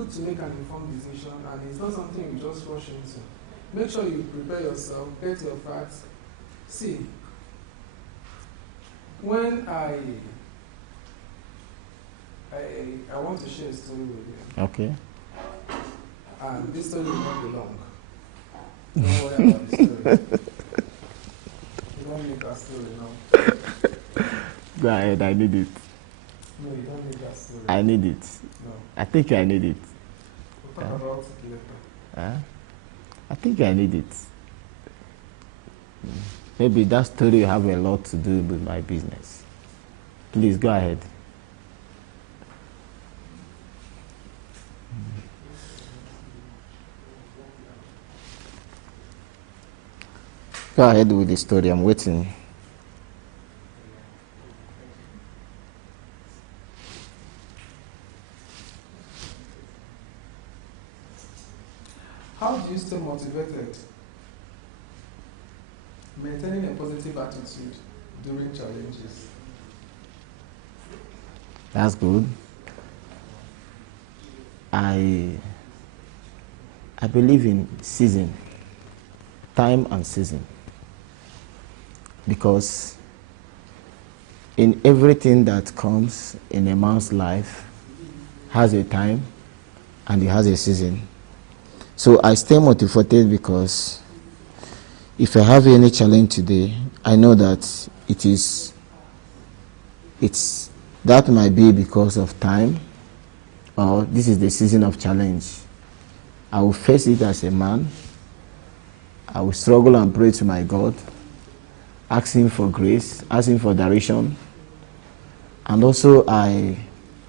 good to make an informed decision, and it's not something you just rush into. Make sure you prepare yourself, get your facts. See, when I want to share a story with you. Okay. And this story will not be long. Don't worry about the story. You don't need that story now. Go ahead, I need it. No, you don't need that story. I need it. No. I think I need it. We'll talk about it later. I think I need it. Maybe that story will have a lot to do with my business. Please go ahead. Go ahead with the story. I'm waiting. How do you stay motivated? Maintaining a positive attitude during challenges. That's good. I believe in season, time and season. Because in everything that comes in a man's life has a time and it has a season. So I stay motivated because if I have any challenge today, I know that that might be because of time, or this is the season of challenge. I will face it as a man. I will struggle and pray to my God, asking for grace, asking for direction. And also I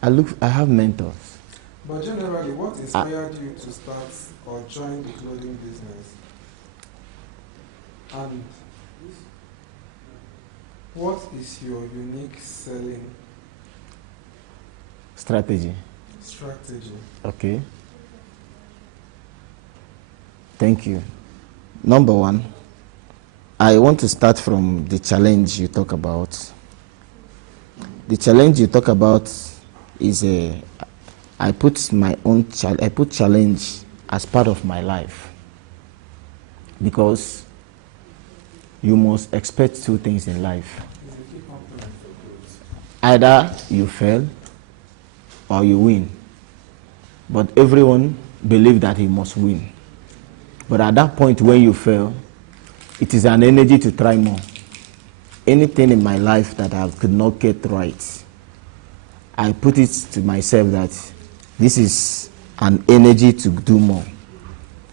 have mentors. But generally, what inspired you to start or join the clothing business? And what is your unique selling strategy? Okay. Thank you. Number one, I want to start from the challenge you talk about. The challenge you talk about is I put challenge as part of my life, because you must expect two things in life. Either you fail or you win. But everyone believes that he must win. But at that point when you fail, it is an energy to try more. Anything in my life that I could not get right, I put it to myself that this is an energy to do more.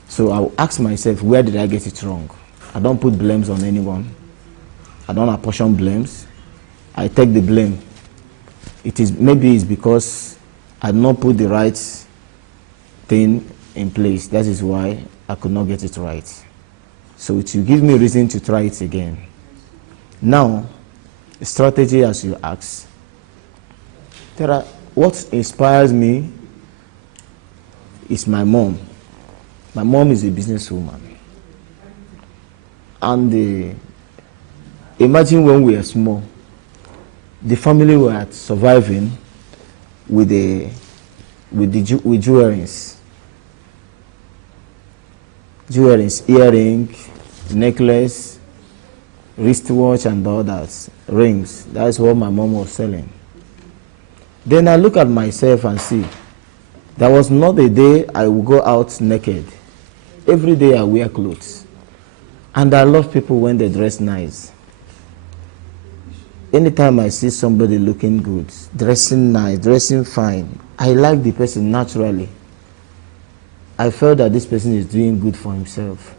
So I will ask myself, where did I get it wrong? I don't put blames on anyone. I don't apportion blames. I take the blame. Maybe it's because I did not put the right thing in place. That is why I could not get it right. So it will give me reason to try it again. Now, strategy as you ask. What inspires me is my mom. My mom is a businesswoman. And imagine when we were small, the family were surviving with jewelries, earring, necklace, wristwatch, and others, rings. That's what my mom was selling. Then I look at myself and see, there was not a day I would go out naked. Every day I wear clothes. And I love people when they dress nice. Anytime I see somebody looking good, dressing nice, dressing fine, I like the person naturally. I felt that this person is doing good for himself.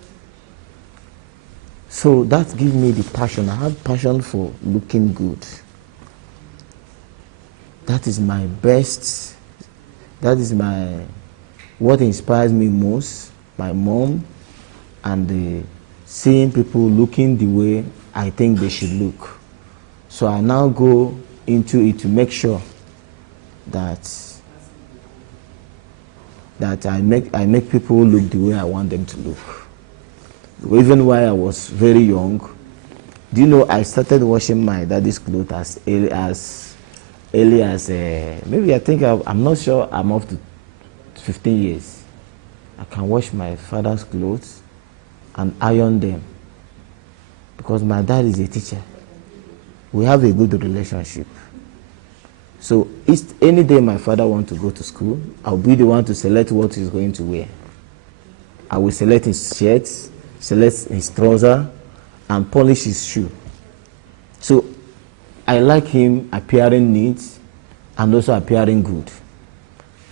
So that gives me the passion. I have passion for looking good. That is my best. That is what inspires me most. My mom, and seeing people looking the way I think they should look. So I now go into it to make sure that I make people look the way I want them to look. Even while I was very young, do you know I started washing my daddy's clothes as early as maybe I think I'm not sure I'm up to 15 years. I can wash my father's clothes and iron them because my dad is a teacher. We have a good relationship. So any day my father wants to go to school, I'll be the one to select what he's going to wear. I will select his shirts, select his trouser, and polish his shoe. So I like him appearing neat and also appearing good.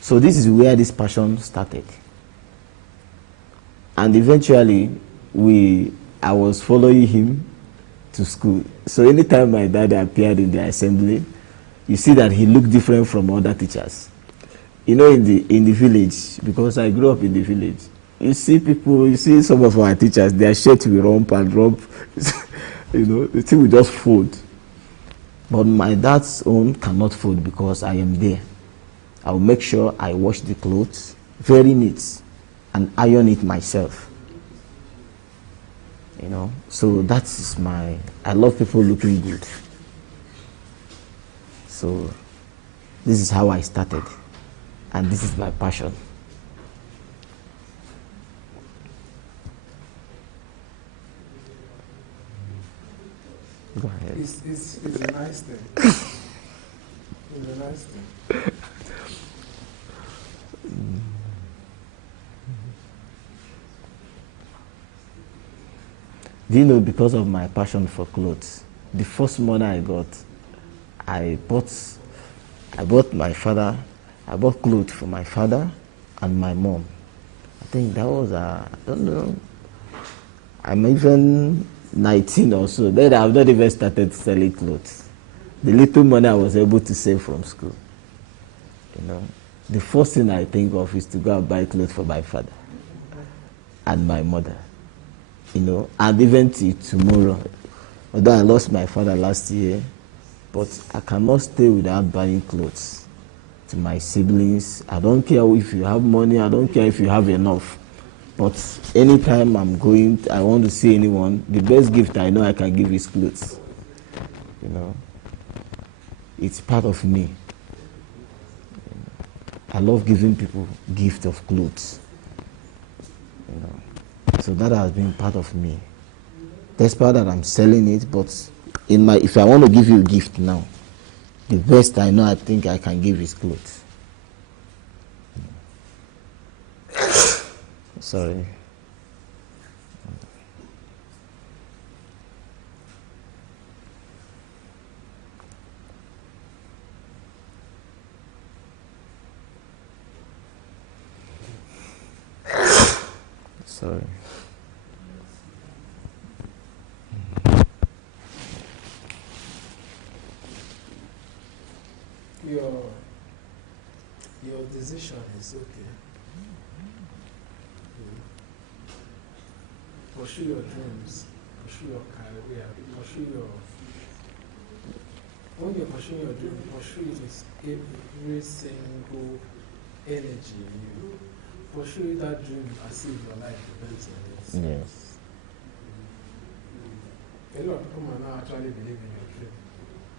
So this is where this passion started. And eventually, I was following him to school. So anytime my dad appeared in the assembly, you see that he looked different from other teachers. You know, in the village, because I grew up in the village, you see some of our teachers, their shirts will rump and rump. You know, the thing will just fold. But my dad's own cannot fold because I am there. I will make sure I wash the clothes very neat and iron it myself. You know, so that's I love people looking good. So this is how I started, and this is my passion. Go ahead. It's a nice thing. It's a nice thing. Do you know, because of my passion for clothes, the first money I got, I bought clothes for my father and my mom. I think that was, I don't know, I'm even 19 or so. Then I've not even started selling clothes. The little money I was able to save from school, you know, the first thing I think of is to go and buy clothes for my father and my mother, you know, and even till tomorrow. Although I lost my father last year, but I cannot stay without buying clothes to my siblings. I don't care if you have money, I don't care if you have enough. But anytime I want to see anyone, the best gift I know I can give is clothes. You know, it's part of me. I love giving people gift of clothes. You know, so that has been part of me. Despite that I'm selling it, but if I want to give you a gift now, the best I know I think I can give is clothes. Sorry. Sorry. Your decision is okay. Pursue your dreams, pursue your career, when you're pursuing your dream, pursue it with every single energy in you. Pursue that dream as if your life depends on it. Yes. A lot of people might not actually believe in your dream,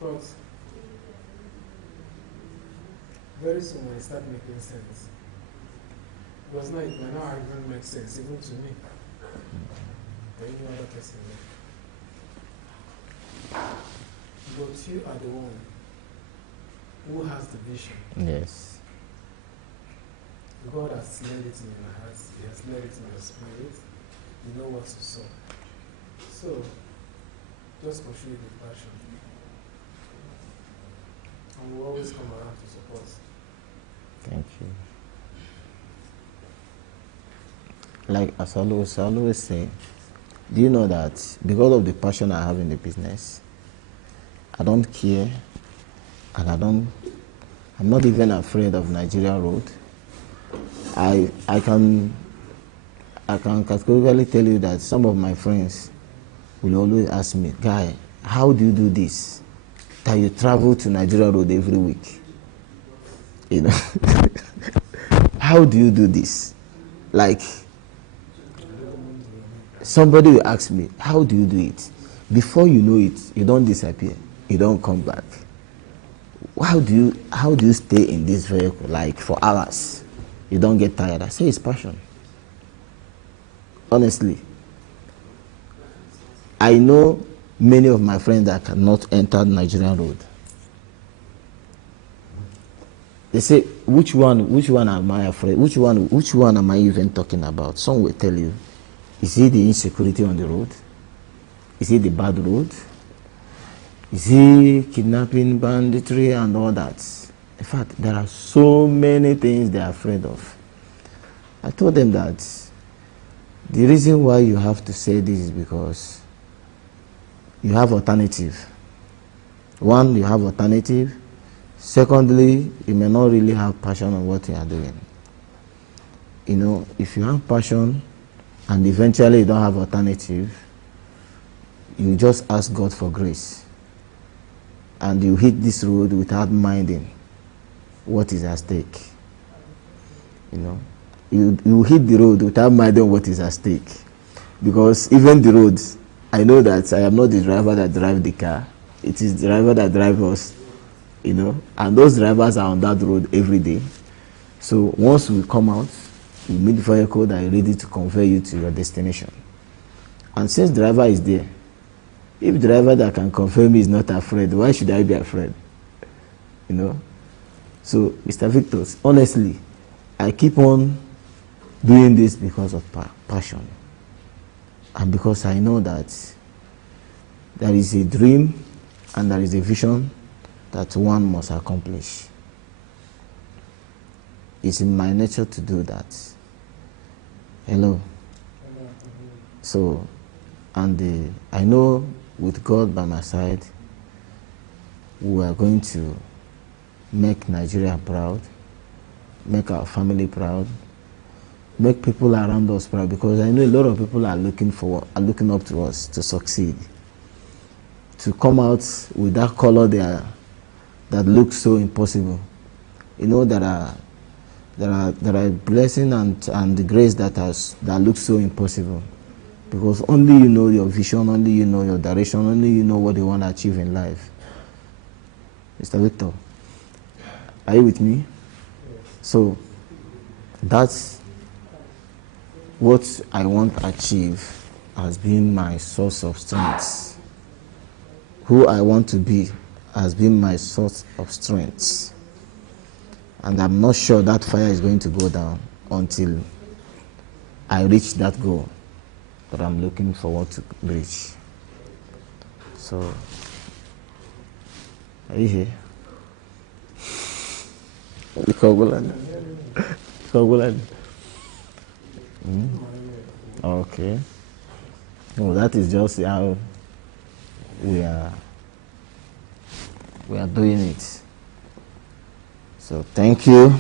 but very soon when it start making sense, because now it might not even make sense even to me. Or any other person. But you are the one who has the vision. Yes. God has laid it in your heart, He has laid it in your spirit. You know what to sow. So, just pursue it with passion. And we'll always come around to support. Thank you. Like as I always say, do you know that because of the passion I have in the business, I don't care, and I'm not even afraid of Nigeria road. I can categorically tell you that some of my friends will always ask me, "Guy, how do you do this? That you travel to Nigeria road every week? You know, how do you do this?" Like, somebody will ask me, "How do you do it?" Before you know it, you don't disappear. You don't come back. How do you stay in this vehicle like for hours? You don't get tired. I say it's passion. Honestly. I know many of my friends that cannot enter Nigerian road. They say, which one am I afraid? Which one am I even talking about? Some will tell you, is it the insecurity on the road? Is it the bad road? Is it kidnapping, banditry, and all that? In fact, there are so many things they are afraid of. I told them that the reason why you have to say this is because you have alternative. One, you have alternative. Secondly, you may not really have passion on what you are doing. You know, if you have passion and eventually you don't have alternative, you just ask God for grace. And you hit this road without minding what is at stake. You know, you hit the road without minding what is at stake. Because even the roads, I know that I am not the driver that drives the car. It is the driver that drives us, you know. And those drivers are on that road every day. So once we come out, we meet the vehicle that is ready to convey you to your destination. And since the driver is there, if the driver that can convey me is not afraid, why should I be afraid? You know. So, Mr. Victor, honestly, I keep on doing this because of passion. And because I know that there is a dream and there is a vision that one must accomplish. It's in my nature to do that. Hello. So, and I know with God by my side, we are going to make Nigeria proud, make our family proud, make people around us proud, because I know a lot of people are looking up to us to succeed, to come out with that color there that looks so impossible. You know, there are blessing and the grace that looks so impossible, because only you know your vision, only you know your direction, only you know what you want to achieve in life. Mr. Victor, are you with me? So that's what I want to achieve has been my source of strength. Who I want to be has been my source of strength. And I'm not sure that fire is going to go down until I reach that goal that I'm looking forward to reach. So, are you here? Okay. No, that is just how we are doing it. So thank you.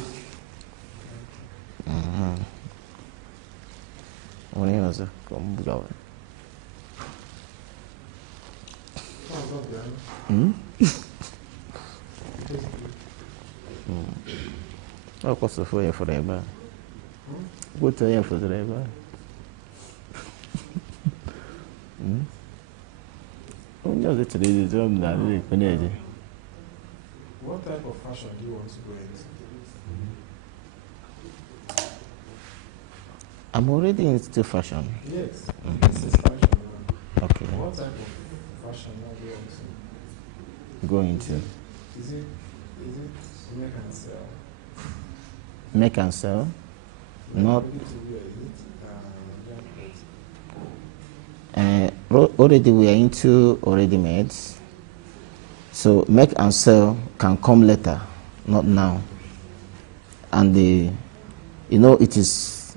Of course, for you forever. Good to you for forever. What type of fashion do you want to go into? I'm already into fashion. Yes, this is fashion. Okay. What type of fashion do you want to go into? Is it make and sell? Make and sell? Not. Already we are into ready-mades. So make and sell can come later, not now. And you know, it is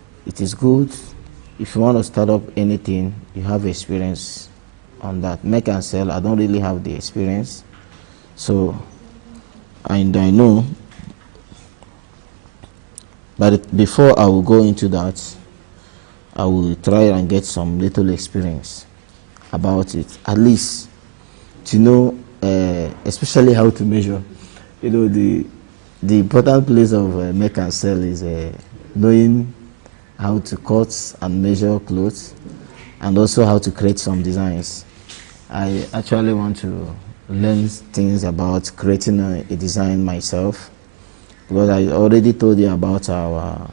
good if you want to start up anything, you have experience on that. Make and sell, I don't really have the experience. So, and I know, but before I will go into that, I will try and get some little experience about it, at least to know, especially how to measure. You know, the important place of make and sell is knowing how to cut and measure clothes, and also how to create some designs. I actually want to learn things about creating a design myself, because I already told you about our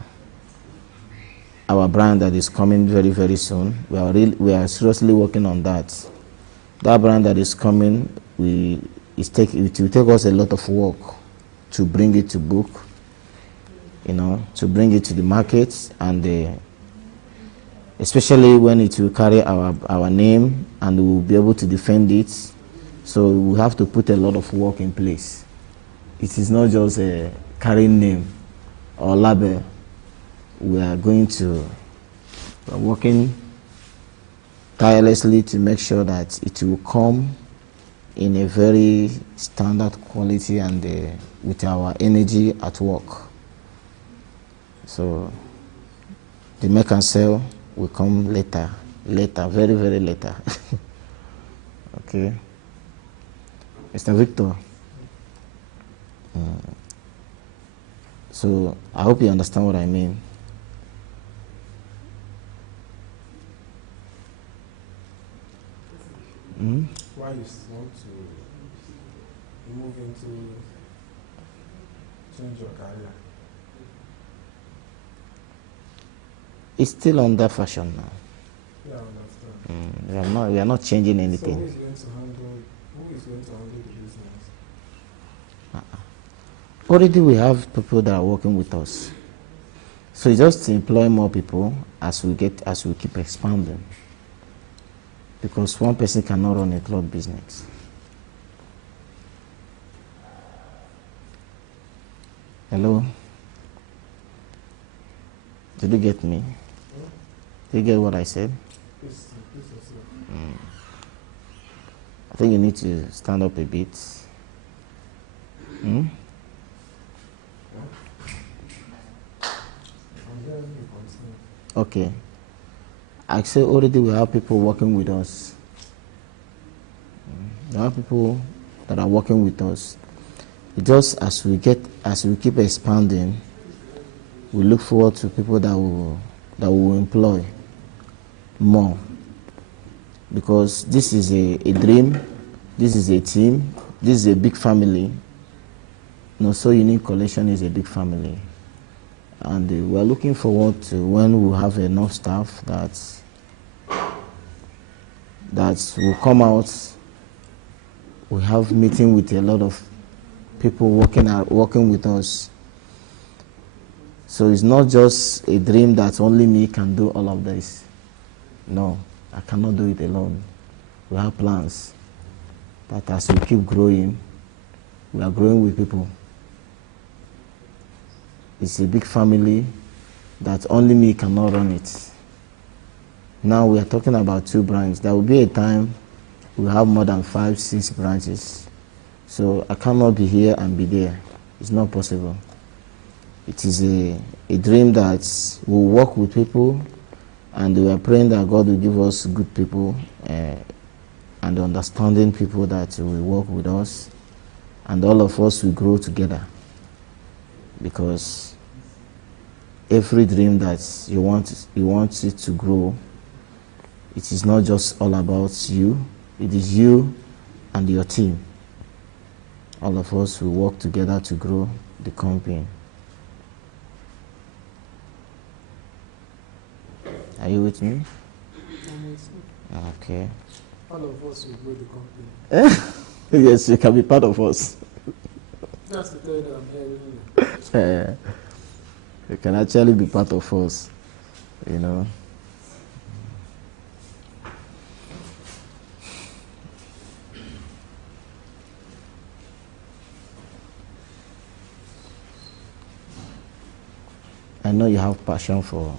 our brand that is coming very, very soon. We are seriously working on that. That brand that is coming, it will take us a lot of work to bring it to book, to bring it to the market, and especially when it will carry our name and we will be able to defend it. So we have to put a lot of work in place. It is not just a carrying name or label. We are working tirelessly to make sure that it will come in a very standard quality and with our energy at work. So the make and sell will come later, very, very later. Okay. Mr. Victor. So I hope you understand what I mean. Why you want to move into change your career? It's still under fashion now. Yeah, I understand. We are not changing anything. So who is going to handle the business? Already we have people that are working with us. So it's just to employ more people as we keep expanding. Because one person cannot run a cloth business. Hello? Did you get me? Did you get what I said? Please, I think you need to stand up a bit. I'm hearing you continue. Okay. I say already we have people working with us. There are people that are working with us. Just as we keep expanding, we look forward to people that will employ more. Because this is a dream, this is a team, this is a big family. So Unique Collection is a big family. And we're looking forward to when we have enough staff that will come out. We have meeting with a lot of people working with us. So it's not just a dream that only me can do all of this. No, I cannot do it alone. We have plans that as we keep growing, we are growing with people. It's a big family that only me cannot run it. Now we are talking about 2 branches. There will be a time we'll have more than 5, 6 branches. So I cannot be here and be there. It's not possible. It is a dream that we'll work with people, and we are praying that God will give us good people and understanding people that will work with us, and all of us will grow together. Because every dream that you want it to grow, it is not just all about you. It is you and your team. All of us will work together to grow the company. Are you with me? I'm with you. Okay. All of us will grow the company. Yes, you can be part of us. That's the third I'm hearing you. You can actually be part of us, I know you have passion for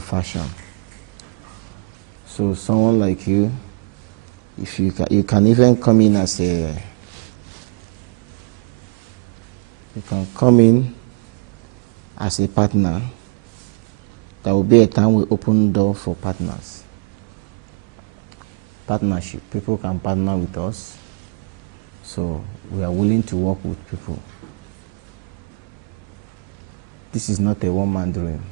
fashion. So someone like you, if you can even come in as you can come in as a partner. There will be a time we open door for partnership. People can partner with us. So we are willing to work with people. This is not a one-man dream.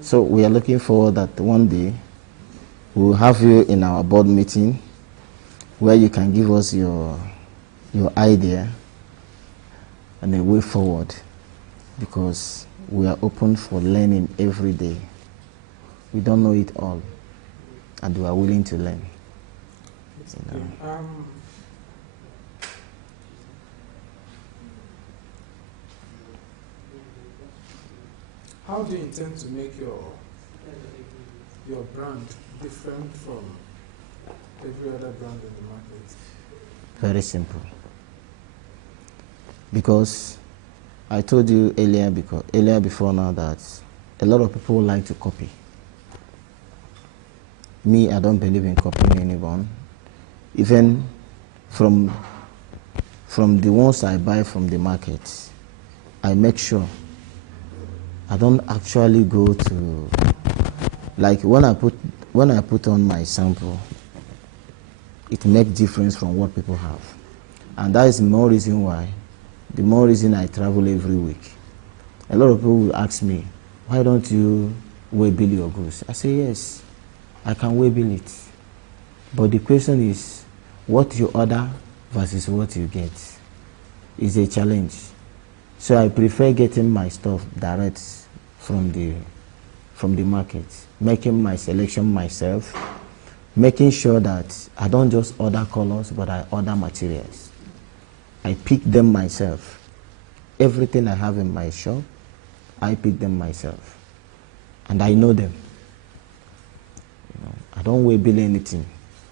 So we are looking forward that one day we'll have you in our board meeting where you can give us your idea and a way forward, because we are open for learning every day. We don't know it all, and we are willing to learn. Okay. How do you intend to make your brand different from every other brand in the market? Very simple. Because I told you earlier before now that a lot of people like to copy. Me, I don't believe in copying anyone. Even from the ones I buy from the market, I make sure I don't actually go to, like when I put on my sample, it makes difference from what people have. And that is the more reason I travel every week. A lot of people will ask me, why don't you weigh bill your goods? I say, yes, I can weigh bill it. But the question is, what you order versus what you get is a challenge. So I prefer getting my stuff direct from the market, making my selection myself, making sure that I don't just order colors, but I order materials. I pick them myself. Everything I have in my shop, I pick them myself. And I know them. I don't weigh bill anything.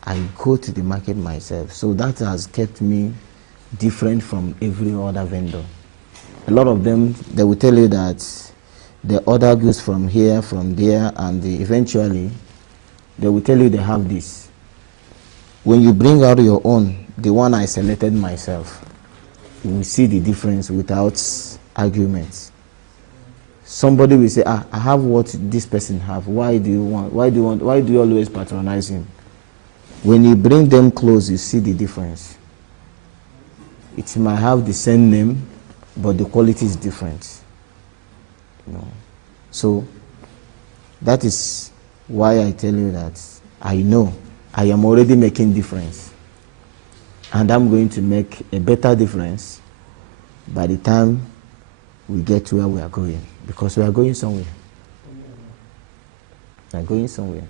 I go to the market myself. So that has kept me different from every other vendor. A lot of them, they will tell you that they order goods from here, from there, and eventually they will tell you they have this. When you bring out your own, the one I selected myself, you will see the difference without arguments. Somebody will say, I have what this person have. Why do you always patronize him? When you bring them close, you see the difference. It might have the same name, but the quality is different. So that is why I tell you that I know I am already making difference. And I'm going to make a better difference by the time we get to where we are going. Because we are going somewhere. We are going somewhere.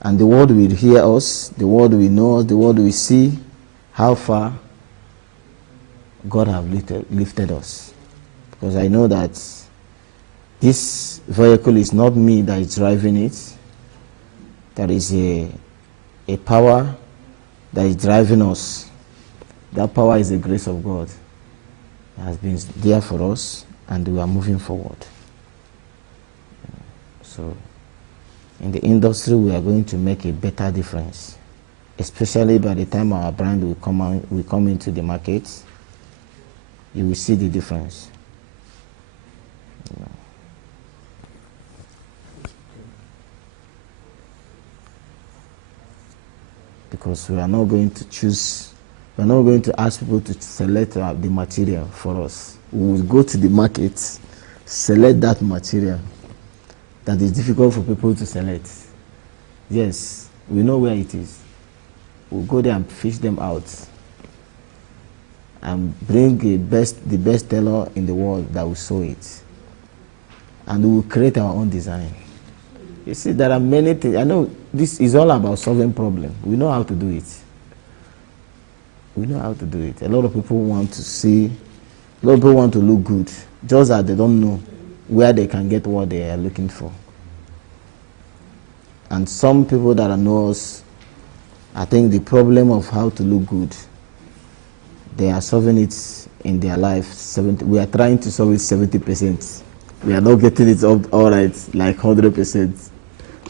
And the world will hear us, the world will know us, the world will see how far God has lifted us. Because I know that this vehicle is not me that is driving it. There is a power that is driving us. That power is the grace of God. It has been there for us, and we are moving forward. So, in the industry, we are going to make a better difference, especially by the time our brand will come into the market. You will see the difference. Because we are not going to ask people to select the material for us. We will go to the market, select that material that is difficult for people to select. Yes, we know where it is. We'll go there and fish them out and bring the best tailor in the world that will sew it. And we will create our own design. You see, there are many things. I know this is all about solving problems. We know how to do it. We know how to do it. A lot of people want to look good, just that they don't know where they can get what they are looking for. And some people that know us, I think the problem of how to look good, they are solving it in their life. We are trying to solve it 70%. We are not getting it all right, like 100%.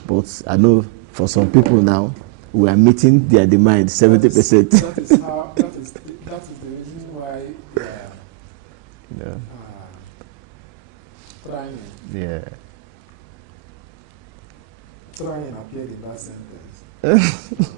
But I know for some people now, we are meeting their demand 70%. That is the reason why we are trying. Yeah. Try and apply the last sentence.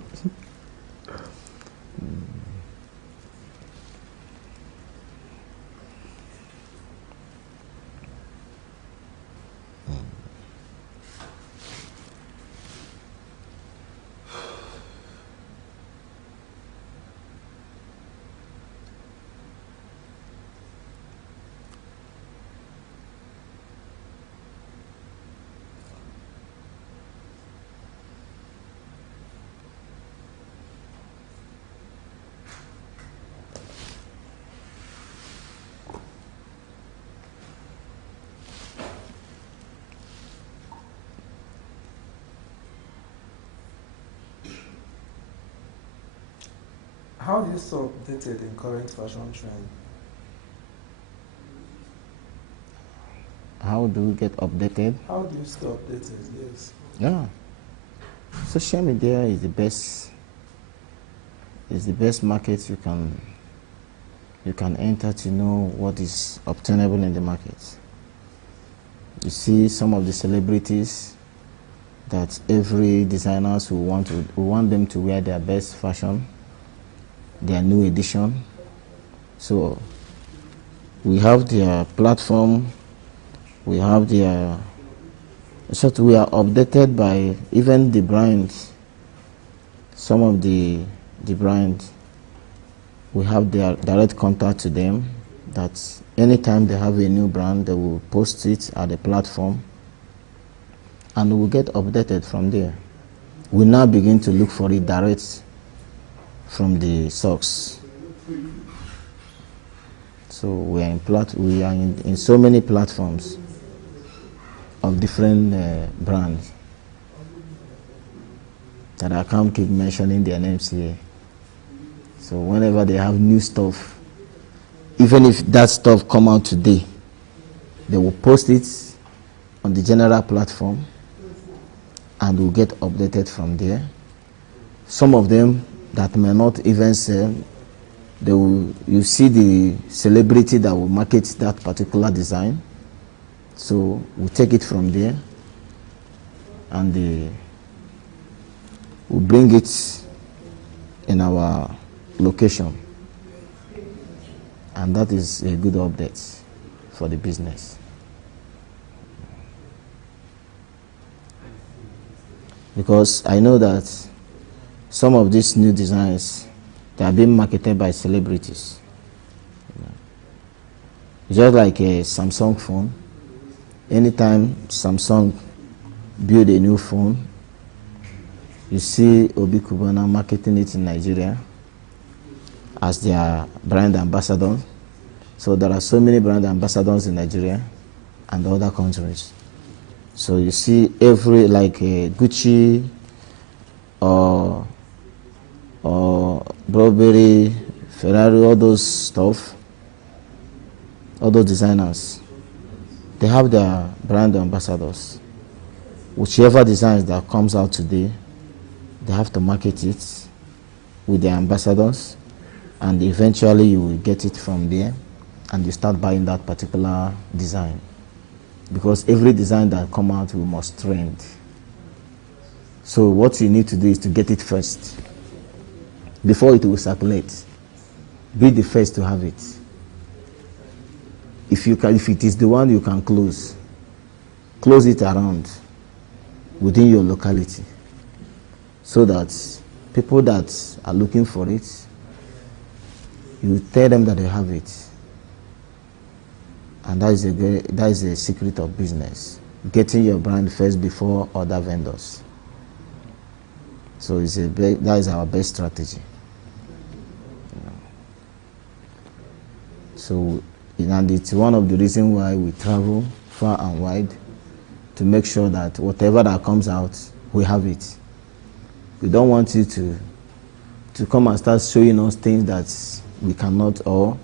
How do you stay updated in current fashion trend? How do we get updated? How do you stay updated? Yes. Yeah. Social media is the best. Is the best market you can enter to know what is obtainable in the market. You see some of the celebrities that every designers who want them to wear their best fashion, their new edition. So we have their platform, we have their, so we are updated by even the brands. Some of the brands, we have their direct contact to them, that anytime they have a new brand, they will post it at the platform and we will get updated from there. We now begin to look for it direct from the source. So we are in so many platforms of different brands that I can't keep mentioning their names here. So whenever they have new stuff, even if that stuff come out today, they will post it on the general platform and will get updated from there. Some of them that may not even sell, you see the celebrity that will market that particular design. So we take it from there and we bring it in our location. And that is a good update for the business. Because I know that some of these new designs, they are being marketed by celebrities. Just like a Samsung phone. Anytime Samsung build a new phone, you see Obi Kubana marketing it in Nigeria as their brand ambassador. So there are so many brand ambassadors in Nigeria and other countries. So you see every, like Gucci or Burberry, Ferrari, all those stuff, all those designers, they have their brand ambassadors. Whichever designs that comes out today, they have to market it with their ambassadors, and eventually you will get it from there and you start buying that particular design. Because every design that come out, we must trend. So what you need to do is to get it first before it will circulate. Be the first to have it. If it is the one you can close it around within your locality, so that people that are looking for it, you tell them that they have it. And that is a secret of business. Getting your brand first before other vendors. So that is our best strategy. So, and it's one of the reasons why we travel far and wide to make sure that whatever that comes out, we have it. We don't want you to come and start showing us things that we cannot, or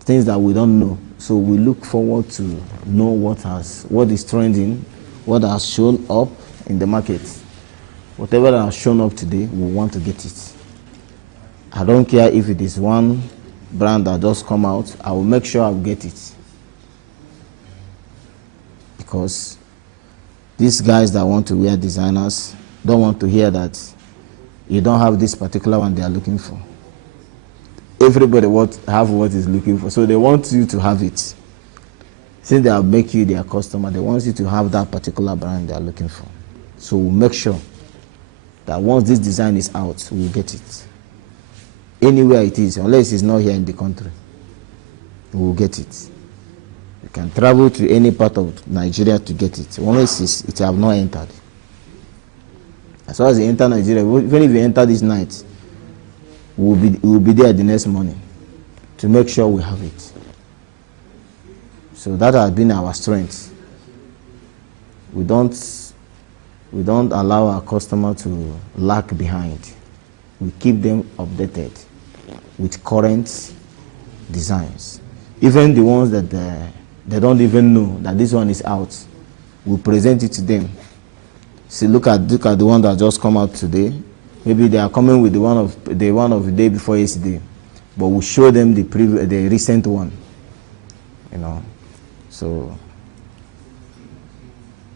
things that we don't know. So we look forward to know what is trending, what has shown up in the market. Whatever that has shown up today, we want to get it. I don't care if it is one brand that just come out, I will make sure I'll get it. Because these guys that want to wear designers don't want to hear that you don't have this particular one they are looking for. Everybody have what is looking for, so they want you to have it. Since they will make you their customer, they want you to have that particular brand they are looking for. So we'll make sure that once this design is out, we'll get it. Anywhere it is, unless it's not here in the country, we'll get it. You can travel to any part of Nigeria to get it, unless it have not entered. As far as you enter Nigeria, even if you enter this night, we'll be there the next morning to make sure we have it. So that has been our strength. We don't allow our customer to lag behind. We keep them updated. with current designs. Even the ones that they don't even know that this one is out, we'll present it to them. See, look at the one that just come out today. Maybe they are coming with the one of the day before yesterday, but we'll show them the recent one. You know, so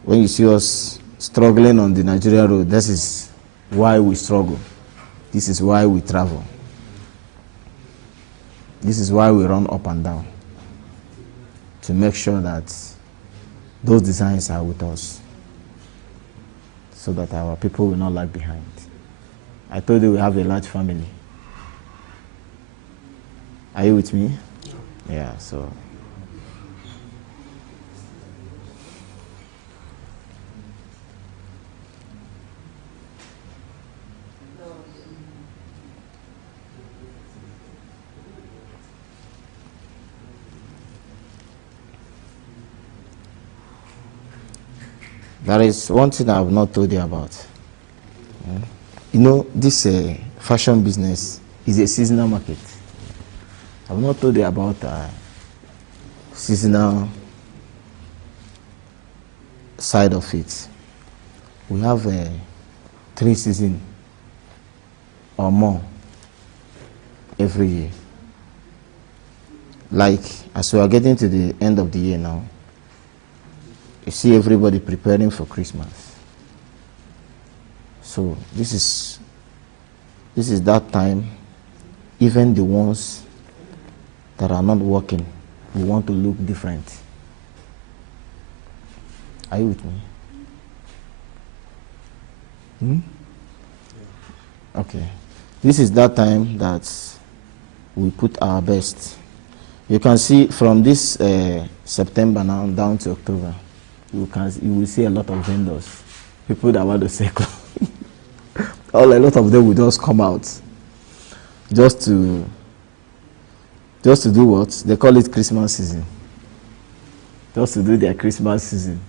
when you see us struggling on the Nigeria road, this is why we struggle. This is why we travel. This is why we run up and down, to make sure that those designs are with us, so that our people will not lag behind. I told you we have a large family. Are you with me? Yeah, so. There is one thing I have not told you about. You know, this fashion business is a seasonal market. I have not told you about seasonal side of it. We have 3 seasons or more every year. Like, as we are getting to the end of the year now, you see everybody preparing for Christmas. So this is that time. Even the ones that are not working, we want to look different. Are you with me? Okay. This is that time that we put our best. You can see from this September now down to October, you will see a lot of vendors, people that want to sell clothes. A lot of them will just come out, just to do what? They call it Christmas season. Just to do their Christmas season.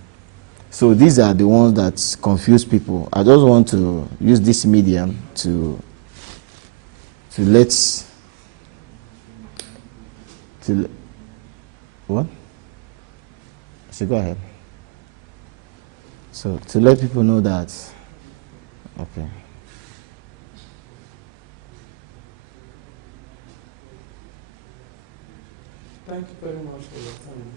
So these are the ones that confuse people. I just want to use this medium to what? So go ahead. So to let people know that, okay. Thank you very much for your time.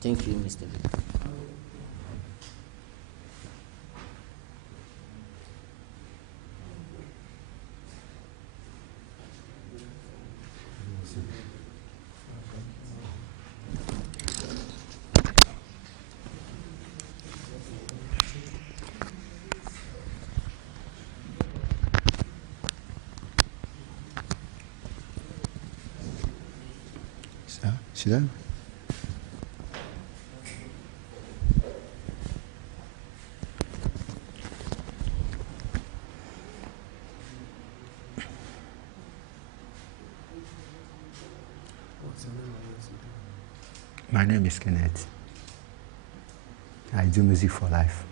Thank you, Mr. Victor. Sit down. My name is Kenneth. I do music for life.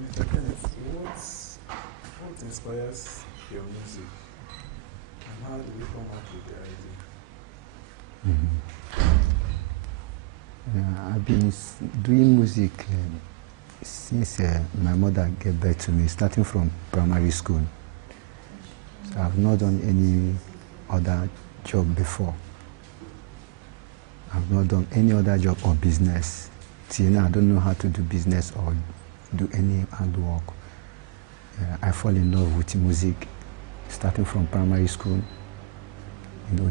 Mr. Kenneth, what inspires your music, and how do you come up with the idea? I've been doing music since my mother gave birth to me, starting from primary school. So I've not done any other job before. I've not done any other job or business. Till now, I don't know how to do business or do any handwork. I fall in love with music, starting from primary school.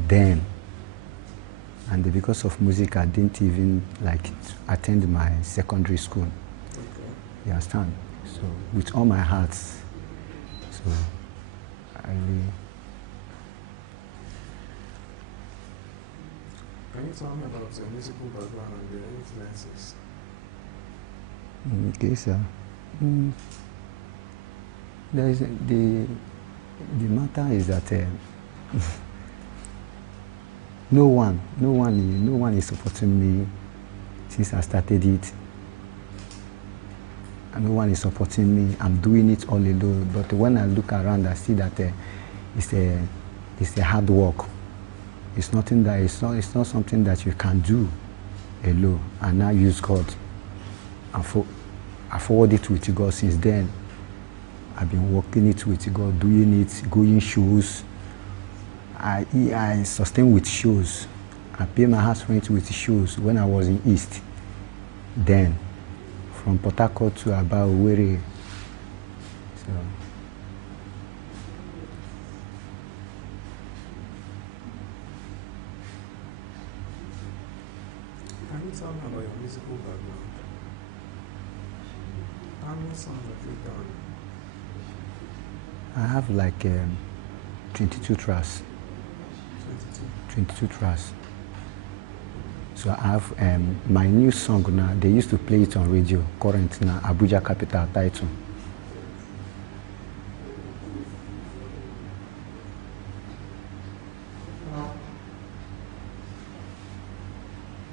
Then And because of music, I didn't even like attend my secondary school. Okay. You understand? So with all my heart, so I really. Can you tell me about your musical background and your influences? Okay, sir. There is the matter is that no one is supporting me since I started it. And no one is supporting me. I'm doing it all alone. But when I look around, I see that it's a hard work. It's nothing that it's not something that you can do alone. And now use God. I forward it with God since then. I've been working it with God, doing it, going shows. I sustain with shows. I pay my house rent with shows when I was in East. Then, from Port Harcourt to about Owerri. So. Can you tell me about your musical background? How many songs have you done? I have like 22 tracks. 22 tracks. So I have my new song now. They used to play it on radio. Current now, Abuja Capital title.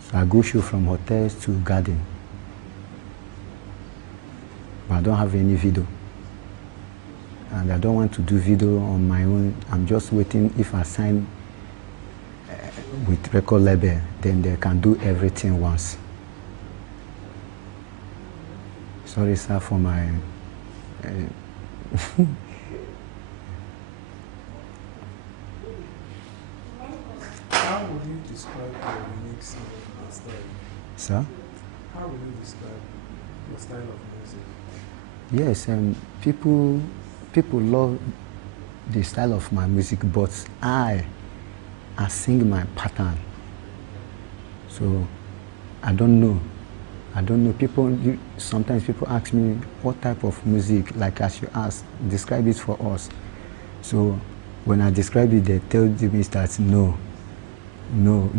So I go show from hotels to garden. But I don't have any video. And I don't want to do video on my own. I'm just waiting if I sign with record label, then they can do everything once. Sorry, sir, for my... How would you describe your unique singing style? Sir? How would you describe your style of music? Yes, people love the style of my music, but I sing my pattern. So I don't know. Sometimes people ask me what type of music, like as you ask, describe it for us. So when I describe it, they tell me that no,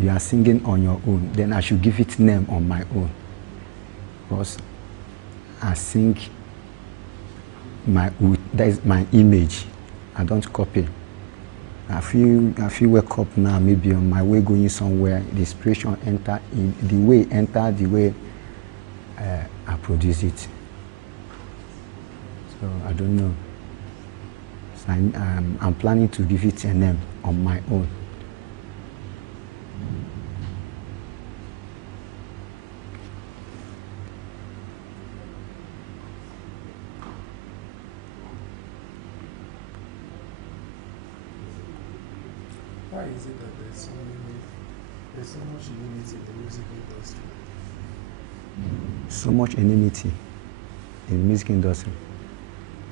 you are singing on your own. Then I should give it name on my own. Because I sing that is my image. I don't copy. I feel wake up now, maybe on my way going somewhere, the inspiration enter in the way I produce it. So I don't know. So I'm planning to give it a name on my own. Why is it that there's so much unity in the music industry? So much enmity in the music industry.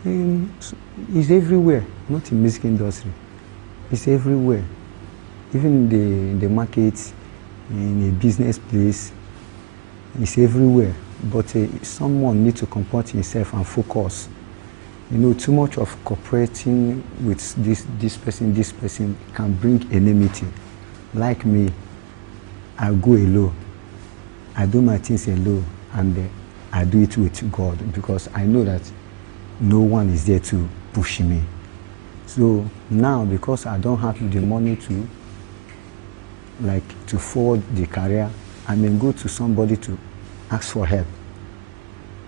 It's everywhere, not in music industry. It's everywhere. Even in the market, in a business place, it's everywhere. But someone needs to comport himself and focus. Too much of cooperating with this person can bring enmity. Like me, I go alone. I do my things alone, and I do it with God because I know that no one is there to push me. So now, because I don't have the money to forward the career, I may go to somebody to ask for help.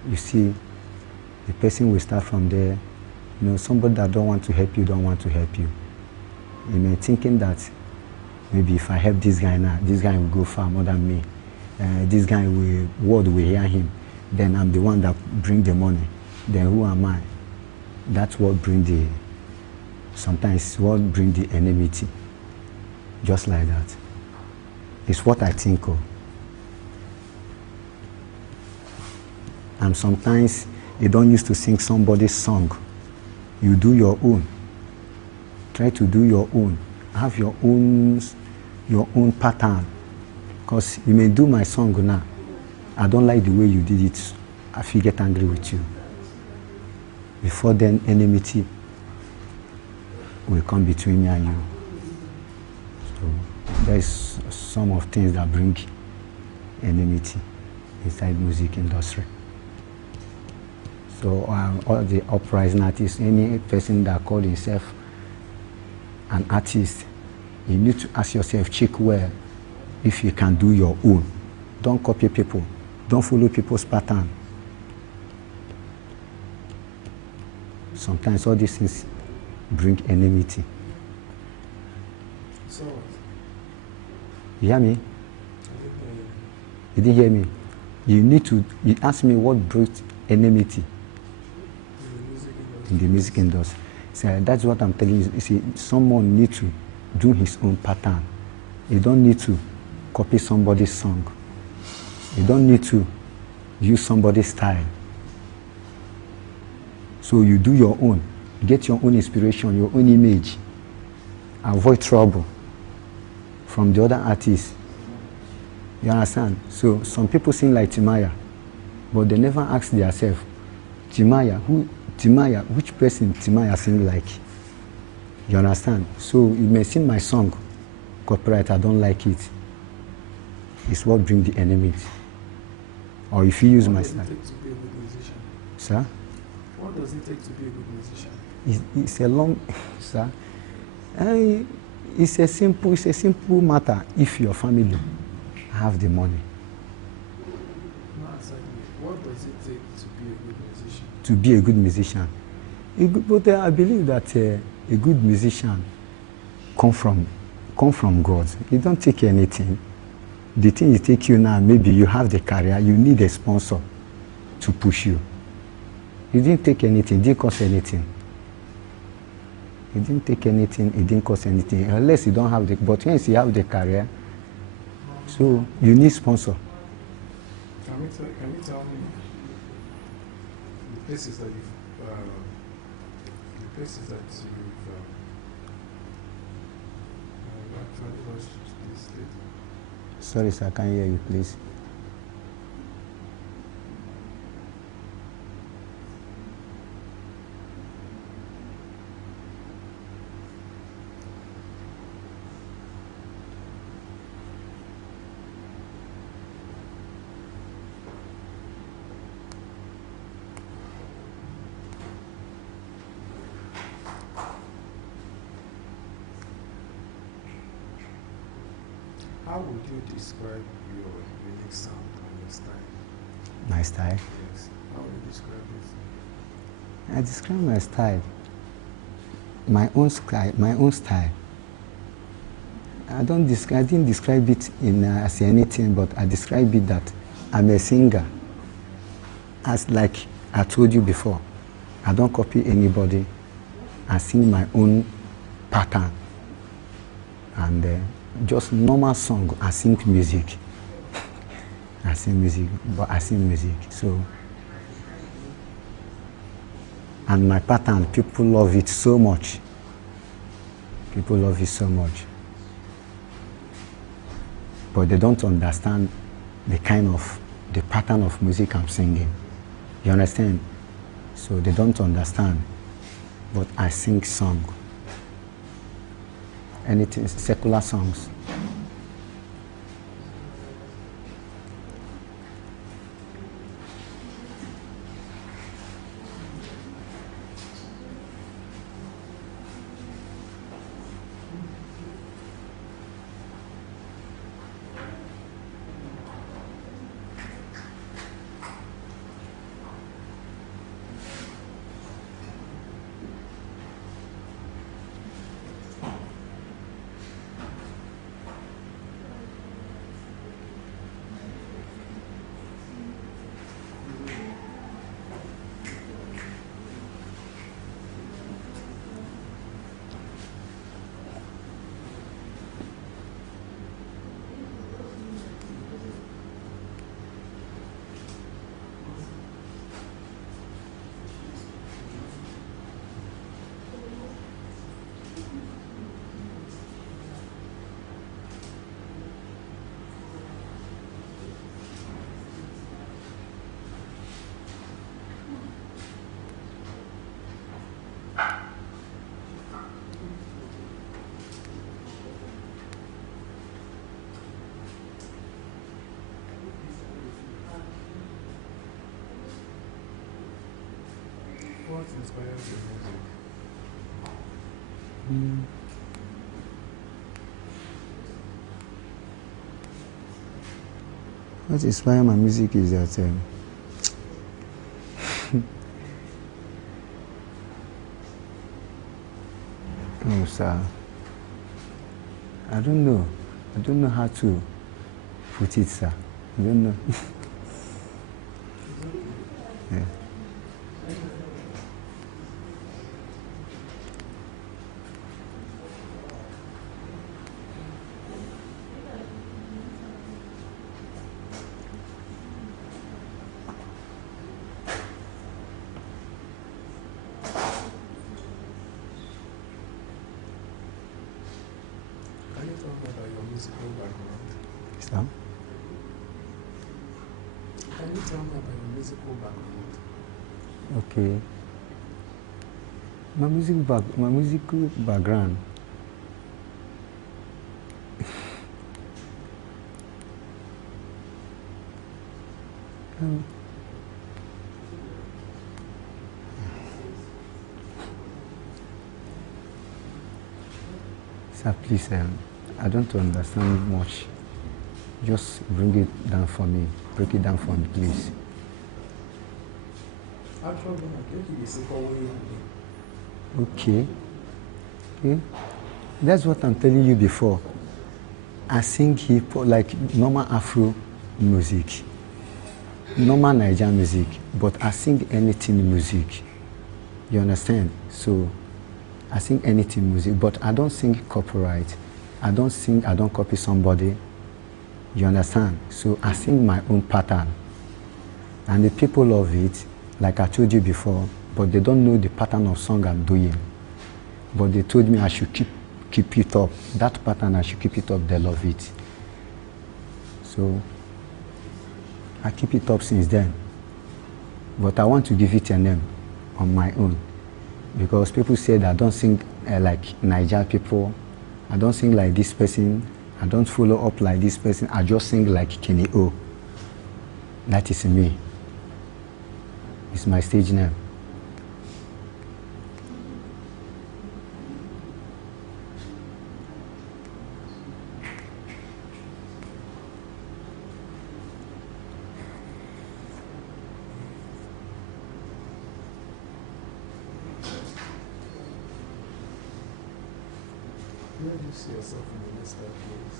You see, the person will start from there. Somebody that don't want to help you. You may thinking that maybe if I help this guy now, this guy will go far more than me. This guy word will hear him. Then I'm the one that bring the money. Then who am I? That's what sometimes what bring the enmity. Just like that. It's what I think of. And sometimes you don't used to sing somebody's song. You do your own. Try to do your own. Have your own pattern. Because you may do my song now. I don't like the way you did it. I feel get angry with you. Before then, enmity will come between me and you. So there's some of things that bring enmity inside music industry. So all the uprising artists, any person that call himself an artist, you need to ask yourself, check well, if you can do your own. Don't copy people. Don't follow people's pattern. Sometimes all these things bring enmity. So, You hear me? You didn't hear me? You ask me what brought enmity in the music industry. So that's what I'm telling you. You see, someone needs to do his own pattern. You don't need to copy somebody's song. You don't need to use somebody's style. So you do your own. Get your own inspiration, your own image. Avoid trouble from the other artists. You understand? So some people sing like Timaya, but they never ask themselves, Timaya, which person Timaya sing like? You understand? So you may sing my song, copyright, I don't like it. It's what brings the enmity. Or if you use my style. What does it take to be a good musician? Sir? What does it take to be a good musician? It's a long, sir. It's a simple matter if your family have the money. Not exactly. What does it take to be a good musician? To be a good musician. But I believe that a good musician come from God. You don't take anything. The thing you take you now, maybe you have the career, you need a sponsor to push you. You didn't take anything, it didn't cost anything. You didn't take anything, it didn't cost anything, unless you don't have the, but once you have the career, so you need sponsor. Can you tell me the places that you've actually watched this state? Sorry, sir, can you hear you, please? How would you describe your unique sound and your style? My style? Yes. How would you describe it? I describe my style. My own style. I didn't describe it as anything, but I describe it that I'm a singer. As like I told you before, I don't copy anybody. I sing my own pattern. And just normal song, I sing music. I sing music, but I sing music. So, and my pattern, people love it so much. People love it so much. But they don't understand the pattern of music I'm singing. You understand? So they don't understand. But I sing song. Anything, secular songs. What inspires your music? What inspires my music is that oh, sir, I don't know. I don't know how to put it, sir. I don't know. Yeah. Can you tell me about your musical background? So, Can you tell me about your musical background? okay. My musical background. Sir, please, I don't understand much. Just bring it down for me. Break it down for me, please. Actually, I think it is a way. Okay. Okay. That's what I'm telling you before. I sing hip hop like normal Afro music, normal Nigerian music, but I sing anything music. You understand? So I sing anything music, but I don't sing copyright. I don't copy somebody. You understand? So I sing my own pattern. And the people love it, like I told you before, but they don't know the pattern of song I'm doing. But they told me I should keep it up. That pattern, I should keep it up. They love it. So I keep it up since then. But I want to give it a name on my own. Because people say that I don't sing like Nigerian people. I don't sing like this person. I don't follow up like this person. I just sing like Kenny O. That is me. It's my stage name. Where do you see yourself in the next 5 years?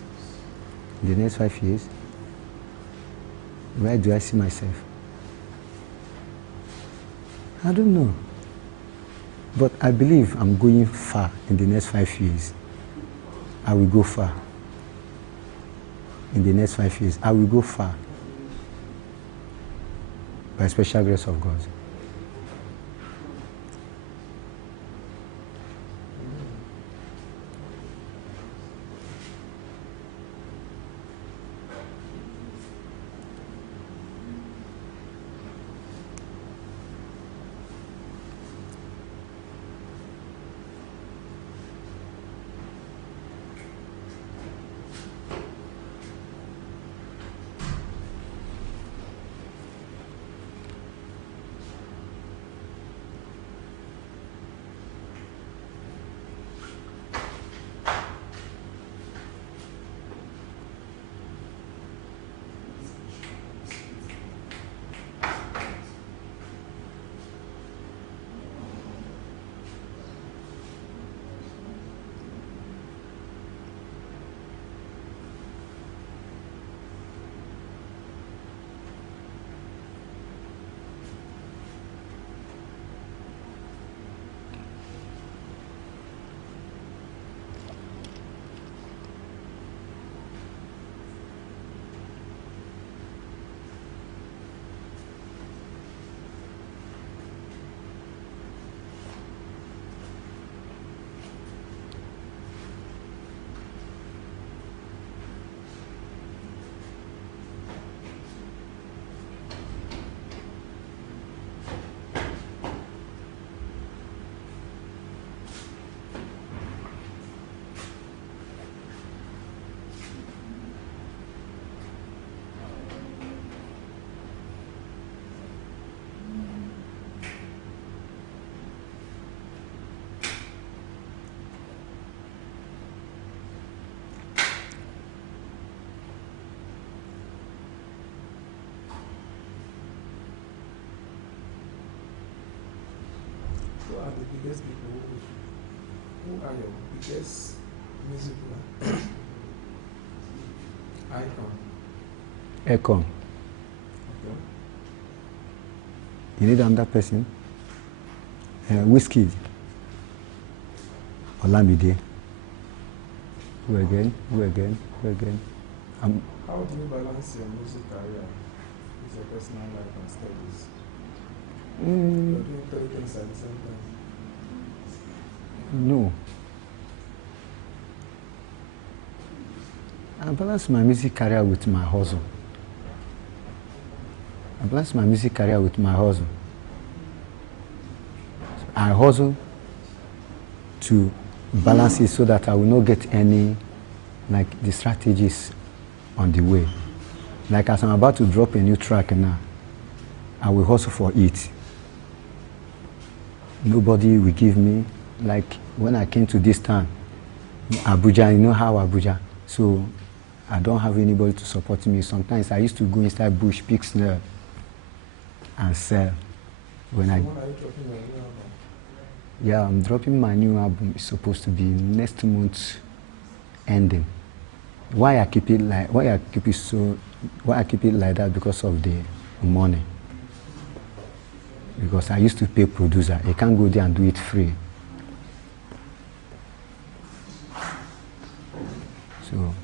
In the next 5 years, where do I see myself? I don't know. But I believe I'm going far in the next 5 years. I will go far. In the next 5 years, I will go far. By special grace of God. Who are the biggest people who are your biggest musical icon? Econ. Okay. You need another person? Whiskey. Olamide. Who again? How do you balance your music career with your personal life and studies? You're doing three things at the same time. No. I balance my music career with my hustle. I hustle to balance it so that I will not get any, like, the strategies on the way. Like, as I'm about to drop a new track now, I will hustle for it. Nobody will give me, like, when I came to this town, Abuja, you know how Abuja, so I don't have anybody to support me. Sometimes I used to go inside bush, pick snare, and sell. When are you dropping your new album? Yeah, I'm dropping my new album. It's supposed to be next month ending. Why I keep it like that? Because of the money. Because I used to pay producer. I can't go there and do it free. So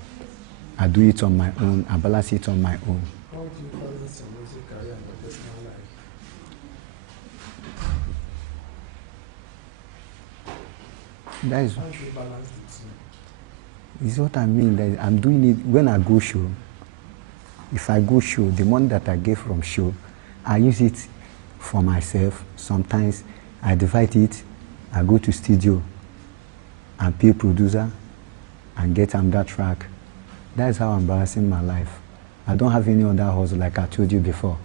I do it on my own. I balance it on my own. How do you balance your music career and your personal life? That is. How do you balance the two? Is what I mean. That I'm doing it when I go show. If I go show, the money that I get from show, I use it for myself. Sometimes I divide it. I go to studio and pay producer and get that track. That is how I'm balancing my life. I don't have any other hustle like I told you before.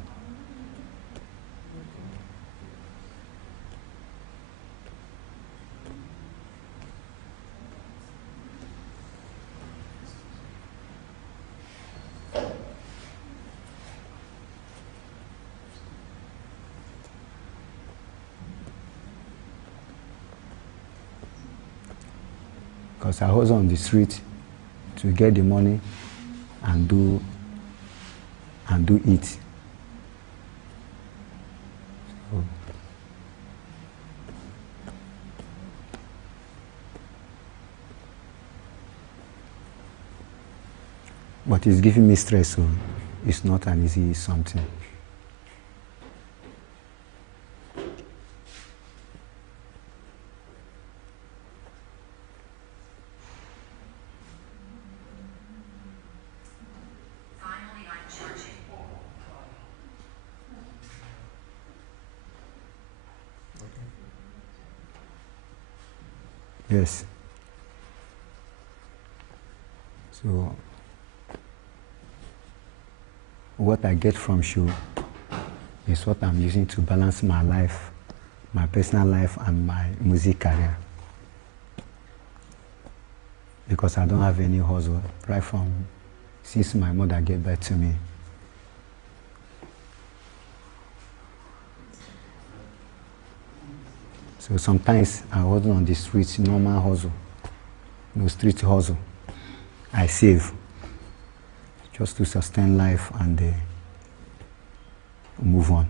Because I was on the street to get the money and do it. So, but it's giving me stress, so it's not an easy something. Yes. So what I get from show is what I'm using to balance my life, my personal life and my music career. Because I don't have any hustle right from since my mother gave birth to me. So sometimes I hustle on the streets, normal hustle, no street hustle. I save just to sustain life and move on.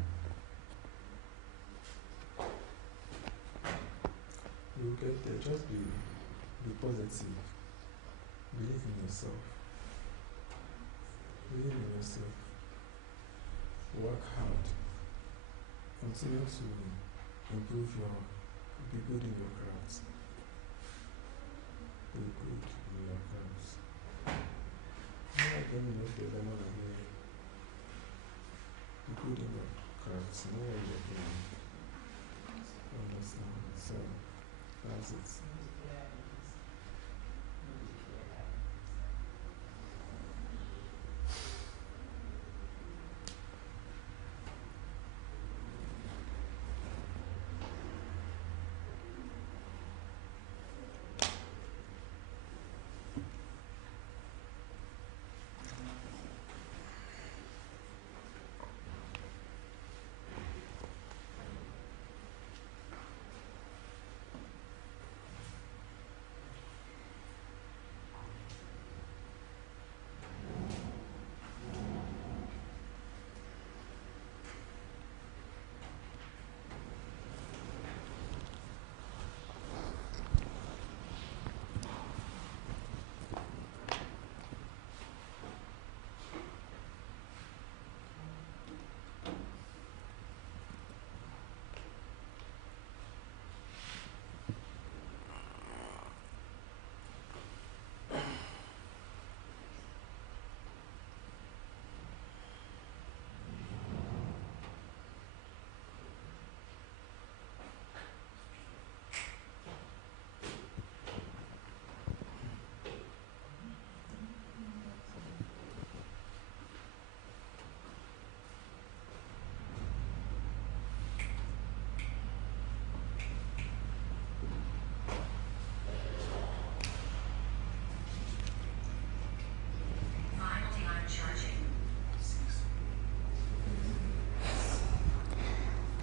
You get there, just be positive. Believe in yourself. Believe in yourself. Work hard. Continue to improve be good in your crafts. Be good in your crafts. Be good in your crafts. Know what you're doing. Understand? So, that's it.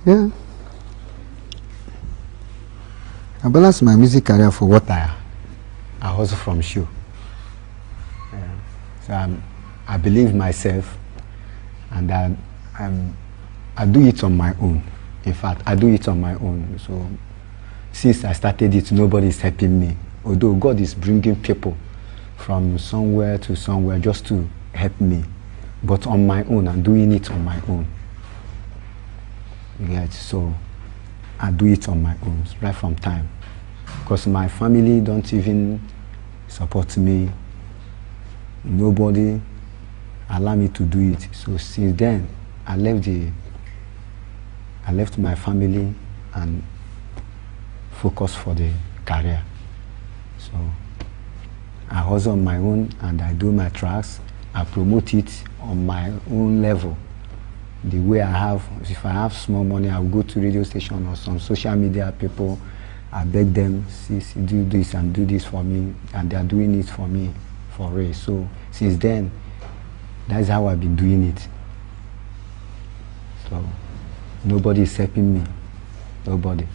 Yeah. I balance my music career for what I hustle from show. So I believe myself, and I do it on my own. In fact, I do it on my own. So since I started it, nobody is helping me. Although God is bringing people from somewhere to somewhere just to help me. But on my own, I'm doing it on my own. Right? So I do it on my own right from time. Because my family don't even support me. Nobody allow me to do it. So since then, I left my family and focused for the career. So I hustle on my own and I do my tracks. I promote it on my own level. The way I have, if I have small money, I'll go to radio station or some social media people. I beg them, see, do this and do this for me, and they are doing it for me for real. So since then, that's how I've been doing it. So nobody is helping me, nobody.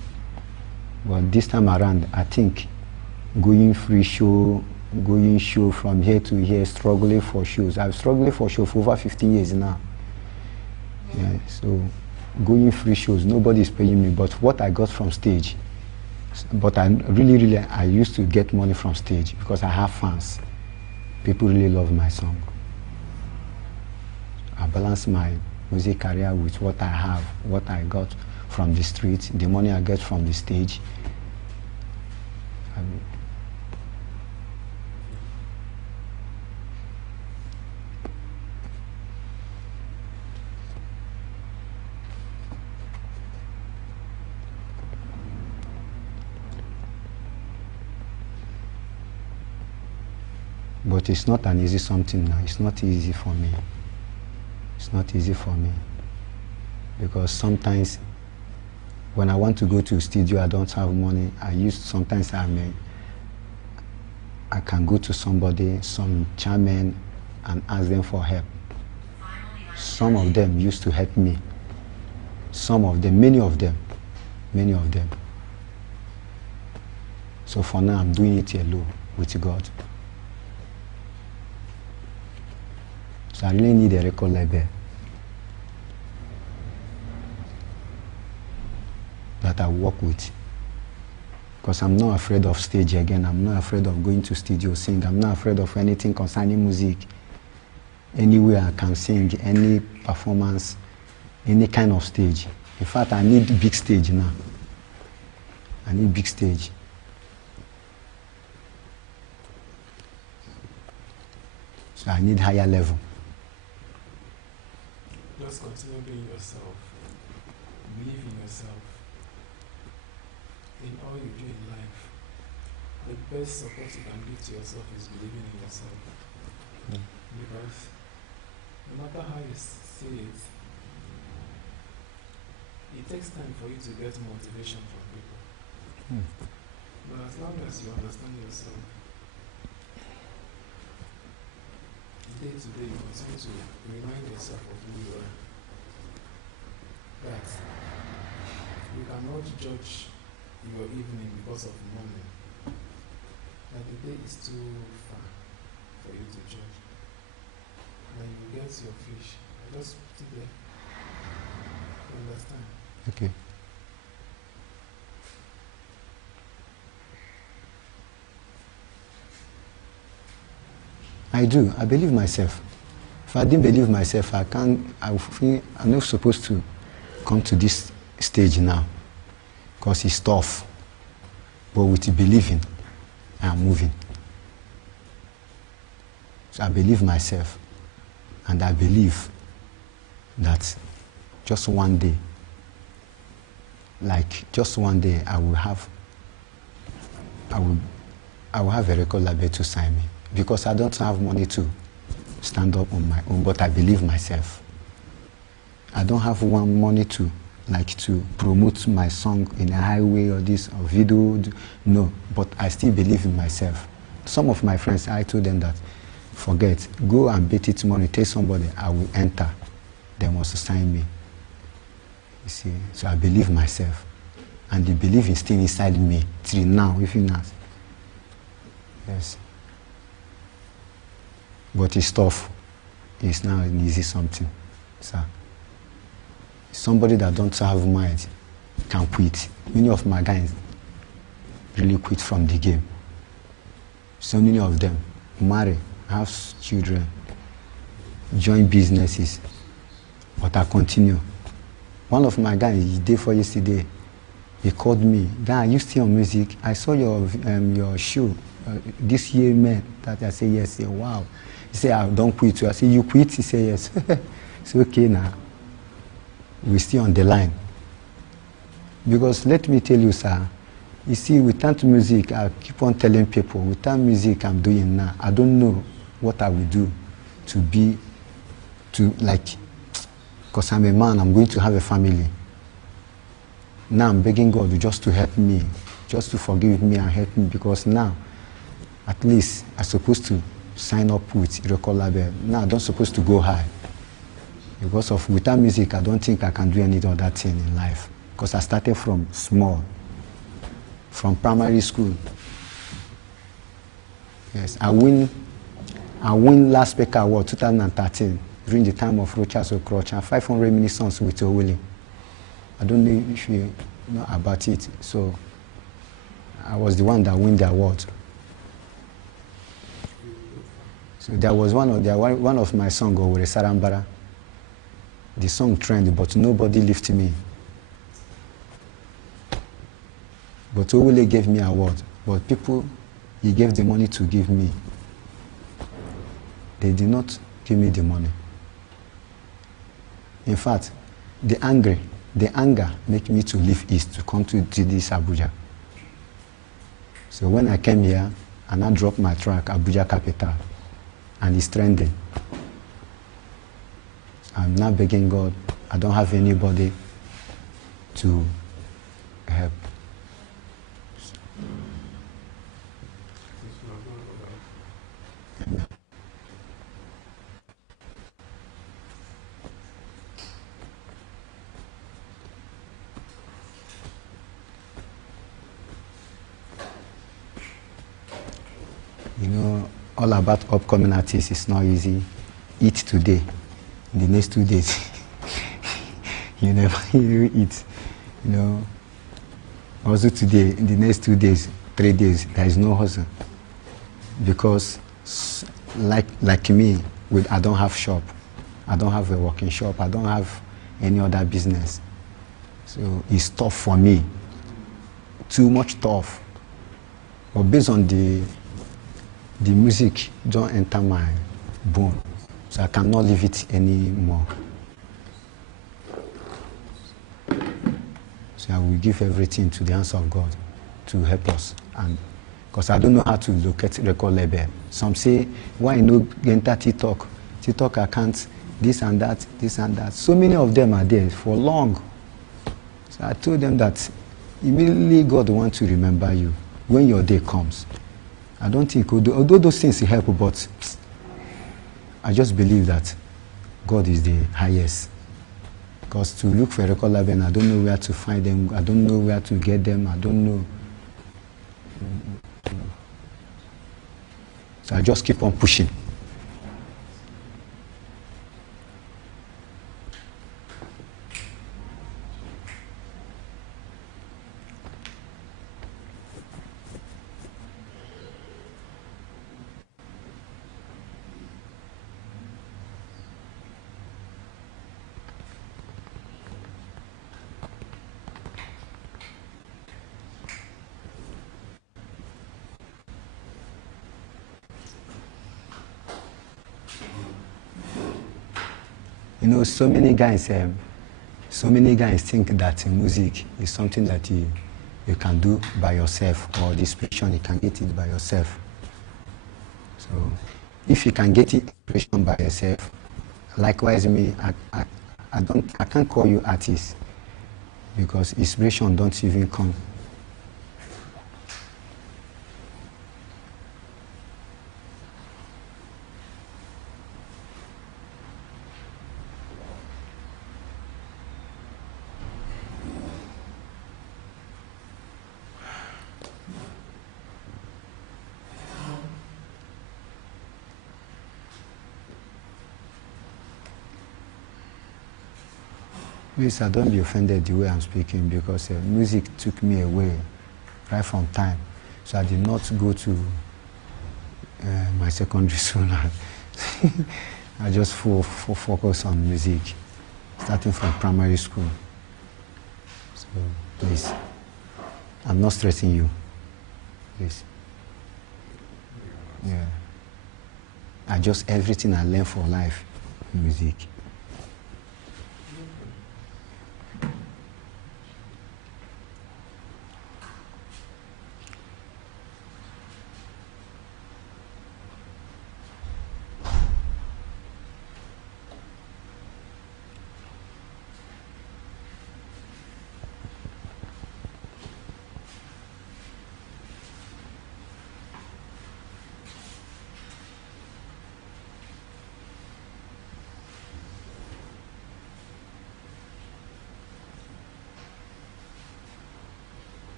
But this time around, I think going show from here to here, struggling for shows. I've struggled for shows for over 15 years now. Yeah, so going free shows, nobody is paying me, but what I got from stage. But I used to get money from stage because I have fans. People really love my song. I balance my music career with what I have, what I got from the street, the money I get from the stage. But it's not an easy something now. It's not easy for me. It's not easy for me. Because sometimes when I want to go to a studio, I don't have money. Sometimes I can go to somebody, some chairman, and ask them for help. Some of them used to help me. Some of them, many of them. So for now, I'm doing it alone with God. So I really need a record label that I work with. Because I'm not afraid of stage again. I'm not afraid of going to studio sing. I'm not afraid of anything concerning music. Anywhere I can sing, any performance, any kind of stage. In fact, I need big stage now. I need big stage. So I need higher level. Just continue being yourself. Believe in yourself. In all you do in life, the best support you can give to yourself is believing in yourself. Because no matter how you see it, it takes time for you to get motivation from people. But as long as you understand yourself, day to day you continue to remind yourself of who you are. That you cannot judge your evening because of morning. That the day is too far for you to judge. When you get your fish, just put it there. You understand? Okay. I do. I believe myself. If I didn't believe myself, I feel I'm not supposed to come to this stage now. Because it's tough. But with believing, I'm moving. So I believe myself. And I believe that just one day, I will have a record label to sign me. Because I don't have money to stand up on my own, but I believe myself. I don't have money to promote my song in a highway or this or video. No, but I still believe in myself. Some of my friends, I told them that, forget, go and bet it money, tell somebody, I will enter. They must sign me. see, so I believe myself. And the belief is still inside me till now, even now. Yes. But it's tough. It's now an easy something, sir. Somebody that don't have mind can quit. Many of my guys really quit from the game. So many of them marry, have children, join businesses, but I continue. One of my guys, day for yesterday, he called me. "Guy, you still on music? I saw your show this year, man." That I say yes. Say wow. He said, "I don't quit." I say, "You quit?" He said yes. It's okay now. We're still on the line. Because let me tell you, sir, you see, without music, I keep on telling people, without music I'm doing now, I don't know what I will do because I'm a man, I'm going to have a family. Now I'm begging God just to help me, just to forgive me and help me, because now, at least, I'm supposed to sign up with record label. Now I'm not supposed to go high. Because of without music, I don't think I can do any other thing in life. Because I started from small, from primary school. Yes, I win last Speaker Award 2013 during the time of Rochas Okroch and 500 minute songs with Owili. I don't know if you know about it. So I was the one that won the award. So there was one of my songs, Owere Sarambara. The song trended, but nobody lifted me. But Owele gave me an award. But people he gave the money to give me, they did not give me the money. In fact, the anger made me to leave East to come to this Abuja. So when I came here, and I dropped my track, Abuja Capital, and it's trending. I'm now begging God, I don't have anybody to help. You know, all about upcoming artists is not easy. Eat today, in the next 2 days, you never eat. You know, also today, in the next 2 days, 3 days, there is no hustle. Because, like me, I don't have shop. I don't have a working shop. I don't have any other business. So it's tough for me. Too much tough. But based on the music don't enter my bone, so I cannot leave it anymore. So I will give everything to the hands of God to help us. And because I don't know how to locate record label. Some say, why no enter TikTok? TikTok account, this and that, this and that. So many of them are there for long. So I told them that immediately God wants to remember you when your day comes. I don't think, although those things help, but I just believe that God is the highest. Because to look for a record label, I don't know where to find them, I don't know where to get them, I don't know. So I just keep on pushing. You know, so many guys think that music is something that you can do by yourself, or the inspiration you can get it by yourself. So, if you can get inspiration by yourself, likewise me, I can't call you artist, because inspiration don't even come. Please, don't be offended the way I'm speaking because music took me away right from time. So I did not go to my secondary school. I just focus on music, starting from primary school. So please, I'm not stressing you. Please. Yeah. Everything I learned for life, music.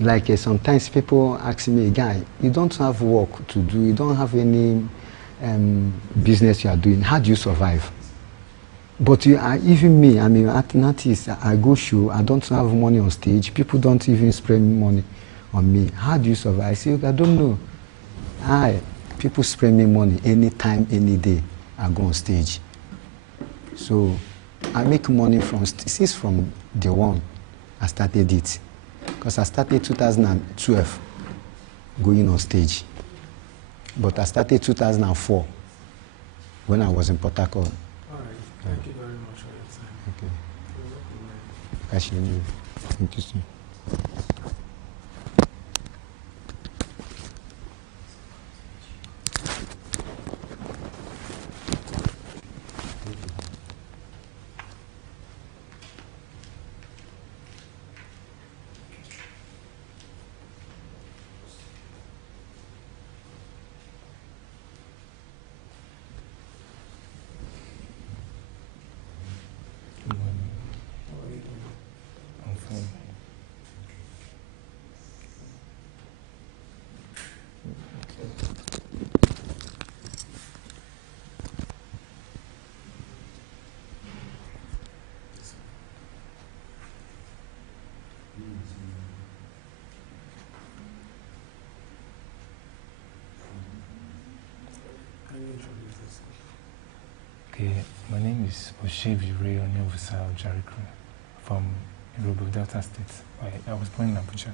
Like sometimes people ask me, guy, you don't have work to do, you don't have any business you are doing, how do you survive? But even me, I'm an artist, I go show, I don't have money on stage, people don't even spend money on me. How do you survive? I say, I don't know. People spend me money anytime, any day, I go on stage. So I make money since from day one I started it. Because I started 2012 going on stage. But I started 2004 when I was in Port Harcourt. All right. Thank you very much for your time. Okay. You're welcome, man. Actually, thank you, sir. How are you doing? I'm fine. Can you introduce yourself? Okay, my name is Oshevi Ray Onyevusa Ojarikru from Irobo Delta State. I was born in Abuja.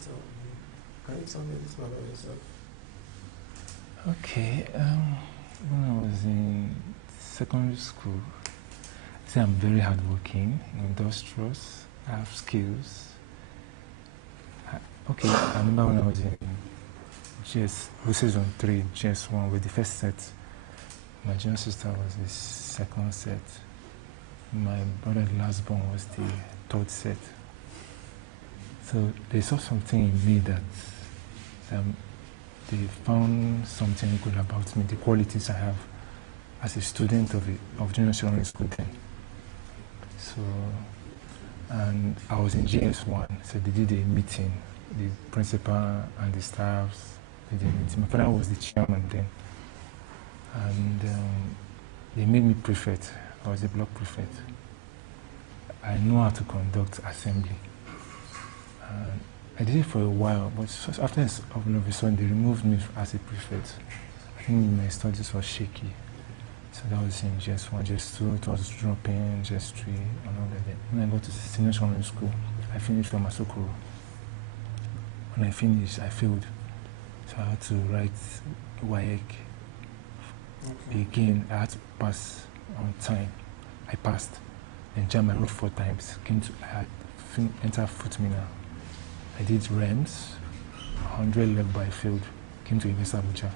So, can you tell me this about yourself? Okay, when I was in secondary school, I say I'm very hardworking, industrious, I have skills. Okay, I remember when I was in season 3, GS1 with the first set. My junior sister was the second set. My brother, the last born, was the third set. So they saw something in me that they found something good about me, the qualities I have as a student of junior secondary school then. So And I was in GS1, so they did a meeting. The principal and the staffs did a meeting. My father was the chairman then. And they made me prefect. I was a block prefect. I know how to conduct assembly. I did it for a while, but after all of a sudden they removed me as a prefect. I think my studies were shaky. So that was in GS1, GS2, it was dropping, GS3, and all that. When I got to senior secondary school, I finished from Asokoro. When I finished, I failed. So I had to write WAEC. Okay. Again, I had to pass on time. I passed. Then jam I wrote 4 times. I had entered Futmina. I did REMS, 100 left, but I failed. Came to University of Abuja.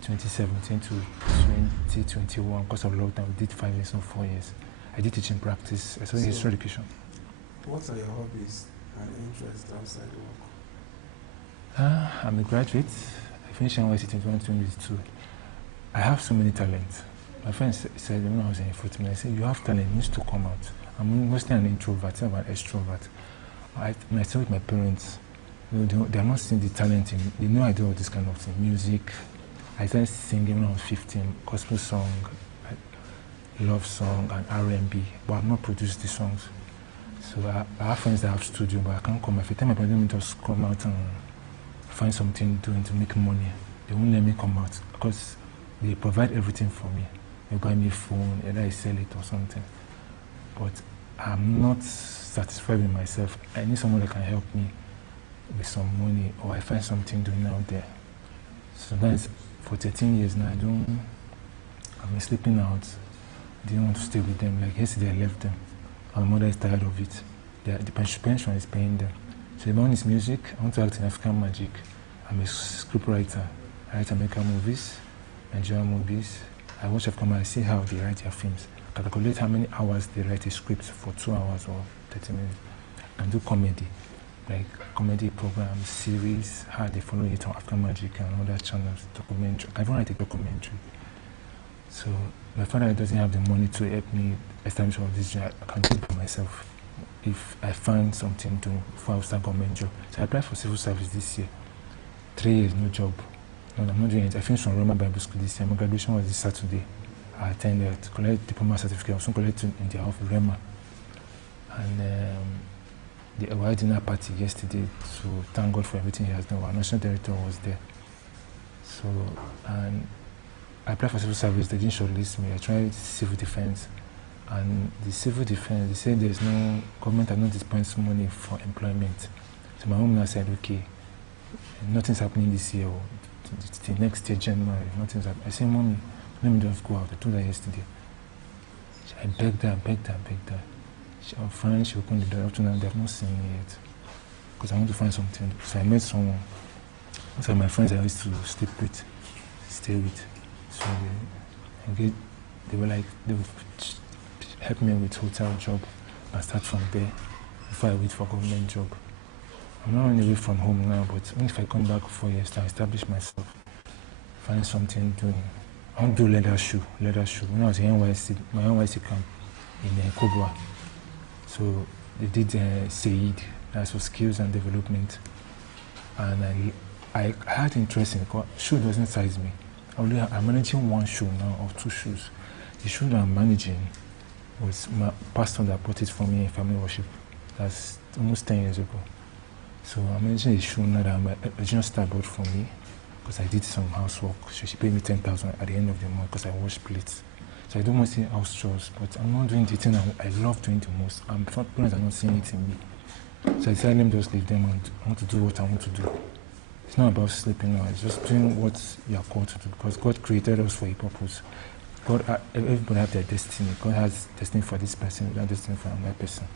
2017 to 2021, because of lockdown, we did 5 years, not 4 years. I did teaching practice, I studied history education. What are your hobbies and interests outside work? I'm a graduate. I finished NYC in 2022. I have so many talents. My friends said when I was in Futmin, I said, you have talent, it needs to come out. I'm mostly an introvert, I'm an extrovert. When I stay with my parents, they are not seeing the talent in me. They know I do all this kind of thing, music. I started singing when I was 15, gospel song, love song, and R&B, but I've not produced the songs. So I have friends that have studio, but I can't come. Every time I them just come out and find something doing to make money. They won't let me come out because they provide everything for me. They buy me a phone, either I sell it or something. But I'm not satisfied with myself. I need someone that can help me with some money, or I find something doing out there. So that's for 13 years now. I've been sleeping out. I didn't want to stay with them. Like yesterday, I left them. My mother is tired of it. The pension is paying them. So the one is music. I want to act in African magic. I'm a scriptwriter. I write American movies, Nigerian movies. I watch African movies. I see how they write their films. I calculate how many hours they write a script for 2 hours or 30 minutes. And do comedy, like comedy programs, series, how they follow it on African Magic and other channels, documentary. I don't write a documentary. So my father doesn't have the money to help me establish all this job. I can do it for myself if I find something to before I start government job. So I applied for civil service this year. 3 years, no job. No, I'm not doing it. I finished from Roma Bible School this year. My graduation was this Saturday. I attended to collect diploma certificate. I also collected in the office Rema. And the award dinner party yesterday, so thank God for everything he has done. Our national director was there. So, and I applied for civil service, they didn't shortlist me. I tried civil defense. And the civil defense, they said there's no, government has not dispensed money for employment. So my mom now said, okay, nothing's happening this year, or the next year, January, nothing's happening. I said, Mommy, let me just go out. I told her yesterday. I begged her. Finally, she opened the door. Up to now, they have not seen me yet. Because I want to find something. So I met someone. So my friends I used to stay with. So they were like, they would help me with hotel job and start from there before I wait for government job. I'm not running away from home now, but if I come back 4 years to establish myself, find something doing. I want to do leather shoe. When I was in NYC, my NYC camp in Kobwa. So they did SAID, that's for skills and development. And I had interest in it because shoe doesn't size me. I'm managing 1 shoe now, or 2 shoes. The shoe that I'm managing was my pastor that bought it for me in family worship. That's almost 10 years ago. So I'm managing a shoe now that my original star bought for me because I did some housework. So she paid me 10,000 at the end of the month because I washed plates. So I do mostly house chores, but I'm not doing the thing I love doing the most. Parents are not seeing it in me. So I decided let me just leave them and I want to do what I want to do. It's not about sleeping now, it's just doing what you are called to do because God created us for a purpose. Everybody has their destiny. God has destiny for this person, God has destiny for another person.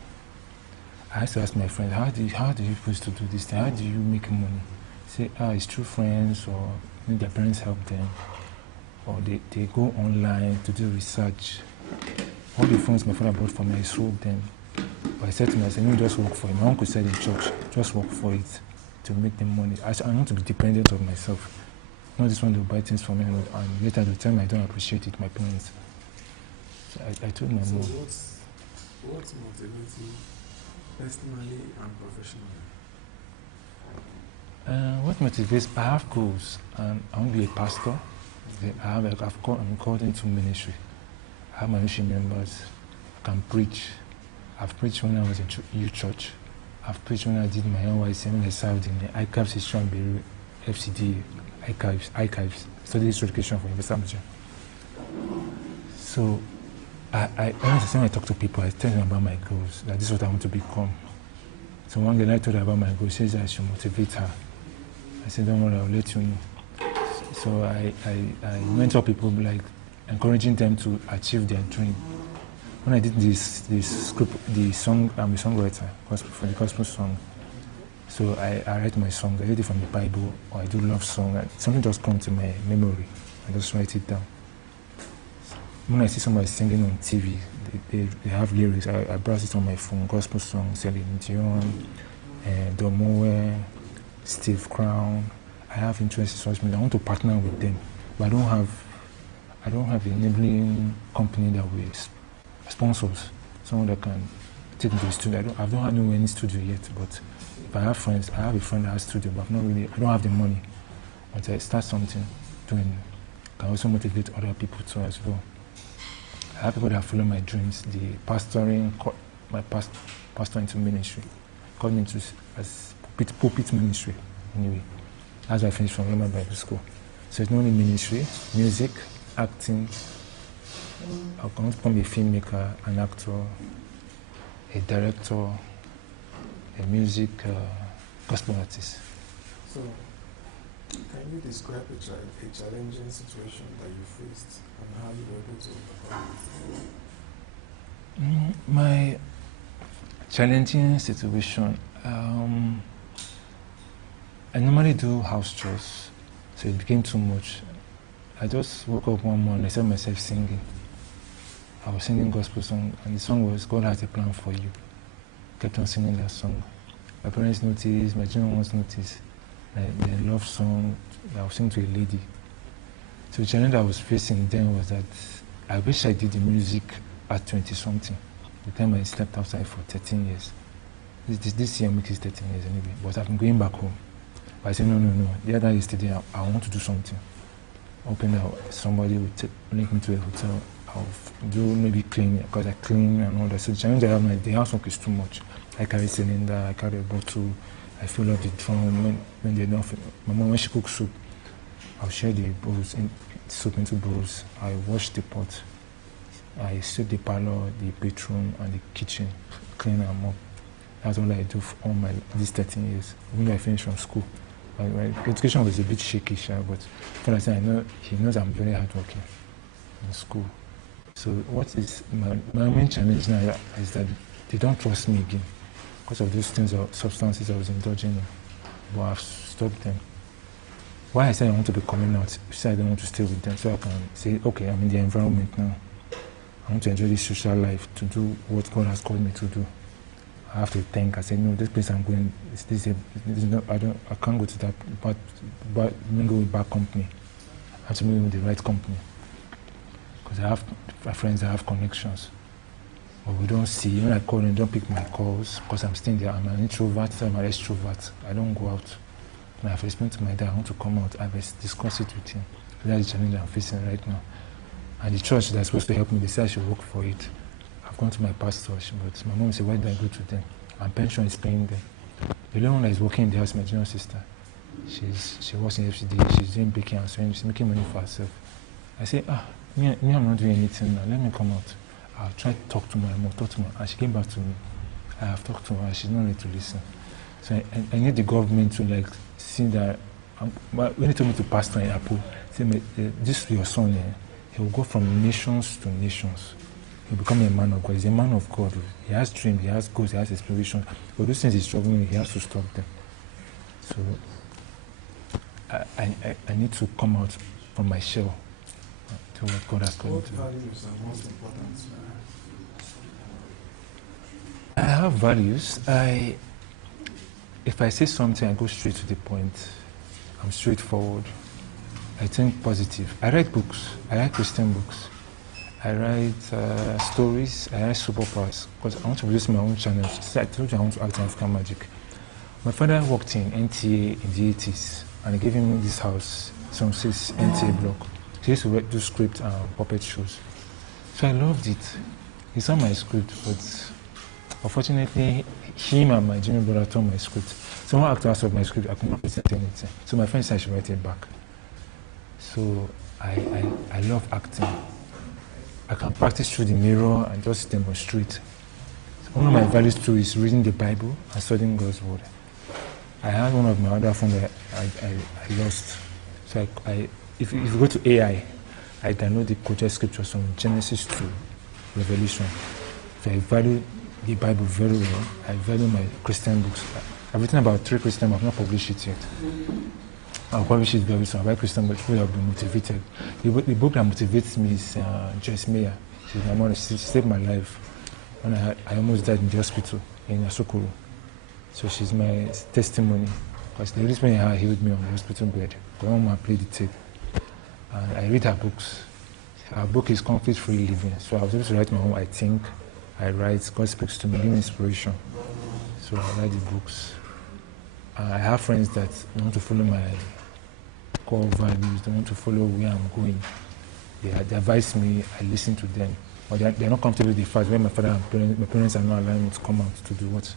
I used to ask my friends, how do you supposed to do this thing? How do you make money? Say, it's through friends or maybe their parents help them. Or they go online to do research. All the phones my father bought for me, I sold them. But I said to myself, let me just work for it. My uncle said in church, just work for it to make them money. I want to be dependent on myself. Not just want to buy things for me and later at the time I don't appreciate it, my parents. So I told my mom. What's motivating personally and professionally? What motivates? I have goals, and I want to be a pastor. I'm called into ministry. I have my ministry members. I can preach. I've preached when I was in youth church. I've preached when I did my NYC, when I served in the archives history and Bureau, FCD, archives, study history education for University of Abuja. So, when I talk to people, I tell them about my goals, that this is what I want to become. So one girl I told her about my goals, she says I should motivate her. I said, don't worry, I'll let you know. So I mentor people, like encouraging them to achieve their dream. When I did this script, the song, I'm a songwriter for the gospel song. So I write my song, I read it from the Bible, or I do love song, and something just comes to my memory. I just write it down. When I see somebody singing on TV, they have lyrics, I browse it on my phone, gospel songs, Celine Dion, Domowe, Steve Crown. I have interest in such music. I want to partner with them, but I don't have an enabling company that will sponsors, someone that can take me to the studio. I don't know any studio yet, but if I have friends, I have a friend that has a studio, but I don't have the money. But I start something, can also motivate other people too as well. I have people that follow my dreams. The pastoring, my pastor into ministry, called me into as pulpit ministry. Anyway, as I finished from Roman Bible School. So it's not only ministry, music, acting. I can become a filmmaker, an actor, a director, a music gospel artist. So, can you describe a challenging situation that you faced and how you were able to overcome it? My challenging situation, I normally do house chores, so it became too much. I just woke up one morning, I saw myself singing. I was singing gospel song, and the song was God Has a Plan for You. Kept on singing that song. My parents noticed, my children once noticed. The love song, I was singing to a lady. So the challenge I was facing then was that I wish I did the music at 20-something. The time I slept outside for 13 years. This year makes it 13 years anyway, but I've been going back home. But I said, no. The other yesterday, I want to do something. Hoping that somebody would link me to a hotel. I'll do maybe clean, because I clean and all that. So the challenge I have now, the housework is too much. I carry cylinder, I carry a bottle, I fill up the drum. When they're done, my mom, when she cooks soup, I'll share the bowls, soup into bowls. I wash the pot. I sweep the parlor, the bedroom, and the kitchen, clean and mop. That's all I do for all these 13 years. When I finished from school, my education was a bit shaky, but for I know he knows I'm very hardworking in school. So what is my main challenge now is that they don't trust me again because of those things or substances I was indulging in. But I've stopped them. Why I say I want to be coming out, I don't want to stay with them, so I can say, okay, I'm in the environment now. I want to enjoy this social life, to do what God has called me to do. I have to think. I say, no, this place I'm going, I can't go to that, but go with bad company. I have to be with the right company. Because I have friends that have connections. But we don't see, when I call them, don't pick my calls, because I'm staying there. I'm an introvert, I'm an extrovert. I don't go out. When I've explained to my dad, I want to come out, I've discussed it with him. That's the challenge I'm facing right now. And the church that's supposed to help me, they say I should work for it. I've gone to my pastor, but my mom said, why did I go to them? And pension is paying them. The only one that is working in the house, my junior sister. She works in FCD, she's doing baking and sewing, she's making money for herself. I say, me, I'm not doing anything now, let me come out. I'll try to talk to my mom, and she came back to me. I have talked to her, she's not ready to listen. So I need the government to see that, when they told me to pastor in Apple, say, this is your son, he will go from nations to nations. He'll become a man of God. He's a man of God. He has dreams, he has goals, he has aspirations. But those things he's struggling with, he has to stop them. So I need to come out from my shell to what God has called me to. What values are most important? I have values. If I say something, I go straight to the point. I'm straightforward. I think positive. I write books. I write Christian books. I write stories, I write soap operas, because I want to produce my own channel. I told you I want to act in African Magic. My father worked in NTA in the 80s, and he gave him this house, some 6 NTA block. He used to do script and puppet shows. So I loved it. He saw my script, but unfortunately, him and my junior brother tore my script. So when after I saw my script, I could not present anything. So my friend said I should write it back. So I love acting. I can practice through the mirror and just demonstrate. So one of my values too is reading the Bible and studying God's word. I had one of my other friends that I lost. So if you go to AI, I download the quoted scriptures from Genesis to Revelation. So I value the Bible very well. I value my Christian books. I've written about 3 Christian books. I've not published it yet. I'll publish it very soon. I write Christian books. People have been motivated. The book that motivates me is Joyce Meyer. She's my mother. She saved my life when I almost died in the hospital in Asokoro. So she's my testimony. Because the reason why healed me on the hospital bed. Because my mom played the tape. And I read her books. Her book is Conflict-Free Living. So I was able to write my own. I think, I write, God speaks to me, give me inspiration. So I write the books. I have friends that want to follow my core values, they want to follow where I'm going. They advise me, I listen to them. But they're not comfortable with the fact when my father and my parents are not allowing me to come out to do what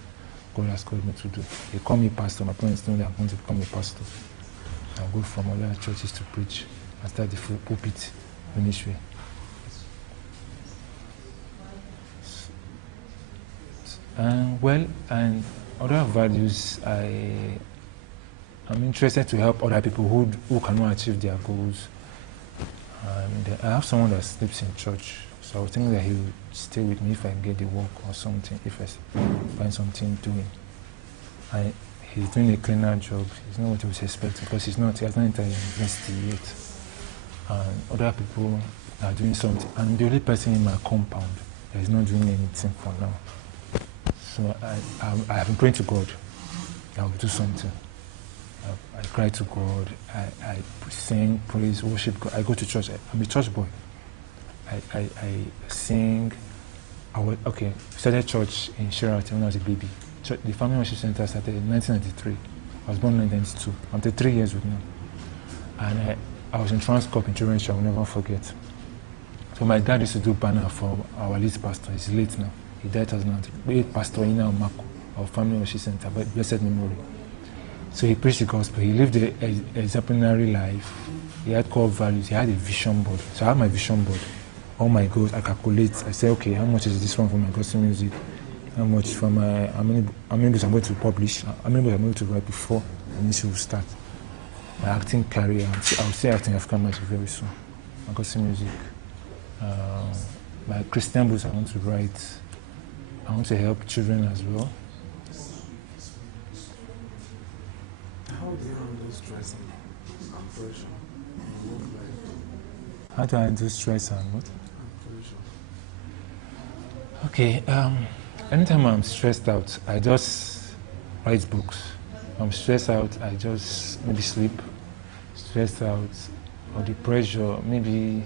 God has called me to do. They call me pastor. My parents know that I'm going to become a pastor. I'll go from other churches to preach and start the full pulpit ministry. And other values, I'm interested to help other people who cannot achieve their goals. And I have someone that sleeps in church, so I was thinking that he would stay with me if I get the work or something, if I find something doing. He's doing a cleaner job. It's not what he was expecting because he has not entered university yet. And other people are doing something. I'm the only person in my compound that is not doing anything for now. So I have been praying to God that I will do something. I cry to God, I sing, praise, worship God. I go to church, I'm a church boy. I sing. Started church in Sheraton when I was a baby. The Family Worship Center started in 1993. I was born in 1992. I'm 33 years old now. And I was in Transcorp in Children's Church, I'll never forget. So my dad used to do banner for our lead pastor. He's late now. He died 2003. Pastor Ina Omako, our Family Worship Center, but blessed memory. So he preached the gospel. He lived an exemplary life. He had core values. He had a vision board. So I have my vision board. All my goals, I calculate. I say, okay, how much is this one for my gospel music? How much for my, how many books I'm going to publish? How many books I'm going to write before the ministry will start? My acting career, I will say acting African Magic very soon. My gospel music. My Christian books I want to write. I want to help children as well. How do you handle stress and pressure in your work life? How do I handle stress and what? And pressure. Okay, anytime I'm stressed out, I just write books. I'm stressed out, I just maybe sleep. Stressed out, or the pressure, maybe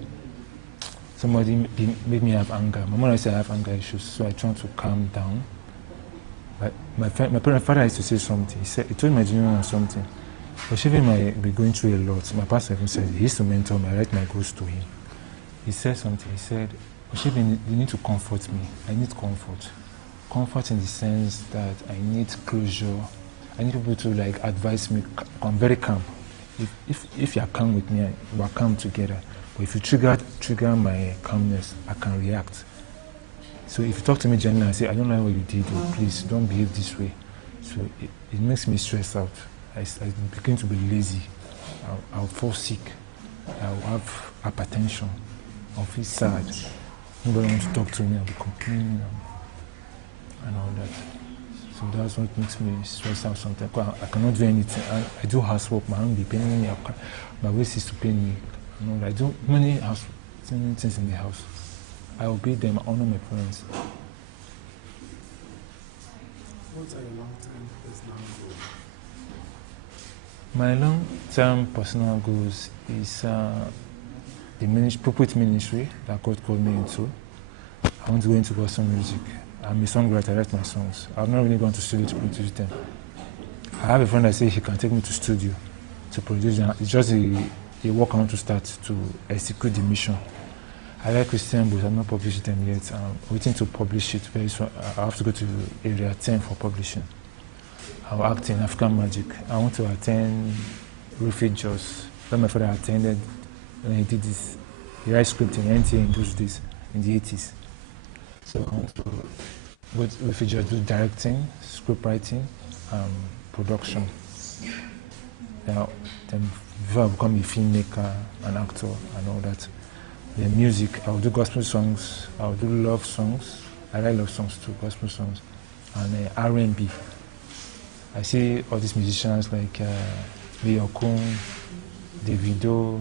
somebody made me have anger. My mother said I have anger issues, so I try to calm down. But my father used to say something. He told my junior something. But Shevin might be going through a lot. My pastor even said, he used to mentor me. I write my goals to him. He said something. He said, Shevin, you need to comfort me. I need comfort. Comfort in the sense that I need closure. I need people to advise me. I'm very calm. If you are calm with me, we are calm together. But if you trigger my calmness, I can react. So if you talk to me gently and say, I don't like what you did, or please don't behave this way. So it makes me stressed out. I begin to be lazy. I'll fall sick. I'll have hypertension. I'll feel sad. Nobody wants to talk to me. I'll be complaining and all that. So that's what makes me stressed out sometimes. I cannot do anything. I do housework. My hand be paining me. My waist is to pain me. I do many things in the house. I obey them, I honor my parents. What are your long-term personal goals? My long-term personal goals is the pulpit ministry that God called me into. I want to go into gospel music. I'm a songwriter, I write my songs. I've not really gone to studio to produce them. I have a friend that says he can take me to studio to produce them. It's just a work I want to start to execute the mission. I like Christian books, I've not published them yet. I'm waiting to publish it very soon. I have to go to area 10 for publishing. I'll act in African Magic. I want to attend Refugees. When my father attended, when he did this, he writes script in NTA in those days, in the 80s. So I want to go to Refugees, do directing, script writing, production. Now, then before I become a filmmaker, an actor, and all that. Then music, I'll do gospel songs, I'll do love songs. I write love songs too, gospel songs, and R&B. I see all these musicians like Beyonce, Davido,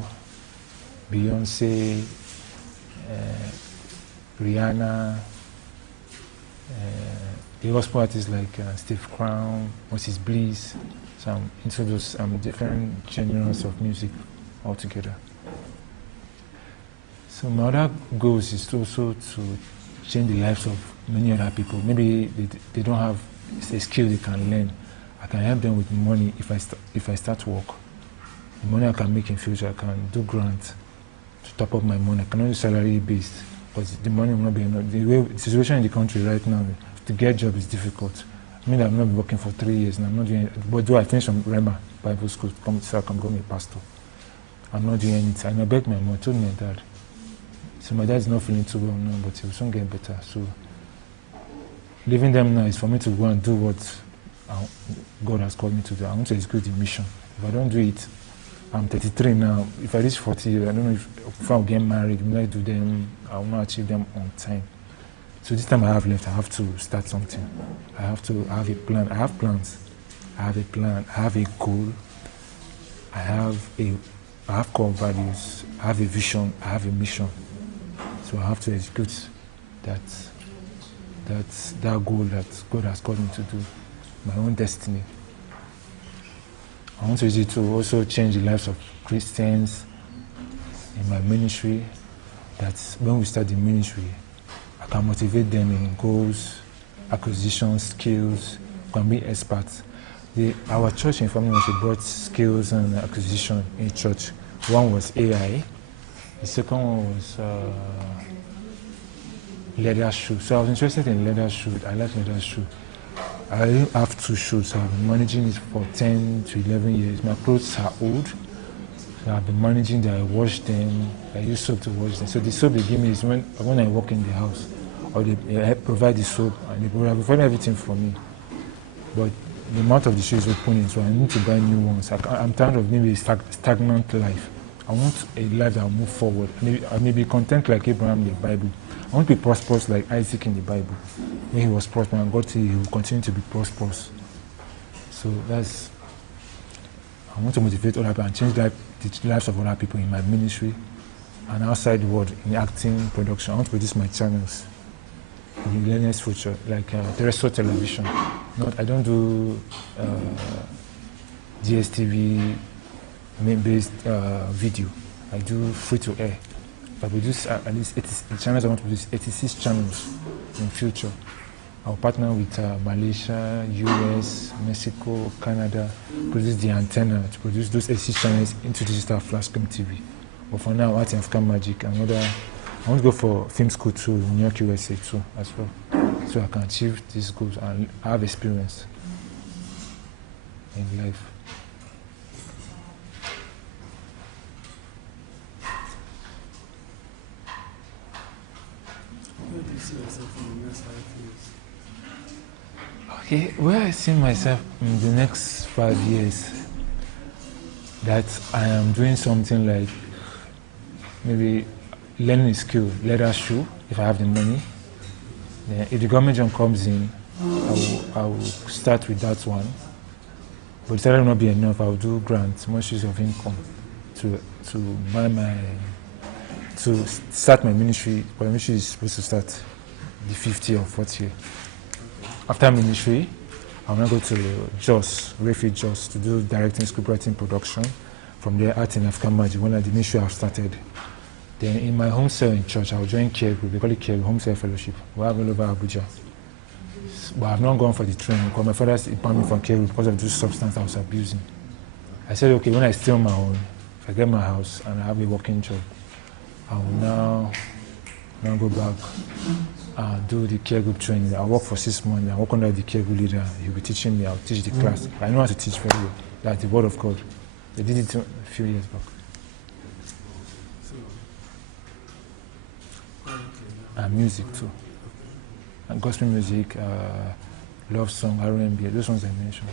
Beyonce, Rihanna, the gospel artists like Steve Crown, Moses Bliss. So I'm into those different genres of music altogether. So my other goals is also to change the lives of many other people. Maybe they don't have a skill they can learn. I can help them with money if I start work. The money I can make in future, I can do grants to top up my money. I cannot use salary based, but the money will not be enough. The situation in the country right now, to get a job is difficult. I mean, I've not been working for 3 years and I'm not doing it. But do I finish from Rema Bible School so I can become a pastor? I'm not doing anything. And I begged my mom, I told my dad. So my dad is not feeling too well now, but he will soon get better. So leaving them now is for me to go and do what God has called me to do. I want to execute the mission. If I don't do it, I'm 33 now. If I reach 40, I don't know if I'll get married, when I do them, I will not achieve them on time. So this time I have left, I have to start something. I have a plan. I have plans. I have a plan. I have a goal. I have core values. I have a vision. I have a mission. So I have to execute that goal that God has called me to do, my own destiny. I want to use it to also change the lives of Christians in my ministry, that when we start the ministry, I can motivate them in goals, acquisition, skills, can be experts. Our church in Family Ministry brought skills and acquisition in church. One was AI, the second one was leather shoes. So I was interested in leather shoes. I like leather shoes. I have 2 shoes. I've been managing it for 10 to 11 years. My clothes are old. So I've been managing them. I wash them. I use soap to wash them. So the soap they give me is when I walk in the house, or they provide the soap and they provide everything for me. But the amount of the shoes is opening, so I need to buy new ones. I'm tired of maybe a stagnant life. I want a life that will move forward. I may be content like Abraham in the Bible. I want to be prosperous like Isaac in the Bible. When he was prosperous, and God said he will continue to be prosperous. So I want to motivate other people and change the lives of other people in my ministry and outside the world in acting, production. I want to produce my channels in the nearest future, like terrestrial television. I don't do DSTV main-based video. I do free-to-air. I produce at least 80 channels. I want to produce 86 channels in future. I'll partner with Malaysia, US, Mexico, Canada, produce the antenna to produce those 86 channels into digital flash screen TV. But for now, Art in African Magic, I want to go for film school too, in New York, USA too, as well. So I can achieve these goals and have experience in life. Where do you see yourself in the next 5 years? Okay, where I see myself in the next 5 years, that I am doing something like maybe learning a skill, leather shoe, if I have the money. Then if the government job comes in, I will start with that one. But if that will not be enough, I will do grants, more sources of income to start my ministry. My ministry is supposed to start the 50th or 40th. After ministry, I want to go to Jos, Refuge Jos, to do directing, scriptwriting, production. From there, Art in African Magic, when the ministry have started. Then in my home cell in church, I'll join care group. They call it care group, home cell fellowship. We have all over Abuja. But I've not gone for the training because my father's impounded me from care group because of this substance I was abusing. I said, okay, when I stay on my own, if I get my house and I have a working job, I will now go back and do the care group training. I'll work for 6 months. I'll work under the care group leader. He'll be teaching me. I'll teach the class. I know how to teach very well. That's the word of God. They did it a few years back. And music too. And gospel music, love song, R&B, those ones I mentioned.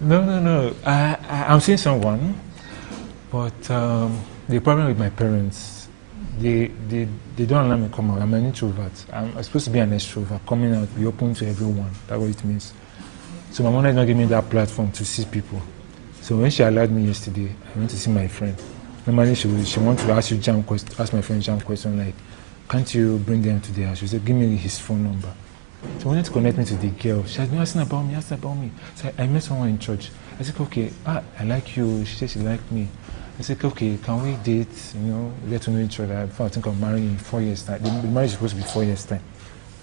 No. I'm seeing someone, but the problem with my parents, they don't allow me to come out. I'm an introvert. I'm supposed to be an extrovert, coming out, be open to everyone. That's what it means. So my mom is not giving me that platform to see people. So when she allowed me yesterday, I went to see my friend. Normally she wants to ask my friend jam question like, can't you bring them to the house? She said, give me his phone number. So I wanted to connect me to the girl. She had been asking about me. So I met someone in church. I said, okay, I like you. She said she liked me. I said, okay, can we date, get to know each other? Before I think of marrying in 4 years' time. The marriage is supposed to be 4 years' time.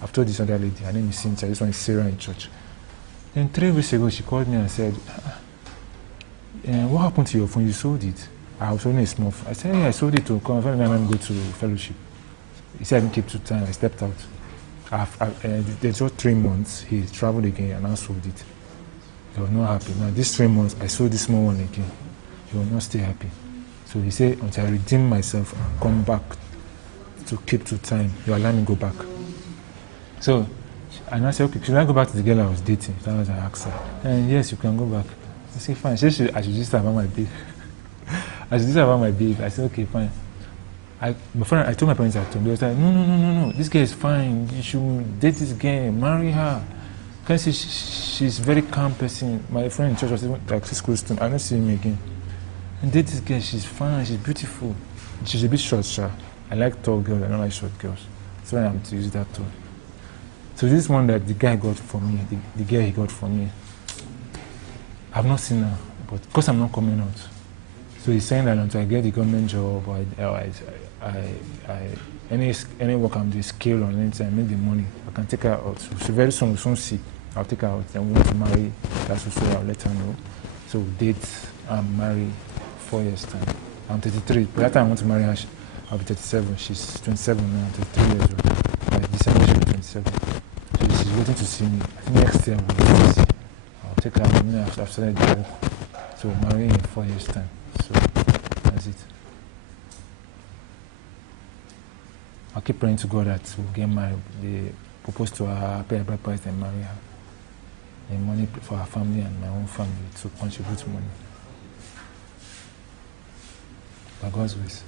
I've told this other lady, her name is Cynthia, this one is Sarah in church. Then 3 weeks ago, she called me and said, what happened to your phone? You sold it. I was only a small phone. I said, yeah, I sold it to come. Let me go to fellowship. He said I didn't keep 2 times. I stepped out. There's just 3 months, he traveled again and I sold it. He was not happy. Now, these 3 months, I sold this small one again. He was not still happy. So he said, until I redeem myself and come back to keep 2 times, you allow me to go back. So, and I said, okay, should I go back to the girl I was dating? That was I asked her. And yes, you can go back. I said, fine. She said, I should just about my babe. I said, okay, fine. I told my parents at home. They were like, no. This girl is fine. You should date this girl, marry her. Can see she's very calm person. My friend in church was even like 6 close to me. I don't see him again. And date this girl. She's fine. She's beautiful. She's a bit short, sure. I like tall girls. I don't like short girls. So I am to use that too. So this one that the guy got for me, the girl he got for me, I've not seen her, but because I'm not coming out. So he's saying that until I get the government job, any work I'm doing, skill on anything, I make the money, I can take her out. So very soon, we'll soon see. I'll take her out. Then we want to marry. That's also I'll let her know. So date and marry 4 years time. I'm 33. By that time I want to marry her, I'll be 37. She's 27 now, 33 years old. By December she'll be 27. So she's waiting to see me. I think next year we'll see. I'll take her and I've started the work. So marrying in 4 years time. So that's it. I'll keep praying to God that we'll get married. They propose to her, pay a bride price, and marry her. And money for her family and my own family to contribute money. By God's ways.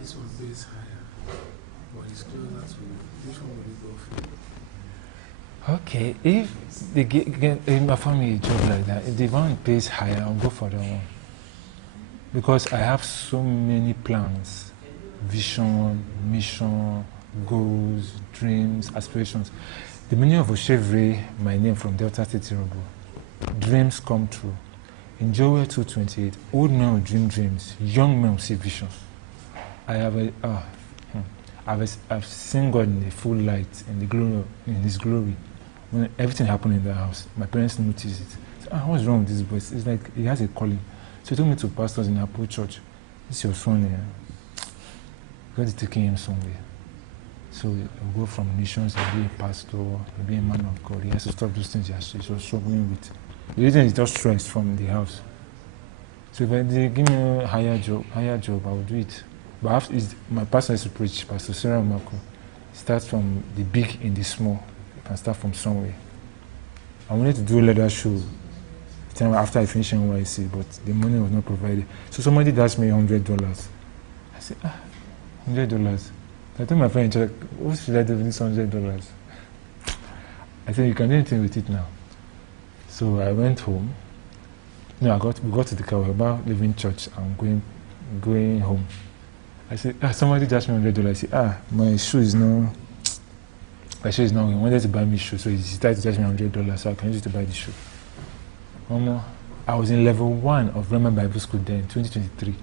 This one pays higher, but it's closer to which one will you go for? Okay, if they get my family a job like that, if the one pays higher, I'll go for that one. Because I have so many plans, vision, mission, goals, dreams, aspirations. The meaning of Oshevre, my name from Delta State Tirobo, dreams come true. In Joel 2:28, old men will dream dreams, young men will see visions. I've seen God in the full light, in the glory, in His glory. When everything happened in the house, my parents noticed it. So, what's wrong with this boy? It's like he has a calling. So he took me to pastors in Apple Church. This is your son here. God is taking him somewhere. So he'll go from nations, he'll be a pastor, he'll be a man of God. He has to stop those things he was struggling with. The reason is just stress from the house. So if they give me a higher job, I will do it. But my pastor is to preach, Pastor Sarah Marco. Start from the big in the small. You can start from somewhere. I wanted to do a leather show the time after I finished NYC, but the money was not provided. So somebody asked me $100. I said, $100. I told my friend, what should I do with this $100? I said, you can do anything with it now. So I went home. No, we got to the car. We were about leaving church and going home. I said, somebody asked me $100. I said, my shoe is not. He wanted to buy me shoes, so he decided to charge me $100, so I can use it to buy the shoe. I was in level 1 of Bremen Bible School then, 2023.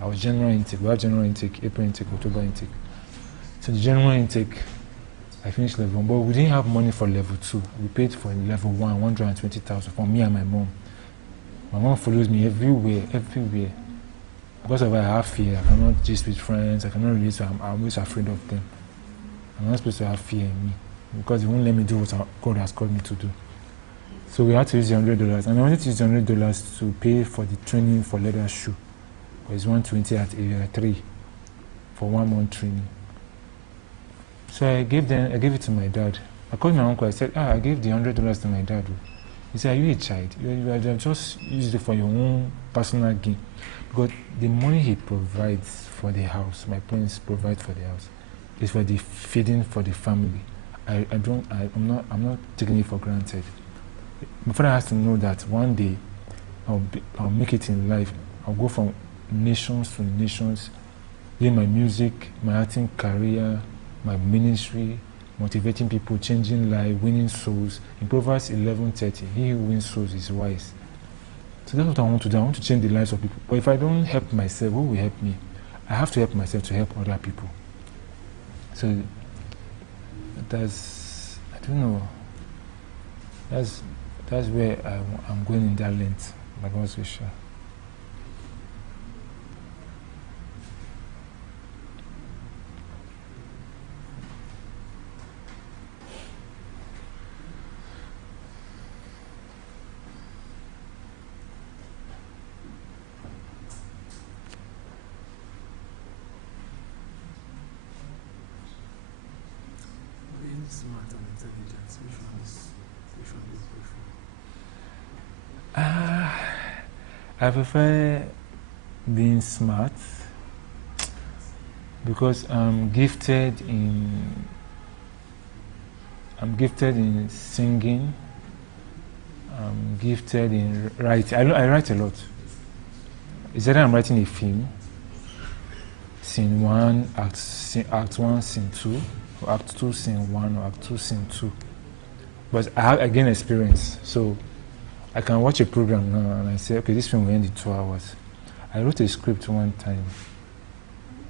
I was general intake. We have general intake, April intake, October intake. So the general intake, I finished level 1, but we didn't have money for level 2. We paid for level 1, 120,000 for me and my mom. My mom follows me everywhere. Because of I have fear, I cannot gist with friends, I cannot relate, so I'm always afraid of them. I'm not supposed to have fear in me, because it won't let me do what God has called me to do. So we had to use the $100, and I wanted to use the $100 to pay for the training for leather shoe. It was 120 at area 3 for 1 month training. So I gave it to my dad. I called my uncle, I said, I gave the $100 to my dad. He said, are you a child? You have just used it for your own personal gain. Because the money he provides for the house, my parents provide for the house, is for the feeding for the family. I'm not taking it for granted. My father has to know that one day I'll make it in life. I'll go from nations to nations, doing my music, my acting career, my ministry, motivating people, changing lives, winning souls. In Proverbs 11:30, he who wins souls is wise. So that's what I want to do. I want to change the lives of people. But if I don't help myself, who will help me? I have to help myself to help other people. So I don't know. That's where I'm going in that length, by God's wish. Smart and intelligent, which one do you prefer? I prefer being smart because I'm gifted in singing. I'm gifted in writing. I write a lot. Is either I'm writing a film, scene 1, act 1, scene 2. Or Act 2, Scene 1, or Act 2, Scene 2. But I gain experience, so I can watch a program now and I say, okay, this film will end in 2 hours. I wrote a script one time.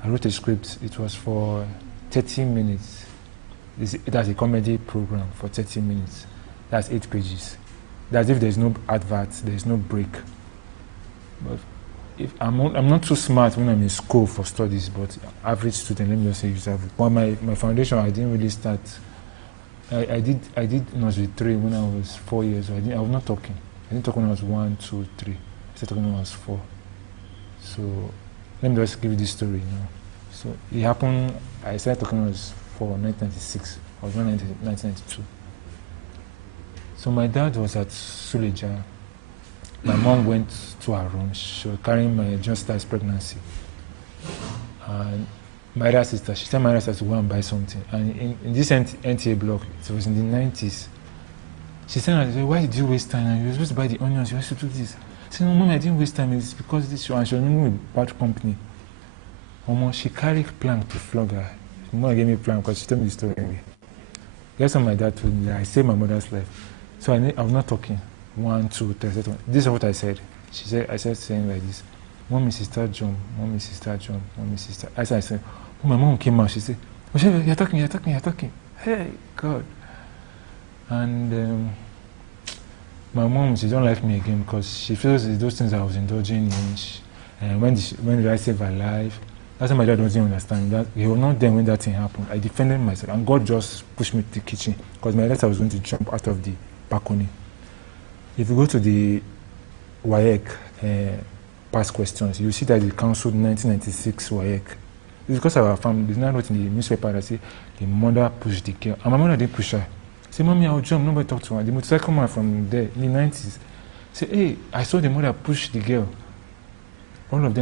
It was for 30 minutes. That's a comedy program for 30 minutes. That's 8 pages. That's if there's no advert, there's no break. But if I'm not too smart when I'm in school for studies, but average student, let me just say use average. But my foundation, I didn't really start. I did nursery 3 when I was 4 years old. I was not talking. I didn't talk when I was 1, 2, 3. I started talking when I was 4. So let me just give you this story. So it happened. I started talking when I was 4, 1996. I was born in 1992. So my dad was at Suleja. My mom went to her room. She was carrying my just started pregnancy. And my other sister, she said my other sister to go and buy something. And in this NTA block, it was in the 90s. She said, why did you waste time? You were supposed to buy the onions, you were supposed to do this. I said, no, Mom, I didn't waste time. It's because this, and she was living with bad company. She carried plank to flog her. Mom gave me plank because she told me the story anyway. Guess what my dad told me? I saved my mother's life. So I was not talking. 1, 2, 3. This is what I said. I said saying like this. Mommy, sister, jump. Mommy, sister, jump. Mommy, sister. I said, when my mom came out, she said, You're talking. Hey, God. And my mom, she don't like me again because she feels it's those things I was indulging in. When did I save her life? That's why my dad doesn't understand that. He was not there when that thing happened. I defended myself, and God just pushed me to the kitchen because my letter was going to jump out of the balcony. If you go to the WAEC past questions, you see that they cancelled 1996 WAEC. It's because of our family. There's not wrote in the newspaper that say the mother pushed the girl, and my mother didn't push her. Say, Mommy, I'll jump. Nobody talked to her. The motorcycle man from there in the 90s. Say, hey, I saw the mother push the girl. All of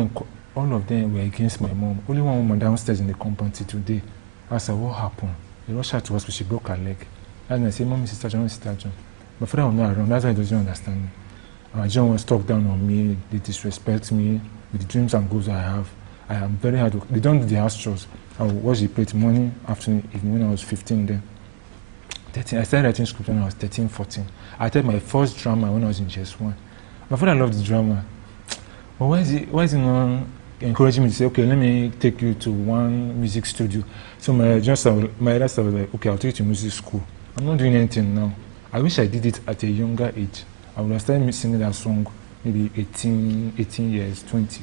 them were against my mom. Only one woman downstairs in the compound till today. I said, what happened? They rushed her to hospital. She broke her leg. And I said, Mommy, Sister John. My father was not around. That's why he doesn't understand me. John was talk down on me. They disrespect me with the dreams and goals I have. I am very hard. They don't do the house chores. I would watch the plate morning, afternoon, evening when I was 15 then. 13. I started writing script when I was 13, 14. I did my first drama when I was in GS1. My father loved the drama. But why is he not encouraging me to say, okay, let me take you to one music studio? So my elder was like, okay, I'll take you to music school. I'm not doing anything now. I wish I did it at a younger age. I would have started singing that song maybe 18 years, 20.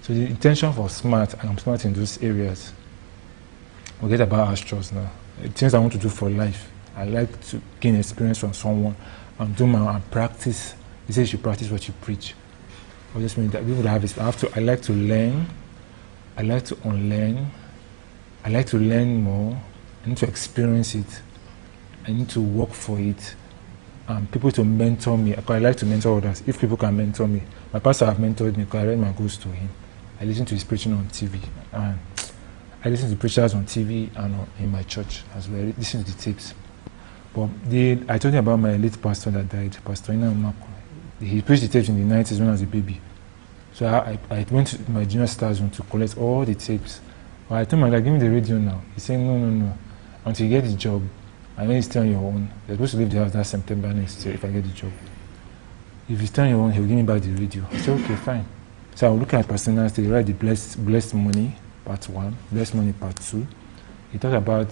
So the intention for smart, and I'm smart in those areas. Forget about astros now. Things I want to do for life. I like to gain experience from someone and do my and practice. They say you should practice what you preach. I just mean that we would have this. I like to learn. I like to unlearn. I like to learn more. I need to experience it. I need to work for it. People to mentor me. I like to mentor others. If people can mentor me, my pastor have mentored me because I read my goals to him. I listen to his preaching on TV, and I listen to preachers on TV and in my church as well. I listen to the tapes. But I told you about my late pastor that died, Pastor Ina Mako. He preached the tapes in the 90s when I was a baby. So I went to my junior star zone to collect all the tapes. But I told my dad, give me the radio now. He said, no. Until you get the job, I know you stay on your own. You're supposed to leave the house that September next year if I get the job. If you stay on your own, he'll give me back the radio. I said, okay, fine. So I will look at personal state, write the blessed money, part 1, blessed money, part 2. He talked about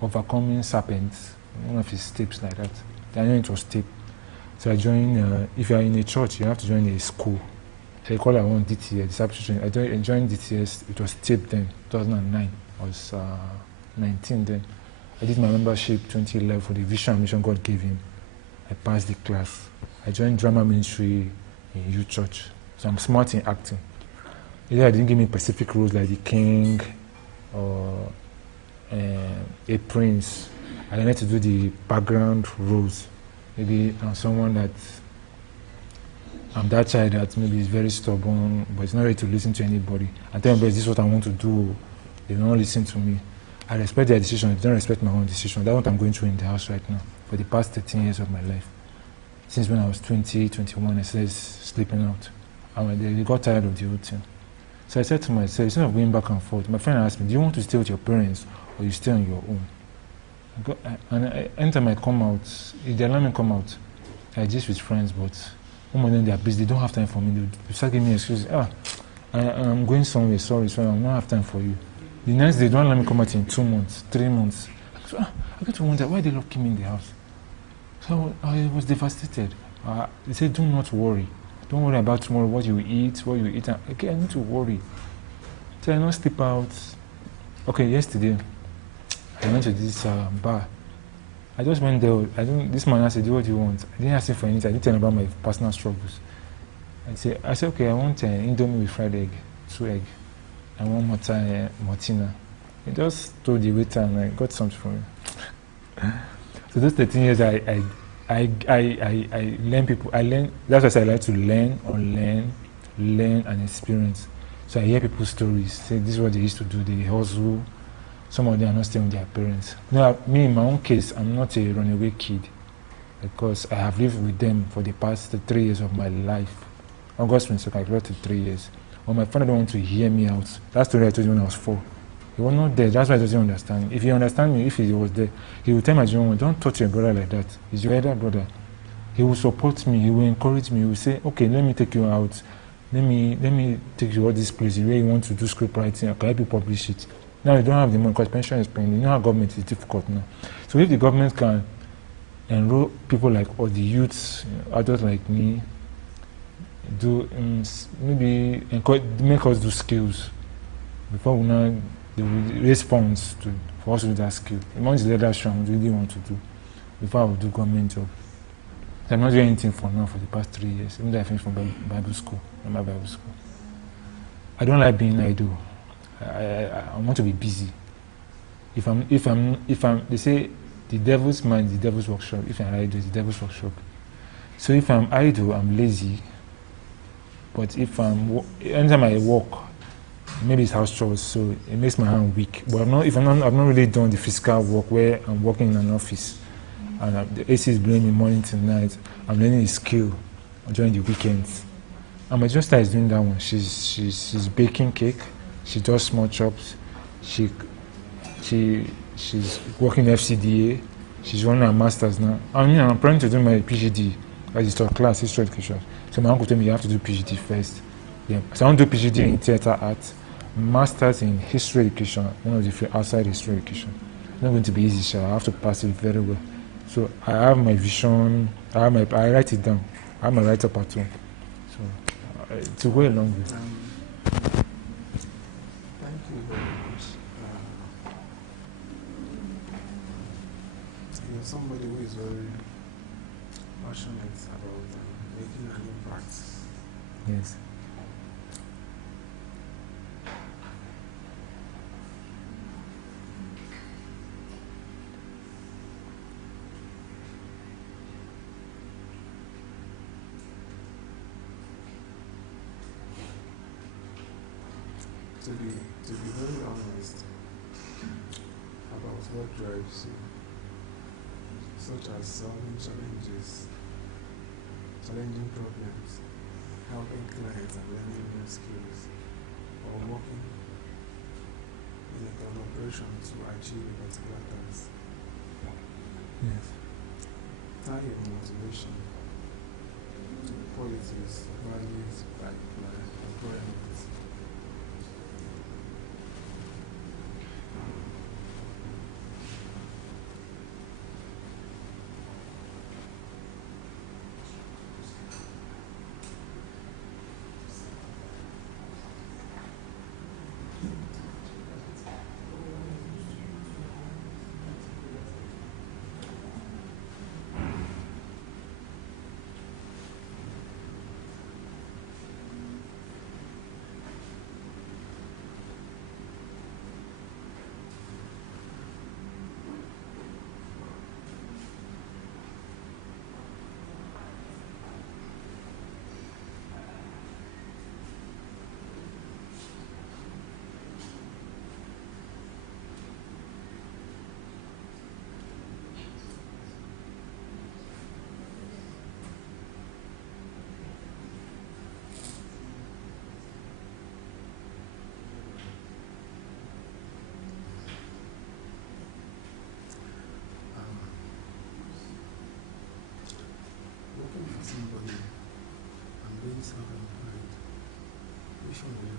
overcoming serpents, one of his tapes like that. I know it was tape. So I joined, if you are in a church, you have to join a school. So I call it one DTS, discipleship. I joined DTS, it was tape then, 2009. I was 19 then. I did my membership 2011 for the vision and mission God gave him. I passed the class. I joined drama ministry in youth church. So I'm smart in acting. Either I didn't give me specific roles like the king or a prince. I learned to do the background roles. Maybe I'm someone that I'm that child that maybe is very stubborn, but it's not ready to listen to anybody. I tell them, this is what I want to do. They don't listen to me. I respect their decision. They don't respect my own decision. That's what I'm going through in the house right now for the past 13 years of my life. Since when I was 20, 21, I started sleeping out. And they got tired of the whole thing. So I said to myself, instead of going back and forth, my friend asked me, do you want to stay with your parents or you stay on your own? And anytime I come out, if they allow me to come out, I just with friends, but one of them they are busy, they don't have time for me. They start giving me excuses. I'm going somewhere, sorry, I don't have time for you. The next day, they don't let me come out in 2 months, 3 months. So, I get to wonder, why they locking me in the house? So I was devastated. They said, do not worry. Don't worry about tomorrow, what you eat. Okay, I need to worry. So I don't sleep out. Okay, yesterday, I went to this bar. I just went there. This man asked, what do you want? I didn't ask him for anything. I didn't tell him about my personal struggles. I said, okay, I want Indomie with fried egg, 2 eggs. I want Martina. He just told the waiter and I got something from him. So those 13 years, I learn people. That's why I like to learn, unlearn, learn and experience. So I hear people's stories. Say this is what they used to do. They hustle. Some of them are not staying with their parents. Now, me in my own case, I'm not a runaway kid because I have lived with them for the past 3 years of my life. August 22nd, I got to 3 years. Well, my father don't want to hear me out. That story I told you when I was 4. He was not there. That's why he doesn't understand. If he understand me, if he was there, he would tell my junior, don't touch your brother like that. He's your elder brother. He will support me. He will encourage me. He will say, okay, let me take you out. Let me take you to all this place where you want to do script writing. I can help you publish it. Now you don't have the money because pension is paying. You know how government is difficult now. So if the government can enroll people like, or the youths, adults like me, do maybe make us do skills before we now they will raise funds for us to do that skill. Once the leadership I really want to do before I will do government job. So I'm not doing anything for now for the past 3 years. Even though I finished from Bible school, my Bible school. I don't like being idle. I want to be busy. If I'm, they say the devil's mind, the devil's workshop. If I'm idle, it's the devil's workshop. So if I'm idle, I'm lazy. But anytime I work, maybe it's house chores, so it makes my hand weak. But I've not really done the physical work where I'm working in an office and the AC is blowing me morning to night. I'm learning a skill during the weekends. And my sister is doing that one. She's baking cake. She does small chops. She's working FCDA. She's running her masters now. I'm planning to do my PhD as a third class history education. So my uncle told me you have to do PhD first. Yeah. So I want to do PhD in theater art, masters in history education, one of the few outside history education. It's not going to be easy, so I have to pass it very well. So I have my vision. I write it down. I have my write-up at home. So it's a way along way. Thank you very much. You're somebody who is very passionate about making an impact. Yes. To be very honest about what drives you, such as solving challenging problems, helping clients and learning new skills, or working in a collaboration to achieve a particular task. Yes. Tie your motivation to qualities, values, like employment. Working for somebody and being self-employed, which one will you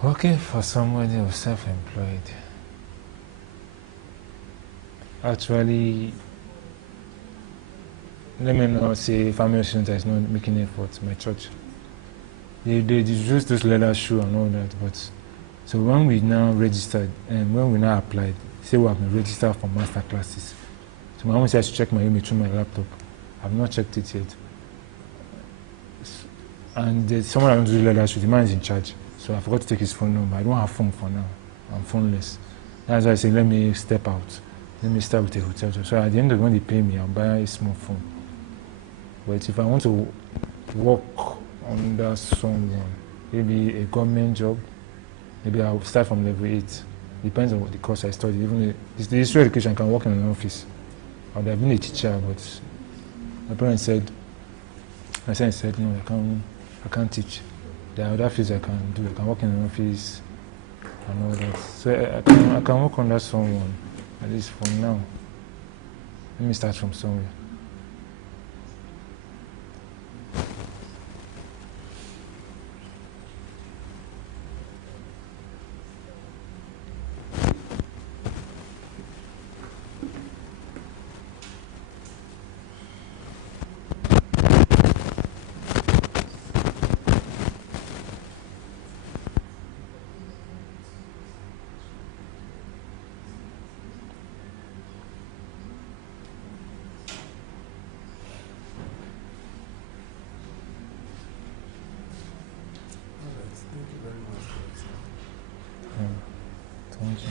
prefer? Working for somebody who's self-employed. Actually, let me not say family student is not making effort. My church, they just those leather shoe and all that. But so when we now registered and when we now applied, say we have been registered for master classes. So my mom said I should check my email through my laptop. I've not checked it yet. And there's someone I want to do leather shoe. The man is in charge, so I forgot to take his phone number. I don't have phone for now. I'm phoneless. That's why I say let me step out. Let me start with a hotel job. So at the end of when they pay me, I'll buy a small phone. But if I want to work under someone, maybe a government job, maybe I'll start from level 8. Depends on what the course I study. Even the history education, I can work in an office. I would have been a teacher, but my parents said, no, I can't teach. There are other fields I can do. I can work in an office and all that. So I can work under someone, at least for now. Let me start from somewhere. Thank you.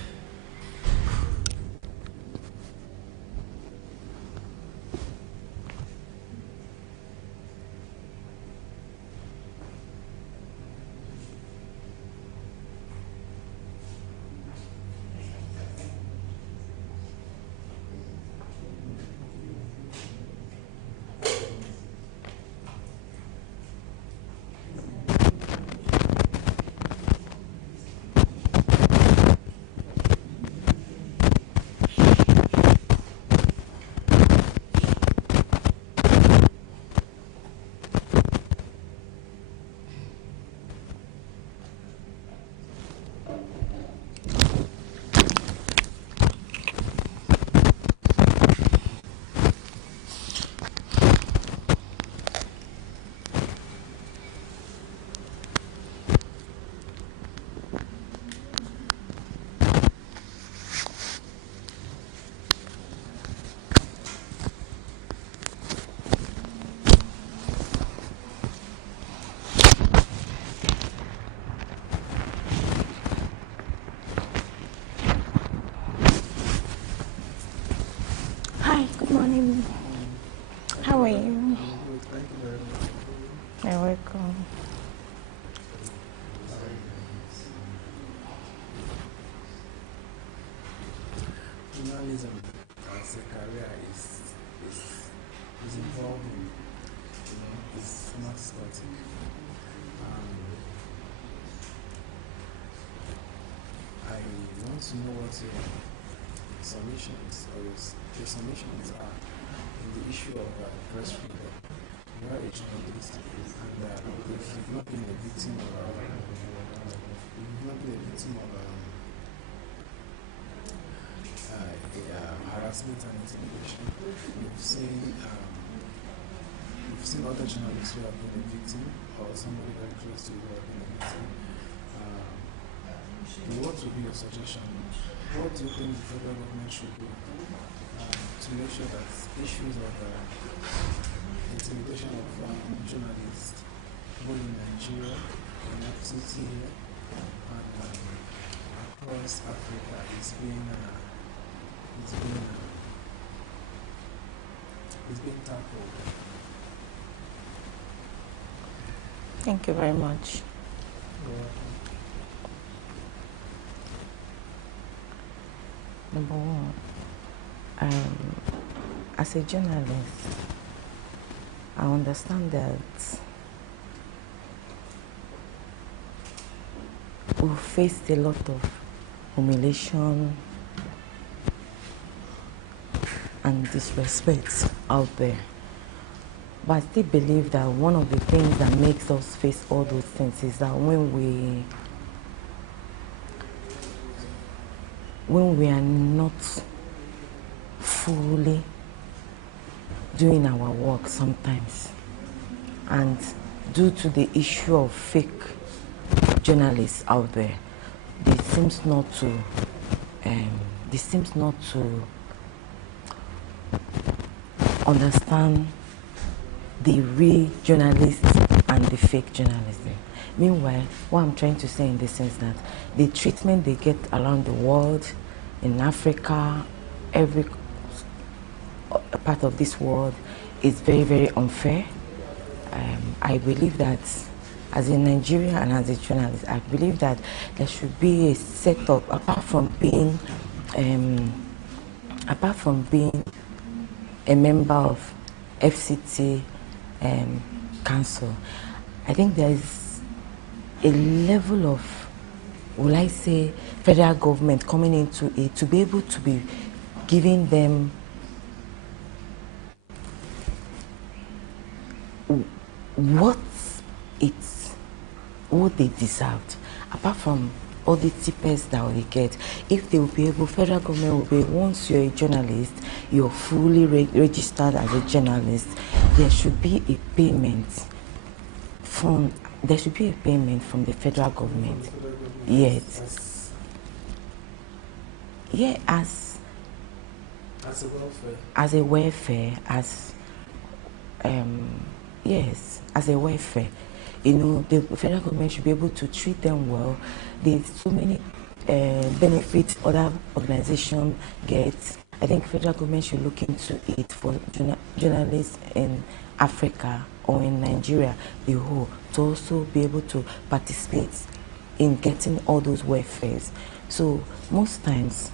Hi, good morning. How are you? Thank you very much. You're welcome. Journalism as a career is evolving, it's not static. I want to know what your submissions or your submissions are in the issue of press freedom. You are a journalist, and if you've not been a victim of harassment and intimidation, you've seen other journalists who have been a victim, or somebody very close to you who have been a victim. What would be your suggestion? What do you think the federal government should do to make sure that issues of intimidation of journalists, both in Nigeria, in FCT here, and across Africa, is being tackled? Thank you very much. Number one, as a journalist, I understand that we faced a lot of humiliation and disrespect out there. But I still believe that one of the things that makes us face all those things is that when we are not fully doing our work sometimes, and due to the issue of fake journalists out there, this seems not to understand the real journalists and the fake journalism. Meanwhile, what I'm trying to say in this sense that the treatment they get around the world, in Africa, every part of this world, is very, very unfair. I believe that as a Nigerian and as a journalist, I believe that there should be a setup apart from being a member of FCT council. I think there is a level of, will I say, federal government coming into it to be able to be giving them what they deserved, apart from all the tippers that they get. If they will be able, federal government will be, once you're a journalist, you're fully registered as a journalist, there should be a payment from the federal government. Yes. Yeah, as a welfare, yes, as a welfare. The federal government should be able to treat them well. There's so many benefits other organizations get. I think federal government should look into it for journalists in Africa or in Nigeria, the whole, to also be able to participate in getting all those welfares. So most times,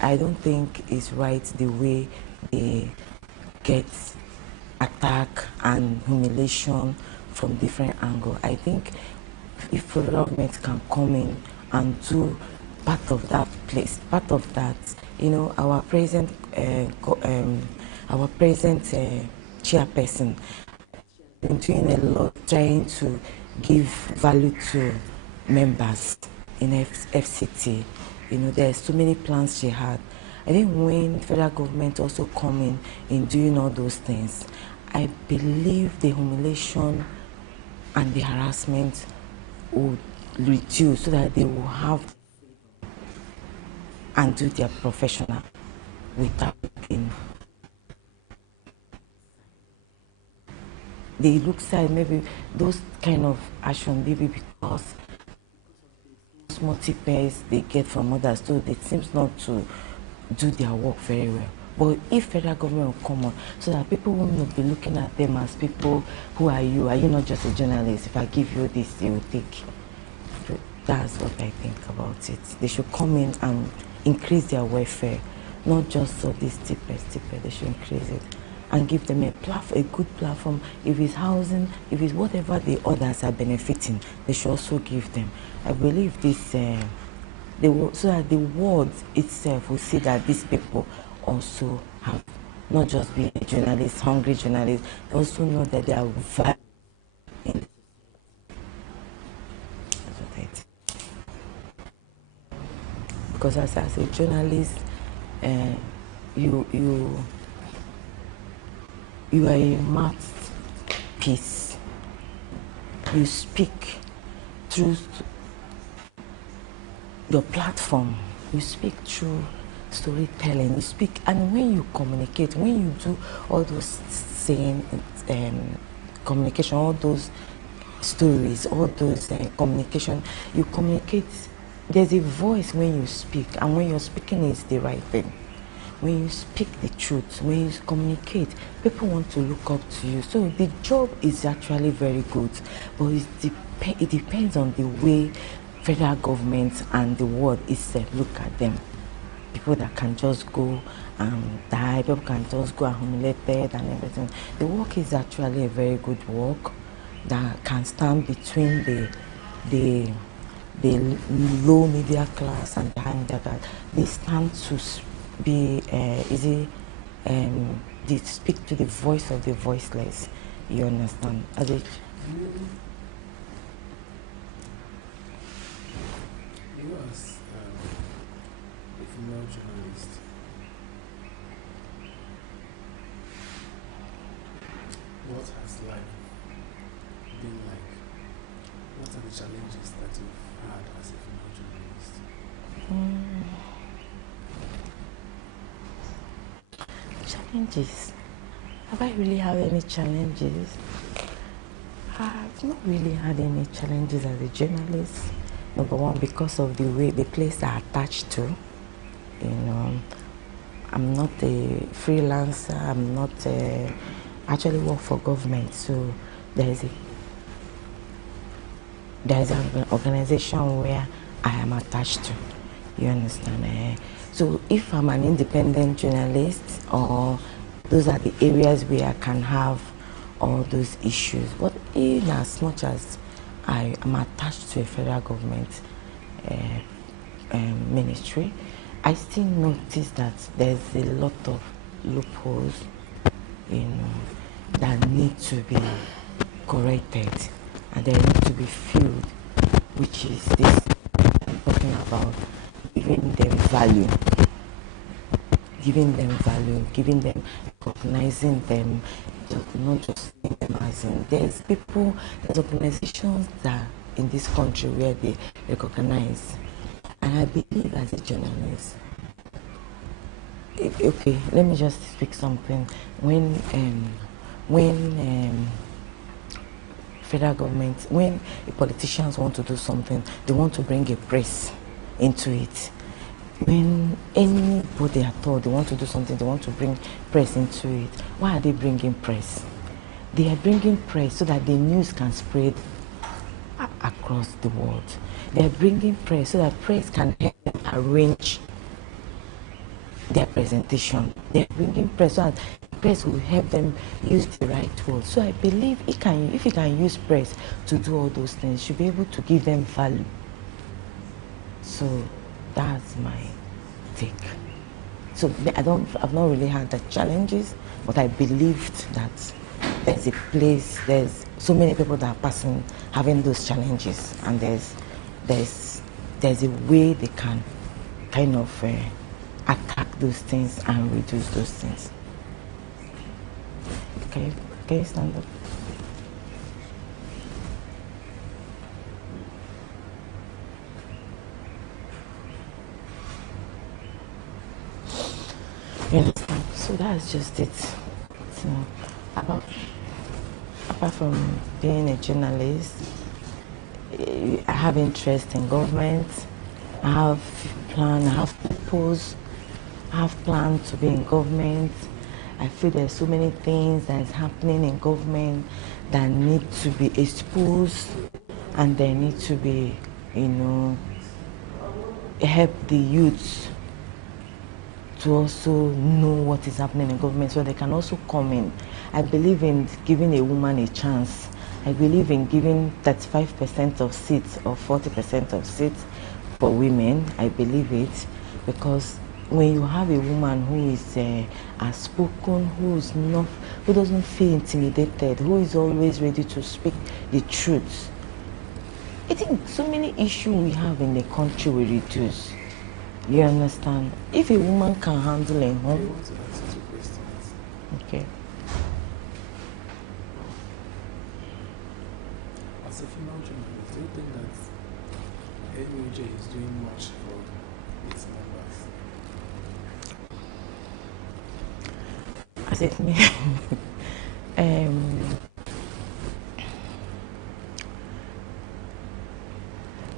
I don't think it's right the way they get attack and humiliation from different angles. I think if federal government can come in and do part of that place, part of that, you know, our present chairperson been doing a lot trying to give value to members in FCT. You know, there's too many plans she had. I think when federal government also come in doing all those things, I believe the humiliation and the harassment would reduce so that they will have and do their professional without being. They look sad, maybe those kind of action, maybe because multiples they get from others, so it seems not to do their work very well. But if federal government will come on, so that people will not be looking at them as people, who are you? Are you not just a journalist? If I give you this, you will take. That's what I think about it. They should come in and increase their welfare, not just for this tipper. They should increase it and give them a good platform. If it's housing, if it's whatever the others are benefiting, they should also give them. I believe this, so that the world itself will see that these people also have not just be journalists, hungry journalists, they also know that they are valued. Because as a journalist, you are a mouthpiece. You speak through your platform. You speak through storytelling. You speak, and when you communicate, when you do all those saying, communication, all those stories, all those communication, you communicate. There's a voice when you speak, and when you're speaking is the right thing. When you speak the truth, when you communicate, people want to look up to you. So the job is actually very good, but it depends on the way federal government and the world itself look at them. People that can just go and die, people can just go and humiliated and everything. The work is actually a very good work that can stand between the low middle class and the high middle class. They stand to be they speak to the voice of the voiceless. You understand? As a You as a female journalist, what has life been like? What are the challenges that you've had as a female journalist? Challenges. Have I really had any challenges? I've not really had any challenges as a journalist. Number one, because of the way the place are attached to. You know, I'm not a freelancer. I'm not actually work for government. So there's an organization where I am attached to. You understand? So if I'm an independent journalist, or those are the areas where I can have all those issues. But in as much as I am attached to a federal government ministry, I still notice that there's a lot of loopholes, you know, that need to be corrected, and they need to be filled, which is this I'm talking about, giving them value, recognizing them, not just seeing them as in. There's organizations that in this country where they recognize, and I believe as a journalist. Okay, let me just speak something. When federal government, when politicians want to do something, they want to bring a press into it. When anybody at all, they want to do something, they want to bring press into it, why are they bringing press? They are bringing press so that the news can spread across the world. They are bringing press so that press can help them arrange their presentation. They are bringing press so that press will help them use the right word. So I believe if he can use press to do all those things, should be able to give them value. So that's my take. So I've not really had the challenges, but I believed that there's a place, there's so many people that are having those challenges, and there's a way they can kind of attack those things and reduce those things. Okay, can you stand up? You understand? So that's just it. So apart from being a journalist, I have interest in government. I have purpose. I have plans to be in government. I feel there's so many things that is happening in government that need to be exposed, and they need to be, help the youths to also know what is happening in government so they can also come in. I believe in giving a woman a chance. I believe in giving 35% of seats or 40% of seats for women. I believe it because when you have a woman who is outspoken, who doesn't feel intimidated, who is always ready to speak the truth, I think so many issues we have in the country will reduce. You understand? If a woman can handle a home. I want to ask you 2 questions. Okay. As a female journalist, do you think that NUJ is doing much for its members? As it may,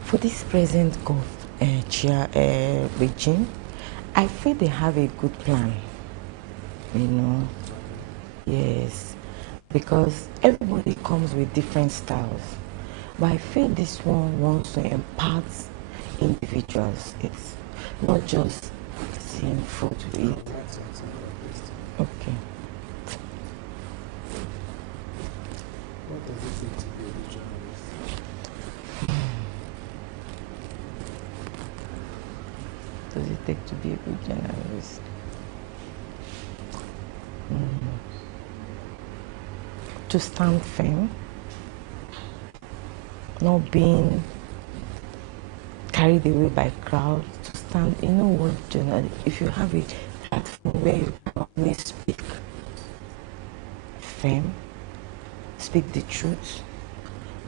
for this present regime, I feel they have a good plan, yes, because everybody comes with different styles, but I feel this one wants to impart individuals. It's not just seeing food to eat. Okay. What does it take to be a good journalist? Does it take to be a good journalist? To stand firm, not being carried away by crowd, to stand, if you have a platform where you can always speak firm, speak the truth,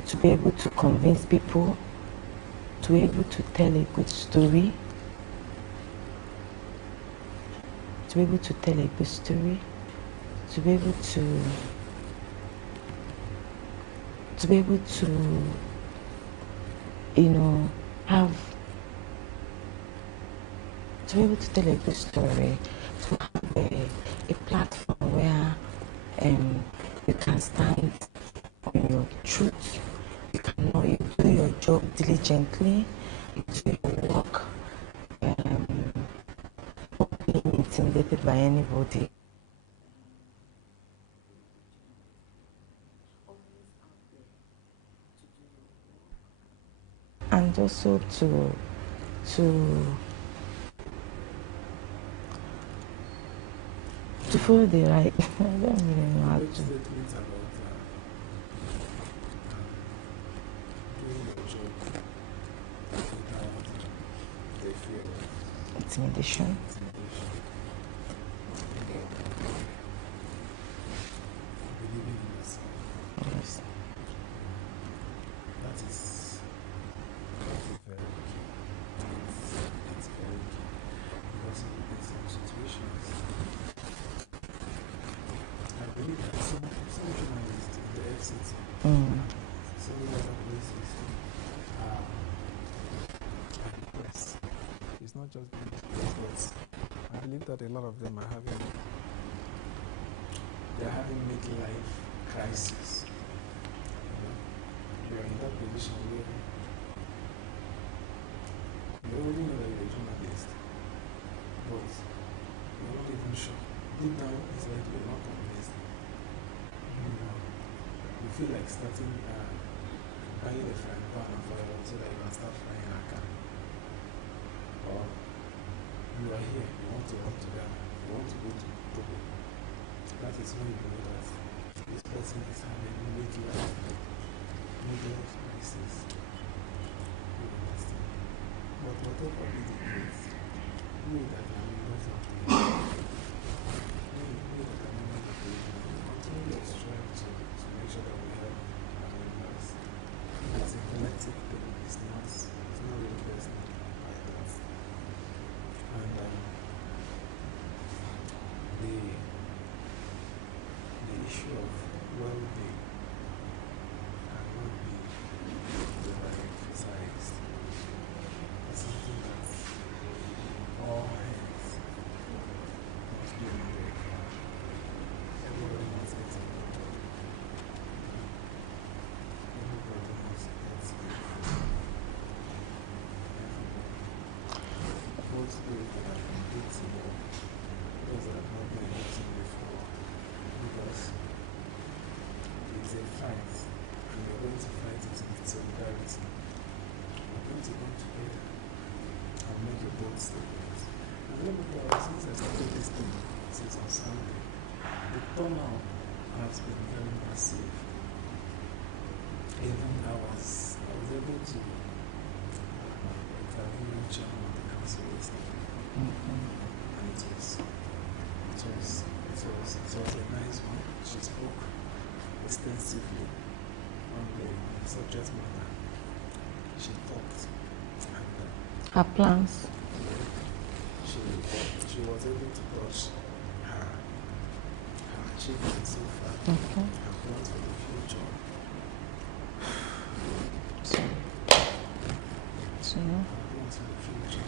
to be able to convince people, to be able to tell a good story, to be able to tell a good story, to be able to to be able to tell a good story, to have a platform where you can stand on your truth, you do your job diligently, you do your work, not being intimidated by anybody. And also to follow the right. I don't really know how Quick to. statement about doing your job without the fear of Intimidation. intimidation. Believing in yourself. Yes. That is very key. It's very key. Because in some situations, I believe that some journalists in the FCT, some other places are press. not just the but I believe that a lot of them are having midlife crisis. You're in that position where you already know that you're a journalist, but you're not even sure. Deep down, it's like you're not convinced. You feel like starting buying a frying pan and fire so that you can start frying a can. Or you are here, you want to come to Ghana, you want to go to Togo. That is when you know that this person is having midlife crisis. You understand? But whatever be the case, you that are members of the continue to strive to make sure that we help our members. It's a collective thing, it's not really personal like that. And the issue of well-being cannot be overemphasized. It's something that all hands must be on deck. Everybody must get involved. Everybody must get involved. Both those that have been dating or those that have not been dating before, because it's a fight and you're going to fight it in solidarity. You're going to come together and make your boat statement. And let me tell you, since I started this thing, since on Sunday, the turnout has been very massive. Even I was able to interview the chairman of the council yesterday. And it was a nice one. She spoke extensively on the subject matter. She talked and Her plans. she was able to touch her achievements so far, Okay. her plans for the future. So Her plans for the future.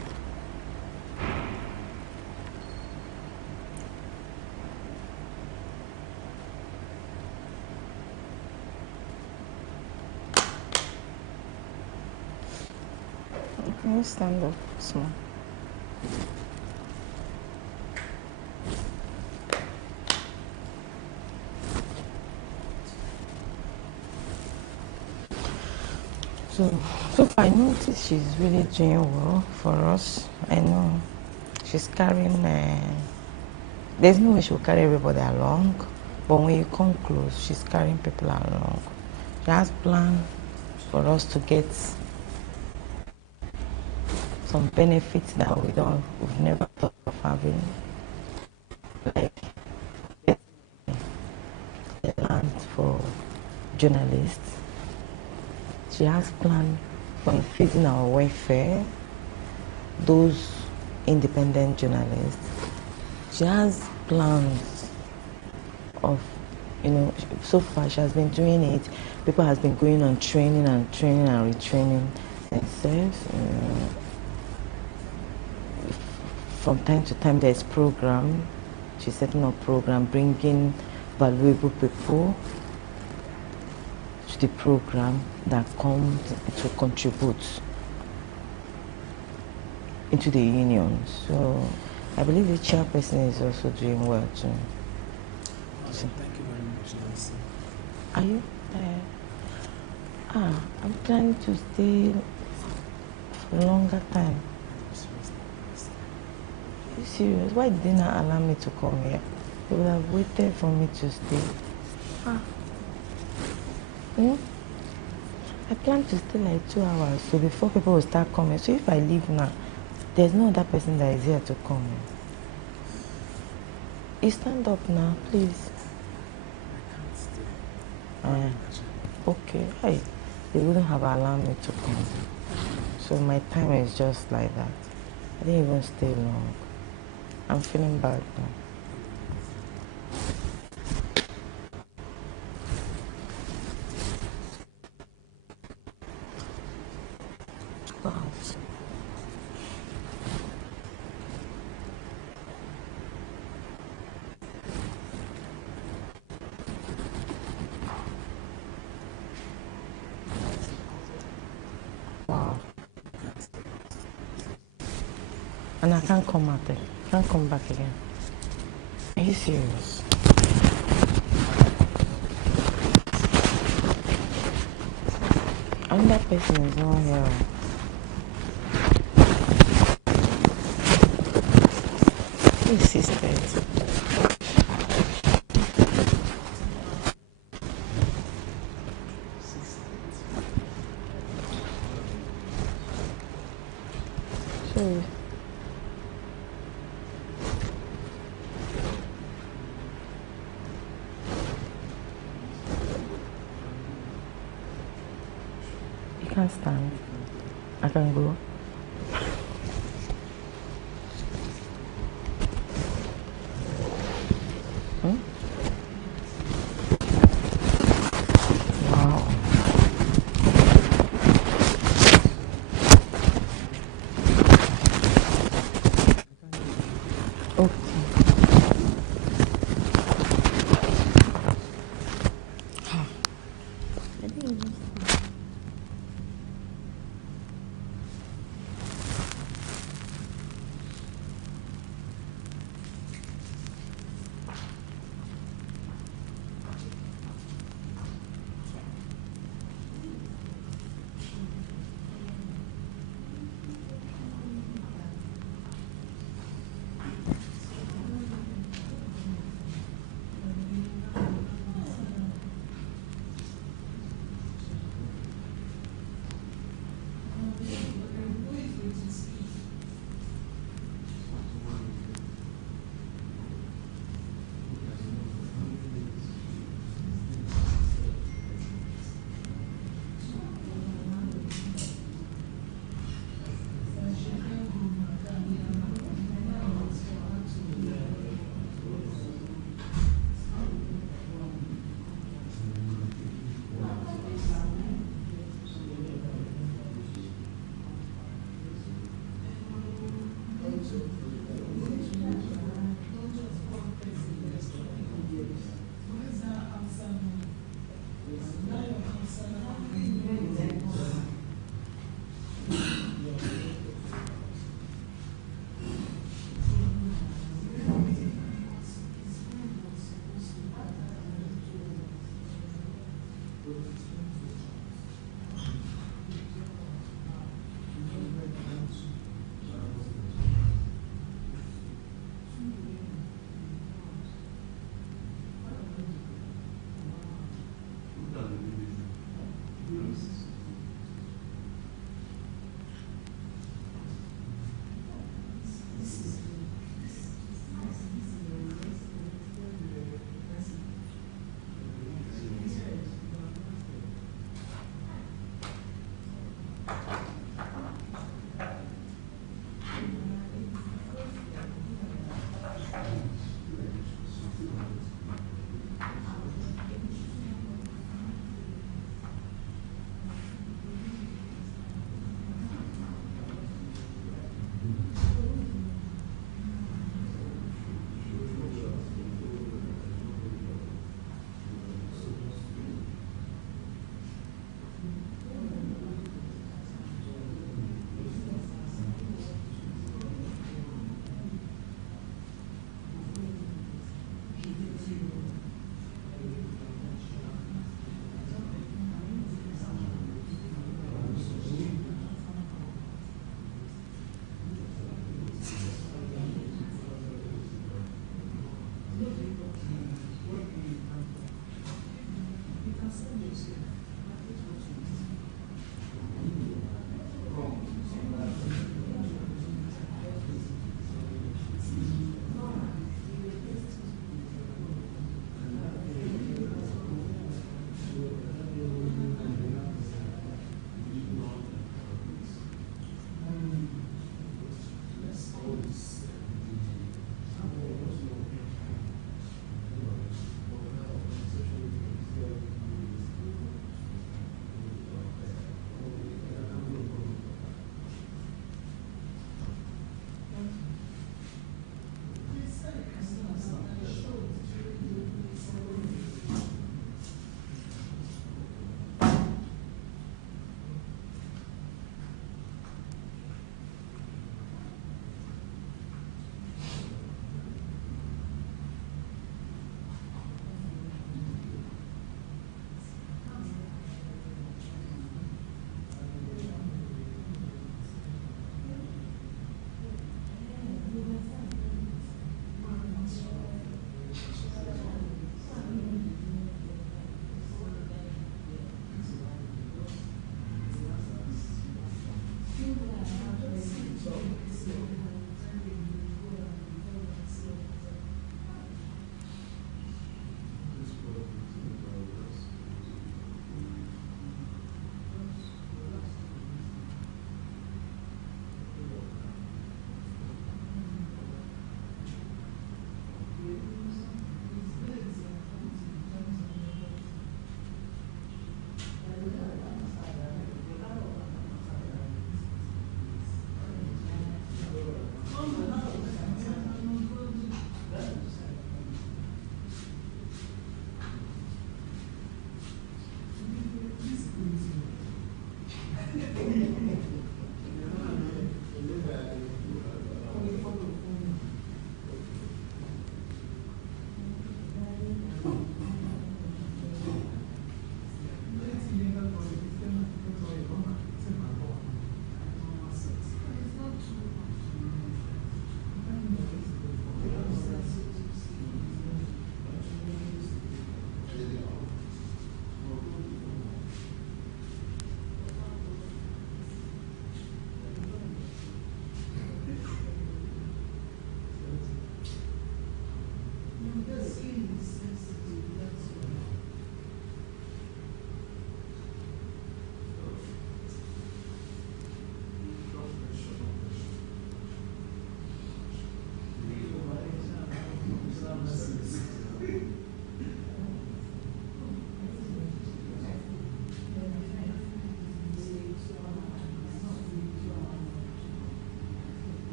can you stand up small? So I noticed she's really doing well for us. I know she's carrying. There's no way she'll carry everybody along, but when you come close, she's carrying people along. She has planned for us to get some benefits that we've never thought of having, like the land for journalists. She has planned for increasing our welfare, those independent journalists. She has plans of, so far she has been doing it. People has been going on training and retraining themselves. From time to time there's program. She's setting up program, bringing valuable people to the program that come to contribute into the union. So I believe the chairperson is also doing well too. Awesome. Thank you very much, Nancy. Are you I'm planning to stay for a longer time. Are you serious? Why did they not allow me to come here? They would have waited for me to stay. I plan to stay like 2 hours, so before people will start coming. So if I leave now, there's no other person that is here to come. You stand up now, please. I can't stay. Okay. Hey, they wouldn't have allowed me to come. So my time is just like that. I didn't even stay long. I'm feeling bad now. Wow. And I can't come out there. Can't come back again. Are you serious? And that person is not here. His sisters. Sorry. You can't stand. I can go. Hmm? Wow. Okay. I didn't even see.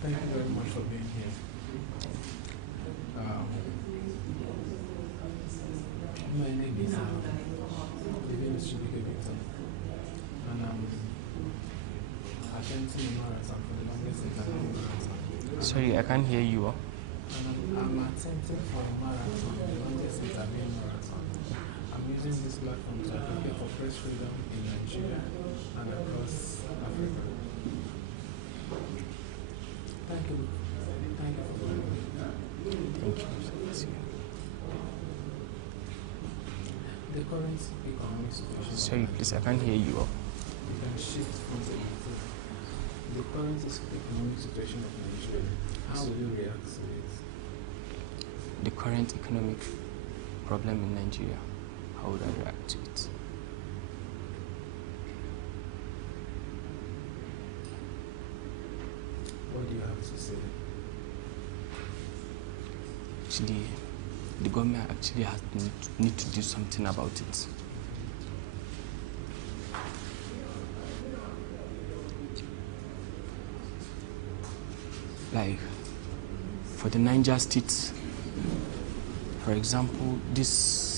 Thank you very much for being here. My name is Livinus Chibuike, and I'm attempting a marathon for the longest international marathon. Sorry, I can't hear you. And I'm attempting for a marathon, the longest international marathon. I'm using this platform to advocate for press freedom in Nigeria and across Africa. Thank you. Thank you for joining me. Thank you. The current economic situation. Sorry, please, I can't hear you. You can shift from the current economic situation of Nigeria. How will you react to it? The current economic problem in Nigeria. How would I react to it? What do you have to say? Actually, the government actually has need to do something about it. Like, for the Niger State, for example, this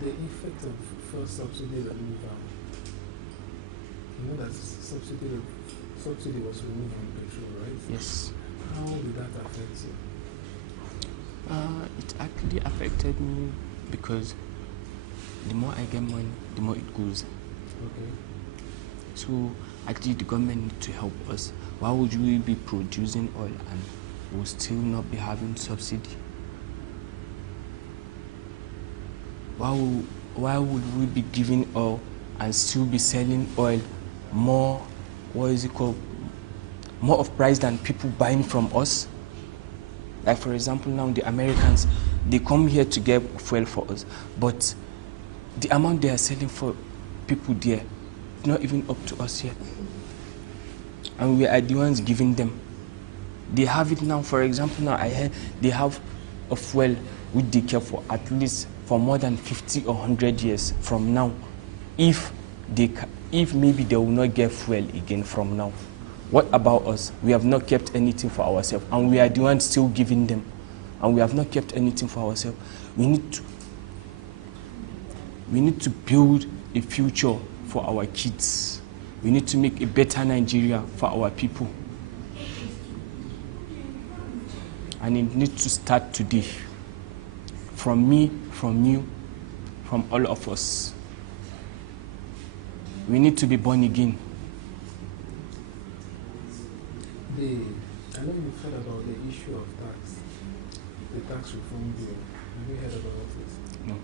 the effect of first subsidy removal. You know that subsidy was removed from petrol, right? yes, How did that affect you? it actually affected me because the more I get money, the more it goes. Okay. So actually the government need to help us. Why would we be producing oil and we'll still not be having subsidy? Why would we be giving oil and still be selling oil more, what is it called, more of price than people buying from us? Like for example now the Americans, they come here to get fuel for us, but the amount they are selling for people there, not even up to us here. And we are the ones giving them. They have it now, for example now I heard they have a fuel which they care for at least for more than 50 or 100 years from now, if maybe they will not get fuel again from now. What about us? We have not kept anything for ourselves, and we are the ones still giving them, and we have not kept anything for ourselves. We need to build a future for our kids. We need to make a better Nigeria for our people. And it needs to start today. From me, from you, from all of us. we need to be born again. I know you've heard about the issue of tax, the tax reform bill. Have you heard about it? No.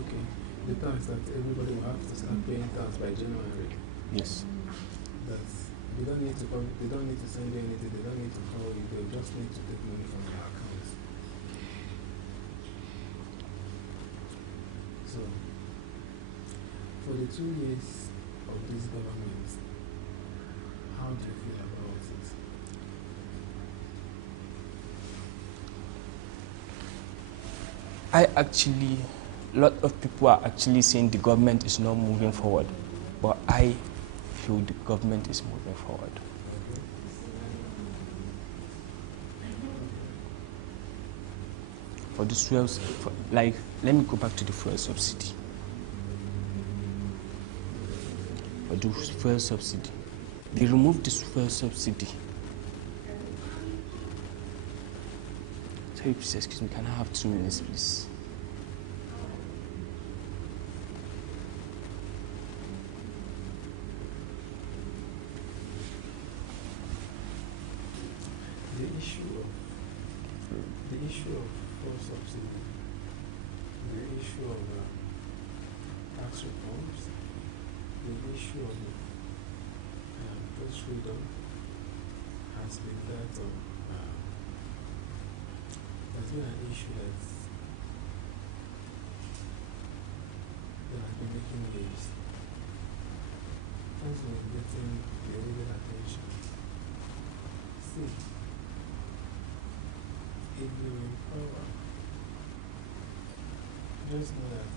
Okay. The tax that everybody will have to start paying tax by January. Yes. That they don't need to send you anything, they don't need to call you, they just need to take money from your accounts. So, for the 2 years of this government, how do you feel about it? A lot of people are actually saying the government is not moving forward, but I feel the government is moving forward. For the fuels, let me go back to the fuel subsidy. For the fuel subsidy, they removed this fuel subsidy. Sorry, please excuse me, can I have 2 minutes, please? The issue of fuel subsidy, the issue of tax reforms, the issue of press freedom has been that of there's been an issue that has been making waves. Thanks for getting the needed attention. See, if you're in power, just know that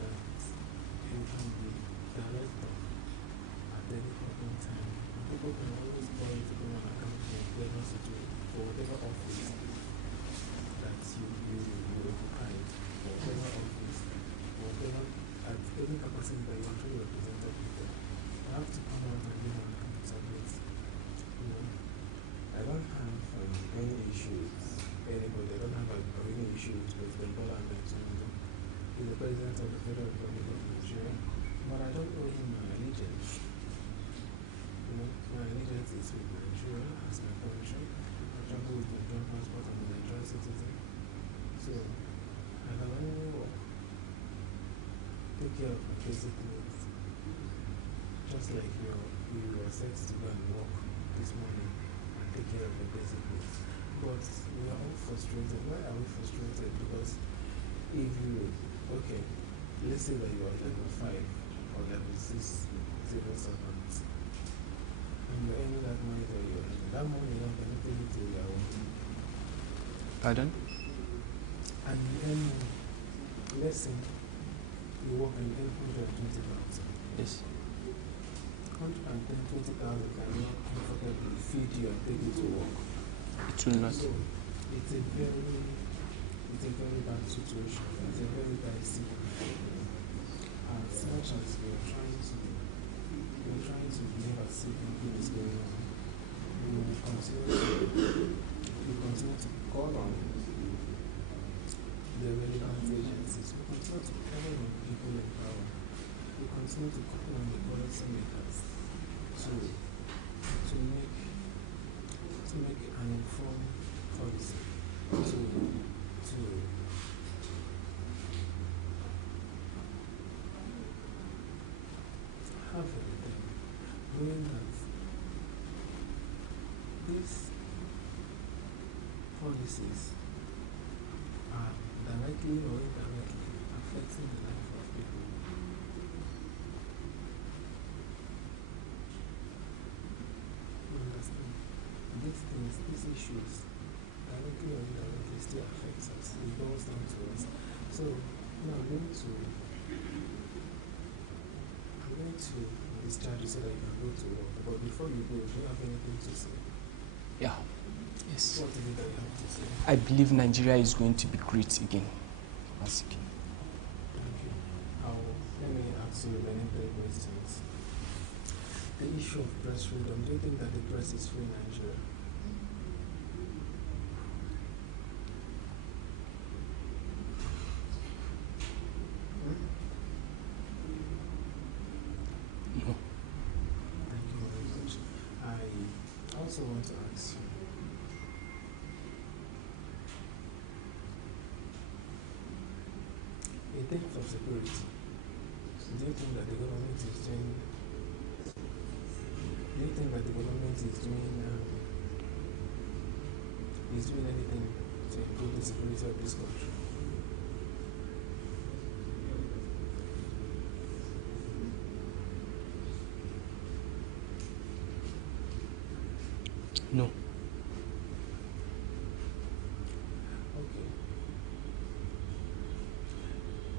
you can be director at any point time. And people can always call you to go on account for whatever situation, for whatever office that you occupy, for whatever office, for whatever, at any capacity that you actually represented people. You have to come out and give an accountability. You know, I don't have any issues with anybody. I don't have any issue with President Bola Ahmed Tinubu. He's the president of the Federal Republic of Nigeria, but I don't owe him my allegiance. You know, my allegiance is with Nigeria as my country. I travel with Nigerian passport. I'm a Nigerian citizen. So, I can only work, take care of my basic needs. Just like you were set to go and work this morning and take care of your basic needs. But we are all frustrated. Why are we frustrated? Because if you, okay, let's say that you are level 5 or level 6 civil servants, and you're earning that money that you're earning, that money you're not going to take it to your own. Pardon? And you earn, let's say, you work and you earn 120,000. Yes. 120,000 cannot comfortably feed you and take you to work. It will not. So it's a very bad situation. It's a very bad situation. As much as you're trying to behave as if nothing is going on, you continue to call on the relevant agencies. You continue to call on people in power. You continue to call on the policy makers to make an informed policy, to have everything, knowing that these policies are directly or indirectly affecting the life of people. You understand? These things, these issues, directly or indirectly, still affects us. It boils down to us. So, I'm going to discharge you so that you can go to work. But before you go, do you have anything to say? Yeah. Yes. What is it that you have to say? I believe Nigeria is going to be great again. Once again. Thank you. Let me ask you many questions. The issue of press freedom, do you think that the press is free in Nigeria? No. also want to ask you, in terms of security, do you think that the government is doing? Do you think that the government is doing anything to improve the security of this country? No. Okay.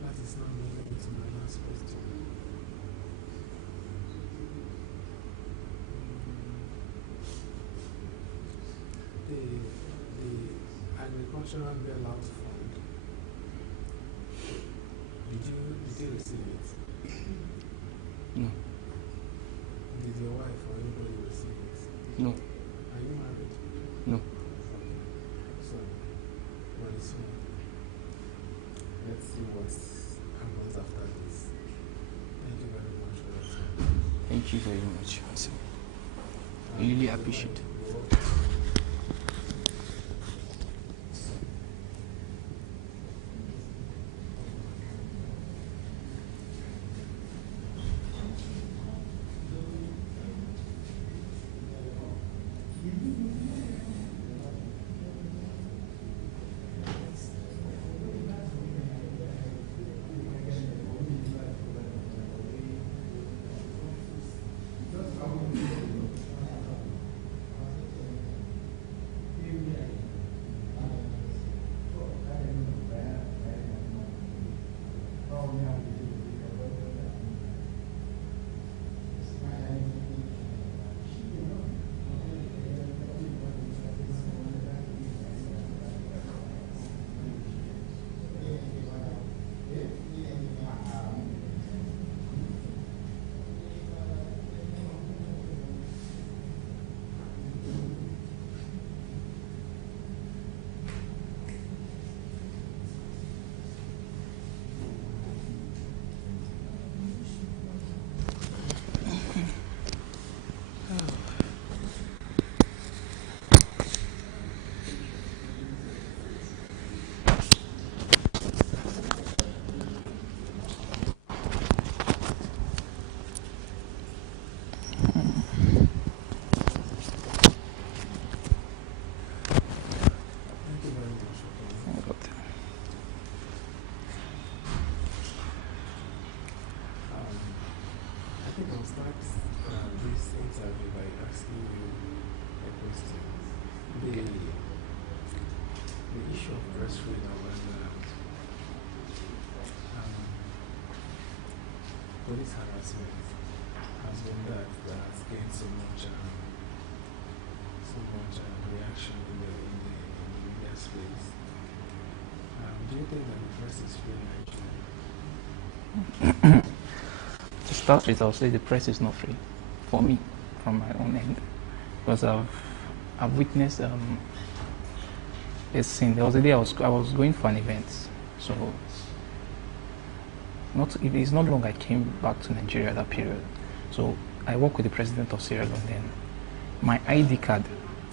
That is now moving to my last question. The agricultural bailout fund. Did you receive it? No. Did your wife or anybody receive it? No. Are you married? No. Okay. So, very soon. Let's see what happens after this. Thank you very much for your time. Thank you very much. I really appreciate it. Police harassment has been that has gained so much reaction in the media space. Do you think that the press is free in Nigeria? To start with, I'll say the press is not free for me, from my own end, because I've witnessed a scene. There was a day I was going for an event, so it's not long I came back to Nigeria that period. So I worked with the president of Sierra Leone then. My ID card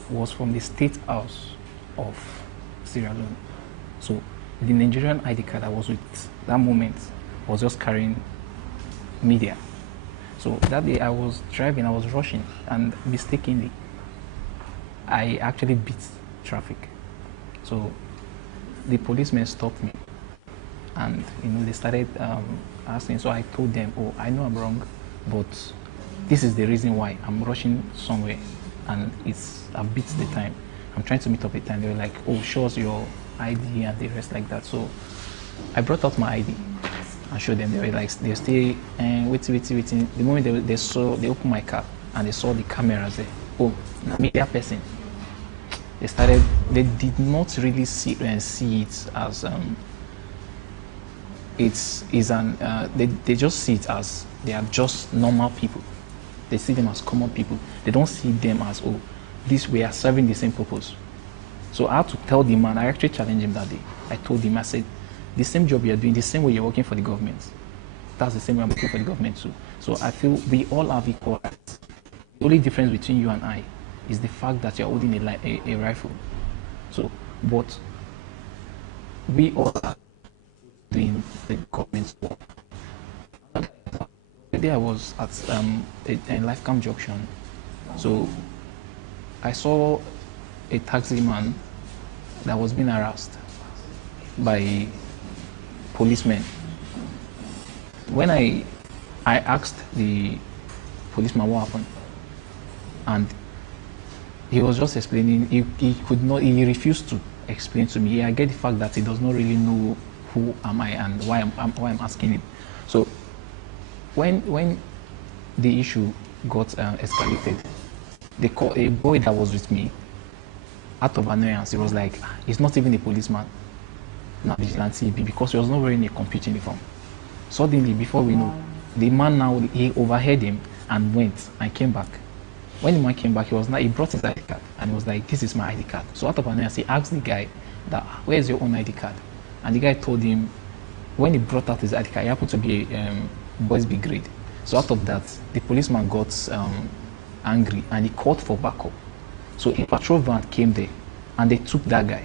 was from the State House of Sierra Leone. So the Nigerian ID card I was with that moment was just carrying media. So that day I was driving, I was rushing, and mistakenly I actually beat traffic. So the policemen stopped me, and they started asking. So I told them, oh, I know I'm wrong, but this is the reason why I'm rushing somewhere, and I beat the time. I'm trying to meet up the time. They were like, oh, show us your ID and the rest like that. So I brought out my ID and showed them. They were like, they stay waiting. The moment they opened my car and they saw the cameras there. Oh, media person. They did not really see it as they just see it as they are just normal people. They see them as common people. They don't see them as, oh, we are serving the same purpose. So I had to tell the man, I actually challenged him that day. I told him, I said, the same job you're doing, the same way you're working for the government, that's the same way I'm working for the government too. So I feel we all have equal rights. The only difference between you and I is the fact that you're holding a rifle. So, but we all are doing the government's work. The day I was at a Life Camp Junction, so I saw a taxi man that was being harassed by policemen. When I asked the policeman what happened, and he was just explaining, he refused to explain to me. I get the fact that he does not really know who am I and why I'm asking him. So when the issue got escalated, they called a boy that was with me. Out of annoyance, he was like, he's not even a policeman, not vigilante, because he was not wearing a complete uniform. Suddenly, before we know, the man now, he overheard him and went and came back. When the man came back, he brought his ID card and he was like, this is my ID card. So out of annoyance, he asked the guy, that, where's your own ID card? And the guy told him, when he brought out his ID card, he happened to be a boys B grade. So out of that, the policeman got angry and he called for backup. So a patrol van came there and they took that guy.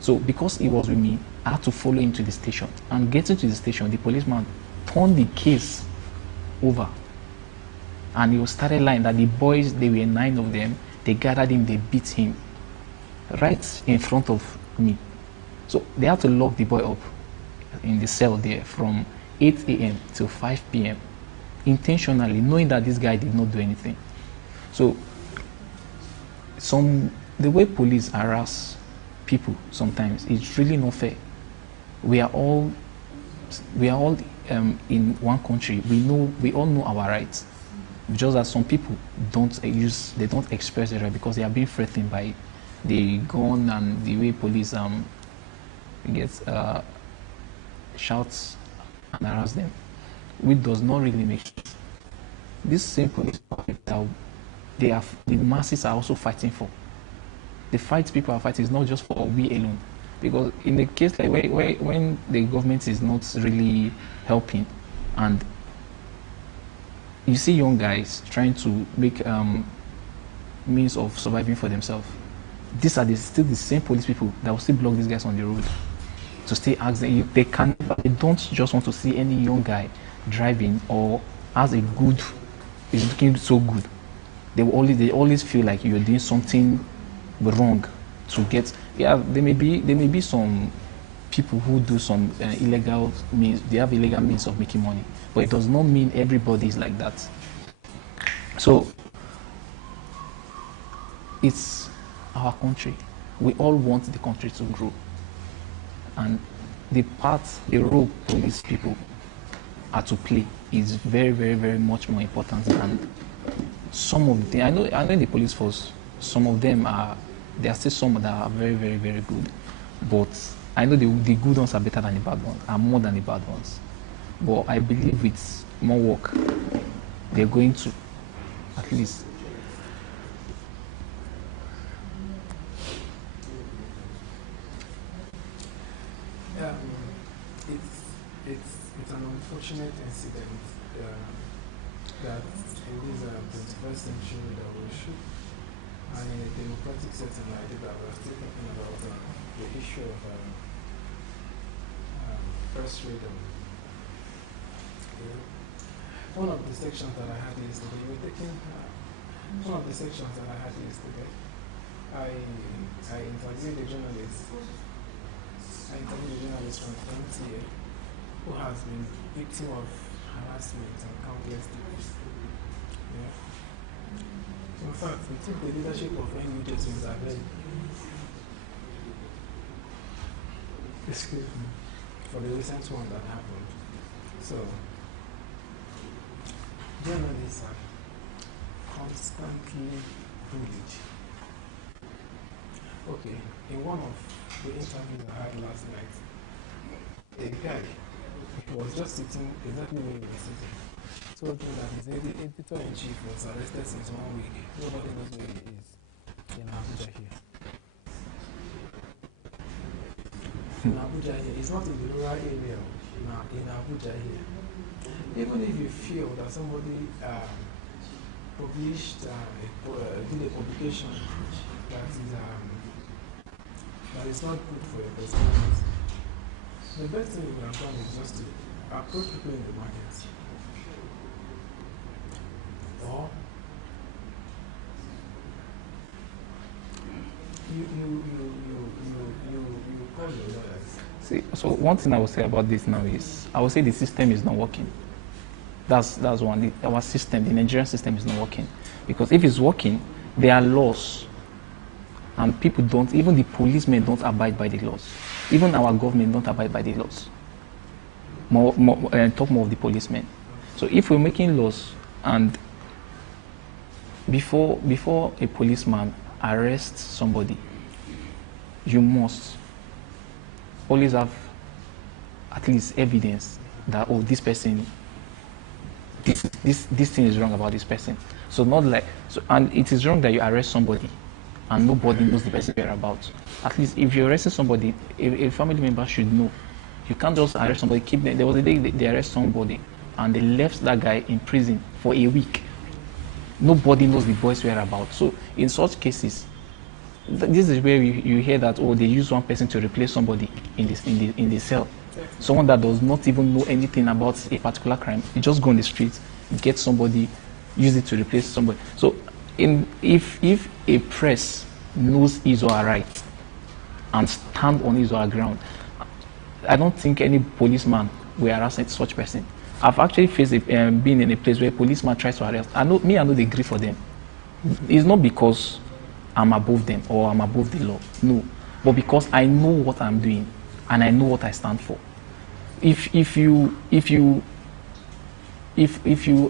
So because he was with me, I had to follow him to the station. And getting to the station, the policeman turned the case over. And he started lying that the boys, there were 9 of them, they gathered him, they beat him right in front of me. So they had to lock the boy up in the cell there from 8 a.m. till 5 p.m. intentionally, knowing that this guy did not do anything. So the way police harass people sometimes is really not fair. We are all in one country. We all know our rights. Just that some people don't express their right because they are being threatened by the gun and the way police shouts and harass them, which does not really make sense. This same police that the masses are also fighting for. The fight people are fighting is not just for we alone, because in the case like when the government is not really helping, and you see young guys trying to make means of surviving for themselves, these are still the same police people that will still block these guys on the road to stay asking. They don't just want to see any young guy driving or is looking so good. They always feel like you're doing something wrong to get. Yeah, there may be some people who do some illegal means. They have illegal means of making money, but it does not mean everybody is like that. So it's our country. We all want the country to grow, and the role police people are to play is very, very, very much more important than some of them. I know in the police force, some of them there are still some that are very, very, very good, but I know the good ones are better than the bad ones, are more than the bad ones. But I believe with more work, they're going to at least. It's an unfortunate incident that in this 21st century that we should, and in a democratic setting like that, we're still talking about the issue of press freedom. One of the sections that I had yesterday, I interviewed a journalist. From NTA who has been victim of harassment and countless times. Yeah. In fact, we took the leadership of NUJs in Zagreb. Excuse me. For the recent one that happened. So, journalists are constantly bullied. Okay, in one of the interviews I had last night, a guy was just sitting exactly where he was sitting, told me that his editor-in-chief was arrested since 1 week. Nobody knows where he is in Abuja here. In Abuja here, it's not in the rural area, in Abuja here. Even if you feel that somebody published did a publication that is not good for your personality, the best thing you can have done is just to approach people in the market, or you call your lawyers. See, so one thing I will say about this now is, I will say the system is not working. That's one. Our system, the Nigerian system, is not working, because if it's working, there are laws, and people don't. Even the policemen don't abide by the laws. Even our government don't abide by the laws. Talk more of the policemen. So if we're making laws, and before a policeman arrests somebody, you must always have at least evidence that, oh, this person, this thing is wrong about this person. So not like, so, and it is wrong that you arrest somebody and nobody knows the person whereabouts. At least if you're arresting somebody, a family member should know. You can't just arrest somebody, keep them. There was a day they arrest somebody and they left that guy in prison for a week. Nobody knows the boy's whereabouts. So in such cases, this is where you hear that, oh, they use one person to replace somebody in the cell. Someone that does not even know anything about a particular crime. You just go on the street, get somebody, use it to replace somebody. So if a press knows his or her right and stand on his or her ground, I don't think any policeman will harass such person. I've actually been in a place where a policeman tries to arrest. I know they agree for them. It's not because I'm above them or I'm above the law. No, but because I know what I'm doing and I know what I stand for. If you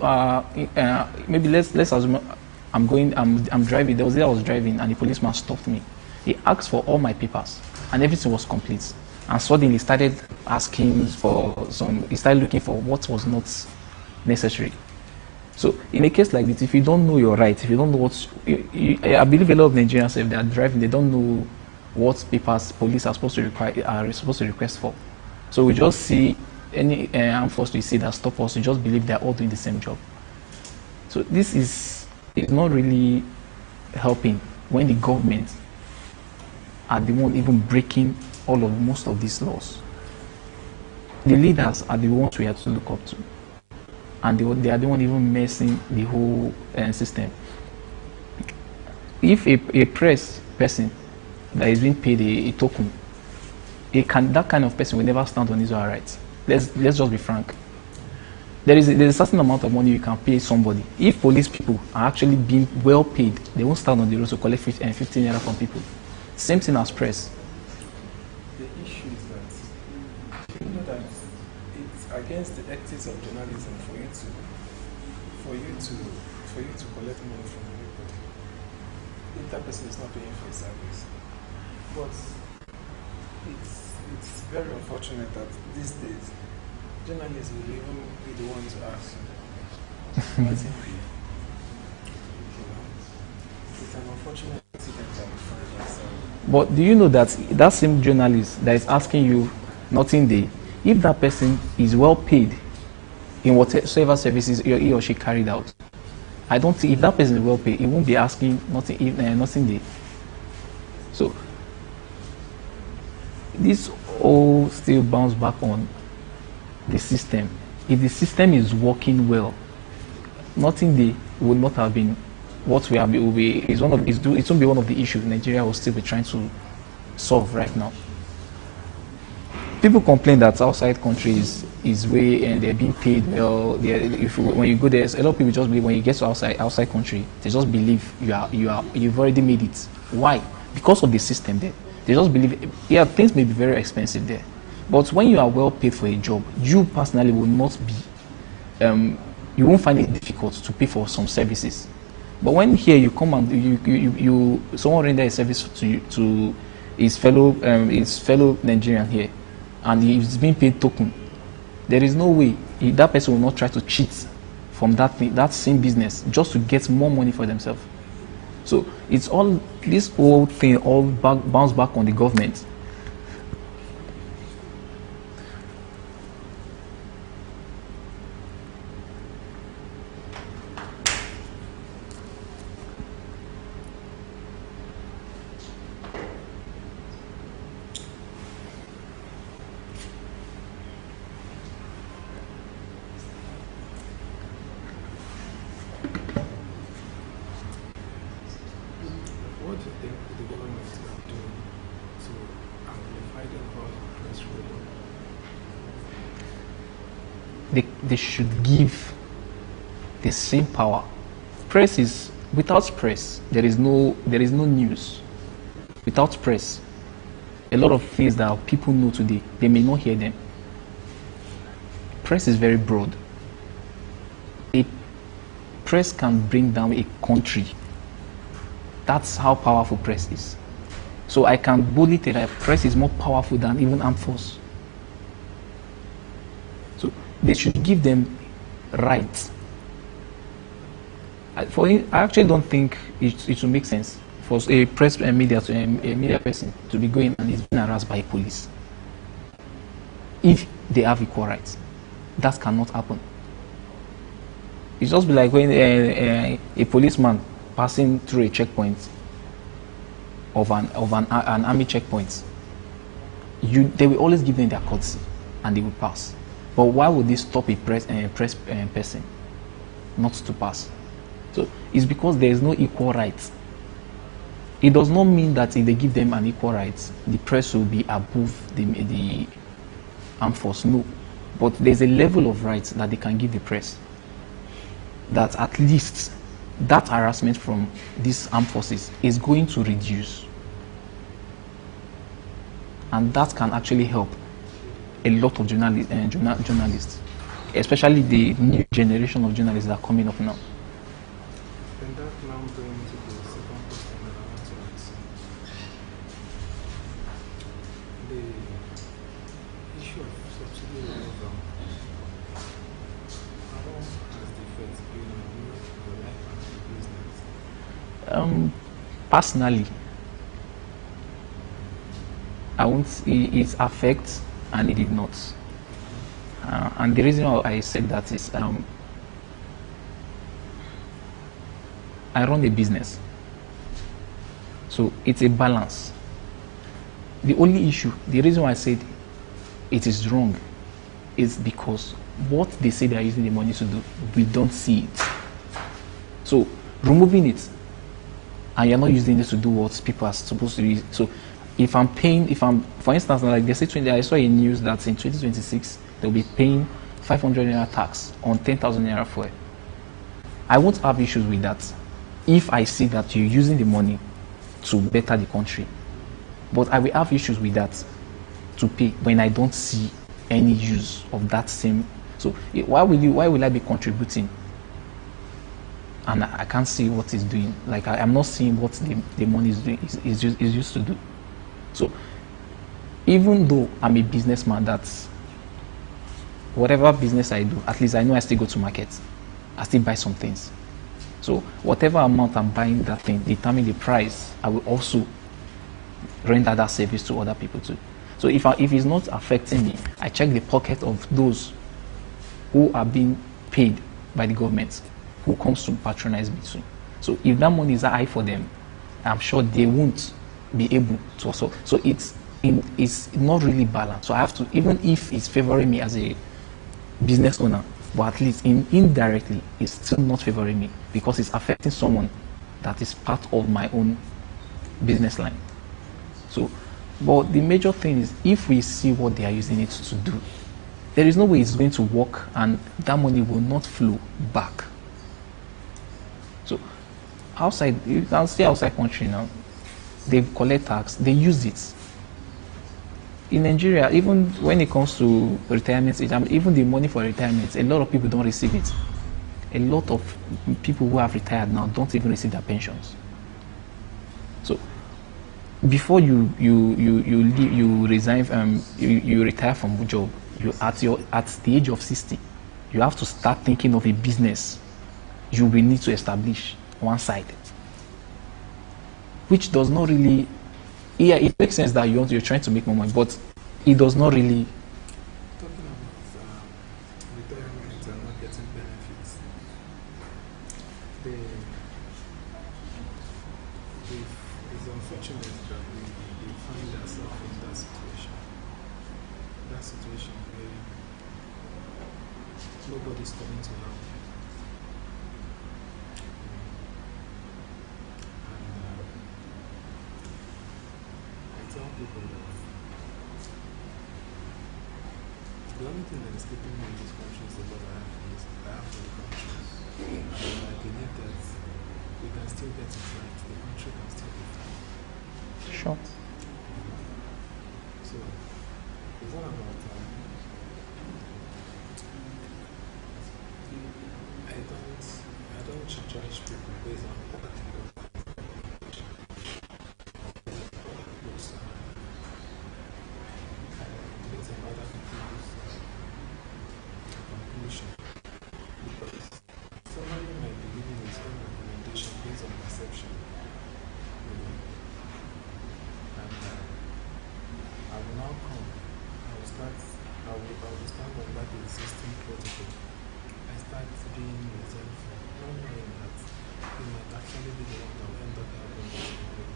are maybe let's assume I'm driving. There was a day I was driving and the policeman stopped me. He asked for all my papers and everything was complete. And suddenly he started asking for he started looking for what was not necessary. So in a case like this, if you don't know your right, if you don't know what, I believe a lot of Nigerians, if they are driving, they don't know what papers police are supposed to request for. So we just see any armed force we see that stop us, we just believe they are all doing the same job. So this is not really helping when the government are the one even breaking most of these laws. The leaders are the ones we have to look up to, and they are the one even messing the whole system. If a press person that is being paid a token, that kind of person will never stand on his or her rights. Let's just be frank. There's a certain amount of money you can pay somebody. If police people are actually being well paid, they won't stand on the road to collect 15 naira from people. Same thing as press. The issue is that you know that it's against the ethics of journalism for you to collect money from anybody if that person is not paying for a service. But it's very unfortunate that these days journalists will even be the ones to ask. It's an unfortunate incident that we find ourselves. But do you know that that same journalist that is asking you nothing there, if that person is well paid in whatever services he or she carried out, I don't think if that person is well paid, he won't be asking nothing there. So this all still bounce back on the system. If the system is working well, nothing there would not have been what we have. It won't be one of the issues Nigeria will still be trying to solve right now. People complain that outside countries is way and they're being paid well. When you go there, a lot of people just believe when you get to outside country, they just believe you've already made it. Why? Because of the system there. They just believe, yeah, things may be very expensive there, but when you are well paid for a job, you personally will not be, you won't find it difficult to pay for some services. But when here you come and someone render a service to his fellow Nigerian here, and he's being paid token, there is no way that person will not try to cheat from that same business just to get more money for themselves. So it's all this whole thing bounce back on the government. they should give the same power. Press is, without press, there is no news. Without press, a lot of things that people know today, they may not hear them. Press is very broad. A press can bring down a country. That's how powerful press is. So I can boldly tell that press is more powerful than even armed force. So they should give them rights. I actually don't think it will make sense for a press media to a media person to be going and is being harassed by police if they have equal rights. That cannot happen. It's just be like when a policeman passing through a checkpoint of an army checkpoint, they will always give them their courtesy and they will pass. But why would they stop a press person not to pass? So it's because there is no equal rights. It does not mean that if they give them an equal rights, the press will be above the armed force. No. But there's a level of rights that they can give the press that at least that harassment from these armed forces is going to reduce. And that can actually help a lot of journalists, especially the new generation of journalists that are coming up now. And that now going to the second question that I want to ask. The issue of subsidy removal, how has the effect been on you, your life and your business? Personally, I won't say it affects, and it did not. And the reason why I said that is I run a business, so it's a balance. The only issue, the reason why I said it is wrong, is because what they say they are using the money to do, we don't see it. So removing it, and you're not using it to do what people are supposed to use. So if I'm, for instance, like they say, I saw a news that in 2026 they'll be paying 500 naira tax on 10,000 naira fuel. I won't have issues with that if I see that you're using the money to better the country. But I will have issues with that to pay when I don't see any use of that same. So why will I be contributing and I can't see what it's doing? Like I'm not seeing what the money is doing, is used to do. So even though I'm a businessman, that's whatever business I do, at least I know I still go to market. I still buy some things. So whatever amount I'm buying that thing, determine the price, I will also render that service to other people too. So if it's not affecting me, I check the pocket of those who are being paid by the government, who comes to patronize me too. So if that money is high for them, I'm sure they won't be able to also. So it's not really balanced. So I have to, even if it's favoring me as a business owner, but at least indirectly, it's still not favoring me because it's affecting someone that is part of my own business line. So, but the major thing is if we see what they are using it to do, there is no way it's going to work and that money will not flow back. So outside, you can see outside country now, they collect tax, they use it. In Nigeria, even when it comes to retirement age, even the money for retirement, a lot of people don't receive it. A lot of people who have retired now don't even receive their pensions. So before you resign, you retire from a job, at the age of 60, you have to start thinking of a business you will need to establish one side, which does not really. Yeah, it makes sense that you're trying to make more money, but it does not really. Talking about retirement and not getting benefits, it's unfortunate that we find ourselves in that situation. That situation where nobody's coming to help. Tell people that the only thing that is keeping me in this country is the love I have can still get it right, the country can still be fine. Sure. So, it's all about I don't judge people based on what they based on other people's conclusion. Because somebody might be giving his own recommendation based on perception. And I will now come. I will stand on that existing protocol. I start being resentful, not knowing that it might actually be the one that will end up having this problem.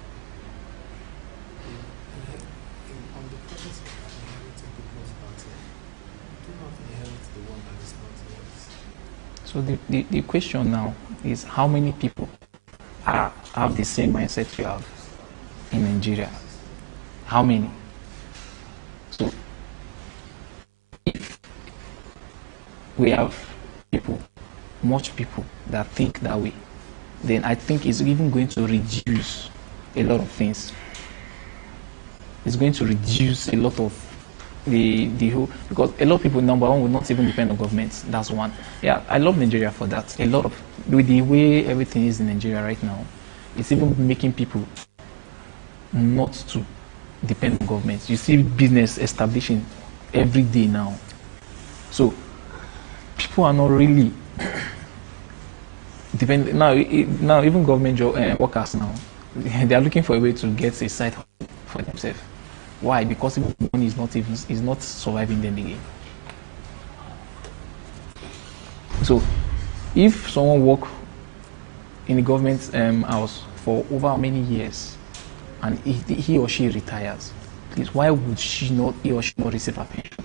On the process of inheriting people's pattern, do not inherit the one that is not yours. So the question now is, how many people have the same mindset you have in Nigeria? How many? So if we have much people that think that way, then I think it's even going to reduce a lot of things. It's going to reduce a lot of the whole, because a lot of people, number one, will not even depend on governments. That's one. Yeah, I love Nigeria for that. A lot of, with the way everything is in Nigeria right now, it's even making people not to depend on governments. You see business establishing every day now. So people are not really dependent now. Now even government workers now, they are looking for a way to get a side for themselves. Why? Because money is not surviving them again. So if someone work in the government house for over how many years, and he or she retires, please, why would he or she not receive a pension?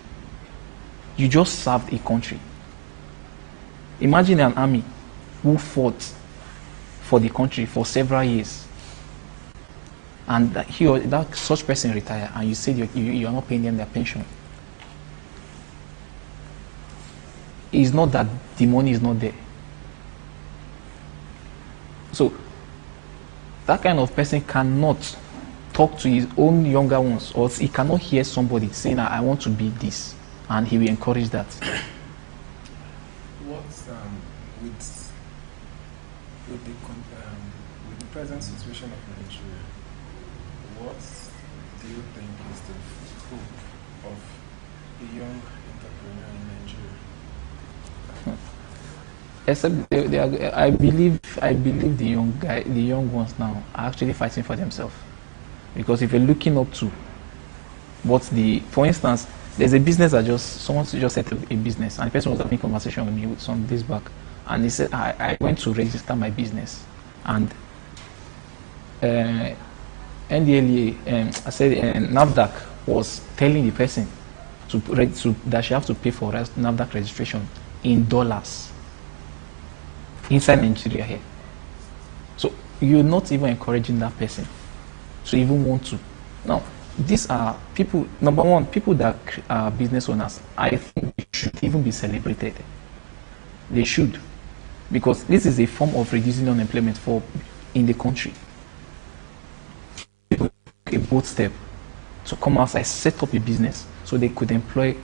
You just served a country. Imagine an army who fought for the country for several years, and that such person retire, and you said you are not paying them their pension. It's not that the money is not there. So that kind of person cannot talk to his own younger ones, or he cannot hear somebody saying, I want to be this, and he will encourage that. With the present situation of Nigeria, what do you think is the hope of a young entrepreneur in Nigeria? Except I believe the young ones now are actually fighting for themselves, because if you're looking up to for instance, there's a business someone just set up a business, and the person was having a conversation with me some days back, and he said, I went to register my business, and NDLEA, I said NAFDAC was telling the person that she have to pay for NAFDAC registration in dollars inside Nigeria here. So you're not even encouraging that person to even want to. Now, these are people, number one, people that are business owners, I think they should even be celebrated. They should. Because this is a form of reducing unemployment in the country. People took a bold step to come outside, set up a business so they could employ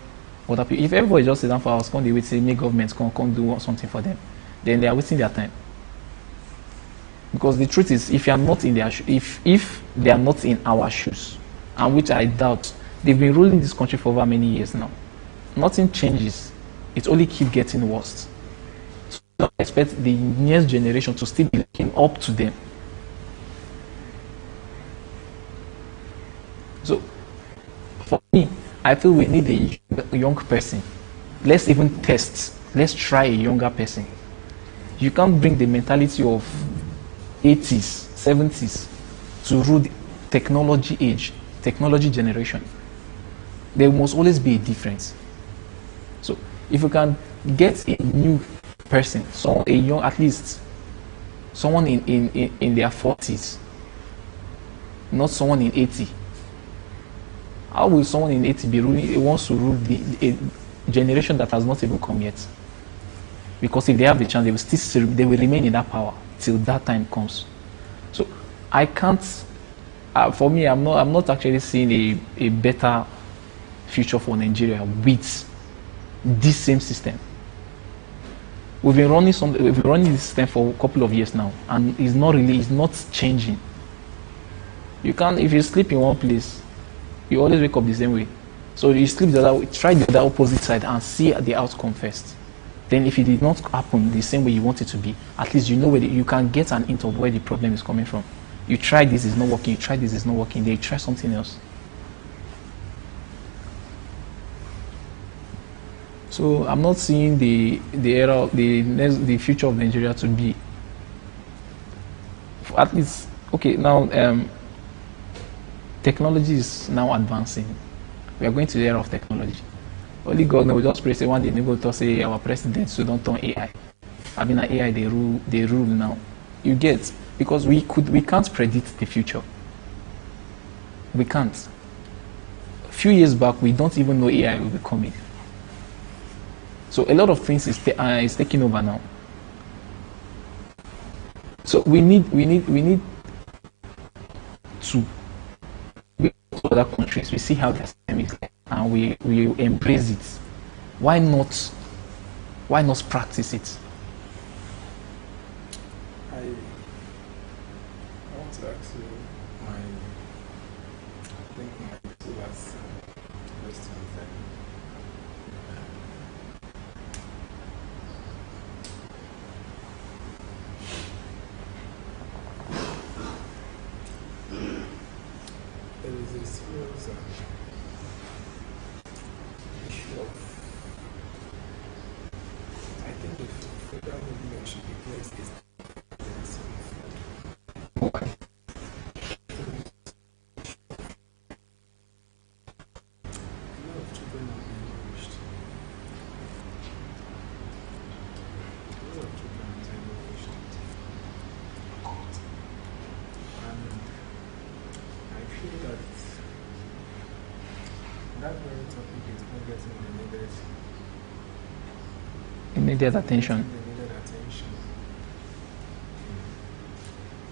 other people. If everybody just sit down for us, they wait, say, make governments come do something for them, then they are wasting their time. Because the truth is, if you are not in their if they are not in our shoes, and which I doubt, they've been ruling this country for over many years now, nothing changes. It only keeps getting worse. So don't expect the next generation to still be looking up to them. So for me, I feel we need a young person. Let's even test. Let's try a younger person. You can't bring the mentality of 80s, 70s to rule the technology age, technology generation. There must always be a difference. So if you can get a new person, a young, at least someone in their 40s, not someone in 80. How will someone in 80 be ruling? He wants to rule a generation that has not even come yet. Because if they have the chance, they will remain in that power. till that time comes. So I can't. For me, I'm not actually seeing a better future for Nigeria with this same system. We've been running this system for a couple of years now, and it's not changing. You can't, if you sleep in one place, you always wake up the same way. So you sleep the other way, try the other opposite side and see the outcome first. Then if it did not happen the same way you want it to be, at least you know where you can get an hint of where the problem is coming from. You try this, it's not working, you try this, it's not working, then you try something else. So I'm not seeing the future of Nigeria to be, at least, okay, now technology is now advancing. We are going to the era of technology. Only God knows, we just pray, say one day neighbor to say our president should don't turn AI. I mean AI they rule now. You get, because we can't predict the future. We can't. A few years back we don't even know AI will be coming. So a lot of things is taking over now. So we need to go to other countries. We see how the system is, and we embrace it. Why not practice it? I want to ask you my two last questions. There is a serious issue of, I think the federal government should be placed is that very topic is not getting the Immediate attention.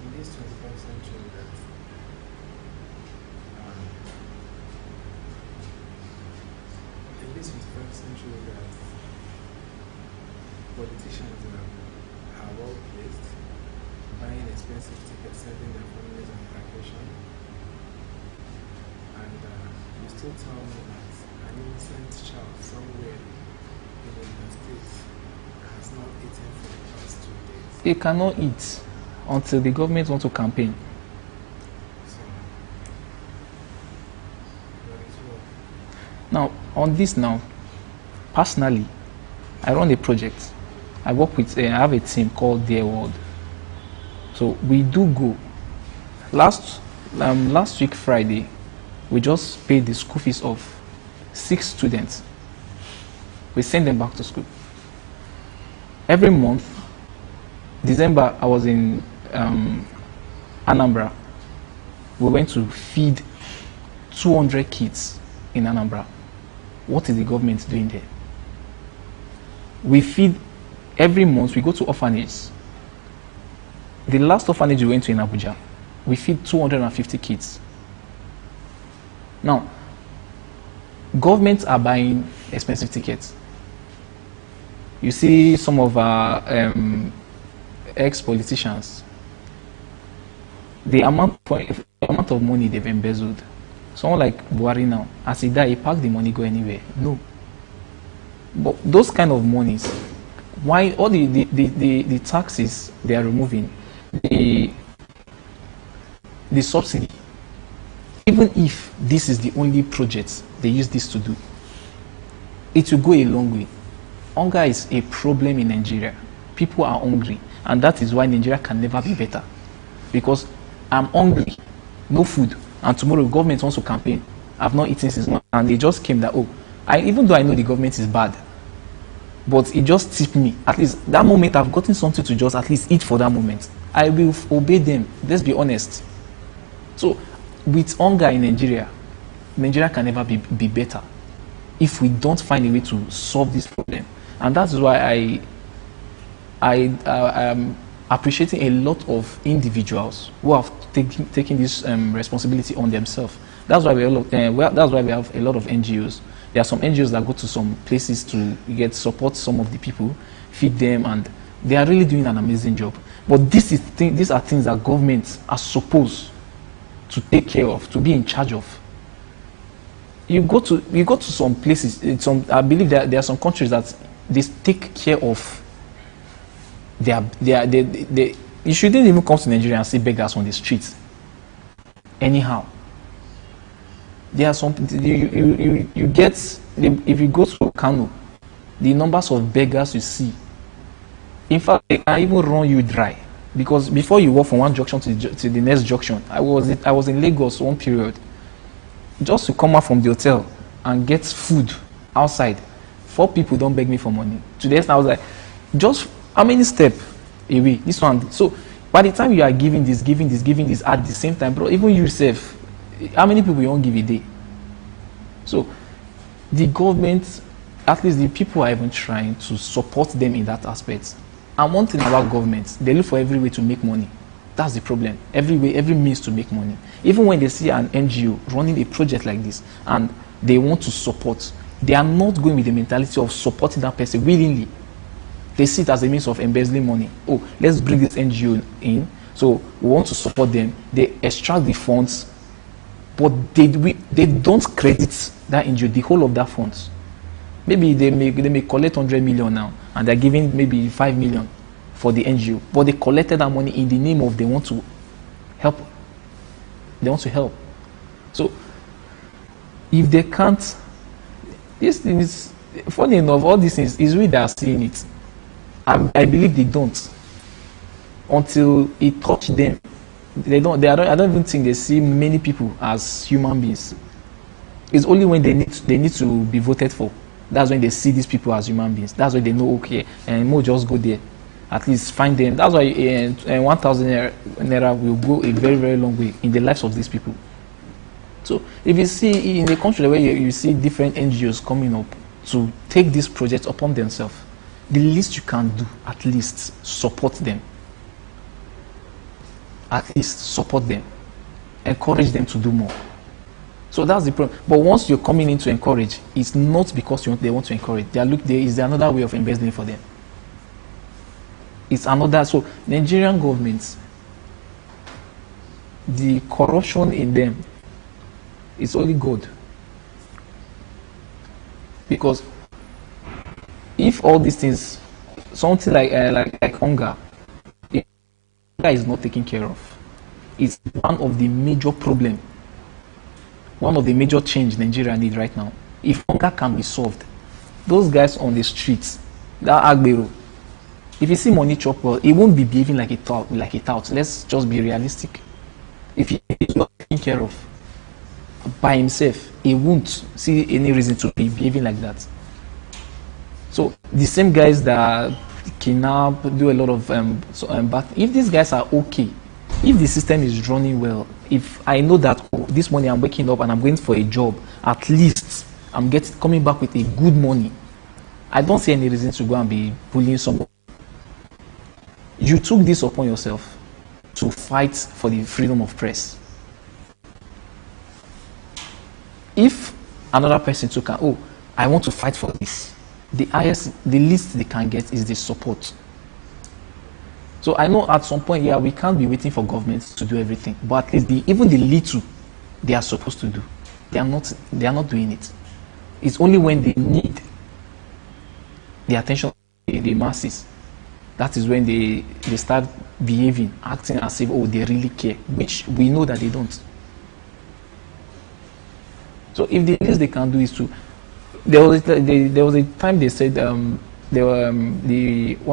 in this 21st century that politicians are well placed, buying expensive tickets, sending their families on vacation, and you still tell me that an innocent child somewhere in the United States has not eaten for the past 2 days. They cannot eat until the government wants to campaign. So, that is what. Now, on this now, personally, I run a project. I work with, I have a team called Dear World. So we do go. Last week Friday, we just paid the school fees of 6 students. We send them back to school. Every month, December, I was in Anambra. We went to feed 200 kids in Anambra. What is the government doing there? We feed, every month we go to orphanages. The last orphanage we went to in Abuja, we feed 250 kids. Now, governments are buying expensive tickets. You see some of our ex-politicians, the amount of money they've embezzled. Someone like Buhari now, as he died, he packed the money, go anywhere. No. But those kind of monies, why all the taxes they are removing, the subsidy, even if this is the only project they use this to do, it will go a long way. Hunger is a problem in Nigeria. People are hungry, and that is why Nigeria can never be better. Because I'm hungry, no food, and tomorrow the government wants to campaign. I've not eaten since March, and they just came that, even though I know the government is bad, but it just tipped me. At least that moment I've gotten something to just at least eat for that moment. I will obey them. Let's be honest. So with hunger in Nigeria, Nigeria can never be better if we don't find a way to solve this problem. And that's why appreciating a lot of individuals who have taken this responsibility on themselves. That's why that's why we have a lot of NGOs. There are some NGOs that go to some places to support some of the people, feed them, and they are really doing an amazing job. But these are things that governments are supposed to take care of, to be in charge of. You go to some places. I believe there are some countries that they take care of. You shouldn't even come to Nigeria and see beggars on the streets. Anyhow, there are some you get if you go to Kano, the numbers of beggars you see. In fact, they can even run you dry, because before you walk from one junction to the next junction, I was in Lagos one period. Just to come out from the hotel and get food outside, 4 people don't beg me for money. Today, I was like, just how many steps away? This one. So by the time you are giving this at the same time, bro, even yourself, how many people you won't give a day? So the government, at least the people are even trying to support them in that aspect. And one thing about governments, they look for every way to make money. That's the problem. Every way, every means to make money. Even when they see an NGO running a project like this and they want to support, they are not going with the mentality of supporting that person willingly. They see it as a means of embezzling money. Oh, let's bring this NGO in, so we want to support them. They extract the funds, but they don't credit that NGO, the whole of that funds. Maybe they may collect 100 million now, and they're giving maybe 5 million for the NGO, but they collected that money in the name of they want to help. They want to help. So if they can't, this thing is funny enough. All these things is we that are seeing it. I believe they don't until it touches them. I don't even think they see many people as human beings. It's only when they need to be voted for. That's when they see these people as human beings. That's when they know, okay, and more just go there. At least find them. That's why 1,000 naira will go a very, very long way in the lives of these people. So if you see in a country where you see different NGOs coming up to take this project upon themselves, the least you can do, at least support them. At least support them. Encourage them to do more. So that's the problem. But once you're coming in to encourage, it's not because they want to encourage. There is another way of embezzling for them. It's another. So Nigerian governments, the corruption in them is only good. Because if all these things, something like hunger, if hunger is not taken care of, it's one of the major problems. One of the major change Nigeria needs right now. If hunger can be solved, those guys on the streets, that Agbero, if you see money chop well, it won't be behaving like a tout. Let's just be realistic. If he's not taken care of by himself, he won't see any reason to be behaving like that. So the same guys that kidnap, do a lot of but if these guys are okay, if the system is running well, if I know that this morning I'm waking up and I'm going for a job, at least I'm coming back with a good money, I don't see any reason to go and be bullying someone. You took this upon yourself to fight for the freedom of press. If another person took I want to fight for this, the least they can get is the support. So I know at some point, we can't be waiting for governments to do everything, but at least even the little they are supposed to do, they are not doing it. It's only when they need the attention of the masses, that is when they start behaving, acting as if they really care, which we know that they don't. So if the least they can do is to, there was a time they said one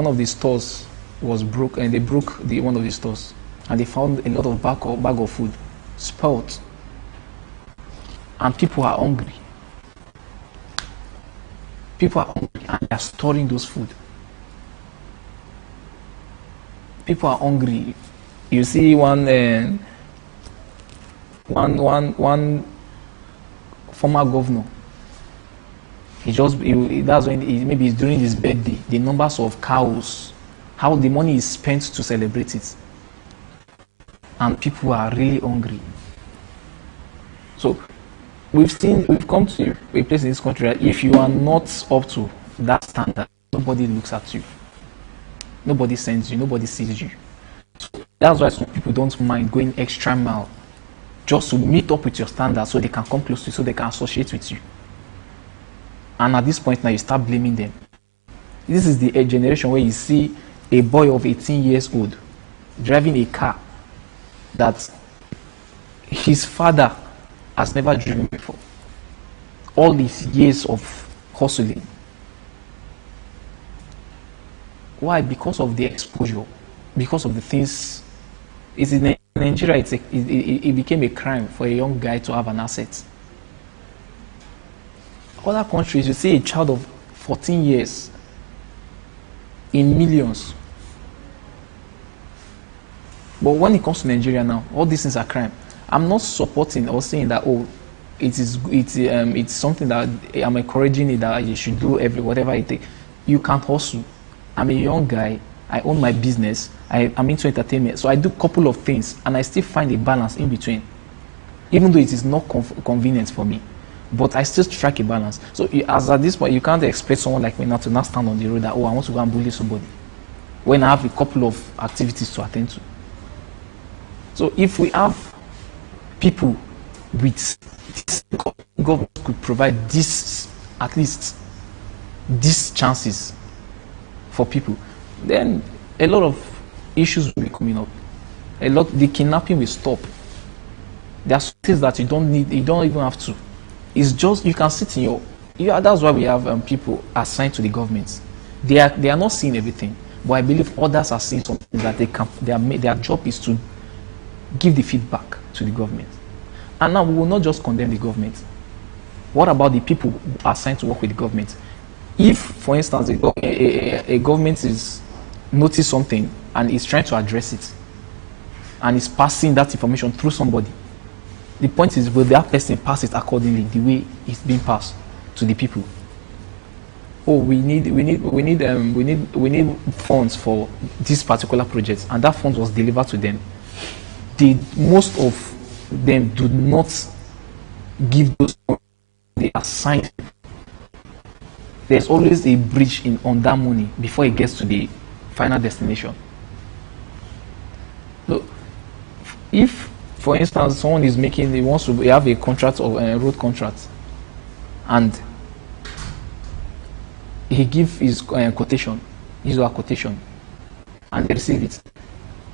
of the stores was broke, and they broke one of the stores, and they found a lot of bag of food spoiled, and people are hungry. People are hungry, and they are storing those food. People are hungry. You see one former governor. That's when maybe it's during his birthday. The numbers of cows how the money is spent to celebrate it. And people are really hungry. So we've come to a place in this country that if you are not up to that standard, nobody looks at you. Nobody sends you, nobody sees you. So that's why some people don't mind going extra mile just to meet up with your standards so they can come close to you, so they can associate with you. And at this point now, you start blaming them. This is the generation where you see a boy of 18 years old driving a car that his father has never driven before. All these years of hustling. Why? Because of the exposure, because of the things. It's in Nigeria, it became a crime for a young guy to have an asset. Other countries, you see a child of 14 years in millions. But when it comes to Nigeria now, all these things are crime. I'm not supporting or saying that, oh, it's something that I'm encouraging it, that you should do whatever it takes. You can't hustle. I'm a young guy. I own my business. I'm into entertainment. So I do a couple of things, and I still find a balance in between. Even though it is not convenient for me. But I still strike a balance. So as at this point, you can't expect someone like me now to not stand on the road that, oh, I want to go and bully somebody, when I have a couple of activities to attend to. So if we have people with this, government could provide this, at least these chances for people, then a lot of issues will be coming up. The kidnapping will stop. There are things that you don't even have to. It's just, you can sit in your, that's why we have people assigned to the government. They are not seeing everything, but I believe others are seeing something that their job is to give the feedback to the government. And now we will not just condemn the government. What about the people who are assigned to work with the government? If, for instance, a government is notice something and is trying to address it, and is passing that information through somebody, the point is, will that person pass it accordingly, the way it's being passed to the people? Oh, we need funds for this particular project, and that fund was delivered to them. Most of them do not give those funds they assigned. There's always a breach on that money before it gets to the final destination. So, if, for instance, someone is he wants to have a contract or a road contract, and he gives his quotation, his or her quotation, and they receive it.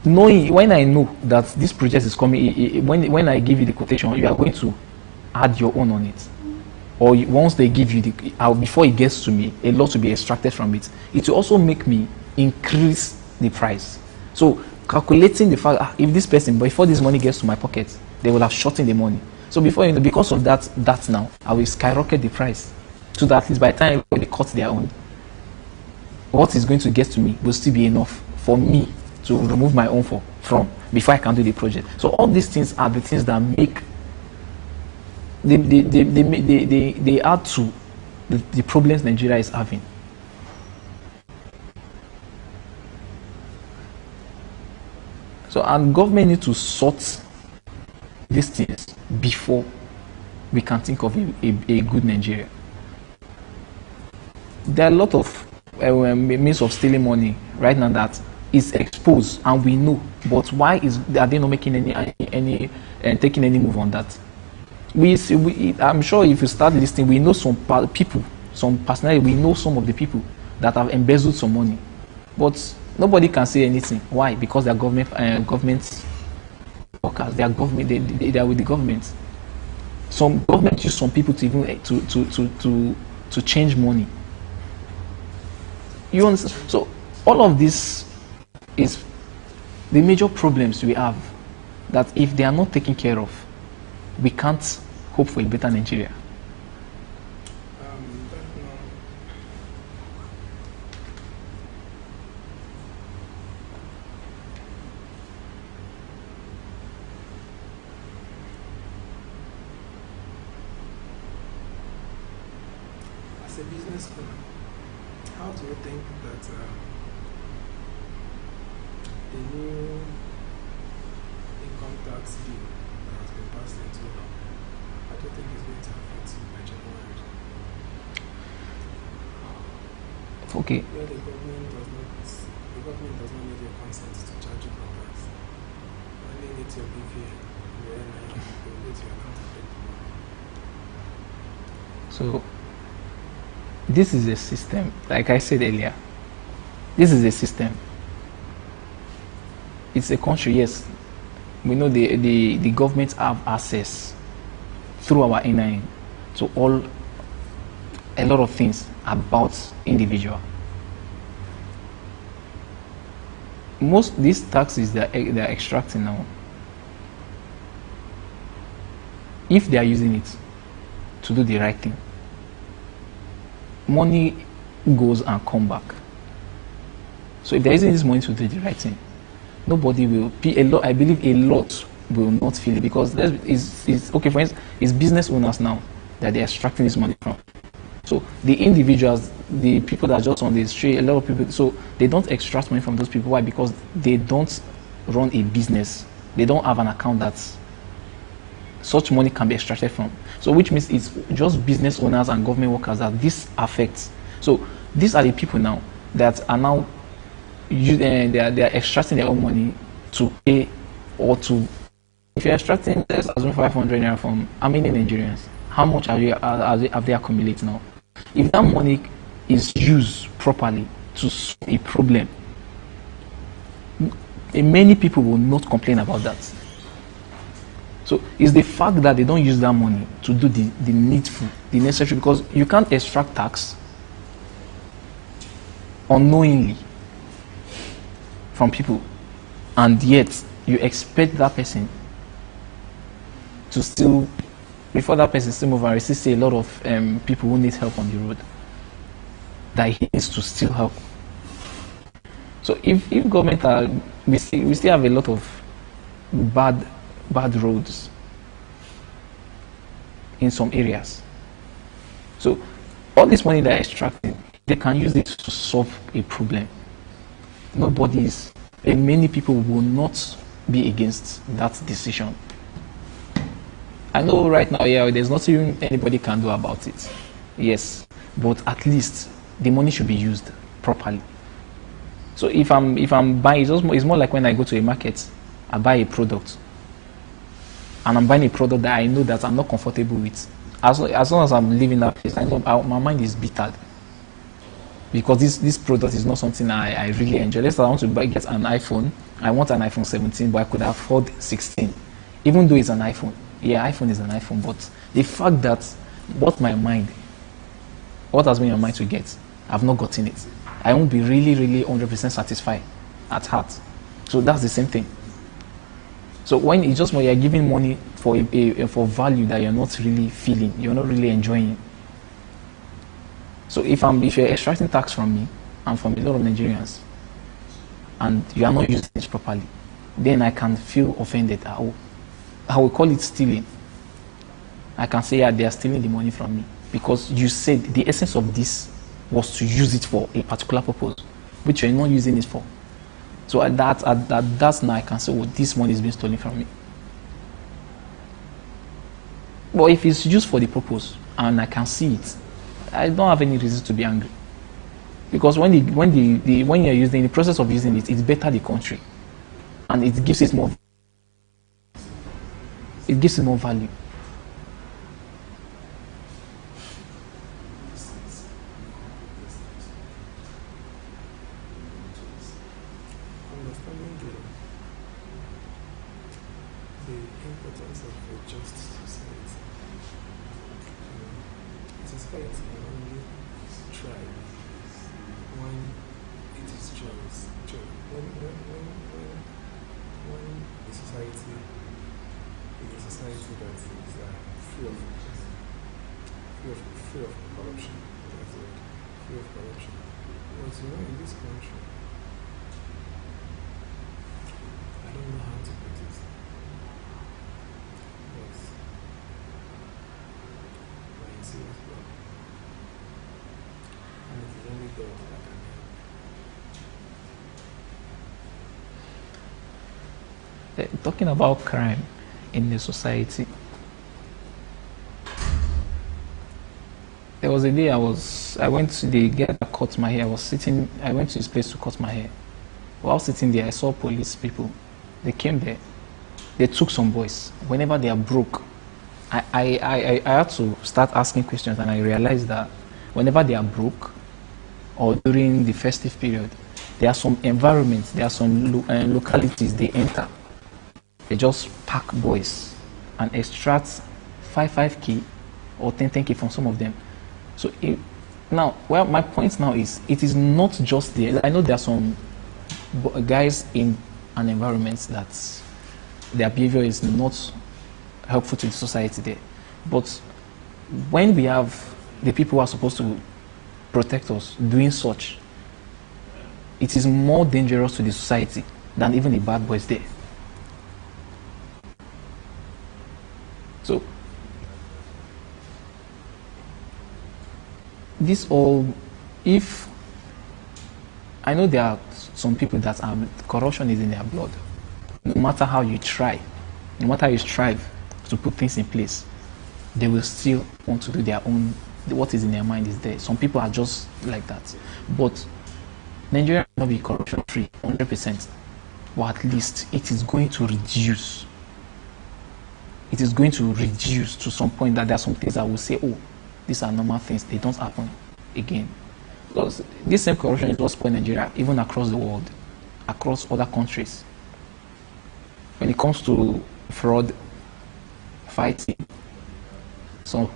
When I know that this project is coming, when I give you the quotation, you are going to add your own on it. Or once they give you before it gets to me, a lot will be extracted from it. It will also make me increase the price. So calculating the fact, if this person, before this money gets to my pocket, they will have shortened the money. So because of that now, I will skyrocket the price. So that at least by the time they cut their own, what is going to get to me will still be enough for me to remove my own from before I can do the project. So all these things are the things that make they add to the problems Nigeria is having. So our government needs to sort these things before we can think of a good Nigeria. There are a lot of means of stealing money right now that is exposed, and we know. But why are they not making any taking any move on that? I'm sure if you start listing, we know some people, some personality. We know some of the people that have embezzled some money, but nobody can say anything. Why? Because they are government workers. They are government. They are with the government. Some government use some people to even to change money. You understand? So all of this is the major problems we have, that if they are not taken care of, we can't hope for a better Nigeria. As a business owner, how do you think that Okay. Where the government does not need your consent to charge you for gas. When they get your BVN, your NIN, they will go to your account and take the money. So this is a system, like I said earlier. This is a system. It's a country, yes. We know the government have access through our NIN to a lot of things about individual. Most these taxes they're extracting now, if they are using it to do the right thing, money goes and come back. So if they're using this money to do the right thing, nobody will be a lot. I believe a lot will not feel it, because it's okay. For instance, it's business owners now that they're extracting this money from. So the individuals, the people that are just on the street, a lot of people, so they don't extract money from those people. Why? Because they don't run a business. They don't have an account that such money can be extracted from. So which means it's just business owners and government workers that this affects. So these are the people now that are now they are extracting their own money to pay, or to, if you're extracting, let's assume 500 naira from how many Nigerians, how much have they accumulated now? If that money is used properly to solve a problem, many people will not complain about that. So it's the fact that they don't use that money to do the needful, the necessary, because you can't extract tax unknowingly from people, and yet you expect that person to still, before that person still move, I still see a lot of people who need help on the road, that he needs to still help. So if government are, we still have a lot of bad roads in some areas. So all this money they're extracting, they can use it to solve a problem. Many people will not be against that decision. I know right now, yeah, there's nothing anybody can do about it. Yes, but at least the money should be used properly. So if I'm buying, it's more like when I go to a market, I buy a product, and I'm buying a product that I know that I'm not comfortable with. As long as I'm leaving that place, I know my mind is bittered, because this product is not something I really enjoy. Let's say I want to get an iPhone. I want an iPhone 17, but I could afford 16, even though it's an iPhone. Yeah, iPhone is an iPhone, but the fact that what has been in my mind to get, I've not gotten it, I won't be really, really 100% satisfied at heart. So that's the same thing. So when it's just when you're giving money for for value that you're not really feeling, you're not really enjoying. So if you're extracting tax from me and from a lot of Nigerians, and you are not using it properly, then I can feel offended. I will call it stealing. I can say, yeah, they are stealing the money from me, because you said the essence of this was to use it for a particular purpose, which you're not using it for. So that's now I can say, well, this money is being stolen from me. But if it's used for the purpose and I can see it, I don't have any reason to be angry. Because when you're using the process of using it, it's better the country, and it gives it more value. Understanding the importance of a just society. Society can only thrive when it is just. When the society is a society that is free of corruption. That's it. Free of corruption. But in this country, I don't know how to put it. But we're in serious trouble. And it is only God that can help. Talking about crime in the society, there was a day I went to the guy that cut my hair. I went to his place to cut my hair. While sitting there, I saw police people. They came there. They took some boys. Whenever they are broke, I had to start asking questions, and I realized that whenever they are broke or during the festive period, there are some environments, there are some localities they enter. They just pack boys and extract 5k or 10k from some of them. So now, well, my point now is, it is not just there. I know there are some guys in an environment that their behavior is not helpful to the society there. But when we have the people who are supposed to protect us doing such, it is more dangerous to the society than even the bad boys there. So this all, if I know there are some people that corruption is in their blood, no matter how you try, no matter how you strive to put things in place, they will still want to do their own. What is in their mind is there. Some people are just like that. But Nigeria will not be corruption free 100%, but at least it is going to reduce. It is going to reduce to some point that there are some things that will say, oh, these are normal things, they don't happen again. Because this same corruption is what spoiled Nigeria, even across the world, across other countries. When it comes to fraud, fighting, so,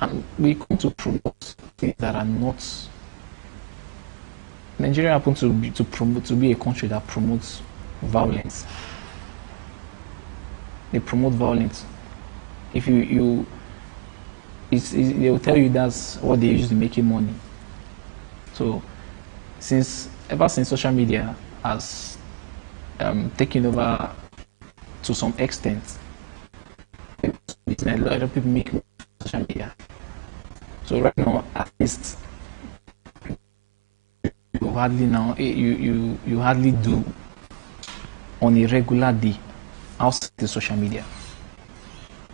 and we come to promote things that are not. Nigeria happens to be a country that promotes violence. They promote violence. If they will tell you that's what they use to making money. So, ever since social media has taken over to some extent, a lot of people make money on social media. So right now, at least, you hardly do on a regular day outside the social media.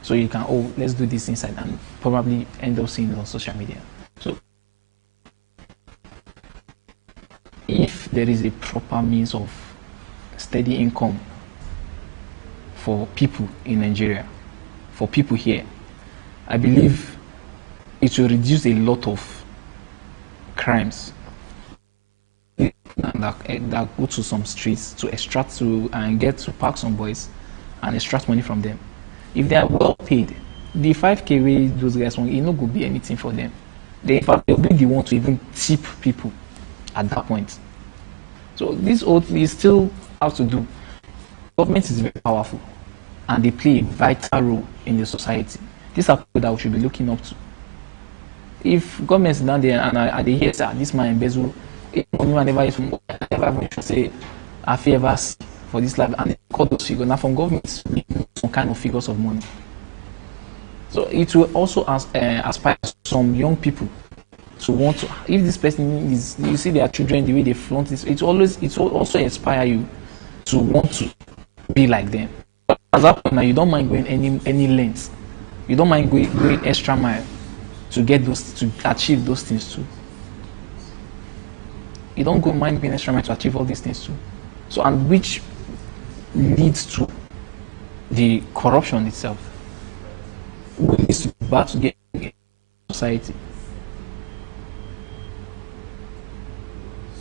So you can, oh, let's do this inside, and probably end up seeing it on social media. So if there is a proper means of steady income for people in Nigeria, for people here, I believe it will reduce a lot of crimes that go to some streets to extract and get to park some boys and extract money from them. If they are well paid, the 5k way those guys want, it not go be anything for them. In fact, they'll be the one to even tip people at that point. So this all is still have to do. Government is very powerful, and they play a vital role in the society. These are people that we should be looking up to. If government is down there and they hear that this man embezzle, I never should say, I fear ever see for this life, and they call those figures. Now from government, some kind of figures of money. So it will also aspire some young people to want to, if this person is, you see their children, the way they flaunt this, it will also inspire you to want to be like them. As that point now, you don't mind going any length. You don't mind going extra mile to get those, to achieve those things too. You don't mind going extra mile to achieve all these things too. So, and which leads to the corruption itself. Leads to bad to get society.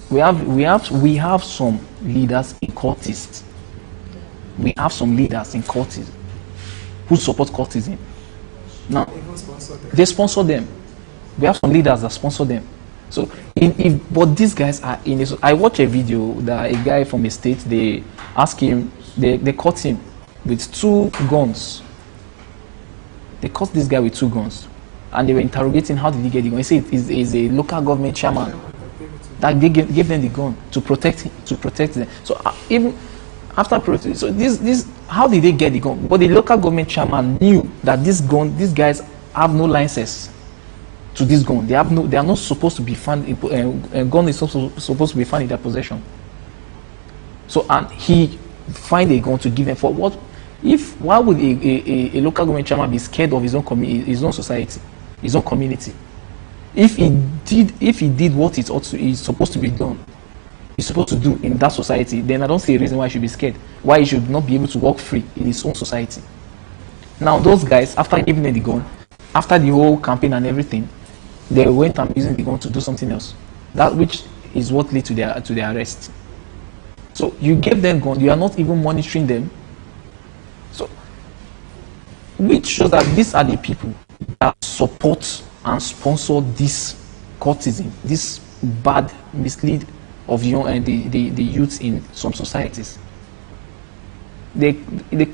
We have some leaders in cultists. We have some leaders in cultism who support cultism. Now, they sponsor them. We have some leaders that sponsor them. So, but these guys are in this. I watched a video that a guy from a state, they asked him, they caught him with 2 guns. They caught this guy with 2 guns. And they were interrogating, how did he get the gun? He said he's a local government chairman that they gave them the gun to protect them. So even after protect, so this how did they get the gun? But the local government chairman knew that these guys have no license to this gun. They are not supposed to be found. A gun is supposed to be found in their possession. So, and he find a gun to give them for what? Why would a local government chairman be scared of his own society, his own community? If he did what is supposed to be done, he's supposed to do in that society, then I don't see a reason why he should be scared. Why he should not be able to walk free in his own society. Now those guys, after giving them the gun, after the whole campaign and everything, they went and using the gun to do something else. That which is what led to their arrest. So you gave them gun, you are not even monitoring them. So which shows that these are the people that support and sponsor this cultism, this bad mislead of young and the youth in some societies. They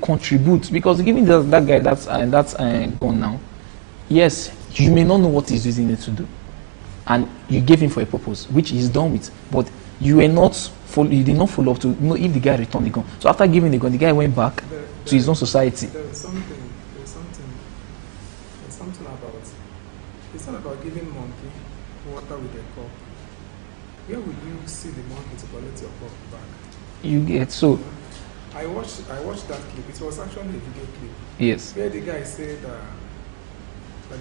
contribute, because giving that guy that's gone now, yes, you may not know what he's using it to do, and you gave him for a purpose which he's done with, but you did not follow up to know if the guy returned the gun. So after giving the gun, the guy went back to his own society. There's something about, it's not about giving monkey water with a cup. Where would you see the monkey to collect your cup back? You get so. I watched that clip. It was actually a video clip. Yes. Where the guy said that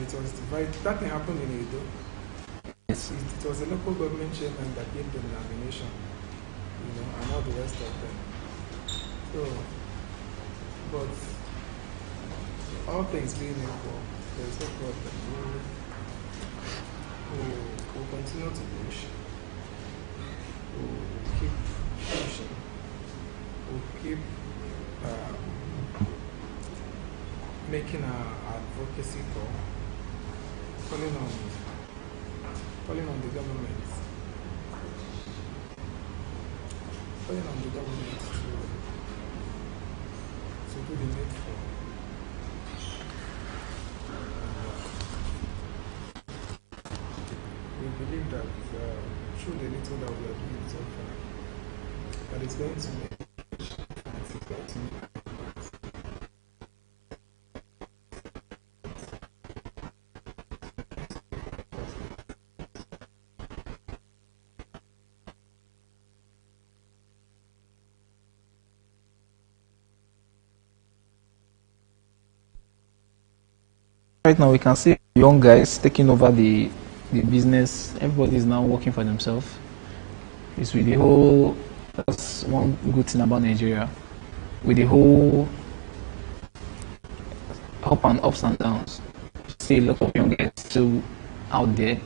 it was divided. That thing happened in Edo. Yes. It was a local government chairman that gave them the ammunition, and all the rest of them. So, but all things being equal, there's no problem. We'll continue to push. We'll keep pushing. We'll keep making our advocacy calling on the government. Calling on the government to do the needful. We believe that through the little that we are doing so far, that it's going to make Right now we can see young guys taking over the business. Everybody is now working for themselves. It's with the whole, that's one good thing about Nigeria, with the whole ups and downs. You see a lot of young guys still out there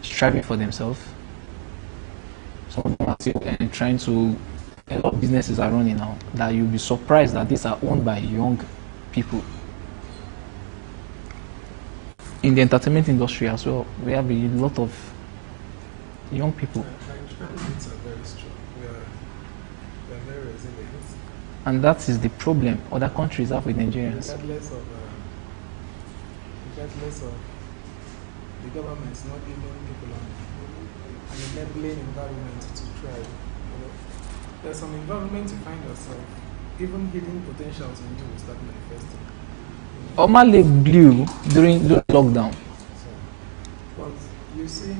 striving for themselves. Some of them are still trying to, a lot of businesses are running now that you'll be surprised that these are owned by young people. In the entertainment industry as well, we have a lot of young people. Nigerians are very strong. We are very resilient. And that is the problem other countries have with Nigerians. Regardless of the government not giving people an enabling environment to thrive. There's some environment you find yourself, even hidden potentials in you will start manifesting. Omale blew during the lockdown. But you see,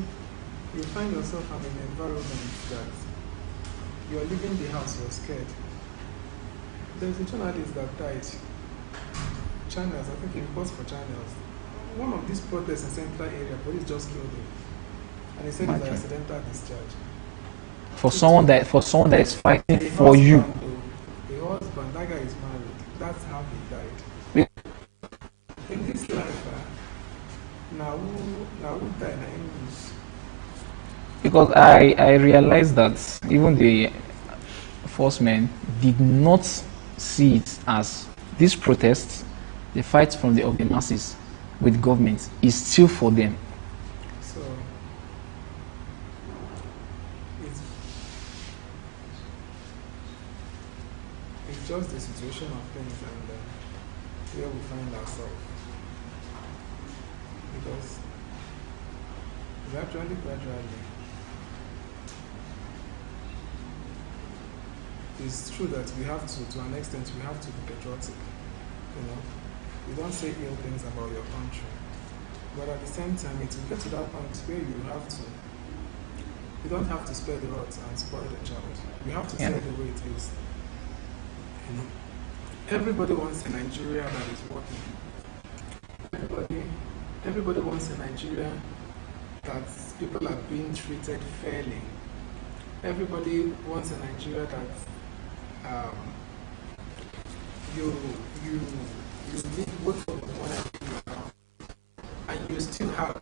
you find yourself in an environment that you're leaving the house, you're scared. There's a journalist that died. Channels, I think he reports for Channels. One of these protests in central area, police just killed him. And he said it's an accidental discharge. For someone that is fighting for you. The husband, that guy is married. That's how he died. In this life, now who died in English? Because I realized that even the forcemen did not see it as this protest, the fight of the masses with government is still for them. So it's just the situation of things and where we find ourselves. Because gradually, it's true that we have to an extent, we have to be patriotic. You don't say ill things about your country. But at the same time, it will get to that point where you don't have to spare the rod and spoil the child. You have to say it the way it is. Everybody wants a Nigeria that is working. Everybody wants a Nigeria that people are being treated fairly. Everybody wants a Nigeria that you live both for one and you still have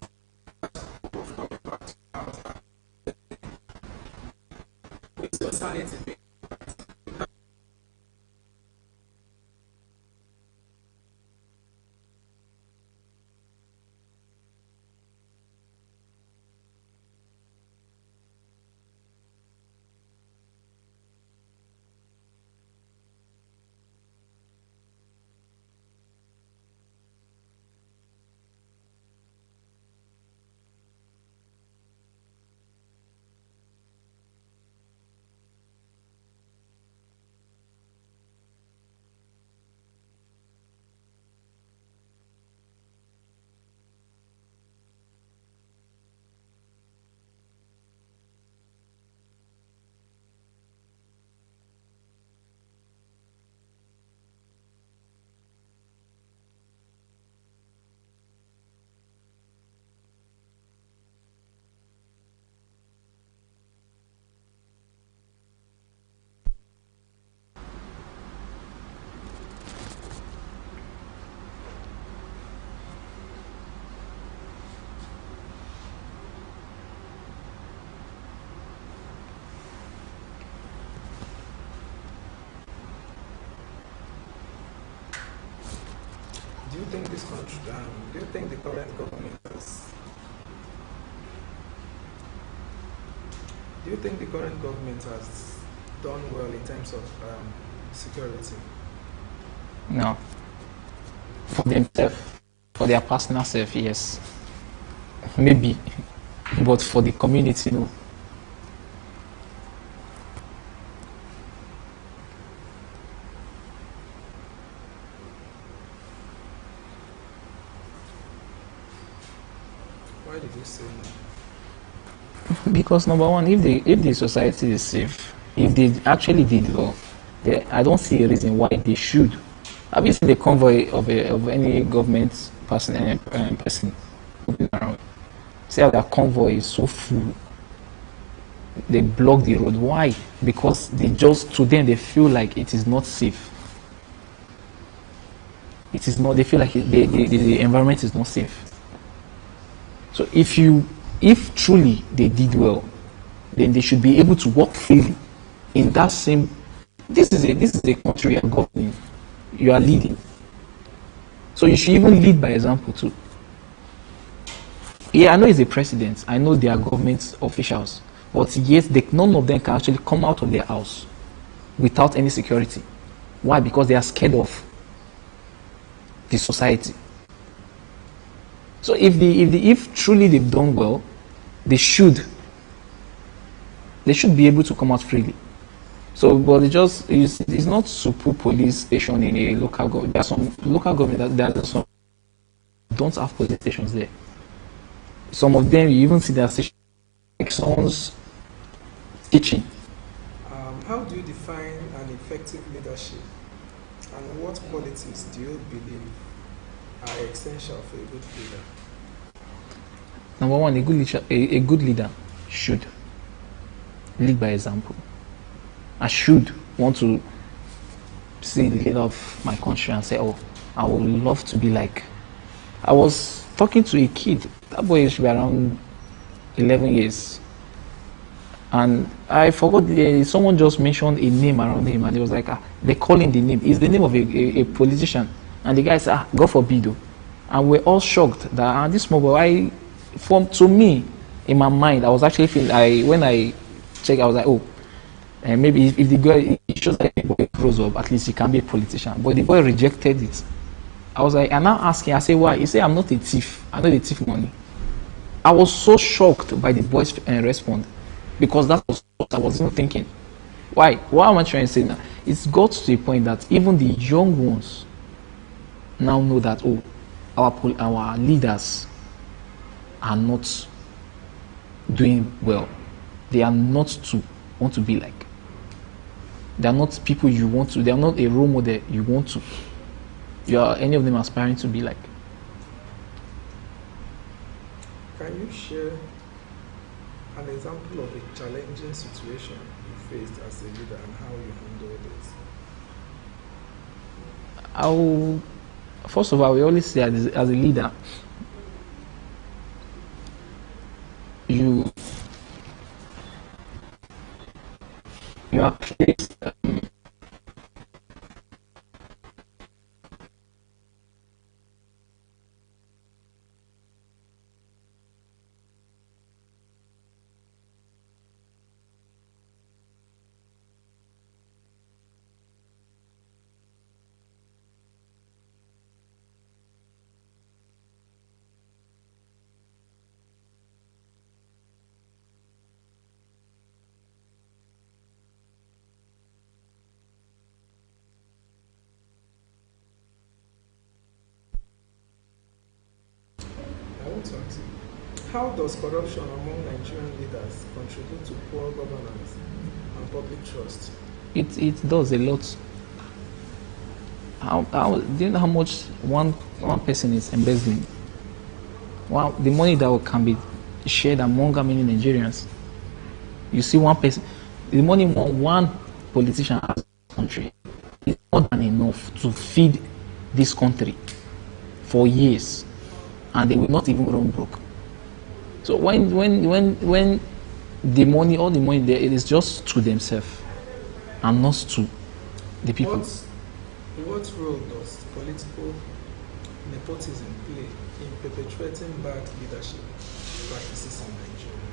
with society. Do you think this country, do you think the current government has, do you think the current government has done well in terms of security? No. For themselves, for their personal self, yes. Maybe. But for the community, no. Why did you say no? Because number one, if the society is safe, if they actually did well, I don't see a reason why they should. Have you seen the convoy of any government person moving around? See how that convoy is so full. They block the road. Why? Because to them they feel like it is not safe. It is not. They feel like the environment is not safe. So if truly they did well, then they should be able to walk freely in that same. This is a country you are governing. You are leading. So you should even lead by example too. Yeah, I know he's a president. I know they are government officials, but yet none of them can actually come out of their house without any security. Why? Because they are scared of the society. So if truly they've done well, they should be able to come out freely. So, but it's not to put police station in a local government. There are some local government that don't have police stations there. Some of them, you even see their station like someone's teaching. How do you define an effective leadership, and what qualities do you believe are essential for a good leader? Number one, a good leader should lead by example. I should want to see the leader of my country and say, oh, I would love to be like. I was talking to a kid, that boy should be around 11 years. And I forgot, someone just mentioned a name around him, and he was like, they call him the name. It's the name of a politician. And the guy said, God forbid. And we're all shocked that this small boy, to me, in my mind, I was actually feeling, when I checked, I was like, oh, and maybe if the guy, it shows that the boy grows up, at least he can be a politician. But the boy rejected it. I was like, and now asking, I say, why? He said, I'm not a thief. I don't thief money. I was so shocked by the boy's response, because that was what I was even thinking. Why? Why am I trying to say that? It's got to a point that even the young ones now know that, oh, our leaders are not doing well. They are not to want to be like. They are not people you want to. They are not a role model you want to. You are any of them aspiring to be like. Can you share an example of a challenging situation you faced as a leader and how you handled it? First of all, we always say as a leader, you are placed. I want to ask you, how does corruption among Nigerian leaders contribute to poor governance and public trust? It does a lot. Do you know how much one person is embezzling? Wow, the money that can be shared among how many Nigerians? You see one person, the money one politician has in this country is more than enough to feed this country for years, and they will not even run broke. So when the money, all the money there, it is just to themselves and not to the people. What role does political nepotism play in perpetuating bad leadership practices in Nigeria?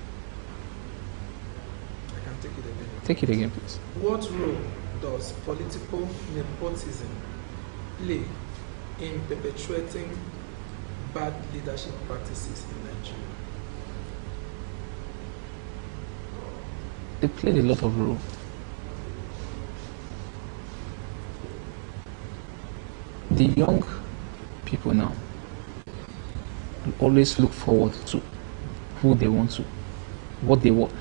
I can take it again. Take it again, please. What role does political nepotism play in perpetuating bad leadership practices in Nigeria? They played a lot of role. The young people now always look forward to who they want to, what they want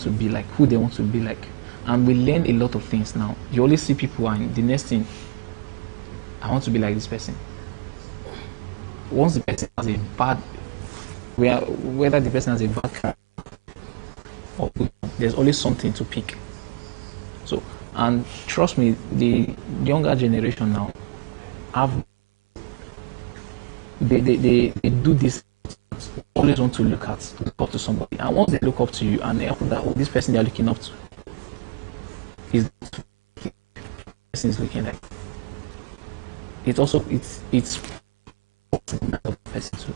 to be like, who they want to be like, and we learn a lot of things now. You always see people, and the next thing, I want to be like this person. Once the person has a bad, whether the person has a bad character or good, there's always something to pick. So, and trust me, the younger generation now they do this, always want to look up to somebody, and once they look up to you and they that, oh, this person they're looking up to is the person is looking like, it's also it's another person too.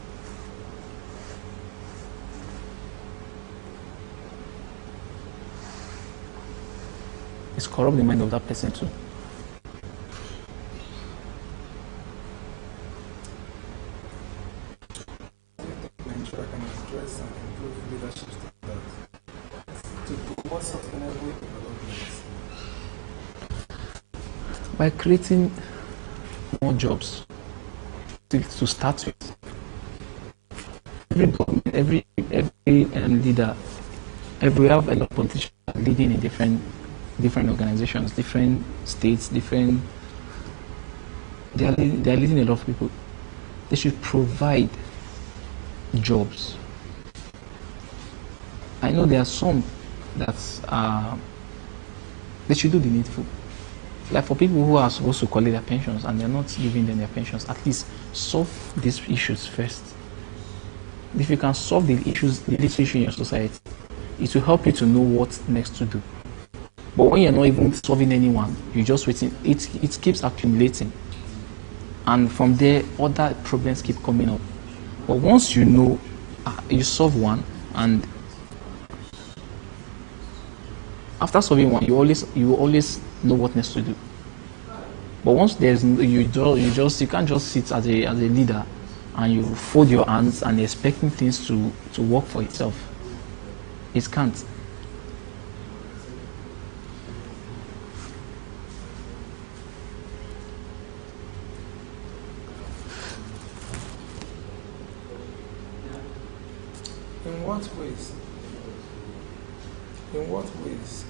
It's corrupt the mind of that person too. Nigeria can address and improve leadership standards to promote sustainable development? By creating more jobs to start with. Every government, every leader, we have a lot of politicians leading in different organizations, different states, they are leading a lot of people. They should provide jobs. I know there are some that they should do the needful. Like for people who are supposed to collect their pensions and they're not giving them their pensions, at least solve these issues first. If you can solve the little issue in your society, it will help you to know what next to do. But when you're not even solving anyone, you're just waiting, it keeps accumulating. And from there, other problems keep coming up. But once you know, you solve one, and after solving one, you always know what next to do. But once you can't just sit as a leader and you fold your hands and expecting things to work for itself. It can't. In what ways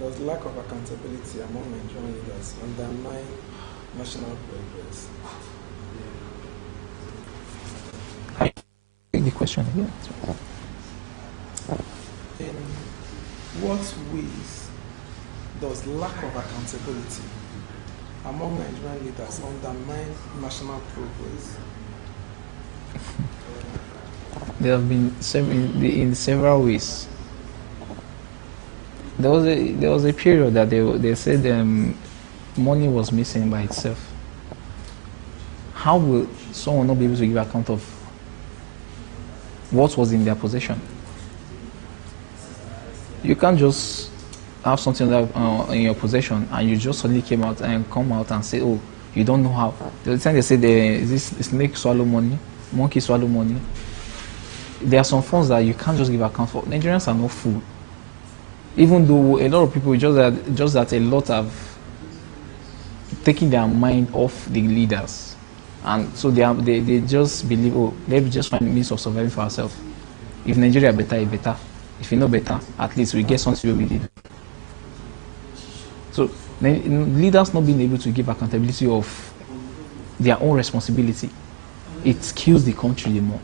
does lack of accountability among Nigerian leaders undermine national progress? question again. In what ways does lack of accountability among Nigerian leaders undermine national progress? There have been in several ways. There was a period that they said money was missing by itself. How will someone not be able to give account of what was in their possession? You can't just have something that, in your possession and you just suddenly come out and say, oh, you don't know how. The time they say this snake swallow money, monkey swallow money. There are some funds that you can't just give account for. Nigerians are not fool. Even though a lot of people, just that a lot have taken their mind off the leaders. And so they just believe, oh, let's just find means of surviving for ourselves. If Nigeria better, it's better. If you know better, at least we get something we did. So leaders not being able to give accountability of their own responsibility, it kills the country the more.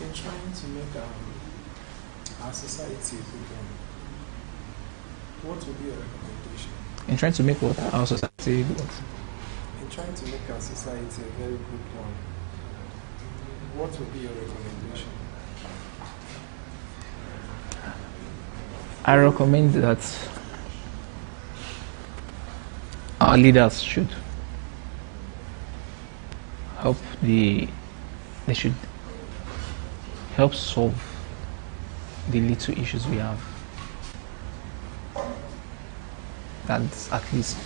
In trying to make our society a good one, what would be your recommendation? In trying to make what our society good? In trying to make our society a very good one, what would be your recommendation? I recommend that our leaders should they should help solve the little issues we have. That's at least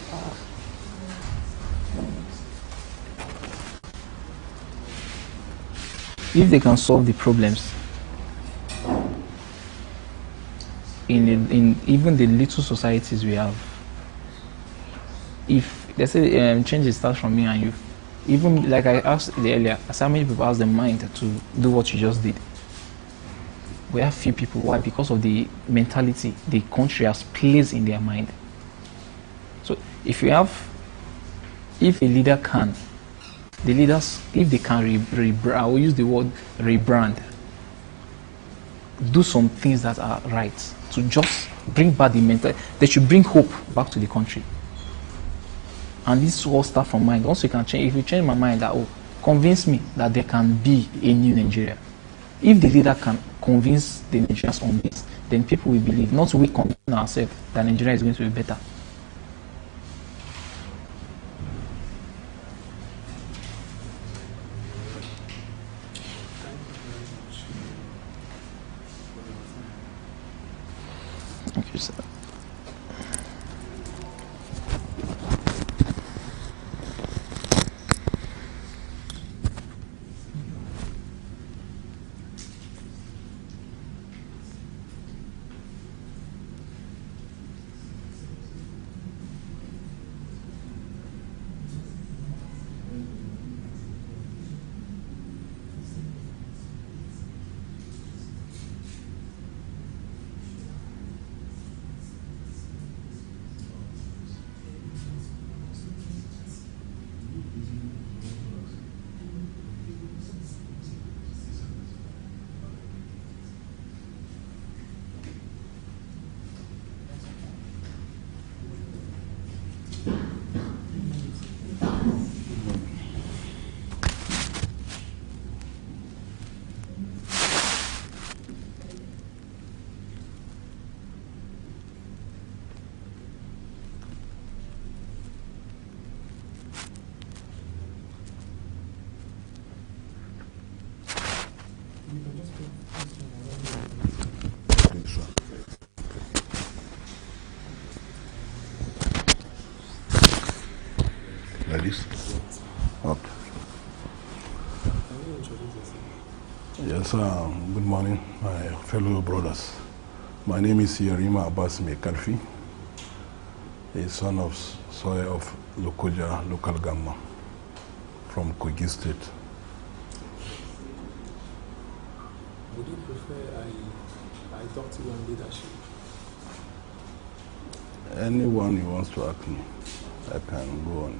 if they can solve the problems in even the little societies we have. If they say change starts from me and you, even like I asked earlier, how many people has the mind to do what you just did? We have few people. Why? Because of the mentality the country has placed in their mind. So if a leader can, the leaders, if they can I will use the word rebrand, do some things that are right to just bring back the mentality. They should bring hope back to the country. And this all start from mind. Once you can change, if you change my mind that, oh, convince me that there can be a new Nigeria. If the leader can convince the Nigerians on this, then people will believe, not we convince ourselves that Nigeria is going to be better. Thank you, sir. Like this? Okay. Yes, good morning, my fellow brothers. My name is Yerima Abbas Mekalfi. a son of soil of Lokoja local government from Kogi State. Would you prefer I talk to you on leadership? Anyone who wants to ask me, I can go on it.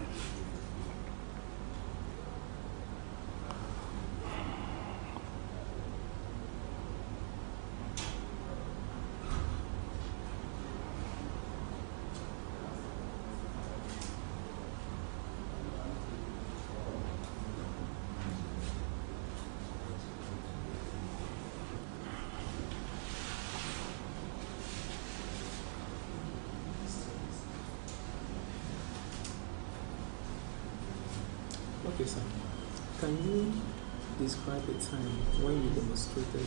Okay, sir. Can you describe a time when you demonstrated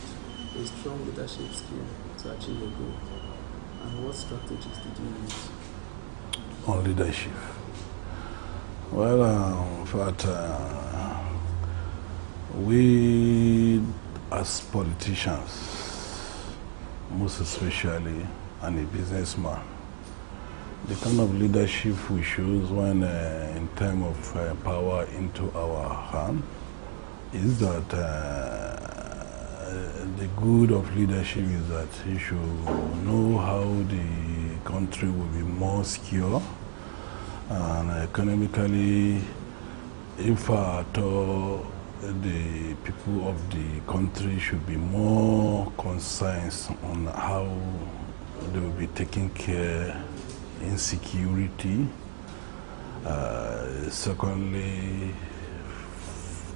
a strong leadership skill to achieve your goal? And what strategies did you use? On leadership. Well, in fact, we as politicians, most especially, and a businessman, the kind of leadership we choose when in time of power into our hand is that the good of leadership is that you should know how the country will be more secure and economically, if at all the people of the country should be more concerned on how they will be taking care insecurity. Secondly,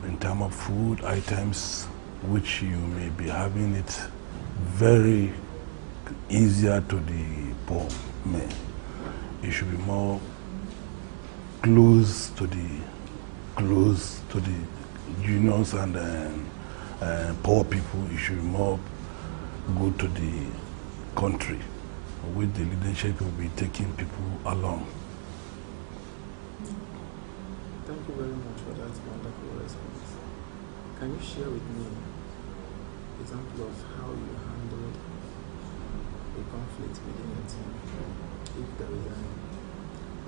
in terms of food items, which you may be having it very easier to the poor man. You should be more close to the juniors and poor people. You should be more good to the country, with the leadership will be taking people along. Thank you very much for that wonderful response. Can you share with me an example of how you handled a conflict within your team, if there is any?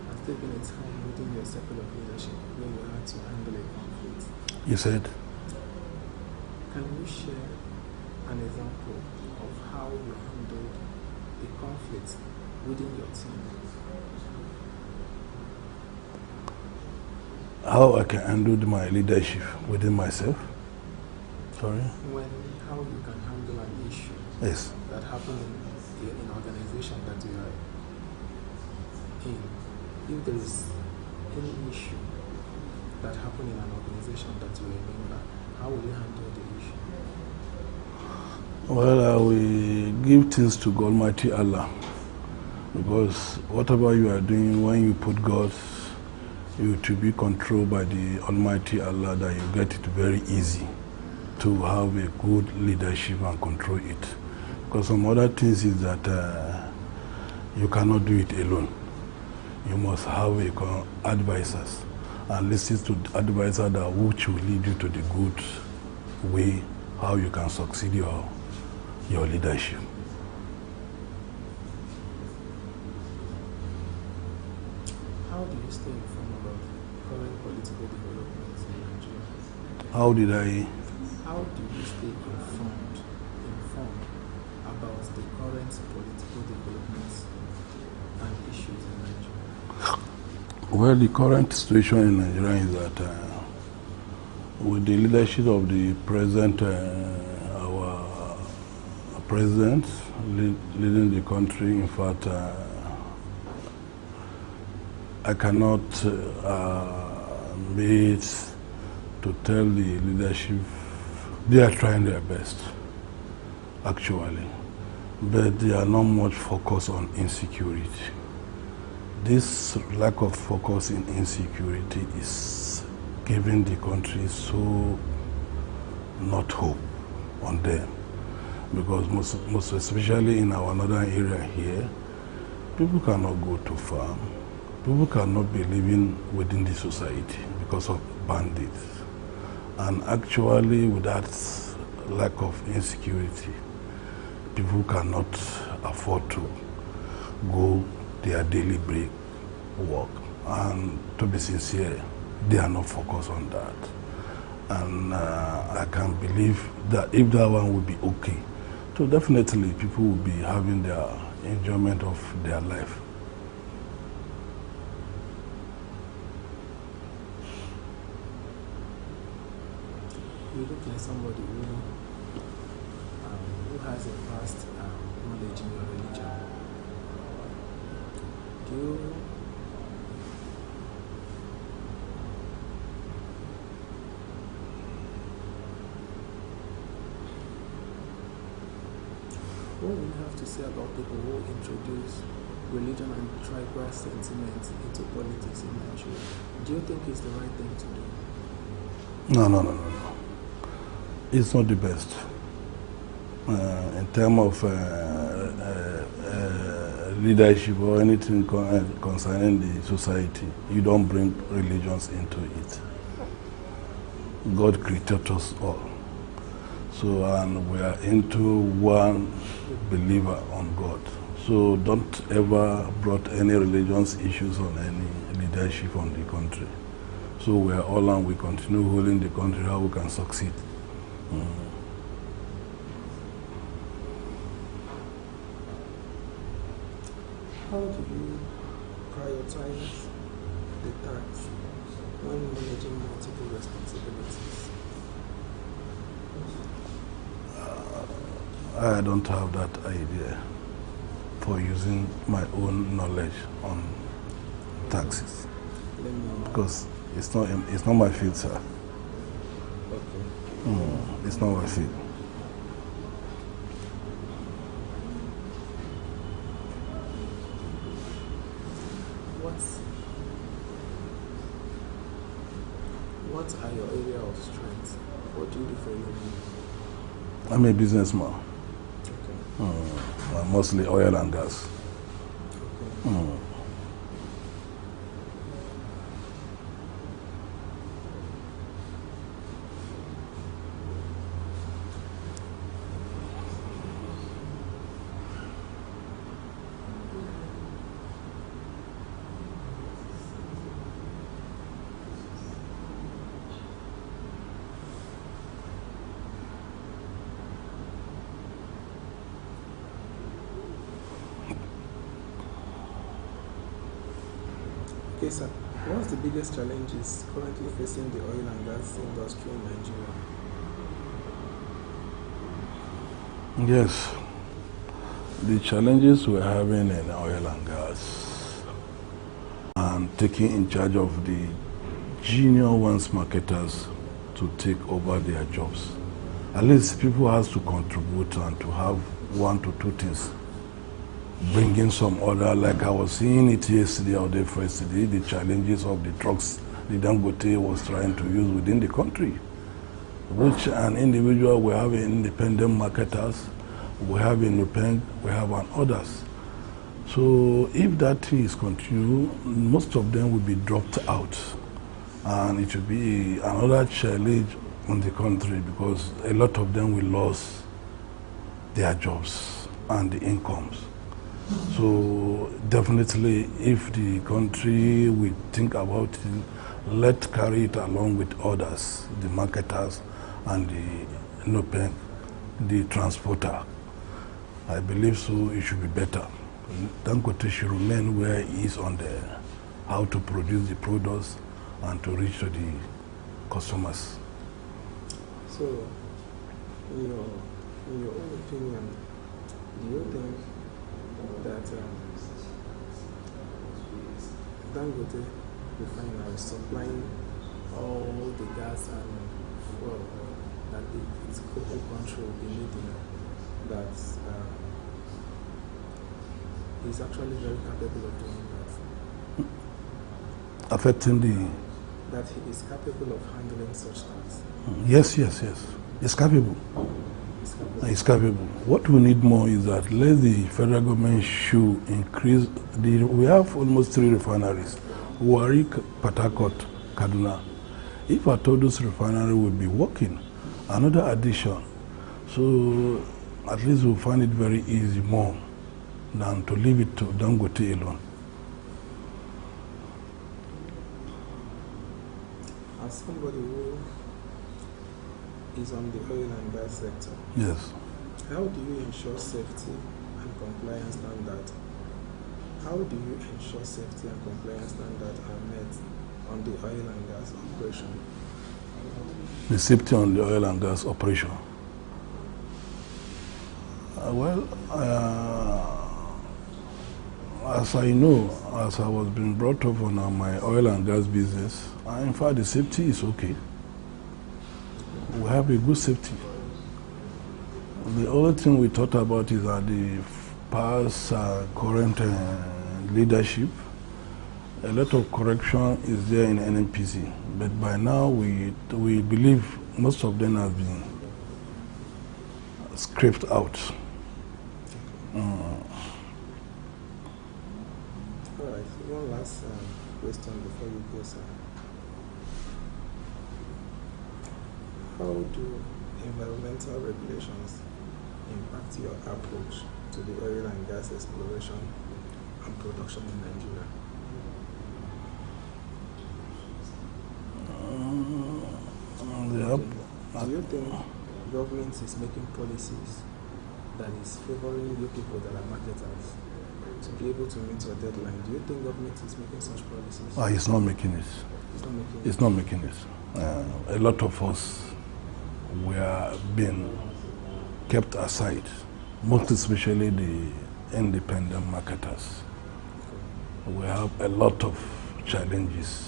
Has there been a time within your circle of leadership where you had to handle a conflict? You said? Can you share an example of how you handled a conflict within your team? How I can handle my leadership within myself? Sorry? How you can handle an issue Yes. that happened in an organization that you are in. If there is any issue that happened in an organization that you are a member, how will you handle the issue? Well, I will give things to God Almighty Allah, because whatever you are doing, when you put God, you to be controlled by the Almighty Allah, that you get it very easy to have a good leadership and control it. Because some other things is that you cannot do it alone. You must have advisors and listen to advisors that which will lead you to the good way, how you can succeed your leadership. How do you stay informed about current political developments in Nigeria? How did I? How do you stay informed about the current political developments and issues in Nigeria? Well, the current situation in Nigeria is that with the leadership of the present, our president leading the country, in fact, I cannot meet to tell the leadership they are trying their best, actually, but they are not much focused on insecurity. This lack of focus in insecurity is giving the country so not hope on them, because most especially in our northern area here, people cannot go to farm, people cannot be living within the society because of bandits. And actually, with that lack of insecurity, people cannot afford to go their daily break work. And to be sincere, they are not focused on that. And I can believe that if that one would be okay, so definitely people will be having their enjoyment of their life. You look like somebody who has a vast knowledge in your religion. Do you what would you have to say about people who introduce religion and tribal sentiments into politics in Nigeria? Do you think it's the right thing to do? No. It's not the best. In terms of leadership or anything concerning the society, you don't bring religions into it. God created us all. So, and we are into one believer on God. So don't ever brought any religious issues on any leadership on the country. So we are all and we continue holding the country how we can succeed. How do you prioritize the tax when managing multiple responsibilities? I don't have that idea for using my own knowledge on taxes because it's not my field, sir. Okay. It's not my field. What are your area of strength? What do you do for a living? I'm a businessman. Okay. Mostly oil and gas. Okay. Okay, sir. What's the biggest challenges currently facing the oil and gas industry in Nigeria? Yes. The challenges we're having in oil and gas and taking in charge of the junior ones marketers to take over their jobs. At least people have to contribute and to have 1 to 2 things. Bringing some other, like I was seeing it yesterday or the first day, the challenges of the trucks the Dangote was trying to use within the country, which an individual, we have independent marketers, we have independent, we have others. So if that thing is continued, most of them will be dropped out. And it will be another challenge on the country because a lot of them will lose their jobs and the incomes. So definitely, if the country will think about it, let's carry it along with others, the marketers and the transporter. I believe so. It should be better. Dangote should remain where he is on the how to produce the products and to reach to the customers. So, in your own opinion, do you think that Dangote refinery supplying all the gas and fuel that its local country will be needing, that is actually very capable of doing that? Affecting the... That he is capable of handling such things? Yes. It's capable. It's capable. What we need more is that let the federal government should increase we have almost 3 refineries, Wari, Port Harcourt, Kaduna. If I told those refineries would be working, another addition, so at least we'll find it very easy more than to leave it to Dangote alone. as somebody who is on the oil and gas sector, Yes. how do you ensure safety and compliance standards? How do you ensure safety and compliance standards are met on the oil and gas operation? The safety on the oil and gas operation. As I know, as I was being brought up on my oil and gas business, in fact, the safety is okay. We have a good safety. The only thing we thought about is that the past current leadership, a lot of correction is there in NNPC, but by now we believe most of them have been scraped out. All right, one last question before you go, sir. How do environmental regulations impact your approach to the oil and gas exploration and production in Nigeria? Do you think government is making policies that is favoring you people that are marketers to be able to meet your deadline? Do you think government is making such policies? It's not making it. It's not making it. A lot of us were being kept aside, most especially the independent marketers. We have a lot of challenges.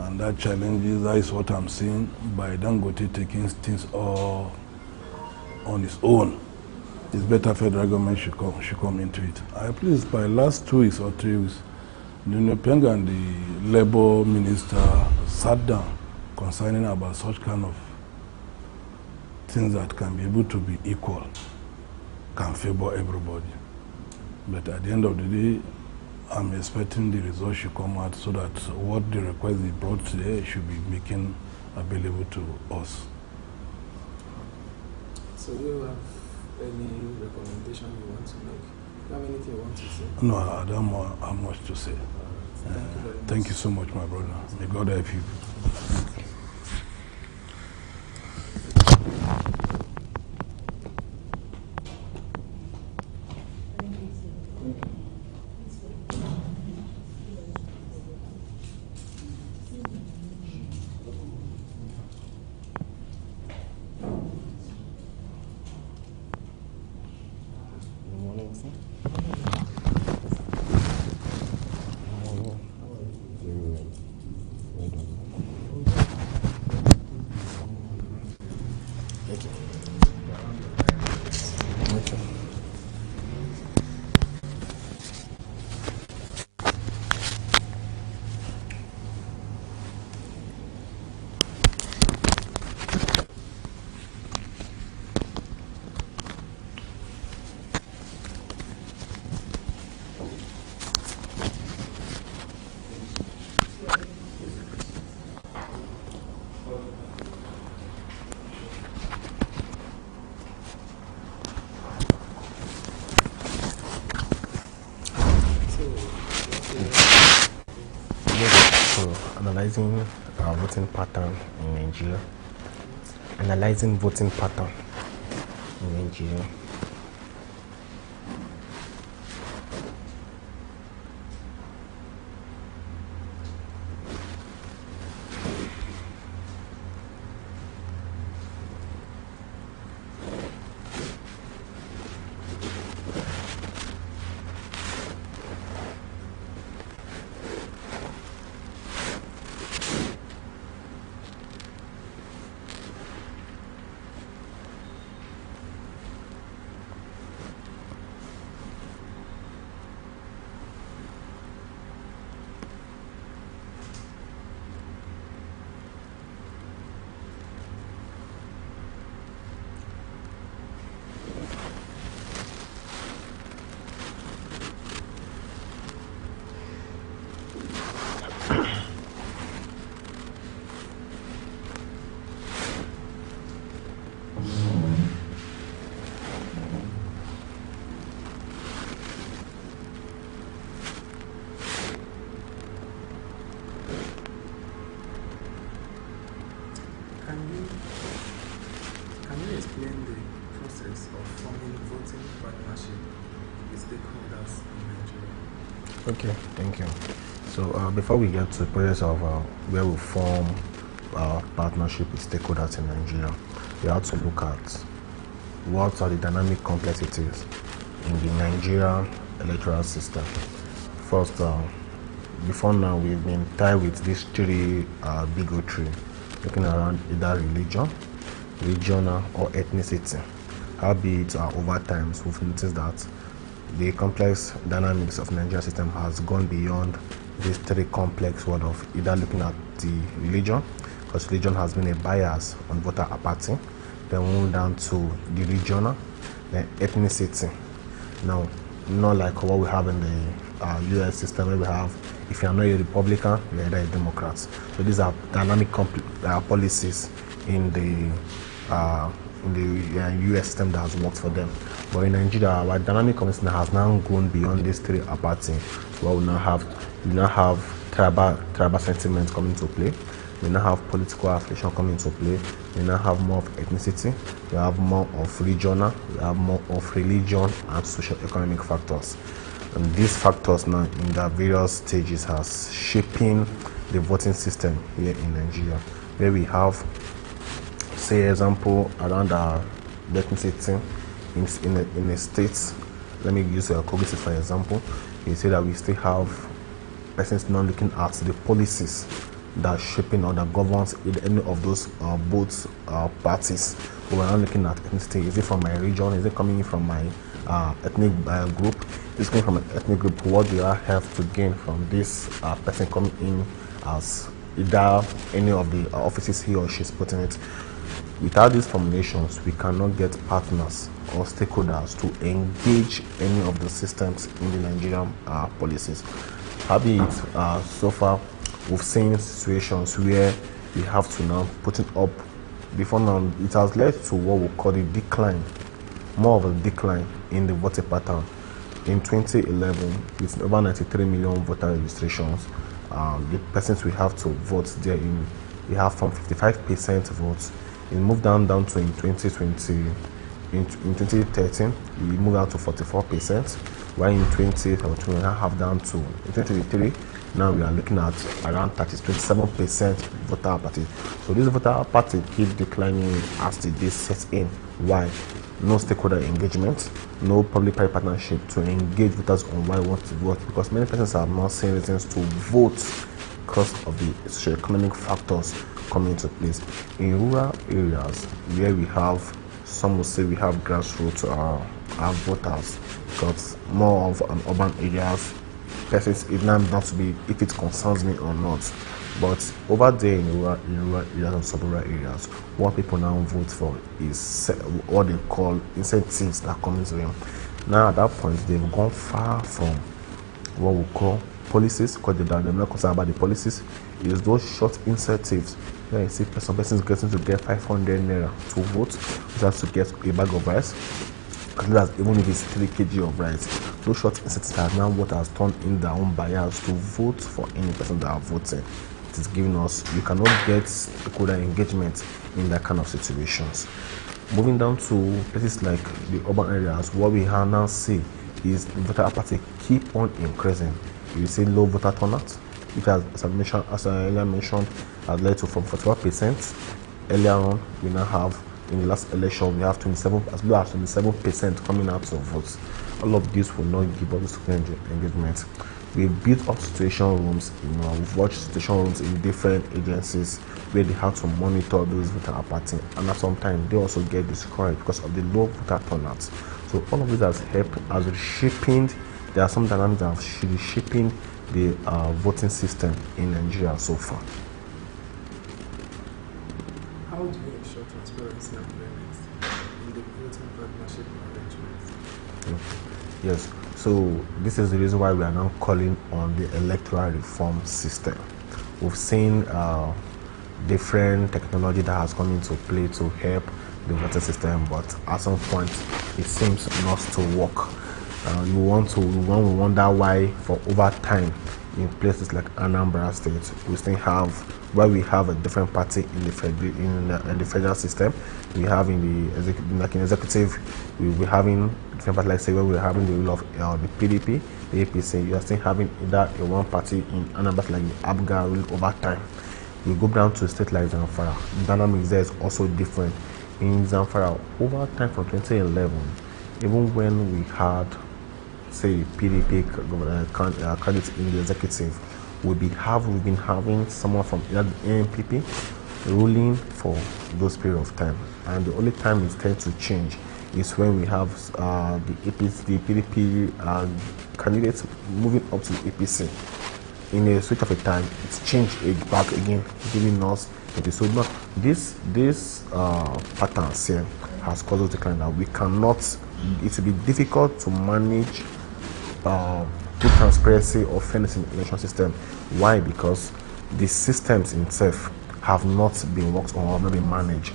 And that that is what I'm saying, by Dangote taking things all on its own. It's better federal government should come into it. I please, by last 2 weeks or 3 weeks, the Nupeng and the Labour Minister sat down concerning about such kind of things that can be able to be equal, can favor everybody. But at the end of the day, I'm expecting the results should come out so that what the request they brought today should be making available to us. So do you have any recommendation you want to make? Do you have anything you want to say? No, I don't have much to say. Thank you very much. Thank you so much, my brother. May God help you. Analyzing voting pattern in Nigeria. Analyzing voting pattern in Nigeria. Okay, thank you. So before we get to the process of where we form partnership with stakeholders in Nigeria, we have to look at what are the dynamic complexities in the Nigerian electoral system. First, before now, we've been tied with these three bigotry, looking around either religion, regional, or ethnicity. Albeit over time, we've noticed that the complex dynamics of the Nigerian system has gone beyond these three complex world of either looking at the religion, because religion has been a bias on voter apathy, then move down to the regional, then ethnicity. Now, not like what we have in the US system where we have, if you are not a Republican, you are either a Democrat. So these are dynamic policies in the US system that has worked for them. But in Nigeria, our dynamic community has now gone beyond these three apathy. So we now have tribal sentiment coming into play. We now have political affiliation coming into play. We now have more of ethnicity. We have more of regional. We have more of religion and socio-economic factors. And these factors now in their various stages has shaping the voting system here in Nigeria, where we have, say, example around the ethnicity in a state. Let me use Kogi State for example. You say that we still have persons not looking at the policies that are shaping or that governs any of those both parties. We're not looking at ethnicity. Is it from my region? Is it coming from my ethnic group? Is it coming from an ethnic group? What do I have to gain from this person coming in as either any of the offices he or she is putting it? Without these formulations, we cannot get partners or stakeholders to engage any of the systems in the Nigerian policies. Albeit, so far, we've seen situations where we have to now put it up. Before now, it has led to what we call the decline, more of a decline in the voting pattern. In 2011, with over 93 million voter registrations, the persons we have to vote there in, we have from 55% votes. It moved down to in 2020, in 2013, we moved down to 44%, while in 2022 we now have down to, in 2023, now we are looking at around 27% voter apathy. So this voter apathy keeps declining as the days set in. Why? No stakeholder engagement, no public-private partnership to engage voters on why they want to vote, because many persons are not seeing reasons to vote because of the socio-economic factors coming into place. In rural areas where we have, some will say we have grassroots voters, because more of an urban areas, persons, it not to be if it concerns me or not. But over there in rural areas and sub-rural areas, what people now vote for is what they call incentives that come into them. Now at that point, they've gone far from what we call policies, because they're not concerned about the policies. Is those short incentives where you see some persons getting to get 500 naira to vote, which has to get a bag of rice. Even if it's 3 kg of rice, those short incentives are now what has turned in their own bias to vote for any person that are voting. It is giving us, you cannot get stakeholder engagement in that kind of situations. Moving down to places like the urban areas, what we now see is the voter apathy keep on increasing. You see low voter turnout, which as I earlier mentioned, has led to from 44%. Earlier on, we now have, in the last election, we have 27, as low as 27% coming out to vote. All of this will not give us engagement. We've built up situation rooms, we've watched situation rooms in different agencies where they have to monitor those voter apathy, and at some time they also get discouraged because of the low voter turnout. So all of this has helped as reshaping. There are some dynamics that are reshaping the voting system in Nigeria so far. How do you ensure transparency and fairness in the voting partnership arrangements? Yes, so this is the reason why we are now calling on the electoral reform system. We've seen different technology that has come into play to help the voting system, but at some point it seems not to work. You wonder why for over time in places like Anambra State, we still have, where we have a different party in the federal system. We have in the executive, we'll be having different parties, like say where we're having the rule of the PDP, the APC, you are still having either a one party in another like the ABGA rule over time. You go down to a state like Zamfara, the dynamics there is also different. In Zamfara, over time from 2011, even when we had, say, PDP candidates in the executive, we've been having someone from either the NPP ruling for those period of time. And the only time it tends to change is when we have the PDP candidates moving up to the APC. In a switch of a time, it's changed back again, giving us it. So now this patterns here has caused us to kind of we cannot. It will be difficult to manage good transparency or fairness in the election system. Why? Because the systems itself have not been worked on or not been managed.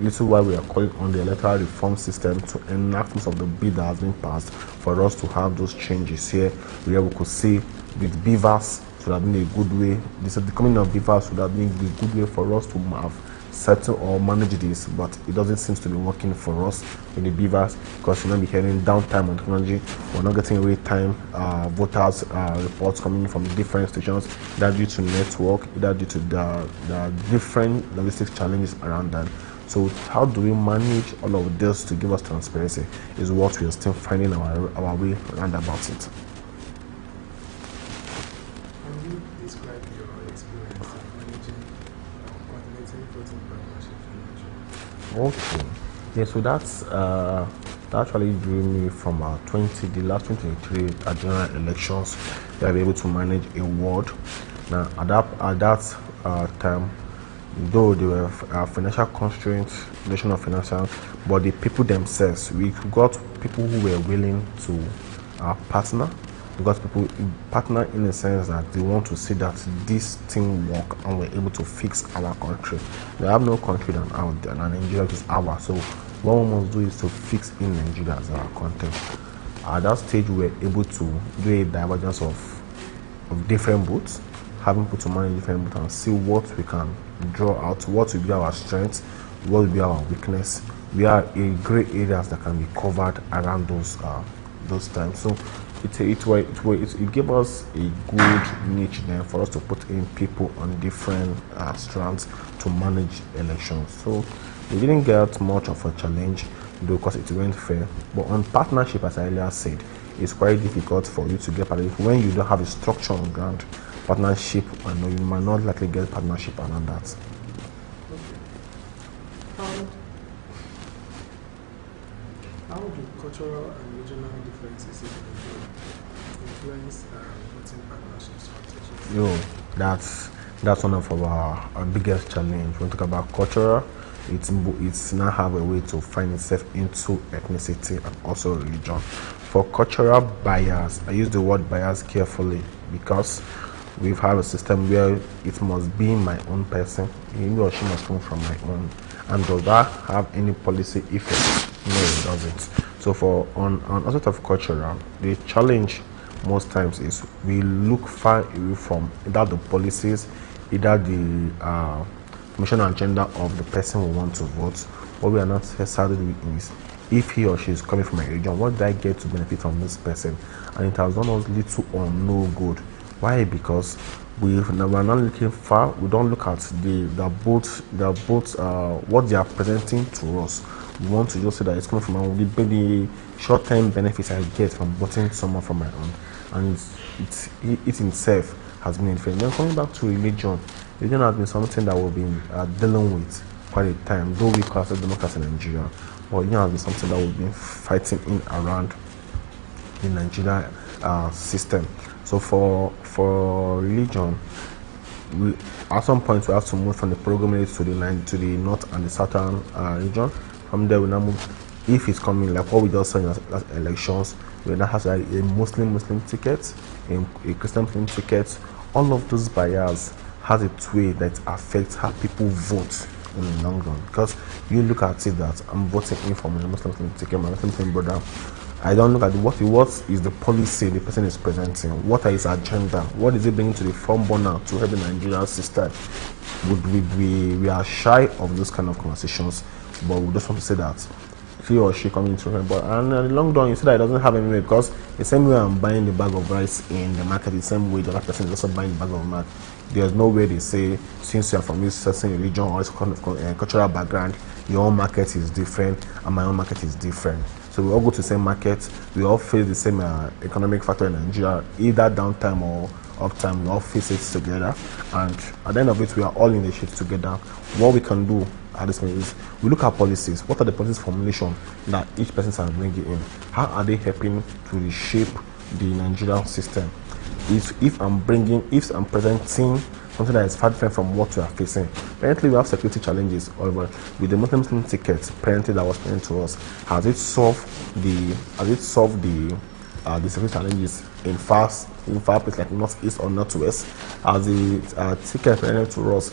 Little while we are calling on the electoral reform system to enact most of the bill that has been passed for us to have those changes here, where we could see with beavers would have been a good way. The coming of beavers would have been a good way for us to have settle or manage this, but it doesn't seem to be working for us with the beavers because we're not be hearing downtime on technology. We're not getting real-time voters reports coming in from different stations, either due to network, either due to the different logistic challenges around that. So how do we manage all of this to give us transparency is what we are still finding our way around about it. Can you describe your experience in managing coordinating voting partnerships in Nigeria? Okay. Yeah, so that actually drew me from the last 2023 general elections. We were able to manage a ward. Now at that time, though there were financial constraints, relation of financial, but the people themselves, we got people who were willing to partner. Because people partner in the sense that they want to see that this thing work and we're able to fix our country. We have no country than out there, and Nigeria is ours. So what we must do is to fix in Nigeria as our country. At that stage, we were able to do a divergence of different booths, having people to manage different booths and see what we can draw out, what will be our strengths, what will be our weakness. We are in gray areas that can be covered around those times. So it gave us a good niche then for us to put in people on different strands to manage elections. So we didn't get much of a challenge because it went fair. But on partnership, as I earlier said, it's quite difficult for you to get partnership when you don't have a structure on ground. Partnership, you might not likely get partnership around that. How do cultural and regional differences in Nigeria influence voting partnership strategies? That's one of our biggest challenge. When we talk about cultural, it's now have a way to find itself into ethnicity and also religion. For cultural bias, I use the word bias carefully because we've had a system where it must be my own person, he or she must come from my own. And does that have any policy effect? No, it doesn't. So on aspect of cultural, the challenge most times is we look far away from either the policies, either the mission agenda of the person we want to vote. What we are not satisfied with is if he or she is coming from a region, what do I get to benefit from this person? And it has done us little or no good. Why? Because we're not looking far. We don't look at what they are presenting to us. We want to just say that it's coming from the short-term benefits I get from voting someone from my own, and it itself has been influenced. Then coming back to religion has been something that we've been dealing with quite a time. Though we call ourselves Democrats in Nigeria, but has been something that we've been fighting in around the Nigeria system. So for religion, at some point we have to move from the pilgrimage to the north and the southern region. From there, we now move. If it's coming like what we just saw in last elections, we now have a Muslim ticket, a Christian ticket. All of those barriers has a way that affects how people vote in the long run. Because you look at it that I'm voting in for my Muslim ticket, my Muslim brother. I don't look at what is the policy the person is presenting, what are his agenda, what is it bringing to the front burner to help the Nigerian system. We are shy of those kind of conversations, but we just want to say that he or she coming to him. But and in the long run, you see that it doesn't have any way, because the same way I'm buying the bag of rice in the market, the same way the other person is also buying the bag of milk. There's no way they say, since you're from this certain religion or this kind of cultural background, your own market is different and my own market is different. So we all go to the same market, we all face the same economic factor in Nigeria, either downtime or uptime, we all face it together. And at the end of it, we are all in the shit together. What we can do at this point is we look at policies. What are the policies formulation that each person is bringing in? How are they helping to reshape the Nigerian system? If I'm presenting something that is far different from what we are facing. Apparently, we have security challenges. However, with the Muslim ticket apparently that was presented to us, has it solved the security challenges in far places like northeast or northwest? As the ticket presented to us,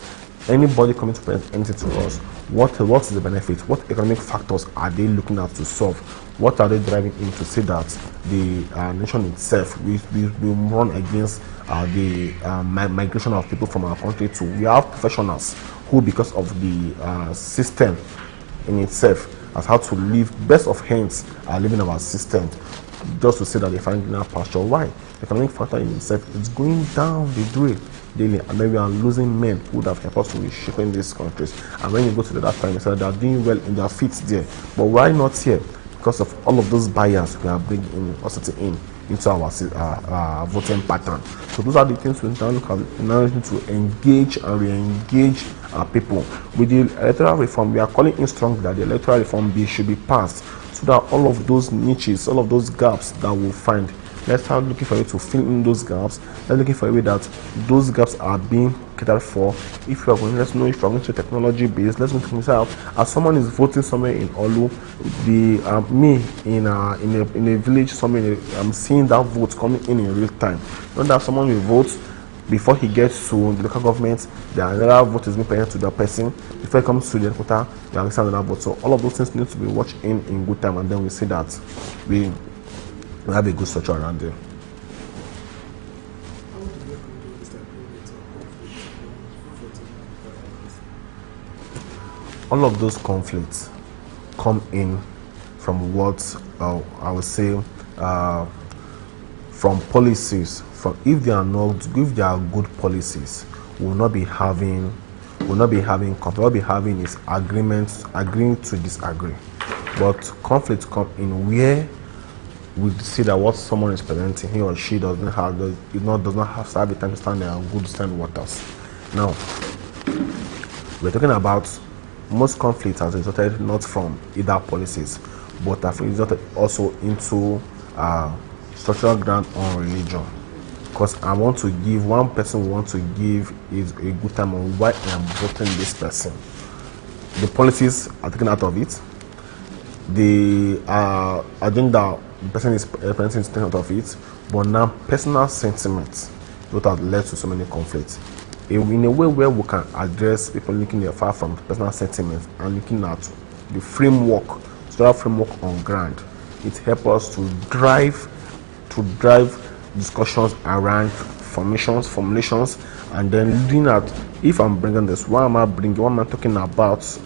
anybody coming to present anything to us, what is the benefit? What economic factors are they looking at to solve? What are they driving in to say that the nation itself will run against the migration of people from our country to? We have professionals who, because of the system in itself, has had to live best of hands are living our system, just to say that they find greener pasture. Why? The economic factor in itself is going down the drain daily, and then we are losing men who would have helped us to reshape in these countries. And when you go to the other time, they are doing well in their feet there. But why not here? Because of all of those buyers we are bringing in, or setting into our voting pattern. So those are the things we now look at to engage and re-engage our people. With the electoral reform, we are calling in strongly that the electoral reform bill should be passed, so that all of those niches, all of those gaps that we'll find, let's start looking for a way to fill in those gaps. Let's looking for a way that those gaps are being catered for. If you are going, let's know if you are going to technology based. Let's look myself as someone is voting somewhere in Olu, me in a village somewhere. I'm seeing that vote coming in real time. Not that someone will vote before he gets to the local government, the another vote is being presented to that person. Before he comes to the quota, you understand another vote. So all of those things need to be watched in good time, and then we see that we have a good structure around there. All of those conflicts come in from what I would say from policies. If they are good policies, we'll not be having conflict. What we'll be having is agreeing to disagree. But conflicts come in where we see that what someone is presenting, he or she does not have the time to stand there and good stand waters. Now, we're talking about most conflicts has resulted not from either policies, but have resulted also into structural ground on religion. Because I want to give one person wants to give is a good time on why I am voting this person. The policies are taken out of it. The agenda the person is taken out of it, but now personal sentiments that have led to so many conflicts. In a way where we can address people looking far from personal sentiments and looking at the structural framework on ground, it helps us to drive discussions around formulations, and then looking at if I'm bringing this, what am I talking about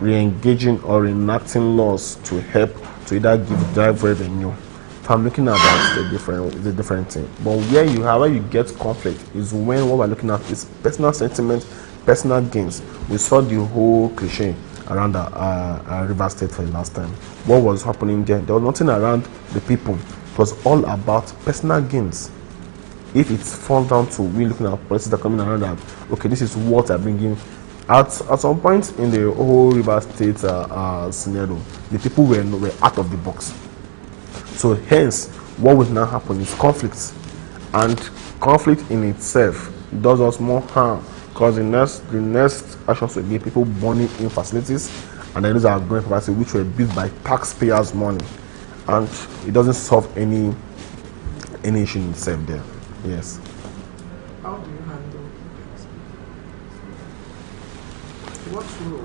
re-engaging or enacting laws to help to either drive revenue. If I'm looking at that, it's a different thing. But where you get conflict is when what we're looking at is personal sentiment, personal gains. We saw the whole cliche around the River State for the last time. What was happening there? There was nothing around the people. It was all about personal gains. If it falls down to we looking at policies that are coming around that, okay, this is what I bring in. At some point in the whole River State scenario, the people were out of the box. So hence, what will now happen is conflicts, and conflict in itself does us more harm, because the next actions will be people burning in facilities, and then these are growing property which were built by taxpayers' money, and it doesn't solve any issue in itself there. Yes. How do you handle what role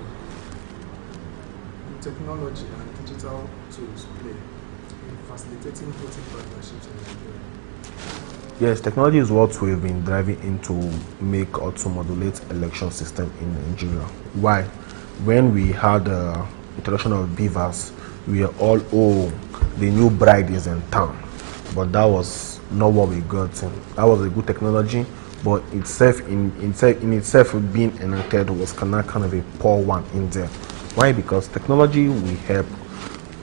do technology and digital tools play in facilitating voting partnerships in Nigeria? Yes, technology is what we've been driving into make or to modulate election system in Nigeria. Why? When we had introduction of beavers, we were all, oh, the new bride is in town. But that was not what we got. That was a good technology, but in itself being enacted was kind of a poor one in there. Why? Because technology will help.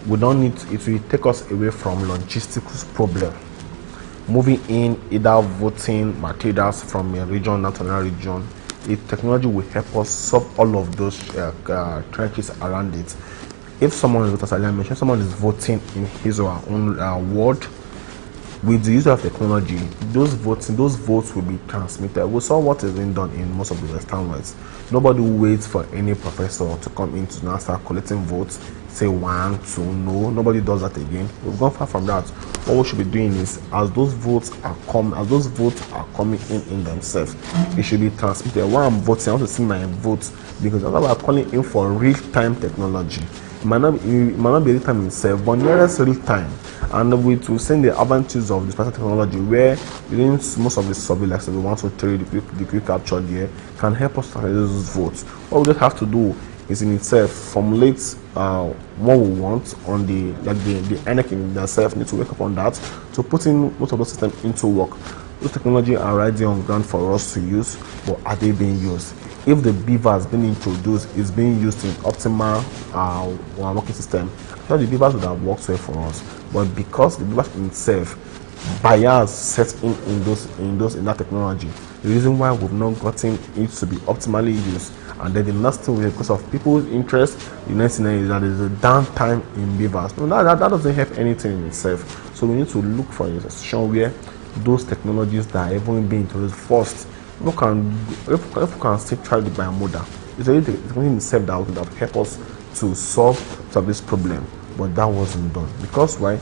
We don't need it will take us away from logistics problem. Moving in either voting materials from a region to another region, the technology will help us solve all of those trenches around it. If someone is, as I mentioned, someone is voting in his or her own ward, with the use of technology, those votes will be transmitted. We saw what is being done in most of the Western worlds. Nobody waits for any professor to come in to now start collecting votes, say 1, 2, no. Nobody does that again. We've gone far from that. What we should be doing is, as those votes are coming in themselves, it should be transmitted. While I'm voting, I want to see my votes, because that's why we're calling in for real-time technology. It might not be real time itself, but nearest real time. And we to send the advantages of this special technology, where within most of the survey, like the 1, 2, 3, the quick capture there, can help us to those votes. What we just have to do is in itself formulate what we want on the INEC in themselves need to work upon that to put in most of those systems into work. Those technology are already on ground for us to use, but are they being used? If the beaver has been introduced, is being used in optimal working system, the beavers would have worked well for us. But because the beaver in itself, bias set in that technology, the reason why we've not gotten it to be optimally used, and then the last thing, because of people's interest, the next thing is that there's a downtime in beavers. No, that doesn't help anything in itself. So we need to look for a situation where those technologies that are even being introduced first, if we can still try the bimodal, it's really the technology itself that would have helped us to solve this problem, but that wasn't done. Because why?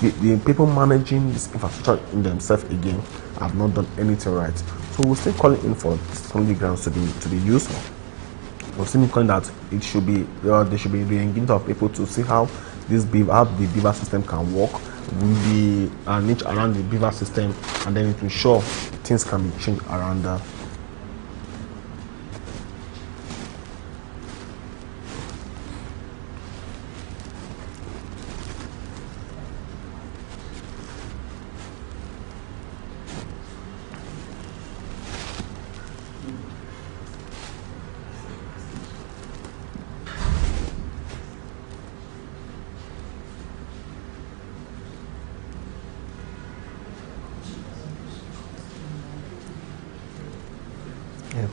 The people managing this infrastructure in themselves again have not done anything right. So we're still calling in for technology grants to be used. We're still calling that it should be there should be re-engagement of people to see how the beaver system can work, the niche around the beaver system, and then to ensure things can be changed around that. Yep.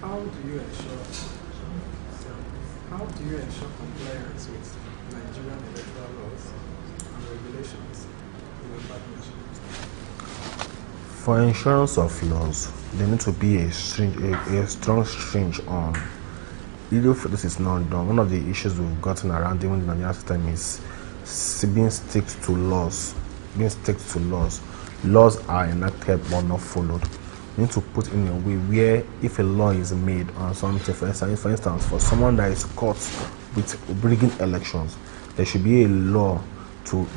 How do you ensure compliance with Nigerian electoral laws and regulations in a partnership? For insurance of laws, there needs to be a strong string on. Even if this is not done, one of the issues we've gotten around even the Nigerian system is being stick to laws. Laws are enacted but not followed. We need to put in a way where if a law is made on something, for instance, for someone that is caught with rigging elections, there should be a law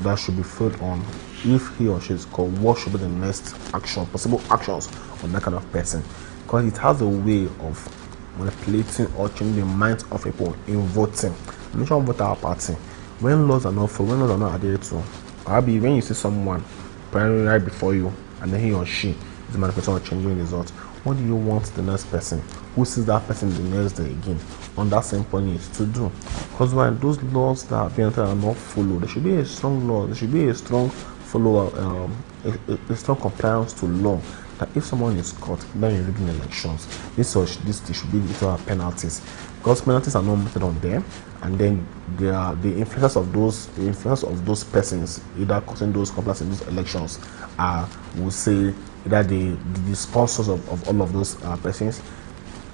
that should be followed on. If he or she is caught, what should be the next possible actions on that kind of person? Because it has a way of manipulating or changing the minds of people in voting. Mention voter our party. When laws are not followed, when laws are not adhered to, when you see someone primary right before you, and then he or she is manifesting or changing results, what do you want the next person who sees that person the next day again on that same point to do? Because when those laws that are being are not followed, there should be a strong law, there should be a strong follower, a strong compliance to law. That if someone is caught then in rigging elections, this should be little penalties, because penalties are not meted on them, and then they are the influence of those persons either causing those complaints in those elections we'll say either the sponsors of all of those persons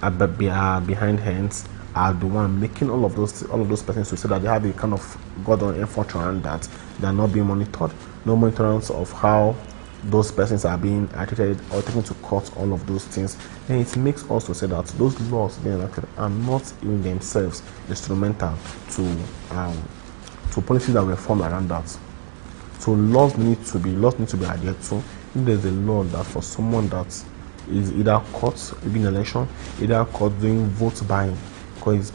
are behind hands, are the one making all of those persons to say that they have a kind of god on effort around that they are not being monitored. No monitoring of how those persons are being treated or taken to court, all of those things, then it makes us to say that those laws being enacted are not in themselves instrumental to policies that were formed around that. So laws need to be adhered to. If there's a law that for someone that is either caught in election, either caught doing vote buying. Because it's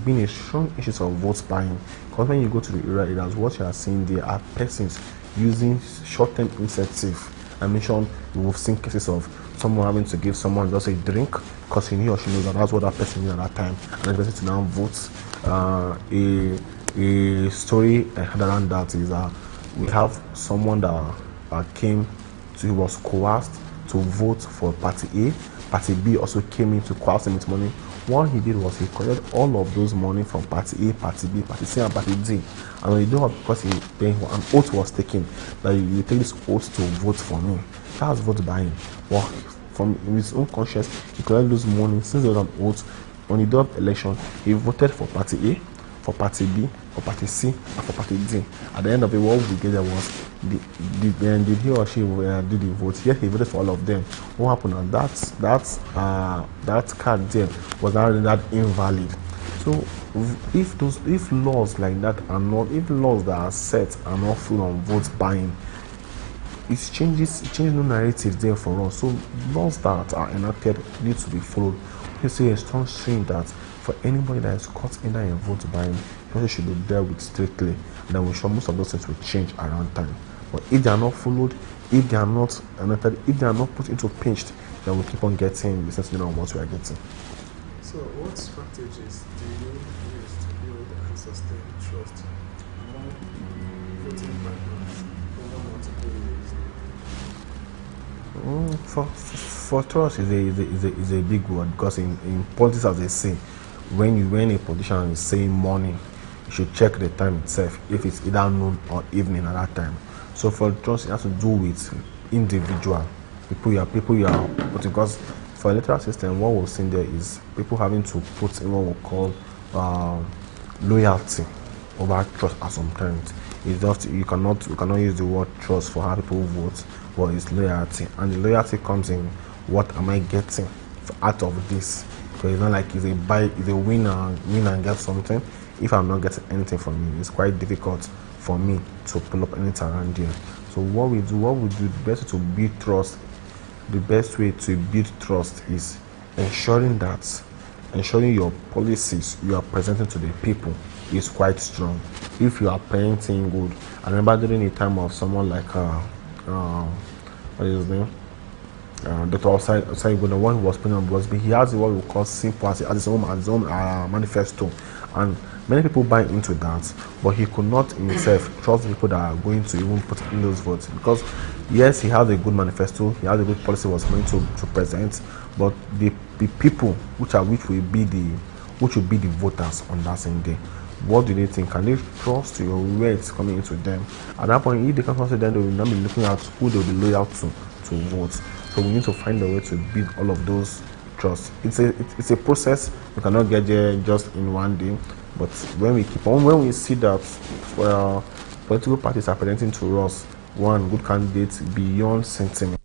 been a strong issue of vote buying. Because when you go to the rural areas, what you are seeing there are persons using short-term incentive. I mentioned we've seen cases of someone having to give someone just a drink because he or she knows that that's what that person needs at that time, and the person to now vote. A story I had around that is we have someone that came to, he was coerced to vote for party A. Party B also came in to coerce him with money. What he did was he collected all of those money from party A, party B, party C, and party D. And when he did it, because then an oath was taken that you take this oath to vote for me. That was vote buying. Well, from his own conscience, he collected those money since there was an oath. When he did election, he voted for party A, for party B, for party C, and for party D. At the end of it, what we get there was did he or she did the vote? Yes, he voted for all of them. What happened? That card there was not that invalid. So if laws like that are not, if laws that are set are not full on vote buying, it changes no narrative there for us. So laws that are enacted need to be followed. You see a strong saying that for anybody that is caught in a vote buying, it should be dealt with strictly. And then we sure most of those things will change around time. But if they are not followed, if they are not enacted, if they are not put into pinch, then we keep on getting the sense of what we are getting. So, what strategies do you use to build and sustain trust among voting partners over multiple years? For trust is a big word, because in politics, as they say, when a politician is saying morning, you should check the time itself, if it's either noon or evening at that time. So for trust, it has to do with individual people you are putting, because for electoral system, what we're seeing there is people having to put in what we call loyalty over trust at some point. It's just you cannot use the word trust for how people vote, but it's loyalty, and the loyalty comes in what am I getting out of this. Because it's not like it's a win and get something. If I'm not getting anything from you, it's quite difficult for me to pull up anything around here. So what we do, the best way to build trust, the best way to build trust is ensuring your policies you are presenting to the people is quite strong. If you are parenting good, I remember during the time of someone like what is his name? Dr. Osai, the one who was putting on Bosby, he has what we call simple as his own manifesto, and many people buy into that, but he could not himself trust the people that are going to even put in those votes, because yes, he has a good manifesto, he has a good policy was going to present, but the people which will be the voters on that same day, what do they think? Can they trust your words coming into them? At that point, if they can't trust them, they will not be looking at who they will be loyal to vote. So we need to find a way to build all of those trust. It's a process. We cannot get there just in one day. But when we see that political parties are presenting to us one good candidate beyond sentiment,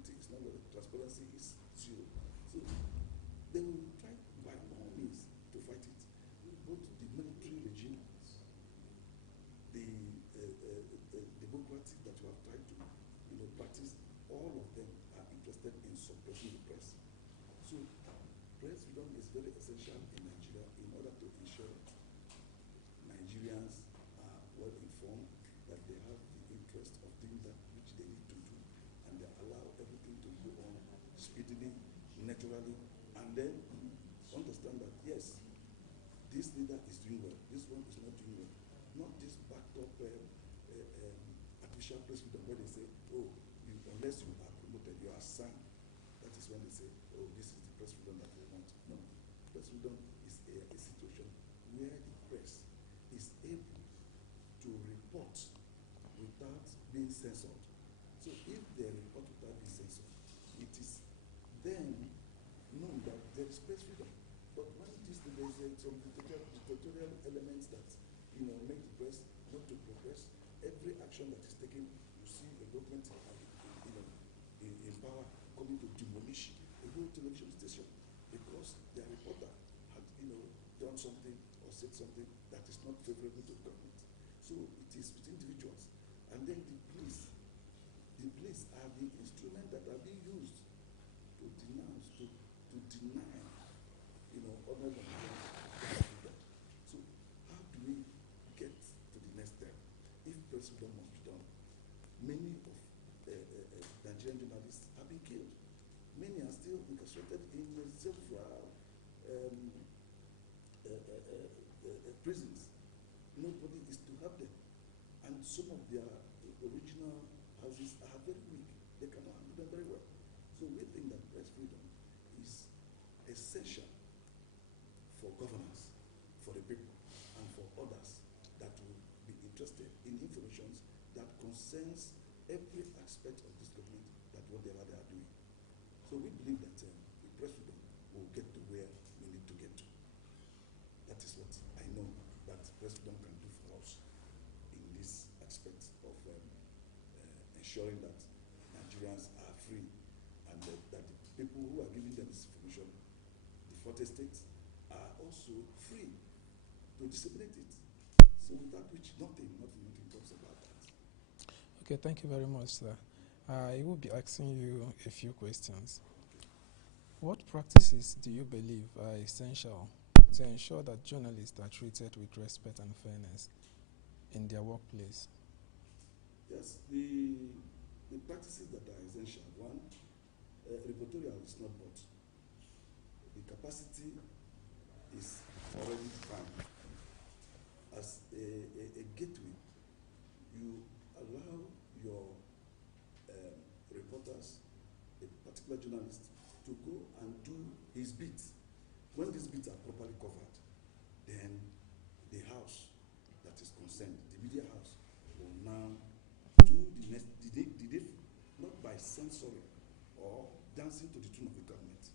integrity is not there, transparency is zero. So they will try by all means to fight it. Both the military regime, the democracy that you have tried to practice, all of them are interested in suppressing the press. So press freedom is very essential in Nigeria in order to ensure Nigerians are well informed, that they have the interest of doing that which they need to do, and they allow everything to go on speedily, naturally, and then understand that yes, this leader is doing well, this one is not doing well. Not this backed up artificial press freedom where they say, oh, unless you are promoted, you are assigned. That is when they say, oh, this is the press freedom that we want. No, press freedom is a situation where the press is able to report without being censored. So if they report without being censored, it is then known that there is press freedom. But when there is some dictatorial elements that make the press not to progress, every action that is taken, you see the government in power coming to demolish a whole television station because their reporter had done something or said something that is not favorable to the government. So it is with individuals. And then the police are the instrument that are being used to denounce, to deny, honor and freedom. So how do we get to the next step? If press freedom must be done, many of Nigerian journalists have been killed. Many are still incarcerated in several prisons. Nobody is to have them. And some of their original houses are very weak. They cannot handle them very well. So we think that press freedom is essential for governance, for the people, and for others that will be interested in information that concerns every aspect of this government, that whatever they are doing. So we believe that the press freedom will get to where we need to get to. That is what I know that press freedom can do for us in this aspect of ensuring that Nigerians are free, and that the people who are giving them this information, the 40 states, are also free to disseminate it. So without which nothing comes about that. Okay, thank you very much, sir. I will be asking you a few questions. What practices do you believe are essential to ensure that journalists are treated with respect and fairness in their workplace? Yes, the practices that are essential. One, reportorial is not bought. The capacity is already defined. As a gateway, you allow your reporters, a particular journalist, to go and do his beats. When these beats are properly covered, then the house that is concerned, the media house, will now do the next, not by censoring or dancing to the tune of the government.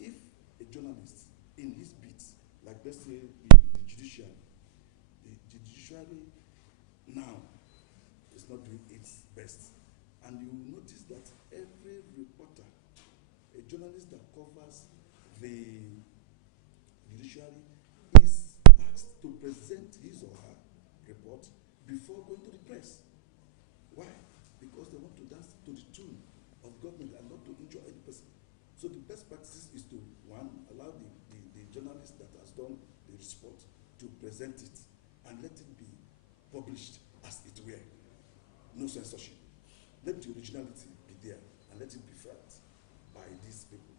If a journalist in his beats, like let's say the judiciary now is not doing its best, and you will notice that every reporter, a journalist that covers the judiciary, is asked to present his or her report before going to the press. Why? Because they want to dance to the tune of government and not to injure any person. So the best practice is to, one, allow the journalist that has done the report to present it and let it be published as it were. No censorship. Let the originality be there and let it be felt by these people.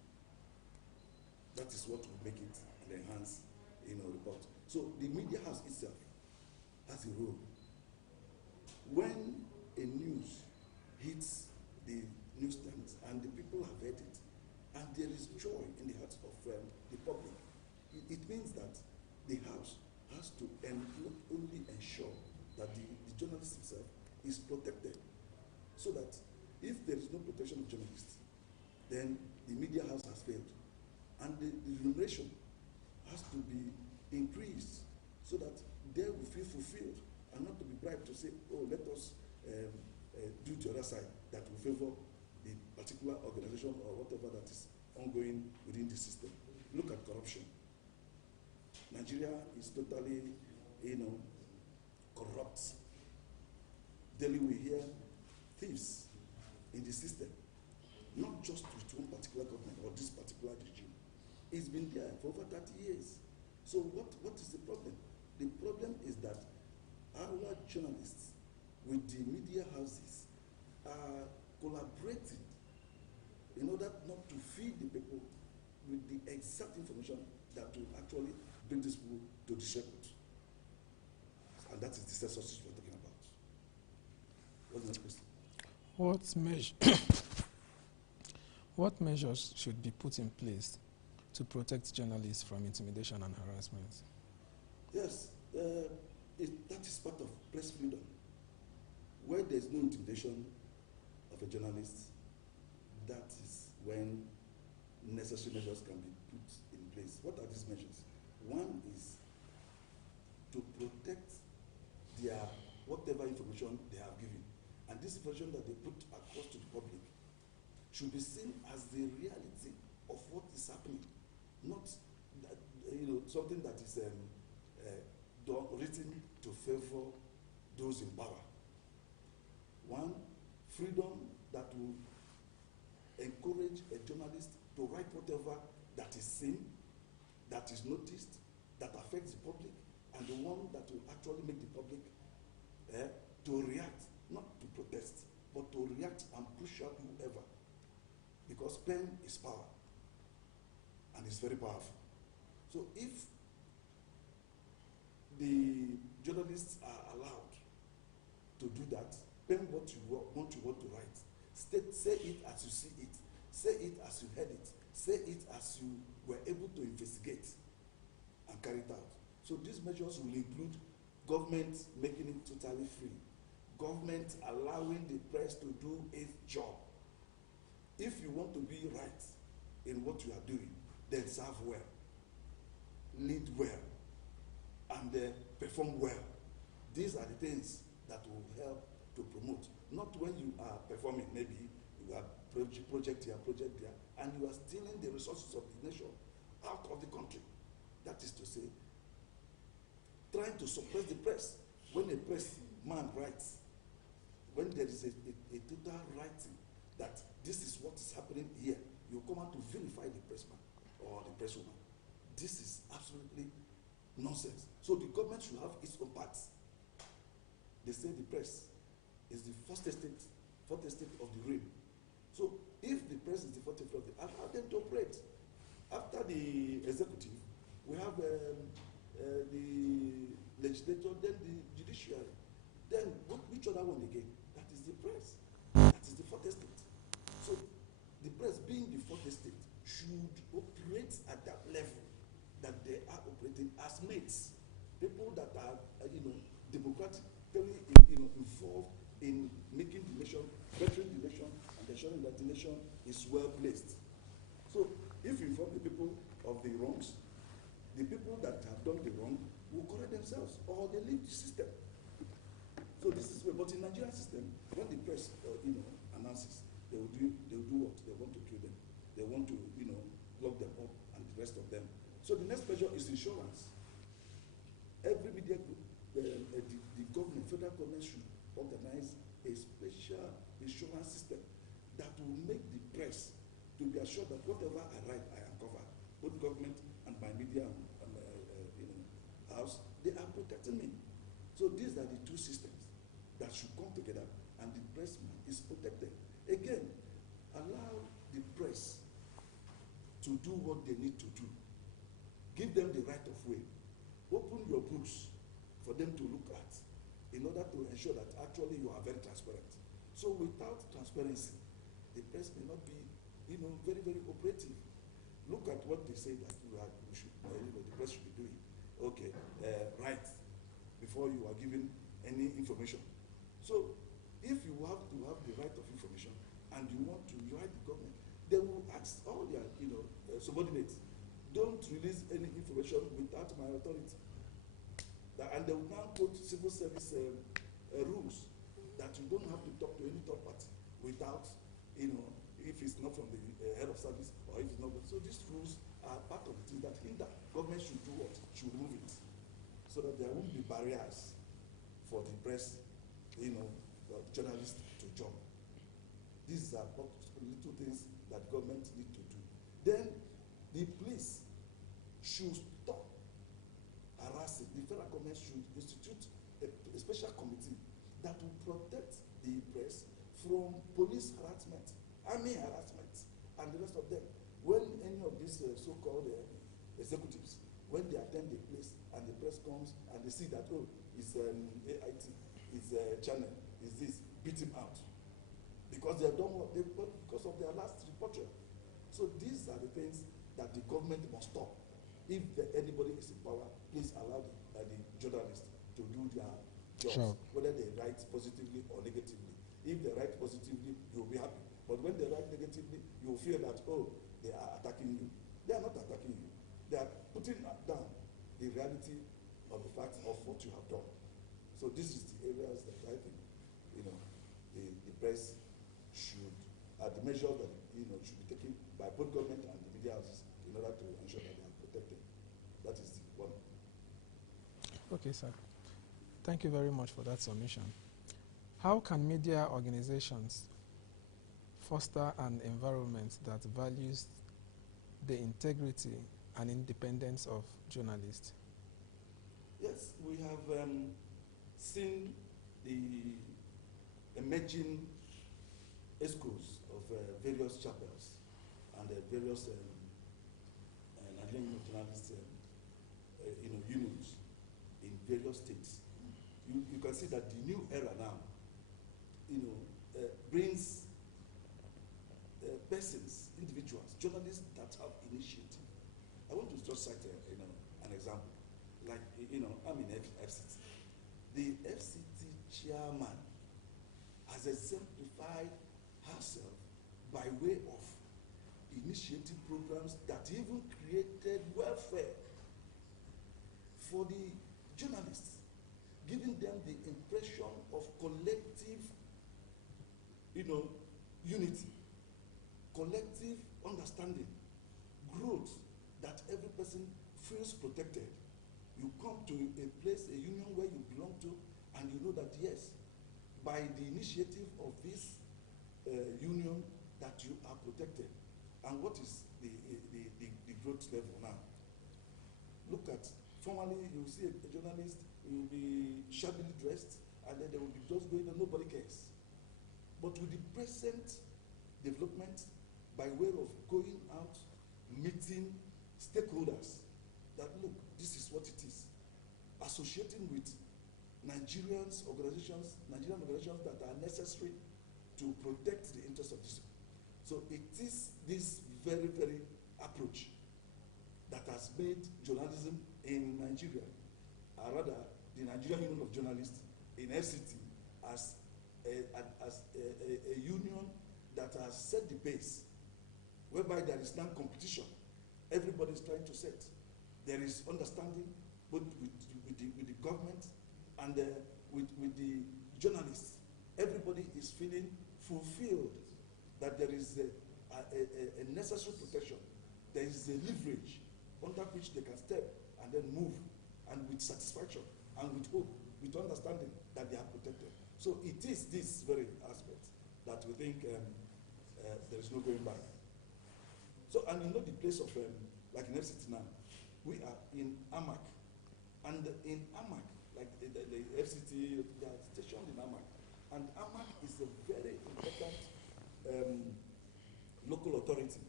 That is what will make it an enhanced report. So the media house itself has a role. When a news hits the newsstands and the people have heard it, and there is joy in the hearts of the public, it means that the house has to not only ensure that the journalist himself is protected, so that if there is no protection of journalists, then the media house has failed. And the remuneration has to be increased so that they will feel fulfilled and not to be bribed to say, oh, let us do the other side that will favor the particular particular organization or whatever that is ongoing within the system. Look at corruption. Nigeria is totally, corrupt. Daily we hear thieves in the system, not just with one particular government or this particular regime. It's been there for over 30 years. So what is the problem? The problem is that our journalists with the media houses are collaborating in order not to feed the people with the exact information that will actually bring these people to the shepherd. And that is the censorship we're talking about. What's the next question? What measures should be put in place to protect journalists from intimidation and harassment? Yes, that is part of press freedom. Where there's no intimidation of a journalist, that is when necessary measures can be put in place. What are these measures? One is to protect their whatever information they have given. And this information that they put across to the public should be seen as the reality of what is happening, not that, something that is written to favor those in power. One, freedom that will encourage a journalist to write whatever that is seen, that is noticed, that affects the public, and the one that will actually make the public to react, not to protest, but to react and push out whoever. Because pen is power, and it's very powerful. So if the journalists are allowed to do that, pen what you want to write. Say it as you see it. Say it as you heard it. Say it as you were able to investigate and carry it out. So these measures will include government making it totally free, government allowing the press to do its job. If you want to be right in what you are doing, then serve well, lead well, and perform well. These are the things that will help to promote. Not when you are performing, maybe you are project here, and you are stealing the resources of the nation out of the country. That is to say, trying to suppress the press. When a press man writes, when there is a total writing that this is what is happening here, you come out to vilify the pressman or the presswoman. This is absolutely nonsense. So the government should have its own parts. They say the press is the first estate of the realm. So if the press is the first estate of the, allow them to operate. After the executive, we have the legislature, then the judiciary. Then which other one again? That is the press. That is the fourth estate. So the press, being the fourth estate, should operate at that level that they are operating as mates, people that are democratically involved in making the nation, bettering the nation, and ensuring that the nation is well placed. So if you inform the people of the wrongs, the people that have done the wrong will correct themselves, or they leave the system. So this is but in Nigerian system, when the press announces, they will do what? They want to kill them. They want to lock them up and the rest of them. So the next measure is insurance. Every media group, the government, federal government should organize a special insurance system that will make the press to be assured that whatever I write, I am covered. Both government and my media and house, they are protecting me. So these are the two systems that should come together, and the pressman is protected. Again, allow the press to do what they need to do. Give them the right of way. Open your books for them to look at in order to ensure that actually you are very transparent. So without transparency, the press may not be very, very operative. Look at what they say that the press should be doing. Okay, right before you are given any information. So if you have to have the right of information and you want to write the government, they will ask all their subordinates, don't release any information without my authority. And they will now put civil service rules that you don't have to talk to any third party without, if it's not so that there won't be barriers for the press, journalists to jump. These are little things that government need to do. Then the police should stop harassing. The federal government should institute a special committee that will protect the press from police harassment, army harassment, and the rest of them. When any of these so-called executives, when they attend the place and the press comes and they see that, oh, it's AIT, it's channel, it's this, beat him out. Because they don't want, because of their last reporter. So these are the things that the government must stop. If anybody is in power, please allow the journalists to do their jobs, sure, whether they write positively or negatively. If they write positively, you'll be happy. But when they write negatively, you'll feel that, oh, they are attacking you. They are not attacking you. They are putting down the reality of the facts of what you have done. So this is the areas that I think, the press should, the measures that, should be taken by both government and the media houses in order to ensure that they are protected. That is the one. Okay, sir. Thank you very much for that submission. How can media organizations foster an environment that values the integrity and independence of journalists? Yes, we have seen the emerging schools of various chapels and various Nigerian journalists unions in various states. You can see that the new era now, brings persons, individuals, journalists that have initiative. I want to just cite an example. Like, I'm in FCT. The FCT chairman has exemplified herself by way of initiating programs that even created welfare for the journalists, giving them the impression of collective, unity, collective understanding, growth, that every person feels protected. You come to a place, a union where you belong to, and you know that, yes, by the initiative of this union, that you are protected. And what is the growth level now? Look at, formerly you see a journalist, he will be shabbily dressed, and then they will be just going and nobody cares. But with the present development, by way of going out, meeting stakeholders, that look, this is what it is. Associating with Nigerian organizations that are necessary to protect the interests of this. So it is this very, very approach that has made journalism in Nigeria, or rather the Nigerian Union of Journalists in FCT, as a union that has set the pace, whereby there is now competition. Everybody is trying to set. There is understanding both with the government and with the journalists. Everybody is feeling fulfilled that there is a necessary protection. There is a leverage under which they can step and then move, and with satisfaction and with hope, with understanding that they are protected. So it is this very aspect that we think there is no going back. So, and the place of, like in FCT now, we are in AMAC. And in AMAC, like the FCT, they are stationed in AMAC. And AMAC is a very important local authority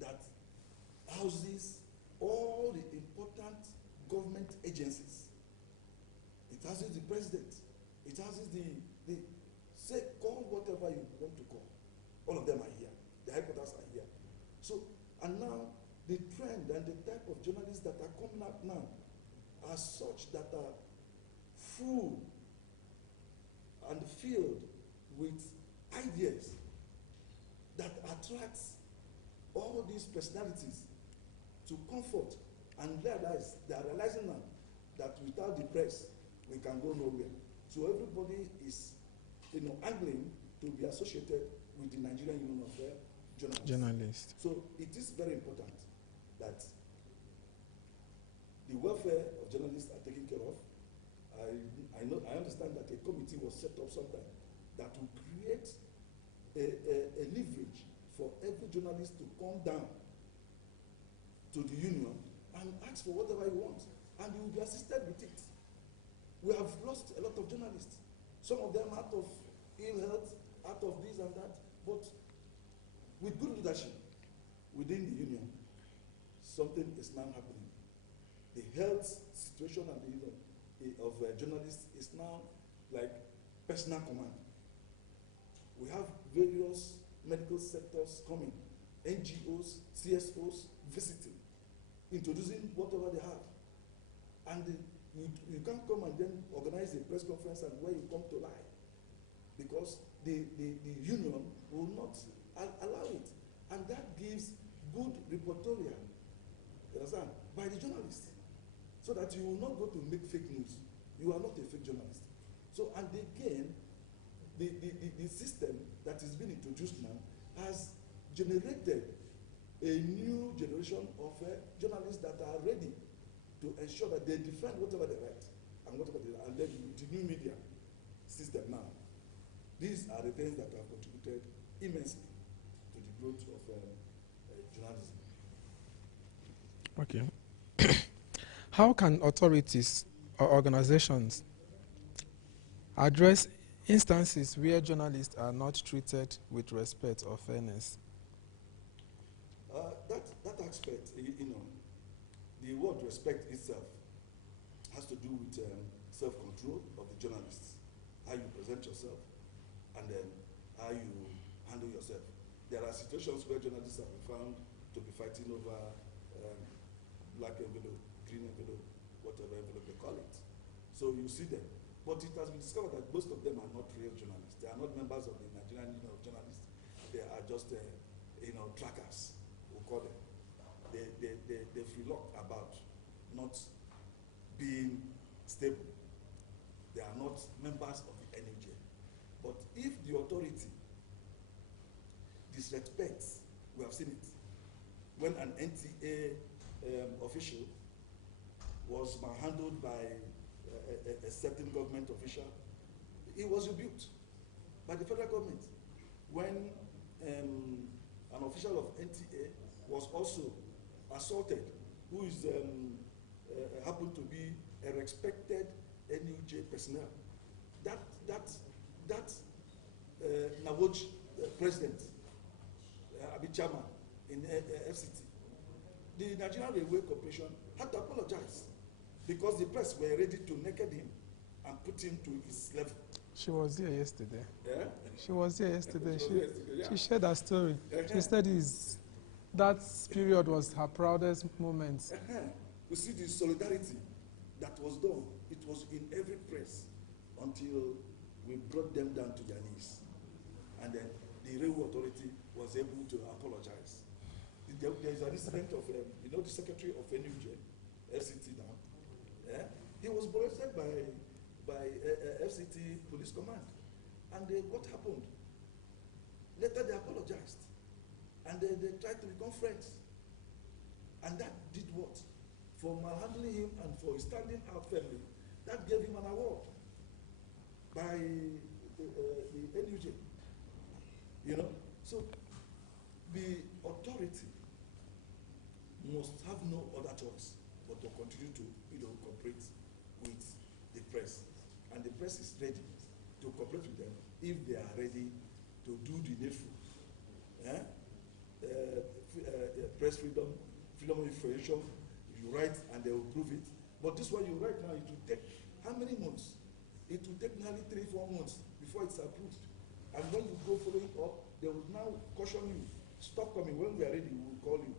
that houses all the important government agencies. It houses the president. It houses say, call whatever you want to call. All of them are here. The headquarters are here. So, and now, the trend and the type of journalists that are coming up now are such that are full and filled with ideas that attracts all these personalities to comfort and realize, they are realizing now that without the press, we can go nowhere. So everybody is, angling to be associated with the Nigerian Union of Journalists. So it is very important that the welfare of journalists are taken care of, I understand that a committee was set up sometime that will create a leverage for every journalist to come down to the union and ask for whatever he wants, and he will be assisted with it. We have lost a lot of journalists, some of them out of ill health, out of this and that, but with good leadership within the union, something is now happening. The health situation and the of journalists is now like personal command. We have various medical sectors coming, NGOs, CSOs visiting, introducing whatever they have. And you can't come and then organize a press conference and where you come to lie, because the union will not allow it. And that gives good reportorial, you understand, by the journalists, so that you will not go to make fake news. You are not a fake journalist. So, and again, the system that is being introduced now has generated a new generation of journalists that are ready to ensure that they defend whatever they write and whatever they, and then the new media system now. These are the things that have contributed immensely to the growth of journalism. Okay. How can authorities or organizations address instances where journalists are not treated with respect or fairness? That aspect, you know, the word respect itself has to do with self-control of the journalists, how you present yourself, and then how you handle yourself. There are situations where journalists have been found to be fighting over black envelope, green envelope, whatever envelope they call it. So you see them. But it has been discovered that most of them are not real journalists. They are not members of the Nigerian Union of Journalists. They are just, trackers, we call them. They freelock about not being stable. They are not members of the NUJ. But if the authority disrespects, we have seen it, when an NTA official was manhandled by a certain government official, he was rebuked by the federal government. When an official of NTA was also assaulted, who is happened to be a respected NUJ personnel, that Nawoj president, Abi chairman in FCT, the Nigerian Railway Corporation had to apologize because the press were ready to naked him and put him to his level. She was here yesterday. Yeah? She was here yesterday. Yeah. She shared her story. She said that period was her proudest moment. You see the solidarity that was done. It was in every press until we brought them down to their knees. And then the railway authority was able to apologize. There is an incident of, the secretary of NUJ, FCT now. Yeah? He was molested by FCT police command. And what happened? Later they apologized. And they tried to become friends. And that did what? For malhandling him and for standing out firmly, that gave him an award by the NUJ. You know? So the authority must have no other choice but to continue to cooperate with the press. And the press is ready to cooperate with them if they are ready to do the needful. Press freedom, freedom of information, you write and they will prove it. But this one you write now, it will take how many months? It will take nearly 3-4 months before it's approved. And when you go following up, they will now caution you. Stop coming. When we are ready, we will call you.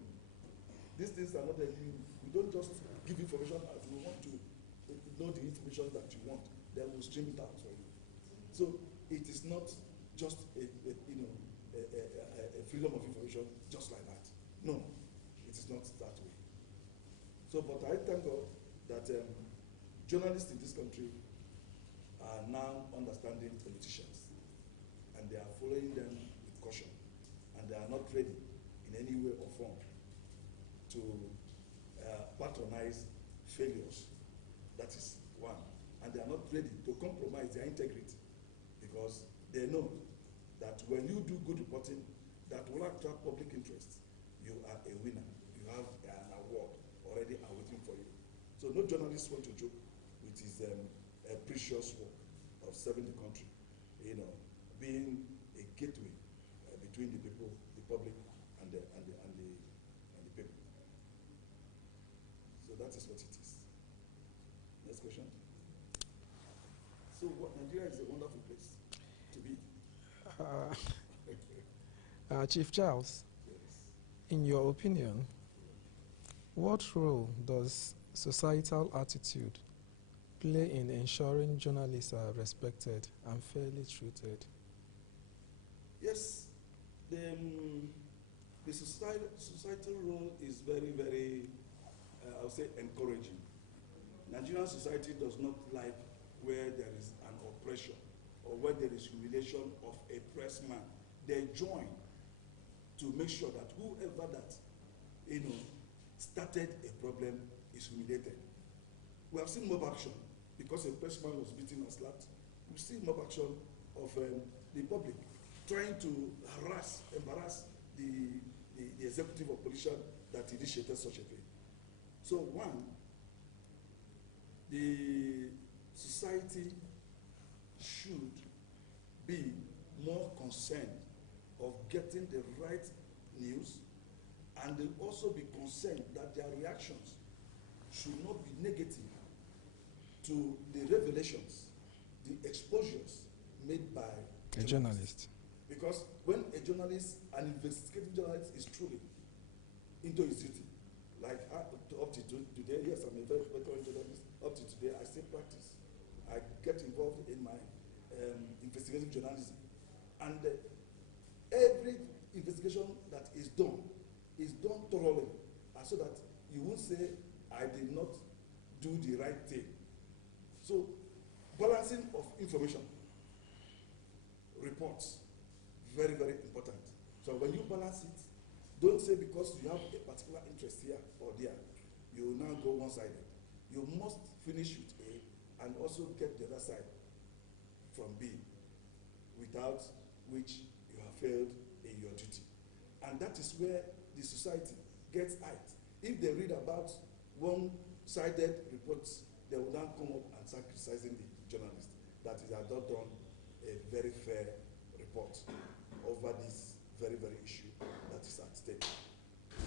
These things are not that we don't just give information as we want to know the information that you want. Then we'll stream it out for you. So it is not just a freedom of information just like that. No, it is not that way. So, but I thank God that journalists in this country are now understanding politicians, and they are following them with caution, and they are not ready in any way or form to patronize failures. That is one. And they are not to compromise their integrity, because they know that when you do good reporting that will attract public interest, you are a winner. You have an award already awaiting for you. So no journalist wants to joke with his precious work of serving the country, being a gateway between the people, the public, and the people. So that is what it is. Next question. So Nigeria is a wonderful place to be. Chief Charles, Yes. in your opinion, what role does societal attitude play in ensuring journalists are respected and fairly treated? Yes, the societal role is very, very, I would say, encouraging. Nigerian society does not like where there is an oppression or where there is humiliation of a pressman. They join to make sure that whoever that started a problem is humiliated. We have seen mob action because a pressman was beaten and slapped. We've seen mob action of the public trying to embarrass the executive or politician that initiated such a thing. So one, the society should be more concerned of getting the right news, and they also be concerned that their reactions should not be negative to the revelations, the exposures made by A journalist. Because when a journalist, an investigative journalist, is truly into his duty, like up to today, yes, I'm a very veteran journalist. Up to today, I still practice. I get involved in my investigative journalism, and every investigation that is done thoroughly, so that you won't say I did not do the right thing. So, balancing of information, reports, very, very important. So when you balance it, don't say because you have a particular interest here or there, you will now go one-sided. You must finish with A and also get the other side from B, without which you have failed in your duty. And that is where the society gets hyped. If they read about one-sided reports, they will now come up and start criticizing the journalist that he has not done a very fair report over this very, very issue that is at stake.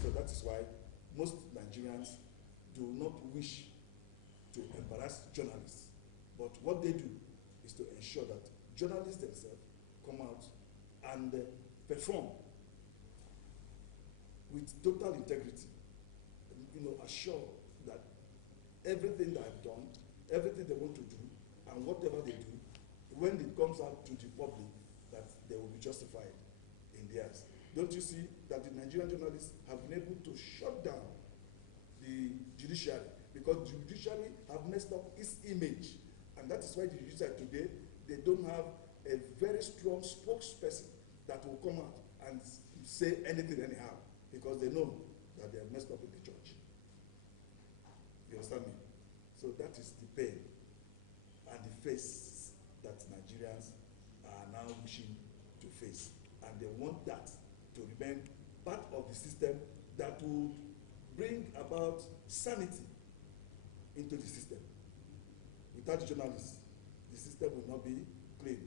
So that is why most Nigerians do not wish to embarrass journalists. But what they do is to ensure that journalists themselves come out and perform with total integrity, assure that everything that I've done, everything they want to do, and whatever they do, when it comes out to the public, that they will be justified in theirs. Don't you see that the Nigerian journalists have been able to shut down the judiciary, because the judiciary have messed up its image, and that is why the judiciary today, they don't have a very strong spokesperson that will come out and say anything anyhow, because they know that they have messed up with the church. You understand me? So that is the pain and the face that Nigerians are now wishing to face, and they want that to remain part of the system that would bring about sanity into the system. Without journalists, the system will not be clean.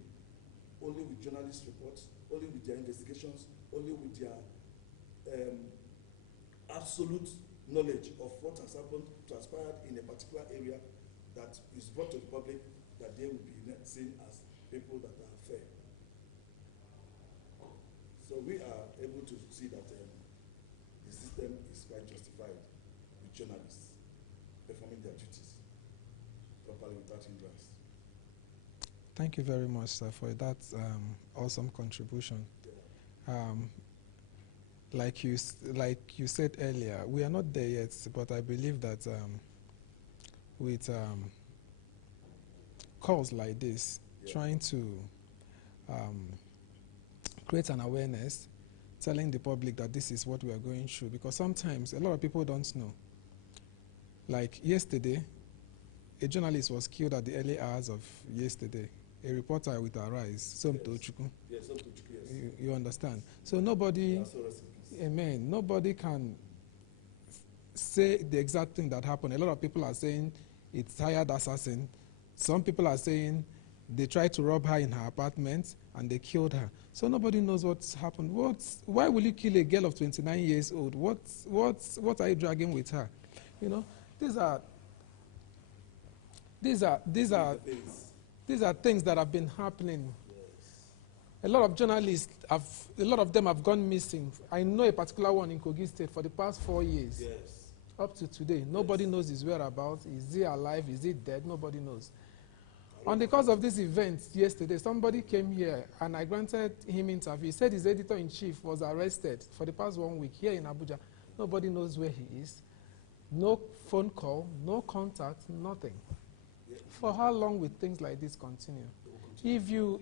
Only with journalist reports, only with their investigations, only with their absolute knowledge of what has happened, transpired in a particular area that is brought to the public, that they will be seen as people that are fair. So we are able to see that the system is quite justified with journalists performing their duties properly without hindrance. Thank you very much, sir, for that awesome contribution. Like you said earlier, we are not there yet, but I believe that with calls like this, trying to create an awareness, telling the public that this is what we are going through, because sometimes a lot of people don't know. Like yesterday, a journalist was killed at the early hours of yesterday. A reporter with Arise, Somto Chukwu. Yes, Somto Chukwu, yes. You understand? So nobody, amen, nobody can say the exact thing that happened. A lot of people are saying it's hired assassin. Some people are saying they tried to rob her in her apartment and they killed her. So nobody knows what's happened. Why will you kill a girl of 29 years old? What are you dragging with her? You know, these are things that have been happening. A lot of journalists a lot of them have gone missing. I know a particular one in Kogi State for the past 4 years. Yes. Up to today. Nobody knows his whereabouts. Is he alive? Is he dead? Nobody knows. On the course of this event yesterday, somebody came here and I granted him interview. He said his editor-in-chief was arrested for the past 1 week here in Abuja. Nobody knows where he is. No phone call, no contact, nothing. For how long will things like this continue? If you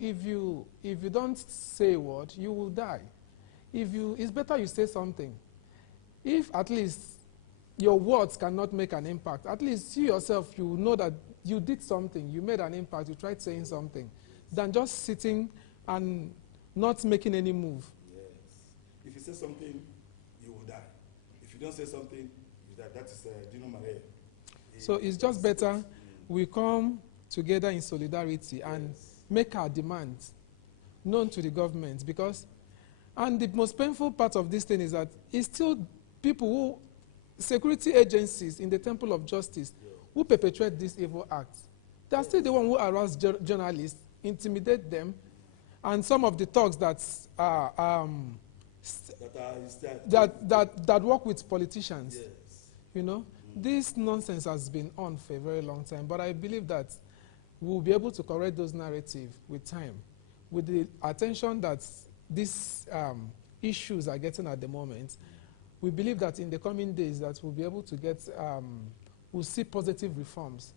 don't say a word, you will die. It's better you say something. If at least your words cannot make an impact, at least you yourself, you know that you did something, you made an impact, you tried saying something, than just sitting and not making any move. Yes. If you say something, you will die. If you don't say something, you die. That is Dino Marais. So it's just better we come together in solidarity and make our demands known to the government, because, and the most painful part of this thing is that it's still people who, security agencies in the temple of justice, who perpetrate this evil act. They are still the one who harass journalists, intimidate them, and some of the thugs that work with politicians. Yes. You know, this nonsense has been on for a very long time, but I believe that we'll be able to correct those narratives with time, with the attention that these issues are getting at the moment. We believe that in the coming days that we'll be able to get, we'll see positive reforms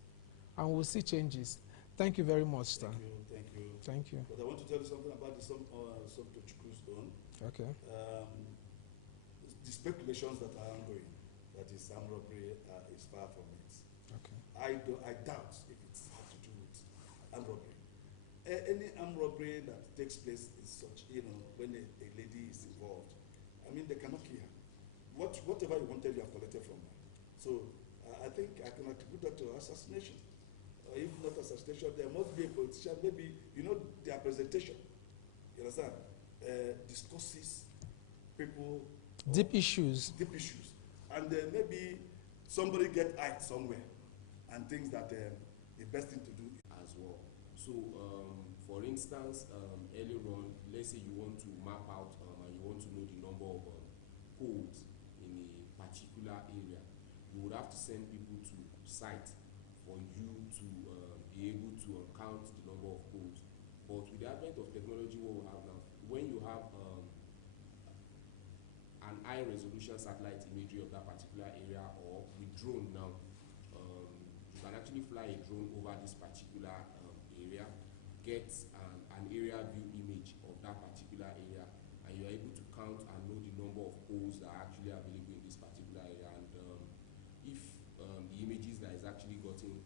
and we'll see changes. Thank you very much, sir. Thank you. Thank you. But I want to tell you something about the Somto Chukwu's own. Okay. The speculations that are ongoing, that is armed robbery, is far from it. Okay. I doubt if it's had to do with armed robbery. Any armed robbery that takes place is such, when a lady is involved, I mean, they cannot kill her. Whatever you wanted, you have collected from her. So I think I can attribute that to assassination. If not assassination, there must be a politician, maybe, their presentation, you understand, discusses people. Deep issues. And maybe somebody get hyped somewhere and thinks that the best thing to do as well. So, for instance, earlier on, let's say you want to map out and you want to know the number of codes in a particular area, you would have to send people to site for you to be able to count the number of codes. But with the advent of technology, what we have now, when you have an high resolution satellite imagery of that particular area, or with drone now, you can actually fly a drone over this particular area, get an area view image of that particular area, and you're able to count and know the number of poles that are actually available in this particular area. And if the images that is actually gotten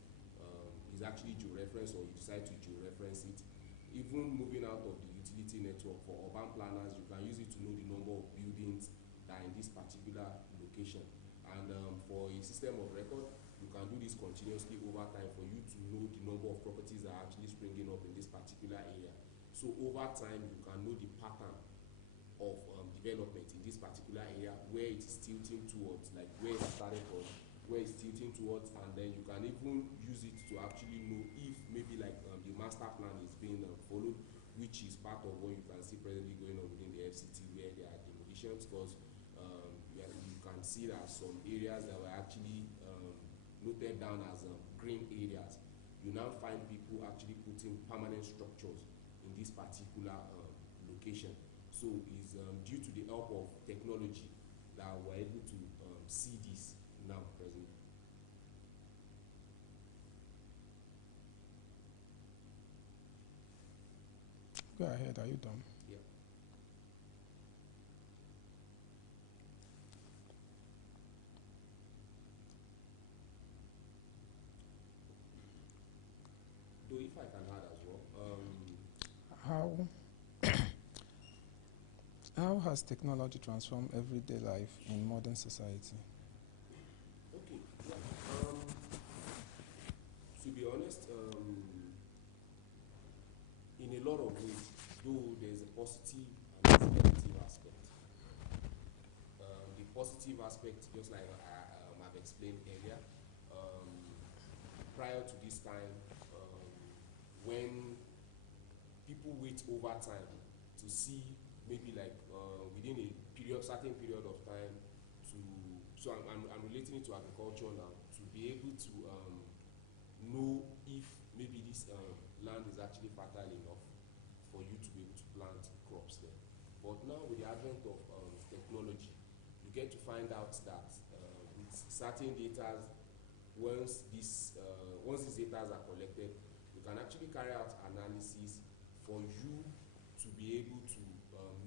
is actually georeference, or you decide to georeference it, even moving out of the utility network for urban planners, you can use it to know the number of buildings that are in this particular location. And for a system of record, you can do this continuously over time for you to know the number of properties that are actually springing up in this particular area. So over time, you can know the pattern of development in this particular area, where it is tilting towards, like where it started from, where it's tilting towards, and then you can even use it to actually know if maybe like the master plan is being followed, which is part of what you can see presently going on within the FCT, where there are demolitions, because you can see that some areas that were actually noted down as green areas, you now find people actually putting permanent structures in this particular location. So it's due to the help of technology that we're able to see this now presently. Go ahead, are you done? Yeah. how has technology transformed everyday life in modern society? Okay, yeah. To be honest, in a lot of ways, though there's a positive and there's a negative aspect. The positive aspect, just like I've explained earlier, prior to this time, when people wait over time to see maybe like within a certain period of time to, so I'm relating it to agriculture now, to be able to know if maybe this land is actually fertile enough for you to be able to plant crops there. But now with the advent of technology, you get to find out that with certain data, once these data are collected, you can actually carry out analysis for you to be able to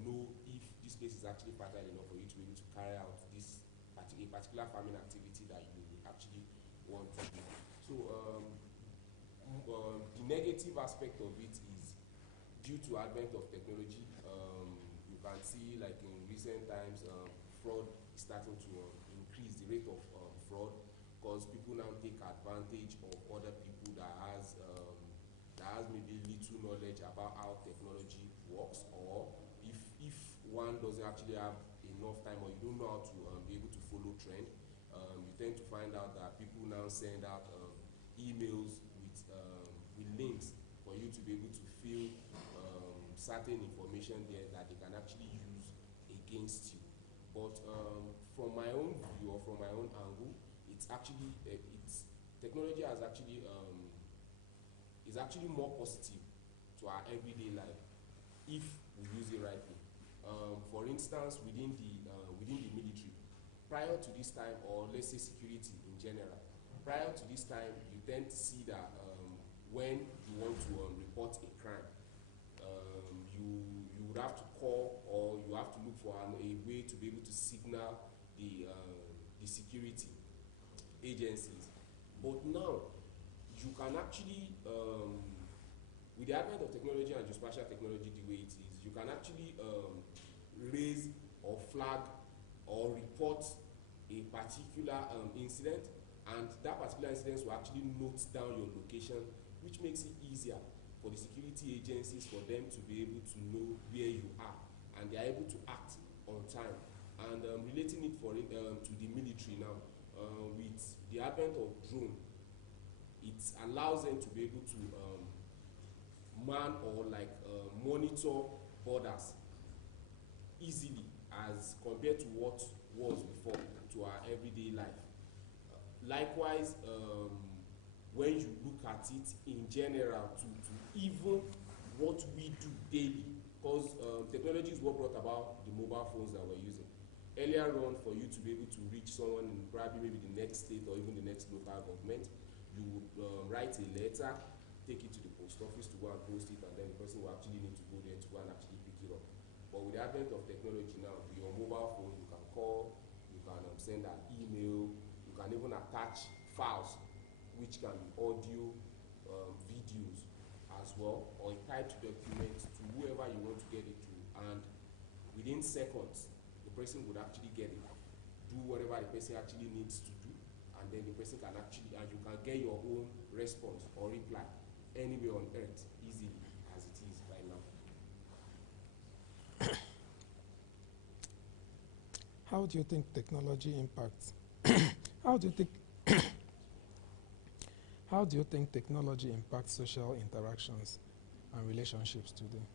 know if this place is actually fertile enough for you to be able to carry out this particular farming activity that you actually want to do. So the negative aspect of it is due to advent of technology. You can see like in recent times, fraud is starting to increase the rate of fraud, because people now take advantage of other people that has maybe little knowledge about how technology works, or if one doesn't actually have enough time, or you don't know how to be able to follow trend, you tend to find out that people now send out emails with links for you to be able to fill certain information there that they can actually use against you. But from my own view, or from my own angle, it's actually technology has actually is actually more positive to our everyday life if we use it rightly. For instance, within the military, prior to this time, or let's say security in general, prior to this time, you tend to see that when you want to report a crime, you would have to call, or you have to look for a way to be able to signal the security agencies. But now, you can actually, with the advent of technology and geospatial technology the way it is, you can actually raise or flag or report a particular incident, and that particular incident will actually note down your location, which makes it easier for the security agencies for them to be able to know where you are, and they are able to act on time. And relating it to the military now, with the advent of drone, it allows them to be able to man or like monitor borders easily as compared to what was before to our everyday life. Likewise, when you look at it in general to even what we do daily, because technology is what brought about the mobile phones that we're using. Earlier on, for you to be able to reach someone in probably maybe the next state or even the next local government, you would write a letter, take it to the post office to go and post it, and then the person will actually need to go there to go and actually pick it up. But with the advent of technology now, with your mobile phone, you can call, you can send an email, you can even attach files, which can be audio, videos as well, or a typed document to whoever you want to get it to, and within seconds, the person would actually get it, do whatever the person actually needs to do, and then the person can actually, and you can get your own response or reply anywhere on earth easily as it is right now. How do you think technology impacts? How do you think technology impacts social interactions and relationships today?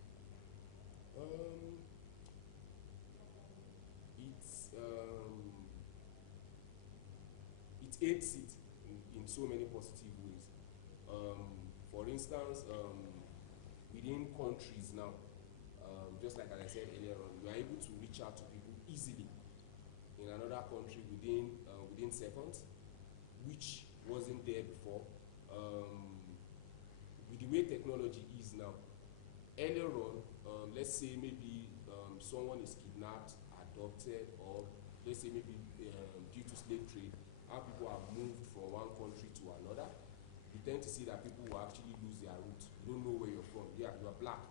It aids it in so many positive ways. For instance, within countries now, just like as I said earlier on, you are able to reach out to people easily in another country within seconds, which wasn't there before. With the way technology is now, earlier on, let's say maybe someone is kidnapped, adopted, or let's say maybe due to slave trade, how people have moved from one country to another, you tend to see that people will actually lose their roots. You don't know where you're from. Yeah, you are black.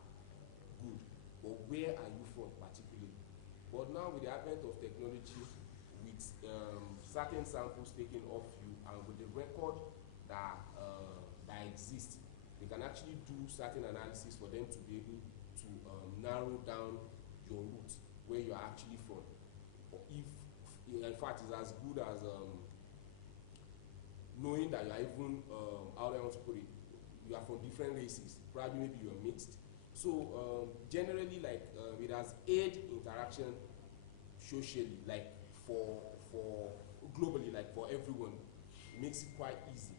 where are you from particularly. But now with the advent of technology, with certain samples taken off you, and with the record that exists, they can actually do certain analysis for them to be able to narrow down your route, where you are actually from. Or if, in fact, it's as good as knowing that you are even, how do I want to put it, you are from different races, probably maybe you are mixed. So generally, like, it has aid interaction socially, like for globally, like for everyone. It makes it quite easy.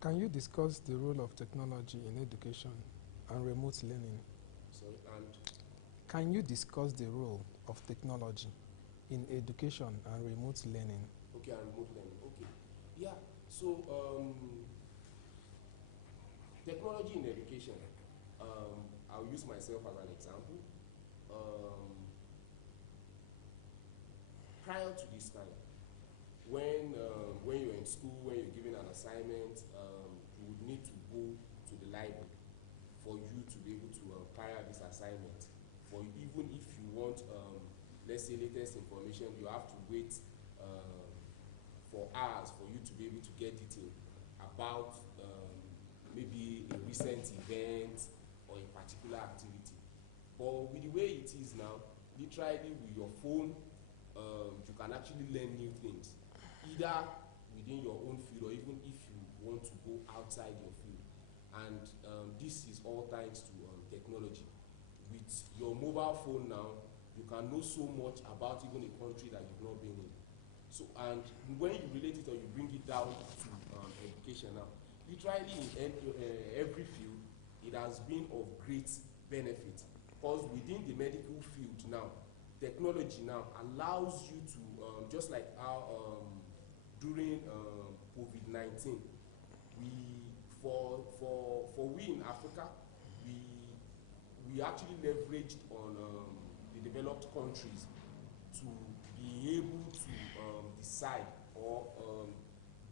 Can you discuss the role of technology in education and remote learning? Sorry, and Can you discuss the role of technology in education and remote learning? okay, and remote learning. Okay, yeah. So technology in education. I'll use myself as an example. Prior to this time, when you're in school, when you're given an assignment, you would need to go to the library for you to be able to carry out this assignment. For even if you want, let's say, latest information, you have to wait for hours for you to be able to get detail about maybe a recent event or a particular activity. But with the way it is now, literally with your phone, you can actually learn new things, either within your own field or even if you want to go outside your field. And this is all thanks to technology. With your mobile phone now, you can know so much about even a country that you've not been in. So, and when you relate it or you bring it down to education now, literally in every field, it has been of great benefit. Because within the medical field now, technology now allows you to, just like how during COVID-19, we in Africa, we actually leveraged on the developed countries to be able to decide or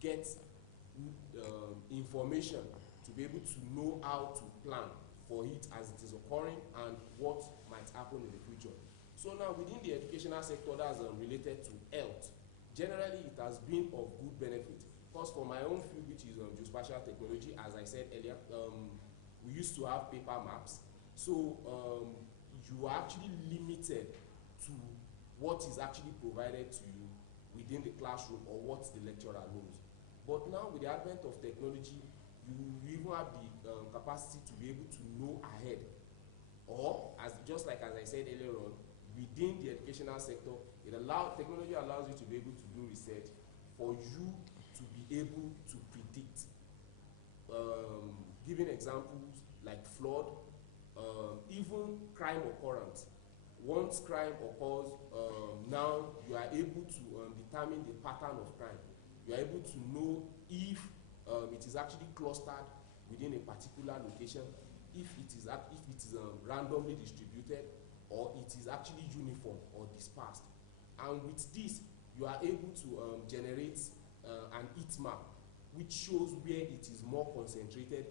get information to be able to know how to plan for it as it is occurring and what might happen in the future. So now within the educational sector that's related to health, generally it has been of good benefit. Because for my own field, which is geospatial technology, as I said earlier, we used to have paper maps. So you are actually limited to what is actually provided to you within the classroom or what the lecturer knows. But now with the advent of technology, you even have the capacity to be able to know ahead. Or, just like as I said earlier on, within the educational sector, technology allows you to be able to do research for you to be able to predict. Giving examples like flood, even crime occurrence. Once crime occurs, now you are able to determine the pattern of crime. You are able to know if it is actually clustered within a particular location, if it is randomly distributed, or it is actually uniform or dispersed. And with this, you are able to generate an heat map, which shows where it is more concentrated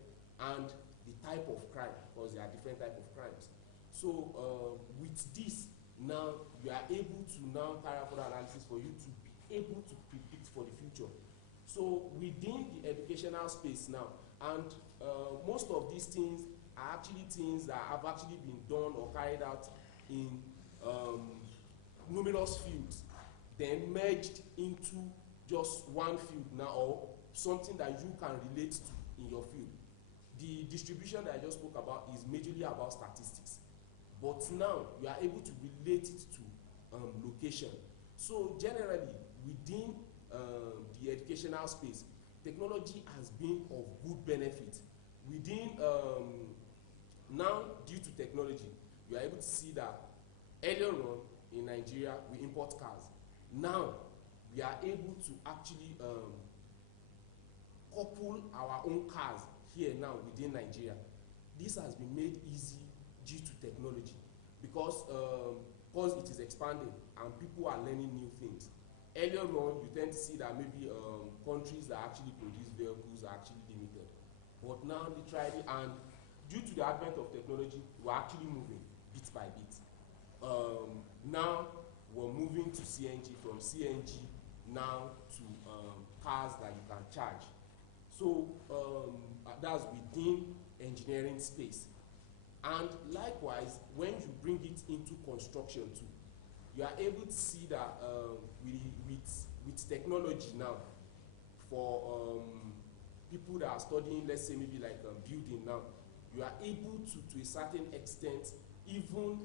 and the type of crime, because there are different types of crimes. So with this, now you are able to now carry out further analysis for you to be able to predict for the future. So within the educational space now, and most of these things are actually things that have actually been done or carried out in numerous fields, then merged into just one field now, or something that you can relate to in your field. The distribution that I just spoke about is majorly about statistics, but now you are able to relate it to location. So generally, within the educational space, technology has been of good benefit. Within now, due to technology, you are able to see that earlier on in Nigeria, we import cars. Now, we are able to actually couple our own cars here now within Nigeria. This has been made easy due to technology, because because it is expanding and people are learning new things. Earlier on, you tend to see that maybe countries that actually produce vehicles are actually limited. But now, literally, and due to the advent of technology, we're actually moving bit by bit. Now, we're moving to CNG, from CNG now to cars that you can charge. So that's within engineering space. And likewise, when you bring it into construction too, you are able to see that with technology now, for people that are studying, let's say maybe like building now, you are able to a certain extent, even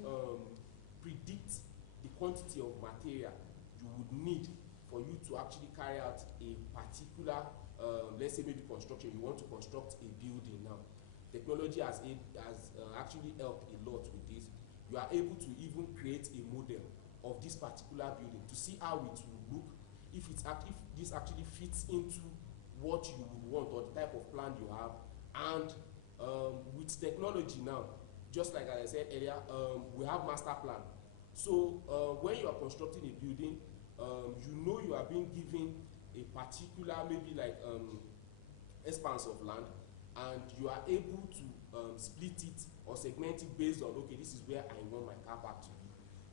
predict the quantity of material you would need for you to actually carry out a particular, let's say maybe construction, you want to construct a building now. Technology has actually helped a lot with this. You are able to even create a model of this particular building to see how it will look, if this actually fits into what you would want or the type of plan you have. And with technology now, just like I said earlier, we have master plan. So when you are constructing a building, you know you are being given a particular maybe like expanse of land, and you are able to split it or segment it based on, okay, this is where I want my car park to be.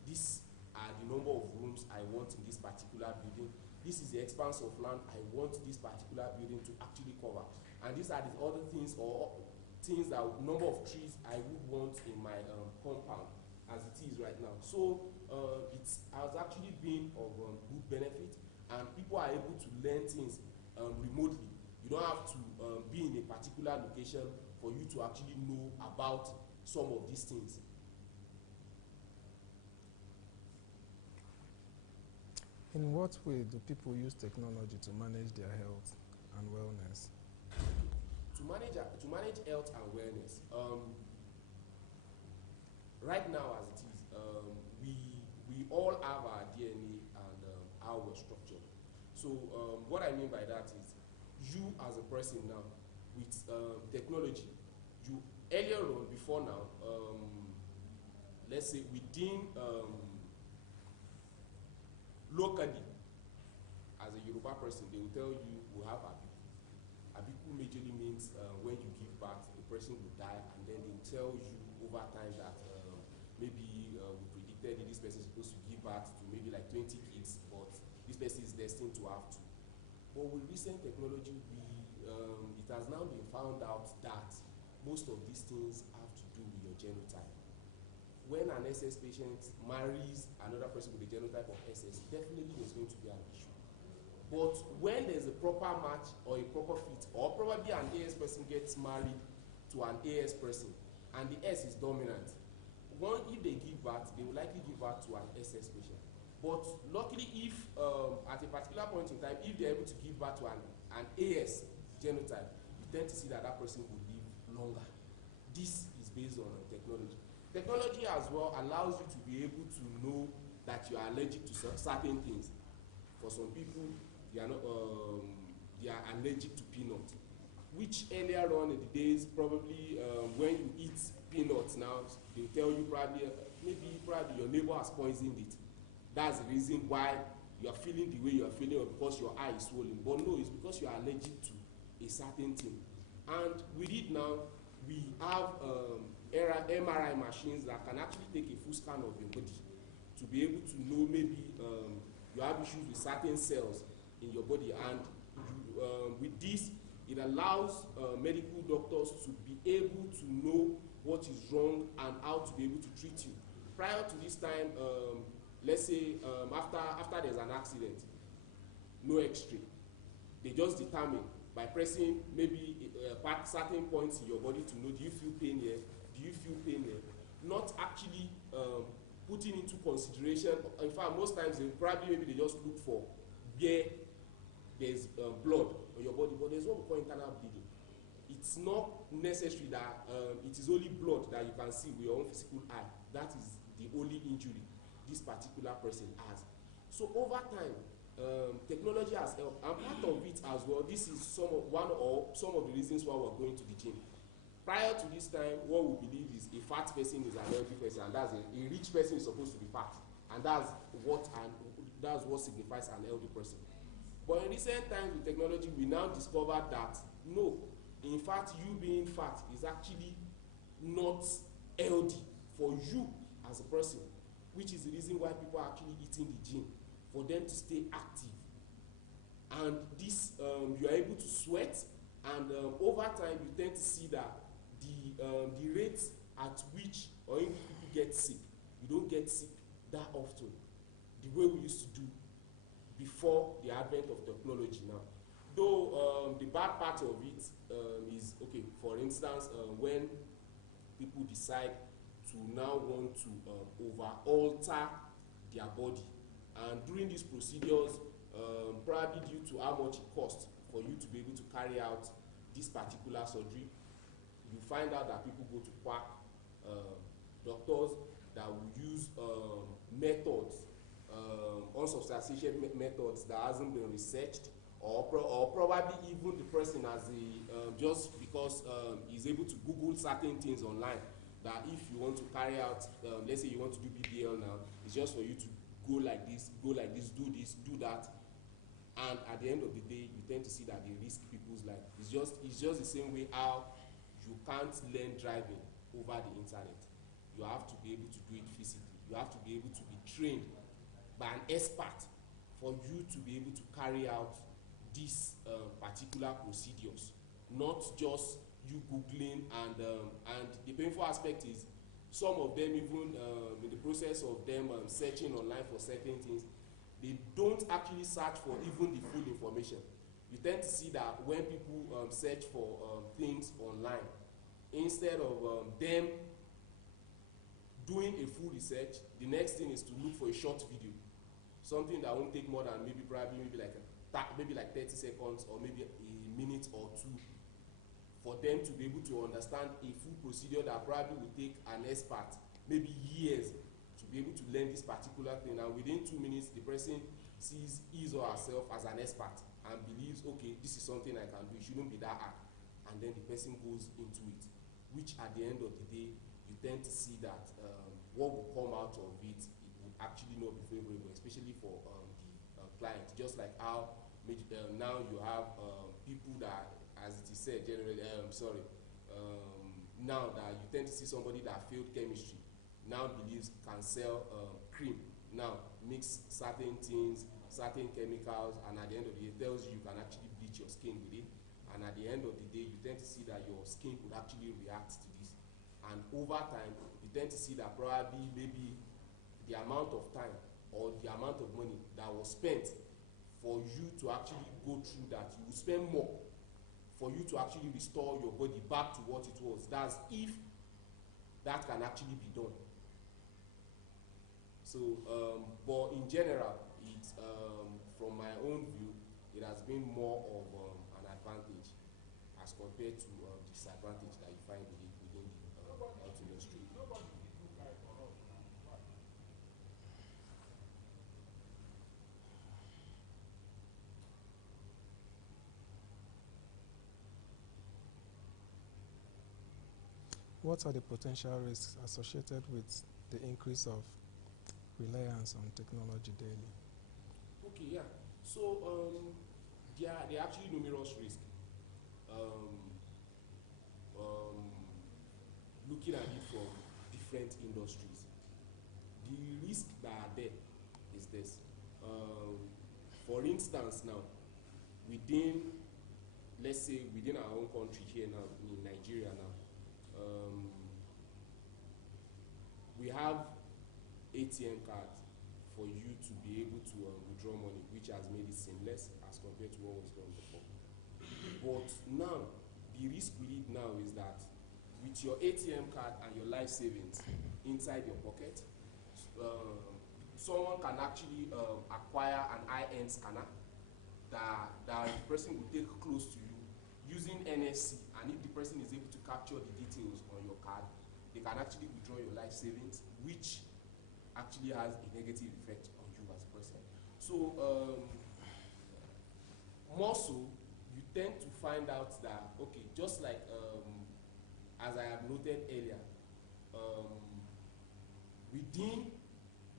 These are the number of rooms I want in this particular building. This is the expanse of land I want this particular building to actually cover. And these are the other things or things that number of trees I would want in my compound as it is right now. So it has actually been of good benefit, and people are able to learn things remotely. You don't have to be in a particular location for you to actually know about some of these things. In what way do people use technology to manage their health and wellness? To manage health and wellness, right now as it is, we all have our DNA and how we're structured. So what I mean by that is, you as a person now, with technology, you earlier on, before now, let's say within locally, as a Yoruba person, they will tell you we have Abiku. Abiku majorly means when you give birth, the person will die, and then they will tell you over time that maybe we predicted that this person is supposed to give birth to maybe like 20 kids, but this person is destined to have 2. But with recent technology, it has now been found out that most of these things have to do with your genotype. When an SS patient marries another person with a genotype of SS, definitely there's going to be an issue. But when there's a proper match or a proper fit, or probably an AS person gets married to an AS person, and the S is dominant, if they give birth, they will likely give birth to an SS patient. But luckily, if at a particular point in time, if they're able to give birth to an AS genotype, you tend to see that person will live longer. This is based on technology. Technology as well allows you to be able to know that you are allergic to certain things. For some people, they are not. They are allergic to peanuts, which earlier on in the days, probably when you eat peanuts now, they will tell you probably your neighbor has poisoned it. That's the reason why you are feeling the way you are feeling, or because your eye is swollen. But no, it's because you are allergic to a certain thing. And with it now, we have MRI machines that can actually take a full scan of your body to be able to know maybe you have issues with certain cells in your body. And with this, it allows medical doctors to be able to know what is wrong and how to be able to treat you. Prior to this time, let's say after there's an accident, no X-ray. They just determine by pressing maybe certain points in your body to know, do you feel pain here? Do you feel pain here? Not actually putting into consideration. In fact, most times they just look for where there's blood on your body, but there's what we call internal bleeding. It's not necessary that it is only blood that you can see with your own physical eye. That is the only injury this particular person has. So over time, technology has helped, and part of it as well. This is some of the reasons why we're going to the gym. prior to this time, what we believe is a fat person is an healthy person, and that's a rich person is supposed to be fat, and that's what signifies an healthy person. But in recent times with technology, we now discover that no, in fact, you being fat is actually not healthy for you as a person, which is the reason why people are actually eating the gym, for them to stay active. And this, you are able to sweat, and over time, you tend to see that the rate at which or if people get sick, you don't get sick that often, the way we used to do before the advent of technology now. Though the bad part of it is, okay, for instance, when people decide to now want to over-alter their body, and during these procedures, probably due to how much it costs for you to be able to carry out this particular surgery, you find out that people go to quack doctors that will use methods, unsubstantiated methods that hasn't been researched, or probably even the person as a just because he's able to Google certain things online, that if you want to carry out, let's say you want to do BBL now, it's just for you to go like this, do this, do that, and at the end of the day, you tend to see that they risk people's life. It's just the same way how you can't learn driving over the internet. You have to be able to do it physically. You have to be able to be trained by an expert for you to be able to carry out these particular procedures, not just you Googling. And the painful aspect is some of them, even in the process of them searching online for certain things, they don't actually search for even the full information. You tend to see that when people search for things online, instead of them doing a full research, the next thing is to look for a short video, something that won't take more than maybe like 30 seconds or maybe a minute or two, for them to be able to understand a full procedure that probably will take an expert maybe years to be able to learn this particular thing. And within 2 minutes, the person sees his or herself as an expert and believes, okay, this is something I can do, it shouldn't be that hard. And then the person goes into it, which at the end of the day, you tend to see that what will come out of it would actually not be favorable, especially for the client. Just like how now you have people that, as it is said generally, now that you tend to see somebody that failed chemistry now believes can sell cream, now mix certain things, certain chemicals, and at the end of the day tells you can actually bleach your skin with it. And at the end of the day, you tend to see that your skin could actually react to this. And over time, you tend to see that probably maybe the amount of time or the amount of money that was spent for you to actually go through that, you will spend more for you to actually restore your body back to what it was. That's if that can actually be done. So, but in general, it's, from my own view, it has been more of an advantage as compared to disadvantage that you find within the health industry. What are the potential risks associated with the increase of reliance on technology daily? Okay, yeah. So there are actually numerous risks. Looking at it from different industries, the risk that are there is this. For instance, now within, let's say within our own country here now in Nigeria now, we have ATM cards for you to be able to withdraw money, which has made it seamless as compared to what was done before. But now, the risk with it now is that with your ATM card and your life savings inside your pocket, someone can actually acquire an high-end scanner that the person will take close to you using NFC, and if the person is able to capture the details on your card, they can actually withdraw your life savings, which actually has a negative effect on you as a person. So more so, you tend to find out that, okay, just like as I have noted earlier, within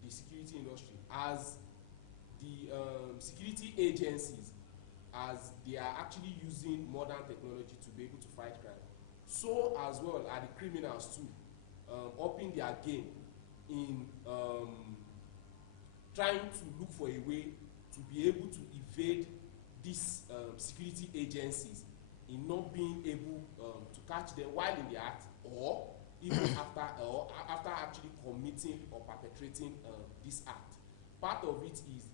the security industry, as the security agencies, as they are actually using modern technology to be able to fight crime, so as well are the criminals too, upping their game in trying to look for a way to be able to evade these security agencies, in not being able to catch them while in the act, or even after actually committing or perpetrating this act. Part of it is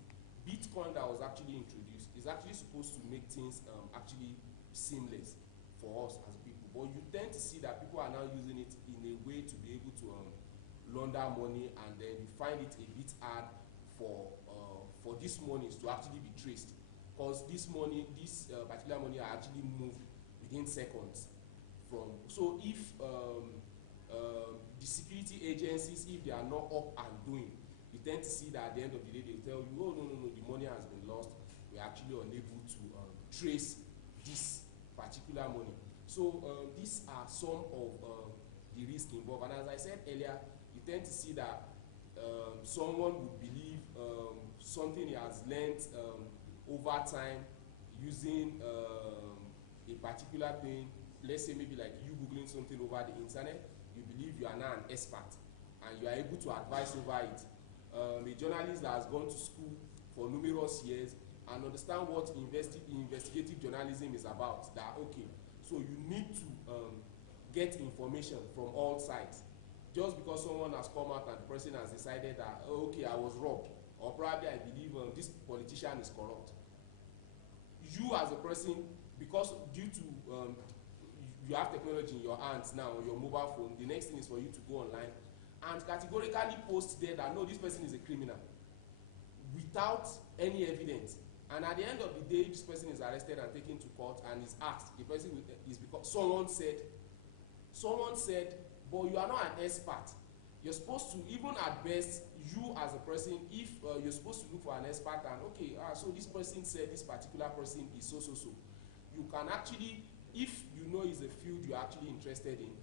Bitcoin that was actually introduced is actually supposed to make things actually seamless for us as people, but you tend to see that people are now using it in a way to be able to launder money, and then you find it a bit hard for these monies to actually be traced, because this particular money are actually moved within seconds from. So if the security agencies, if they are not up and doing, you tend to see that at the end of the day they tell you, oh no, the money has been lost, we're actually unable to trace this particular money. So these are some of the risks involved, and as I said earlier, you tend to see that someone would believe something he has learned over time using a particular thing. Let's say maybe like you googling something over the internet, you believe you are now an expert and you are able to advise over it. A journalist that has gone to school for numerous years and understand what investigative journalism is about, that okay, so you need to get information from all sides. Just because someone has come out and the person has decided that, oh, okay, I was robbed, or probably I believe this politician is corrupt. You as a person, because due to you have technology in your hands now, on your mobile phone, the next thing is for you to go online and categorically post there that no, this person is a criminal without any evidence. And at the end of the day, this person is arrested and taken to court and is asked, the person is because someone said, but you are not an expert. You're supposed to, even at best, you as a person, if you're supposed to look for an expert and okay, so this person said this particular person is so. You can actually, if you know it's a field you're actually interested in,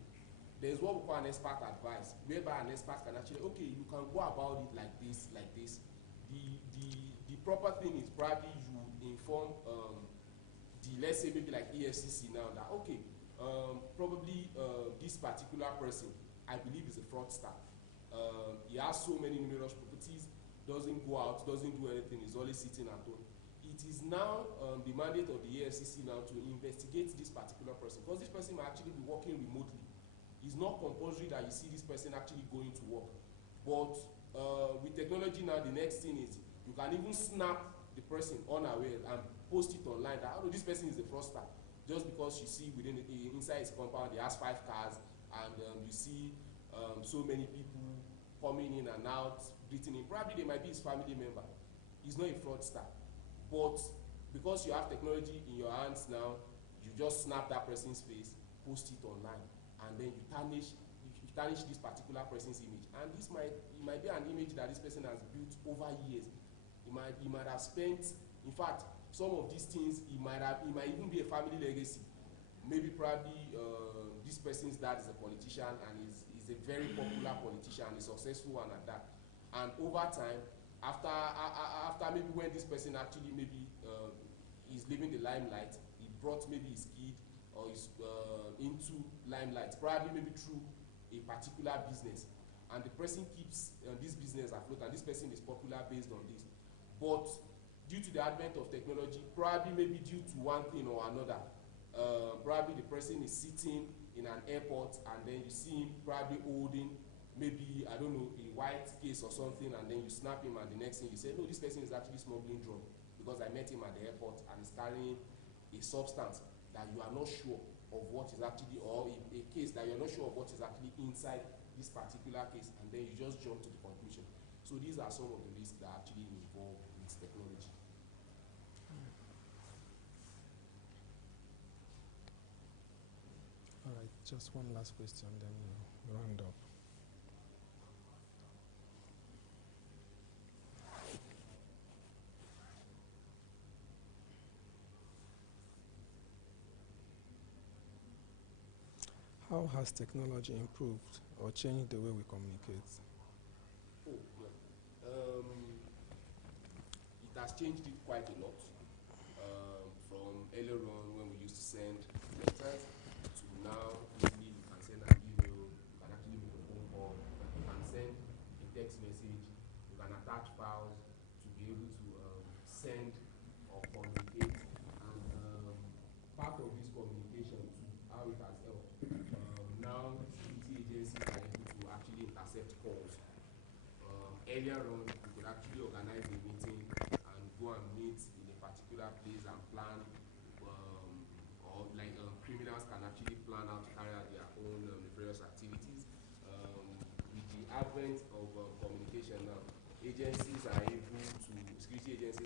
there's what we call an expert advice, whereby an expert can actually, okay, you can go about it like this. The proper thing is probably you inform let's say maybe like EFCC now that okay, probably this particular person, I believe is a fraudster. He has so many numerous properties, doesn't go out, doesn't do anything, he's always sitting at home. It is now the mandate of the EFCC now to investigate this particular person, because this person might actually be working remotely. It's not compulsory that you see this person actually going to work. But with technology now, the next thing is you can even snap the person unaware and post it online that, oh, this person is a fraudster. Just because you see inside his compound, he has 5 cars, and you see so many people coming in and out, greeting him. Probably they might be his family member. He's not a fraudster. But because you have technology in your hands now, you just snap that person's face, post it online, and then you tarnish this particular person's image. And it might be an image that this person has built over years. He might have spent, in fact, some of these things, it might even be a family legacy. Maybe probably this person's dad is a politician and is a very popular politician, a successful one at that. And over time, after maybe when this person actually maybe is living the limelight, he brought maybe his kid or is into limelight, probably maybe through a particular business. And the person keeps this business afloat, and this person is popular based on this. But due to the advent of technology, probably maybe due to one thing or another, probably the person is sitting in an airport and then you see him probably holding maybe, I don't know, a white case or something, and then you snap him and the next thing you say, no, this person is actually smuggling drugs because I met him at the airport and he's carrying a substance that you are not sure of what is actually, or a case that you're not sure of what is actually inside this particular case, and then you just jump to the conclusion. So these are some of the risks that are actually involved with technology. All right, just one last question, then we'll round up. How has technology improved or changed the way we communicate? Oh, yeah. It has changed it quite a lot. From earlier on when we used to send letters to now easily you can send an email, you can actually make a phone call, you can send a text message, you can attach files to be able to send or communicate. And part of this communication too, how it has helped. Now security agencies are able to actually intercept calls. Earlier on, you could actually organize a meeting and go and meet in a particular place and plan, or like criminals can actually plan out to carry out their own nefarious activities. With the advent of communication now, security agencies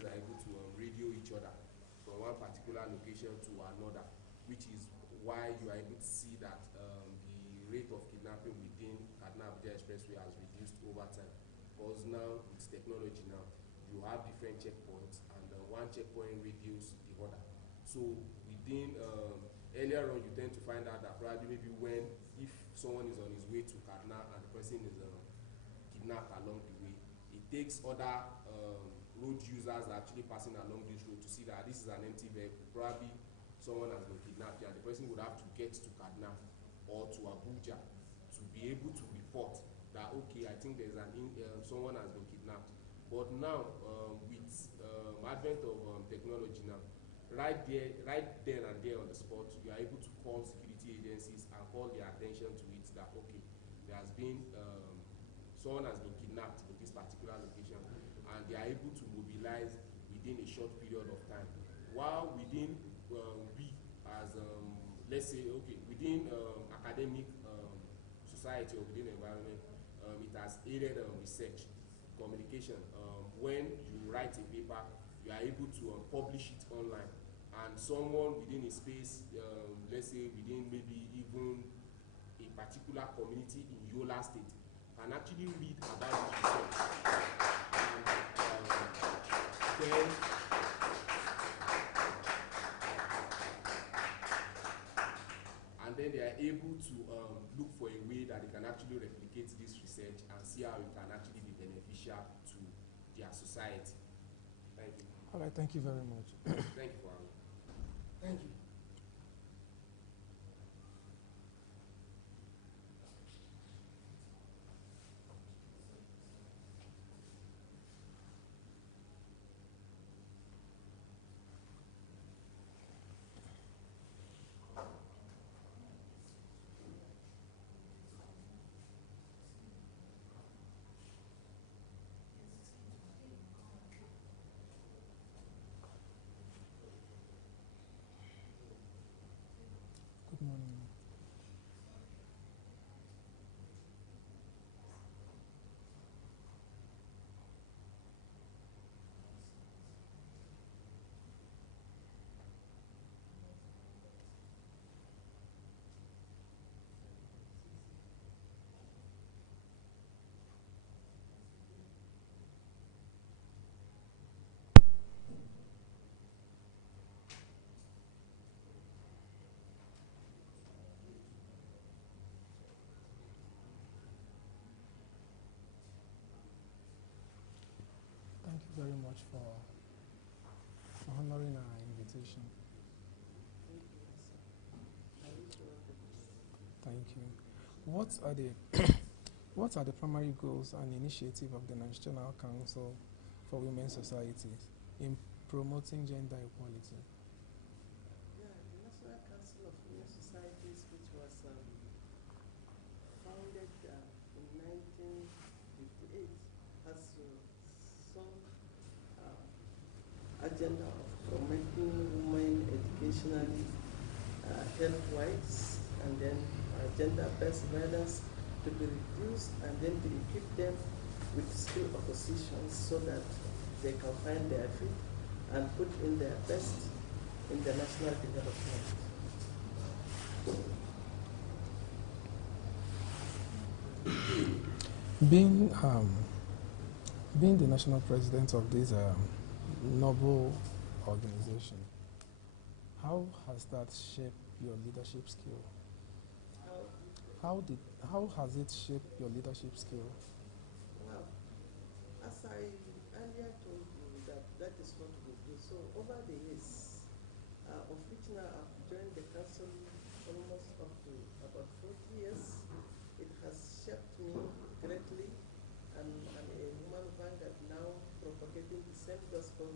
are able to radio each other from one particular location to another, which is why you are able to see that the rate of kidnapping within Kaduna-Abuja Expressway has reduced over time. Because now it's technology now, you have different checkpoints, and one checkpoint radios the other. So within earlier on, you tend to find out that probably maybe if someone is on his way to Kaduna and the person is kidnapped along the way, it takes other road users actually passing along this road to see that this is an empty vehicle. Probably someone has been kidnapped here, and the person would have to get to Kaduna or to Abuja to be able to report that, okay, I think there's someone has been kidnapped. But now, with advent of technology now, right then and there on the spot, you are able to call security agencies and call their attention to it that, okay, there has been, someone has been kidnapped in this particular location, and they are able to mobilize within a short period of time. While within, we as, let's say, okay, within academic society or within environment, it has aided research, communication. When you write a paper, you are able to publish it online, and someone within a space, let's say within maybe even a particular community in Yola State, can actually read about this research. And then they are able to look for a way that they can actually replicate this research and see how it can actually be beneficial to their society. Thank you. All right, thank you very much. Thank you for having me. Thank you. Good morning. Thank you very much for honoring our invitation. Thank you. What are the what are the primary goals and initiatives of the National Council for Women's Societies in promoting gender equality? Yeah, the National Council of Women's Societies, which was founded in 1958, has some agenda of promoting women educationally, health-wise, and then gender-based violence to be reduced, and then to equip them with skill oppositions so that they can find their feet and put in their best in the national development. Being the national president of this noble organization, how has that shaped your leadership skill? How How has it shaped your leadership skill? Wow. As I earlier told you that is what we do. So over the years, of which now I've joined the council almost up to about 40 years, it has shaped me greatly, and I'm a woman vanguard now propagating the same gospel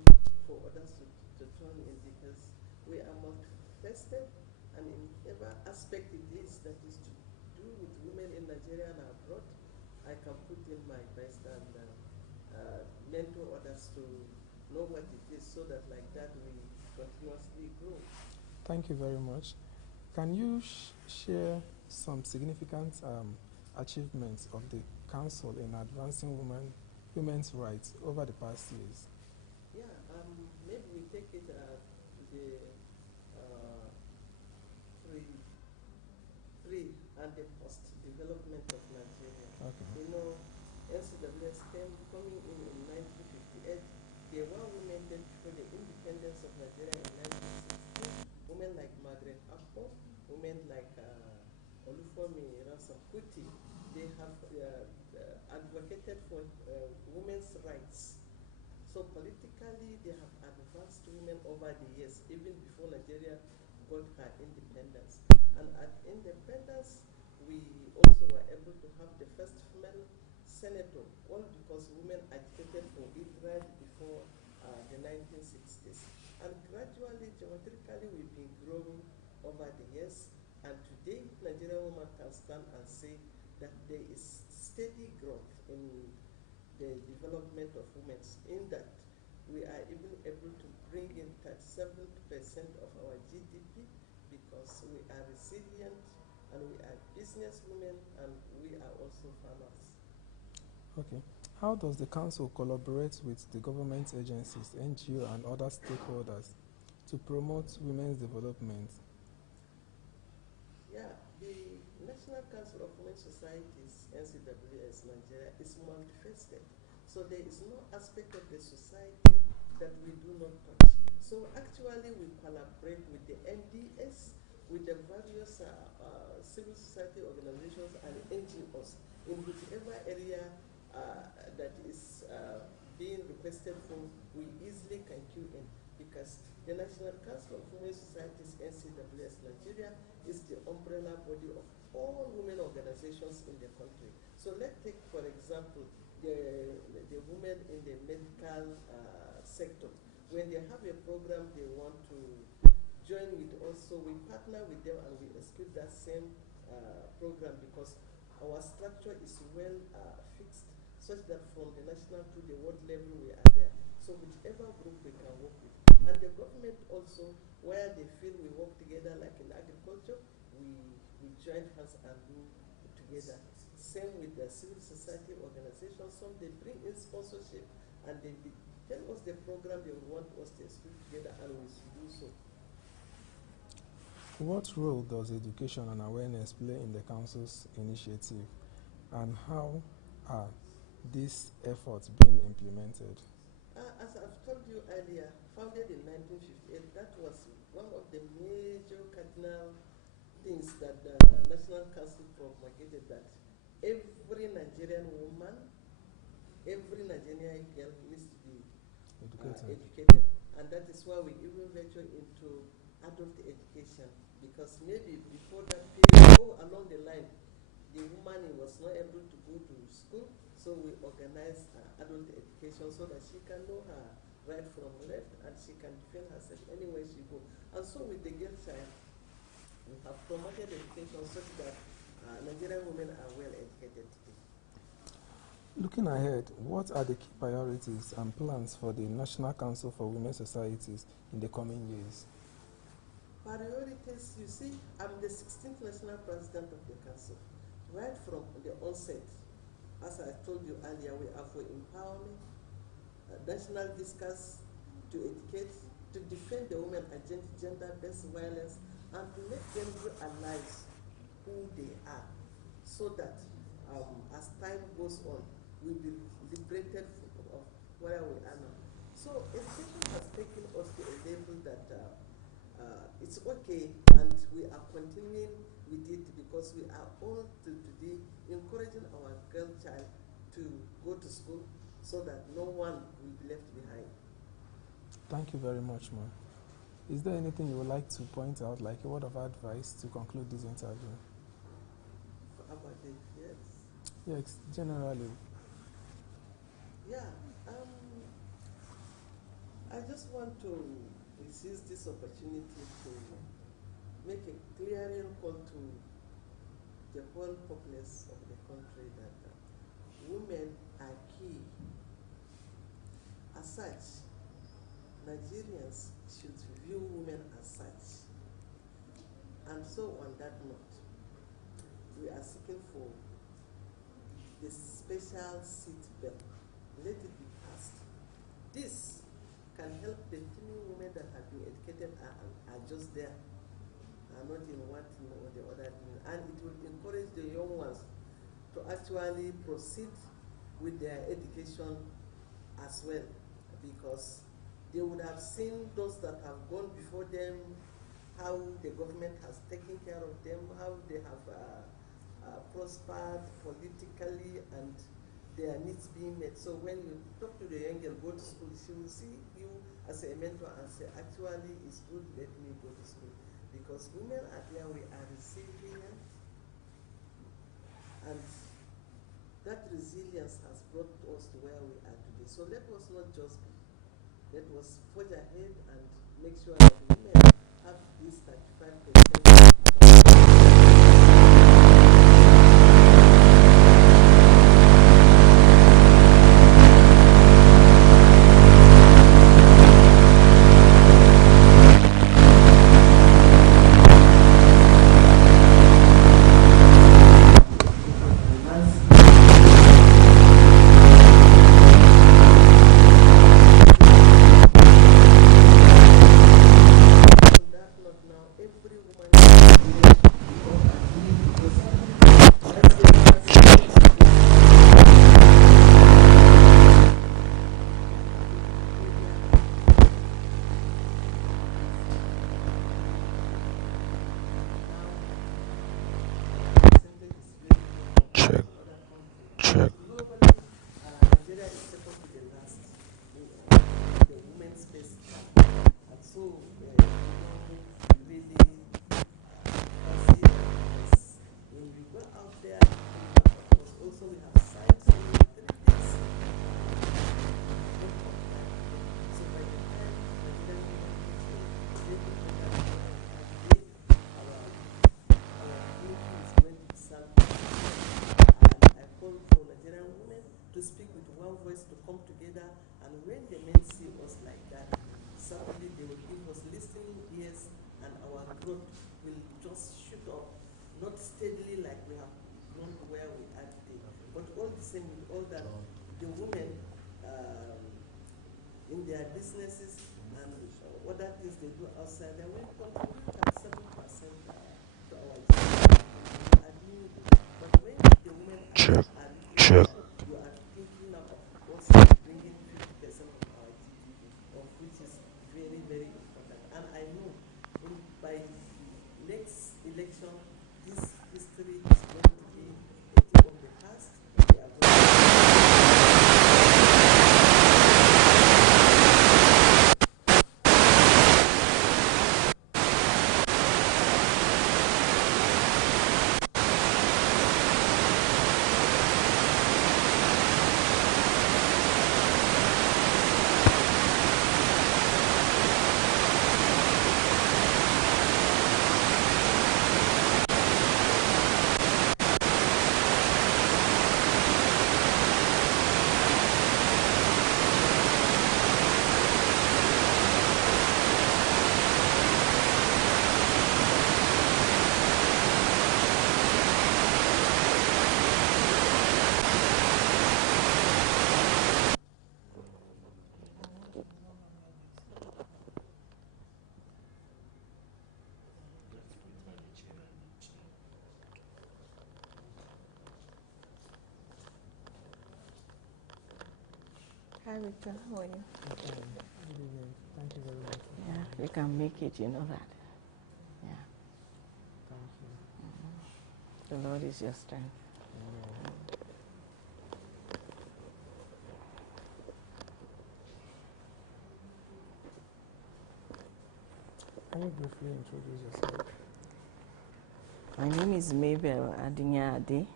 for others to join in, because we are multifaceted, and in every aspect it is that is to do with women in Nigeria and abroad, I can put in my best and mentor others to know what it is, so that like that we continuously grow. Thank you very much. Can you share some significant achievements of the council in advancing women's rights over the past years? Yeah, maybe we take it to the uh, pre and the post development of Nigeria. Okay. You know, NCWS coming in 1958. There were women then before the independence of Nigeria in 1960. Women like Margaret Akpo, women like Olufomi Ransom Kuti, they have advocated for women's rights. So politically, they have advanced women over the years, even before Nigeria got her independence. And at independence, we also were able to have the first female senator, all because women agitated for it right before the 1960s. And gradually, geometrically, we've been growing over the years. And today, Nigerian women can stand and say that there is steady growth in the development of women, in that we are even able to bring in 37% of our GDP, because we are resilient and we are businesswomen and we are also farmers. Okay. How does the council collaborate with the government agencies, NGO, and other stakeholders to promote women's development? Yeah, the National Council of Women Societies, NCWS Nigeria, is multifaceted. So there is no aspect of the society that we do not touch. So actually we collaborate with the MDS, with the various civil society organizations and NGOs in whichever area that is being requested for, we easily can queue in, because the National Council of Women Societies, NCWS Nigeria, is the umbrella body of all women organizations in the country. So let's take, for example, the women in the medical sector. When they have a program they want to join with us, so we partner with them and we execute that same program, because our structure is well fixed, such that from the national to the world level we are there. So whichever group we can work with. And the government also, where they feel we work together, like in agriculture, we join hands and do together. Same with the civil society organizations. Some they bring in sponsorship and they tell us the program they want us to execute together, and we do so. What role does education and awareness play in the council's initiative, and how are these efforts being implemented? As I've told you earlier, founded in 1958, that was one of the major cardinal things that the National Council promulgated, that every Nigerian woman, every Nigerian girl needs to be educated. And that is why we even venture into adult education, because maybe before that period, along the line, the woman was not able to go to school, so we organized adult education so that she can know her right from left and she can defend herself anywhere she goes. And so with the girl child, we have promoted education such that Nigerian women are well educated today. Looking ahead, what are the key priorities and plans for the National Council for Women Societies in the coming years? Priorities, you see, I'm the 16th national president of the council. Right from the onset, as I told you earlier, we are for empowerment, national discourse, to educate, to defend the women against gender-based violence, and to make them realize who they are, so that as time goes on, we'll be liberated of where we are now. So education has taken us to a level that it's okay, and we are continuing with it because we are all today encouraging our girl child to go to school so that no one will be left behind. Thank you very much, ma'am. Is there anything you would like to point out, like a word of advice to conclude this interview? About it, yes. Yes, generally. Yeah, I just want to seize this opportunity to make a clearing call to the whole populace of the country that women are key. As such, Nigerians should view women as such. And so on that note, we are seeking for the special seat belt. Let it be passed. This can help the few women that have been educated are just there, are not in one thing or the other thing. And it will encourage the young ones to actually proceed with their education as well, because they would have seen those that have gone before them, how the government has taken care of them, how they have prospered politically and their needs being met. So when you talk to the young girl, go to school, she will see you as a mentor and say, actually, it's good, let me go to school. Because women are there, we are resilient, and that resilience has brought us to where we are today. So let us not just be, let us forge ahead and make sure that women have this 35%. In their businesses and other things they do outside, they will contribute at 7% to our GDP. But when the women you are thinking of what's bringing 50% of our GDP, of which is very, very important. And I know by the next election, this history is going to be a thing of the past. We are going to Hi, Victor. How are you? Okay. Thank you very much. Yeah, we can make it, you know that. Yeah. Thank you. Mm-hmm. The Lord is your strength. Amen. Can you briefly introduce yourself? My name is Mabel Adinya Ade.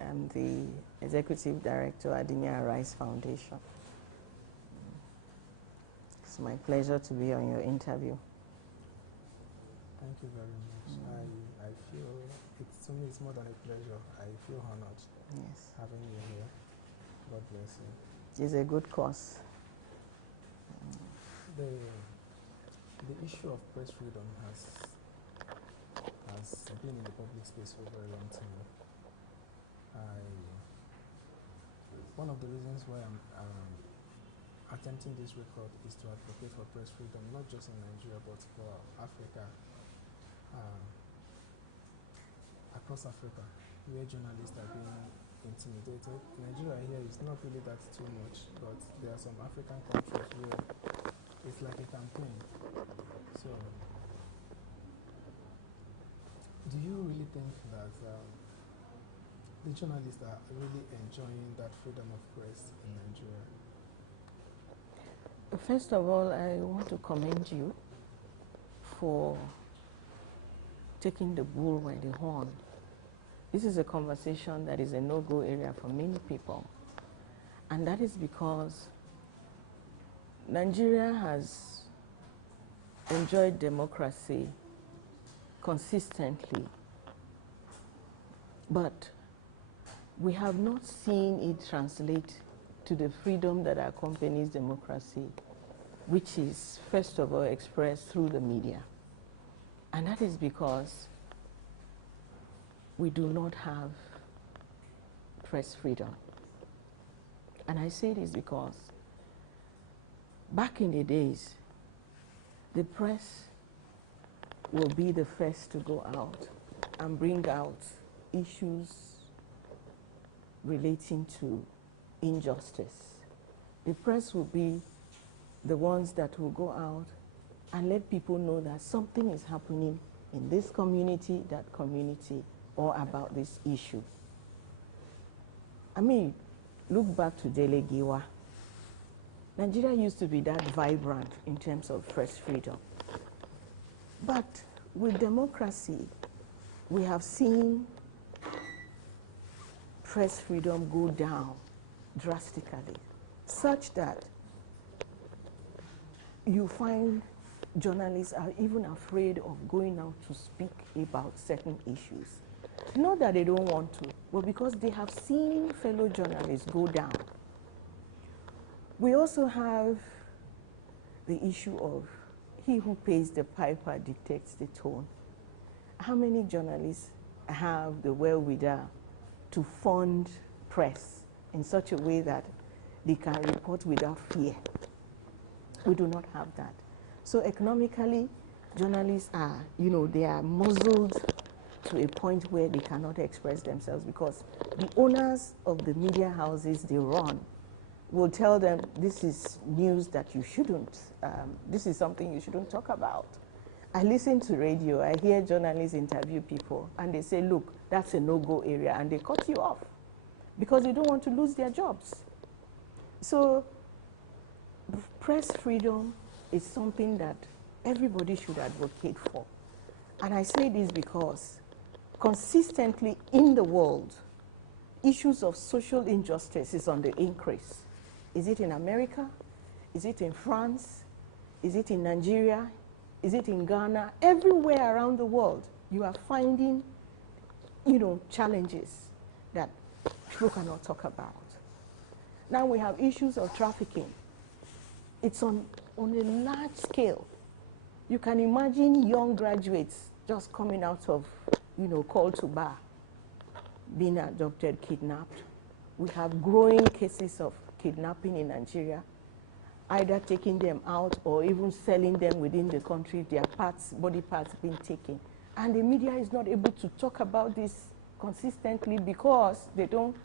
I'm the Executive Director at Adinya Rice Foundation. It's my pleasure to be on your interview. Thank you very much. I feel, to me it's more than a pleasure. I feel honored having you here. God bless you. It's a good cause. The issue of press freedom has been in the public space for a very long time. One of the reasons why I'm attempting this record is to advocate for press freedom, not just in Nigeria, but for Africa, across Africa, where journalists are being intimidated. Nigeria here is not really that too much, but there are some African countries where it's like a campaign. So, do you really think that the journalists are really enjoying that freedom of press in Nigeria? First of all, I want to commend you for taking the bull by the horn. This is a conversation that is a no-go area for many people. And that is because Nigeria has enjoyed democracy consistently, but we have not seen it translate to the freedom that accompanies democracy, which is, first of all, expressed through the media. And that is because we do not have press freedom. And I say this because back in the days, the press will be the first to go out and bring out issues relating to injustice. The press will be the ones that will go out and let people know that something is happening in this community, that community, or about this issue. I mean, look back to Dele Giwa. Nigeria used to be that vibrant in terms of press freedom. But with democracy, we have seen press freedom go down drastically, such that you find journalists are even afraid of going out to speak about certain issues. Not that they don't want to, but because they have seen fellow journalists go down. We also have the issue of he who pays the piper dictates the tone. How many journalists have the wherewithal to fund press in such a way that they can report without fear? We do not have that. So economically, journalists are, they are muzzled to a point where they cannot express themselves because the owners of the media houses they run will tell them this is news that you shouldn't, this is something you shouldn't talk about. I listen to radio, I hear journalists interview people and they say, look, that's a no-go area, and they cut you off because they don't want to lose their jobs. So press freedom is something that everybody should advocate for. And I say this because consistently in the world, issues of social injustice is on the increase. Is it in America? Is it in France? Is it in Nigeria? Is it in Ghana? Everywhere around the world, you are finding, challenges that people cannot talk about. Now we have issues of trafficking. It's on a large scale. You can imagine young graduates just coming out of, call to bar, being abducted, kidnapped. We have growing cases of kidnapping in Nigeria, either taking them out or even selling them within the country, their parts, body parts being taken. And the media is not able to talk about this consistently because they don't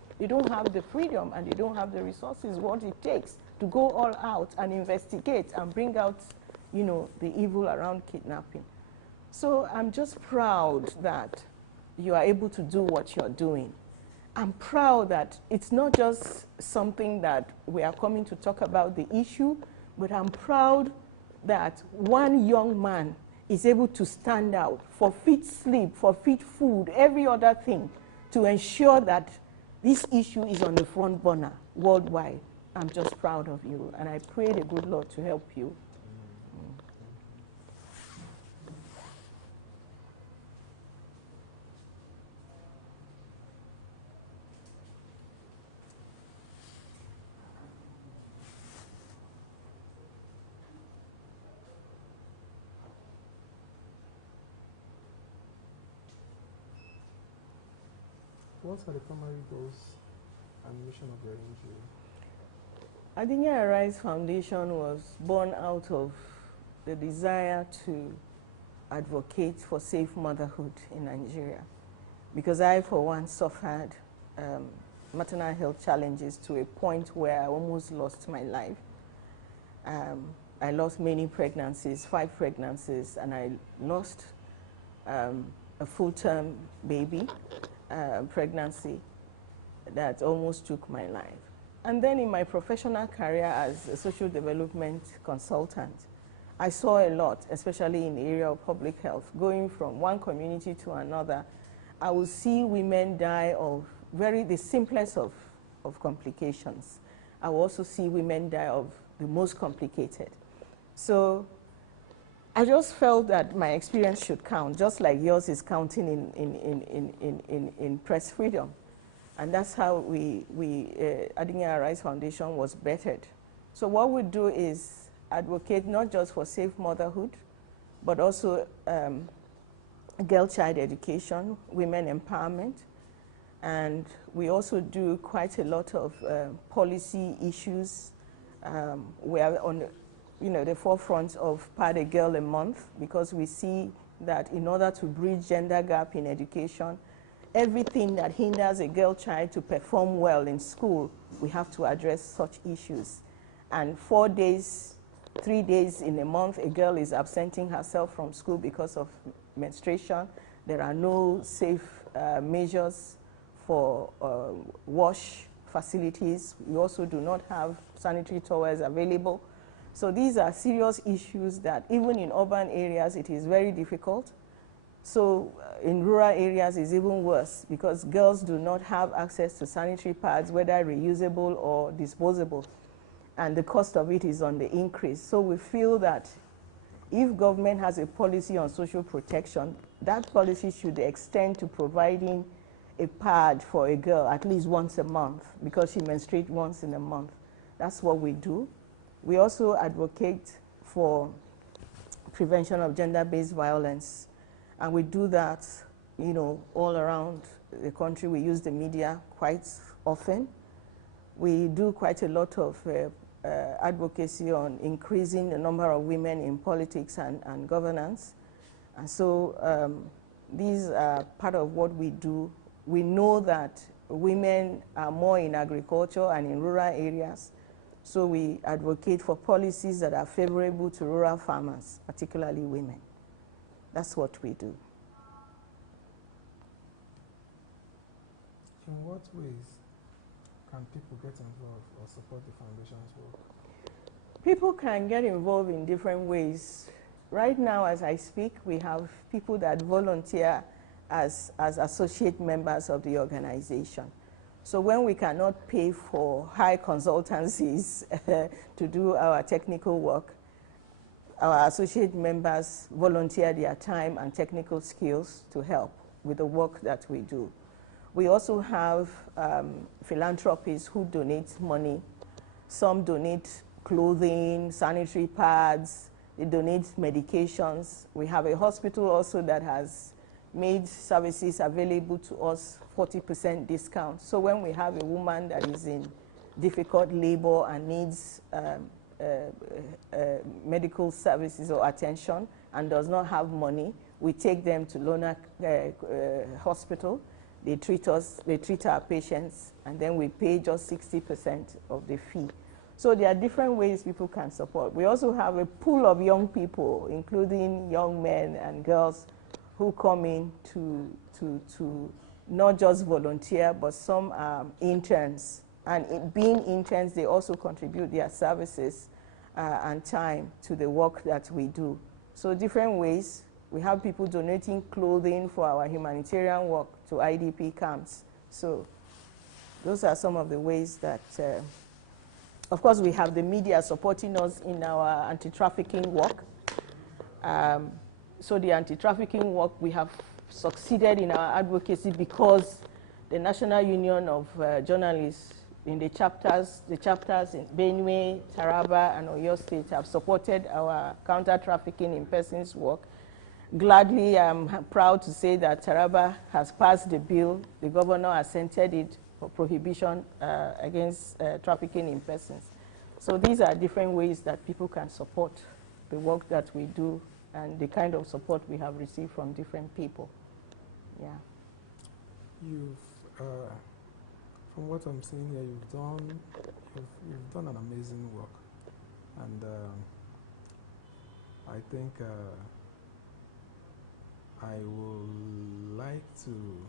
have the freedom and they don't have the resources, what it takes to go all out and investigate and bring out, the evil around kidnapping. So I'm just proud that you are able to do what you're doing. I'm proud that it's not just something that we are coming to talk about the issue, but I'm proud that one young man is able to stand out, forfeit sleep, forfeit food, every other thing, to ensure that this issue is on the front burner worldwide. I'm just proud of you, and I pray the good Lord to help you. What are the primary goals and mission of your NGO? Adinya Arise Foundation was born out of the desire to advocate for safe motherhood in Nigeria, because I, for one, suffered maternal health challenges to a point where I almost lost my life. I lost many pregnancies, 5 pregnancies, and I lost a full-term baby pregnancy that almost took my life. And then in my professional career as a social development consultant, I saw a lot, especially in the area of public health. Going from one community to another, I would see women die of the simplest of complications. I will also see women die of the most complicated. So I just felt that my experience should count, just like yours is counting in press freedom. And that's how Adinya Arise Foundation was bettered. So what we do is advocate not just for safe motherhood, but also girl-child education, women empowerment. And we also do quite a lot of policy issues. We are on the forefront of Part a Girl a Month, because we see that in order to bridge gender gap in education, everything that hinders a girl child to perform well in school, we have to address such issues. And 4 days, 3 days in a month, a girl is absenting herself from school because of menstruation. There are no safe measures for wash facilities. We also do not have sanitary towels available. So these are serious issues that even in urban areas, it is very difficult. So in rural areas, it's even worse, because girls do not have access to sanitary pads, whether reusable or disposable. And the cost of it is on the increase. So we feel that if government has a policy on social protection, that policy should extend to providing a pad for a girl at least once a month, because she menstruates once in a month. That's what we do. We also advocate for prevention of gender-based violence. And we do that, all around the country. We use the media quite often. We do quite a lot of advocacy on increasing the number of women in politics and governance. And so these are part of what we do. We know that women are more in agriculture and in rural areas. So we advocate for policies that are favorable to rural farmers, particularly women. That's what we do. In what ways can people get involved or support the foundation's work? People can get involved in different ways. Right now, as I speak, we have people that volunteer as associate members of the organization. So when we cannot pay for high consultancies to do our technical work, our associate members volunteer their time and technical skills to help with the work that we do. We also have philanthropists who donate money. Some donate clothing, sanitary pads, they donate medications. We have a hospital also that has made services available to us, 40% discount. So when we have a woman that is in difficult labor and needs medical services or attention and does not have money, we take them to Lona Hospital. They treat our patients, and then we pay just 60% of the fee. So there are different ways people can support. We also have a pool of young people, including young men and girls, who come in to not just volunteer, but some are interns. And being interns, they also contribute their services and time to the work that we do. So different ways. We have people donating clothing for our humanitarian work to IDP camps. So those are some of the ways that, of course, we have the media supporting us in our anti-trafficking work. So the anti-trafficking work, we have succeeded in our advocacy because the National Union of Journalists in the chapters in Benue, Taraba, and Oyo State have supported our counter-trafficking in persons work. Gladly, I'm proud to say that Taraba has passed the bill. The governor assented it for prohibition against trafficking in persons. So these are different ways that people can support the work that we do and the kind of support we have received from different people. Yeah. From what I'm seeing here, you've done an amazing work, and I think I would like to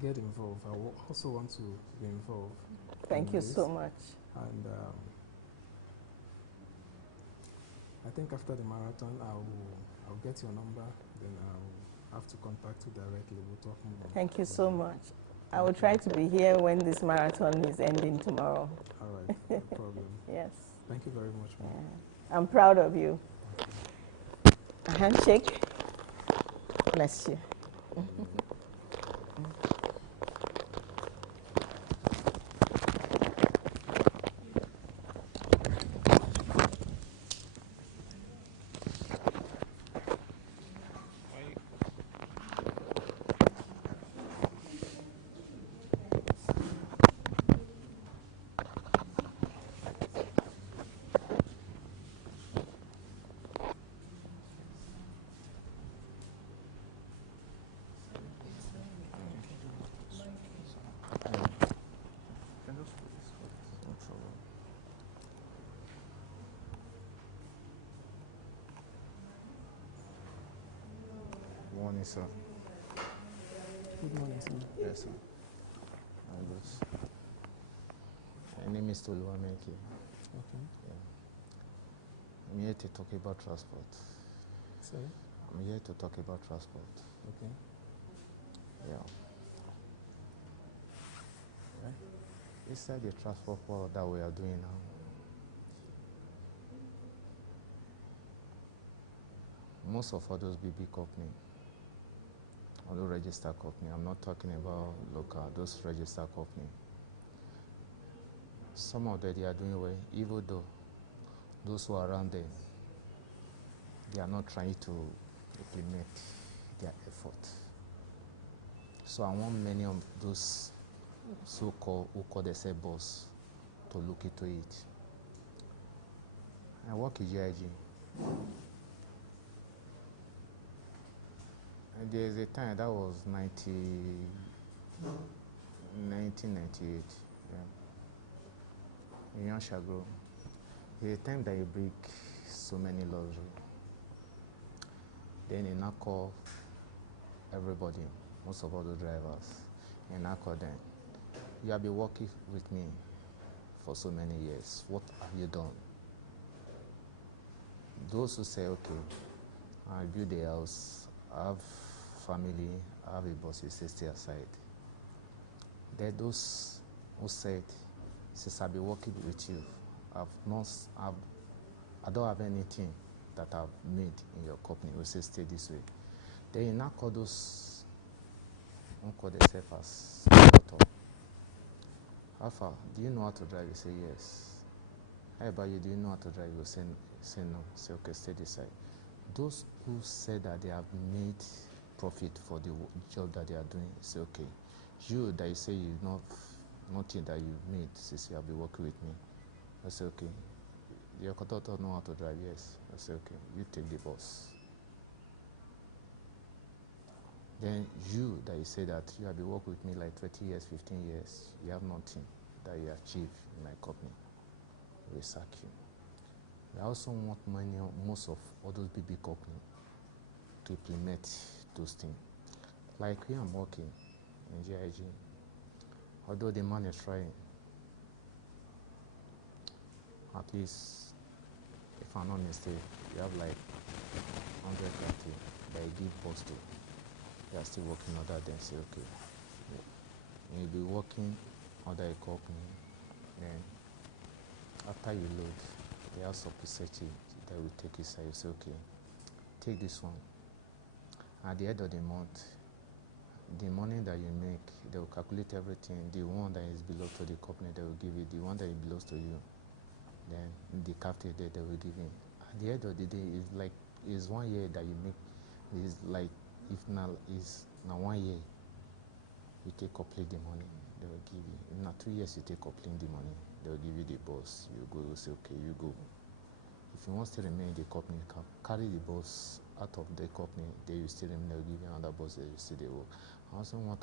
get involved. I also want to be involved. Thank you so much. And I think after the marathon, I'll get your number, then I'll have to contact you directly. We'll talk more. Thank you so much. I will try to be here when this marathon is ending tomorrow. All right, no problem. Yes. Thank you very much, ma'am. Yeah. I'm proud of you. A handshake. Bless you. Morning, sir. Good morning, sir. Yes, sir. My name is Toluwameke. Okay. Yeah. I'm here to talk about transport. Sorry? I'm here to talk about transport. Okay. Yeah. Inside the transport world that we are doing now, most of all those BB company, or those registered company, I'm not talking about local, those registered company. Some of them, they are doing well, even though those who are around them, they are not trying to implement their effort. So I want many of those so-called, who call themselves boss, to look into it. I work in GIG. And there's a time, that was 1998, yeah. In Yonshagro. There's a time that you break so many laws. Then you now call everybody, most of all the drivers, and now call them. You have been working with me for so many years. What have you done? Those who say, okay, I build a house, I have family, I have a boss, you say stay aside. There are those who said, since I've been working with you, I don't have anything that I've made in your company, we say stay this way. Then you now call those who call themselves as doctor. How far? Do you know how to drive? You say yes. How about you? Do you know how to drive? You say no. Say okay, stay this side. Those who say that they have made profit for the job that they are doing, say okay. You that you say you know nothing that you made since you have been working with me. I say okay. Your conductor know how to drive, yes. I say okay, you take the bus. Then you that you say that you have been working with me like 20 years, 15 years, you have nothing that you achieve in my company, we sack you. I also want most of all those big companies to implement those things. Like here I'm working in GIG, although the man is trying, at least, if I'm not mistaken, you have like 100 countries that you give post to. They are still working on that, then say, okay, you'll be working under a company, then after you load, they have some percentage that will take it, so you say, okay, take this one. At the end of the month, the money that you make, they will calculate everything. The one that is below to the company, they will give you. The one that belongs to you, then the captive they will give you. At the end of the day, it's 1 year that you make. It's like, if now is now 1 year, you take complete the money, they will give you. If now 2 years, you take complete the money, they will give you the boss. You go, you say, okay, you go. If you want to remain in the company, carry the boss out of the company, they will still remain, they will give you another boss, they will still they work. I also want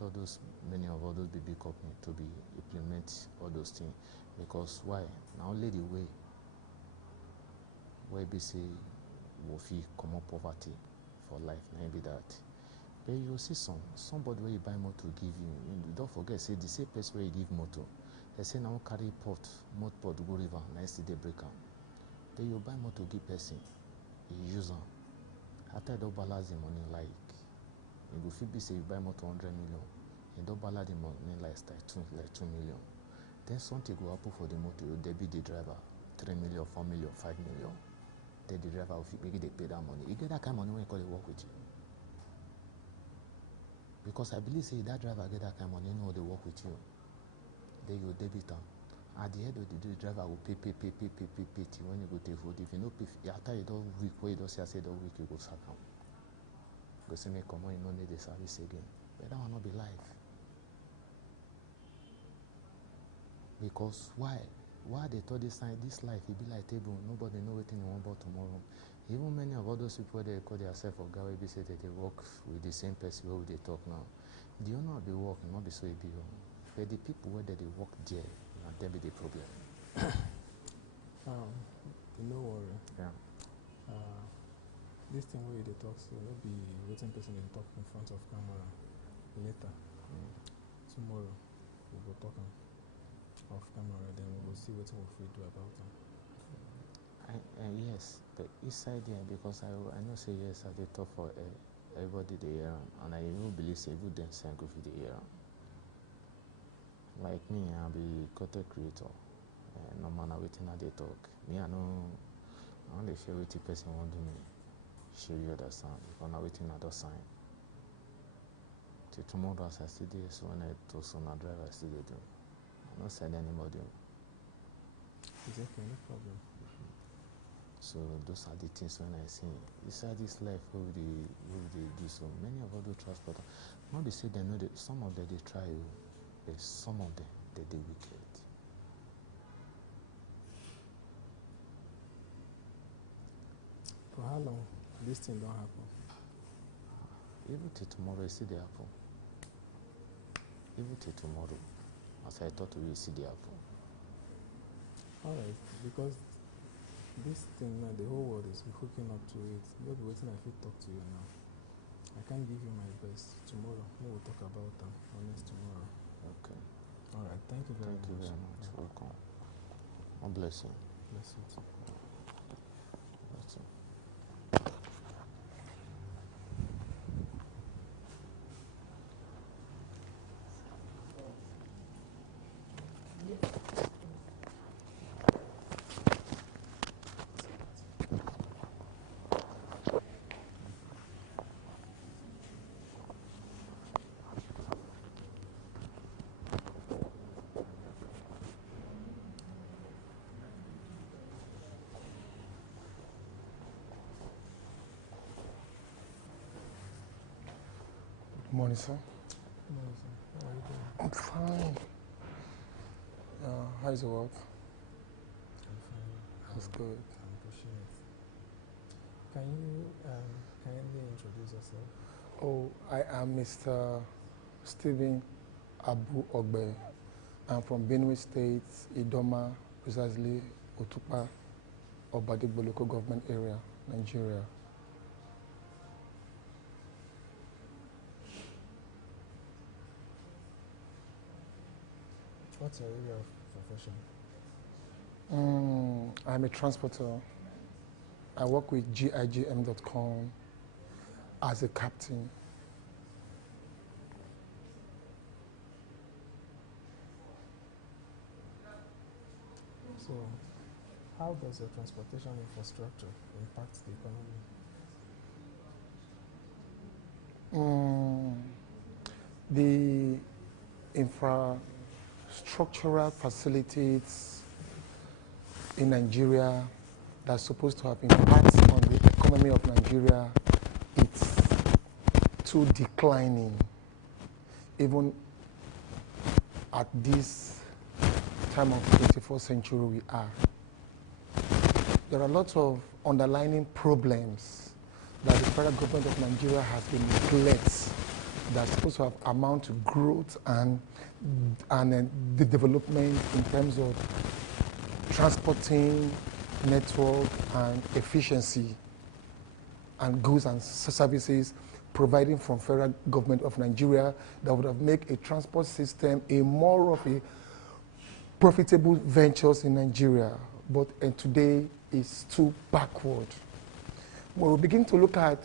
many of all those big companies to be implement all those things, because why? Now only the way where we say we feel common poverty for life, maybe that. But you see somebody where you buy motor give you don't forget, say the same place where you give motor, they say now carry motor pot go river, nice they break am. Then you buy motor give person, you use them. After you don't balance the money, like you go fit be say you buy motor 100 million, you don't balance the money like 2 million. Then something go happen for the motor, you debit the driver 3 million, 4 million, 5 million. Then the driver will make they pay that money. You get that kind of money when you call it work with you. Because I believe say that driver get that kind of money, you know they work with you. Then you debit them. At the end of the day, the driver will pay till when you go take food. If you know pay, after you don't week, where you don't say don't week, you go sack them. Go say me come on, you don't need the service again. But that will not be life. Because why? Why they told this life it be like table, nobody know what you want about tomorrow. Even many of all those people they call themselves for guy be say that they work with the same person where they talk now. The owner of the work not be so big. But the people where they work there, and that be the problem. No worry. Yeah. This thing where they talk, so not be waiting person they talk in front of camera later. Tomorrow we will talk off camera, then we will see what we do about them. Yes, but inside there, because I know say yes, I did talk for everybody there, and I even believe say good then say go for the year. Like me, I be content creator. No matter waiting at they talk. Me, I only share what the person want to me. Share you understand. Because now waiting at the sign. Till tomorrow as I see this, when I talk on a driver, I still do. I don't send anybody. It's okay, no problem. So those are the things when I see inside this life where they do so many of all the transport. Not they say they know that some of them they try, but some of them they wicked. For how long this thing don't happen? Even till tomorrow, see the happen. Even till tomorrow, as I thought we will see the happen. Alright, because this thing now, the whole world is hooking up to it. You'll be waiting, I feel talk to you now. I can't give you my best. Tomorrow, we will talk about them. Honest tomorrow. Okay. Alright, thank you very much. Thank you very much. Welcome. God bless you. Bless you too. Bless you. Good morning, sir. Good morning, sir. How are you doing? I'm fine. How is the work? I'm fine. That's good. I'm pushing it. Can you kindly introduce yourself? Oh, I am Mr. Stephen Abu Ogbe. I'm from Benue State, Idoma, precisely Otupa. Obadigbo local government area, Nigeria. What's your area of profession? I'm a transporter. I work with gigm.com as a captain. So, how does your transportation infrastructure impact the economy? The infrastructural facilities in Nigeria that's supposed to have impact on the economy of Nigeria, it's too declining, even at this time of 21st century we are. There are lots of underlying problems that the federal government of Nigeria has been neglected that's supposed to have amount to growth and the development in terms of transporting network and efficiency and goods and services providing from federal government of Nigeria that would have made a transport system a more of a profitable ventures in Nigeria, but today is too backward. When we begin to look at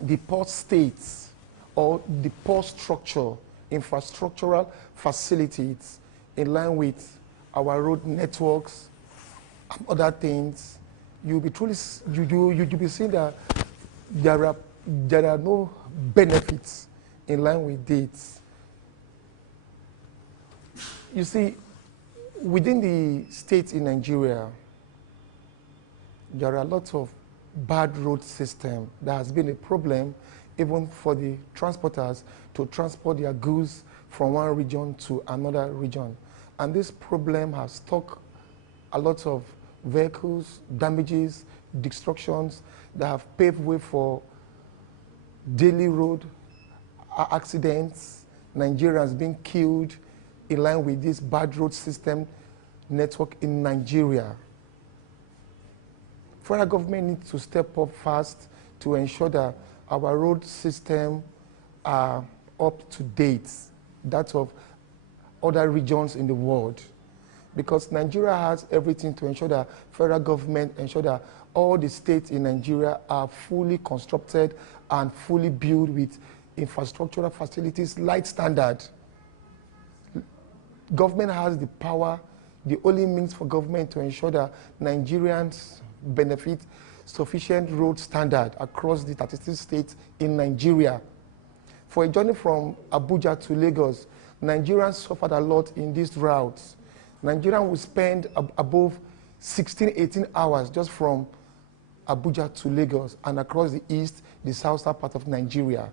the port states or the port structure, infrastructural facilities in line with our road networks and other things, you'll be truly, you'll be seeing that there are no benefits in line with it. You see, within the states in Nigeria, there are lots of bad road system that has been a problem even for the transporters to transport their goods from one region to another region. And this problem has stuck a lot of vehicles, damages, destructions that have paved way for daily road accidents, Nigerians being killed in line with this bad road system network in Nigeria. Federal government needs to step up fast to ensure that our road system are up to date, that of other regions in the world. Because Nigeria has everything to ensure that federal government ensure that all the states in Nigeria are fully constructed and fully built with infrastructural facilities, light standard. Government has the power, the only means for government to ensure that Nigerians benefit sufficient road standard across the 36 states in Nigeria. For a journey from Abuja to Lagos, Nigerians suffered a lot in these routes. Nigerians will spend above 16, 18 hours just from Abuja to Lagos and across the east, the southern part of Nigeria.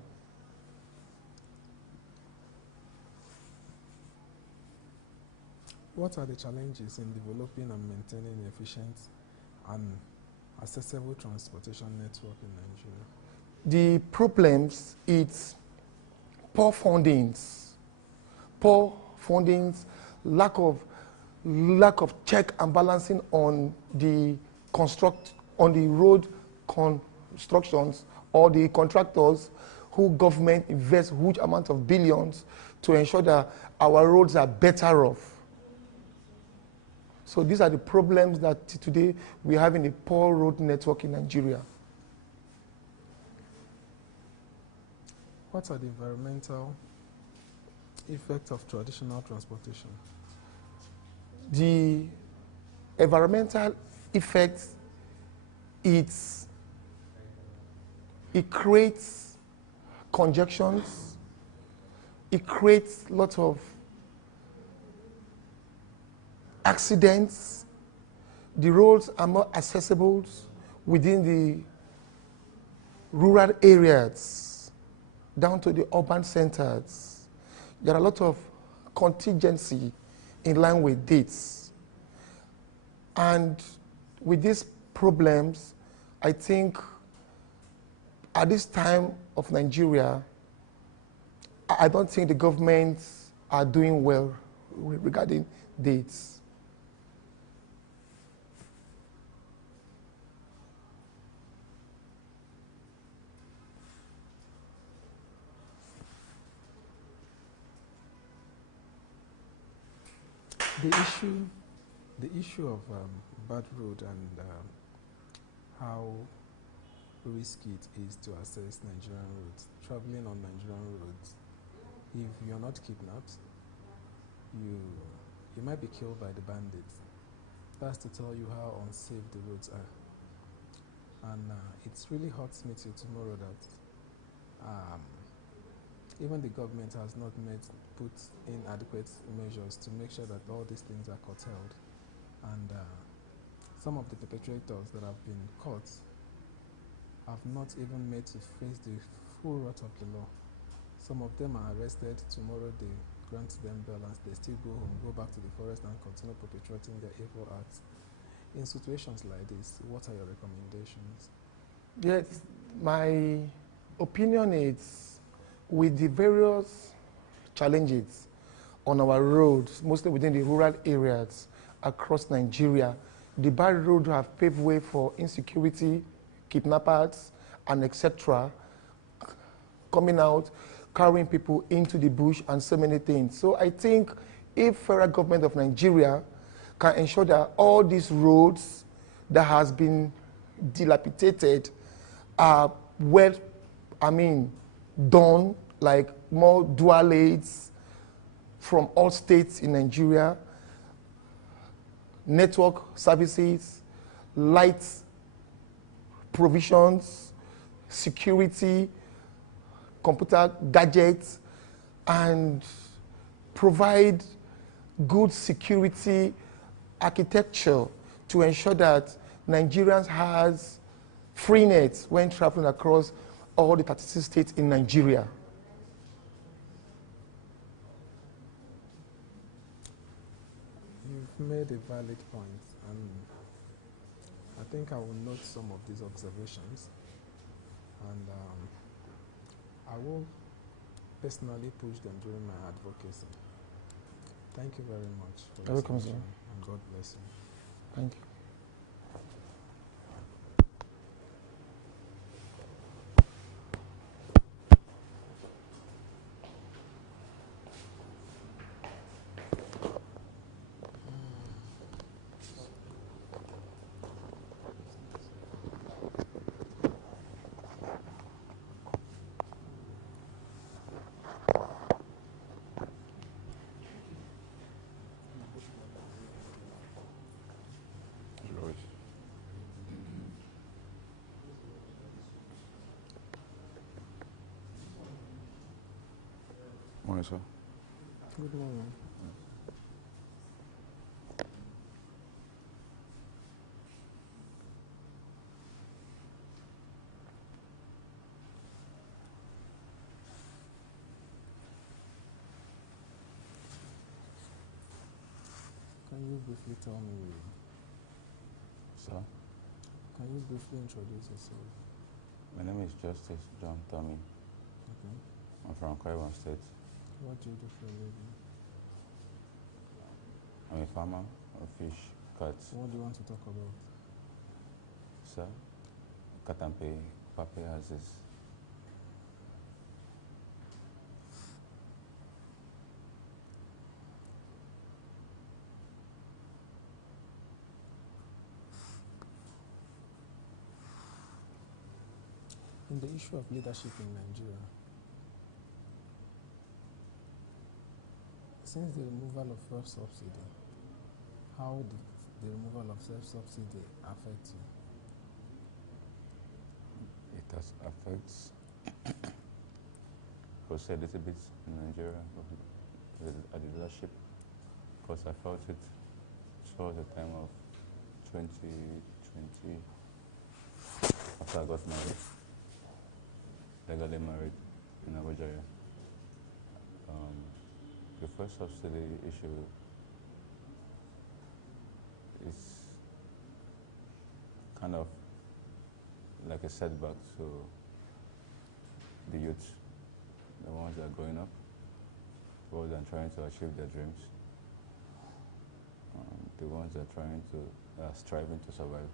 What are the challenges in developing and maintaining efficient and accessible transportation network in Nigeria? The problems, it's poor fundings, lack of check and balancing on the road constructions or the contractors who government invests huge amounts of billions to ensure that our roads are better off. So these are the problems that today we have in a poor road network in Nigeria. What are the environmental effects of traditional transportation? The environmental effects, it creates congestions, it creates lots of accidents, the roads are not accessible within the rural areas down to the urban centers. There are a lot of contingency in line with this. And with these problems, I think at this time of Nigeria, I don't think the governments are doing well regarding this. The issue of bad road and how risky it is to access Nigerian roads, traveling on Nigerian roads, if you're not kidnapped, you might be killed by the bandits. That's to tell you how unsafe the roads are. And it really hurts me till tomorrow that even the government has not put in adequate measures to make sure that all these things are curtailed. And some of the perpetrators that have been caught have not even made to face the full wrath of the law. Some of them are arrested, tomorrow they grant them bail and they still go home, go back to the forest and continue perpetrating their evil acts. In situations like this, what are your recommendations? Yes, my opinion is with the various challenges on our roads, mostly within the rural areas across Nigeria, the bad roads have paved way for insecurity, kidnappers, and etc. coming out, carrying people into the bush and so many things. So I think if federal government of Nigeria can ensure that all these roads that has been dilapidated are well, done, like more dual lanes from all states in Nigeria, network services, light provisions, security, computer gadgets, and provide good security architecture to ensure that Nigerians has free nets when traveling across all the 36 states in Nigeria. You've made a valid point, and I think I will note some of these observations, and I will personally push them during my advocacy. Thank you very much for your attention, and God bless you. Thank you. Morning, sir. Good morning. Can you briefly tell me? Sir? Can you briefly introduce yourself? My name is Justice John Tommy. Okay. I'm from Kaiwan State. What do you do for a living? I'm a farmer of fish, cats. What do you want to talk about? Sir? Cat and pay, pape houses. In the issue of leadership in Nigeria, since the removal of fuel subsidy, how did the removal of self-subsidy affect you? It has affects us a little bit in Nigeria at the leadership, because I felt it towards the time of 2020 after I got married, legally married in Abuja. The first subsidy issue is kind of like a setback to the youth, the ones that are growing up, the ones that are trying to achieve their dreams, the ones that are striving to survive.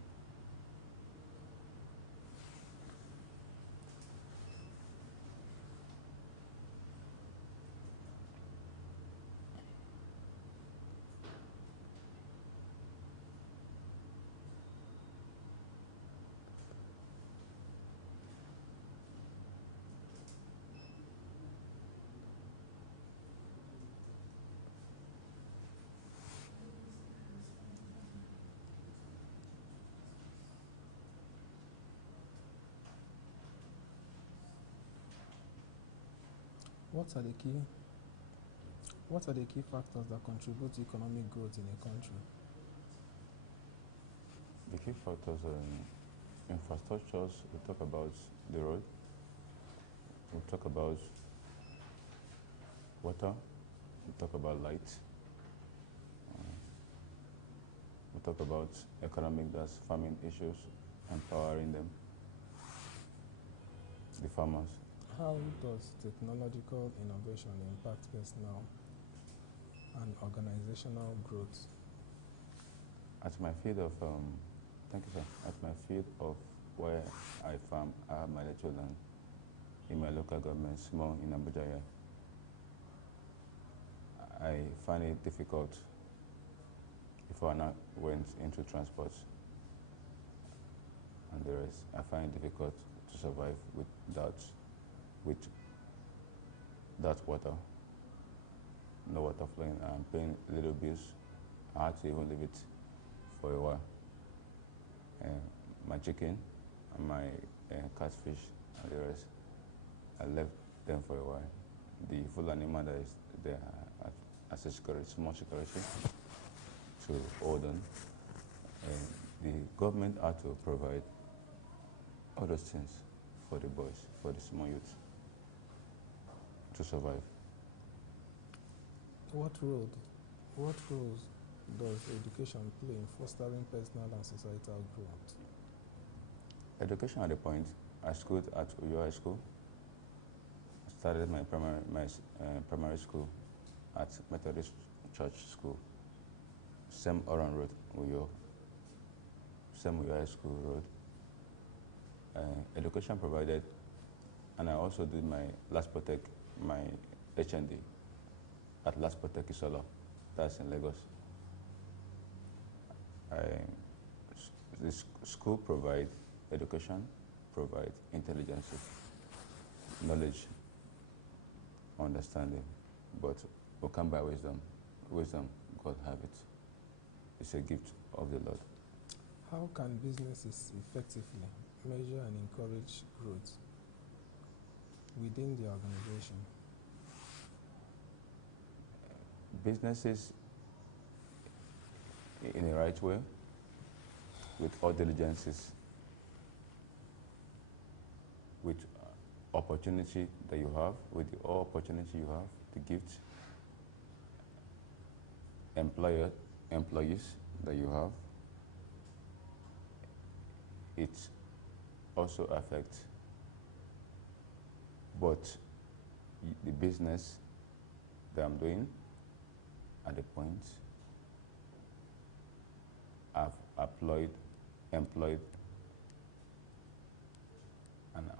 What are the key factors that contribute to economic growth in a country? The key factors are infrastructures. We talk about the road. We talk about water. We talk about light. We talk about economic, that's farming issues, empowering them, the farmers. How does technological innovation impact personal and organizational growth? At my field of, thank you, sir. At my field of where I farm, I have my little land in my local government, small in Abuja here. I find it difficult if I not went into transport and the rest. I find it difficult to survive with that water. No water flowing. I'm paying little bills. I had to even leave it for a while. My chicken and my catfish and the rest, I left them for a while. The full animal that is there as a security, small security to hold on. The government had to provide all those things for the boys, for the small youth to survive. What roles does education play in fostering personal and societal growth? Education at the point, I schooled at Uyo High School. I started my primary school at Methodist Church School, same Oran Road, Uyo, same Uyo High School Road. Education provided, and I also did my last protect, my HND at Last Protect Isolo, that's in Lagos. This school provide education, provide intelligence, knowledge, understanding, but we come by wisdom. Wisdom, God have it. It's a gift of the Lord. How can businesses effectively measure and encourage growth within the organization? Businesses, in the right way, with all diligences, with opportunity that you have, with the all opportunity you have, the gifts, employees that you have, it also affects both the business that I'm doing at the point I've employed, and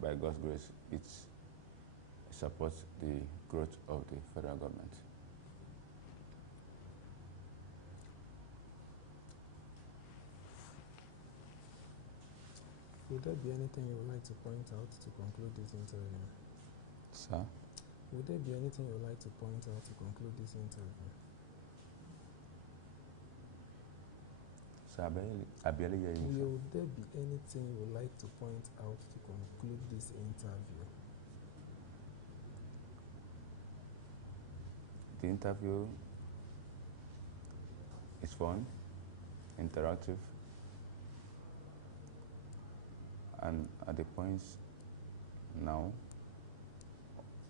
by God's grace, it supports the growth of the federal government. Would there be anything you would like to point out to conclude this interview? Sir? Would there be anything you would like to point out to conclude this interview? Sir, I barely hear you. Would there be anything you would like to point out to conclude this interview? The interview is fun, interactive, and at the points now,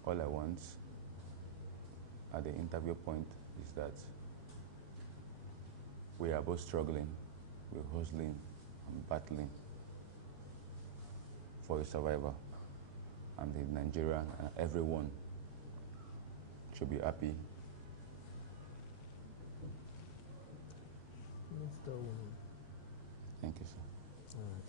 all I want at the interview point is that we are both struggling, we're hustling and battling for a survivor, and the Nigerian and everyone should be happy. Mr. Woman. Thank you, sir. All right.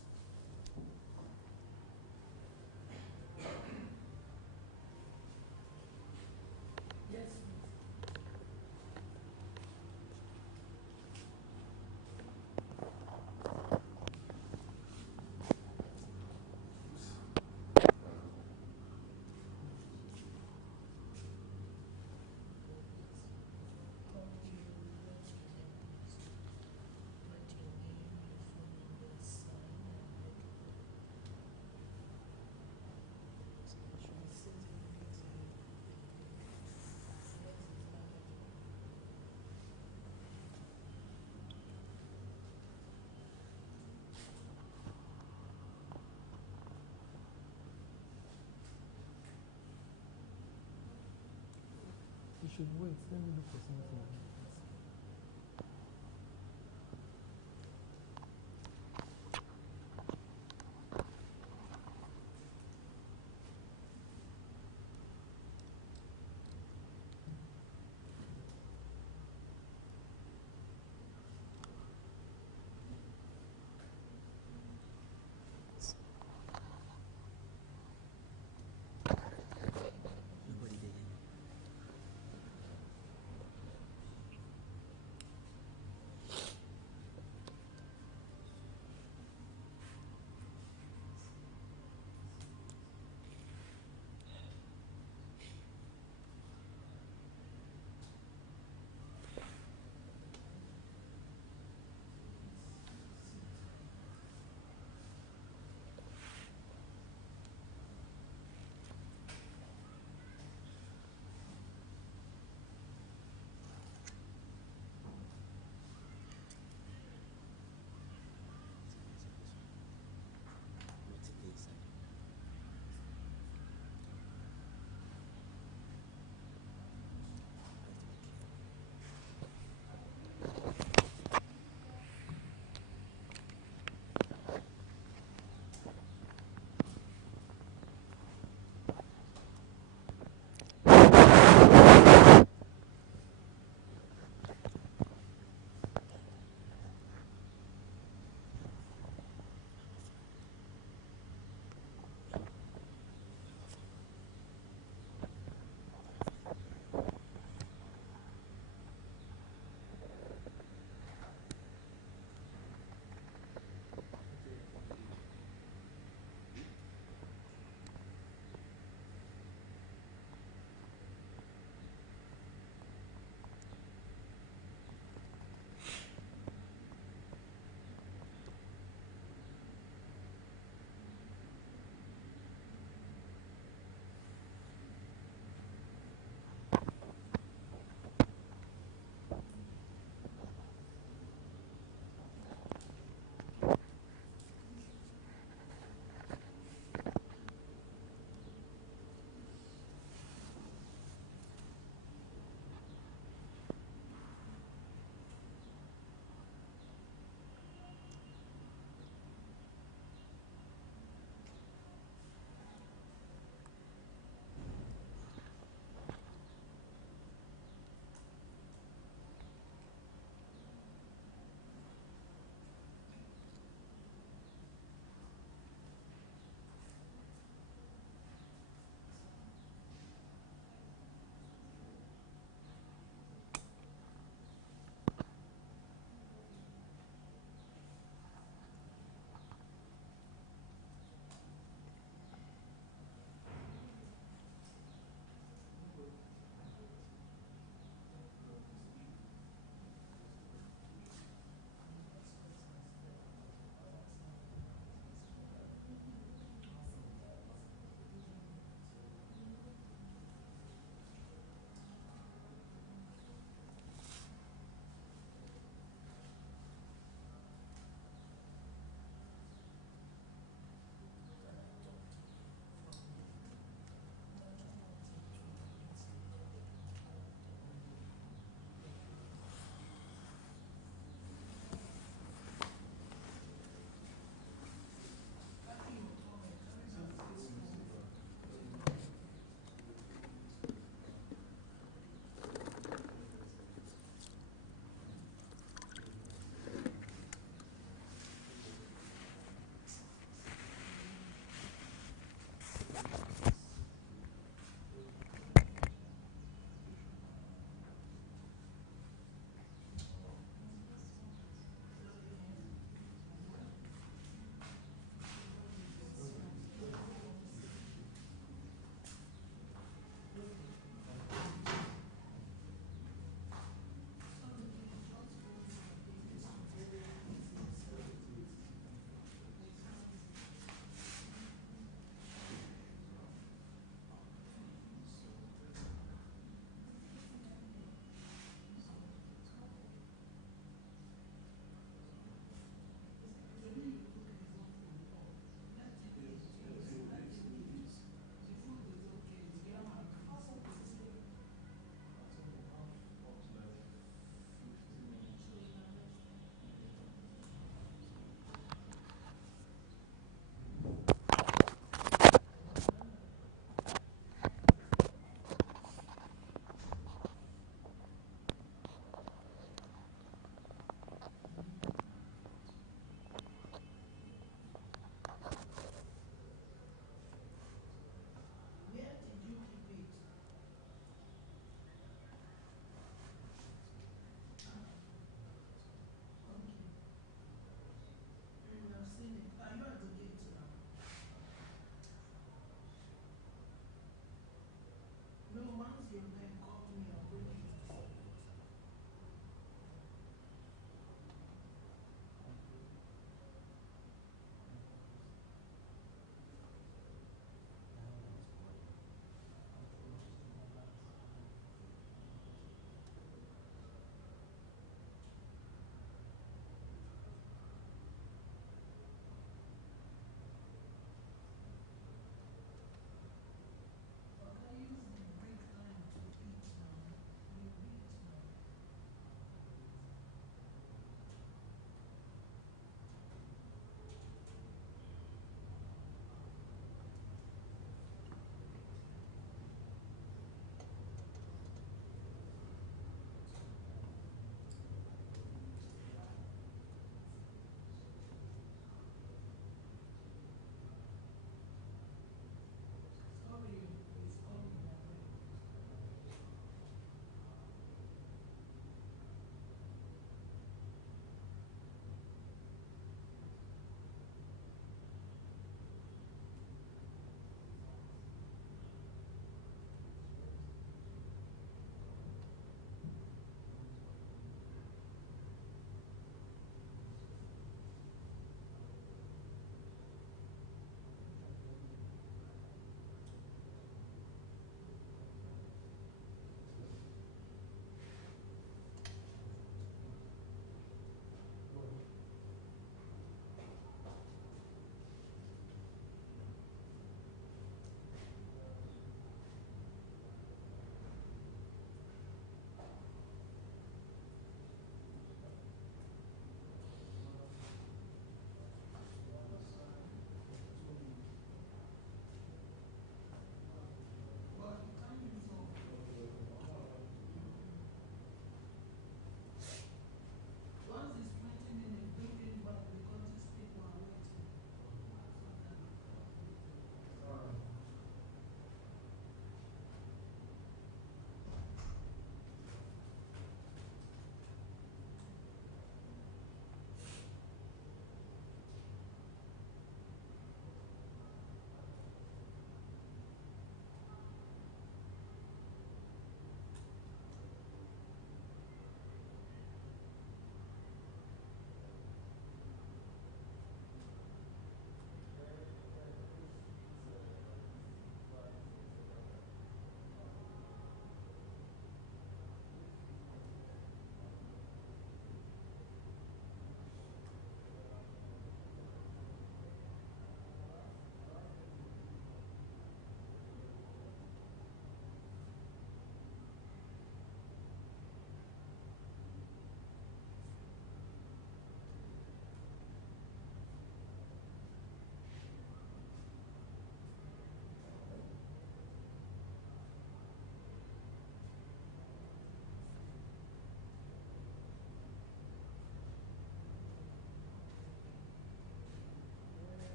should wait. Let me look for something.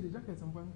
the jacket and one.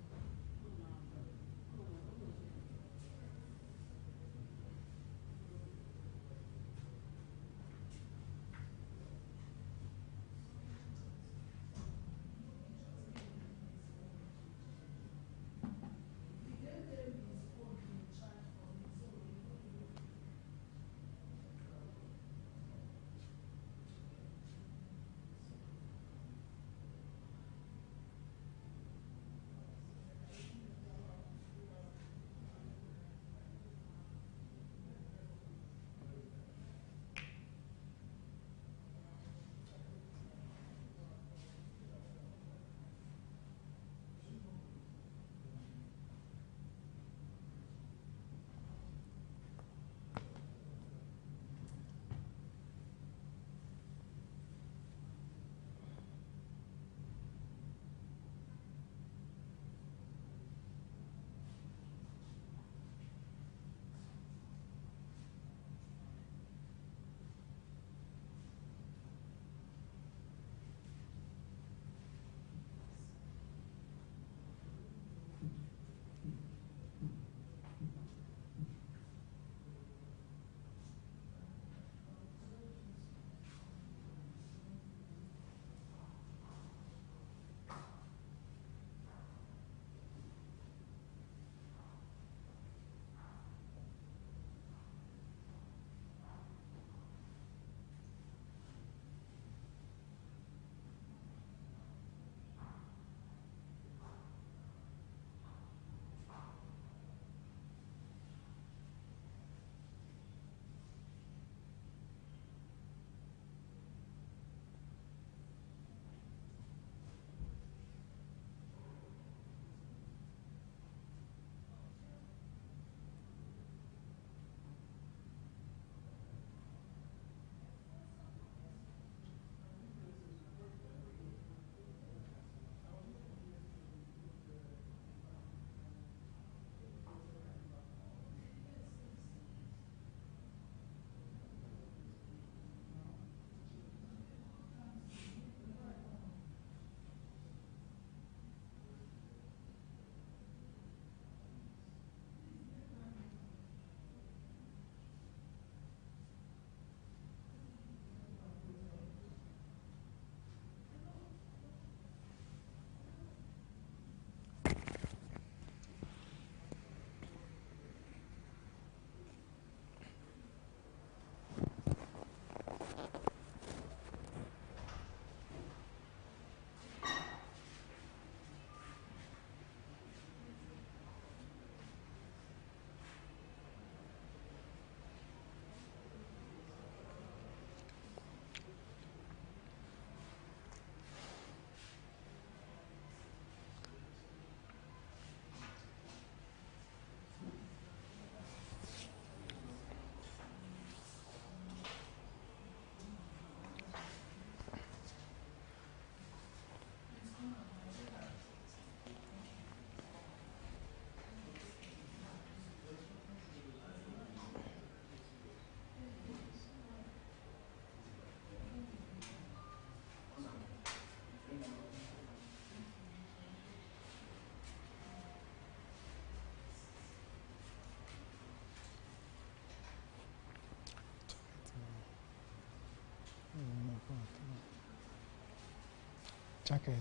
Jacket.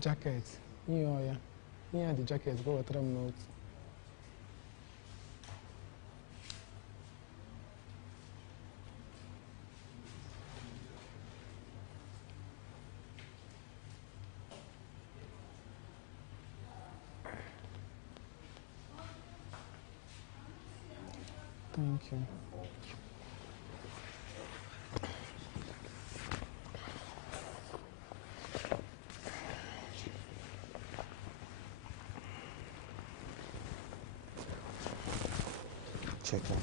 Jacket. Yeah. Yeah, the jacket. Go with them notes. Thank you. Check that.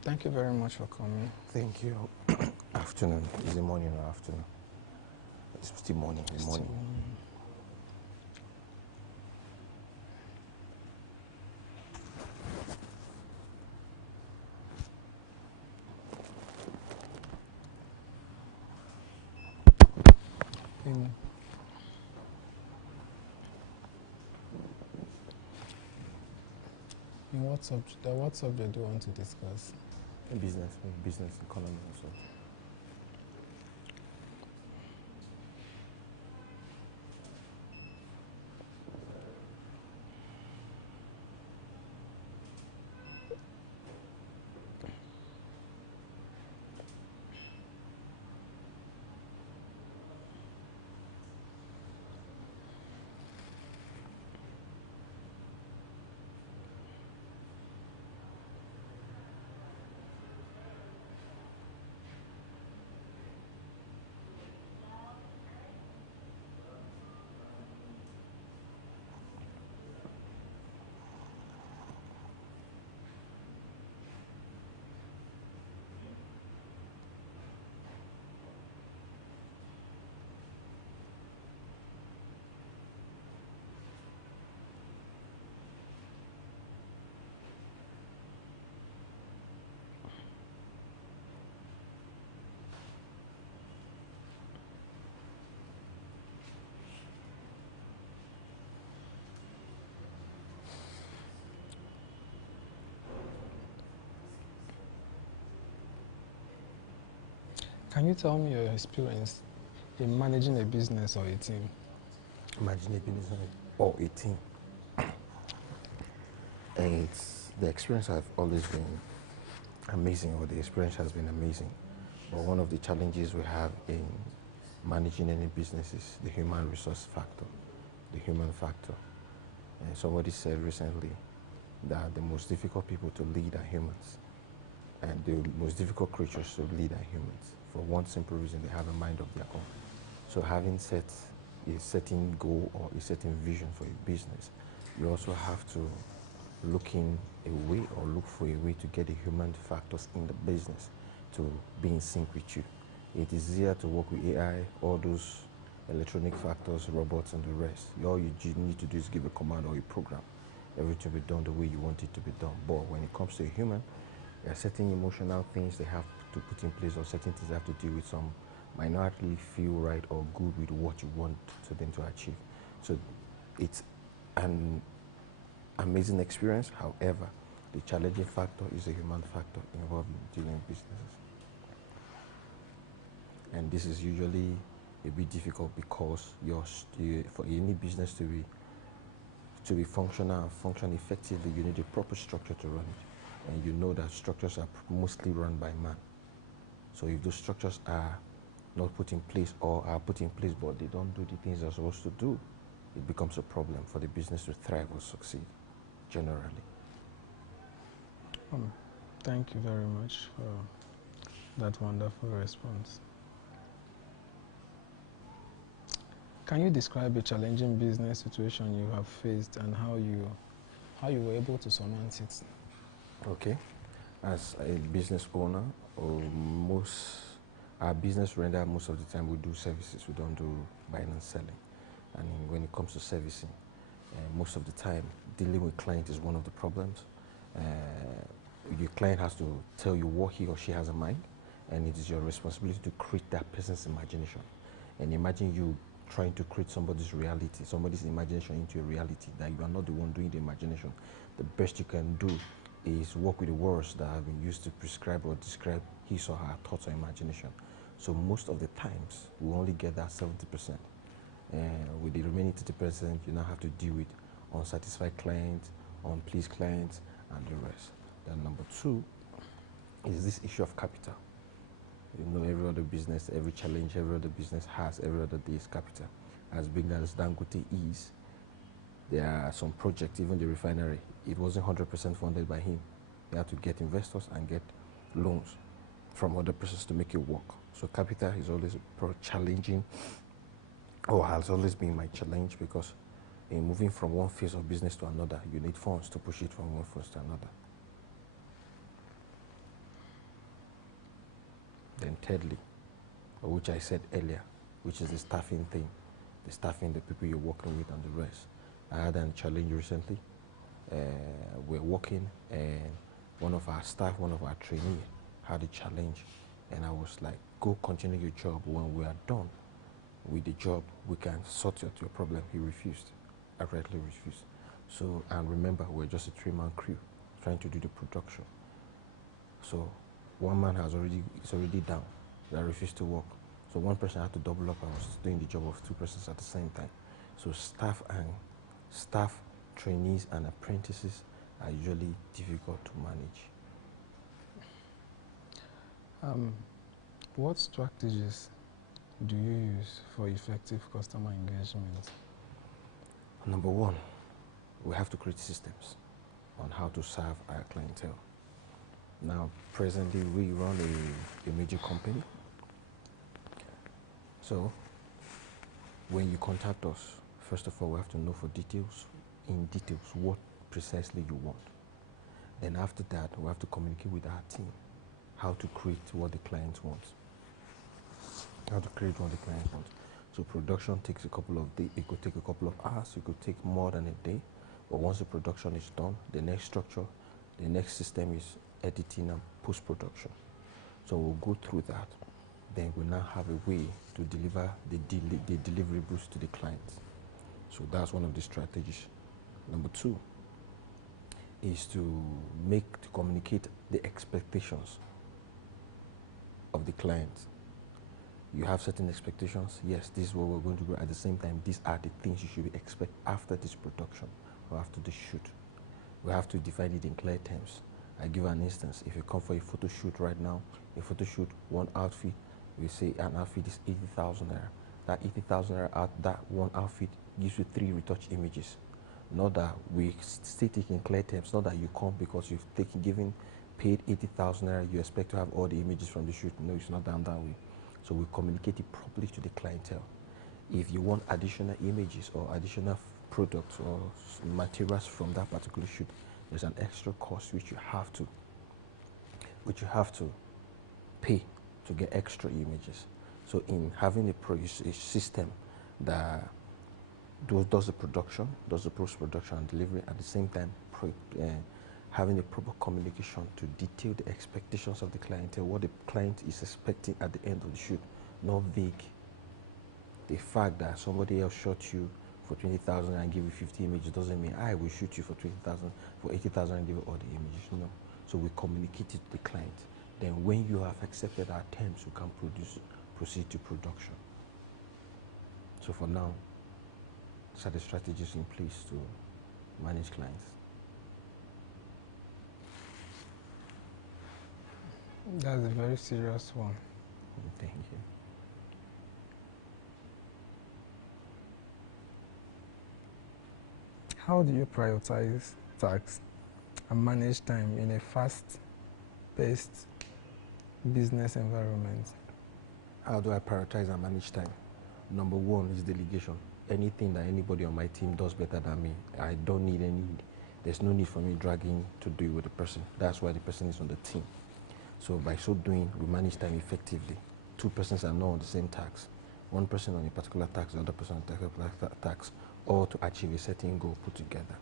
Thank you very much for coming. Thank you. Afternoon. Is it morning or afternoon? It's still morning. It's morning. In what subject do you want to discuss? Business, economy also. Can you tell me your experience in managing a business or a team? Managing a business or a team. It's the experience has always been amazing, or the experience has been amazing. But one of the challenges we have in managing any business is the human resource factor, the human factor. And somebody said recently that the most difficult people to lead are humans, and the most difficult creatures to lead are humans. For one simple reason, they have a mind of their own. So having set a certain goal or a certain vision for a business, you also have to look for a way to get the human factors in the business to be in sync with you. It is easier to work with AI, all those electronic factors, robots, and the rest. All you need to do is give a command or a program. Everything will be done the way you want it to be done. But when it comes to a human, there are certain emotional things they have to put in place, or certain things they have to deal with. Some might not really feel right or good with what you want to them to achieve. So it's an amazing experience. However, the challenging factor is a human factor involved in dealing with businesses. And this is usually a bit difficult because for any business to be functional and function effectively, you need a proper structure to run it. And you know that structures are mostly run by man. So if those structures are not put in place, or are put in place but they don't do the things they're supposed to do, it becomes a problem for the business to thrive or succeed, generally. Thank you very much for that wonderful response. Can you describe a challenging business situation you have faced and how you were able to surmount it? Okay. As a business owner, our business render, most of the time we do services, we don't do buying and selling. And when it comes to servicing, most of the time dealing with client is one of the problems. Your client has to tell you what he or she has in mind, and it is your responsibility to create that person's imagination. And imagine you trying to create somebody's reality, somebody's imagination into a reality that you are not the one doing the imagination. The best you can do is work with the words that have been used to prescribe or describe his or her thoughts or imagination. So most of the times, we only get that 70%. With the remaining 30%, you now have to deal with unsatisfied clients, unpleased clients, and the rest. Then number two is this issue of capital. You know, every other business, every challenge every other business has, every other day is capital. As big as Dangote is, there are some projects, even the refinery, it wasn't 100% funded by him. He had to get investors and get loans from other persons to make it work. So capital is always challenging, or has always been my challenge, because in moving from one phase of business to another, you need funds to push it from one phase to another. Then thirdly, which I said earlier, which is the staffing thing, the staffing, the people you're working with and the rest. I had a challenge recently. We're working and one of our staff, one of our trainees had a challenge, and I was like, go continue your job. When we are done with the job, we can sort out your problem. He refused, outrightly refused. So, and remember, we're just a 3-man crew trying to do the production. So one man is already down, that refused to work. So one person had to double up and was doing the job of 2 persons at the same time. So staff, trainees and apprentices are usually difficult to manage. What strategies do you use for effective customer engagement? Number one, we have to create systems on how to serve our clientele. Now, presently, we run a major company. So, when you contact us, first of all, we have to know for details, what precisely you want. Then after that, we have to communicate with our team how to create what the client wants. So production takes a couple of days. It could take a couple of hours. It could take more than a day. But once the production is done, the next structure, the next system is editing and post-production. So we'll go through that. Then we now have a way to deliver the deliverables to the client. So that's one of the strategies. Number 2 is to communicate the expectations of the client. You have certain expectations. Yes, this is what we're going to do. At the same time, these are the things you should expect after this production or after the shoot. We have to define it in clear terms. I give an instance. If you come for a photo shoot right now, one outfit, we say an outfit is 80,000 naira. That 80,000 naira, that one outfit gives you 3 retouch images. Not that we state it in clear terms, not that you come because you've paid 80,000 naira, you expect to have all the images from the shoot. No, it's not done that way. So we communicate it properly to the clientele. If you want additional images or additional products or materials from that particular shoot, there's an extra cost which you have to pay to get extra images. So in having a system that does the production, does the post-production and delivery, at the same time having a proper communication to detail the expectations of the clientele, what the client is expecting at the end of the shoot, not vague. The fact that somebody else shot you for 20,000 and give you 50 images doesn't mean I will shoot you for 20,000, for 80,000 and give you all the images. No. So we communicate it to the client. Then when you have accepted our terms, you can proceed to production. So for now, these are the strategies in place to manage clients. That's a very serious one. Thank you. How do you prioritize tasks and manage time in a fast-paced business environment? How do I prioritize and manage time? Number 1 is delegation. Anything that anybody on my team does better than me, I don't need there's no need for me dragging to do it with the person. That's why the person is on the team. So by so doing, we manage time effectively. 2 persons are not on the same task. 1 person on a particular task, the other person on a particular task, or to achieve a certain goal put together.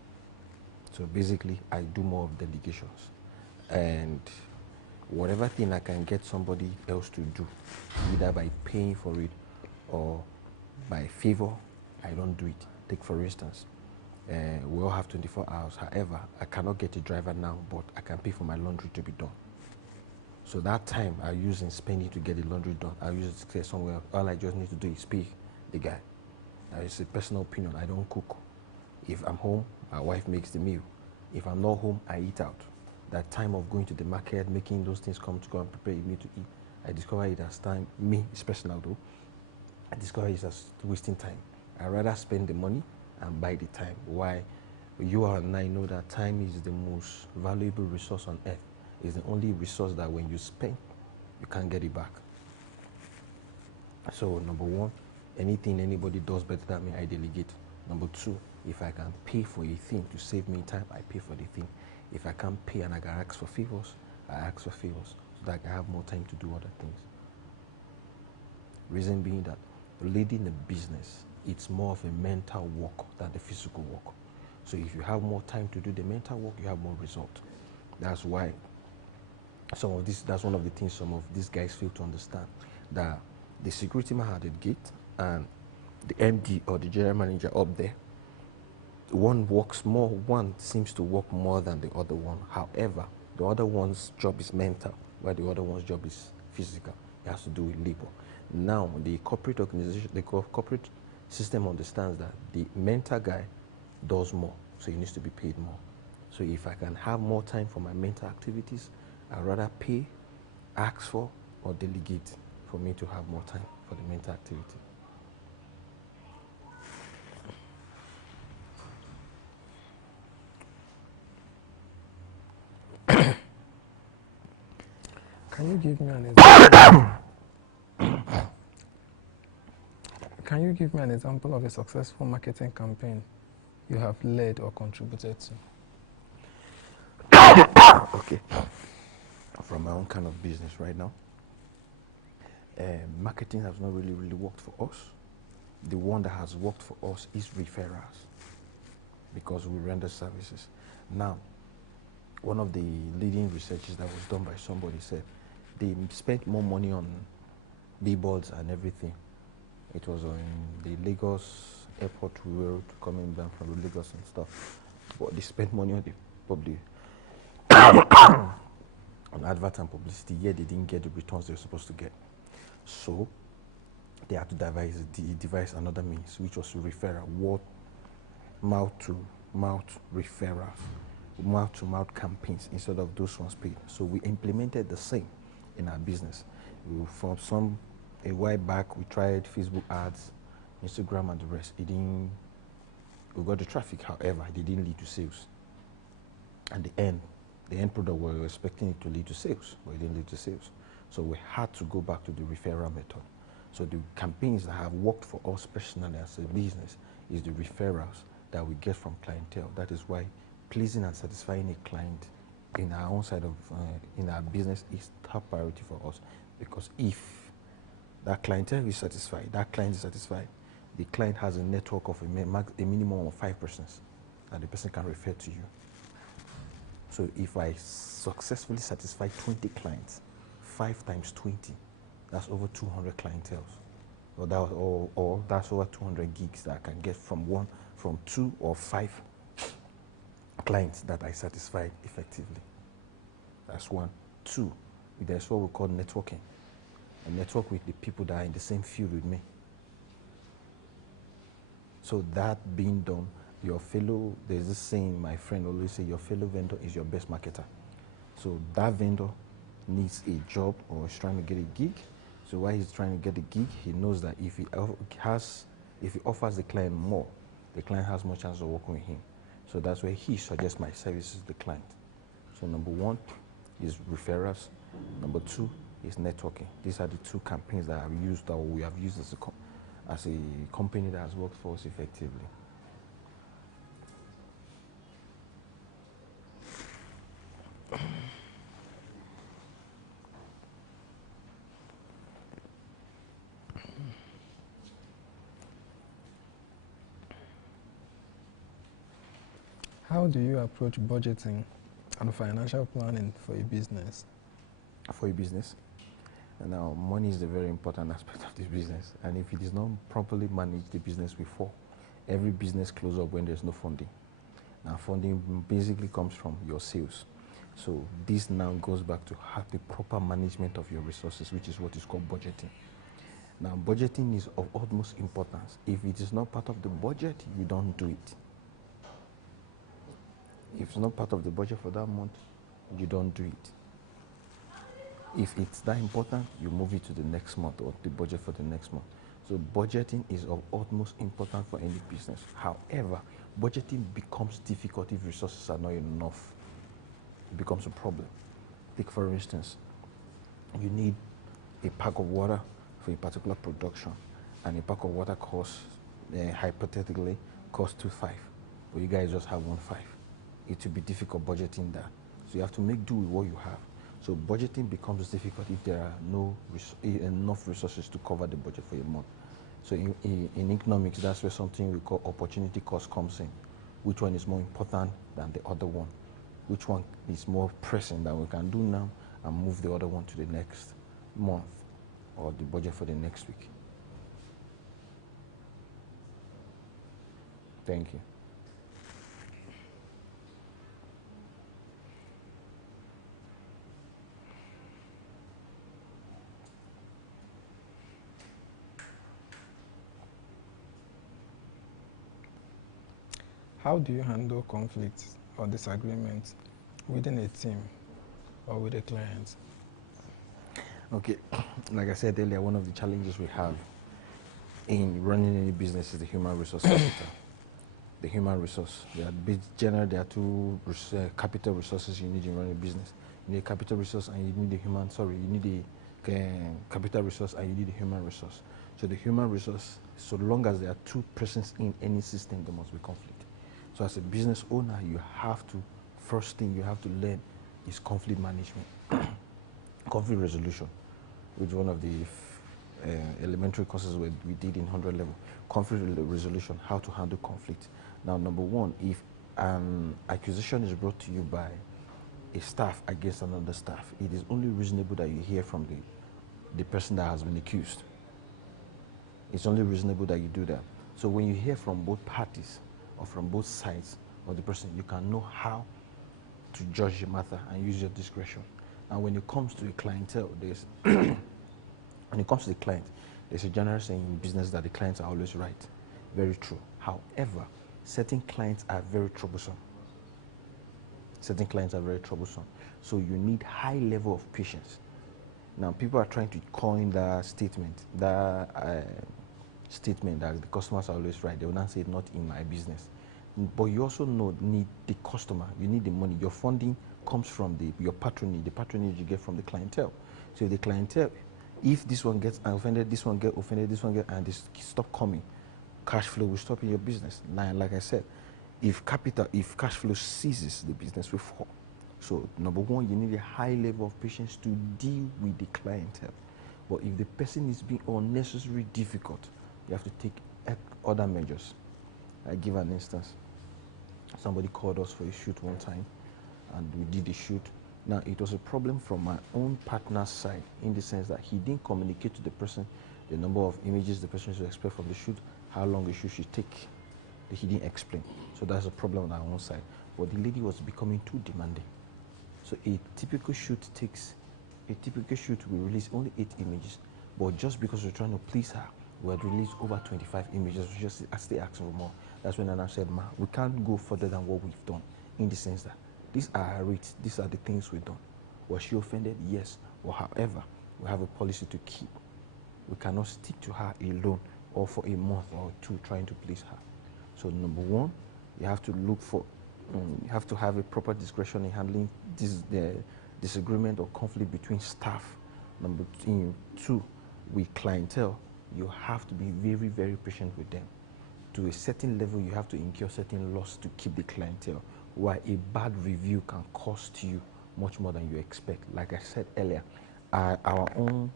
So basically, I do more of delegations. And whatever thing I can get somebody else to do, either by paying for it or by favor, I don't do it. Take for instance, we all have 24 hours. However, I cannot get a driver now, but I can pay for my laundry to be done. So that time I use in spending to get the laundry done, I use it to stay somewhere. All I just need to do is pay the guy. That is a personal opinion. I don't cook. If I'm home, my wife makes the meal. If I'm not home, I eat out. That time of going to the market, making those things come to go and prepare a meal to eat, I discover it as time. Me, it's personal though. I discover it as wasting time. I rather spend the money and buy the time. Why? You and I know that time is the most valuable resource on earth. It's the only resource that when you spend, you can't get it back. So number 1, anything anybody does better than me, I delegate. Number 2, if I can pay for a thing to save me time, I pay for the thing. If I can't pay and I can ask for favors, I ask for favors so that I have more time to do other things. Reason being that leading a business, it's more of a mental work than the physical work. So if you have more time to do the mental work, you have more result. That's why that's one of the things some of these guys fail to understand, that the security man at the gate and the MD or the general manager up there, one seems to work more than the other one. However, the other one's job is mental, while the other one's job is physical. It has to do with labor. Now, the corporate organization, the corporate system understands that the mental guy does more, so he needs to be paid more. So if I can have more time for my mental activities, I'd rather pay, ask for, or delegate for me to have more time for the mental activity. Can you give me an example? Can you give me an example of a successful marketing campaign you have led or contributed to? Okay. From my own kind of business right now, marketing has not really worked for us. The one that has worked for us is referrals, because we render services. Now, one of the leading researches that was done by somebody said they spent more money on billboards and everything. It was on the Lagos airport road coming down from Lagos and stuff. But they spent money on the public on advert and publicity, yet they didn't get the returns they were supposed to get. So they had to devise another means, which was referral, mouth-to-mouth referrals, mouth-to-mouth campaigns instead of those ones paid. So we implemented the same in our business. A while back, we tried Facebook ads, Instagram, and the rest. We got the traffic, however, they didn't lead to sales. And the end product, we were expecting it to lead to sales, but it didn't lead to sales. So we had to go back to the referral method. So the campaigns that have worked for us personally as a business is the referrals that we get from clientele. That is why pleasing and satisfying a client in our own side of, in our business is top priority for us. Because if that clientele is satisfied, that client is satisfied, the client has a network of a minimum of 5 persons that the person can refer to you. So if I successfully satisfy 20 clients, 5 times 20, that's over 200 clienteles. Or that's over 200 gigs that I can get from 2 or 5 clients that I satisfied effectively. That's one. 2, there's what we call networking. I network with the people that are in the same field with me. So that being done, there's this saying my friend always say, your fellow vendor is your best marketer. So that vendor needs a job or is trying to get a gig. So while he's trying to get a gig, he knows that if he offers the client more, the client has more chance of working with him. So that's where he suggests my services to the client. So number 1 is referrals. Number 2 is networking. These are the 2 campaigns that we have used as a company that has worked for us effectively. How do you approach budgeting and financial planning for a business? For a business? Now, money is a very important aspect of this business. And if it is not properly managed, the business will fall. Every business closes up when there's no funding. Now, funding basically comes from your sales. So this now goes back to have the proper management of your resources, which is what is called budgeting. Now, budgeting is of utmost importance. If it is not part of the budget, you don't do it. If it's not part of the budget for that month, you don't do it. If it's that important, you move it to the next month or the budget for the next month. So budgeting is of utmost importance for any business. However, budgeting becomes difficult if resources are not enough. It becomes a problem. Take for instance, you need a pack of water for a particular production, and a pack of water costs, hypothetically, costs 2.5, but you guys just have 1.5. It will be difficult budgeting that. So you have to make do with what you have. So budgeting becomes difficult if there are no enough resources to cover the budget for a month. So in economics, that's where something we call opportunity cost comes in. Which one is more important than the other one? Which one is more pressing that we can do now and move the other one to the next month or the budget for the next week? Thank you. How do you handle conflicts or disagreements within a team or with a client? Okay, like I said earlier, one of the challenges we have in running any business is the human resource capital. The human resource. Generally, there are two capital resources you need in running a business. You need a capital resource and you need you need a capital resource and you need a human resource. So the human resource, so long as there are two persons in any system, there must be conflict. So as a business owner, you have to, first thing you have to learn is conflict management, conflict resolution, which is one of the elementary courses we did in 100 level. Conflict resolution, how to handle conflict. Now, number one, if an accusation is brought to you by a staff against another staff, it is only reasonable that you hear from the person that has been accused. It's only reasonable that you do that. So when you hear from both parties or from both sides of the person, you can know how to judge the matter and use your discretion. And when it comes to a clientele, when it comes to the client, there's a general saying in business that the clients are always right. Very true. However, certain clients are very troublesome. Certain clients are very troublesome. So you need high level of patience. Now, people are trying to coin that statement that the customers are always right. They will not say not in my business. But you also need the customer. You need the money. Your funding comes from your patronage, the patronage you get from the clientele. So if the clientele, if this one gets offended, this one gets offended, this one gets, and they stop coming, cash flow will stop in your business. Like I said, if cash flow ceases, the business will fall. So number one, you need a high level of patience to deal with the clientele. But if the person is being unnecessarily difficult, you have to take other measures. I give an instance. Somebody called us for a shoot one time, and we did the shoot. Now, it was a problem from my own partner's side, in the sense that he didn't communicate to the person the number of images the person should expect from the shoot, how long the shoot should take. He didn't explain. So that's a problem on our own side. But the lady was becoming too demanding. So a typical shoot will release only 8 images. But just because we're trying to please her, we had released over 25 images. We just still asking for more. That's when I said, ma, we can't go further than what we've done, in the sense that these are our rates, these are the things we've done. Was she offended? Yes. Or however, we have a policy to keep. We cannot stick to her alone or for a month or two trying to please her. So number one, you have to look for, you have to have a proper discretion in handling the disagreement or conflict between staff. Number two, with clientele, you have to be very, very patient with them. To a certain level, you have to incur certain loss to keep the clientele, while a bad review can cost you much more than you expect. Like I said earlier, our own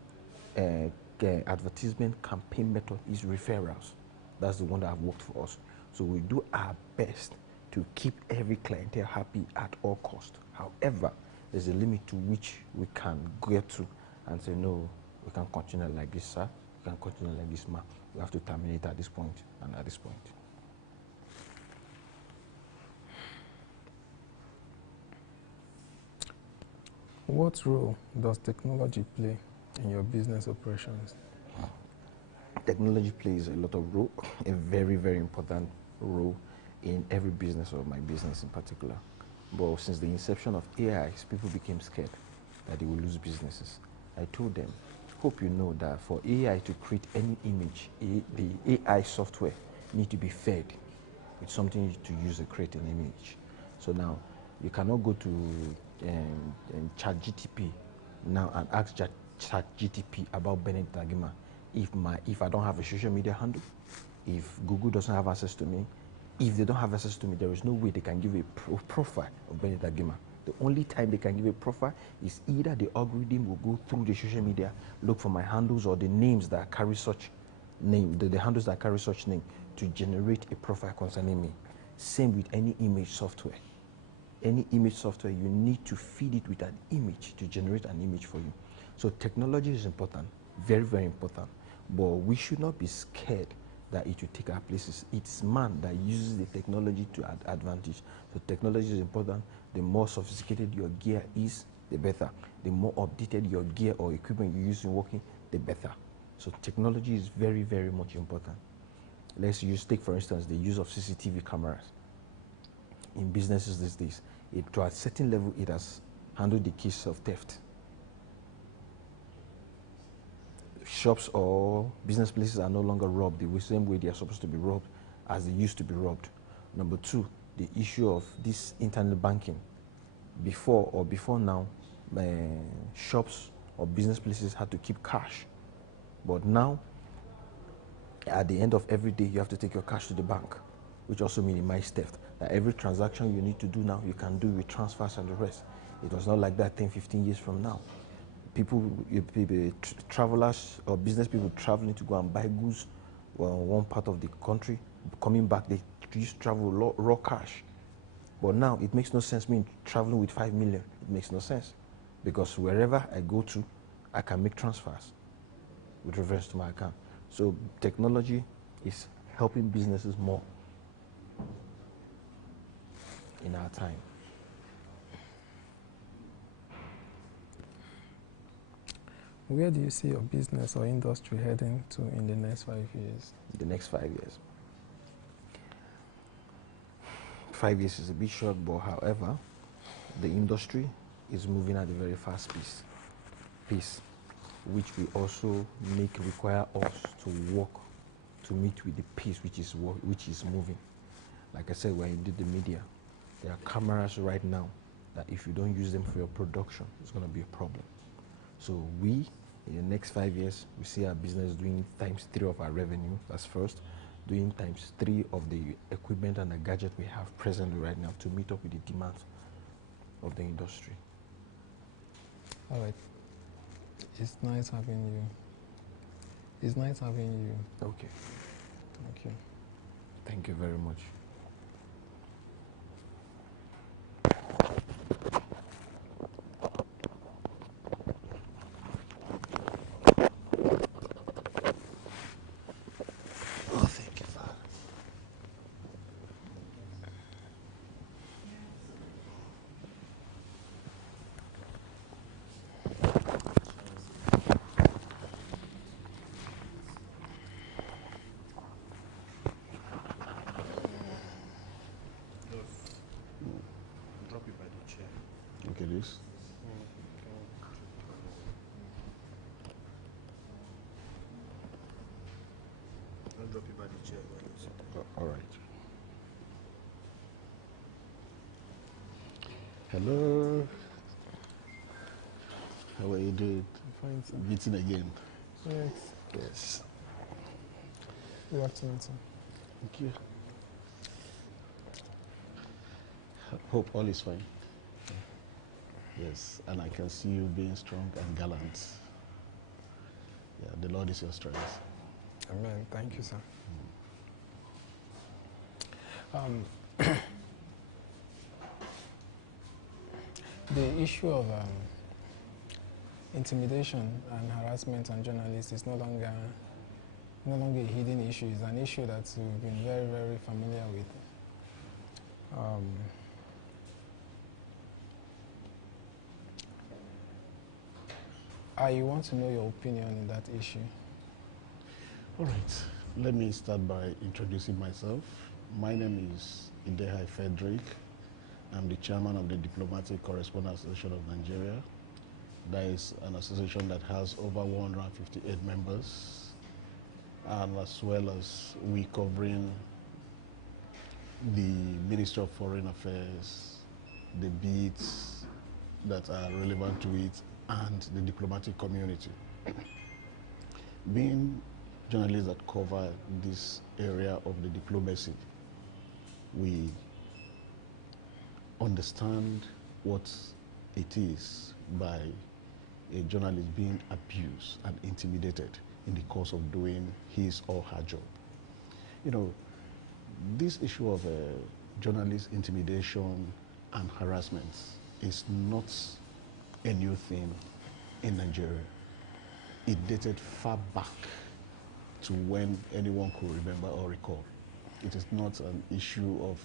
advertisement campaign method is referrals. That's the one that have worked for us. So we do our best to keep every clientele happy at all costs. However, there's a limit to which we can get to and say, no, we can't continue like this, sir. We can't continue like this, ma. We have to terminate at this point and at this point. What role does technology play in your business operations? Technology plays a lot of role, a very, very important role in every business, or my business in particular. But since the inception of AI, people became scared that they will lose businesses. I told them, hope you know that for AI to create any image, the AI software need to be fed with something to use to create an image. So now, you cannot go to ChatGTP now and ask ChatGTP about Benedict Agima. If I don't have a social media handle, if Google doesn't have access to me, if they don't have access to me, there is no way they can give a profile of Benedict Agima. The only time they can give a profile is either the algorithm will go through the social media, look for my handles or the names that carry such name, the handles that carry such name to generate a profile concerning me. Same with any image software. Any image software, you need to feed it with an image to generate an image for you. So technology is important, very, very important. But we should not be scared that it will take our places. It's man that uses the technology to advantage. So technology is important. The more sophisticated your gear is, the better. The more updated your gear or equipment you use in working, the better. So technology is very, very much important. Let's take for instance the use of CCTV cameras in businesses these days. To a certain level, it has handled the case of theft. Shops or business places are no longer robbed the same way they are supposed to be robbed as they used to be robbed. Number two, the issue of this internet banking. Before now, shops or business places had to keep cash. But now, at the end of every day, you have to take your cash to the bank, which also minimizes theft. That every transaction you need to do now, you can do with transfers and the rest. It was not like that 10, 15 years from now. Travelers or business people traveling to go and buy goods one part of the country, coming back, they used to travel raw cash. But now, it makes no sense me traveling with 5 million. It makes no sense. Because wherever I go to, I can make transfers with reference to my account. So technology is helping businesses more in our time. Where do you see your business or industry heading to in the next 5 years? The next 5 years. 5 years is a bit short, but however, the industry is moving at a very fast pace, which we also require us to work to meet with the pace which is moving. Like I said, when you did the media, there are cameras right now that if you don't use them for your production, it's going to be a problem. So in the next 5 years, we see our business doing ×3 of our revenue, that's first, doing ×3 of the equipment and the gadget we have presently right now to meet up with the demands of the industry. All right. It's nice having you. It's nice having you. Okay. Thank you. Thank you very much. Okay, this. I'll drop you by the chair when you sit down. All right. Hello. How are you doing? Fine, sir. Meeting again. Yes. Yes. Good afternoon, sir. Thank you. Hope all is fine. Yes, and I can see you being strong and gallant. Yeah, the Lord is your strength. Amen. Thank you, sir. The issue of intimidation and harassment on journalists is no longer a hidden issue. It's an issue that we've been very, very familiar with. I want to know your opinion on that issue. All right. Let me start by introducing myself. My name is Idehai Frederick. I'm the chairman of the Diplomatic Correspondents Association of Nigeria. That is an association that has over 158 members, and as well as we covering the Ministry of Foreign Affairs, the beats that are relevant to it, and the diplomatic community. Being journalists that cover this area of the diplomacy, we understand what it is by a journalist being abused and intimidated in the course of doing his or her job. You know, this issue of journalist intimidation and harassment is not a new thing in Nigeria. It dated far back to when anyone could remember or recall. It is not an issue of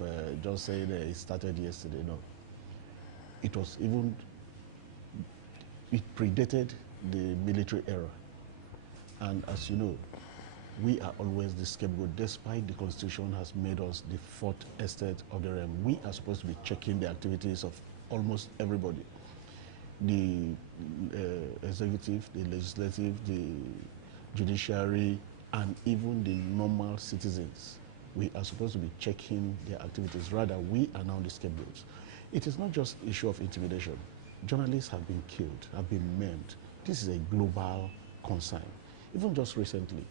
just saying it started yesterday, no. It was even, it predated the military era. And as you know, we are always the scapegoat, despite the Constitution has made us the fourth estate of the realm. We are supposed to be checking the activities of almost everybody. The executive, the legislative, the judiciary, and even the normal citizens. We are supposed to be checking their activities. Rather, we are now the scapegoats. It is not just issue of intimidation. Journalists have been killed, have been maimed. This is a global concern. Even just recently,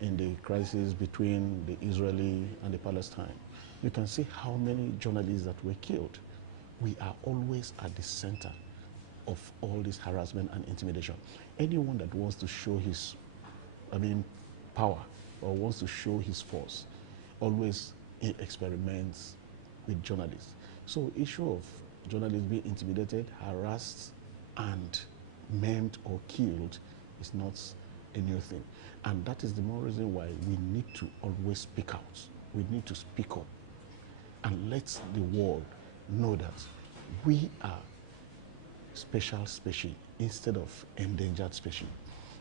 in the crisis between the Israeli and the Palestine, you can see how many journalists that were killed. We are always at the center of all this harassment and intimidation. Anyone that wants to show his, power or wants to show his force, always experiments with journalists. So issue of journalists being intimidated, harassed, and maimed or killed is not a new thing. And that is the more reason why we need to always speak out. We need to speak up and let the world know that we are special species instead of endangered species.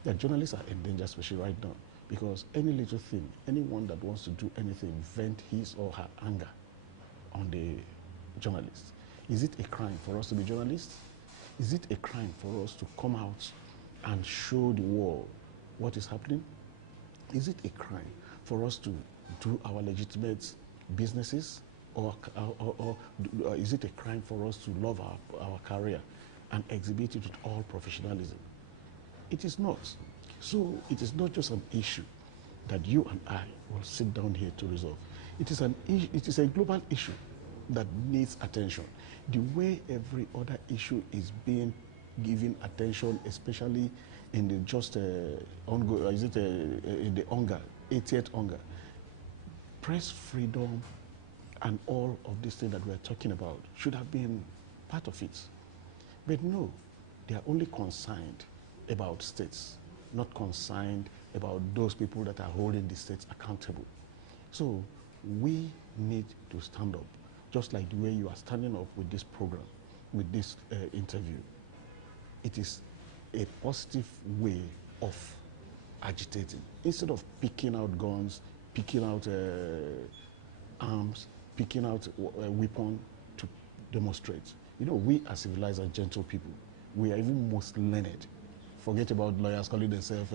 That journalists are endangered species right now because any little thing, anyone that wants to do anything, vent his or her anger on the journalist. Is it a crime for us to be journalists? Is it a crime for us to come out and show the world what is happening? Is it a crime for us to do our legitimate businesses? Or is it a crime for us to love our career and exhibit it with all professionalism? It is not. So it is not just an issue that you and I will sit down here to resolve. It is a global issue that needs attention. The way every other issue is being given attention, especially in the in the hunger, 80th hunger, press freedom and all of these things that we're talking about should have been part of it. But no, they are only concerned about states, not concerned about those people that are holding the states accountable. So we need to stand up, just like the way you are standing up with this program, with this interview. It is a positive way of agitating. Instead of picking out guns, picking out arms, picking out a weapon to demonstrate. You know, we are civilized and gentle people. We are even most learned. Forget about lawyers calling themselves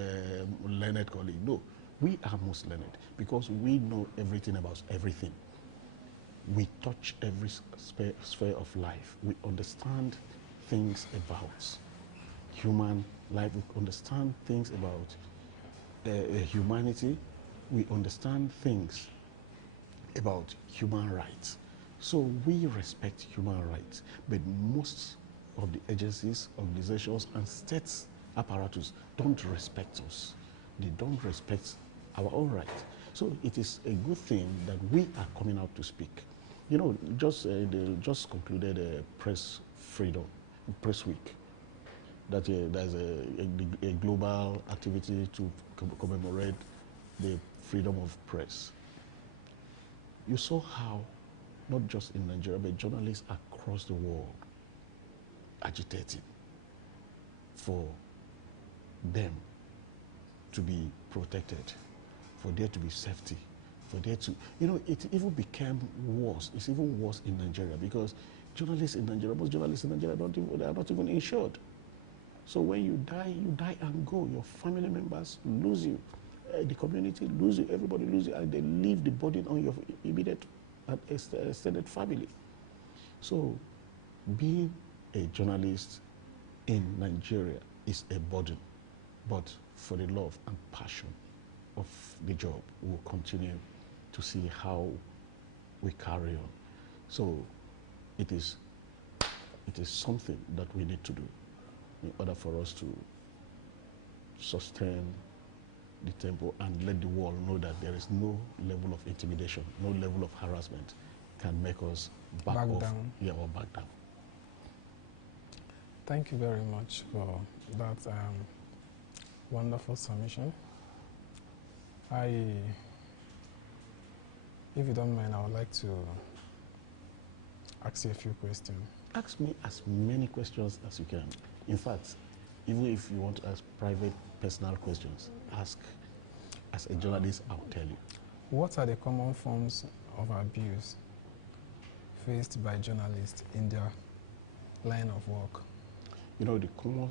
learned colleague. No, we are most learned because we know everything about everything. We touch every sphere of life. We understand things about human life. We understand things about humanity. We understand things about human rights. So we respect human rights, but most of the agencies, organizations, and states apparatus don't respect us. They don't respect our own rights. So it is a good thing that we are coming out to speak. You know, they just concluded press freedom, press week. That there's a global activity to commemorate the freedom of press. You saw how, not just in Nigeria, but journalists across the world agitating for them to be protected, for there to be safety, for there to, you know, it even became worse. It's even worse in Nigeria because journalists in Nigeria, most journalists in Nigeria they are not even insured. So when you die and go. Your family members lose you. The community lose you. Everybody lose you. And they leave the burden on your immediate and extended family. So being a journalist in Nigeria is a burden. But for the love and passion of the job, we'll continue to see how we carry on. So it is it is something that we need to do in order for us to sustain the tempo and let the world know that there is no level of intimidation, no level of harassment can make us back off, down. Yeah, or back down. Thank you very much for that wonderful submission. If you don't mind, I would like to ask you a few questions. Ask me as many questions as you can. In fact, even if you want to ask private, personal questions, ask. As a journalist, I'll tell you. What are the common forms of abuse faced by journalists in their line of work? You know, the common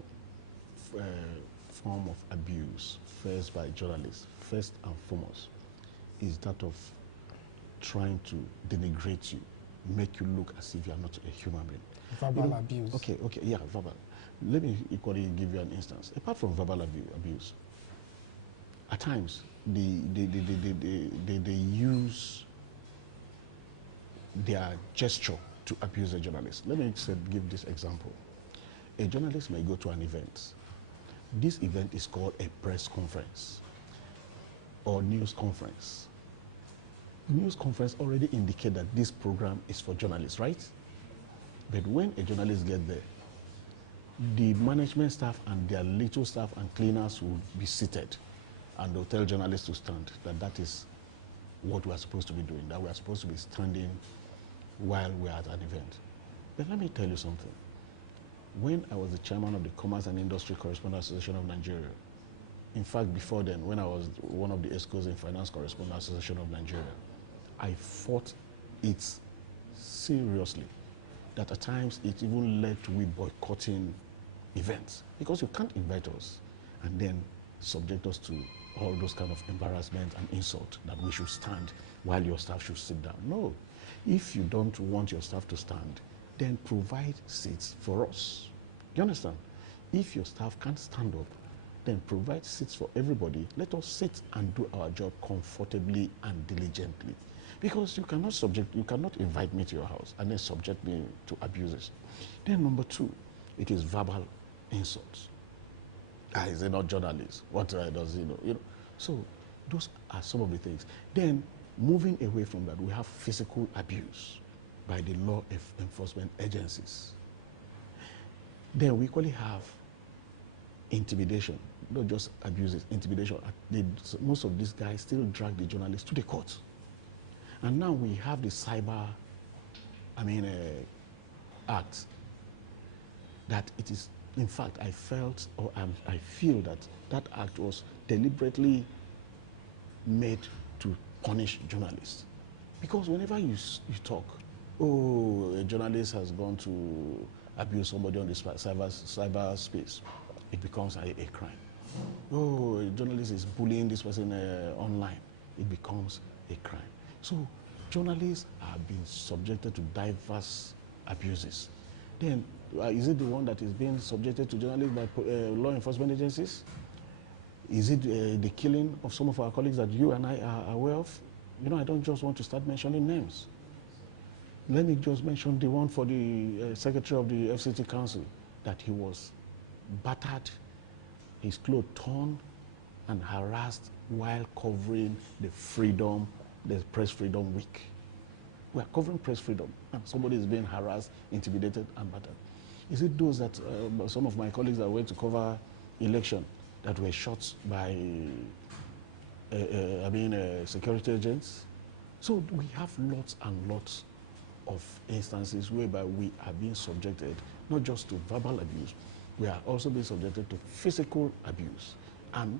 form of abuse faced by journalists, first and foremost, is that of trying to denigrate you, make you look as if you are not a human being. Verbal abuse. Okay, yeah, verbal. Let me equally give you an instance. Apart from verbal abuse, at times they use their gesture to abuse a journalist. Let me give this example. A journalist may go to an event. This event is called a press conference or news conference. News conference already indicate that this program is for journalists, right? But when a journalist gets there, the management staff and their little staff and cleaners will be seated, and they'll tell journalists to stand, that is what we are supposed to be doing, that we are supposed to be standing while we are at an event. But let me tell you something. When I was the chairman of the Commerce and Industry Correspondents Association of Nigeria, in fact, before then, when I was one of the ESCOs in Finance Correspondents Association of Nigeria, I fought it seriously, that at times it even led to we boycotting events, because you can't invite us and then subject us to all those kind of embarrassment and insult that we should stand while your staff should sit down. No. If you don't want your staff to stand, then provide seats for us. You understand? If your staff can't stand up, then provide seats for everybody. Let us sit and do our job comfortably and diligently. Because you cannot invite me to your house and then subject me to abuses. Then number two, it is verbal insults. Is he not journalist? What does he know? You know? So those are some of the things. Then moving away from that, we have physical abuse by the law enforcement agencies. Then we equally have intimidation, not just abuses, intimidation. Most of these guys still drag the journalists to the court. And now we have the cyber, act, that it is, in fact, I feel that that act was deliberately made to punish journalists. Because whenever you talk, oh, a journalist has gone to abuse somebody on the cyber space, it becomes a crime. Oh, a journalist is bullying this person online, it becomes a crime. So journalists are being subjected to diverse abuses. Then, is it the one that is being subjected to journalists by law enforcement agencies? Is it the killing of some of our colleagues that you and I are aware of? You know, I don't just want to start mentioning names. Let me just mention the one for the secretary of the FCT Council, that he was battered, his clothes torn, and harassed while covering the Press Freedom Week. We are covering press freedom, and somebody is being harassed, intimidated, and battered. Is it those that some of my colleagues that went to cover election that were shot by security agents? So we have lots and lots of instances whereby we are being subjected not just to verbal abuse, we are also being subjected to physical abuse. And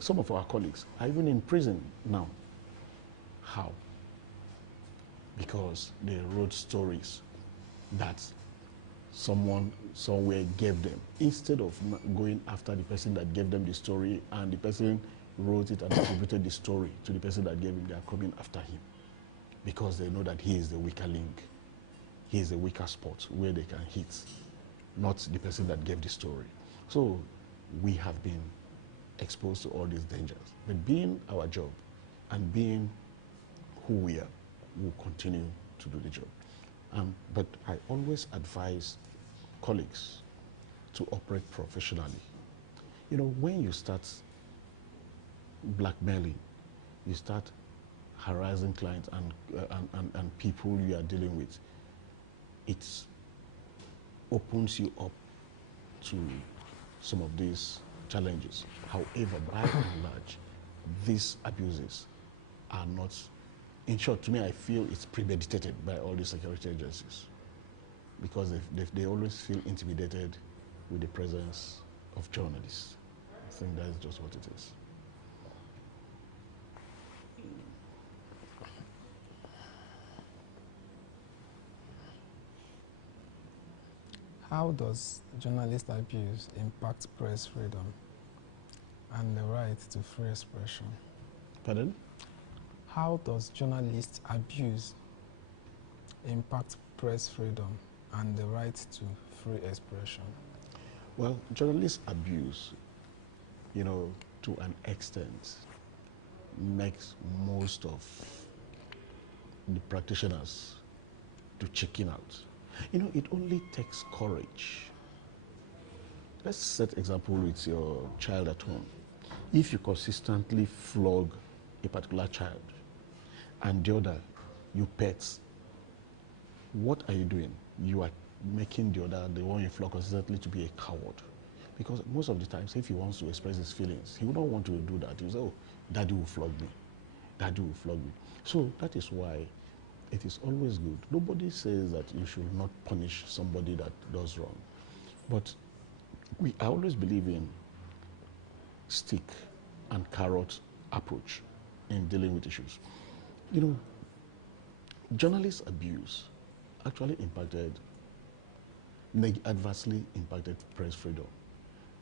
some of our colleagues are even in prison now. How? Because they wrote stories that someone somewhere gave them, instead of going after the person that gave them the story, and the person wrote it and attributed the story to the person that gave him. They are coming after him because they know that he is the weaker link. He is the weaker spot where they can hit, not the person that gave the story. So we have been exposed to all these dangers. But being our job and being who we are, we'll continue to do the job. But I always advise colleagues to operate professionally. You know, when you start blackmailing, you start harassing clients and people you are dealing with, it opens you up to some of these challenges. However, by and large, these abuses are not, in short, to me, I feel it's premeditated by all the security agencies because they always feel intimidated with the presence of journalists. I think that's just what it is. How does journalist abuse impact press freedom and the right to free expression? Pardon? How does journalist abuse impact press freedom and the right to free expression? Well, journalist abuse, you know, to an extent, makes most of the practitioners to chicken out. You know, it only takes courage. Let's set example with your child at home. If you consistently flog a particular child and the other you pet, what are you doing? You are making the other, the one you flog consistently, to be a coward. Because most of the times, if he wants to express his feelings, he would not want to do that. He will say, oh, daddy will flog me. Daddy will flog me. So that is why it is always good. Nobody says that you should not punish somebody that does wrong. But I always believe in stick and carrot approach in dealing with issues. You know, journalist abuse actually adversely impacted press freedom.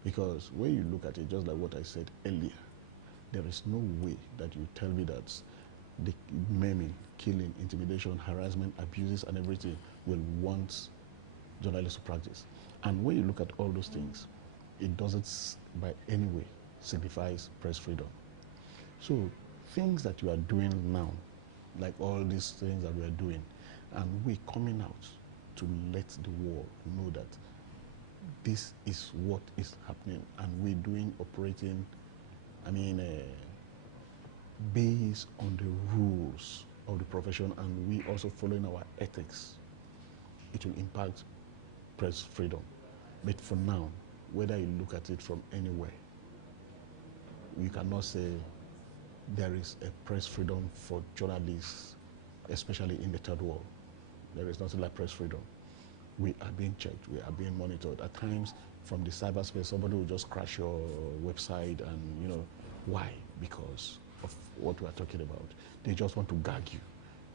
Because when you look at it, just like what I said earlier, there is no way that you tell me that the maiming, killing, intimidation, harassment, abuses, and everything will want journalists to practice. And when you look at all those things, it doesn't by any way signifies press freedom. So things that you are doing now, like all these things that we are doing, and we're coming out to let the world know that this is what is happening, and we're operating, based on the rules of the profession, and we also following our ethics. It will impact press freedom. But for now, whether you look at it from anywhere, you cannot say there is a press freedom for journalists, especially in the third world. There is nothing like press freedom. We are being checked, we are being monitored. At times, from the cyberspace, somebody will just crash your website, and you know, why? Because of what we are talking about. They just want to gag you.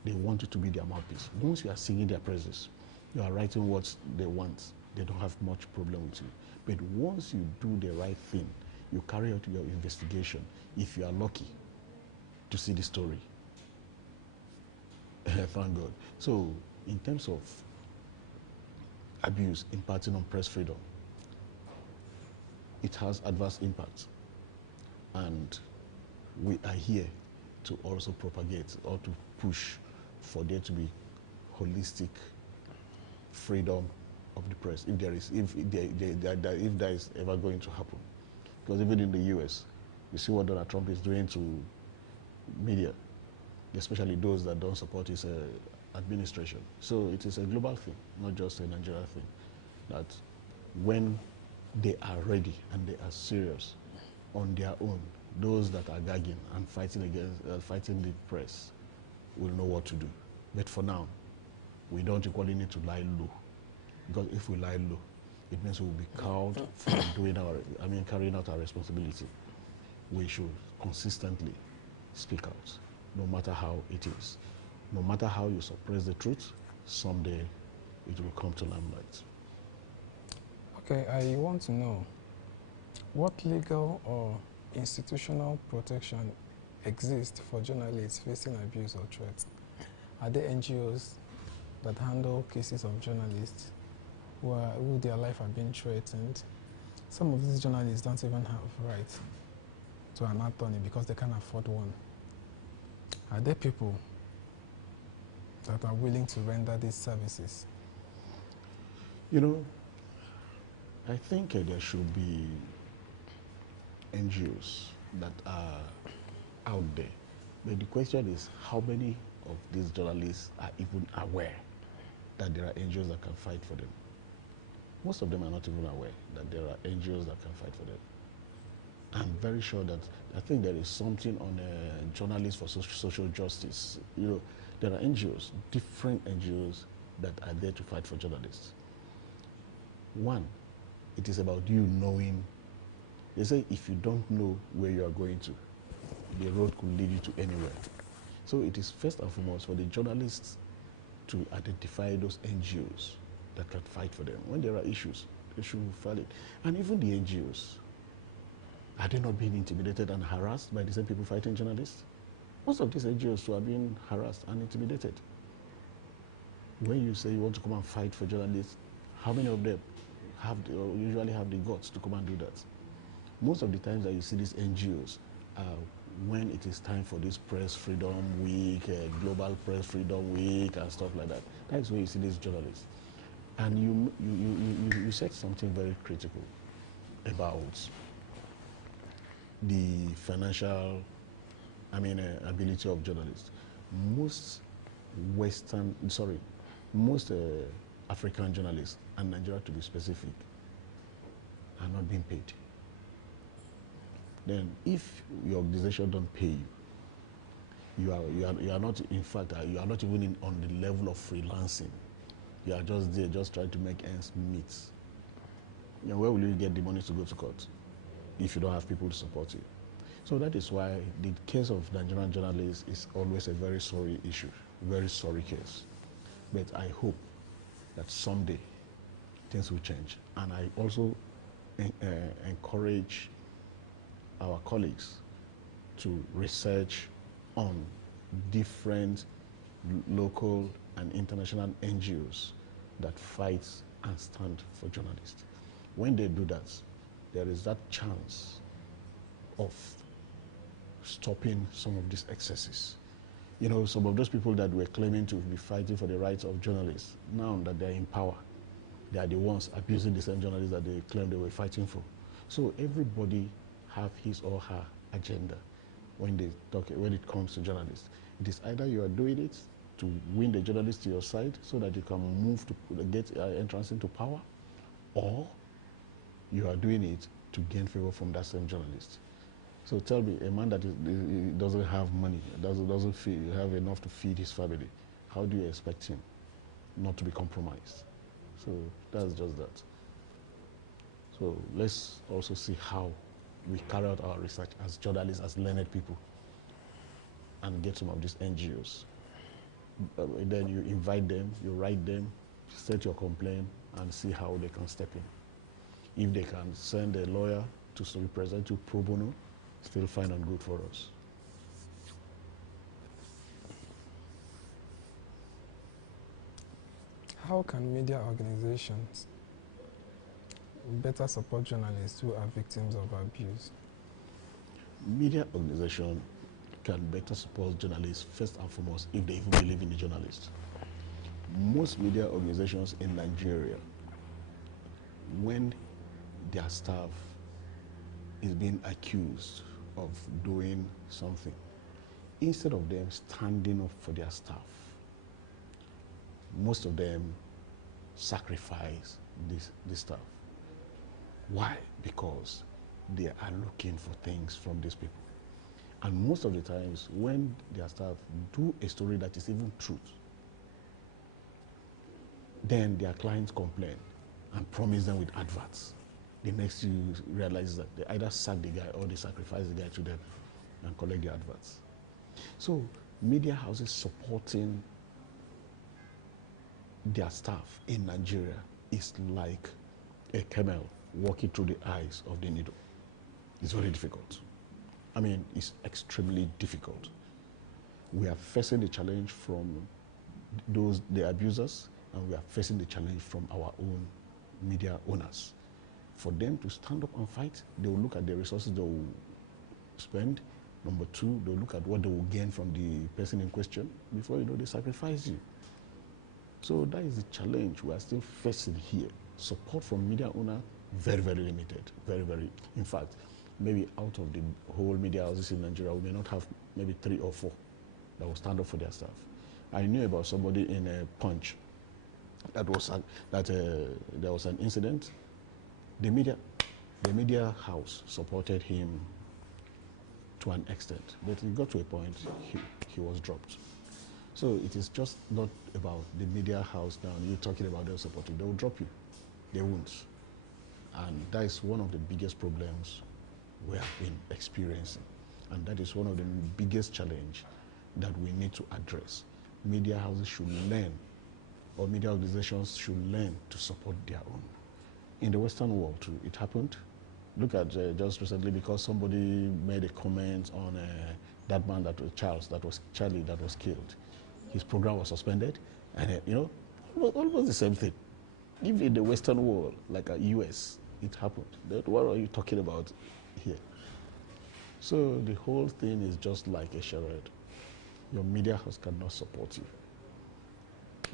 They want you to be their mouthpiece. Once you are singing their praises, you are writing what they want, they don't have much problem with you. But once you do the right thing, you carry out your investigation, if you are lucky to see the story, thank God. So in terms of abuse impacting on press freedom, it has adverse impact, and we are here to also propagate or to push for there to be holistic freedom of the press, if there is, if that is ever going to happen. Because even in the US, you see what Donald Trump is doing to media, especially those that don't support his administration. So it is a global thing, not just a Nigerian thing, that when they are ready and they are serious on their own, those that are gagging and fighting against, fighting the press will know what to do. But for now, we don't equally need to lie low. Because if we lie low, it means we will be cowed from carrying out our responsibility. We should consistently speak out, no matter how it is. No matter how you suppress the truth, someday it will come to limelight. Okay, I want to know, what legal or institutional protection exists for journalists facing abuse or threats? Are there NGOs that handle cases of journalists who their life are being threatened? Some of these journalists don't even have right to an attorney because they can't afford one. Are there people that are willing to render these services? You know, I think there should be NGOs that are out there. But the question is, how many of these journalists are even aware that there are NGOs that can fight for them? Most of them are not even aware that there are NGOs that can fight for them. I'm very sure that, I think there is something on journalists for social justice. You know, there are NGOs, different NGOs that are there to fight for journalists. One, it is about you knowing. They say if you don't know where you are going to, the road could lead you to anywhere. So it is first and foremost for the journalists to identify those NGOs that can fight for them. When there are issues, they should file it. And even the NGOs, are they not being intimidated and harassed by the same people fighting journalists? Most of these NGOs too are being harassed and intimidated. When you say you want to come and fight for journalists, how many of them usually have the guts to come and do that? Most of the times that you see these NGOs, when it is time for this Press Freedom Week, Global Press Freedom Week and stuff like that, that's where you see these journalists. And you said something very critical about the financial, ability of journalists. Most African journalists, and Nigeria to be specific, are not being paid. Then if your organization don't pay you, you are not, in fact, you are not even on the level of freelancing. You are just there, just trying to make ends meet. You know, where will you get the money to go to court if you don't have people to support you? So that is why the case of Nigerian journalists is always a very sorry issue, very sorry case. But I hope that someday things will change. And I also encourage our colleagues to research on different local and international NGOs that fight and stand for journalists. When they do that, there is that chance of stopping some of these excesses. You know, some of those people that were claiming to be fighting for the rights of journalists, now that they're in power, they are the ones abusing the same journalists that they claimed they were fighting for. So everybody have his or her agenda when it comes to journalists. It is either you are doing it to win the journalists to your side so that you can move to get entrance into power, or you are doing it to gain favor from that same journalist. So tell me, a man that doesn't have money, doesn't have enough to feed his family, how do you expect him not to be compromised? So that's just that. So let's also see how we carry out our research as journalists, as learned people, and get some of these NGOs. Then you invite them, you write them, set your complaint, and see how they can step in. If they can send a lawyer to represent you pro bono, still fine and good for us. How can media organizations better support journalists who are victims of abuse? Media organizations can better support journalists first and foremost if they even believe in the journalist. Most media organizations in Nigeria, when their staff is being accused of doing something, instead of them standing up for their staff, most of them sacrifice this staff. Why? Because they are looking for things from these people. And most of the times when their staff do a story that is even truth, then their clients complain and promise them with adverts. The next you realize that they either sack the guy or they sacrifice the guy to them and collect the adverts. So media houses supporting their staff in Nigeria is like a camel walking through the eyes of the needle. It's very difficult. I mean, it's extremely difficult. We are facing the challenge from the abusers, and we are facing the challenge from our own media owners. For them to stand up and fight, they will look at the resources they will spend, Number two, they'll look at what they will gain from the person in question. Before you know, they sacrifice you. So that is the challenge we are still facing here. Support from media owner, very, very limited. Very, very. In fact, maybe out of the whole media houses in Nigeria, we may not have maybe 3 or 4 that will stand up for their staff. I knew about somebody in a Punch that there was an incident. The media house supported him to an extent, but it got to a point he was dropped. So it is just not about the media house now. You're talking about them supporting. They will drop you. They won't. And that is one of the biggest problems we have been experiencing. And that is one of the biggest challenge that we need to address. Media houses should learn, or media organizations should learn to support their own. In the Western world too, it happened. Look at just recently, because somebody made a comment on that man that was Charlie that was killed. His program was suspended, and you know, almost the same thing. Even in the Western world, like US, it happened. What are you talking about here? So the whole thing is just like a charade. Your media house cannot support you.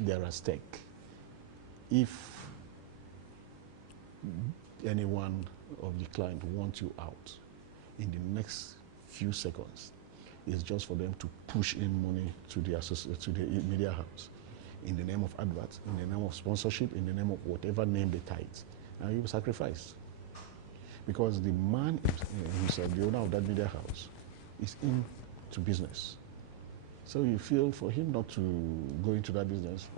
They are at stake. If anyone of the client wants you out, in the next few seconds, it's just for them to push in money to the media house in the name of adverts, in the name of sponsorship, in the name of whatever name they tie it, and you will sacrifice. Because the man himself, the owner of that media house, is into business. So you feel for him not to go into that business,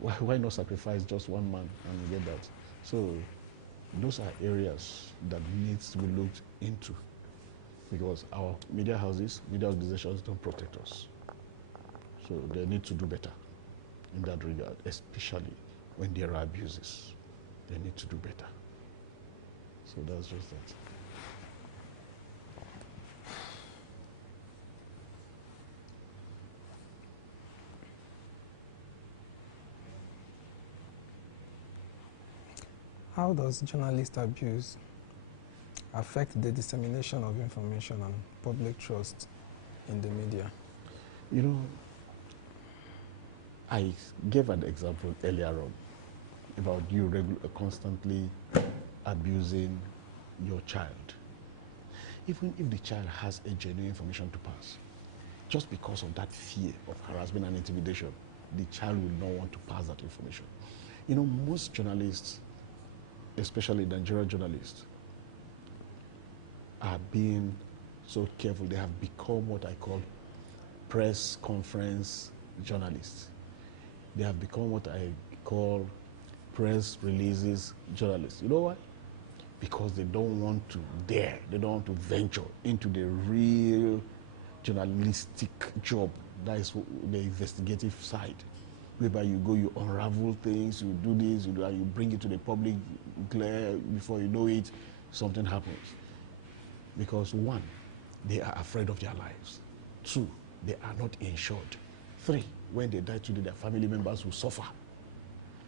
why not sacrifice just one man and you get that? So those are areas that needs to be looked into, because our media houses, media organizations don't protect us. So they need to do better in that regard, especially when there are abuses. They need to do better. So that's just that. How does journalist abuse affect the dissemination of information and public trust in the media? You know, I gave an example earlier on about you constantly abusing your child. Even if the child has a genuine information to pass, just because of that fear of harassment and intimidation, the child will not want to pass that information. You know, most journalists, especially Nigerian journalists, are being so careful. They have become what I call press conference journalists. They have become what I call press releases journalists. You know why? Because they don't want to dare, they don't want to venture into the real journalistic job. That is the investigative side, whereby you go, you unravel things, you do this, you do that, you bring it to the public glare. Before you know it, something happens. Because 1, they are afraid of their lives. 2, they are not insured. 3, when they die today, their family members will suffer.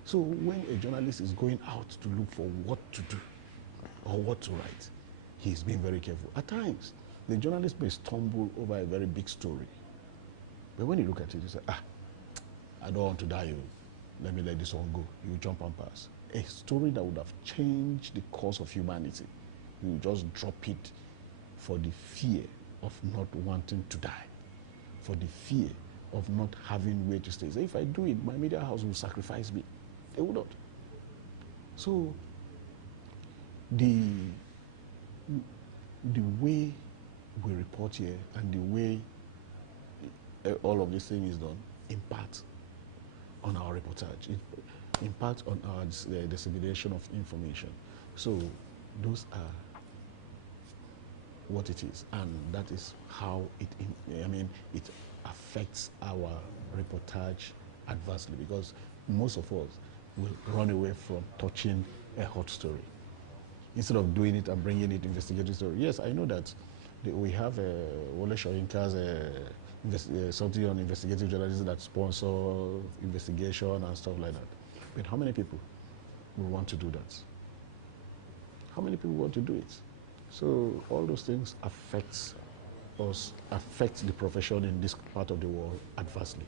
So when a journalist is going out to look for what to do or what to write, he's being very careful. At times, the journalist may stumble over a very big story. But when you look at it, you say, I don't want to die. Let me let this one go. You jump and pass. A story that would have changed the course of humanity, you just drop it for the fear of not wanting to die, for the fear of not having where to stay. So if I do it, my media house will sacrifice me. They would not. So the way we report here and the way all of this thing is done impacts on our reportage, it impacts on our dissemination of information. So those are what it is, and that is how it affects our reportage adversely, because most of us will run away from touching a hot story instead of doing it and bringing it investigative story. Yes, I know that we have Wole Soyinka's something on investigative journalism that sponsor investigation and stuff like that. But how many people will want to do that? How many people want to do it? So all those things affect us affect the profession in this part of the world adversely.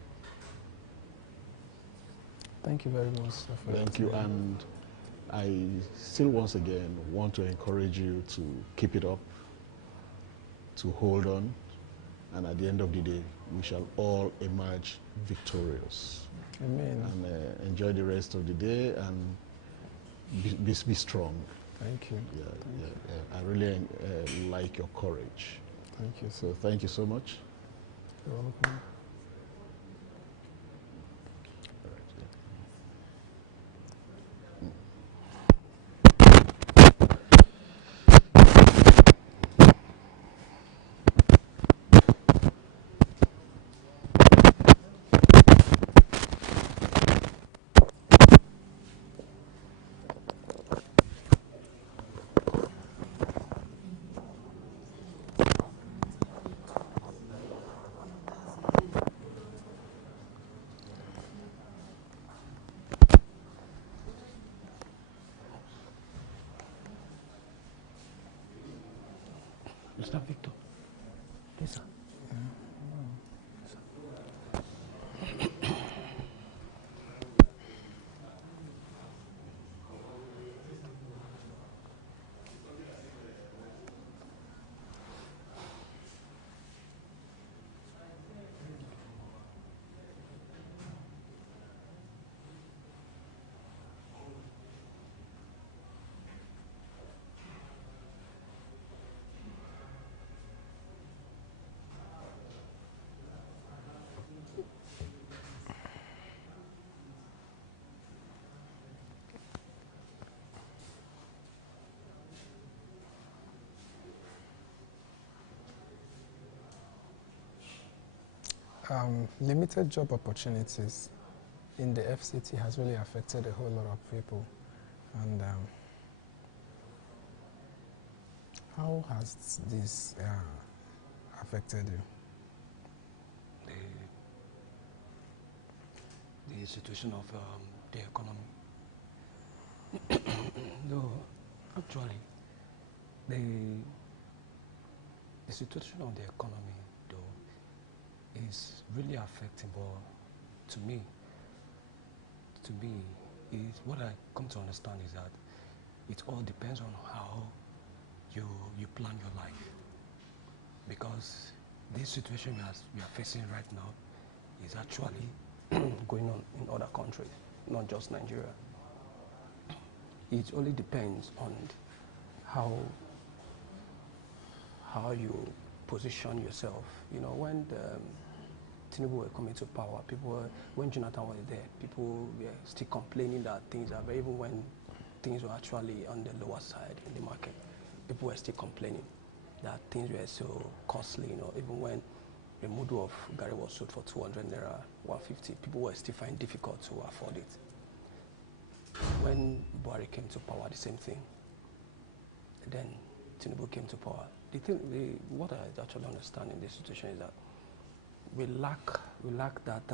Thank you very much, sir. Thank you, and I still once again want to encourage you to keep it up, to hold on, and at the end of the day, we shall all emerge victorious. Amen. And enjoy the rest of the day, and be strong. Thank you. I really like your courage. Thank you. So thank you so much. You're welcome. Mr. Victor. Yes, sir. Limited job opportunities in the FCT has really affected a whole lot of people. And how has this affected you? The situation of the economy. No, actually, the situation of the economy, though, is really affecting. But to me, is what I come to understand is that it all depends on how you plan your life. Because this situation we are facing right now is actually going on in other countries, not just Nigeria. It only depends on how you position yourself. You know, when Tinubu were coming to power, when Jonathan was there, people were still complaining that things are very, even when things were actually on the lower side in the market, people were still complaining that things were so costly. You know, even when the mudu of Gary was sold for 200 naira, 150, people were still finding it difficult to afford it. When Buhari came to power, the same thing. Then Tinubu came to power. What I actually understand in this situation is that we lack that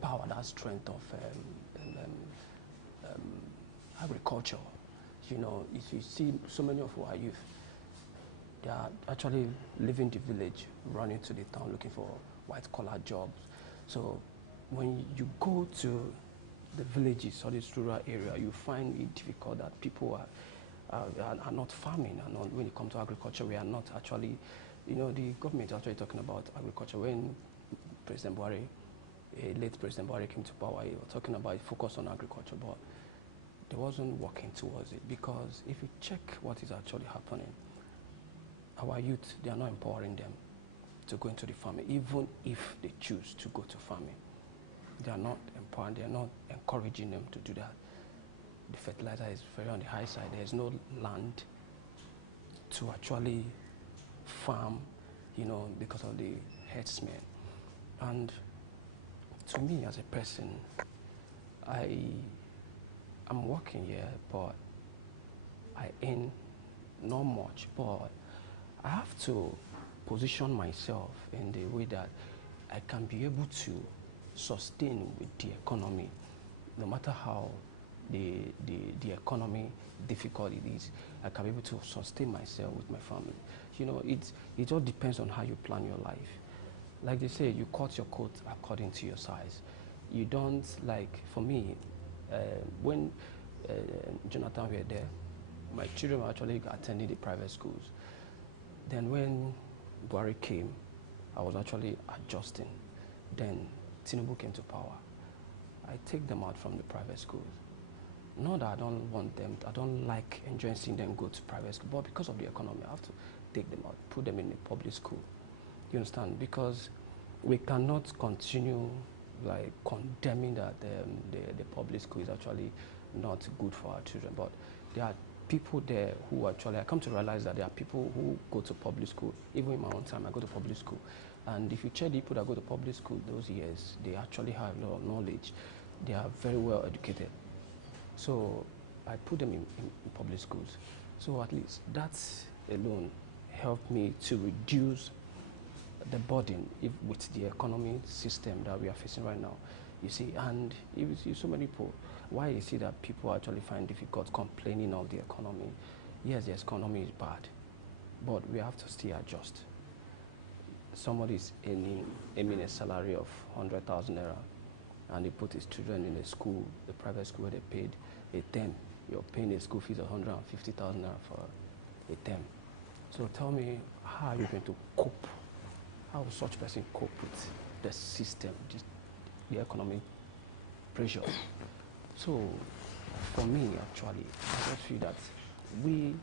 power, that strength of agriculture. You know, if you see so many of our youth, they are actually leaving the village, running to the town looking for white-collar jobs. So when you go to the villages or this rural area, you find it difficult that people are not farming, and when it comes to agriculture, we are not actually, you know, the government is actually talking about agriculture. When President Buhari, late President Buhari came to power, he was talking about focus on agriculture, but they wasn't working towards it, because if you check what is actually happening, our youth, they are not empowering them to go into the farming, even if they choose to go to farming. They are not empowering, they are not encouraging them to do that. The fertilizer is very on the high side. There is no land to actually farm, you know, because of the herdsmen. And to me as a person, I'm working here, but I earn not much, but I have to position myself in the way that I can be able to sustain with the economy, no matter how the economy difficult it is, I can be able to sustain myself with my family. You know, it all depends on how you plan your life. Like they say, you cut your coat according to your size. You don't, like, for me, when Jonathan were there, my children were actually attending the private schools. Then when Buhari came, I was actually adjusting. Then Tinubu came to power. I take them out from the private schools. Not that I don't want them, I don't like enjoying seeing them go to private school, but because of the economy, I have to take them out, put them in a public school. You understand? Because we cannot continue like condemning that the public school is actually not good for our children. But there are people there who actually, I come to realize that there are people who go to public school. Even in my own time, I go to public school. And if you check the people that go to public school those years, they actually have a lot of knowledge. They are very well educated. So I put them in public schools. So at least that alone helped me to reduce the burden with the economic system that we are facing right now. You see, and you see so many people, why you see that people actually find difficult complaining of the economy. Yes, the economy is bad, but we have to still adjust. Somebody is aiming a salary of 100,000 naira, and he put his children in a school, the private school where they paid a term. You're paying a school fees of 150,000 naira for a term. So tell me, how are you going to cope? How will such person cope with the system, the economic pressure? So for me, actually, I just feel that we,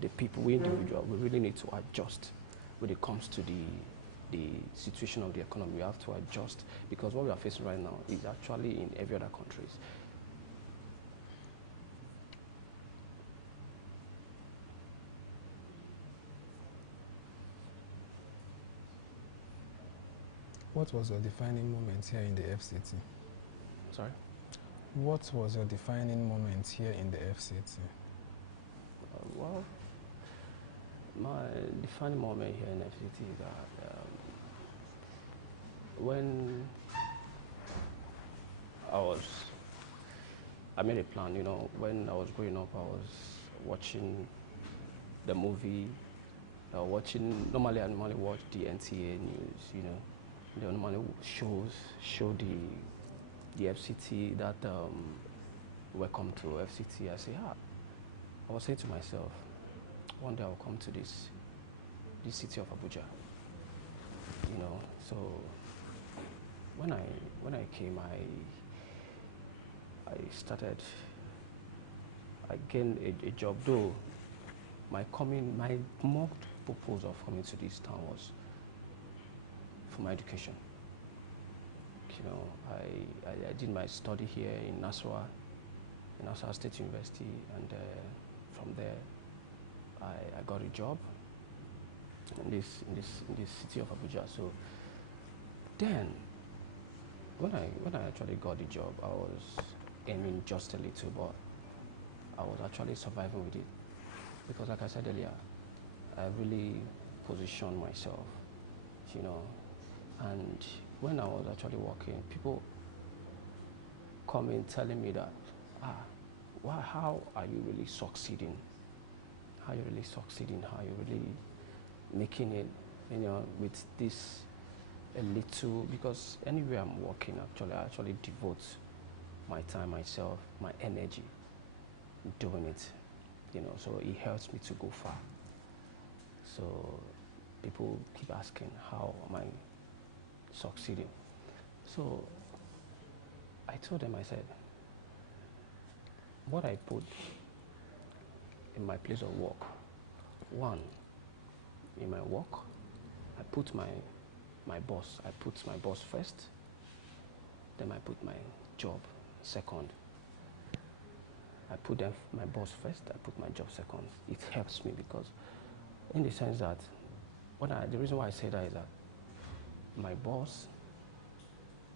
the people, we individuals, we really need to adjust when it comes to the situation of the economy. We have to adjust, because what we are facing right now is actually in every other countries. What was your defining moment here in the FCT? Sorry? What was your defining moment here in the FCT? Well, my defining moment here in FCT is that when I made a plan, you know, when I was growing up, I was watching the movie, normally I normally watch the NTA news, you know. They normally show the FCT that welcome to FCT. I say, I was saying to myself, one day I will come to this city of Abuja, you know. So when I came, I gained a job. Though my more purpose of coming to this town was for my education. You know, I did my study here in Nasarawa State University, and from there I got a job in this city of Abuja. So then when I actually got the job, I was aiming just a little, but I was actually surviving with it, because like I said earlier, I really positioned myself, you know. And when I was actually working, people come in telling me that, how are you really succeeding? How are you really succeeding? How are you really making it, you know, with this a little? Because anywhere I'm working, I actually devote my time, myself, my energy doing it, you know, so it helps me to go far. So people keep asking, how am I succeeding? So I told them, I said, what I put in my place of work, one, in my work, I put my boss first, then I put my job second. I put my boss first, I put my job second. It helps me, because in the sense that, the reason why I say that is that my boss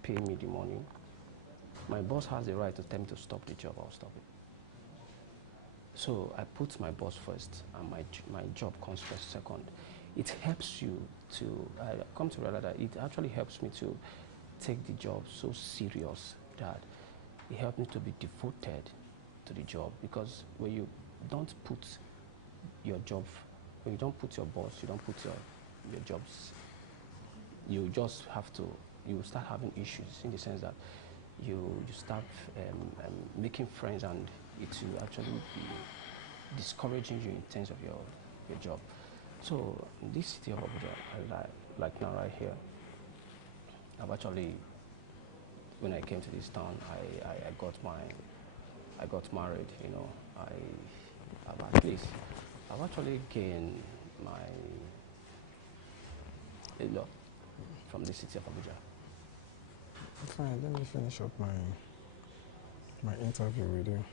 pay me the money. My boss has the right to tell me to stop the job, I'll stop it. So I put my boss first, and my job comes first, second. It helps you to, I come to realize that it actually helps me to take the job so serious that it helped me to be devoted to the job, because when you don't put your job, when you don't put your boss, you don't put your jobs, you just have to, you start having issues in the sense that you start making friends, and it will actually be discouraging you in terms of your job. So in this city of Abuja, like now right here, I've actually, when I came to this town, I got married. You know, I've actually gained a lot from the city of Abuja. Fine, let me finish up my interview with you.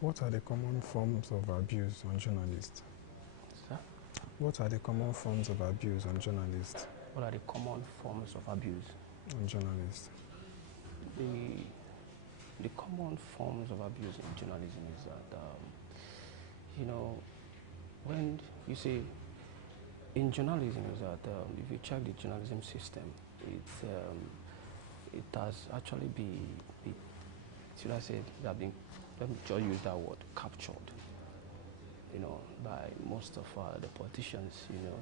What are the common forms of abuse on journalists? Sir? What are the common forms of abuse on journalists? What are the common forms of abuse on journalists? The common forms of abuse in journalism is that, you know, when you see in journalism is that if you check the journalism system, it has actually should I say, that been, let me just use that word, captured, you know, by most of the politicians. You know,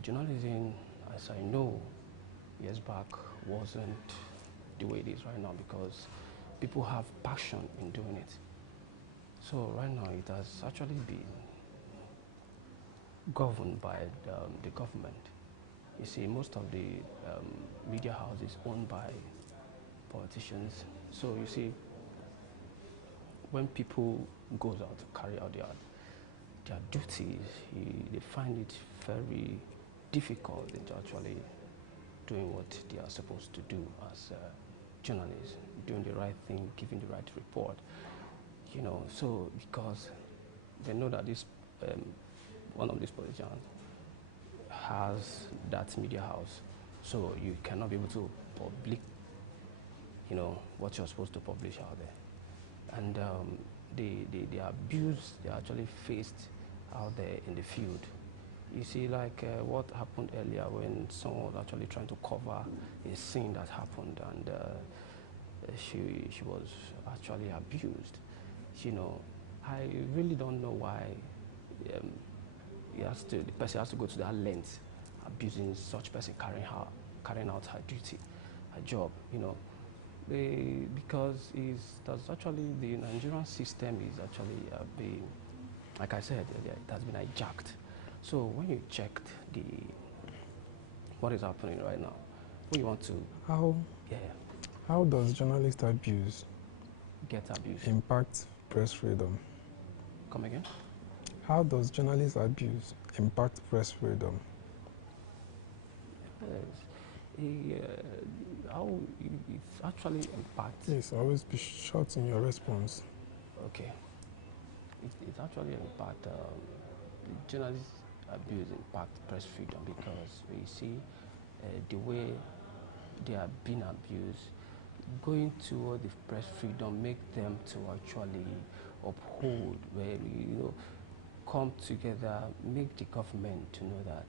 journalism, as I know, years back, wasn't the way it is right now, because people have passion in doing it. So right now it has actually been governed by the government. You see, most of the media houses owned by politicians. So you see, when people go out to carry out their duties, they find it very difficult into actually doing what they are supposed to do as journalists, doing the right thing, giving the right report. You know, so because they know that this one of these politicians has that media house, so you cannot be able to publish, you know, what you're supposed to publish out there. And the abuse they actually faced out there in the field. You see, like what happened earlier when someone was actually trying to cover a scene that happened, and she was actually abused. You know, I really don't know why the person has to go to that length, abusing such person, carrying out her duty, her job. You know, because that's actually the Nigerian system is actually being, like I said, it has been hijacked. So when you checked what is happening right now, what you want to how does journalist abuse impact press freedom? Come again? How does journalist abuse impact press freedom? How it actually impacts. Yes, always be short in your response. Okay. It actually impact journalist abuse impact press freedom, because we see the way they are being abused. Going toward the press freedom make them to actually uphold, where come together, make the government to know that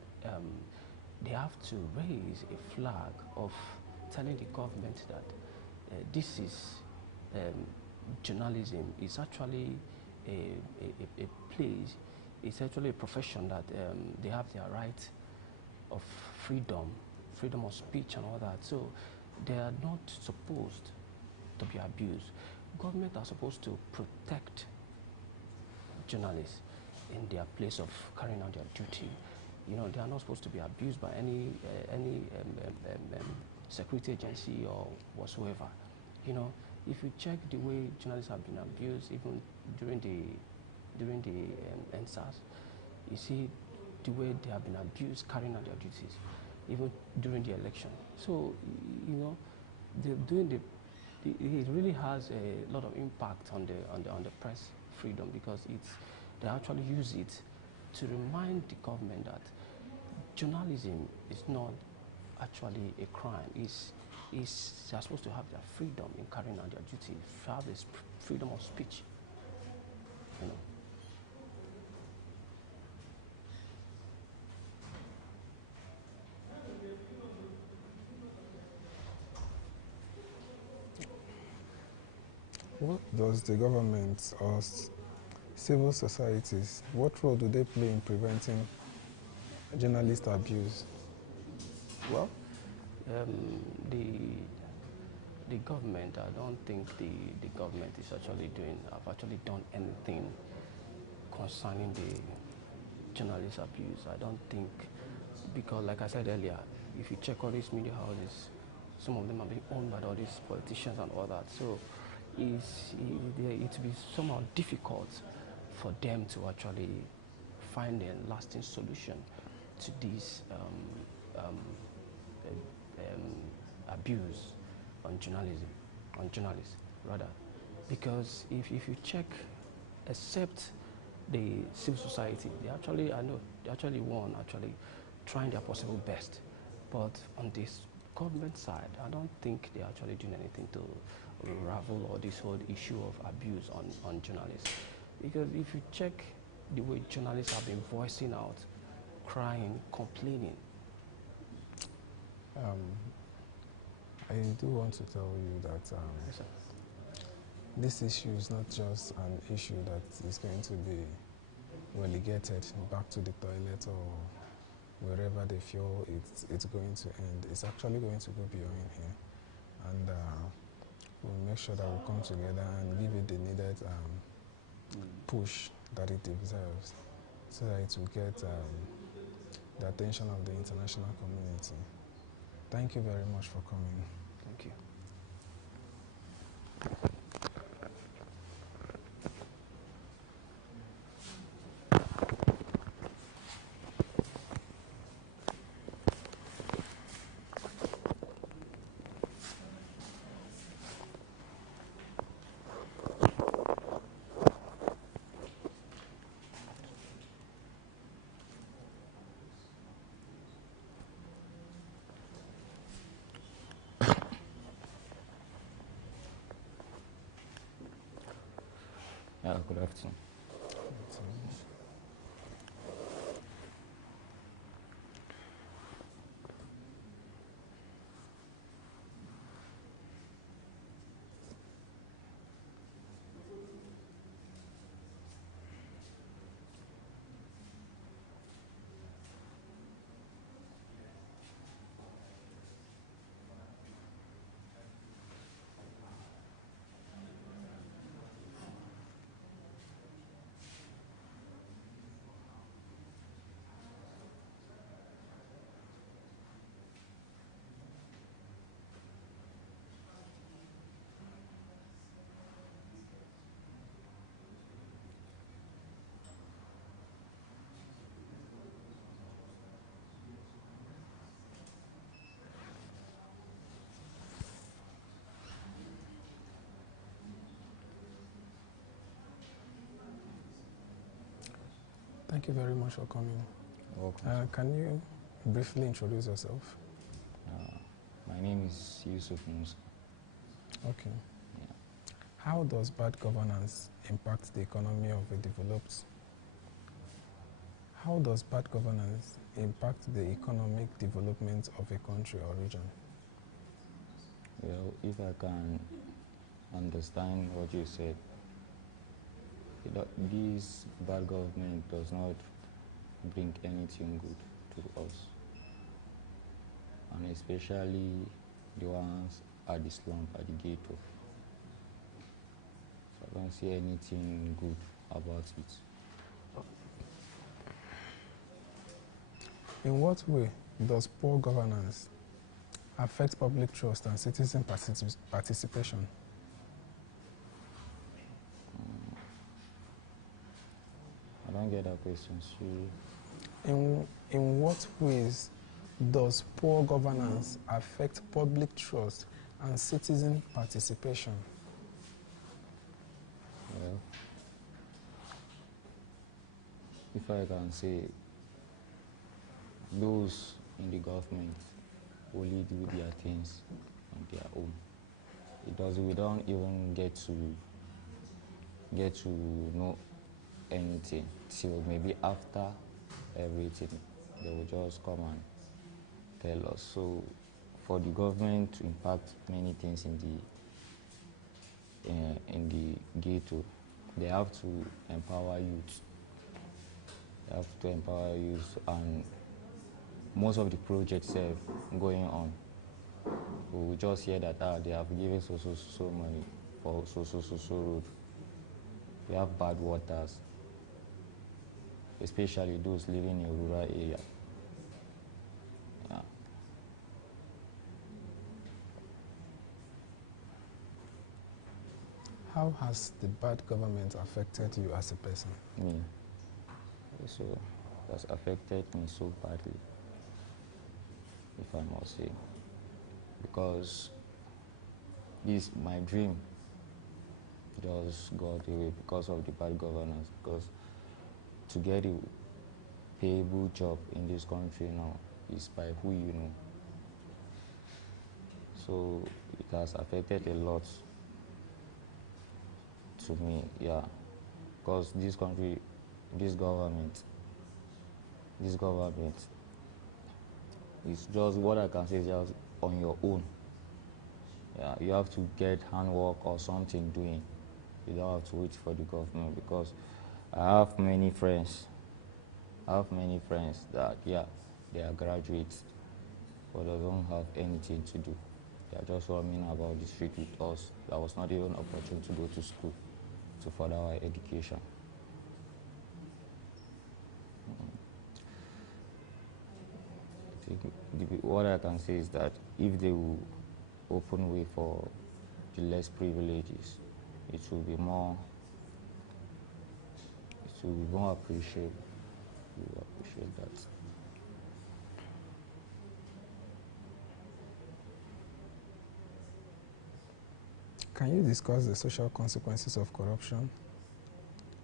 they have to raise a flag of telling the government that this is journalism. It's actually a place, it's actually a profession that they have their right of freedom of speech and all that. So they are not supposed to be abused. Government are supposed to protect journalists in their place of carrying out their duty. You know, they are not supposed to be abused by any security agency or whatsoever. You know, if you check the way journalists have been abused, even during the NSAS, you see the way they have been abused carrying out their duties, even during the election. So, you know, it really has a lot of impact on the press freedom, because they actually use it to remind the government that journalism is not actually a crime. They're supposed to have their freedom in carrying out their duty, have this freedom of speech. You know. What does the government or civil societies, what role do they play in preventing journalist abuse? Well, the government, I don't think the government is actually have actually done anything concerning the journalist abuse. I don't think, because like I said earlier, if you check all these media houses, some of them are being owned by all these politicians and all that. So it will be somehow difficult for them to actually find a lasting solution to this abuse on journalists rather, because if you check, except the civil society, I know they actually trying their possible best, but on this government side, I don't think they're actually doing anything to unravel all this whole issue of abuse on journalists. Because if you check the way journalists have been voicing out, crying, complaining. I do want to tell you that Yes, this issue is not just an issue that is going to be relegated back to the toilet or wherever they feel it's going to end. It's actually going to go beyond here, and we'll make sure that we come together and give it the needed push that it deserves, so that it will get the attention of the international community. Thank you very much for coming. Thank you. Good afternoon. Thank you very much for coming. Welcome. Can you briefly introduce yourself? My name is Yusuf Musa. Okay. How does bad governance impact the economy of a developed? How does bad governance impact the economic development of a country or region? Well, if I can understand what you said, this bad government does not bring anything good to us, and especially the ones at the slum, at the ghetto. So I don't see anything good about it. In what way does poor governance affect public trust and citizen participation? I don't get that question. In what ways does poor governance affect public trust and citizen participation? Well, if I can say, those in the government only do their things on their own. We don't even get to know anything till maybe after everything. They will just come and tell us. So for the government to impact many things in the ghetto, they have to empower youth. They have to empower youth, and most of the projects going on, we just hear that they have given so money for so road. We have bad waters, especially those living in rural area. Yeah. How has the bad government affected you as a person? Me. So it has affected me so badly, if I must say, because this my dream just got away because of the bad governance. Because to get a payable job in this country now is by who you know. So it has affected a lot to me, yeah. Because this country, this government is just, what I can say is just on your own. Yeah, you have to get handwork or something doing. You don't have to wait for the government, because I have many friends that, yeah, they are graduates, but they don't have anything to do. They are just roaming about the street with us. There was not even an opportunity to go to school to further our education. What I can say is that if they will open way for the less privileges, it will be more appreciated. We will appreciate that. Can you discuss the social consequences of corruption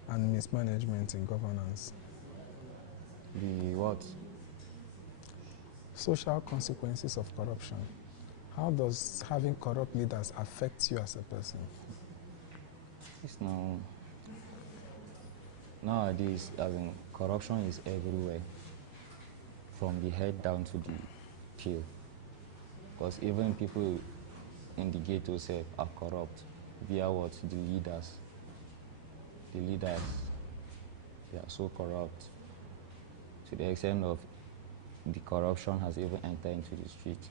and mismanagement in governance? The what? Social consequences of corruption. How does having corrupt leaders affect you as a person? It's nowadays, corruption is everywhere, from the head down to the tail. Because even people in the ghetto are corrupt via what? The leaders. The leaders, they are so corrupt to the extent of the corruption has even entered into the street.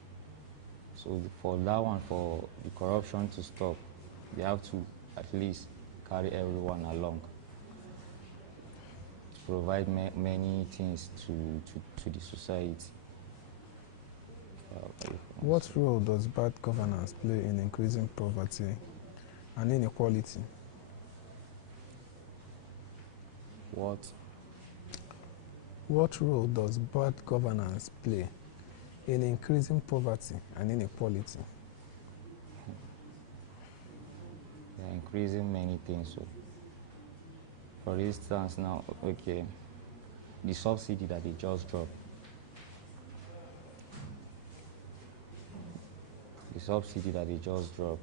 So for that one, for the corruption to stop, they have to at least carry everyone along, to provide many things to the society. What role does bad governance play in increasing poverty and inequality? What role does bad governance play in increasing poverty and inequality? They are increasing many things. So, for instance, now, okay, the subsidy that they just dropped. The subsidy that they just dropped,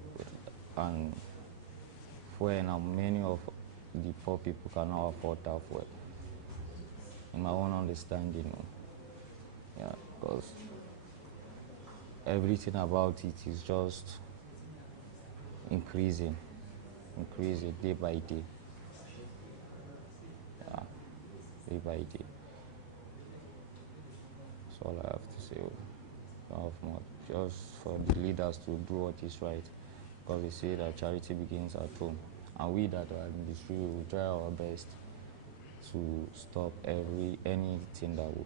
and fuel, now many of the poor people cannot afford that fuel. In my own understanding, yeah, because everything about it is just increasing day by day. Yeah, day by day. That's all I have to say. Don't have much. Just for the leaders to do what is right, because they say that charity begins at home, and we that are in the street will try our best to stop anything that will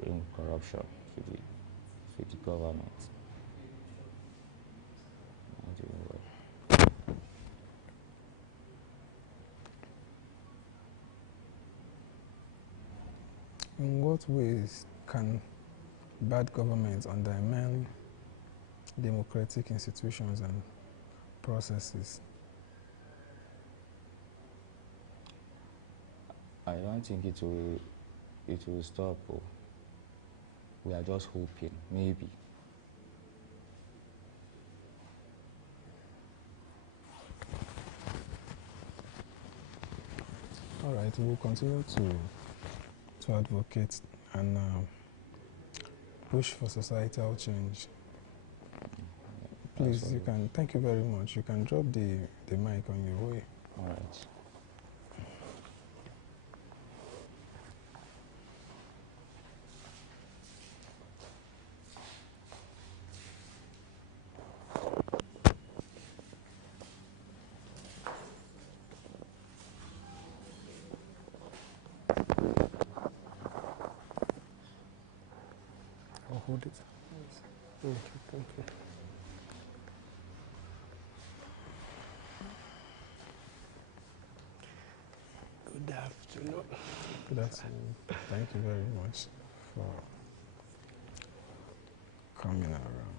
bring corruption to the government. In what ways can bad governments undermine democratic institutions and processes? I don't think it will stop. Oh. We are just hoping, maybe. All right, we'll continue to advocate and push for societal change. Please, Absolutely. you can. Thank you very much. You can drop the mic on your way. All right. I'll hold it. Thank you, thank you. Good afternoon. Good afternoon. Thank you very much for coming around.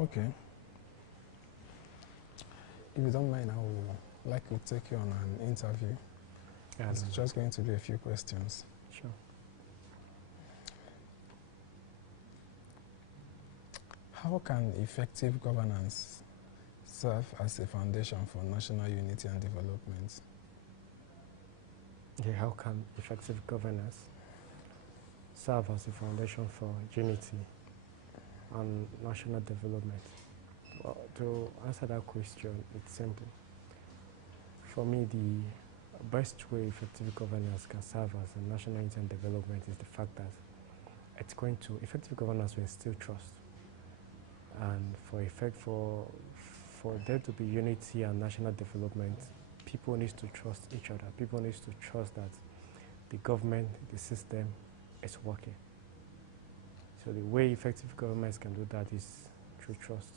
Okay. If you don't mind, I would like to take you on an interview. Yeah, It's just going to be a few questions. Sure. How can effective governance serve as a foundation for national unity and development? Okay, how can effective governance serve as a foundation for unity and national development? Well, to answer that question, it's simple. For me, the best way effective governance can serve as a national unity and development is the fact that it's going to, effective governance will instill trust. And for there to be unity and national development, people need to trust each other. People need to trust that the government, the system is working. So the way effective governments can do that is through trust.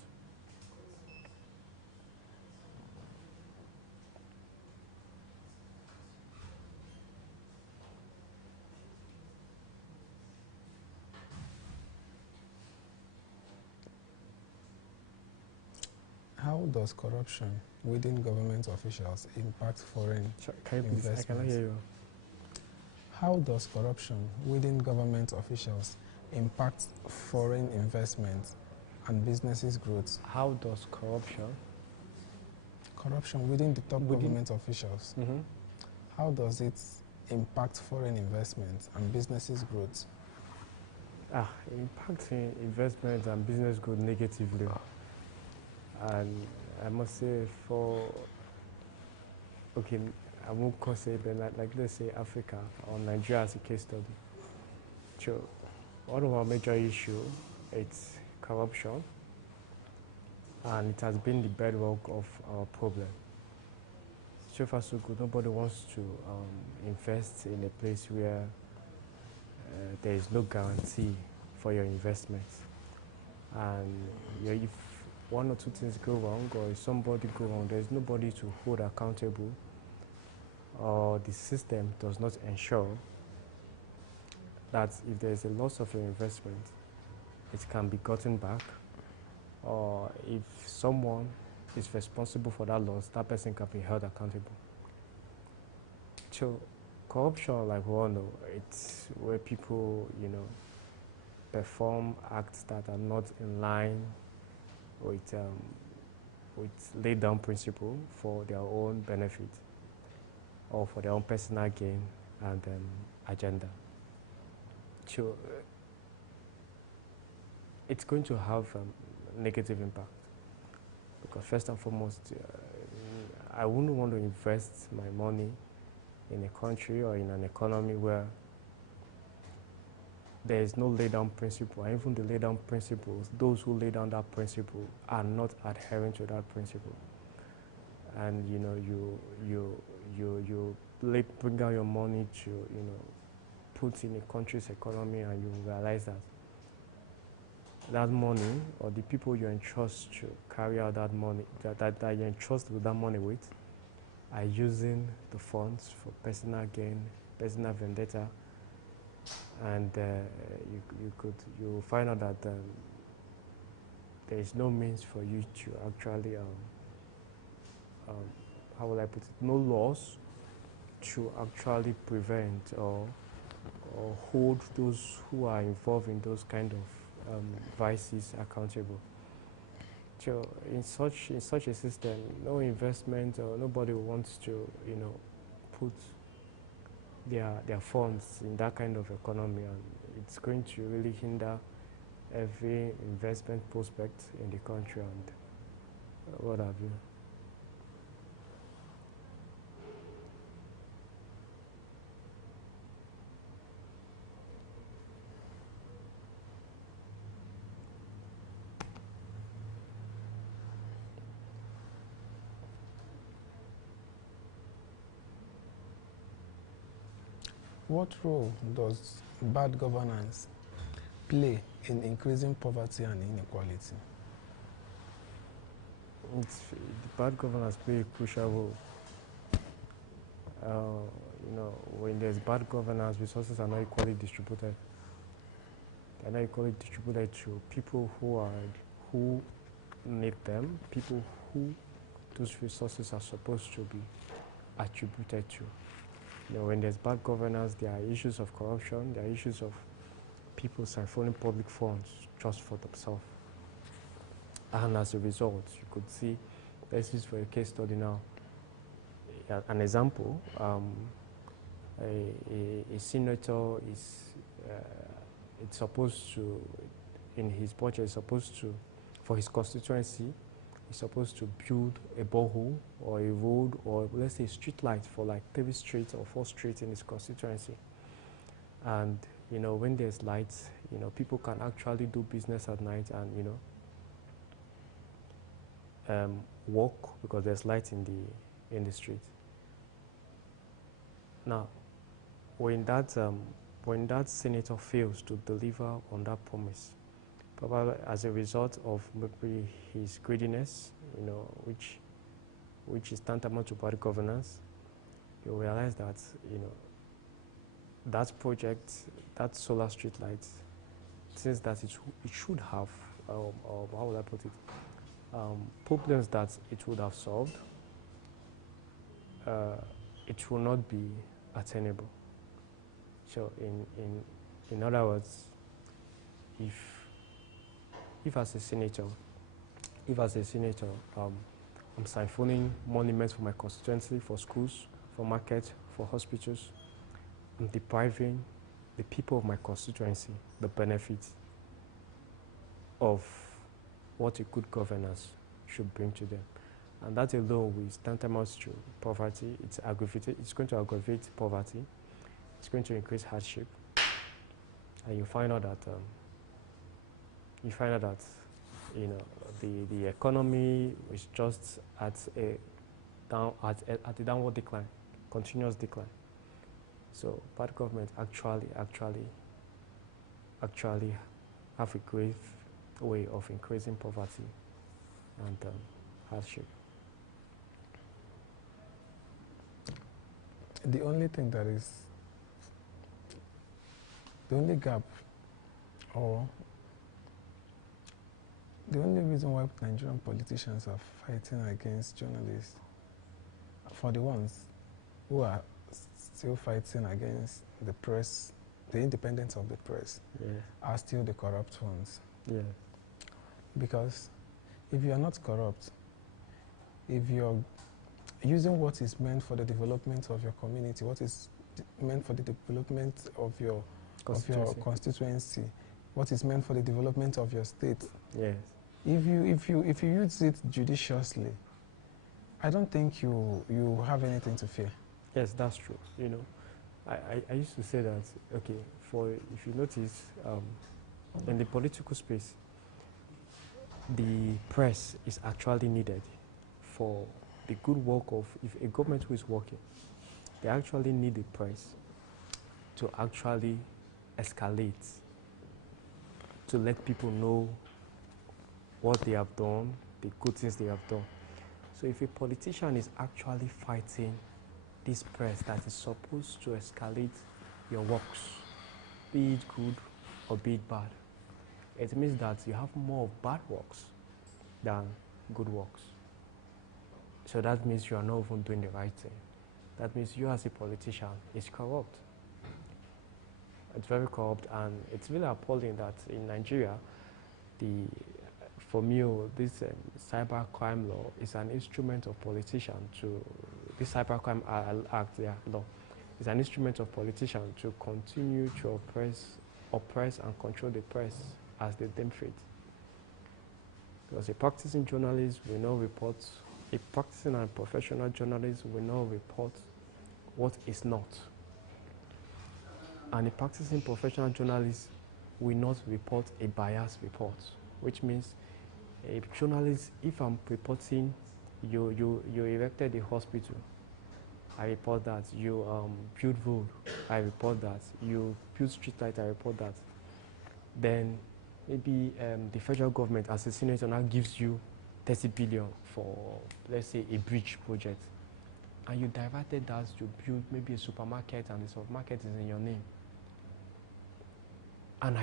How does corruption within government officials impact foreign investments? I cannot hear you. How does corruption within government officials impact foreign investment and businesses' growth? How does corruption within the top government officials, how does it impact foreign investment and businesses' growth? Impacting investment and business growth negatively. And I must say I won't consider, but like let's say Africa or Nigeria as a case study. So one of our major issues is corruption, and it has been the bedrock of our problem. So far so good, nobody wants to invest in a place where there is no guarantee for your investments. And if one or two things go wrong, or if somebody go wrong, there's nobody to hold accountable, or the system does not ensure that if there's a loss of your investment, it can be gotten back, or if someone is responsible for that loss, that person can be held accountable. So corruption, like we all know, it's where people, perform acts that are not in line with laid down principle for their own benefit or for their own personal gain and agenda. So it's going to have negative impact. Because first and foremost, I wouldn't want to invest my money in a country or in an economy where there is no lay-down principle. And even the lay-down principles, those who lay down that principle are not adhering to that principle. And you know, you bring down your money to, you know, put in a country's economy, and you realize that that money, or the people you entrust to carry out that money, that you entrust with that money with, are using the funds for personal gain, personal vendetta, and you find out that there is no means for you to actually, how will I put it, no laws to actually prevent or hold those who are involved in those kind of vices accountable. So in such a system, no investment or nobody wants to, you know, put their funds in that kind of economy, and it's going to really hinder every investment prospect in the country and what have you. What role does bad governance play in increasing poverty and inequality? The bad governance play a crucial role. You know, when there's bad governance, resources are not equally distributed. They're not equally distributed to people who need them, people who those resources are supposed to be attributed to. You know, when there's bad governance, there are issues of corruption, there are issues of people siphoning public funds just for themselves. And as a result, you could see, this is for a case study now. An example, a senator is it's supposed to, in his budget, is supposed to, for his constituency, is supposed to build a borehole or a road, or let's say a street light for like 3 streets or 4 streets in his constituency. And you know, when there's lights, you know, people can actually do business at night and, you know, walk because there's light in the street. Now, when that senator fails to deliver on that promise, probably as a result of maybe his greediness, you know, which is tantamount to bad governance, you realize that, you know, that project, that solar street light, since that it should have, how would I put it, problems that it would have solved, it will not be attainable. So in other words, if as a senator, I'm siphoning monuments for my constituency, for schools, for markets, for hospitals, I'm depriving the people of my constituency the benefits of what a good governance should bring to them. And that alone is tantamount to poverty. It's going to aggravate poverty. It's going to increase hardship. And you find out that you know, the economy is just at a downward decline, continuous decline. So bad government actually have a great way of increasing poverty and hardship. The only thing that is, the only gap, or the only reason why Nigerian politicians are fighting against journalists, for the ones who are still fighting against the press, the independence of the press, are still the corrupt ones. Yeah. Because if you are not corrupt, if you're using what is meant for the development of your community, what is meant for the development of your constituency, what is meant for the development of your state. Yes. If you use it judiciously, I don't think you have anything to fear. Yes, that's true. You know, I used to say that, okay, if you notice, in the political space, the press is actually needed for the good work of, if a government who is working, they actually need the press to actually escalate, to let people know what they have done, the good things they have done. So if a politician is actually fighting this press that is supposed to escalate your works, be it good or be it bad, it means that you have more of bad works than good works. So that means you are not even doing the right thing. That means you as a politician is corrupt. It's very corrupt, and it's really appalling that in Nigeria, for me, this cyber crime law is an instrument of politicians to, this cyber crime act, law, is an instrument of politicians to continue to oppress and control the press as they deem fit. Because a practicing journalist will not report, a practicing and professional journalist will not report what is not. And a practicing professional journalist will not report a biased report, which means a journalist, if I'm reporting you erected a hospital, I report that. You build road, I report that. You build street light, I report that. Then maybe the federal government as a senator now gives you 30 billion for, let's say, a bridge project, and you diverted that to build maybe a supermarket, and the supermarket is in your name. And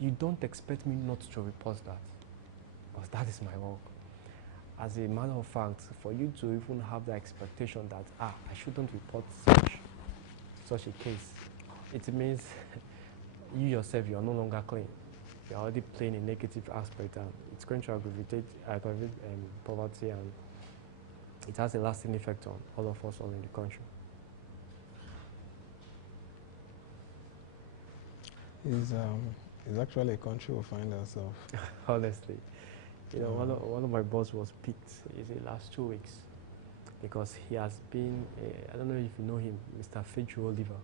you don't expect me not to report that, because that is my work. As a matter of fact, for you to even have the expectation that, I shouldn't report such a case, it means you yourself, you are no longer clean. You are already playing a negative aspect, and it's going to aggravate poverty, and it has a lasting effect on all of us all in the country. It's actually a country we find ourselves. Honestly. You know, one of my boss was picked in the last 2 weeks because he has been, I don't know if you know him, Mr. Feju Oliver.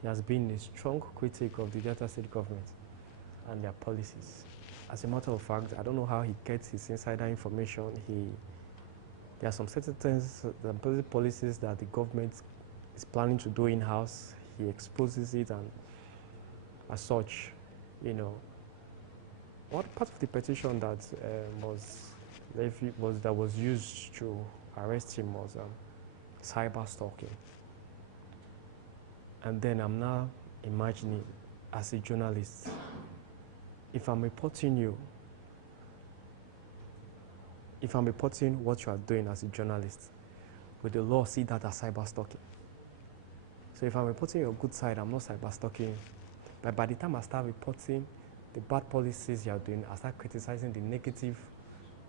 He has been a strong critic of the Delta State government and their policies. As a matter of fact, I don't know how he gets his insider information. There are some certain things, the policies that the government is planning to do in-house. He exposes it, and as such, you know, what part of the petition that was used to arrest him was cyber stalking. And then I'm now imagining, as a journalist, if I'm reporting what you are doing as a journalist, will the law see that as cyber stalking? So if I'm reporting your good side, I'm not cyber stalking. But by the time I start reporting the bad policies you are doing, I start criticizing the negative,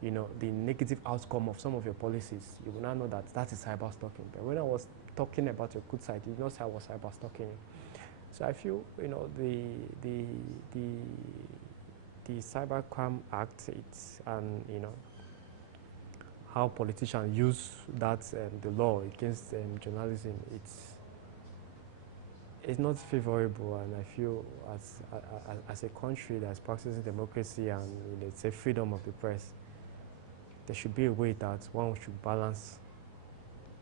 you know, the negative outcome of some of your policies, you will now know that that is cyber stalking. But when I was talking about your good side, you did not say I was cyber stalking. So I feel, you know, the Cyber Crime Act, and you know, how politicians use that the law against journalism, it's not favorable, and I feel as a country that's practicing democracy and, you know, it's a freedom of the press, there should be a way that one should balance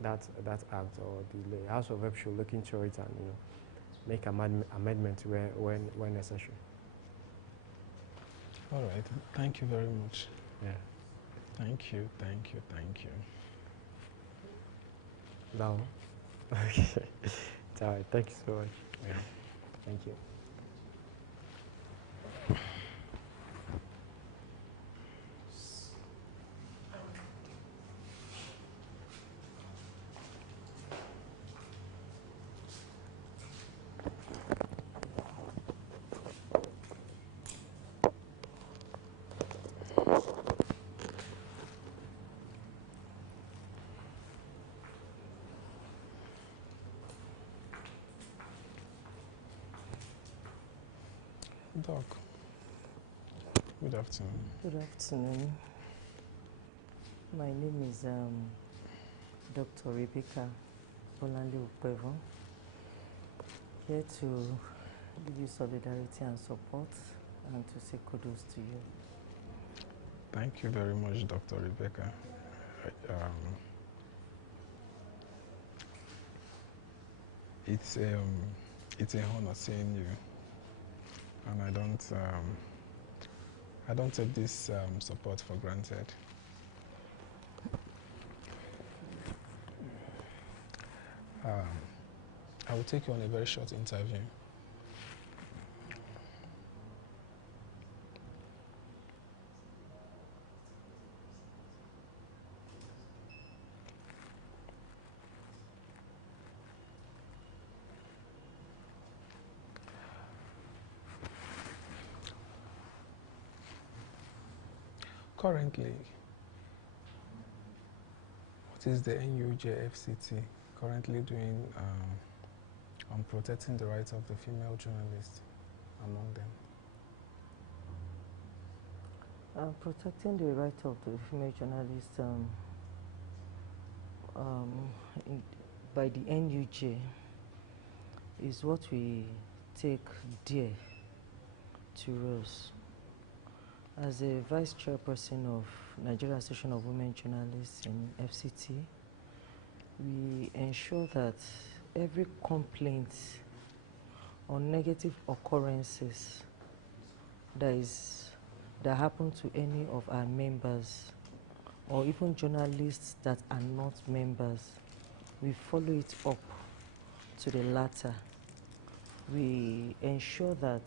that act, or the House of Rep should look into it and, you know, make amendments when necessary. All right, thank you very much. Yeah. Thank you. No. Okay. It's all right. Thank you so much. Yeah. Thank you. Doc, good afternoon. Good afternoon. My name is Dr. Rebecca Bolanle Ukpevo, here to give you solidarity and support and to say kudos to you. Thank you very much, Dr. Rebecca. It's an honor seeing you, and I don't take this support for granted. I will take you on a very short interview. Currently, what is the NUJFCT currently doing on protecting the rights of the female journalists among them? Protecting the right of the female journalists by the NUJ is what we take dear to us. As a vice chairperson of Nigeria Association of Women Journalists in FCT, we ensure that every complaint or negative occurrences that happen to any of our members or even journalists that are not members, we follow it up to the latter. We ensure that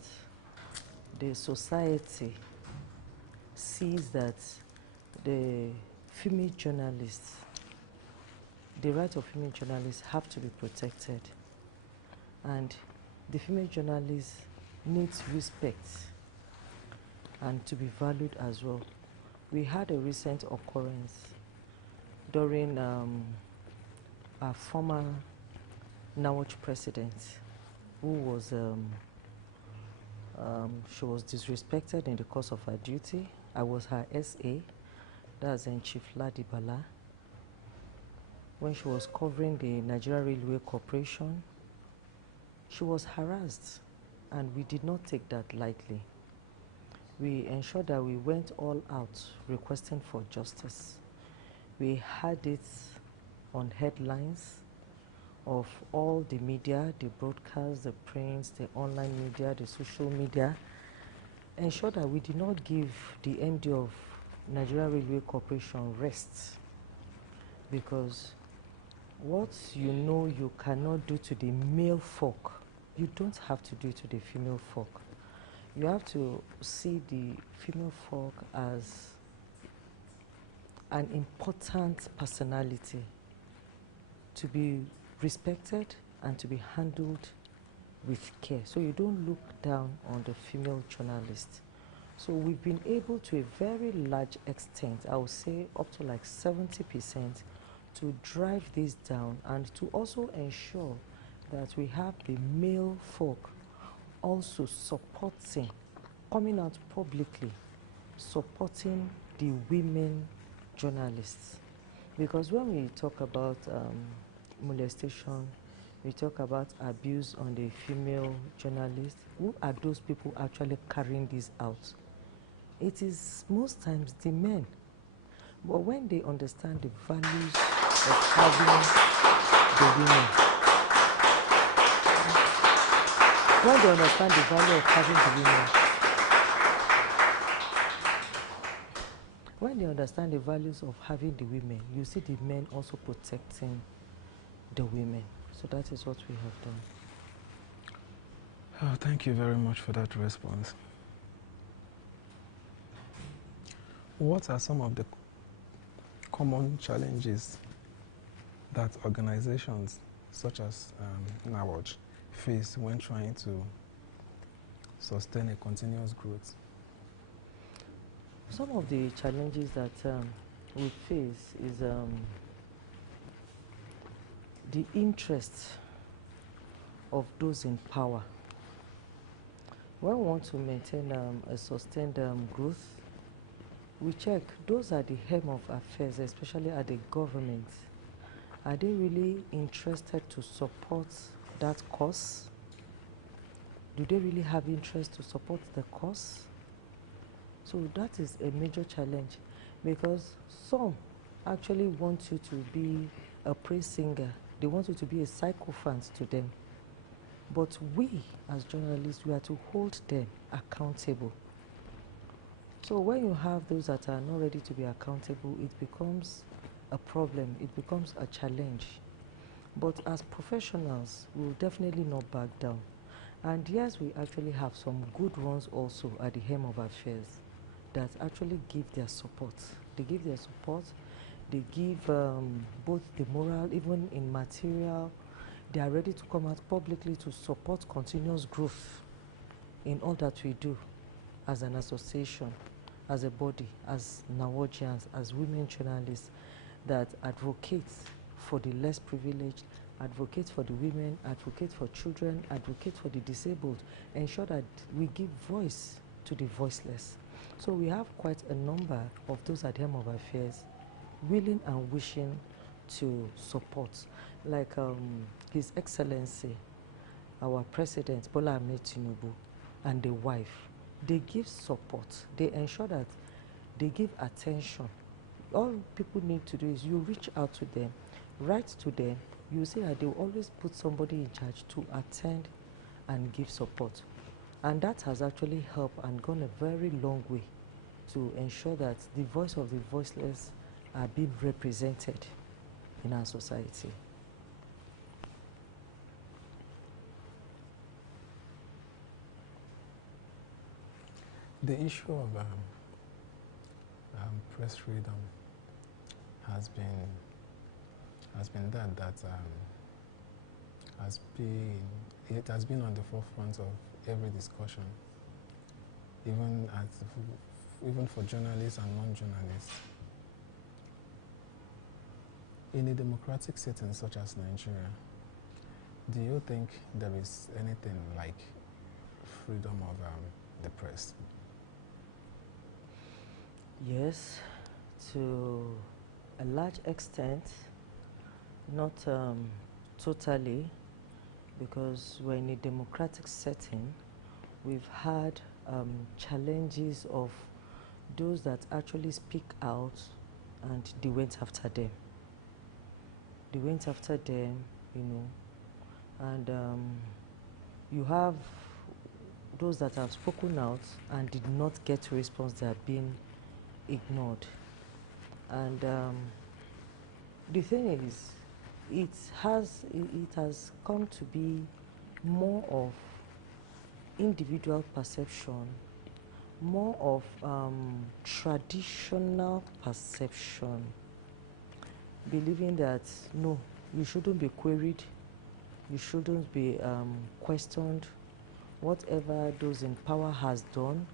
the society sees that the female journalists, the rights of female journalists have to be protected, and the female journalist needs respect and to be valued as well. We had a recent occurrence during our former NAWACH president, who was she was disrespected in the course of her duty. I was her SA, that's Chief Ladi Bala. When she was covering the Nigeria Railway Corporation, she was harassed, and we did not take that lightly. We ensured that we went all out requesting for justice. We had it on headlines of all the media, the broadcast, the prints, the online media, the social media. Ensure that we did not give the MD of Nigeria Railway Corporation rest, because what you know you cannot do to the male folk, you don't have to do to the female folk. You have to see the female folk as an important personality to be respected and to be handled with care. So you don't look down on the female journalists. So we've been able to a very large extent, I would say up to like 70%, to drive this down and to also ensure that we have the male folk also supporting, coming out publicly, supporting the women journalists. Because when we talk about molestation, we talk about abuse on the female journalists, who are those people actually carrying this out? It is most times the men. But when they understand the values of having the women, when they understand the value of having the women, when they understand the values of having the women, you see the men also protecting the women. So that is what we have done. Oh, thank you very much for that response. What are some of the common challenges that organizations such as NAWACH face when trying to sustain a continuous growth? Some of the challenges that we face is the interest of those in power. when we want to maintain a sustained growth, we check those are the hem of affairs, especially at the government. Are they really interested to support that cause? Do they really have interest to support the cause? So that is a major challenge, because some actually want you to be a praise singer. They want you to be a sycophant to them. But we, as journalists, we are to hold them accountable. So when you have those that are not ready to be accountable, it becomes a problem, it becomes a challenge. But as professionals, we will definitely not back down. And yes, we actually have some good ones also at the hem of affairs that actually give their support. They give their support, they give both the moral, even in material. They are ready to come out publicly to support continuous growth in all that we do as an association, as a body, as Nawajians, as women journalists that advocate for the less privileged, advocate for the women, advocate for children, advocate for the disabled, ensure that we give voice to the voiceless. So we have quite a number of those at the helm of affairs willing and wishing to support, like His Excellency, our President Bola Ahmed Tinubu, and the wife. They give support. They ensure that they give attention. All people need to do is you reach out to them, write to them. You see that they will always put somebody in charge to attend and give support. And that has actually helped and gone a very long way to ensure that the voice of the voiceless are being represented in our society. The issue of press freedom has been it has been on the forefront of every discussion, even for journalists and non-journalists. In a democratic setting such as Nigeria, do you think there is anything like freedom of the press? Yes, to a large extent, not totally, because we're in a democratic setting. We've had challenges of those that actually speak out and they went after them. They went after them, you know, and you have those that have spoken out and did not get a response. They are being ignored. And the thing is, it has come to be more of individual perception, more of traditional perception, believing that no, you shouldn't be queried, you shouldn't be questioned. Whatever those in power has done,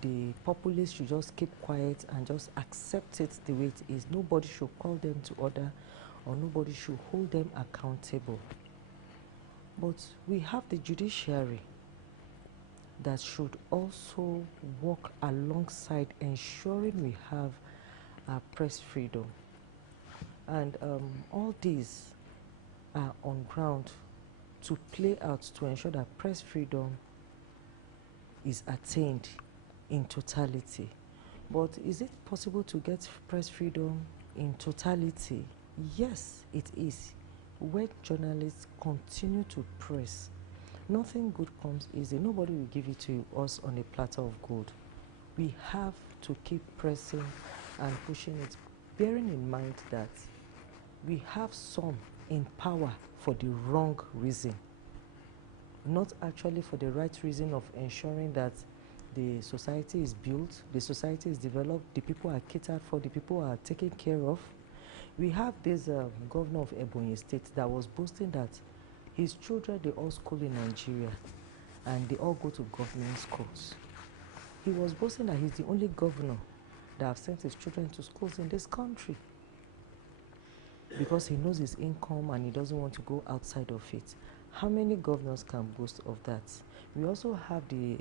the populace should just keep quiet and just accept it the way it is. Nobody should call them to order, or nobody should hold them accountable. But we have the judiciary that should also work alongside ensuring we have our press freedom. And all these are on ground to play out to ensure that press freedom is attained in totality. But is it possible to get press freedom in totality? Yes, it is. When journalists continue to press, nothing good comes easy. Nobody will give it to us on a platter of gold. We have to keep pressing and pushing it, bearing in mind that we have some in power for the wrong reason, not actually for the right reason of ensuring that the society is built, the society is developed, the people are catered for, the people are taken care of. We have this governor of Ebonyi State that was boasting that his children, they all school in Nigeria and they all go to government schools. He was boasting that he's the only governor that have sent his children to schools in this country because he knows his income and he doesn't want to go outside of it. How many governors can boast of that? We also have the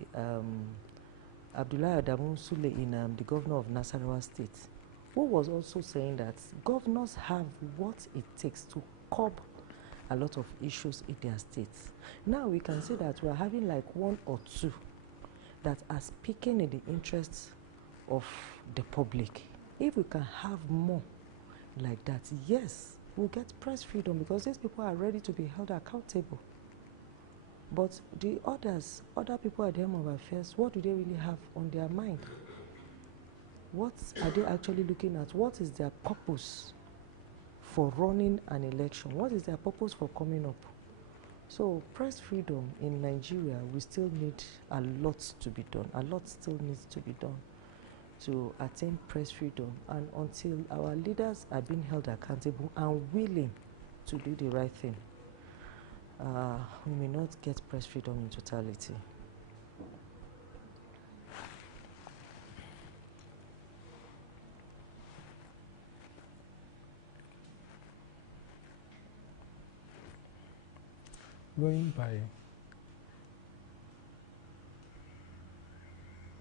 Abdullahi Adamu Sule in the governor of Nasarawa State, who was also saying that governors have what it takes to curb a lot of issues in their states. Now we can see that we are having like one or two that are speaking in the interests of the public. If we can have more like that, yes, we'll get press freedom because these people are ready to be held accountable. But the other people at the helm of affairs, what do they really have on their mind? What are they actually looking at? What is their purpose for running an election? What is their purpose for coming up? So press freedom in Nigeria, we still need a lot to be done. A lot still needs to be done to attain press freedom. And until our leaders are being held accountable and willing to do the right thing, we may not get press freedom in totality. Going by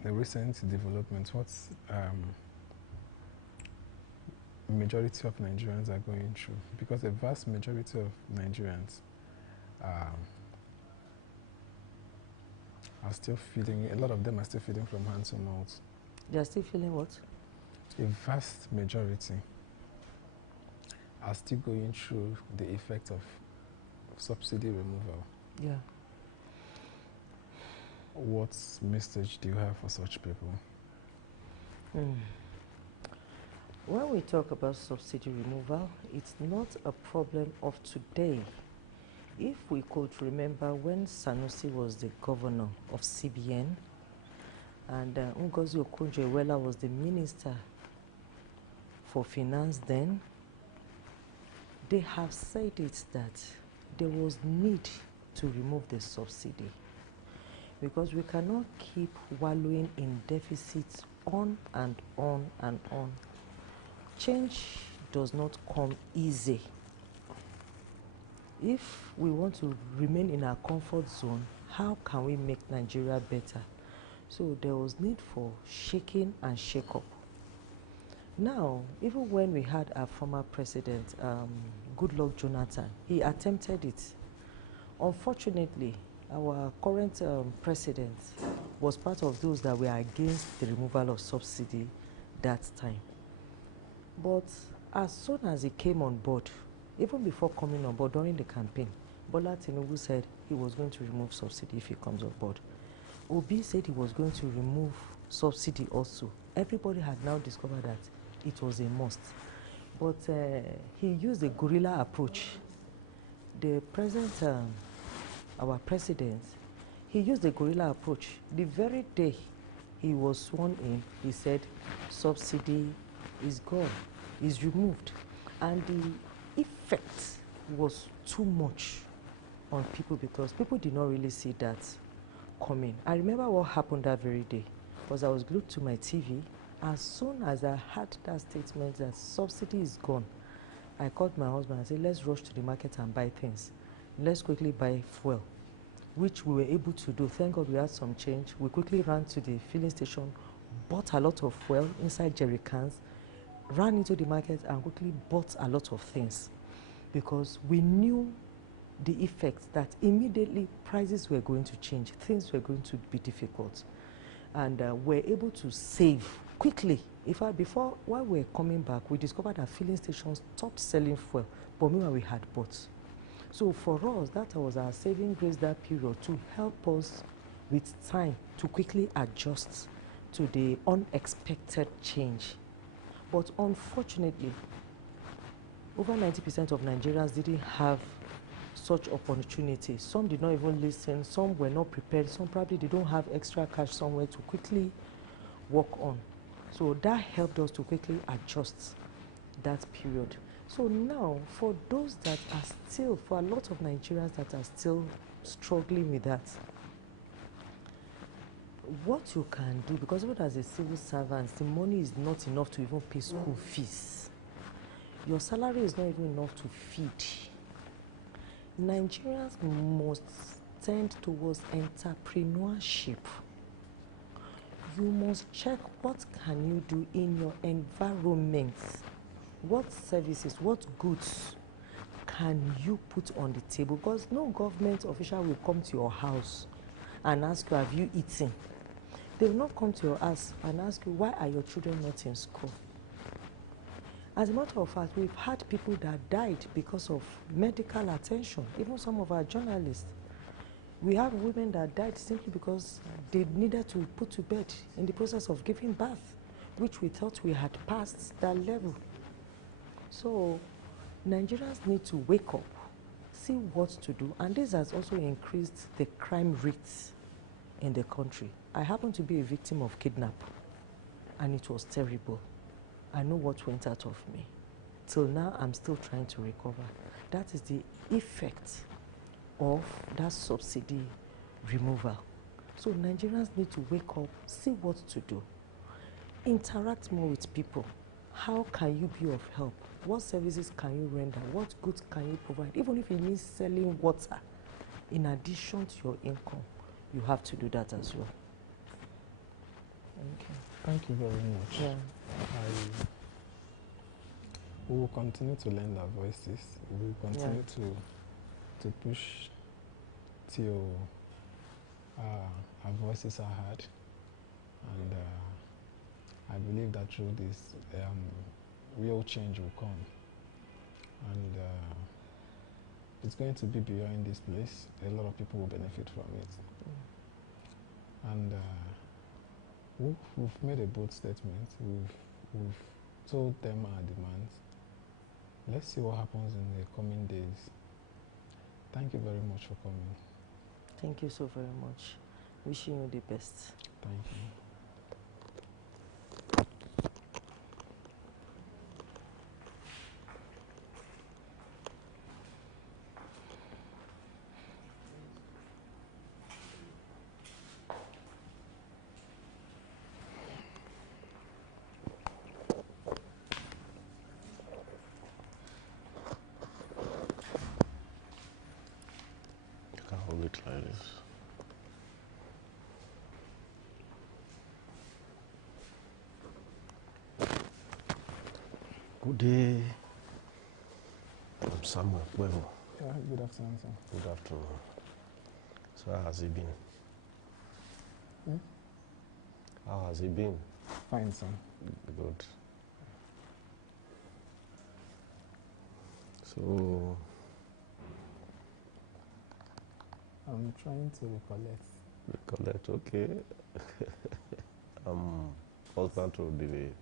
the recent developments, what's majority of Nigerians are going through? Because the vast majority of Nigerians are still feeding, a lot of them are still feeding from hand to mouth. They are still feeling what? A vast majority are still going through the effect of subsidy removal. Yeah. What message do you have for such people? When we talk about subsidy removal, it's not a problem of today. If we could remember when Sanusi was the governor of CBN and Ngozi Okonjo-Iweala was the minister for finance then, they have said it that there was need to remove the subsidy because we cannot keep wallowing in deficits on and on and on. Change does not come easy. If we want to remain in our comfort zone, how can we make Nigeria better? So there was need for shaking and shake up. Now, even when we had our former president, Goodluck Jonathan, he attempted it. Unfortunately, our current president was part of those that were against the removal of subsidy that time. But as soon as he came on board, even before coming on board during the campaign, Bola Tinubu said he was going to remove subsidy if he comes on board. Obi said he was going to remove subsidy also. Everybody had now discovered that it was a must. But he used a guerrilla approach. The present, our president, he used a guerrilla approach. The very day he was sworn in, he said subsidy is gone, is removed. And the effect was too much on people because people did not really see that coming. I remember what happened that very day because I was glued to my TV. As soon as I had that statement that subsidy is gone, I called my husband and said, let's rush to the market and buy things. Let's quickly buy fuel, which we were able to do. Thank God we had some change. We quickly ran to the filling station, bought a lot of fuel inside jerry cans, ran into the market and quickly bought a lot of things because we knew the effect that immediately prices were going to change, things were going to be difficult. And we're able to save quickly. While we were coming back, we discovered that filling stations stopped selling fuel, but meanwhile we had bought. So for us, that was our saving grace that period to help us with time to quickly adjust to the unexpected change. But unfortunately, over 90% of Nigerians didn't have such opportunities. Some did not even listen, some were not prepared, some probably they don't have extra cash somewhere to quickly work on. So that helped us to quickly adjust that period. So now, for those that are still, for a lot of Nigerians that are still struggling with that, what you can do, because even as a civil servant, the money is not enough to even pay school fees. Your salary is not even enough to feed. Nigerians must tend towards entrepreneurship. You must check what can you do in your environment. What services, what goods can you put on the table? Because no government official will come to your house and ask you, have you eaten? They will not come to your house and ask you, why are your children not in school? As a matter of fact, we've had people that died because of medical attention, even some of our journalists. We have women that died simply because they needed to put to bed in the process of giving birth, which we thought we had passed that level. So Nigerians need to wake up, see what to do, and this has also increased the crime rates in the country. I happen to be a victim of kidnap, and it was terrible. I know what went out of me. Till now, I'm still trying to recover. That is the effect of that subsidy removal. So Nigerians need to wake up, see what to do, interact more with people. How can you be of help? What services can you render? What goods can you provide? Even if it means selling water, in addition to your income, you have to do that as well. Okay. Thank you very much. Yeah. We will continue to lend our voices. We will continue to push till our voices are heard. And I believe that through this, real change will come. And it's going to be beyond this place. A lot of people will benefit from it. And we've made a bold statement. We've told them our demands. Let's see what happens in the coming days. Thank you very much for coming. Thank you so very much. Wishing you the best. Thank you. Hold it like this. Good day. I'm Samuel Puevo. Yeah, good afternoon, sir. Good afternoon. So how has he been? How has he been? Fine, sir. Good. So I'm trying to recollect. Recollect, okay. I'm husband to the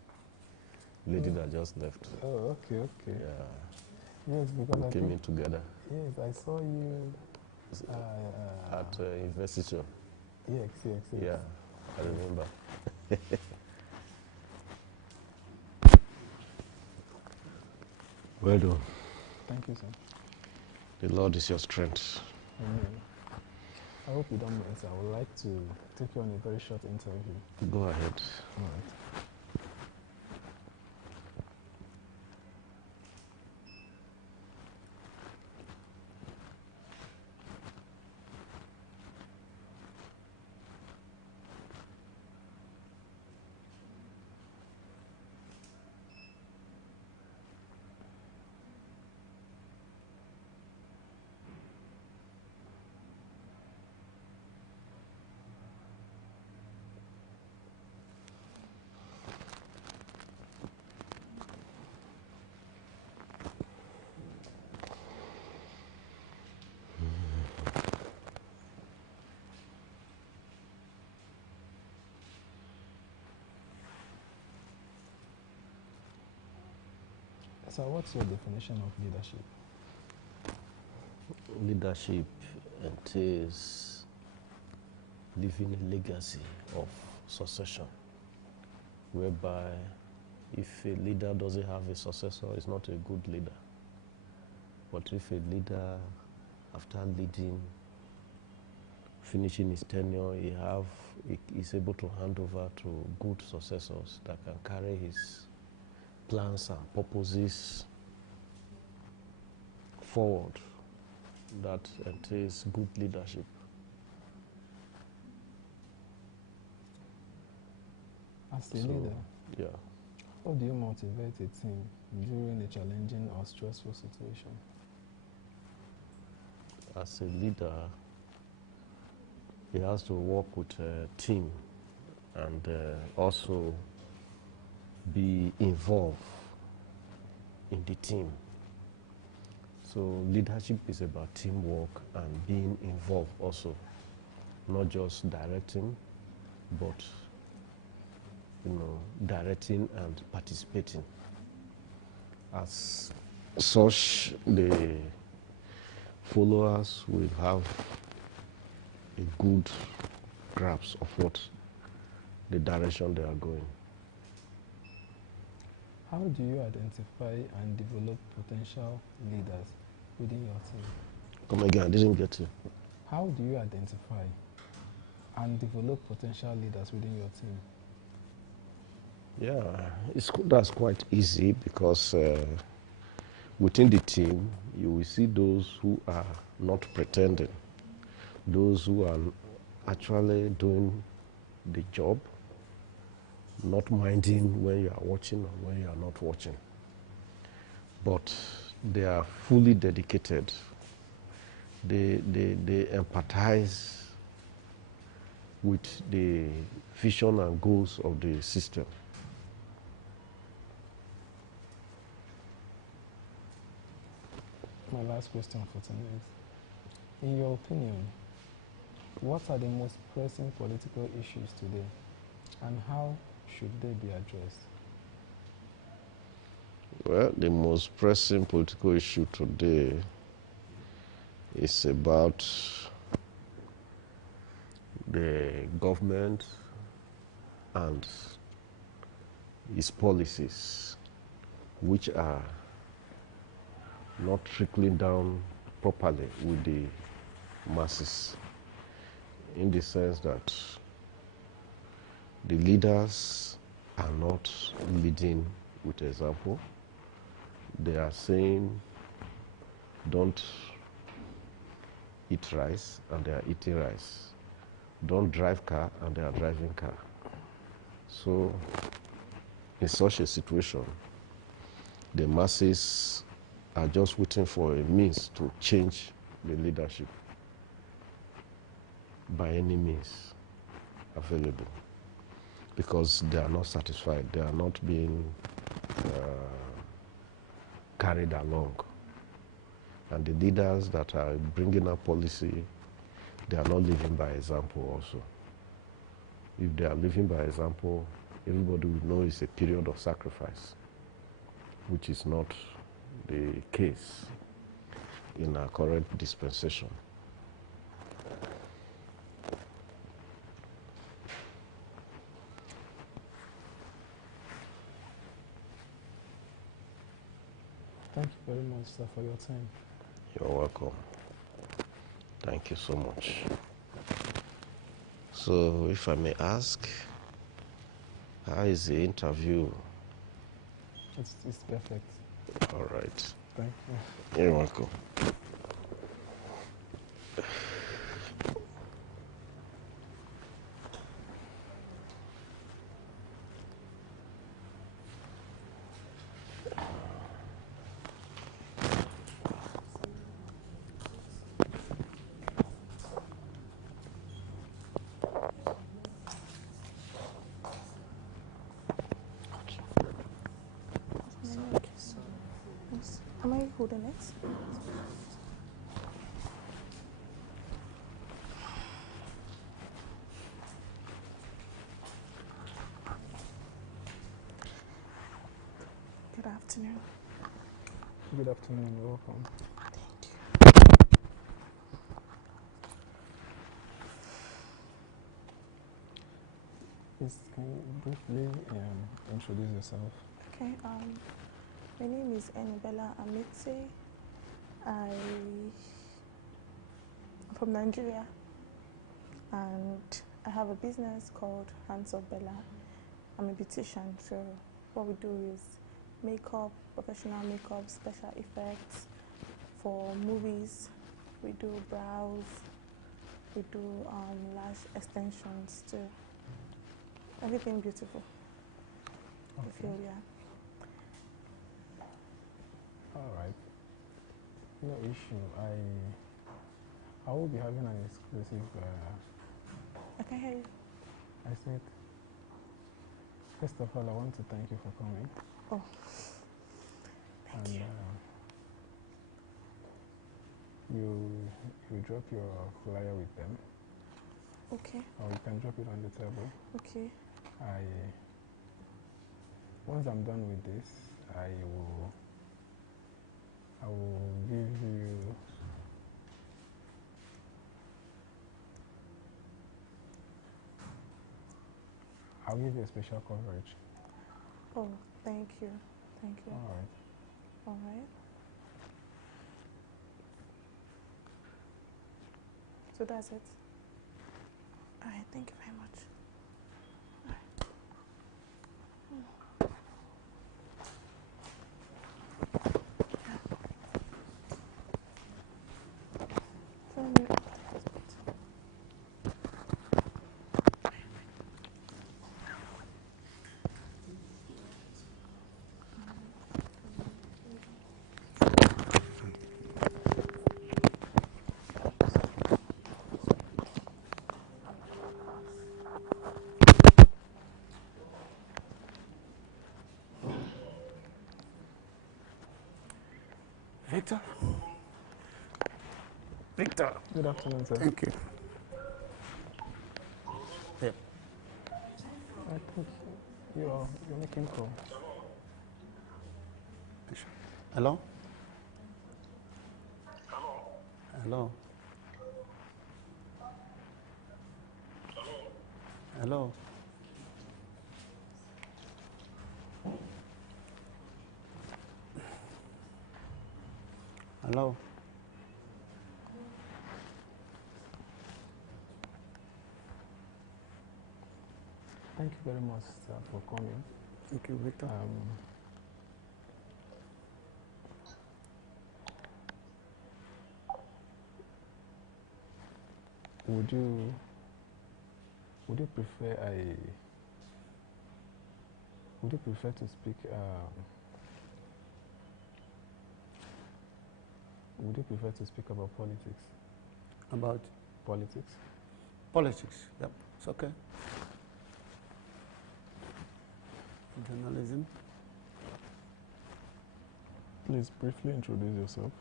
lady that just left. Oh, okay. Yeah. Yes, because we I came in together. Yes, I saw you at investiture. Yes. Yeah, I remember. Well done. Thank you, sir. The Lord is your strength. Amen. I hope you don't mind, sir. I would like to take you on a very short interview. Go ahead. All right. So what's your definition of leadership? Leadership entails leaving a legacy of succession, whereby if a leader doesn't have a successor, it's not a good leader. But if a leader, after leading, finishing his tenure, he's able to hand over to good successors that can carry his plans and purposes forward, that entails good leadership. As a leader, yeah. how do you motivate a team during a challenging or stressful situation? As a leader, he has to work with a team and also be involved in the team. So leadership is about teamwork and being involved also, not just directing, but directing and participating. As such, the followers will have a good grasp of what the direction they are going. How do you identify and develop potential leaders within your team? Come again, I didn't get you. How do you identify and develop potential leaders within your team? Yeah, that's quite easy because within the team, you will see those who are not pretending, those who are actually doing the job, not minding when you are watching or when you are not watching. But they are fully dedicated. They empathize with the vision and goals of the system. My last question for tonight. In your opinion, what are the most pressing political issues today, and how should they be addressed? Well, the most pressing political issue today is about the government and its policies, which are not trickling down properly with the masses, in the sense that the leaders are not leading with example. They are saying, don't eat rice, and they are eating rice. Don't drive car, and they are driving car. So in such a situation, the masses are just waiting for a means to change the leadership by any means available, because they are not satisfied. They are not being carried along. And the leaders that are bringing up policy, they are not living by example also. If they are living by example, everybody will know it's a period of sacrifice, which is not the case in our current dispensation. Thank you very much, sir, for your time. You're welcome. Thank you so much. So, if I may ask, how is the interview? It's perfect. All right. Thank you. You're welcome. Am I holding it? Good afternoon. Good afternoon. You're welcome. Please, can you briefly introduce yourself? Okay. My name is Enibella Amite. I'm from Nigeria, and I have a business called Hands of Bella. I'm a beautician, so what we do is makeup, professional makeup, special effects for movies, we do brows, we do lash extensions too. Everything beautiful. Okay. I feel, yeah. All right. No issue. I will be having an exclusive. I can hear you. I said, first of all, I want to thank you for coming. Oh, thank you. You drop your flyer with them. Okay. Or you can drop it on the table. Okay. Once I'm done with this, I will give you I'll give you a special coverage. Oh, thank you. Thank you. All right. All right. So that's it. All right. Thank you very much. Victor? Victor. Good afternoon, sir. Thank you. Yeah. I think you're making call. Hello? Hello? Hello? Hello? Thank you very much, sir, for coming. Thank you, Victor. Would you prefer to speak would you prefer to speak about politics? About? Politics. Politics, yep, it's okay. Journalism. Please briefly introduce yourself.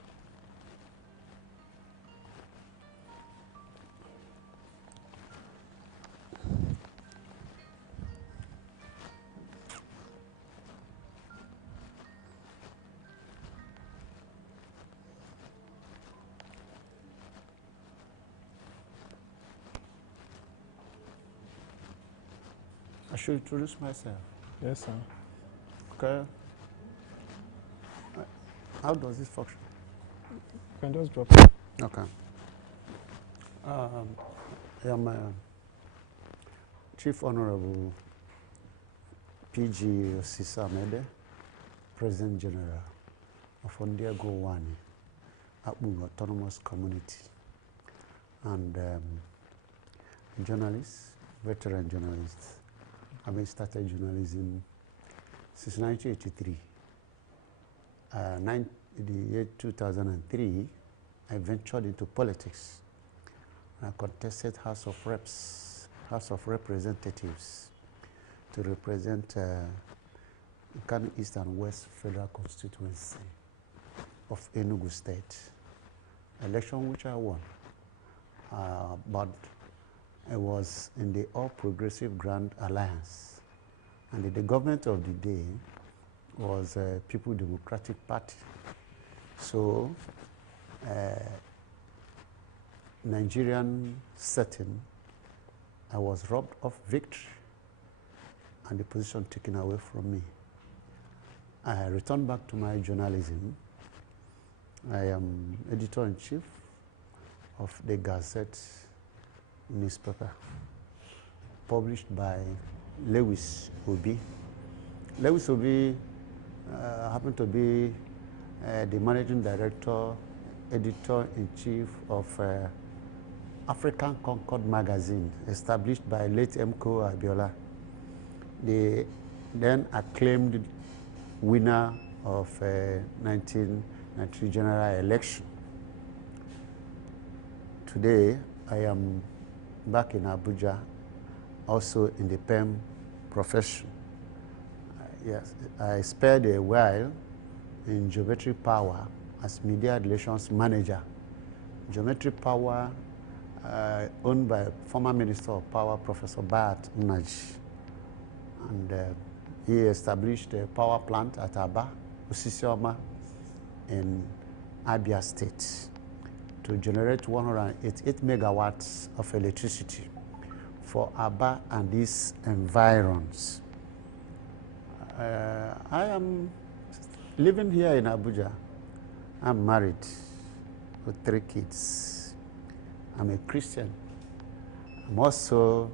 I should introduce myself. Yes, sir. Okay. How does this function? You can just drop it. Okay. I am Chief Honorable PG Sisamede, President General of Ondiago Wani, Akbung Autonomous Community, and journalist, veteran journalist. I've been started journalism since 1983. The year 2003, I ventured into politics. I contested House of Representatives to represent Kano East and West Federal Constituency of Enugu State. Election which I won, but I was in the All Progressive Grand Alliance, and the government of the day was People Democratic Party. So, Nigerian setting, I was robbed of victory and the position taken away from me. I returned back to my journalism. I am editor-in-chief of the Gazette newspaper, published by Lewis Obi. Lewis Obi happened to be the managing director editor-in-chief of African Concord magazine, established by late Mko Abiola, the then acclaimed winner of 1993 general election. Today, I am back in Abuja, also in the PEM profession. Yes, I spent a while in Geometry Power as media relations manager. Geometry Power, owned by former Minister of Power, Professor Bat Naj. And he established a power plant at Aba, Osisioma, in Abia State to generate 188 megawatts of electricity for Aba and its environs. I am living here in Abuja. I'm married with 3 kids. I'm a Christian. I'm also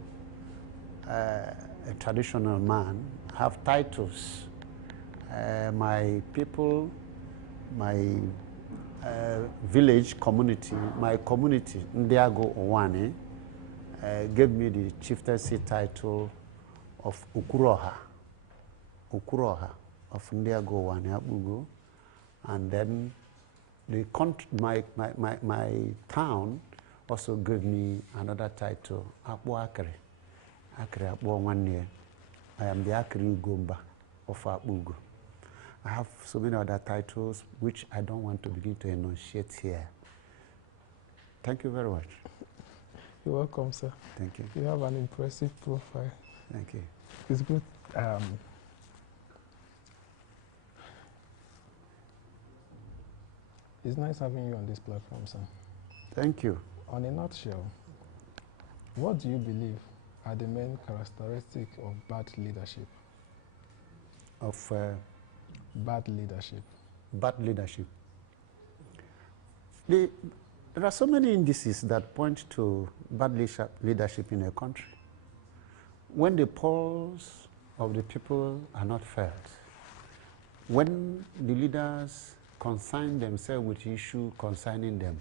a traditional man. I have titles. My people, my village community, my community, Ndiago Owane, gave me the chieftaincy title of Ukuroha of Ndiago Owane Abugo. And then the my town also gave me another title, Akbo Akre. Akre Akbo 1 year. I am the Akre Ugomba of Abugo. I have so many other titles which I don't want to begin to enunciate here. Thank you very much. You're welcome, sir. Thank you. You have an impressive profile. Thank you. It's good. It's nice having you on this platform, sir. Thank you. On a nutshell, what do you believe are the main characteristics of bad leadership? Of bad leadership. Bad leadership. There are so many indices that point to bad leadership in a country. When the pulse of the people are not felt, when the leaders consign themselves with issues concerning them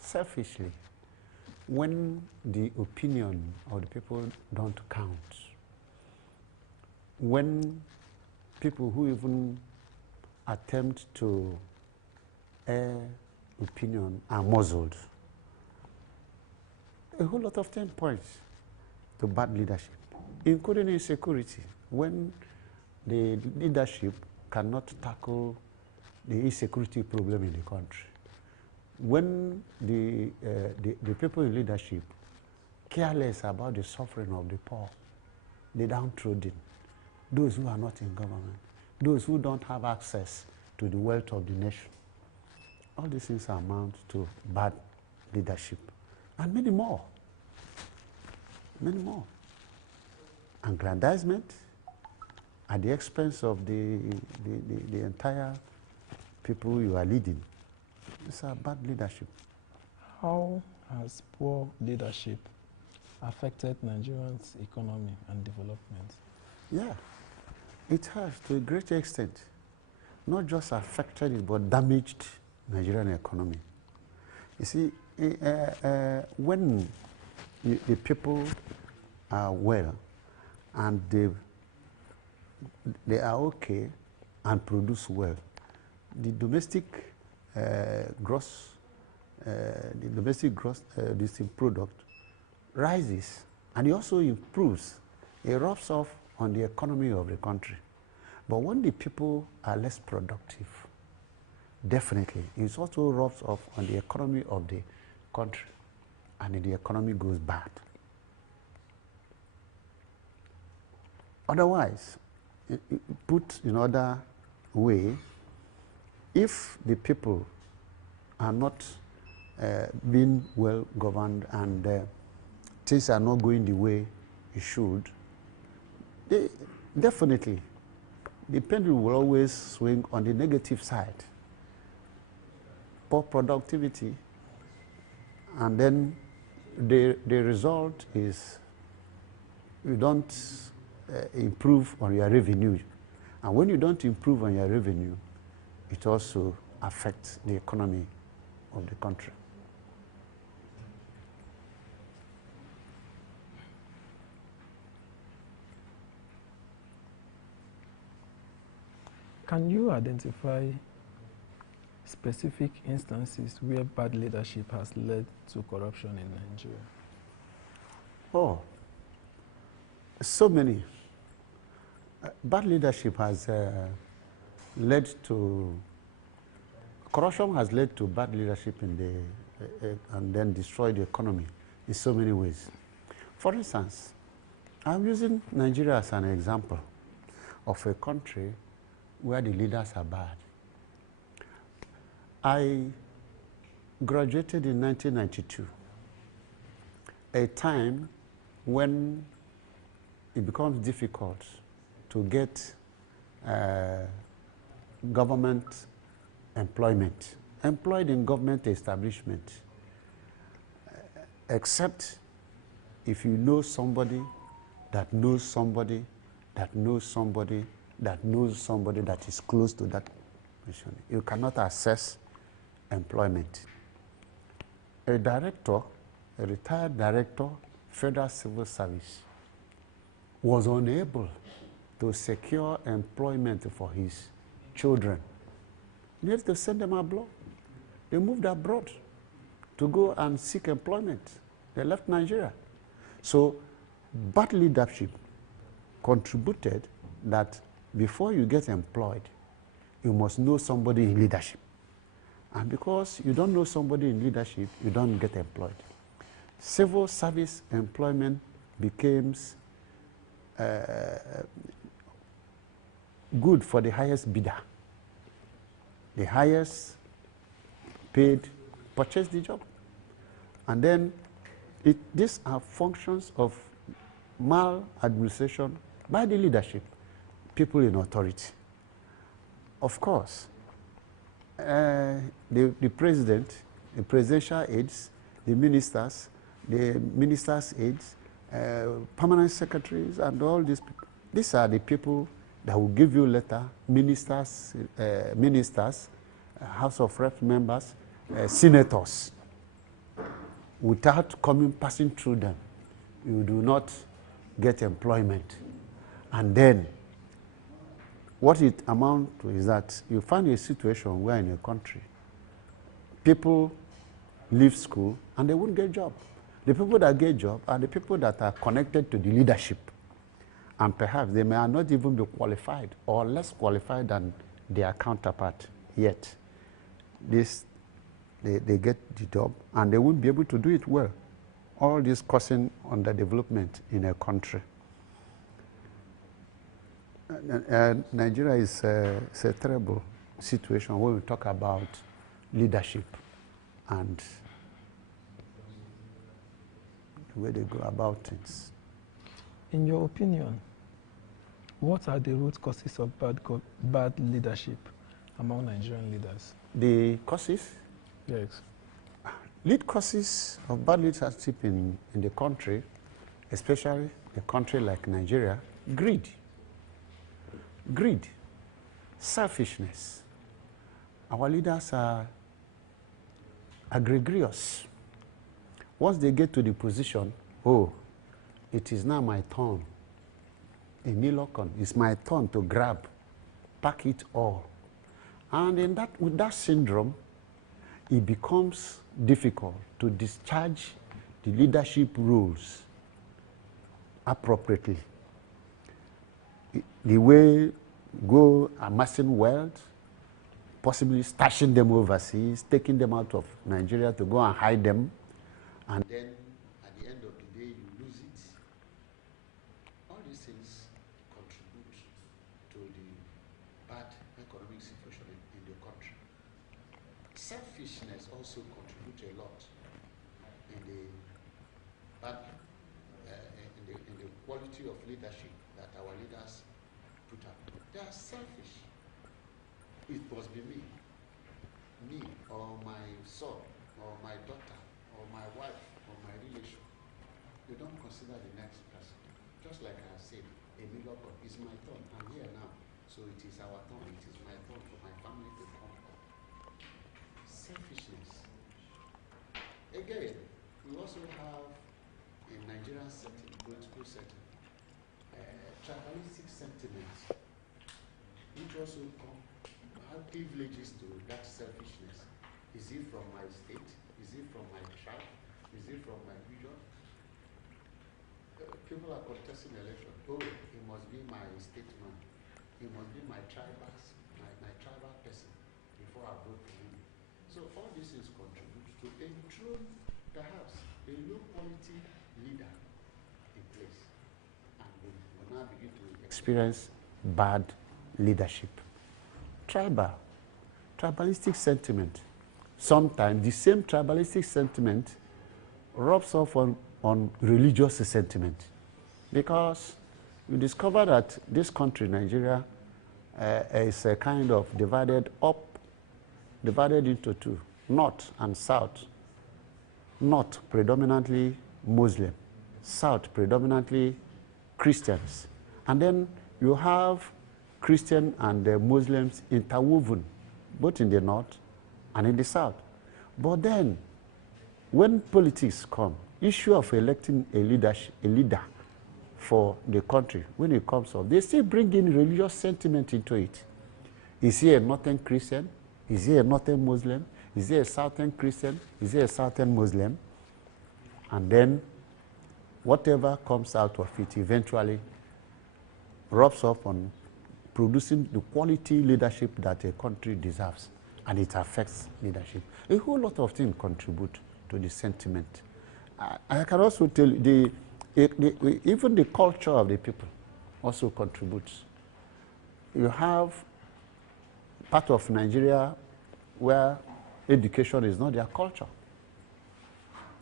selfishly, when the opinion of the people don't count, when people who even attempt to air opinion are muzzled, a whole lot of things points to bad leadership, including insecurity, when the leadership cannot tackle the insecurity problem in the country. When the people in leadership careless about the suffering of the poor, the downtrodden, those who are not in government, those who don't have access to the wealth of the nation. All these things amount to bad leadership. And many more. Many more. Aggrandizement at the expense of the entire people you are leading. It's a bad leadership. How has poor leadership affected Nigerians' economy and development? Yeah, it has to a great extent. Not just affected it, but damaged Nigerian economy. You see, when the people are well and they are okay and produce well, the domestic gross product rises, and it also improves. It rubs off on the economy of the country. But when the people are less productive, definitely, it also rubs off on the economy of the country, and the economy goes bad. Otherwise, put in other way, if the people are not being well governed and things are not going the way it should, definitely the pendulum will always swing on the negative side. Poor productivity, and then the result is you don't improve on your revenue. And when you don't improve on your revenue, it also affects the economy of the country. Can you identify specific instances where bad leadership has led to corruption in Nigeria? Oh, so many. Bad leadership has led to, corruption has led to bad leadership in the, and then destroyed the economy in so many ways. For instance, I'm using Nigeria as an example of a country where the leaders are bad. I graduated in 1992, a time when it becomes difficult to get government employment, employed in government establishment, except if you know somebody that knows somebody that knows somebody that knows somebody that is close to that mission. You cannot access employment. A director, a retired director, Federal Civil Service, was unable to secure employment for his children. He had to send them abroad. They moved abroad to go and seek employment. They left Nigeria. So bad leadership contributed that before you get employed, you must know somebody in leadership. And because you don't know somebody in leadership, you don't get employed. Civil service employment becomes good for the highest bidder. The highest paid purchase the job. And then these are functions of maladministration by the leadership, people in authority. Of course, the president, the presidential aides, the ministers' aides, permanent secretaries, and all these people. These are the people that will give you letter, ministers, House of Reps members, senators. Without passing through them, you do not get employment. And then, what it amounts to is that you find a situation where in a country, people leave school and they won't get a job. The people that get a job are the people that are connected to the leadership. And perhaps they may not even be qualified or less qualified than their counterpart yet. They get the job and they won't be able to do it well. All this causing underdevelopment in a country. Nigeria is a terrible situation when we talk about leadership and the way they go about things. In your opinion, what are the root causes of bad leadership among Nigerian leaders? The causes? Yes. Lead causes of bad leadership in the country, especially a country like Nigeria, greed. Greed, selfishness. Our leaders are gregarious. Once they get to the position, oh, it is now my turn. It's my turn to grab, pack it all. And with that syndrome, it becomes difficult to discharge the leadership roles appropriately. The way go amassing wealth, possibly stashing them overseas, taking them out of Nigeria to go and hide them, and then at the end of the day you lose it. All these things contribute to the bad economic situation in the country. Selfishness also contributes a lot in the bad, in the quality of leadership that our leaders put up. They are selfish. It must be me or my son or my daughter or my wife or my relation. They don't consider the next person. Just like I said, a miracle is my turn. I'm here now, so it is our turn. It is my turn for my family to come up. Selfishness again, we also have in Nigerian setting, political setting, tribalistic sentiments, which also have privileges to that selfishness. Is he from my state? Is he from my tribe? Is he from my region? People are contesting election. Oh, he must be my statesman. He must be my tribal person before I vote for him. So all this is contribute to enthrone perhaps a low quality leader in place. And we will now begin to experience bad leadership. Tribalistic sentiment. Sometimes the same tribalistic sentiment rubs off on religious sentiment. Because we discover that this country, Nigeria, is a kind of divided into two, north and south. North predominantly Muslim, south predominantly Christians. And then you have Christian and Muslims interwoven, both in the north and in the south. But then, when politics come, issue of electing a leader for the country, when it comes up, they still bring in religious sentiment into it. Is he a northern Christian? Is he a northern Muslim? Is he a southern Christian? Is he a southern Muslim? And then whatever comes out of it eventually rubs off on producing the quality leadership that a country deserves, and it affects leadership. A whole lot of things contribute to the sentiment. I can also tell you, even the culture of the people also contributes. You have part of Nigeria where education is not their culture.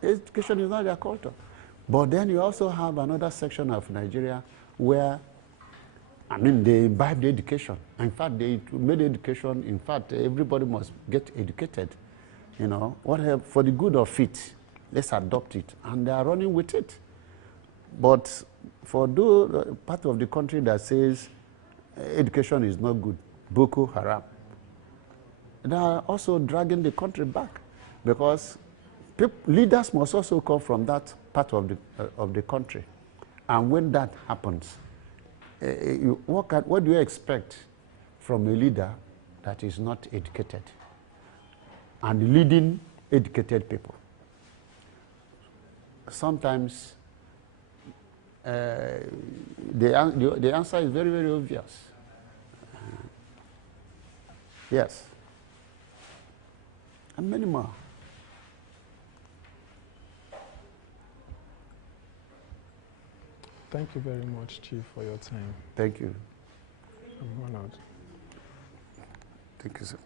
Education is not their culture. But then you also have another section of Nigeria where, I mean, they imbibe the education. In fact, they made education, in fact, everybody must get educated. You know, whatever, for the good of it, let's adopt it. And they are running with it. But for the part of the country that says education is not good, Boko Haram, they are also dragging the country back, because leaders must also come from that part of the country. And when that happens, what do you expect from a leader that is not educated and leading educated people? Sometimes the answer is very, very obvious. Yes. And many more. Thank you very much, Chief, for your time. Thank you. I'm honored. Thank you, sir.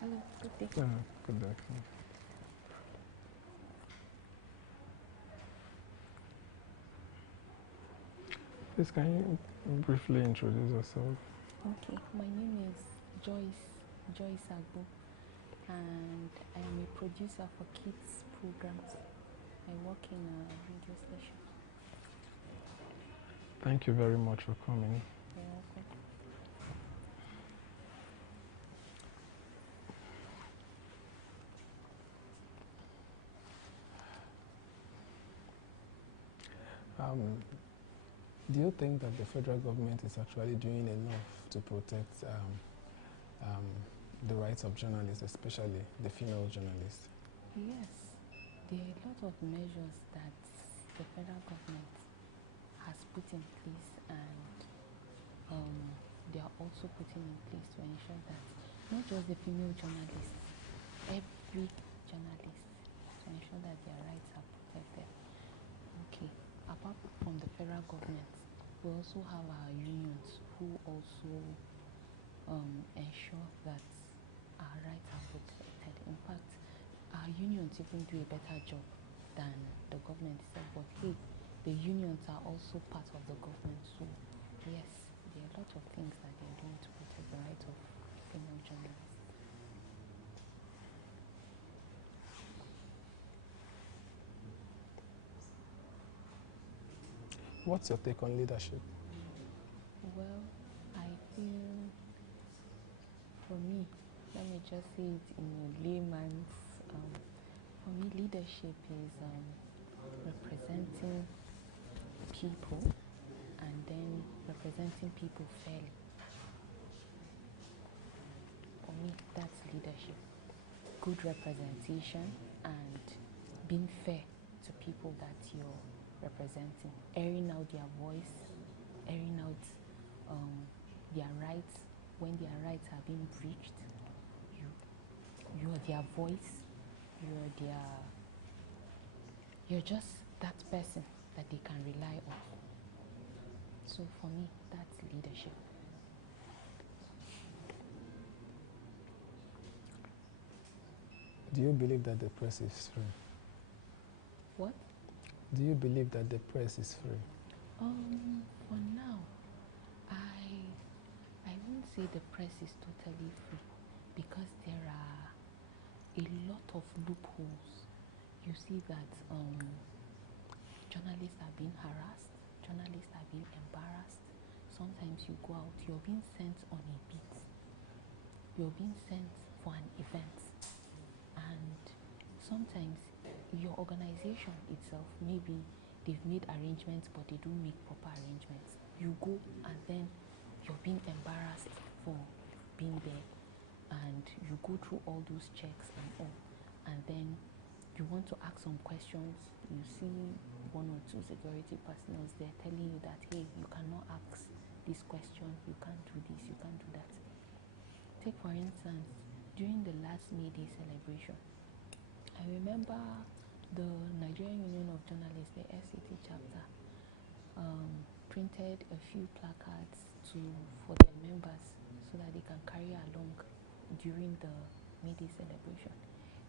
Hello, good day. Good day. Please, can you briefly introduce yourself? Okay, my name is Joyce Agbo, and I am a producer for kids programs. I work in a radio station. Thank you very much for coming. You're welcome. Do you think that the federal government is actually doing enough to protect the rights of journalists, especially the female journalists? Yes, there are a lot of measures that the federal government has put in place, and they are also putting in place to ensure that not just the female journalists, every journalist, to ensure that their rights are protected. Okay, apart from the federal government, we also have our unions who also ensure that our rights are protected. In fact, our unions even do a better job than the government itself. But hey, the unions are also part of the government. So yes, there are a lot of things that they are doing to protect the rights of female journalists. What's your take on leadership? Well, I feel, for me, let me just say it in a layman's, for me, leadership is representing people and then representing people fairly. For me, that's leadership. Good representation and being fair to people that you're representing, airing out their voice, airing out their rights when their rights are being breached. You're their voice. You're just that person that they can rely on. So for me, that's leadership. Do you believe that the press is free? What? Do you believe that the press is free? For now, I won't say the press is totally free because there are a lot of loopholes. You see that journalists are being harassed, journalists are being embarrassed. Sometimes you go out, you're being sent on a beat, you're being sent for an event, and sometimes your organization itself, maybe they've made arrangements but they don't make proper arrangements. You go and then you're being embarrassed for being there, and you go through all those checks and all, and then you want to ask some questions. You see one or two security personnel there telling you that, hey, you cannot ask this question, you can't do this, you can't do that. Take for instance, during the last May Day celebration, I remember the Nigerian Union of Journalists, the SCT chapter, printed a few placards for their members so that they can carry along during the May Day celebration.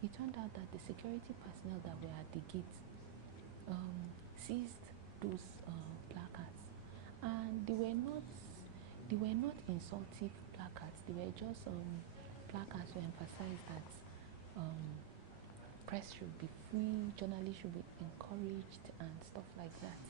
It turned out that the security personnel that were at the gate seized those placards, and they were not insultive placards. They were just placards to emphasize that press should be free, journalists should be encouraged, and stuff like that.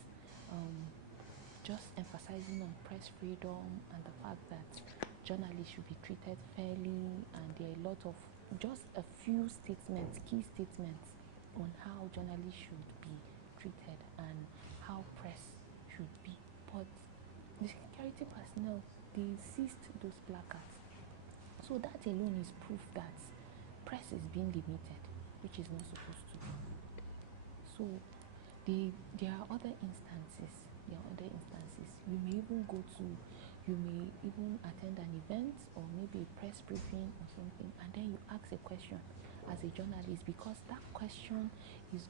Just emphasizing on press freedom and the fact that journalists should be treated fairly, and there are a lot of just a few statements, key statements on how journalists should be treated and how press should be. But the security personnel, they seized those placards. So that alone is proof that press is being limited, which is not supposed to be. So there are other instances. You may even attend an event or maybe a press briefing or something, and then you ask a question as a journalist, because that question is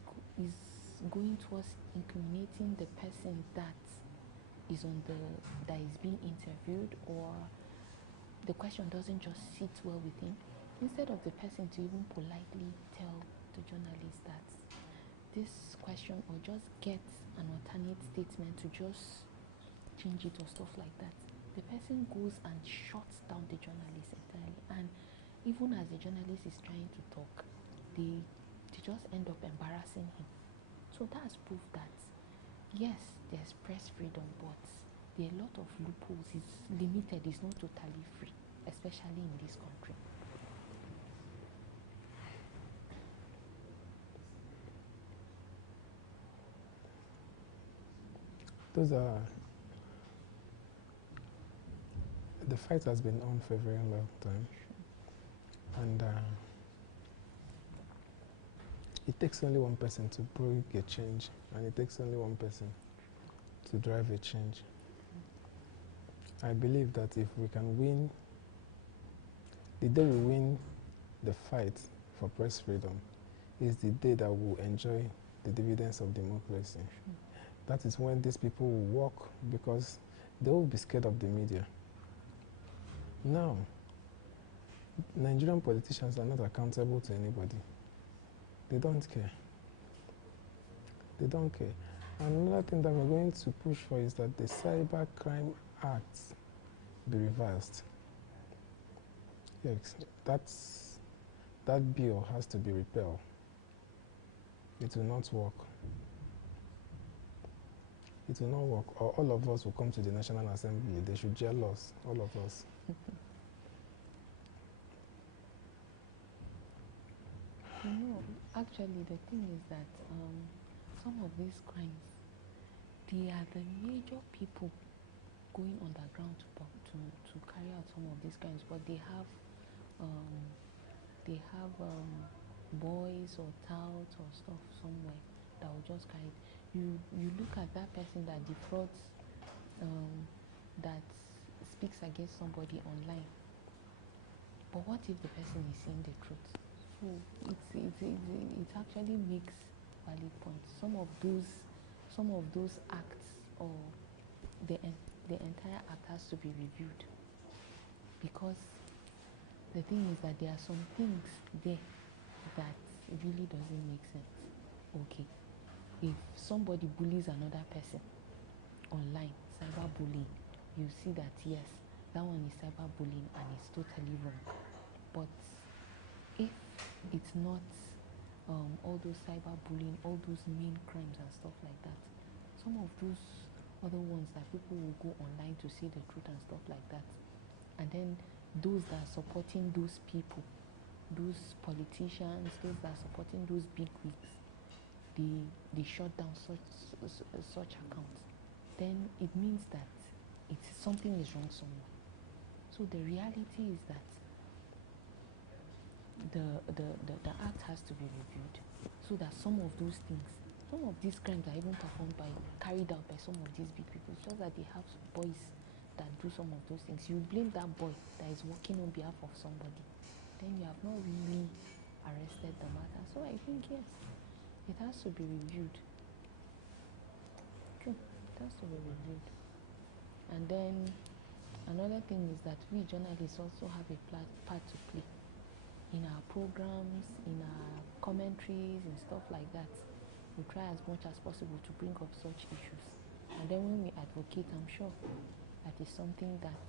going towards incriminating the person that is being interviewed, or the question doesn't just sit well with him. Instead of the person to even politely tell the journalist that this question, or just get an alternate statement to just change it or stuff like that, the person goes and shuts down the journalist entirely. And even as the journalist is trying to talk, they just end up embarrassing him. So that's proof that yes, there's press freedom, but there are a lot of loopholes. It's limited, it's not totally free, especially in this country. The fight has been on for a very long time, and it takes only one person to bring a change, and it takes only one person to drive a change. I believe that if we can win, the day we win the fight for press freedom is the day that we'll enjoy the dividends of democracy. That is when these people will walk, because they will be scared of the media. Now, Nigerian politicians are not accountable to anybody. They don't care. They don't care. And another thing that we're going to push for is that the Cyber Crime Act be reversed. Yes, that bill has to be repealed. It will not work. It will not work. Or all of us will come to the National Assembly. They should jail us, all of us. No, actually, the thing is that some of these crimes, they are the major people going underground to carry out some of these crimes, but they have boys or touts or stuff somewhere that will just carry it. You look at that person that defrauds, that speaks against somebody online, but what if the person is saying the truth? So it actually makes valid points. Some of those acts, or the entire act has to be reviewed, because the thing is that there are some things there that really doesn't make sense. Okay, if somebody bullies another person online, cyberbullying, you see that yes, that one is cyberbullying and it's totally wrong. But if it's not all those cyberbullying, all those mean crimes and stuff like that, some of those other ones that people will go online to see the truth and stuff like that, and then those that are supporting those people, those politicians, those that are supporting those big wigs, they shut down such accounts, then it means that something is wrong somewhere. So the reality is that the act has to be reviewed, so that some of those things, some of these crimes are even carried out by some of these big people. It's just that they have boys that do some of those things. You blame that boy that is working on behalf of somebody, then you have not really arrested the matter. So I think yes, it has to be reviewed. True, it has to be reviewed. And then another thing is that we journalists also have a part to play in our programs, in our commentaries and stuff like that. We try as much as possible to bring up such issues. And then when we advocate, I'm sure that is something that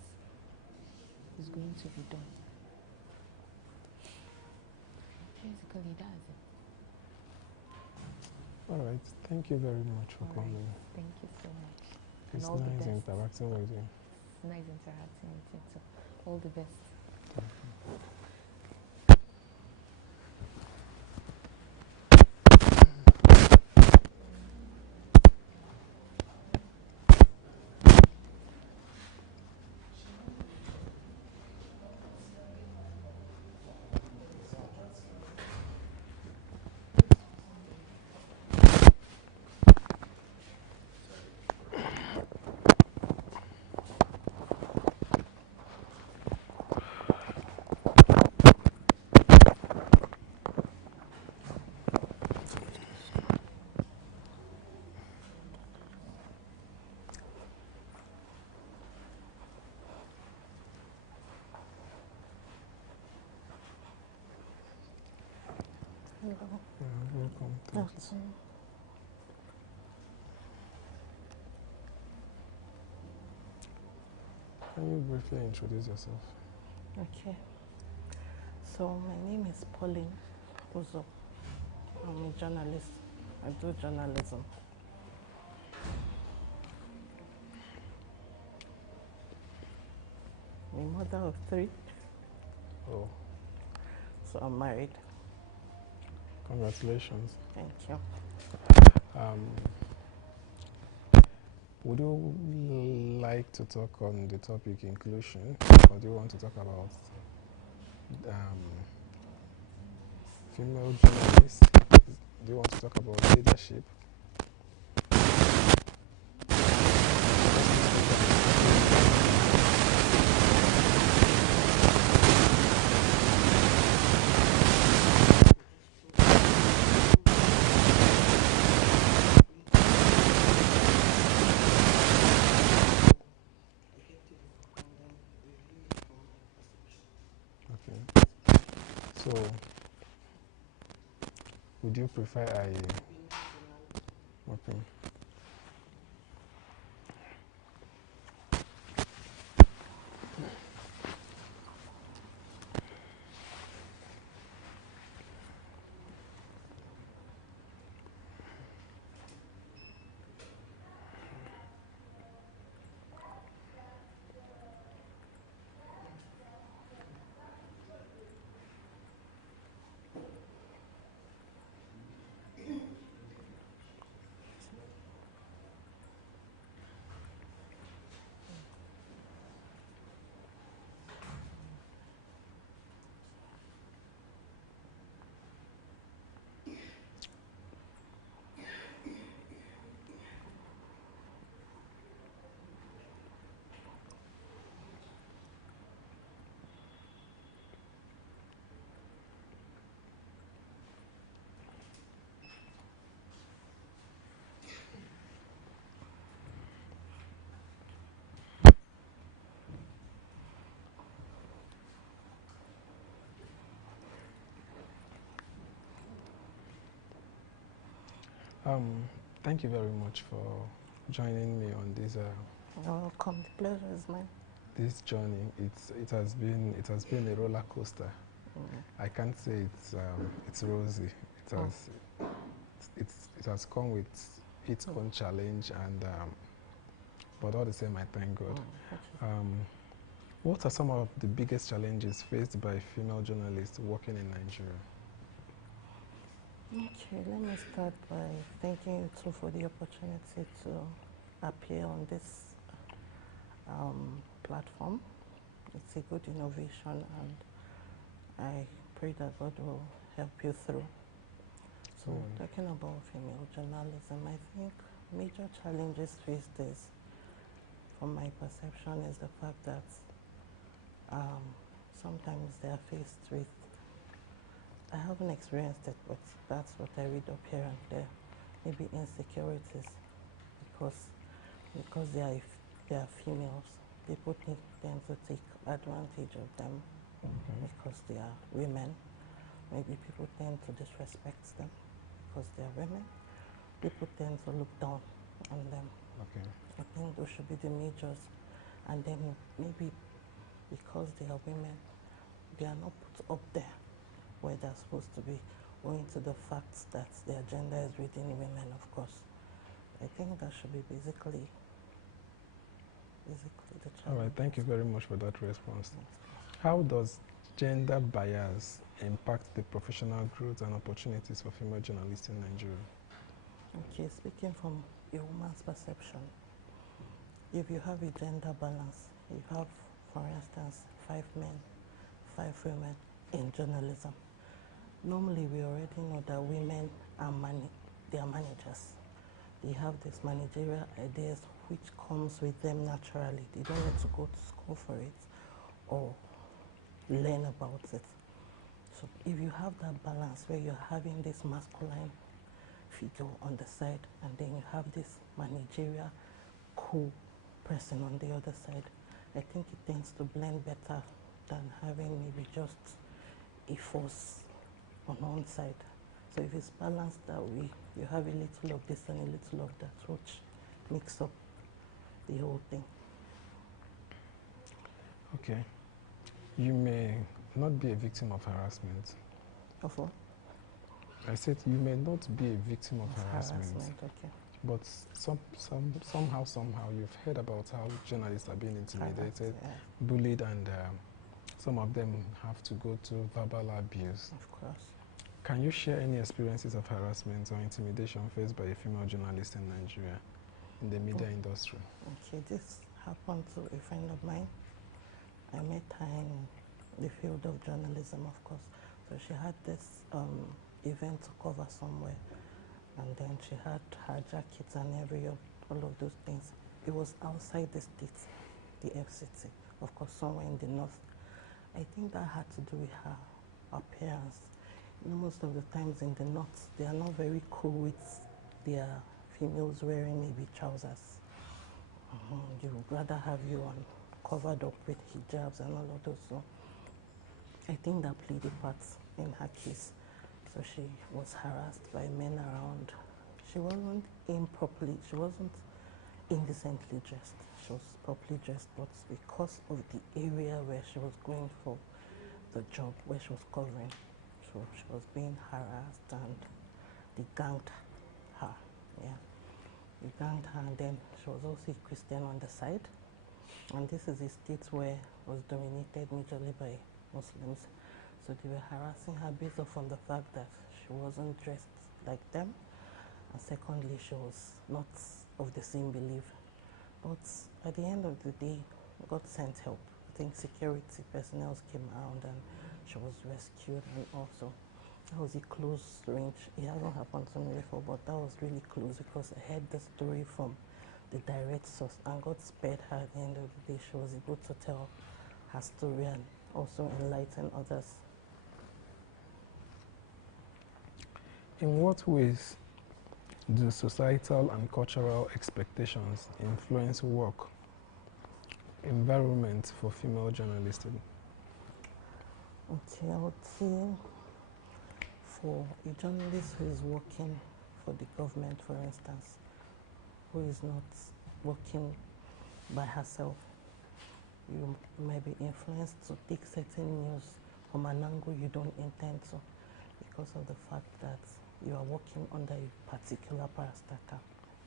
is going to be done. Basically, that's it. All right. Thank you very much for coming. Thank you so much. It's and all nice the best. interacting with you. It's nice interacting with you too. All the best. Thank you. Hello. Yeah, welcome. Thank you. Can you briefly introduce yourself? Okay. So my name is Pauline Uzo. I'm a journalist. I do journalism. I'm a mother of 3. Oh. So I'm married. Congratulations. Thank you. Would you like to talk on the topic inclusion, or do you want to talk about female journalists? Do you want to talk about leadership? Okay. So, would you prefer I... Okay. Thank you very much for joining me on this. You're welcome. The pleasure is mine. This journey, it has been a roller coaster. I can't say it's rosy. It has come with its own challenge, and but all the same, I thank God. What are some of the biggest challenges faced by female journalists working in Nigeria? Okay, let me start by thanking you too for the opportunity to appear on this platform. It's a good innovation, and I pray that God will help you through. So, talking about female journalism, I think major challenges faced is, from my perception, is the fact that sometimes they are faced with, I haven't experienced it, but that's what I read up here and there, maybe insecurities, because they are females. People tend to take advantage of them because they are women. Maybe people tend to disrespect them because they are women. People tend to look down on them. Okay. I think those should be the majors. And then maybe because they are women, they are not put up there where they're supposed to be, owing to the fact that their gender is within women, of course. I think that should be basically the challenge. All right, thank you very much for that response. How does gender bias impact the professional growth and opportunities for female journalists in Nigeria? Okay, speaking from a woman's perception, if you have a gender balance, you have, for instance, 5 men, 5 women in journalism. Normally, we already know that women are they are managers. They have these managerial ideas which comes with them naturally. They don't need to go to school for it or learn about it. So if you have that balance where you're having this masculine figure on the side, and then you have this managerial cool person on the other side, I think it tends to blend better than having maybe just a force on one side. So if it's balanced that way, you have a little of this and a little of that, which makes up the whole thing. Okay. You may not be a victim of harassment. Of what? I said you may not be a victim of harassment. Okay. But somehow you've heard about how journalists are being intimidated, bullied, and some of them have to go to verbal abuse. Of course. Can you share any experiences of harassment or intimidation faced by a female journalist in Nigeria, in the media industry? Okay, this happened to a friend of mine. I met her in the field of journalism, of course. So she had this event to cover somewhere, and then she had her jackets and all of those things. It was outside the state, the FCT, of course, somewhere in the north. I think that had to do with her appearance. You know, most of the times in the north, they are not very cool with their females wearing maybe trousers. They would rather have you on covered up with hijabs and all of those. So I think that played a part in her case. So she was harassed by men around. She wasn't improperly, she wasn't indecently dressed. She was properly dressed, but because of the area where she was going for the job, where she was covering, so she was being harassed and they ganged her. Yeah, they ganged her, and then she was also a Christian on the side. And this is a state where it was dominated majorly by Muslims. So they were harassing her based on the fact that she wasn't dressed like them. And secondly, she was not of the same belief. But at the end of the day, God sent help. I think security personnel came around and she was rescued, and also that was a close range. It hasn't happened to me before, but that was really close because I heard the story from the direct source, and God spared her. At the end of the day, she was able to tell her story and also enlighten others. In what ways do societal and cultural expectations influence work environment for female journalism? Okay, I would say for a journalist who is working for the government, for instance, who is not working by herself, you might be influenced to take certain news from an angle you don't intend to, because of the fact that you are working under a particular parastatal.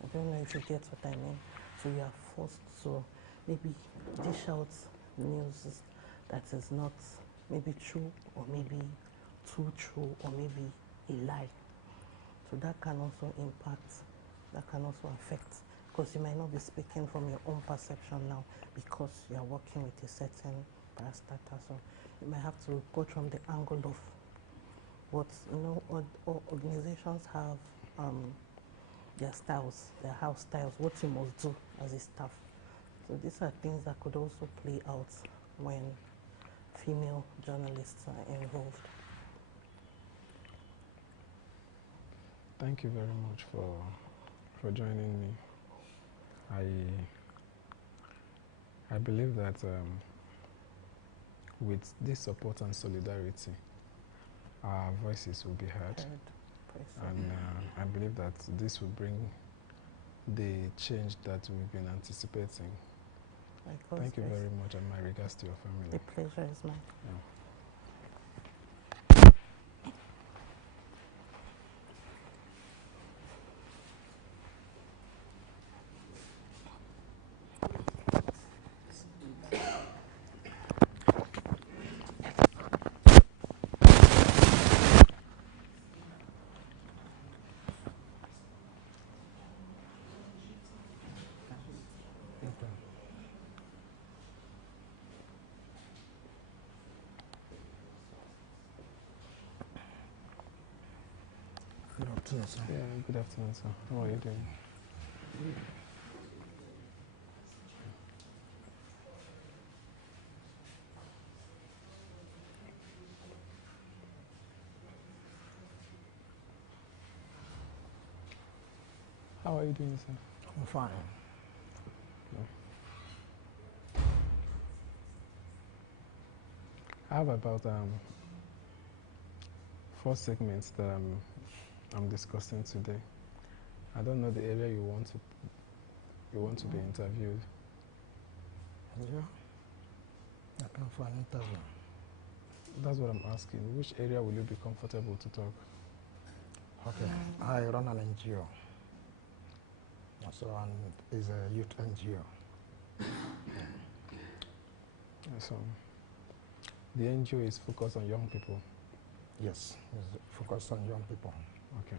I don't know if you get what I mean. So you are forced to maybe dish out news that is not maybe true, or maybe too true, or maybe a lie. So that can also impact, that can also affect, because you might not be speaking from your own perception now because you are working with a certain parastatal. So you might have to report from the angle of what, organizations have their styles, their house styles, what you must do as a staff. So these are things that could also play out when female journalists are involved. Thank you very much for joining me. I believe that with this support and solidarity, our voices will be heard. And I believe that this will bring the change that we've been anticipating. Thank you very much, and my regards to your family. The pleasure is mine. Yeah. Good afternoon, sir. Yeah, good afternoon, sir. How are you doing? Good. How are you doing, sir? I'm fine. I have about 4 segments that I'm discussing today. I don't know the area you want to be interviewed. Yeah, I can find an interview. That's what I'm asking. Which area will you be comfortable to talk? Okay, I run an NGO. So, and is a youth NGO. So, the NGO is focused on young people? Yes, it's focused on young people. Okay.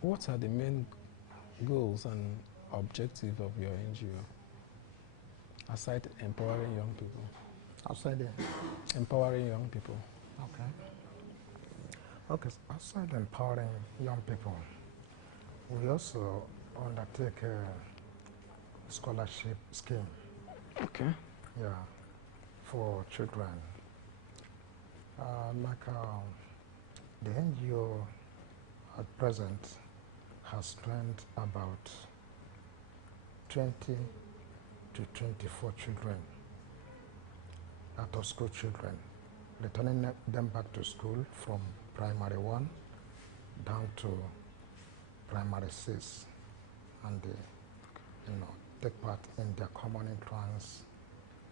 What are the main goals and objectives of your NGO, aside empowering young people? Outside the Empowering young people. Okay. Okay, so outside empowering young people, we also undertake a scholarship scheme. Okay. Yeah, for children. The NGO at present has trained about 20 to 24 children, out of school children, returning them back to school from primary 1 down to primary 6, and they, take part in their common entrance,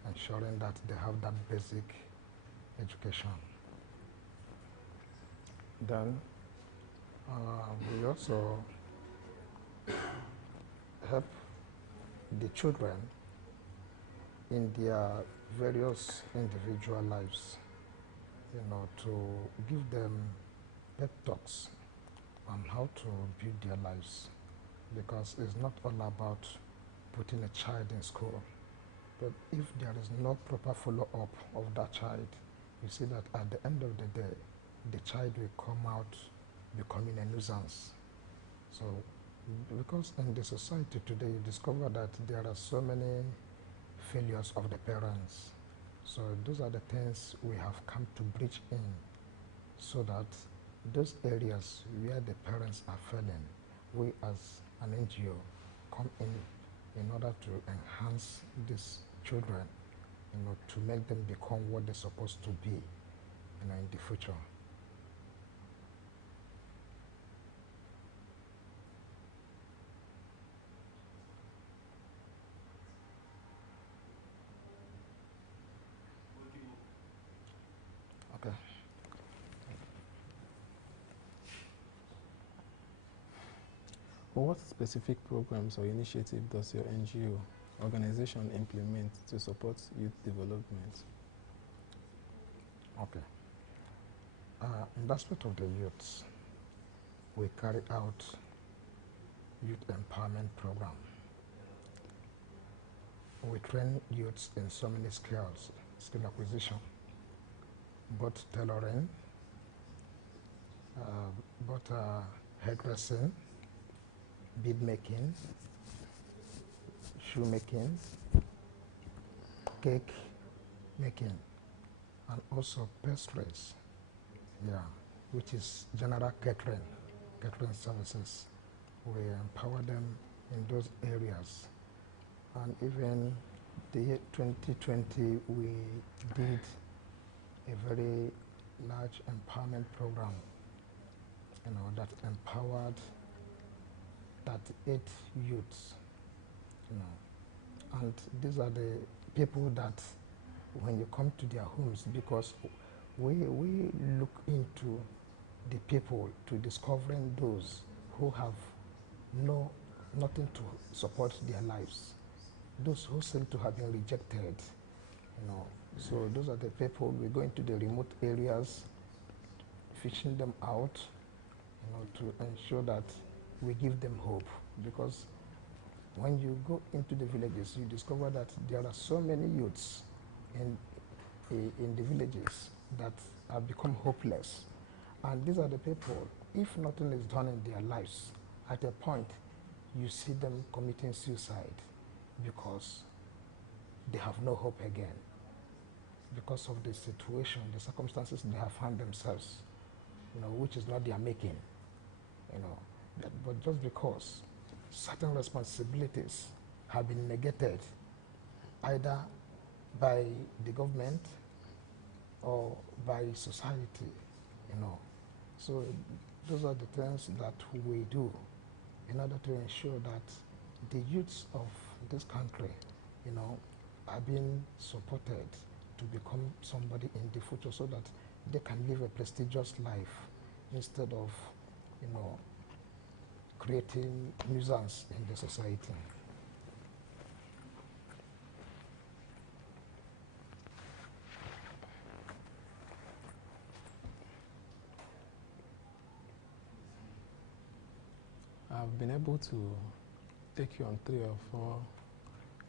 ensuring that they have that basic education. Then we also help the children in their various individual lives, to give them pep talks on how to build their lives, because it's not all about putting a child in school, but if there is no proper follow-up of that child, you see that at the end of the day, the child will come out becoming a nuisance. So, because in the society today, you discover that there are so many failures of the parents. So those are the things we have come to bridge in, so that those areas where the parents are failing, we as an NGO come in order to enhance these children, to make them become what they're supposed to be, in the future. Okay. What specific programs or initiative does your NGO organization implement to support youth development? Okay. In the aspect of the youths, we carry out youth empowerment program. We train youths in so many skills, skill acquisition, both tailoring, hairdressing, bead making, shoe making, cake making, and also pastries, which is general catering services. We empower them in those areas. And even the year 2020, we did a very large empowerment program, that empowered 38 youths, and these are the people that, when you come to their homes, because we look into the people to discovering those who have nothing to support their lives, those who seem to have been rejected, So those are the people. We go into the remote areas, fishing them out, to ensure that we give them hope. Because when you go into the villages, you discover that there are so many youths in the villages that have become hopeless. And these are the people, if nothing is done in their lives, at a point, you see them committing suicide because they have no hope again, because of the situation, the circumstances they have found themselves, which is not their making, but just because certain responsibilities have been negated either by the government or by society, So those are the things that we do in order to ensure that the youths of this country, are being supported to become somebody in the future, so that they can live a prestigious life instead of, creating nuisance in the society. I've been able to take you on 3 or 4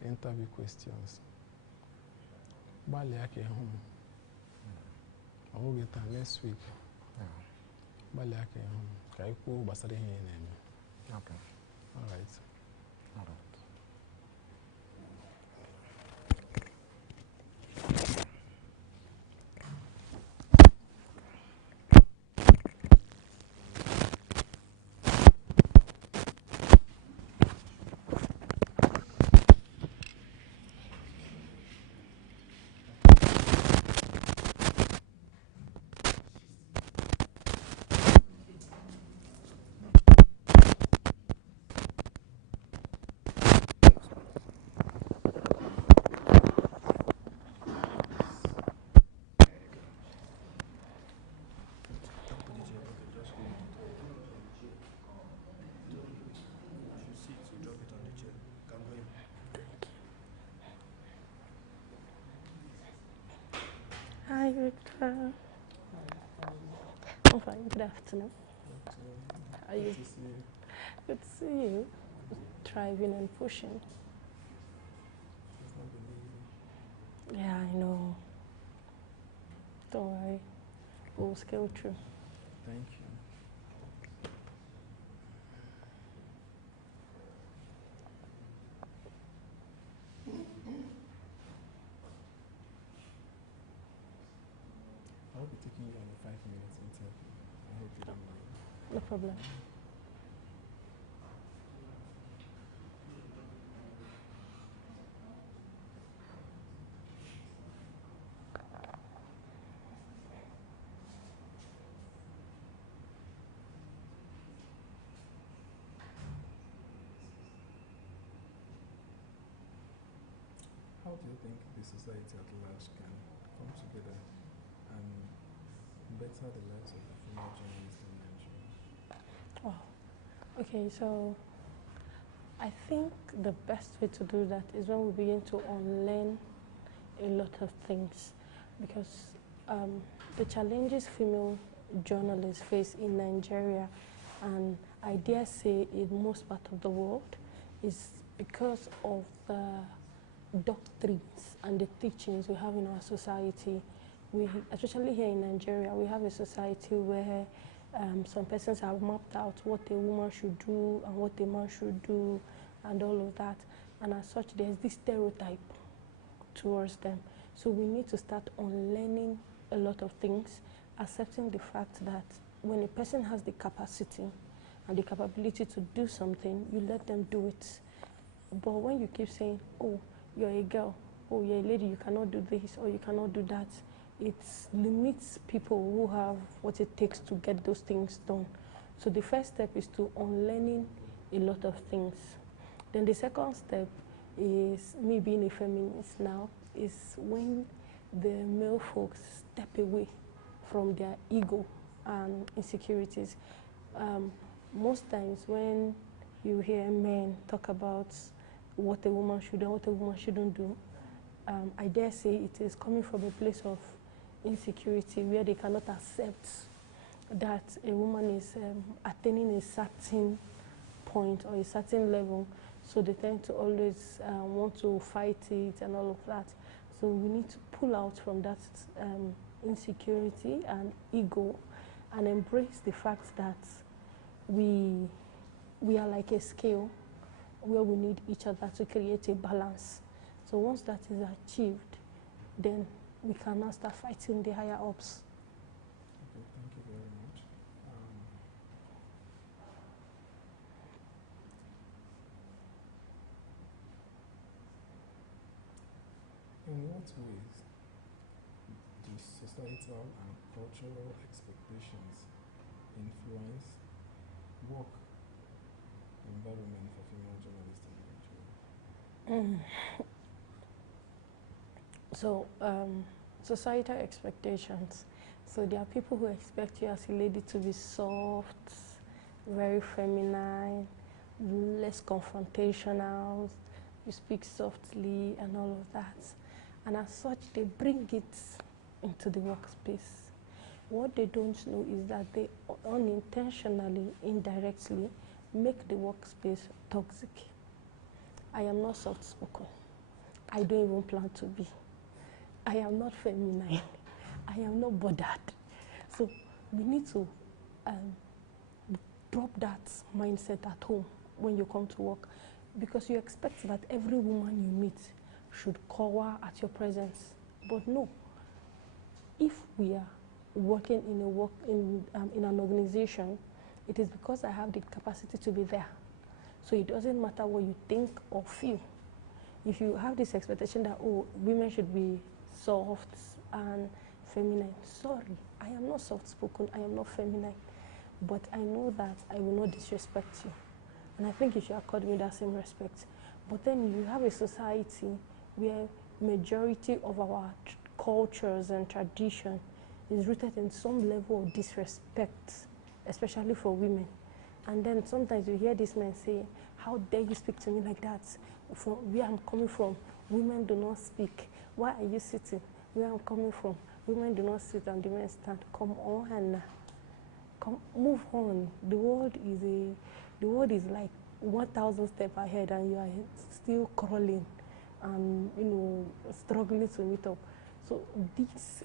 interview questions. Baliake home. I will get next week. Baliake home. Kaiku basari here. Okay. All right. All right. Hi, Victor. I'm fine. Good afternoon. How are you? Good to see you. Good to see you. Thriving and pushing. Yeah, I know. Don't worry. We'll scale through. Thank you. I'll be taking you on a 5-minute interview. I hope you don't mind. No problem. How do you think the society at large can come together and better the lives of the female journalists in Nigeria? Oh, okay, so I think the best way to do that is when we begin to unlearn a lot of things, because the challenges female journalists face in Nigeria, and I dare say in most part of the world, is because of the doctrines and the teachings we have in our society. We, especially here in Nigeria, we have a society where some persons have mapped out what a woman should do and what a man should do and all of that. And as such, there's this stereotype towards them. So we need to start unlearning a lot of things, accepting the fact that when a person has the capacity and the capability to do something, you let them do it. But when you keep saying, oh, you're a girl, oh, you're a lady, you cannot do this or you cannot do that, it limits people who have what it takes to get those things done. So the first step is to unlearning a lot of things. Then the second step is me being a feminist now, is when the male folks step away from their ego and insecurities. Most times when you hear men talk about what a woman should and what a woman shouldn't do, I dare say it is coming from a place of insecurity where they cannot accept that a woman is attaining a certain point or a certain level, so they tend to always want to fight it and all of that. So we need to pull out from that insecurity and ego and embrace the fact that we are like a scale where we need each other to create a balance. So once that is achieved, then we can now start fighting the higher ups. Okay, thank you very much. In what ways do societal and cultural expectations influence work environment for female journalists in Nigeria? So, societal expectations. So there are people who expect you as a lady to be soft, very feminine, less confrontational, you speak softly and all of that. And as such, they bring it into the workspace. What they don't know is that they unintentionally, indirectly, make the workspace toxic. I am not soft-spoken. I don't even plan to be. I am not feminine. I am not bothered. So we need to drop that mindset at home when you come to work, because you expect that every woman you meet should cower at your presence. But no, if we are working in an organization, it is because I have the capacity to be there. So it doesn't matter what you think or feel. If you have this expectation that, oh, women should be soft and feminine, sorry, I am not soft-spoken, I am not feminine, but I know that I will not disrespect you. And I think you should accord me that same respect. But then you have a society where majority of our cultures and tradition is rooted in some level of disrespect, especially for women. And then sometimes you hear these men say, how dare you speak to me like that? From where I'm coming from, women do not speak. Why are you sitting? Where I'm coming from, women do not sit and the men stand. Come on, Hannah. Come, move on. The world is like 1,000 steps ahead and you are still crawling and, you know, struggling to meet up. So these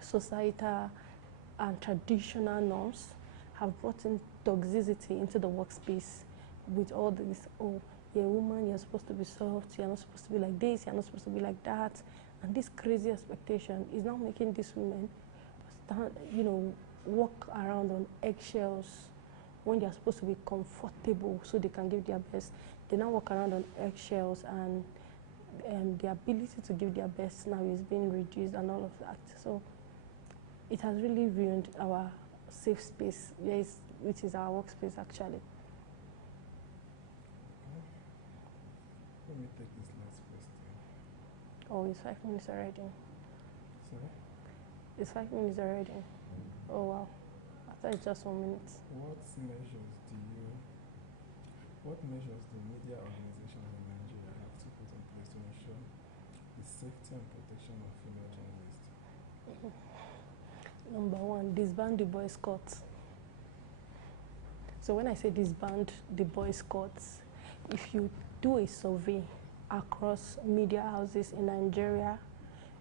societal and traditional norms have brought in toxicity into the workspace with all this, oh, you're a woman, you're supposed to be soft, you're not supposed to be like this, you're not supposed to be like that. And this crazy expectation is now making these women stand, you know, walk around on eggshells when they're supposed to be comfortable so they can give their best. They now walk around on eggshells and the ability to give their best now is being reduced and all of that. So it has really ruined our safe space, which is our workspace actually. Let me take this last question. Oh, it's 5 minutes already. Sorry? It's 5 minutes already. Oh wow. I thought it's just 1 minute. What measures do media organizations in Nigeria have to put in place to ensure the safety and protection of female journalists? Number one, disband the Boy Scouts. So when I say disband the Boy Scouts, if you do a survey across media houses in Nigeria,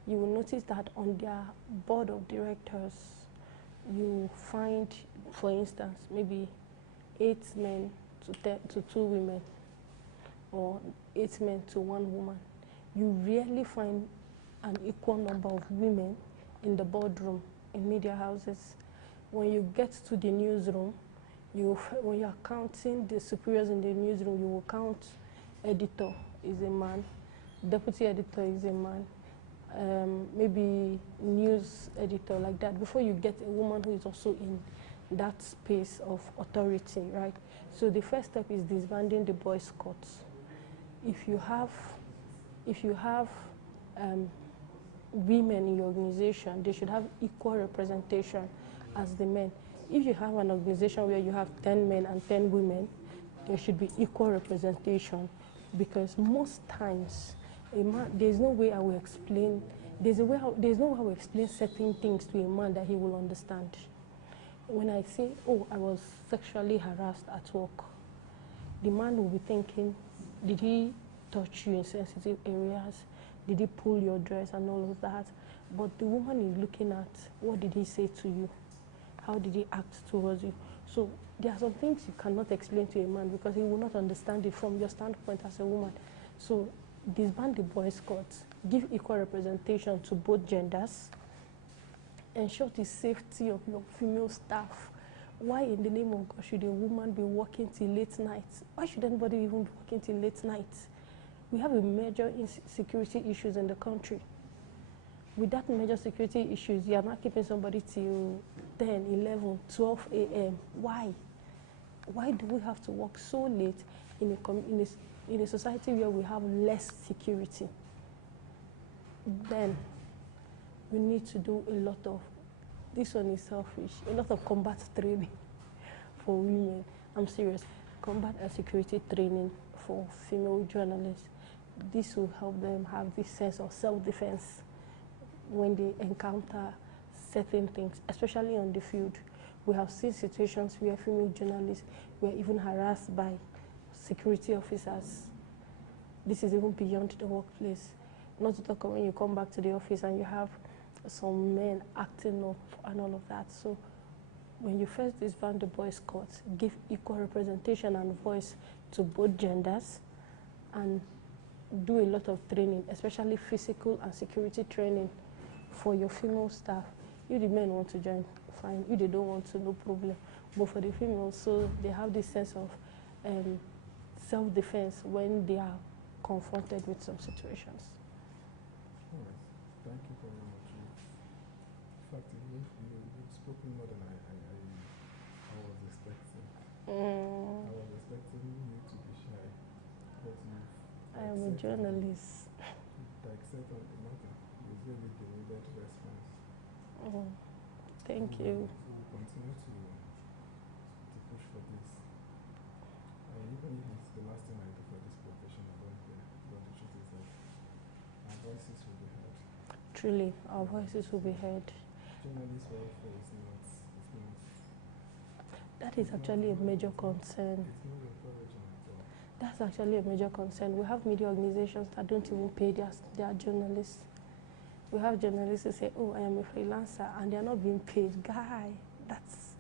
you will notice that on their board of directors, you find, for instance, maybe 8 men to 2 women, or 8 men to 1 woman. You rarely find an equal number of women in the boardroom in media houses. When you get to the newsroom, when you are counting the superiors in the newsroom, you will count editor is a man, deputy editor is a man, maybe news editor, like that, before you get a woman who is also in that space of authority, right? So the first step is disbanding the Boy Scouts. If you have women in your organization, they should have equal representation as the men. If you have an organization where you have 10 men and 10 women, there should be equal representation, because most times a man, there's no way I will explain certain things to a man that he will understand. When I say, oh, I was sexually harassed at work, the man will be thinking, did he touch you in sensitive areas? Did he pull your dress and all of that? But the woman is looking at, what did he say to you? How did he act towards you? So there are some things you cannot explain to a man because he will not understand it from your standpoint as a woman. So disband the Boy Scouts, give equal representation to both genders, ensure the safety of your female staff. Why in the name of God should a woman be working till late night? Why should anybody even be working till late night? We have a major security issues in the country. With that major security issues, you are not keeping somebody till 10, 11, 12 a.m. Why? Why do we have to work so late in a society where we have less security? Then we need to do a lot of, this one is selfish, a lot of combat training for women. I'm serious. Combat and security training for female journalists. This will help them have this sense of self-defense when they encounter certain things, especially on the field. We have seen situations where female journalists were even harassed by security officers. This is even beyond the workplace. Not to talk of when you come back to the office and you have some men acting up and all of that. So when you first disband the boys' courts, give equal representation and voice to both genders, and do a lot of training, especially physical and security training for your female staff. If the men want to join, fine. If they don't want to, no problem. But for the females, so they have this sense of self-defense when they are confronted with some situations. All right. Thank you very much. In fact, you've spoken more than I was expecting. I was expecting you to be shy, but I am a journalist. To accept on the matter, you gave me the needed response. Thank you. So we'll continue to push for this. Even if it's the last thing I do for this profession, I don't care. But the truth is that our voices will be heard. Truly, our voices will be heard. Journalist welfare is not. That is actually a major concern. It's not encouraging at all. That's actually a major concern. We have media organizations that don't even pay their journalists. We have journalists who say, oh, I am a freelancer, and they're not being paid. Guy, that's,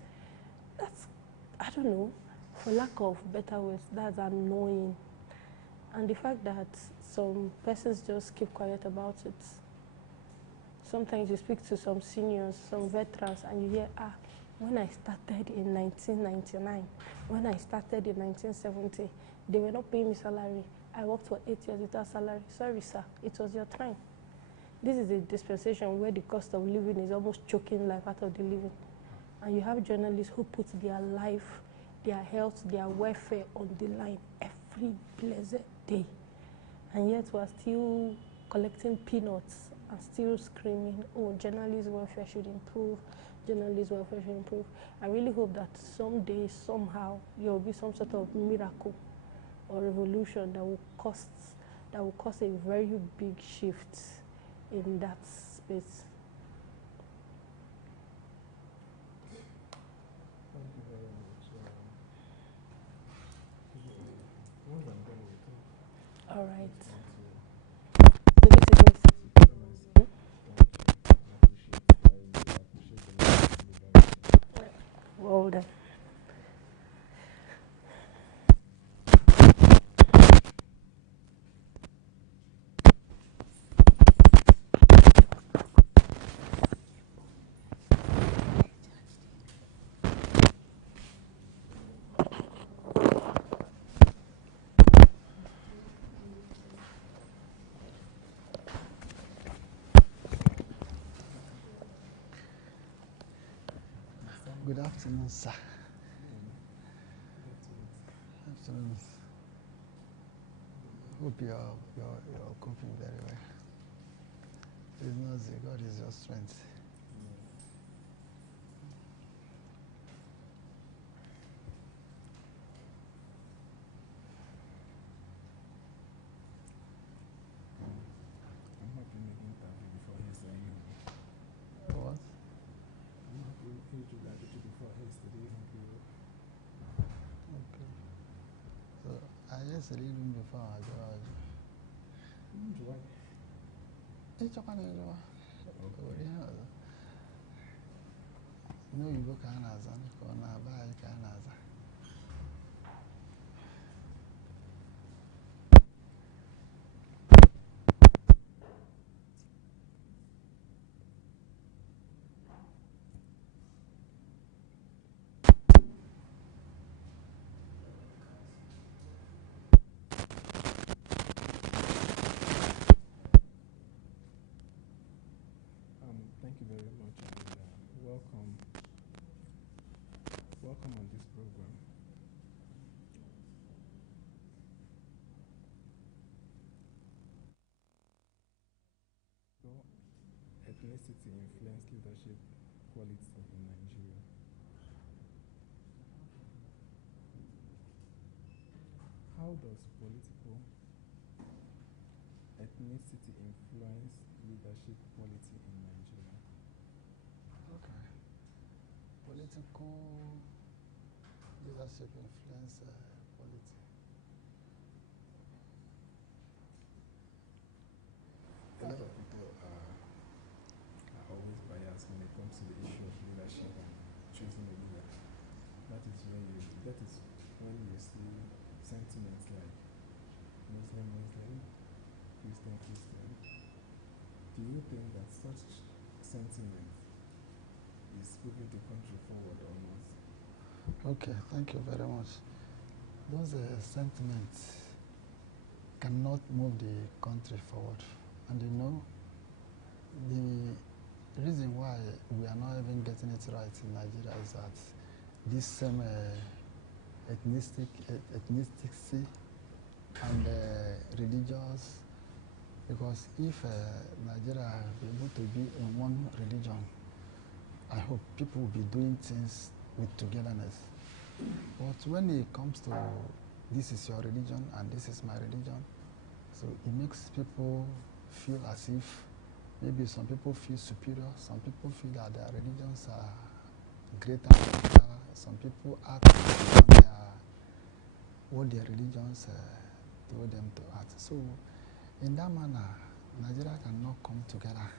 I don't know, for lack of better words, that's annoying. And the fact that some persons just keep quiet about it. Sometimes you speak to some seniors, some veterans, and you hear, when I started in 1999, when I started in 1970, they were not paying me salary. I worked for 8 years without salary. Sorry, sir, it was your time. This is a dispensation where the cost of living is almost choking life out of the living. And you have journalists who put their life, their health, their welfare on the line every blessed day. And yet we're still collecting peanuts and still screaming, oh, journalist welfare should improve, journalist welfare should improve. I really hope that someday, somehow, there will be some sort of miracle or revolution that will cause a very big shift in that space. Thank you very much. Once I'm done with it, all right. Well done. Good afternoon, sir. Afternoon. Hope you're coping very well. It's not easy. God is your strength. I'm happy making interview before yesterday. What? I'm happy you do that before yesterday. Okay. So I just read him before I go out. Why? It's okay. No, you go Canada, or now buy Canada. Thank you very much, and welcome on this program. So, ethnicity influence leadership quality in Nigeria. How does political ethnicity influence leadership quality in Nigeria? Okay. political leadership influence politics? A lot of people are always biased when it comes to the issue of leadership and choosing a leader. That is when you see sentiments like Muslim, Christian. Do you think that such sentiment is moving the country forward or not? Okay, thank you very much. Those sentiments cannot move the country forward. And you know, the reason why we are not even getting it right in Nigeria is that this same ethnicity and religious, because if Nigeria be able to be in one religion, I hope people will be doing things with togetherness. But when it comes to this is your religion and this is my religion, so it makes people feel as if maybe some people feel superior, some people feel that their religions are greater, some people act what their religions told them to act. So in that manner, Nigeria cannot come together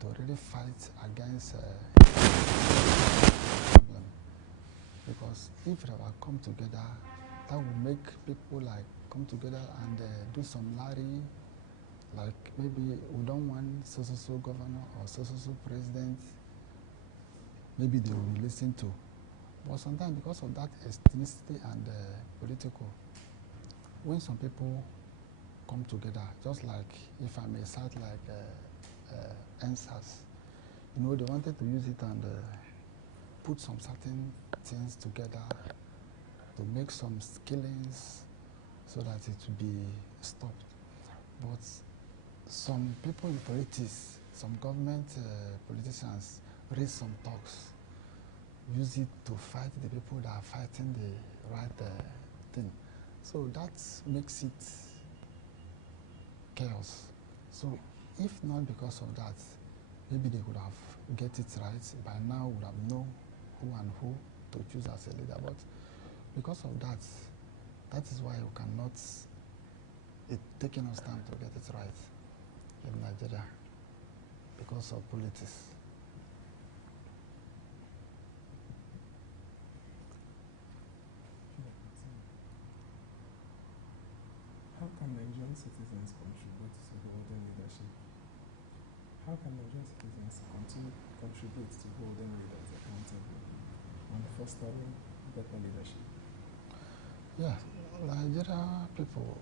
to really fight against problem. Because if they will come together, that will make people like come together and do some lari, like maybe we don't want so governor or so president, maybe they will be listened to. But sometimes because of that ethnicity and political, when some people come together, just like if I may cite like NSAS, you know, they wanted to use it and put some certain things together to make some killings so that it will be stopped. But some people in politics, some government politicians raise some talks, use it to fight the people that are fighting the right thing. So that makes it chaos. So if not because of that, maybe they could have get it right. By now would have known who and who to choose as a leader. But because of that, that is why we cannot, it's taking us time to get it right in Nigeria because of politics. How can Nigerian citizens contribute to holding leadership? How can Nigerian citizens contribute to holding leaders accountable and fostering better leadership? Yeah, Nigeria people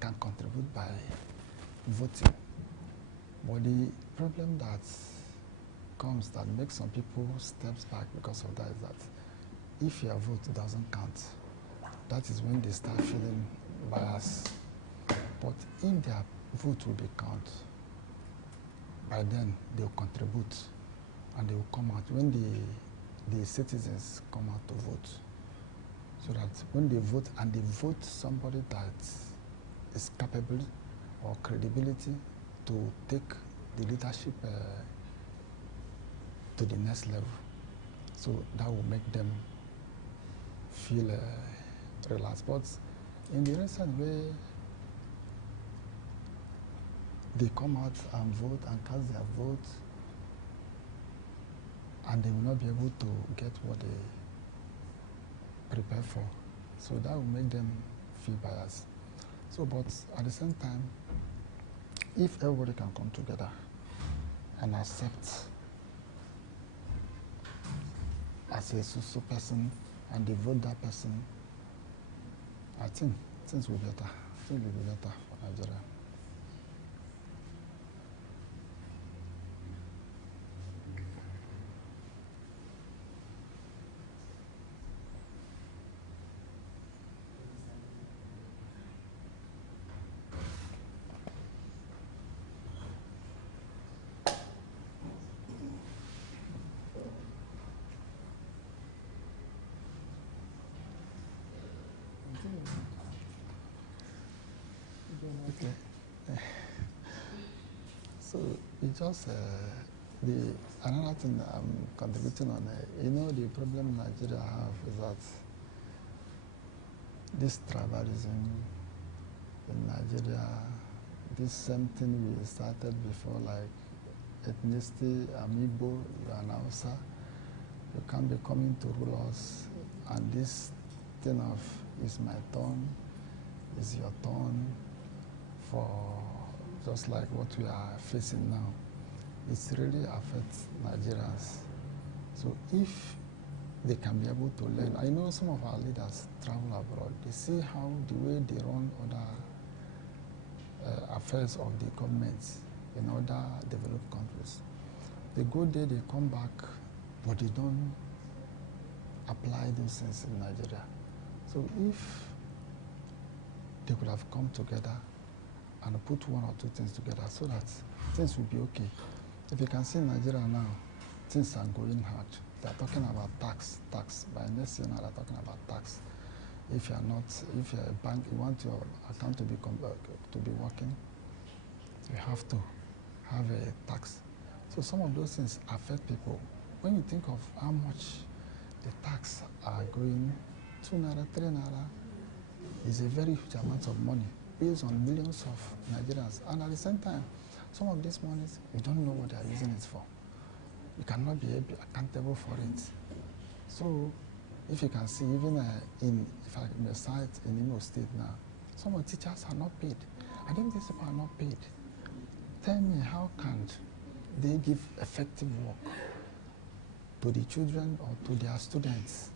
can contribute by voting. But the problem that comes that makes some people steps back because of that is that if your vote doesn't count, that is when they start feeling bias. But if their vote will be counted, by then they will contribute and they will come out when the citizens come out to vote. So that when they vote and they vote somebody that is capable or credibility to take the leadership to the next level. So that will make them feel relaxed. But in the recent way, they come out and vote and cast their vote, and they will not be able to get what they prepare for. So that will make them feel biased. So, but at the same time, if everybody can come together and accept as a social person and they vote that person, I think things will be better. Things will be better for Nigeria. Okay. So it's just Another thing I'm contributing on, you know, the problem Nigeria have is that this tribalism in Nigeria, this same thing we started before, like ethnicity, I'm Igbo, you are an Hausa, you can't be coming to rule us, and this thing of it's my turn, it's your turn, for just like what we are facing now, it's really affects Nigerians. So if they can be able to learn, I know some of our leaders travel abroad, they see how the way they run other affairs of the governments in other developed countries. They go there, they come back, but they don't apply those things in Nigeria. So if they could have come together and put one or two things together so that things will be okay. If you can see in Nigeria now, things are going hard. They are talking about tax. By next year now, they are talking about tax. If you are not, if you are a bank, you want your account to be working, you have to have a tax. So some of those things affect people. When you think of how much the tax are going, 2 naira, 3 naira, is a very huge amount of money based on millions of Nigerians. And at the same time, some of these monies, you don't know what they are using it for. You cannot be accountable for it. So, if you can see, even if I may cite in Imo State now, some of the teachers are not paid. And if these people are not paid, tell me how can they give effective work to the children or to their students?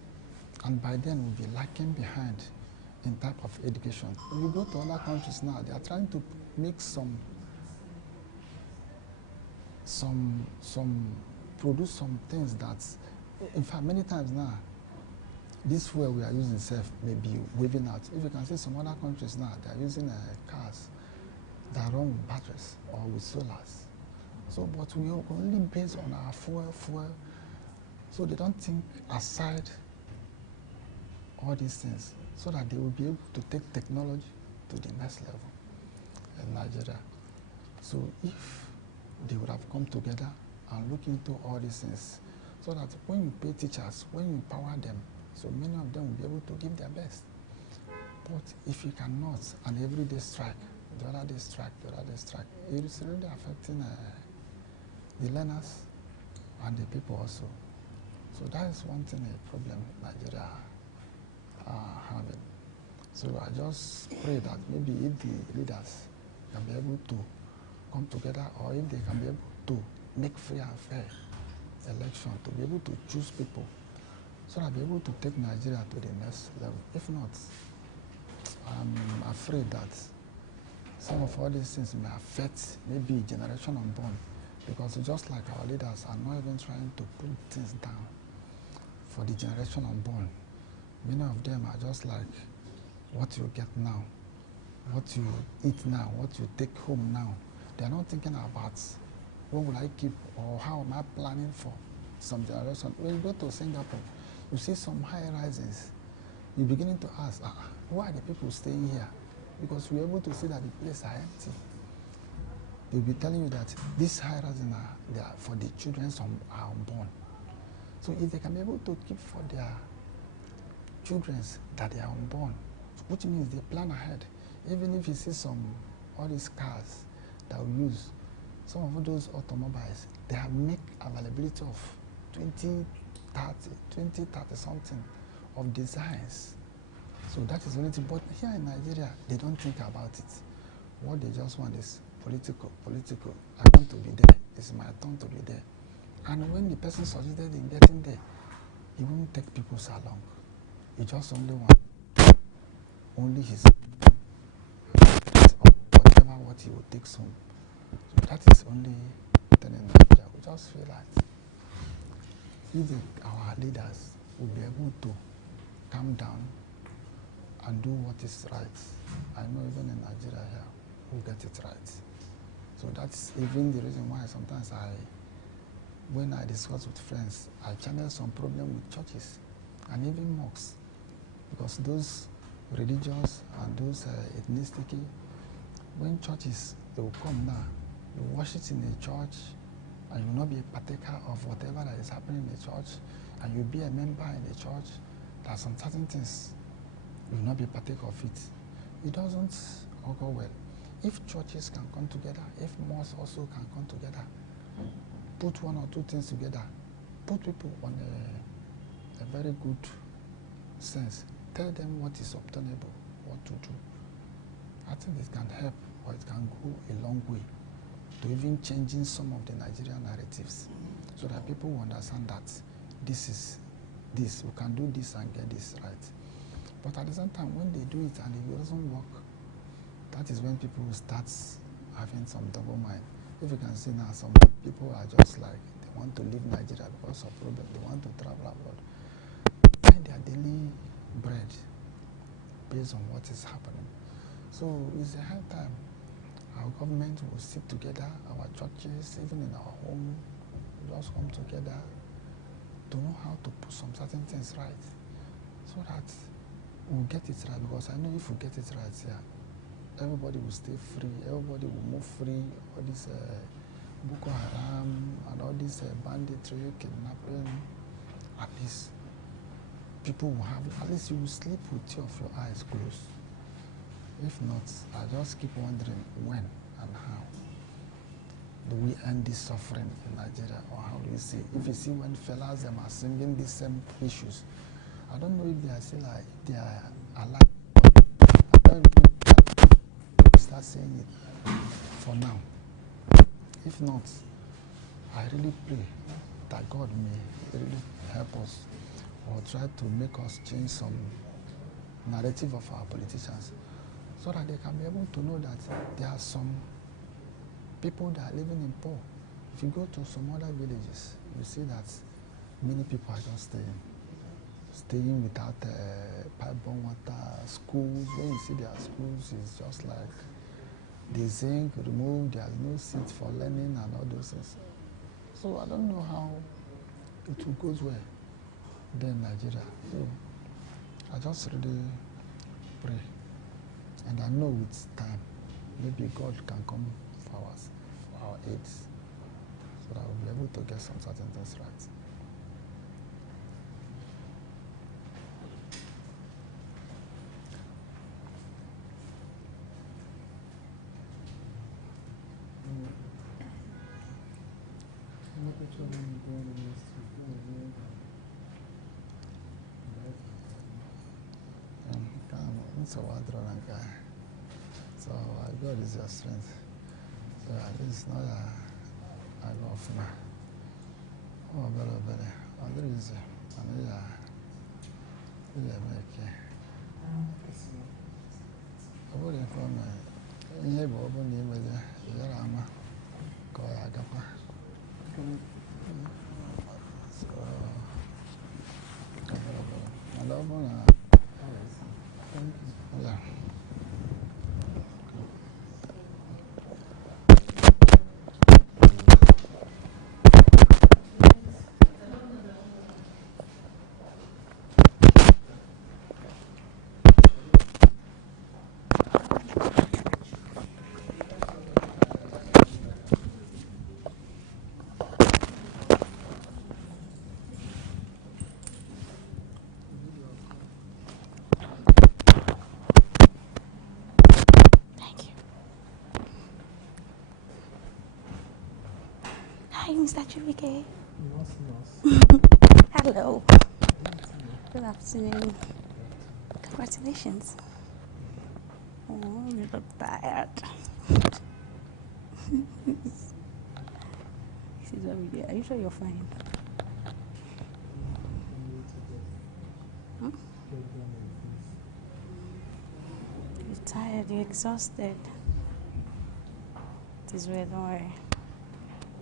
And by then we'll be lagging behind in type of education. When you go to other countries now, they are trying to make produce some things that, in fact, many times now, this fuel we are using itself may be waving out. If you can see some other countries now, they are using cars that run with batteries or with solars. So, but we are only based on our fuel. So they don't think aside all these things so that they will be able to take technology to the next level in Nigeria. So if they would have come together and look into all these things so that when you pay teachers, when you empower them, so many of them will be able to give their best. But if you cannot, and every day strike, the other day strike, it is really affecting the learners and the people also. So that is one thing, a problem Nigeria are having. So I just pray that maybe if the leaders can be able to come together, or if they can be able to make free and fair election, to be able to choose people, so that be able to take Nigeria to the next level. If not, I'm afraid that some of all these things may affect maybe generation unborn, because just like our leaders are not even trying to put things down for the generation unborn. Many of them are just like what you get now, what you eat now, what you take home now. They are not thinking about what will I keep or how am I planning for some generation. When you go to Singapore, you see some high rises. You're beginning to ask, why are the people staying here? Because we're able to see that the places are empty. They'll be telling you that these high rises they are for the children are unborn. So if they can be able to keep for their children that they are unborn, which means they plan ahead. Even if you see all these cars that we use, some of those automobiles, they have make availability of 20, 30 something of designs. So that is the only thing. But here in Nigeria, they don't think about it. What they just want is political. I want to be there. It's my turn to be there. And when the person succeeded in getting there, he won't take people along. He just only wants only his whatever what he will take home. So that is only thing in Nigeria. We just feel like if our leaders will be able to calm down and do what is right. I know even in Nigeria here, we'll get it right. So that's even the reason why sometimes when I discuss with friends, I channel some problem with churches and even mosques. Because those religious and those ethnicity, when churches, they will come now, you worship in a church, and you will not be a partaker of whatever that is happening in the church, and you be a member in the church, there are some certain things you will not be a partaker of it. It doesn't all go well. If churches can come together, if mosques also can come together, put one or two things together, put people on a very good sense, tell them what is obtainable, what to do. I think it can help, or it can go a long way to even changing some of the Nigerian narratives, so that people will understand that this is this, we can do this and get this right. But at the same time, when they do it and it doesn't work, that is when people start having some double mind. If you can see now, some people are just like, they want to leave Nigeria because of problem, they want to travel abroad, find their daily bread based on what is happening. So it's a high time our government will sit together, our churches, even in our home, just come together to know how to put some certain things right, so that we'll get it right. Because I know if we get it right here, everybody will stay free, everybody will move free. All this Boko Haram and all this banditry, kidnapping, at least people will have, at least you will sleep with two of your eyes closed. If not, I just keep wondering when and how do we end this suffering in Nigeria, or how do you see? If you see when fellas them are singing these same issues, I don't know if they are still like, they are alive. I don't even start saying it for now. If not, I really pray that God may really help us, or try to make us change some narrative of our politicians, so that they can be able to know that there are some people that are living in poor. If you go to some other villages, you see that many people are just staying without pipe-borne water. Schools, when you see their schools, it's just like the zinc removed, there's no seat for learning and all those things. So I don't know how it will go well there in Nigeria. So I just really pray. And I know with time, maybe God can come for our aid, so that we'll be able to get some certain things right. So God is your strength. So at least now I love me. Oh, better. Other is and yeah, make it. I would inform me. You have opened the image. You're a man. Go agapa. So I love one. Yeah. Hi, Mr. Chibuike. Hello. Good afternoon. Congratulations. Oh, you look tired. Are you sure you're fine? Hmm? You're tired, you're exhausted. It is well, don't worry.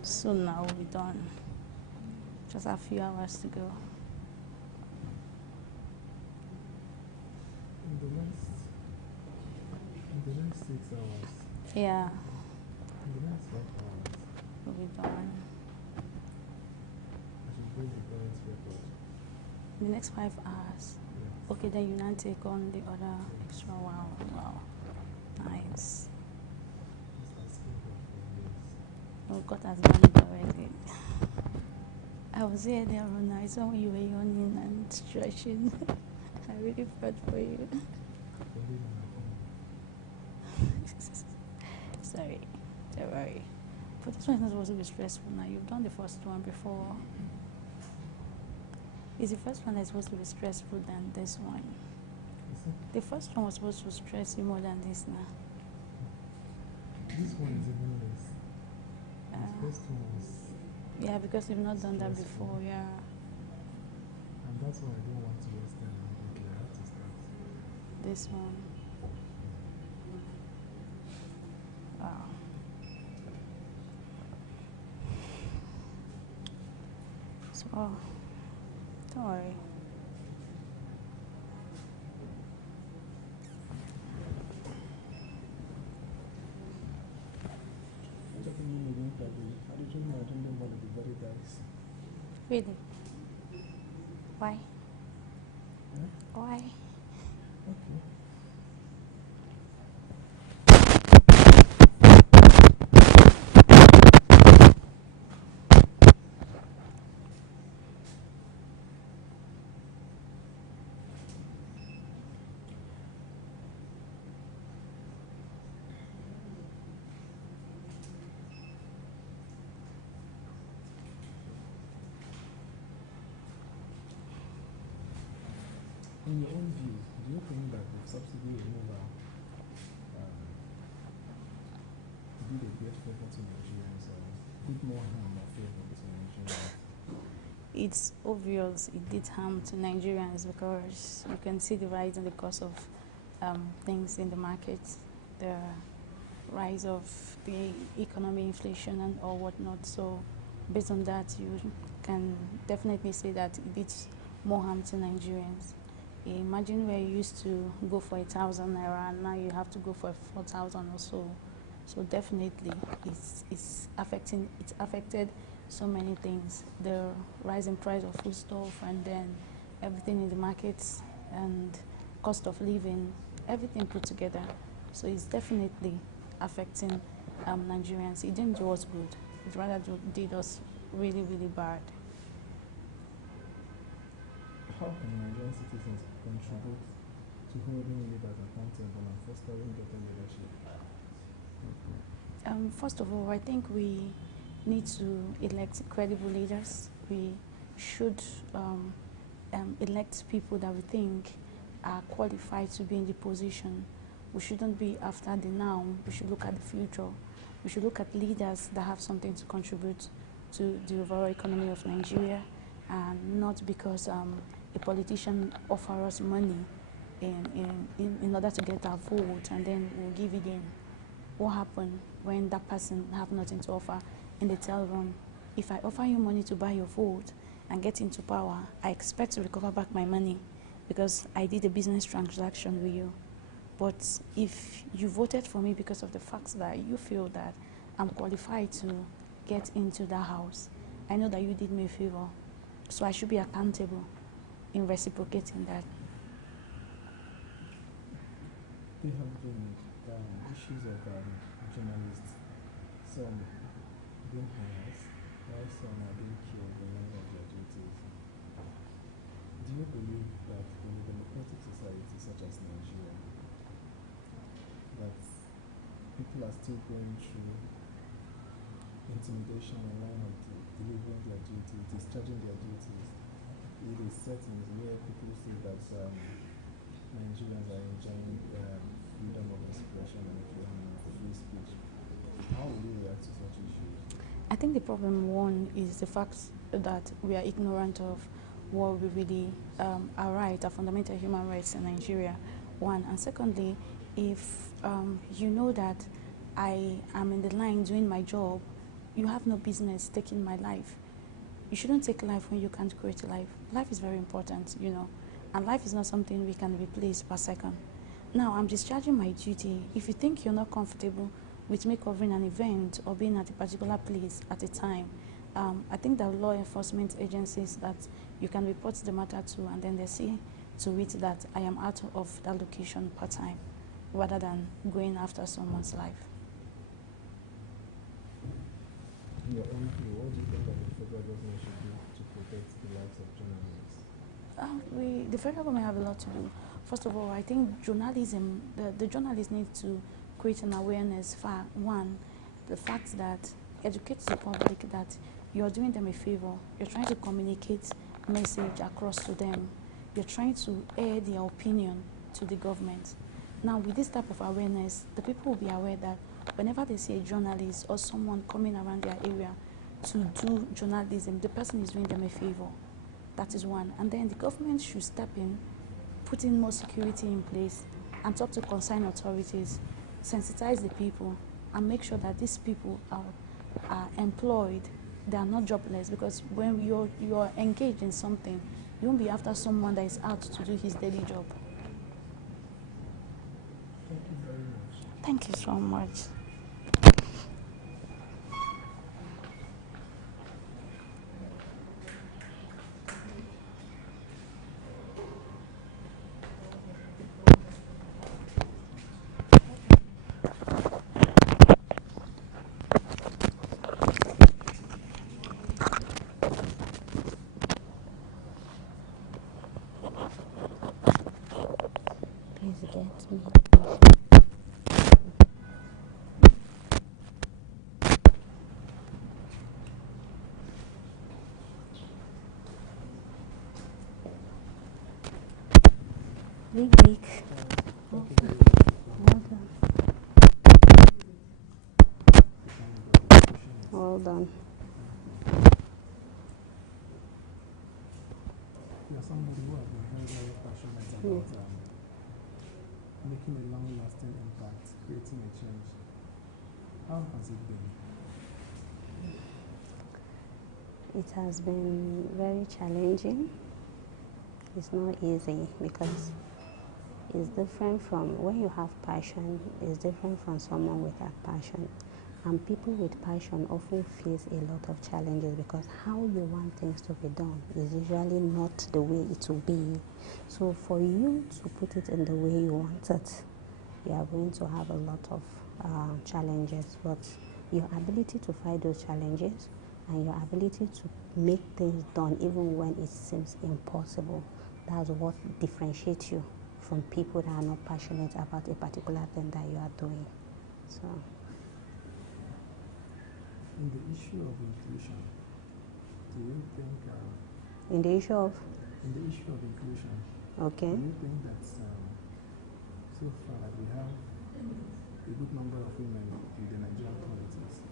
Soon now we'll be done. Just a few hours to go. In the next 6 hours. Yeah. In the next 5 hours. We'll be done. I should break the current record. In the next 5 hours? Yes. Okay, then you now take on the other extra 1 hour. Wow. Nice. Oh, God has done it already. I was here there on night, so when you were yawning and stretching, I really felt for you. Sorry, don't worry. But this one is not supposed to be stressful now. You've done the first one before. Is the first one that's supposed to be stressful than this one? The first one was supposed to stress you more than this now. This one is even less. The first one was... Yeah, because you've not done that before, yeah. And that's why I don't want to waste time immediately. I have to start. This one. Wow. So, don't worry. Really? Why? Huh? Why? Okay. In your own view, do you think that the subsidy removal did a great favor to Nigerians or did more harm or favor to Nigerians? It's obvious it did harm to Nigerians because you can see the rise in the cost of things in the market, the rise of the economy, inflation and all whatnot. So based on that, you can definitely say that it did more harm to Nigerians. Imagine where you used to go for 1,000 naira and now you have to go for 4,000 or so. So definitely it's affected so many things. The rising price of foodstuff and then everything in the markets and cost of living, everything put together. So it's definitely affecting Nigerians. It didn't do us good. It rather did us really, really bad. How can Nigerian citizens contribute to holding leaders accountable and fostering better leadership? First of all, I think we need to elect credible leaders. We should elect people that we think are qualified to be in the position. We shouldn't be after the now. We should look at the future. We should look at leaders that have something to contribute to the overall economy of Nigeria, and not because a politician offers us money in order to get our vote and then we'll give it in. What happened when that person have nothing to offer in the tail run? If I offer you money to buy your vote and get into power, I expect to recover back my money because I did a business transaction with you. But if you voted for me because of the fact that you feel that I'm qualified to get into that house, I know that you did me a favor, so I should be accountable in reciprocating that. There have been issues of journalists, some being harassed, while some are being killed in line of their duties. Do you believe that in a democratic society such as Nigeria, that people are still going through intimidation in line of delivering their duties, discharging their duties? It is settings where people say that Nigerians are enjoying freedom of expression and free speech. How will you react to such issues? I think the problem, one, is the fact that we are ignorant of what we really are right, our fundamental human rights in Nigeria, one. And secondly, if you know that I am in the line doing my job, you have no business taking my life. You shouldn't take life when you can't create a life. Life is very important, you know, and life is not something we can replace per second. Now, I'm discharging my duty. If you think you're not comfortable with me covering an event or being at a particular place at a time, I think that law enforcement agencies that you can report the matter to, and then they see to it that I am out of that location per time, rather than going after someone's life. in your own view, what do you think that the federal government should do to protect the lives of journalists? The federal government have a lot to do. First of all, I think journalism, the journalists need to create an awareness for, one, the fact that educate the public that you're doing them a favor. You're trying to communicate message across to them. You're trying to air their opinion to the government. Now, with this type of awareness, the people will be aware that whenever they see a journalist or someone coming around their area to do journalism, the person is doing them a favor. That is one. And then the government should step in, put in more security in place, and talk to concerned authorities, sensitize the people, and make sure that these people are employed. They are not jobless, because when you're engaged in something, you won't be after someone that is out to do his daily job. Thank you very much. Thank you so much. Please get me. Big. Well done. Well done. You're somebody who has been very, very passionate about making a long-lasting impact, creating a change. How has it been? It has been very challenging. It's not easy because it's different from when you have passion, it's different from someone without passion. And people with passion often face a lot of challenges because how you want things to be done is usually not the way it will be. So for you to put it in the way you want it, you are going to have a lot of challenges. But your ability to fight those challenges and your ability to make things done even when it seems impossible, that's what differentiates you from people that are not passionate about a particular thing that you are doing. So, in the issue of inclusion, do you think... in the issue of? In the issue of inclusion, okay. Do you think that so far we have a good number of women in the Nigerian politics?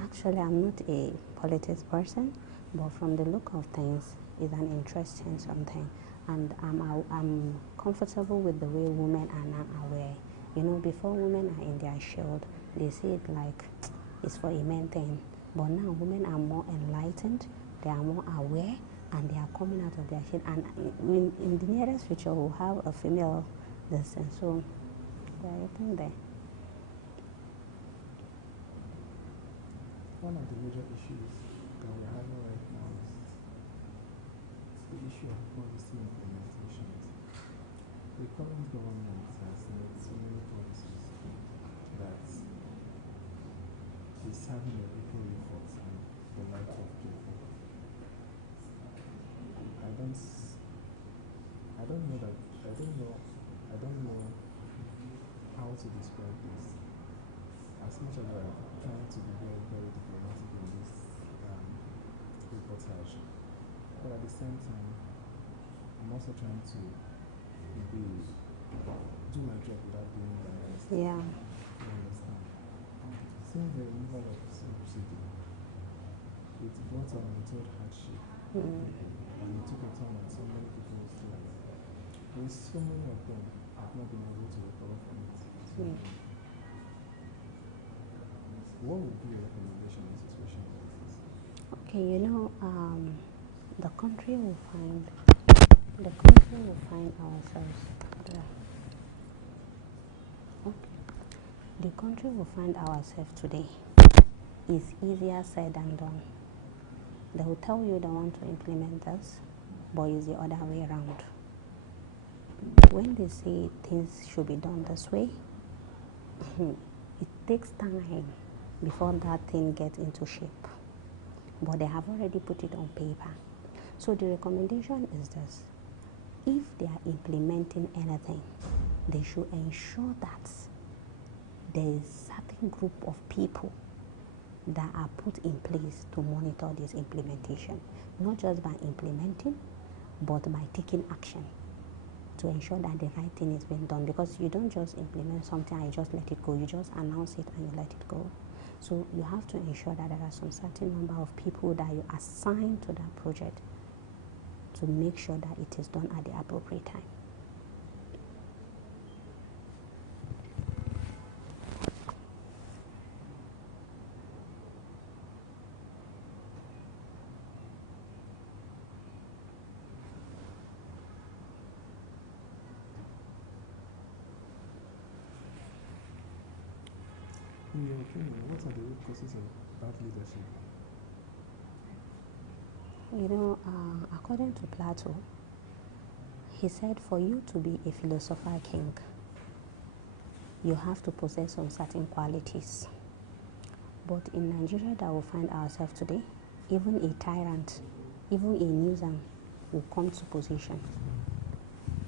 Actually, I'm not a politics person, but from the look of things, it's an interesting something. And I'm comfortable with the way women are now aware. You know, before women are in their shield, they see it like it's for a men thing. But now women are more enlightened, they are more aware, and they are coming out of their shield. And in the nearest future, we'll have a female person. So they're getting there. One of the major issues that we're having right now is the issue of policy implementations. The current government has made so many policies that is having a ripple effect on the lives of people. I don't know how to describe this. As much as I'm trying to be very, very diplomatic in this reportage, but at the same time, I'm also trying to do my job without being biased. Yeah. You understand? Since the removal of subsidy, it brought on untold hardship, and it took a toll on so many people's lives. There is so many of them have not been able to recover from it. What would be your recommendation in a situation like this? Okay, you know, the country will find ourselves. The country will find ourselves today is easier said than done. They will tell you they want to implement this, but it's the other way around. When they say things should be done this way, it takes time before that thing gets into shape. But they have already put it on paper. So the recommendation is this: if they are implementing anything, they should ensure that there is a certain group of people that are put in place to monitor this implementation, not just by implementing, but by taking action to ensure that the right thing is being done. Because you don't just implement something and you just let it go, you just announce it and you let it go. So you have to ensure that there are some certain number of people that you assign to that project to make sure that it is done at the appropriate time. In your opinion, what are the root causes of bad leadership? You know, according to Plato, he said for you to be a philosopher king, you have to possess some certain qualities. But in Nigeria that we find ourselves today, even a tyrant, even a nuisance will come to position.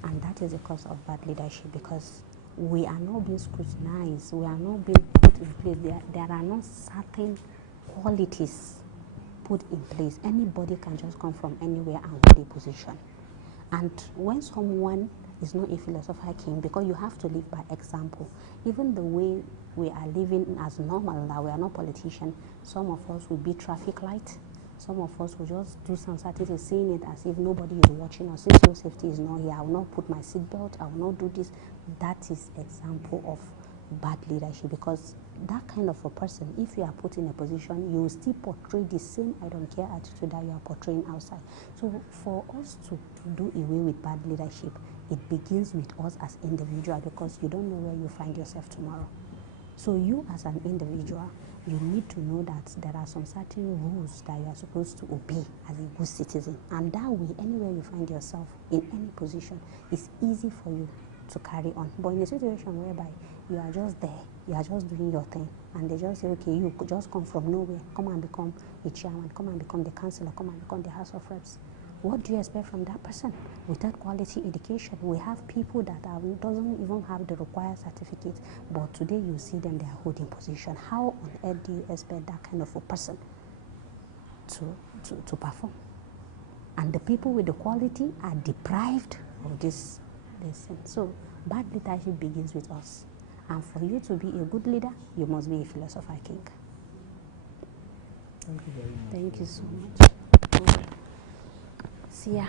And that is the cause of bad leadership, because we are not being scrutinized, we are not being put in place. There are no certain qualities put in place. Anybody can just come from anywhere and hold a position. And when someone is not a philosopher king, because you have to live by example. Even the way we are living as normal now, we are not politicians. Some of us will be traffic light. Some of us will just do some certain, saying it as if nobody is watching us. Since your safety is not here, I will not put my seatbelt, I will not do this. That is example of bad leadership, because that kind of a person, if you are put in a position, you will still portray the same I don't care attitude that you are portraying outside. So for us to do away with bad leadership, it begins with us as individuals, because you don't know where you find yourself tomorrow. So you as an individual, you need to know that there are some certain rules that you are supposed to obey as a good citizen. And that way, anywhere you find yourself, in any position, it's easy for you to carry on. But in a situation whereby you are just there, you are just doing your thing, and they just say, okay, you could just come from nowhere, come and become a chairman, come and become the councillor, come and become the House of Reps. What do you expect from that person? Without quality education, we have people that doesn't even have the required certificate, but today you see them, they are holding position. How on earth do you expect that kind of a person to perform? And the people with the quality are deprived of this thing. So bad leadership begins with us. And for you to be a good leader, you must be a philosopher king. Thank you very much. Thank you so much. See ya.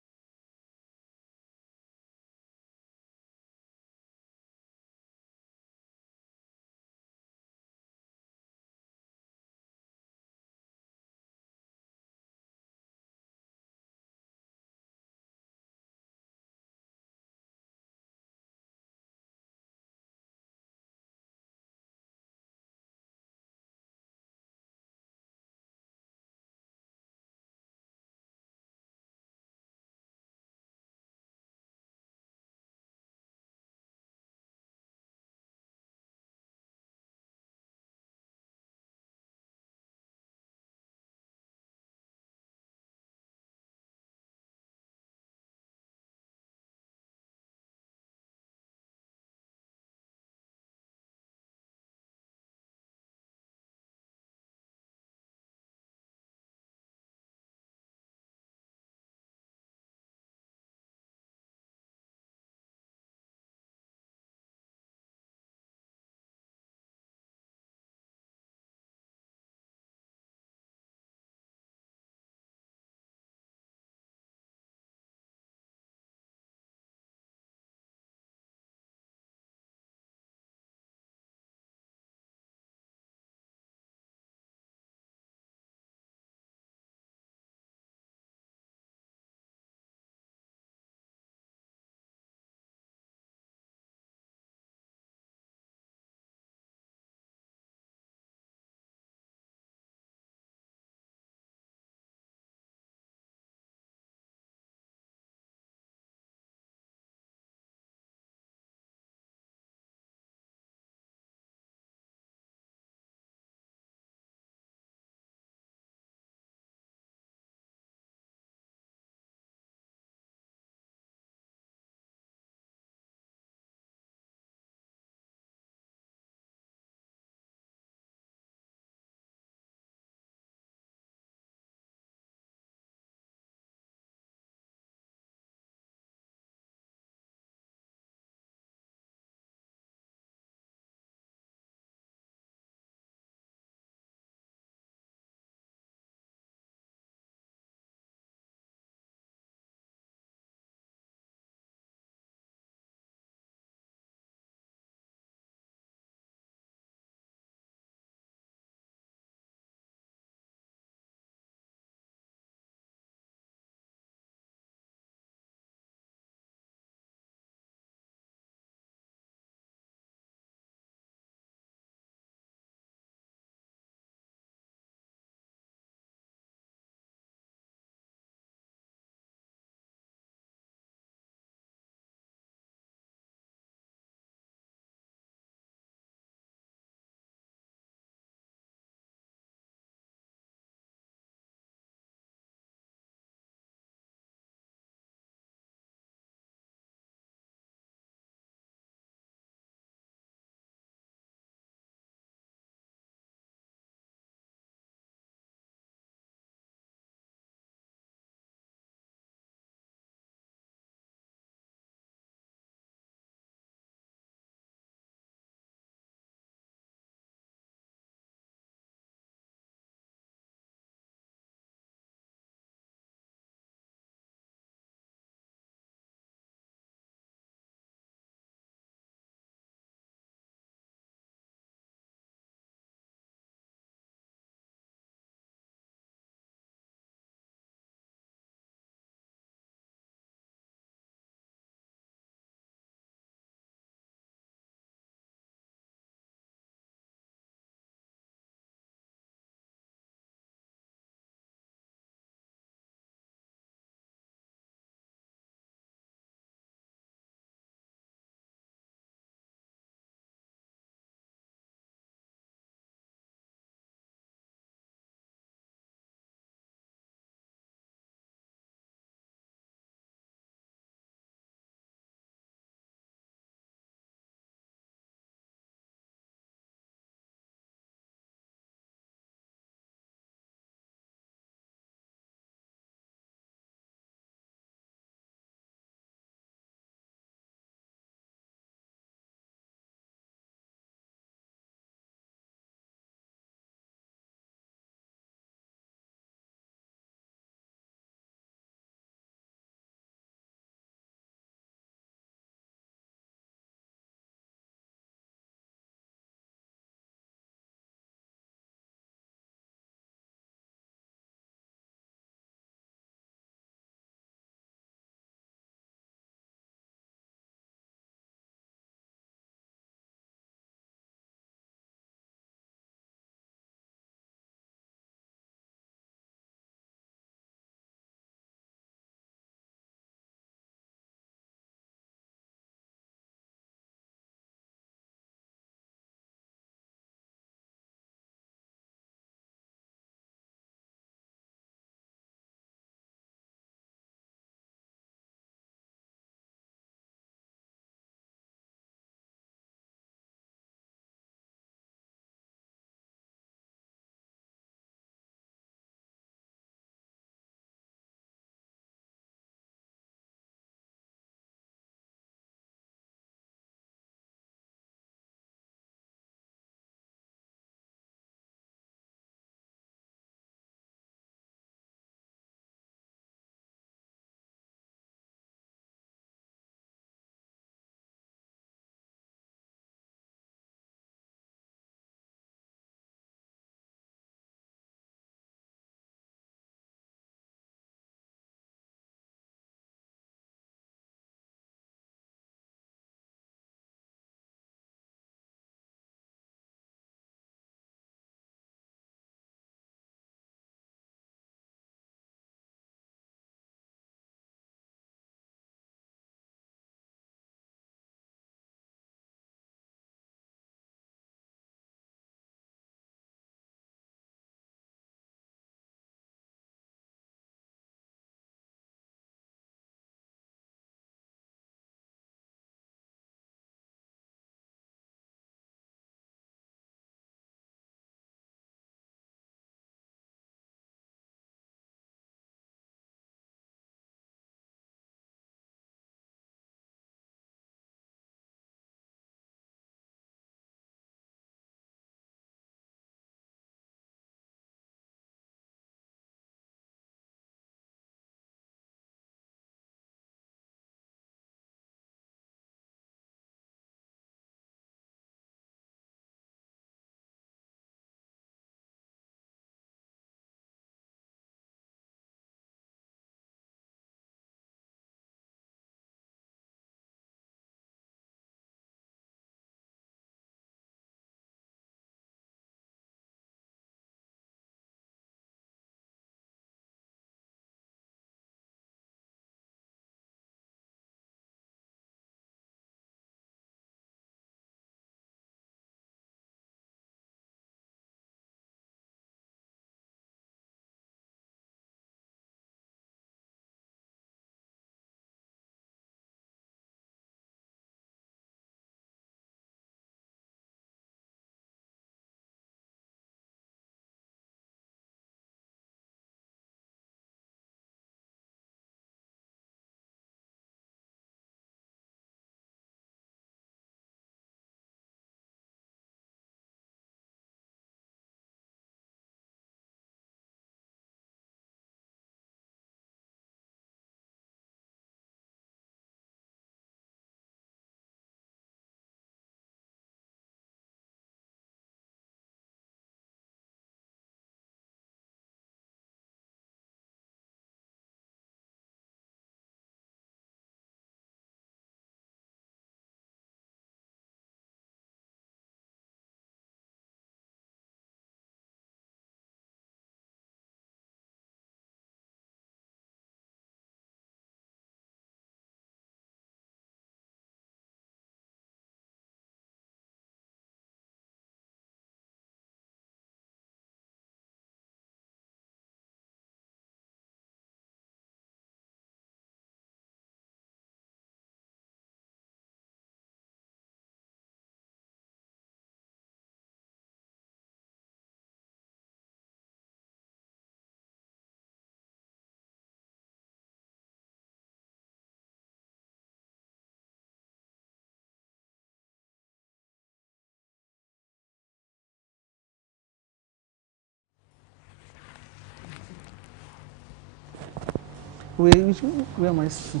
Where am I sitting?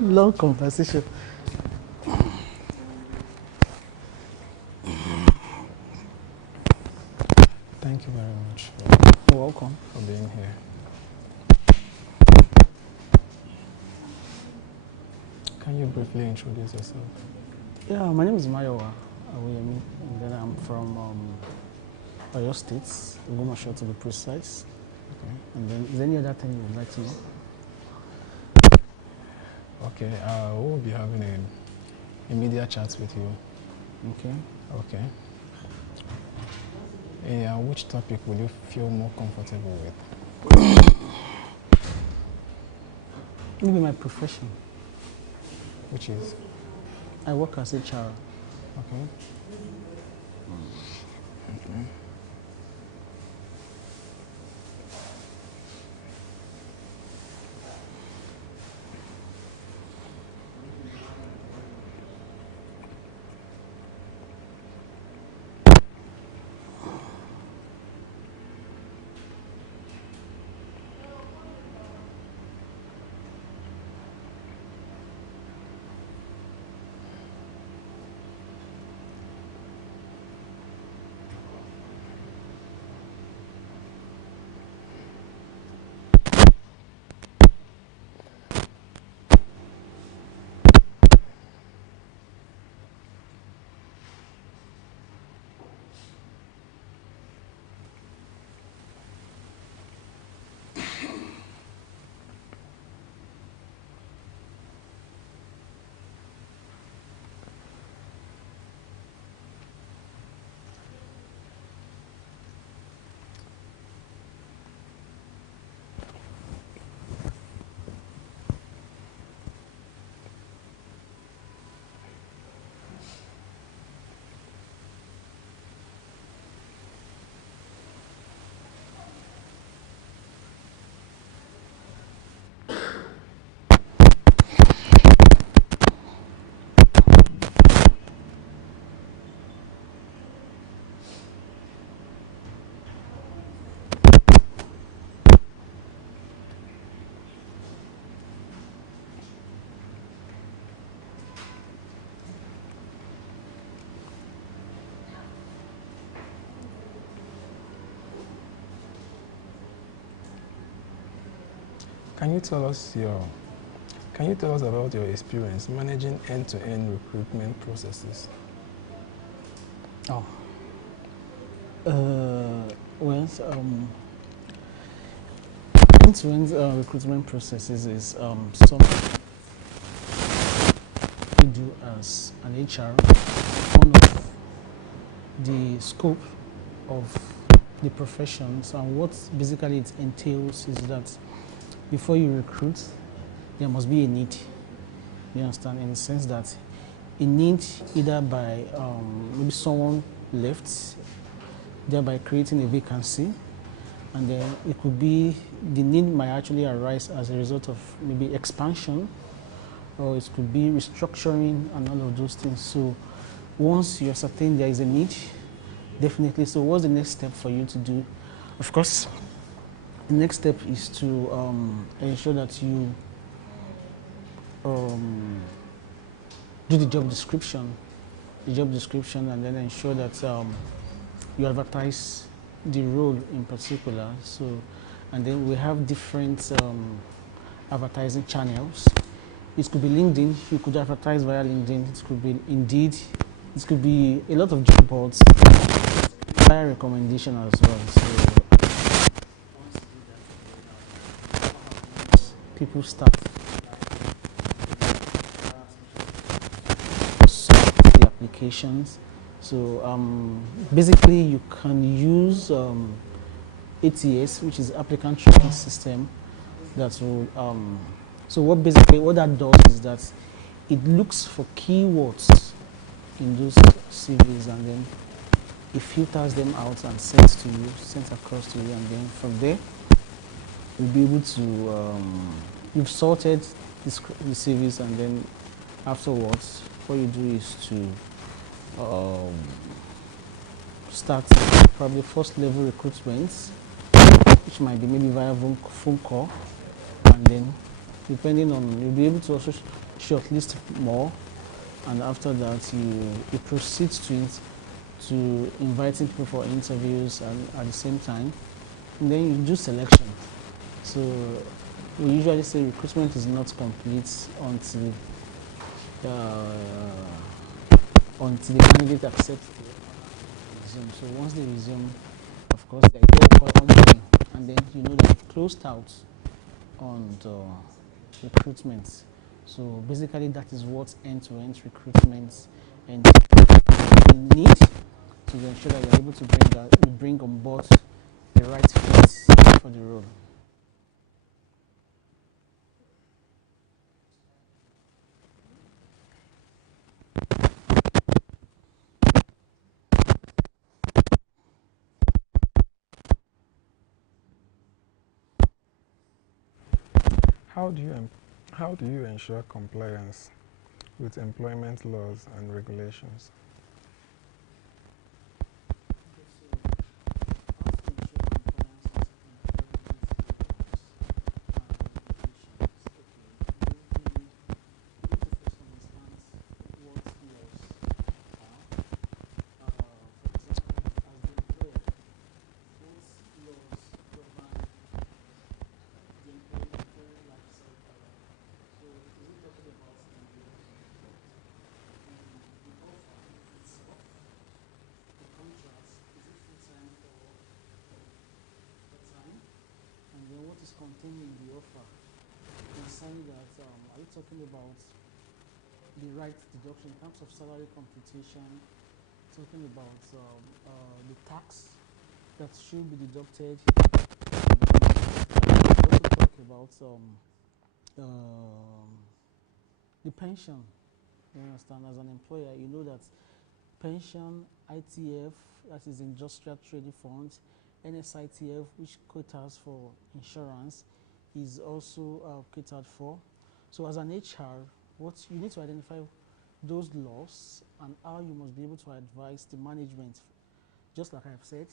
Long conversation. Thank you very much You're welcome for being here. Can you briefly introduce yourself? Yeah, my name is Mayowa Awoyemi, and then I'm from Oyo State, Ogbomoso to be precise. Okay. And then, is there any other thing you'd like to know? Okay, we'll be having a media chat with you. Okay. Okay. Which topic would you feel more comfortable with? Maybe my profession. Which is? I work as HR. Okay. Okay. Can you tell us about your experience managing end-to-end recruitment processes? Oh. End-to-end recruitment processes is something we do as an HR. One of the scope of the professions, and what basically it entails is that before you recruit, there must be a need. You understand? In the sense that a need either by maybe someone left, thereby creating a vacancy, and then it could be the need might actually arise as a result of maybe expansion, or it could be restructuring and all of those things. So once you ascertain there is a need, definitely. So what's the next step for you to do? Of course, the next step is to ensure that you do the job description, and then ensure that you advertise the role in particular. So, and then we have different advertising channels. It could be LinkedIn. You could advertise via LinkedIn. It could be Indeed. It could be a lot of job boards, via recommendation as well. So people start the applications. So basically you can use ATS, which is applicant tracking system, that will so what that does is that it looks for keywords in those CVs, and then it filters them out and sends across to you, and then from there you'll be able to you've sorted the CVs, and then afterwards what you do is to start probably first level recruitments, which which might be maybe via phone call, and then depending on, you'll be able to also shortlist more, and after that you proceed to inviting people for interviews, and at the same time, and then you do selection. So we usually say recruitment is not complete until the candidate accepts the resume. So once they resume, of course, they go for onboarding, and then you know they've closed out on the recruitment. So basically, that is what end-to-end recruitment and need to ensure that you're able to bring on board the right fit for the role. How do you ensure compliance with employment laws and regulations? Contained in the offer concerning that, are you talking about the right deduction in terms of salary computation, talking about the tax that should be deducted, we also talk about the pension. You understand, as an employer, you know that pension, ITF, that is Industrial Trading Fund, NSITF, which caters for insurance, is also catered for. So as an HR, what you need to identify those laws and how you must be able to advise the management. Just like I have said,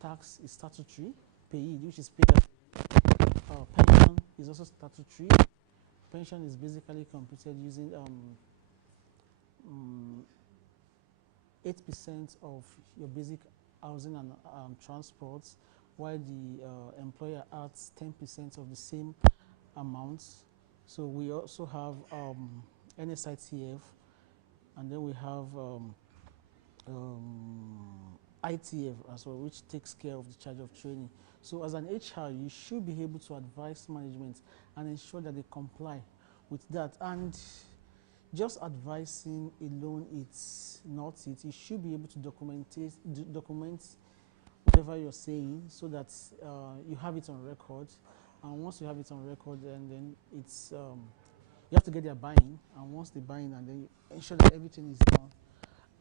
tax is statutory, payee, which is paid. Pension is also statutory. Pension is basically computed using 8% of your basic housing and transport, while the employer adds 10% of the same amount. So we also have NSITF, and then we have ITF as well, which takes care of the charge of training. So as an HR, you should be able to advise management and ensure that they comply with that. And just advising alone, it's not it. You should be able to document whatever you're saying, so that you have it on record. And once you have it on record, then it's you have to get their buy-in. And once they buy in, and then you ensure that everything is done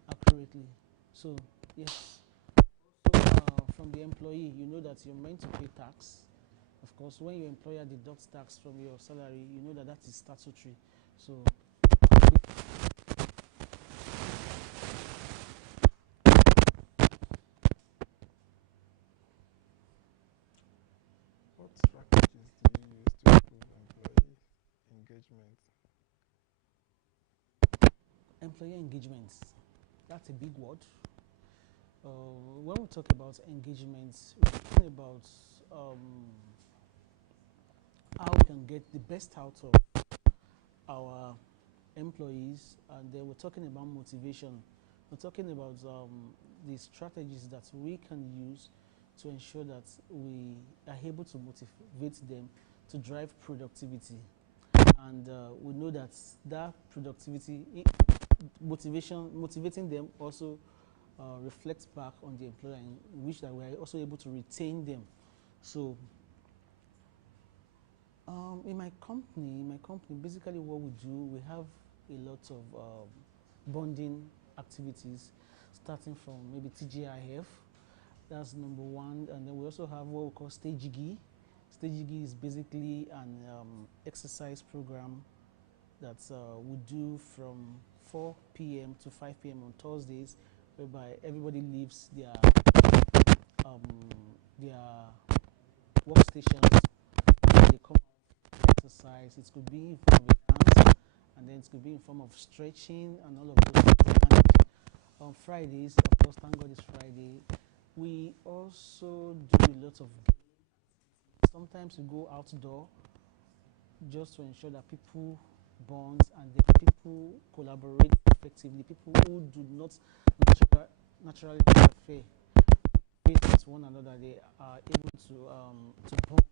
accurately. So yes. Also, from the employee, you know that you're meant to pay tax. Of course, when your employer deducts tax from your salary, you know that that is statutory. So what strategies do you use to improve employee engagement? Employee engagement, that's a big word. When we talk about engagement, we're talking about how we can get the best out of our employees, and then we're talking about motivation. We're talking about the strategies that we can use to ensure that we are able to motivate them to drive productivity. And we know that that productivity, motivating them also reflects back on the employer, in which that we are also able to retain them. So in my company, basically what we do, we have a lot of bonding activities, starting from maybe TGIF. That's number one. And then we also have what we call Stagigi. Stagigi is basically an exercise program that we do from 4 p.m. to 5 p.m. on Thursdays, whereby everybody leaves their workstations. They come out, exercise. It could be in form of a dance, and then it could be in form of stretching and all of those things. And on Fridays, of course, thank God it's Friday, we also do a lot of games. Sometimes we go outdoor just to ensure that people bond and the people collaborate effectively. People who do not naturally interfere with one another, they are able to bond.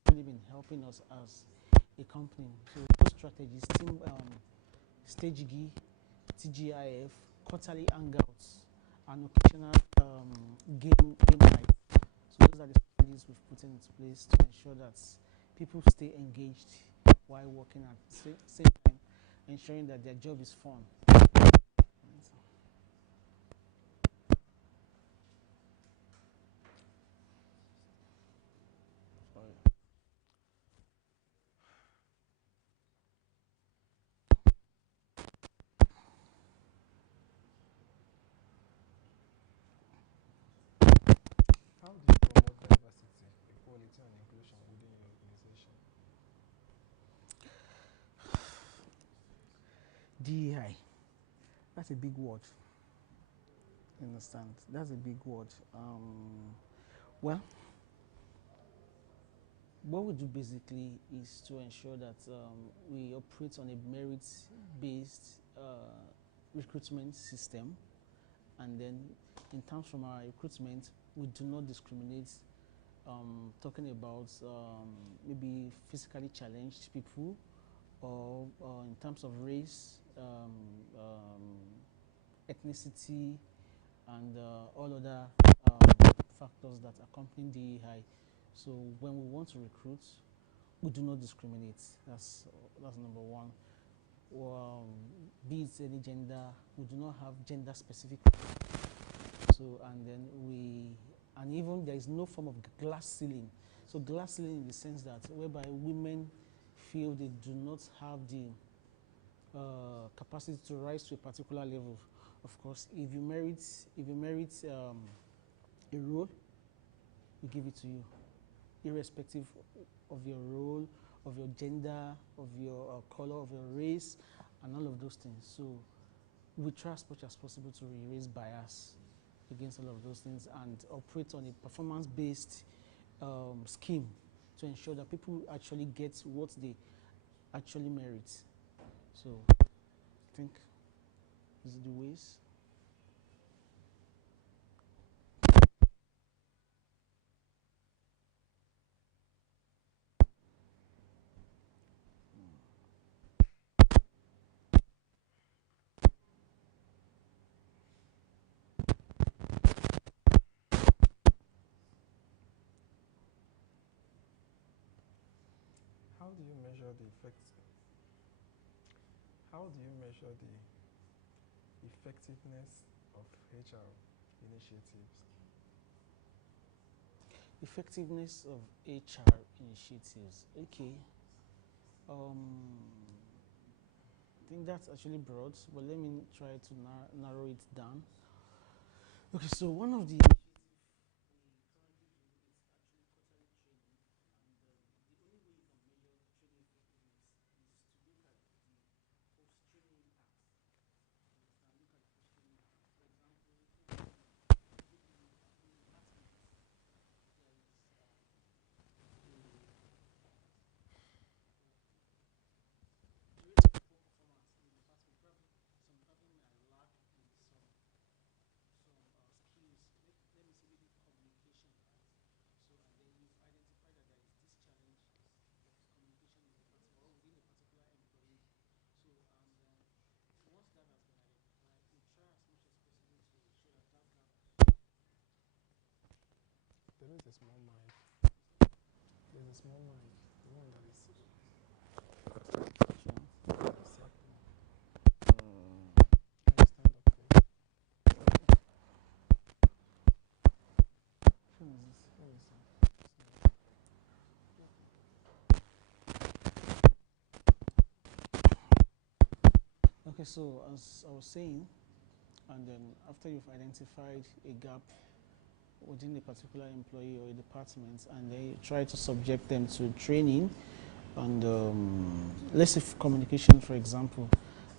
It's really been helping us as a company. So those strategies, team stage G, TGIF, quarterly hangouts, and occasional game night. So those are the strategies we've put into place to ensure that people stay engaged while working at the same time, ensuring that their job is fun. How do you promote diversity, equality, and inclusion within your organization? DEI, that's a big word. You understand? That's a big word. Well, what we do basically is to ensure that we operate on a merit-based recruitment system, and then in terms from our recruitment, we do not discriminate. Talking about maybe physically challenged people, or in terms of race, ethnicity, and all other factors that accompany DEI. So when we want to recruit, we do not discriminate. That's number one. Be it any gender, we do not have gender specific. So and even there is no form of glass ceiling. So glass ceiling in the sense that whereby women feel they do not have the capacity to rise to a particular level. Of course, if you merit a role, we give it to you, irrespective of your role, of your gender, of your color, of your race, and all of those things. So we try as much as possible to erase bias against all of those things and operate on a performance-based scheme to ensure that people actually get what they actually merit. So I think these are the ways. How do you measure the effect? How do you measure the effectiveness of HR initiatives? Effectiveness of HR initiatives. Okay. I think that's actually broad, but let me try to narrow it down. Okay, so one of the There is a small mic. There's a small mic. The one that is. Okay, so as I was saying, and then after you've identified a gap within a particular employee or a department, and then you try to subject them to training and let's say communication, for example,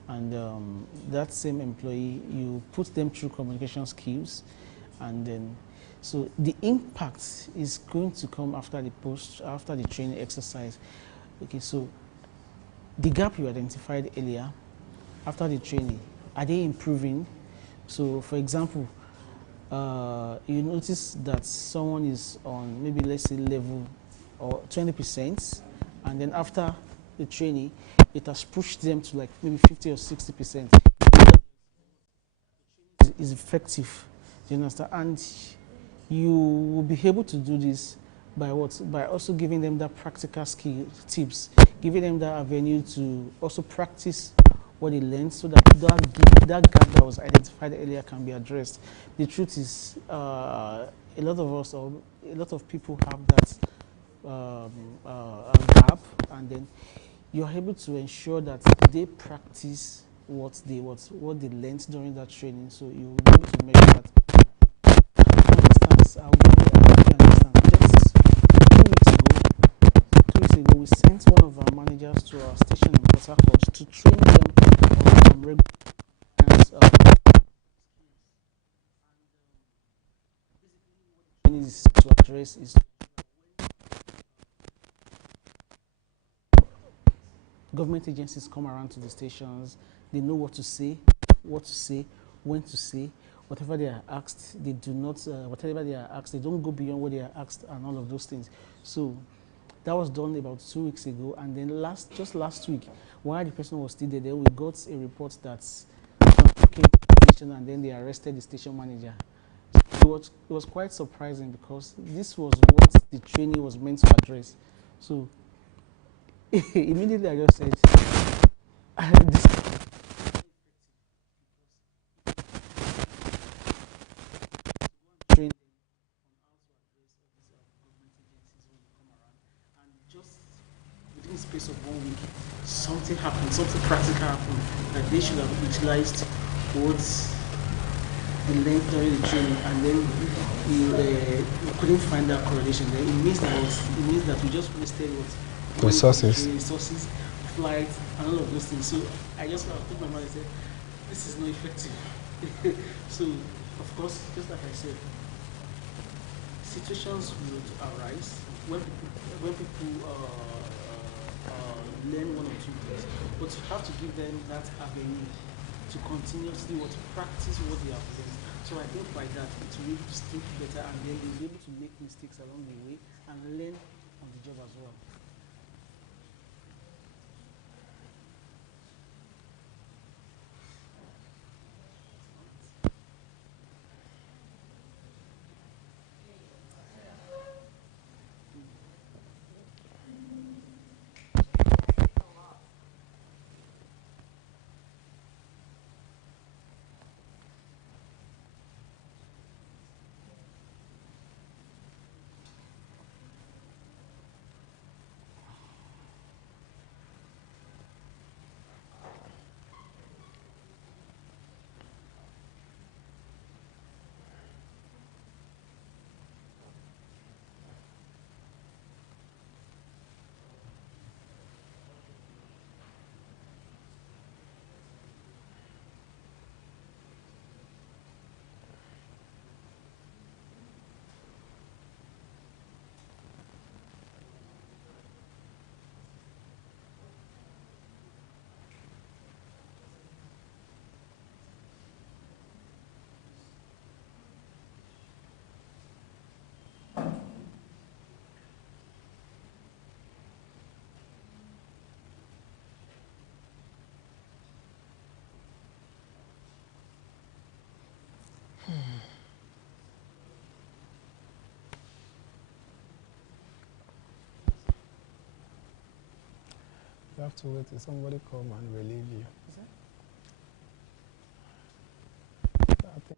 and that same employee, you put them through communication skills, and then so the impact is going to come after the training exercise. Okay, so the gap you identified earlier, after the training, are they improving? So, for example, you notice that someone is on maybe, let's say, level or 20%, and then after the training, it has pushed them to like maybe 50 or 60%. Is effective. Do you understand? And you will be able to do this by what? By also giving them that practical skill tips, giving them that avenue to also practice what they learned, so that that gap that was identified earlier can be addressed. The truth is, a lot of us, or a lot of people, have that gap, and then you're able to ensure that they practice what they learned during that training. So you'll be able to measure that. For instance, I'll give you an instance. Just 2 weeks ago, we sent one of our managers to our station in Port Harcourt to train them on regular is to address is government agencies come around to the stations, they know what to say, when to say, whatever they are asked, they do not, whatever they are asked, they don't go beyond what they are asked, and all of those things. So that was done about 2 weeks ago, and then just last week, while the person was still there, we got a report that came to the station, and then they arrested the station manager. It was quite surprising, because this was what the training was meant to address. So immediately I just said, this training and just within the space of 1 week, something happened, something practical happened that they should have utilized what they learned during the training, and then we couldn't find that correlation. Then it means that we just wasted what resources, flights, and all of those things. So I just put my mind and said, this is not effective. So of course, just like I said, situations will arise when people learn one or two things, but you have to give them that avenue to continuously practice what they have learned. So I think by that it will be able to stick better, and then they'll be able to make mistakes along the way and learn on the job as well. You have to wait till somebody come and relieve you. I think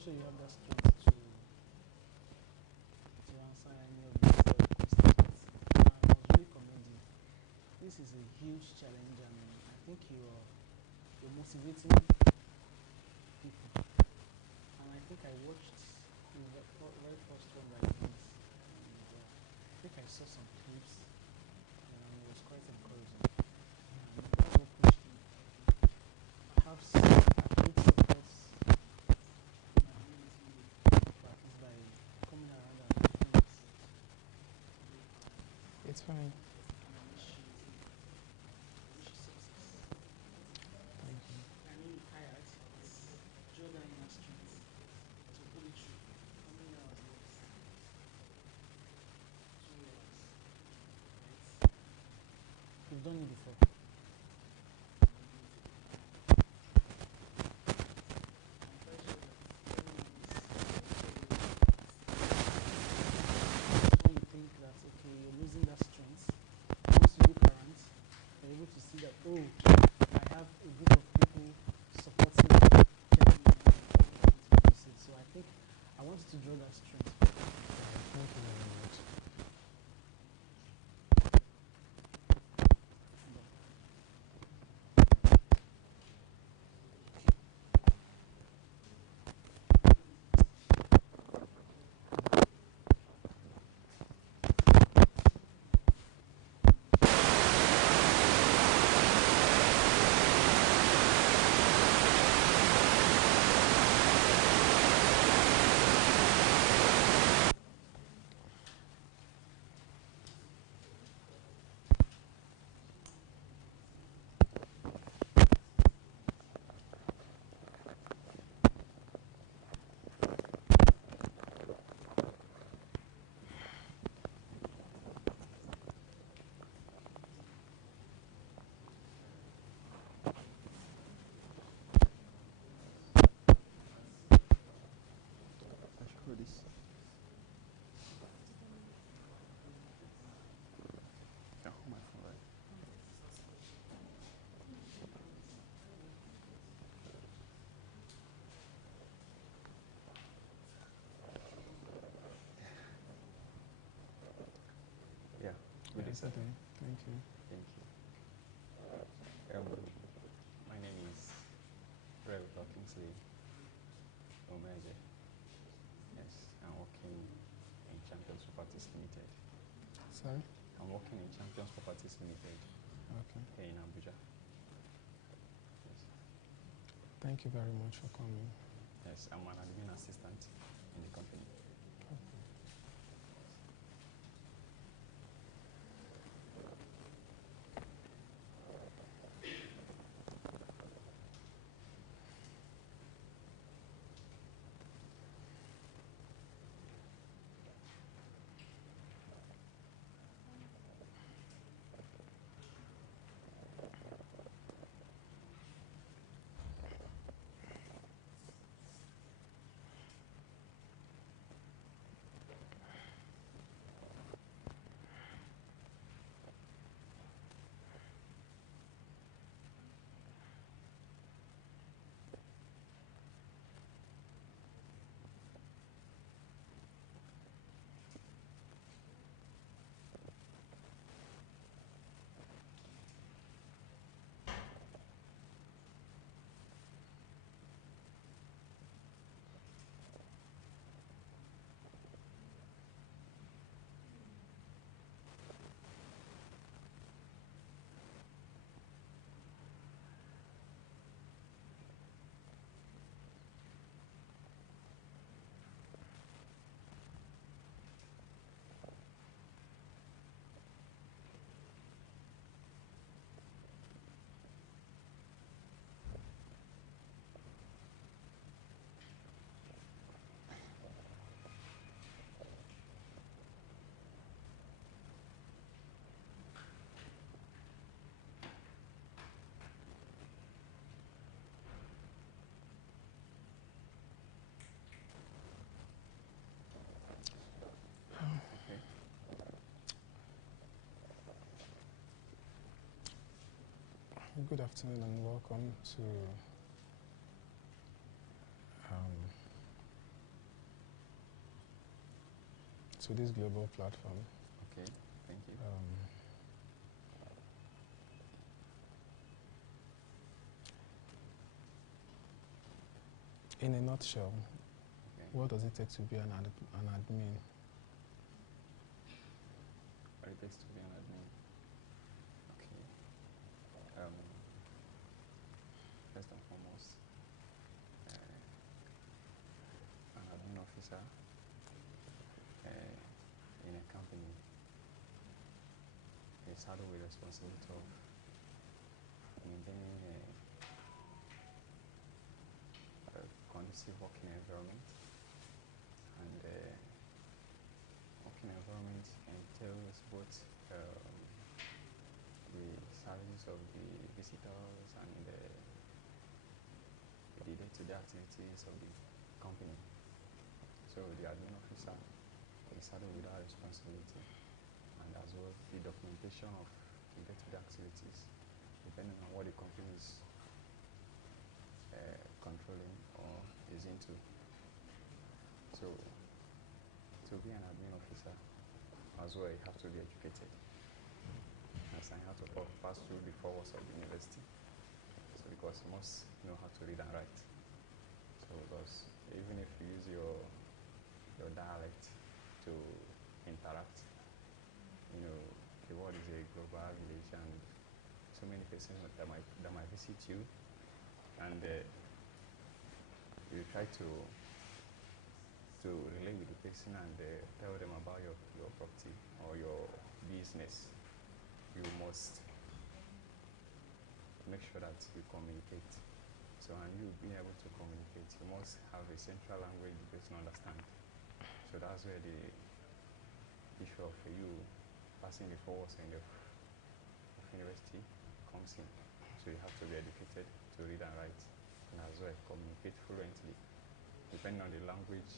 not sure you have that strength to answer any of these questions. I must really commend you. This is a huge challenge, and I think you're motivating people. And I think I watched the very first one that you did, and I think I saw some clips, and it was quite encouraging. And that's what pushed me. I have great supports, but it's by coming around and making it. It's fine. And I wish you success. Thank you. I know you're tired. It's draw that inner strength to pull it through. How many hours left? 2 hours. Right? You've done it before. When you think that, okay, you're losing that strength, once you look around, you're able to see that, oh, I have a group of people supporting me, telling me to proceed. So I think I want you to draw that strength. Thank you very much. This. Yeah, hold my phone right. Yeah. Good day, sir. Okay. Thank you. Thank you. My name is Rev. Kingsley Omeje. Yes, I'm working in Champions Properties Limited. Sorry? I'm working in Champions Properties Limited. Okay. Here in Abuja. Yes. Thank you very much for coming. Yes, I'm an admin assistant in the company. Good afternoon and welcome to to this global platform. Okay, thank you. In a nutshell, Okay. what does it take to be an admin? What it takes to be an admin? Okay. First and foremost, an admin officer in a company is saddled with the responsibility of maintaining a conducive working environment, and working environment entails both the service of the visitors and the day-to-day activities of the company. So the admin officer is saddled with that responsibility, and as well the documentation of the day-to-day activities, depending on what the company is controlling or is into. So to be an admin officer, as well, you have to be educated. And you have to pass through the 4 walls of the university. So because you must know how to read and write. So because even if you use your dialect to interact, you know, the world is a global village, and so many persons that might visit you, and you try to relate with the person and tell them about your property or your business. You must make sure that you communicate. So, and you being able to communicate, you must have a central language the person understands. So that's where the issue of you passing the 4 walls in the university comes in. So you have to be educated to read and write, and as well communicate fluently, depending on the language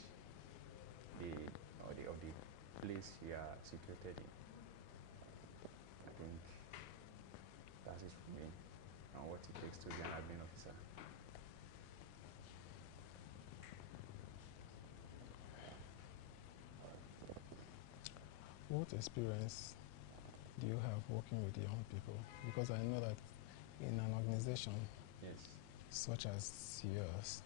of the place you are situated in. I think that's it for me and what it takes to be an admin officer. What experience do you have working with young people? Because I know that in an organization such as yours,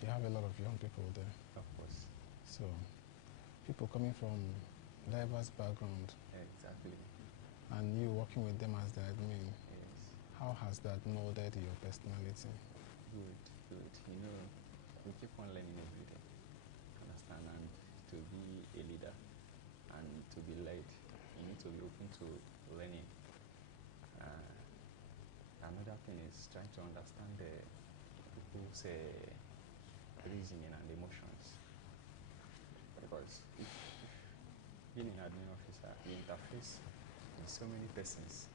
you have a lot of young people there. Of course. So, people coming from diverse background. Exactly. And you working with them as the admin. How has that molded your personality? Good. You know, we keep on learning every day. Understand? And to be a leader and to be led, you need to be open to learning. Another thing is trying to understand the people's reasoning and emotions. Because if being an admin officer, you interface with so many persons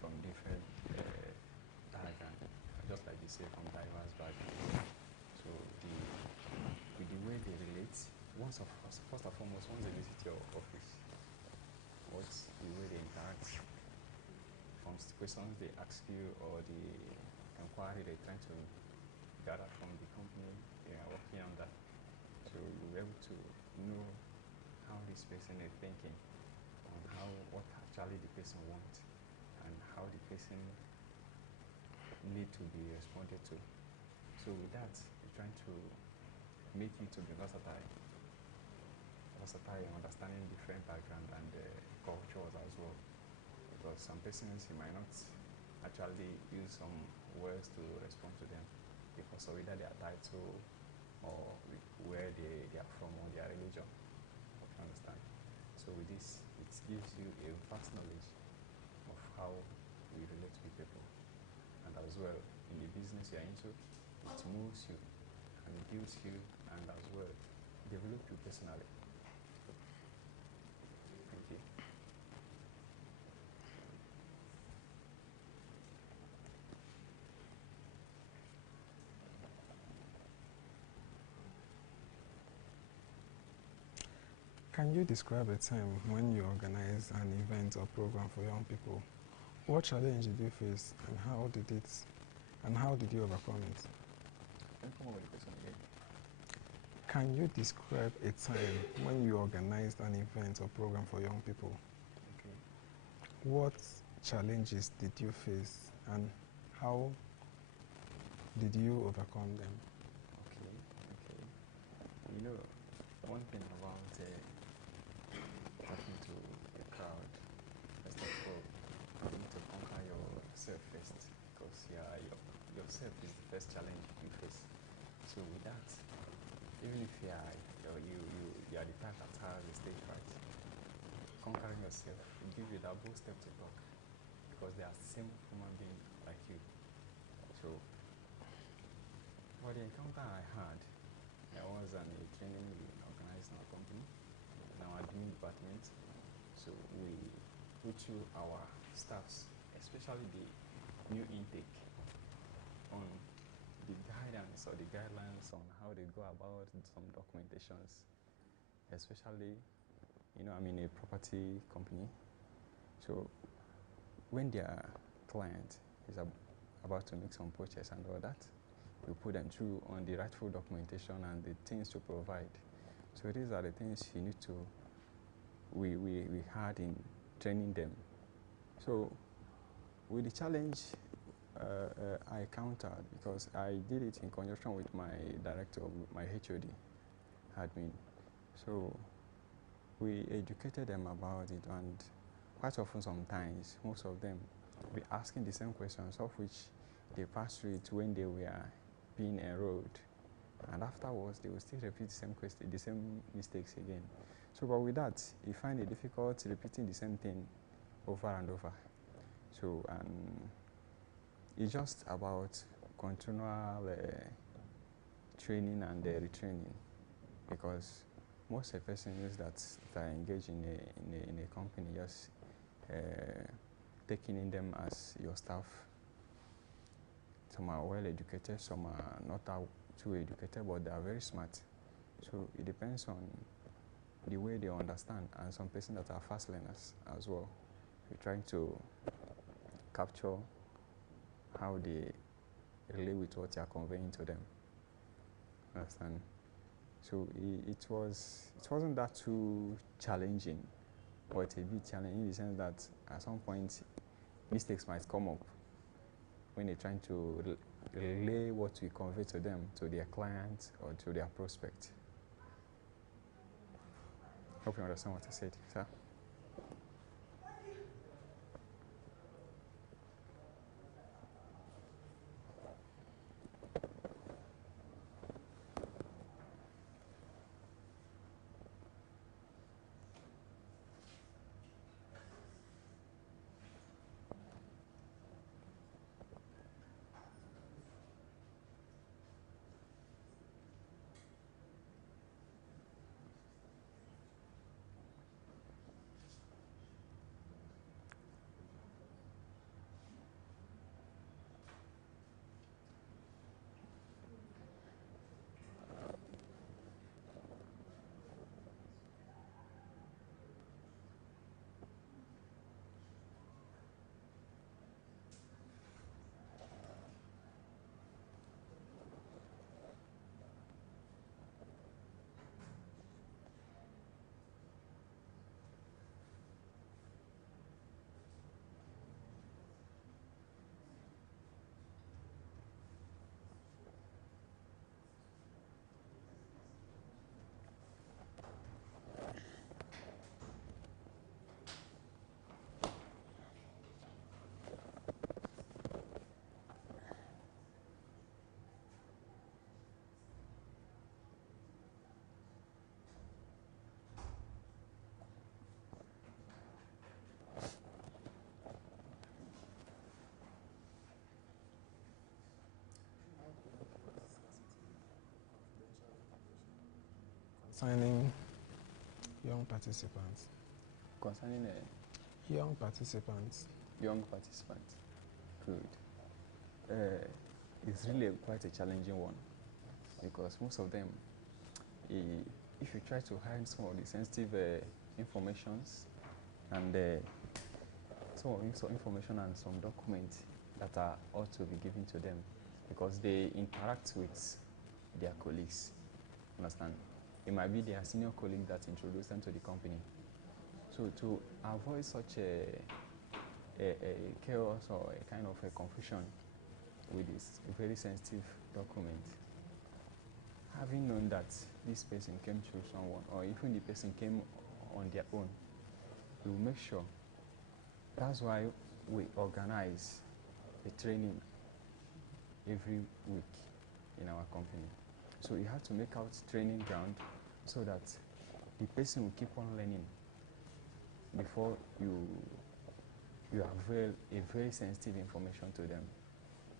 from different backgrounds, just like you say, from diverse backgrounds. So with the way they relate, first and foremost, once they visit your office, what's the way they interact, from the questions they ask you or the inquiry they're trying to gather from the company they are working on that. So you'll be able to know how this person is thinking, and what actually the person wants, and how the person need to be responded to. So with that, we're trying to make you to be versatile in understanding different background and cultures as well. Because some persons, you might not actually use some words to respond to them because of either their title or where they are from or their religion. You understand? So with this, it gives you a vast knowledge of how we relate with people. And as well, in the business you're into, it moves you and builds you, and as well, develops you personally. Thank you. Can you describe a time when you organized an event or program for young people? What challenge did you face, and how did you overcome it? Can you come over the question again? can you describe a time when you organized an event or program for young people? Okay. What challenges did you face and how did you overcome them? Okay, okay. You know, one thing about talking to a crowd, first of all, you need to conquer yourself first, because yourself is the first challenge you face. So with that, even if you are the type that has a stage fright, conquering yourself will give you that bold step to talk, because they are the same human being like you. So for the encounter I had, I was on a training we organized in our company, in our admin department. So we put through our staffs, especially the new intake, on the guidance or the guidelines on how they go about some documentations, especially, you know, I'm in a property company. So when their client is about to make some purchase and all that, we put them through on the rightful documentation and the things to provide. So these are the things you need to, we had in training them. So with the challenge I encountered, because I did it in conjunction with my director, my HOD admin. So we educated them about it, and quite often sometimes, most of them be asking the same questions, of which they passed through it when they were being enrolled. And afterwards, they will still repeat the same question, the same mistakes again. So, but with that, you find it difficult repeating the same thing over and over. So, it's just about continual training and retraining, because most of the persons that are engaged in a company, just taking in them as your staff. Some are well educated, some are not too educated, but they are very smart. So it depends on the way they understand, and some persons that are fast learners as well. We're trying to capture how they relate with what you are conveying to them. Understand? So it wasn't that too challenging, but a bit challenging in the sense that at some point mistakes might come up when they're trying to relay what we convey to them, to their clients or to their prospect. Hope you understand what I said, sir. Concerning young participants. Concerning young participants. Young participants. Good. It's really quite a challenging one, because most of them, if you try to hide some of the sensitive informations and some information and some documents that are ought to be given to them, because they interact with their colleagues. Understand? It might be their senior colleague that introduced them to the company. So to avoid such a chaos or a kind of a confusion with this very sensitive document, having known that this person came through someone, or even the person came on their own, we will make sure. That's why we organize a training every week in our company. So you have to make out training ground so that the person will keep on learning before you avail a very sensitive information to them.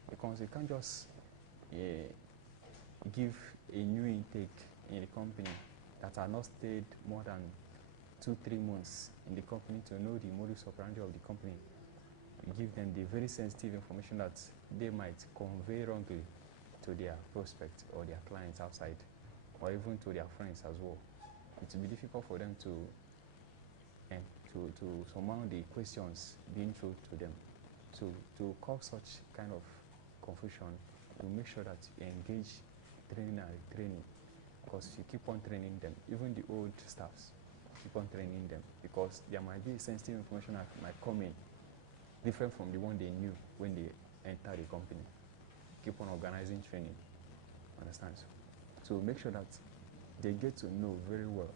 Because you can't just give a new intake in the company that are not stayed more than 2-3 months in the company to know the modus operandi of the company. You give them the very sensitive information that they might convey wrongly to their prospects or their clients outside, or even to their friends as well. It will be difficult for them to surmount the questions being thrown to them. So to cause such kind of confusion, we make sure that you engage training and retraining, because you keep on training them, even the old staffs, keep on training them, because there might be sensitive information that might come in different from the one they knew when they entered the company. Keep on organizing training, understand? So make sure that they get to know very well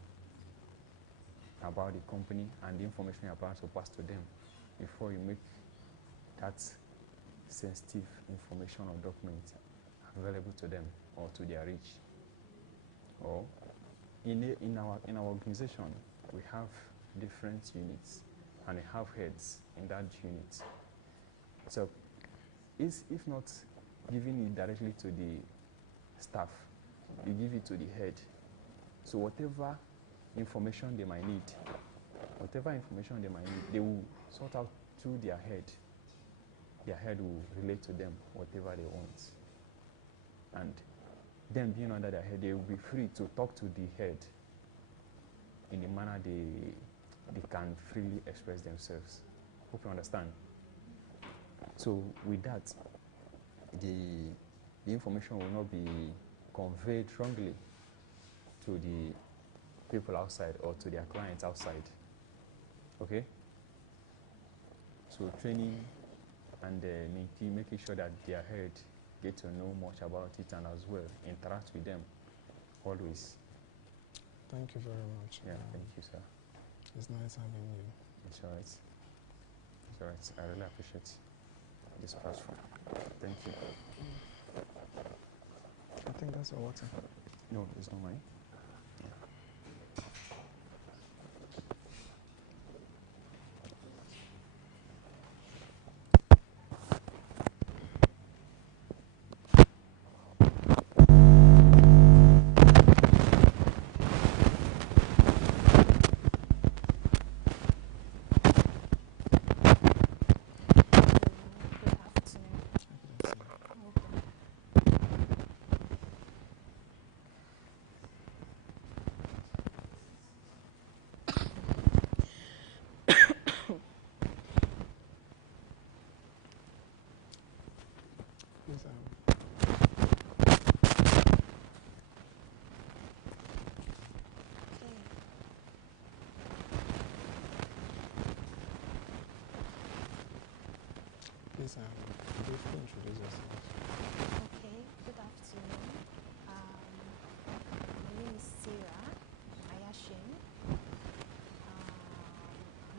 about the company and the information you're about to pass to them before you make that sensitive information or document available to them or to their reach. Or in our organization, we have different units and we have heads in that unit. So if not giving it directly to the staff, you give it to the head. So whatever information they might need, they will sort out through their head. Their head will relate to them whatever they want. And them being under their head, they will be free to talk to the head in a manner they can freely express themselves. Hope you understand. So with that, the information will not be conveyed wrongly to the people outside or to their clients outside. Okay? So training and making sure that their head get to know much about it and as well interact with them always. Thank you very much. Yeah, thank you, sir. It's nice having you. It's all right. It's all right. I really appreciate this platform. Thank you. I think that's your water. No, it's not mine. Please, briefly introduce yourself. Okay, good afternoon. My name is Sarah Ayashin. I'm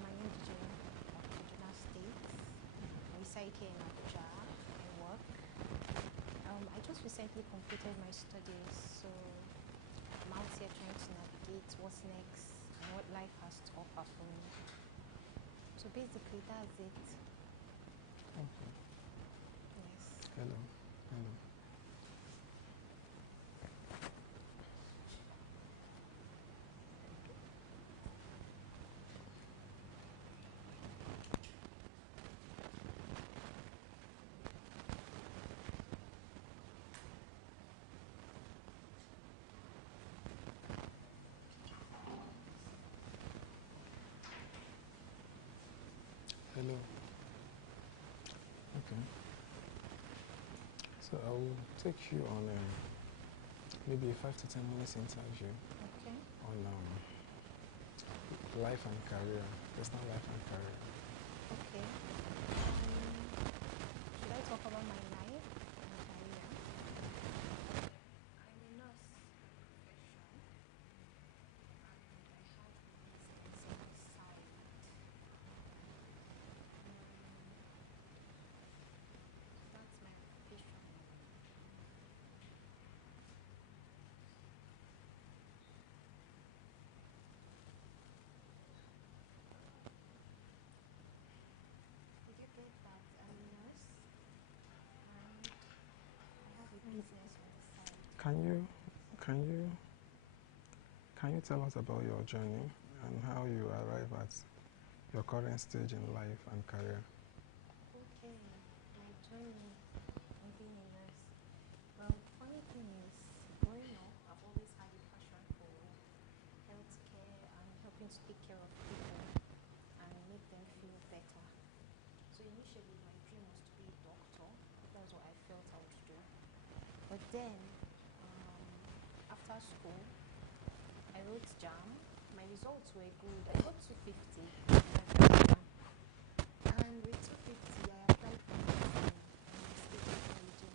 an indigenous of Kaduna State. I reside here in Abuja. I work. I just recently completed my studies, so I'm out here trying to navigate what's next and what life has to offer for me. So basically, that's it. Okay. Yes. Hello. Hello. Hello. Okay. So I will take you on maybe a 5 to 10 minutes interview on life and career, personal life and career. Okay. Should I talk about my life and career? I'm a nurse profession, and I have a business on the side. That's my occupation. Did you get that? I'm a nurse, and I have a business on the side. Can you tell us about your journey and how you arrive at your current stage in life and career? Okay, my journey in being a nurse. Well, funny thing is, growing up, I've always had a passion for healthcare and helping to take care of people and make them feel better. So initially, my dream was to be a doctor. That was what I felt I would do. But then, after school, I wrote JAM. My results were good. I got 250. And with 250, I applied for medicine in the state of origin.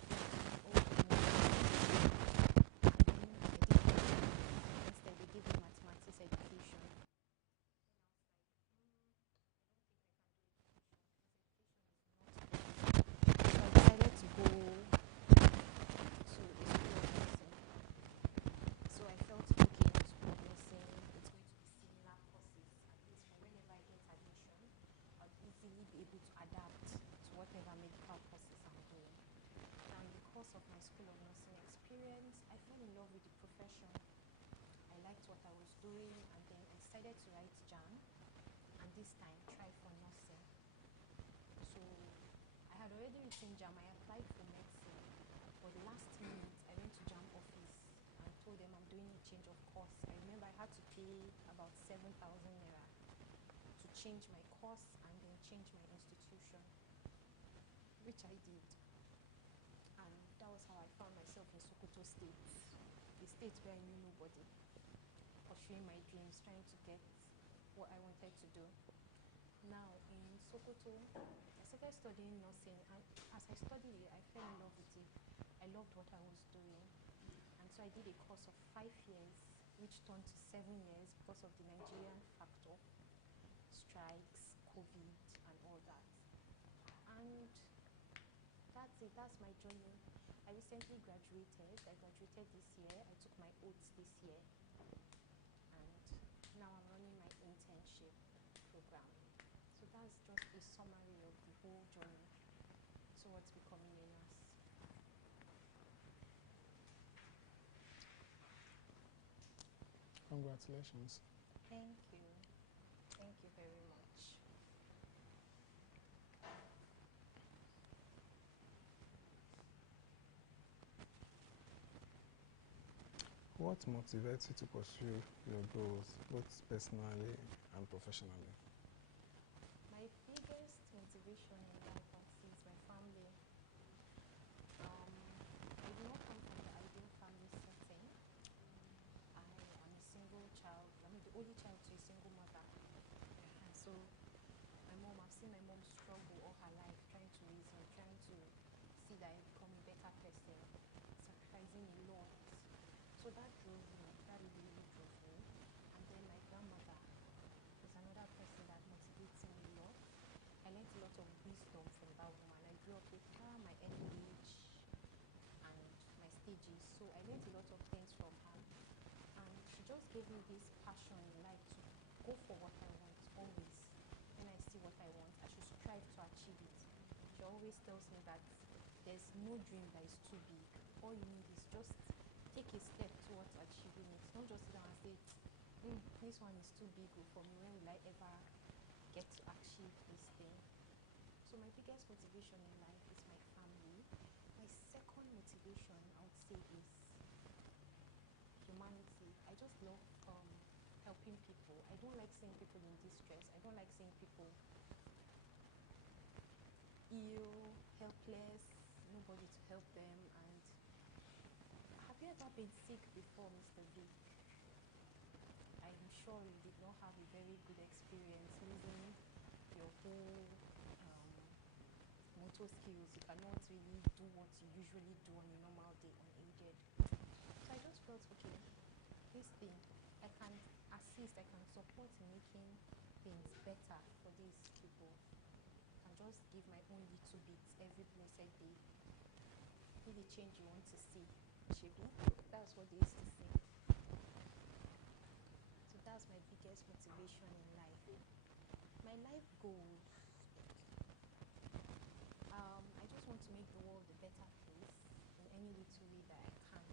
Instead, they gave me mathematics education. So I decided to go to a school of nursing. So I felt, okay, in school of nursing, it's going to be similar courses. At least for whenever I get admission, I'll easily be able to adapt to whatever medical courses I'm doing. Now, in the course of my school of nursing experience, I fell in love with the profession. I liked what I was doing, and then I decided to write JAM, and this time try for nursing. So I had already written JAM. I applied for medicine, but last minute I went to JAM office and told them I'm doing a change of course. I remember I had to pay about 7,000 naira to change my course and then change my institution, which I did. And that was how I found myself in Sokoto State, a state where I knew nobody, pursuing my dreams, trying to get what I wanted to do. Now, in Sokoto, I started studying nursing, and as I studied it, I fell in love with it. I loved what I was doing. And so I did a course of 5 years, which turned to 7 years because of the Nigerian factor, strikes, COVID, and all that. And that's it, that's my journey. I recently graduated. I graduated this year. I took my oaths this year. And now I'm running my internship program. So that's just a summary of the whole journey towards becoming a nurse. Congratulations. Thank you. Thank you very much. What motivates you to pursue your goals, both personally and professionally? My biggest motivation in life, I would say, is my family. I do not come from the ideal family setting. I am a single child. I'm the only child to a single mother. And so I've seen my mom struggle all her life, trying to raise me, trying to see that I become a better person, sacrificing a lot. So that drove me, that really drove me. And then my grandmother is another person that motivates me a lot. I learned a lot of wisdom from that woman. I grew up with her, my early age, and my stages. So I learned a lot of things from her. And she just gave me this passion in life to go for what I want always. When I see what I want, I should strive to achieve it. She always tells me that there's no dream that is too big. All you need is just take a step towards achieving it. Don't just sit down and say, this one is too big for me. When will I ever get to achieve this thing? So my biggest motivation in life is my family. My second motivation, I would say, is humanity. I just love helping people. I don't like seeing people in distress. I don't like seeing people ill, helpless, nobody to help them, and Have you ever been sick before, Mr. Vic? I'm sure you did not have a very good experience losing your whole motor skills. You cannot really do what you usually do on a normal day unaided. So I just felt, okay, this thing, I can assist, I can support in making things better for these people. I can just give my own little bits every blessed day. Be the change you want to see, Chibi. That's what they used to say. So that's my biggest motivation in life. My life goals. I just want to make the world a better place in any little way that I can.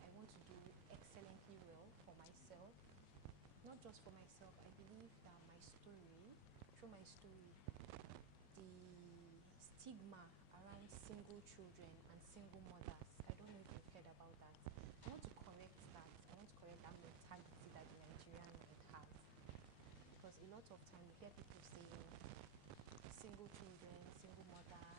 I want to do excellently well for myself. Not just for myself, I believe that my story, through my story, the stigma around single children and single mothers, I don't know if you've heard about that. I want to correct that. I want to correct that mentality that the Nigerian mind has. Because a lot of time you hear people saying single children, single mothers,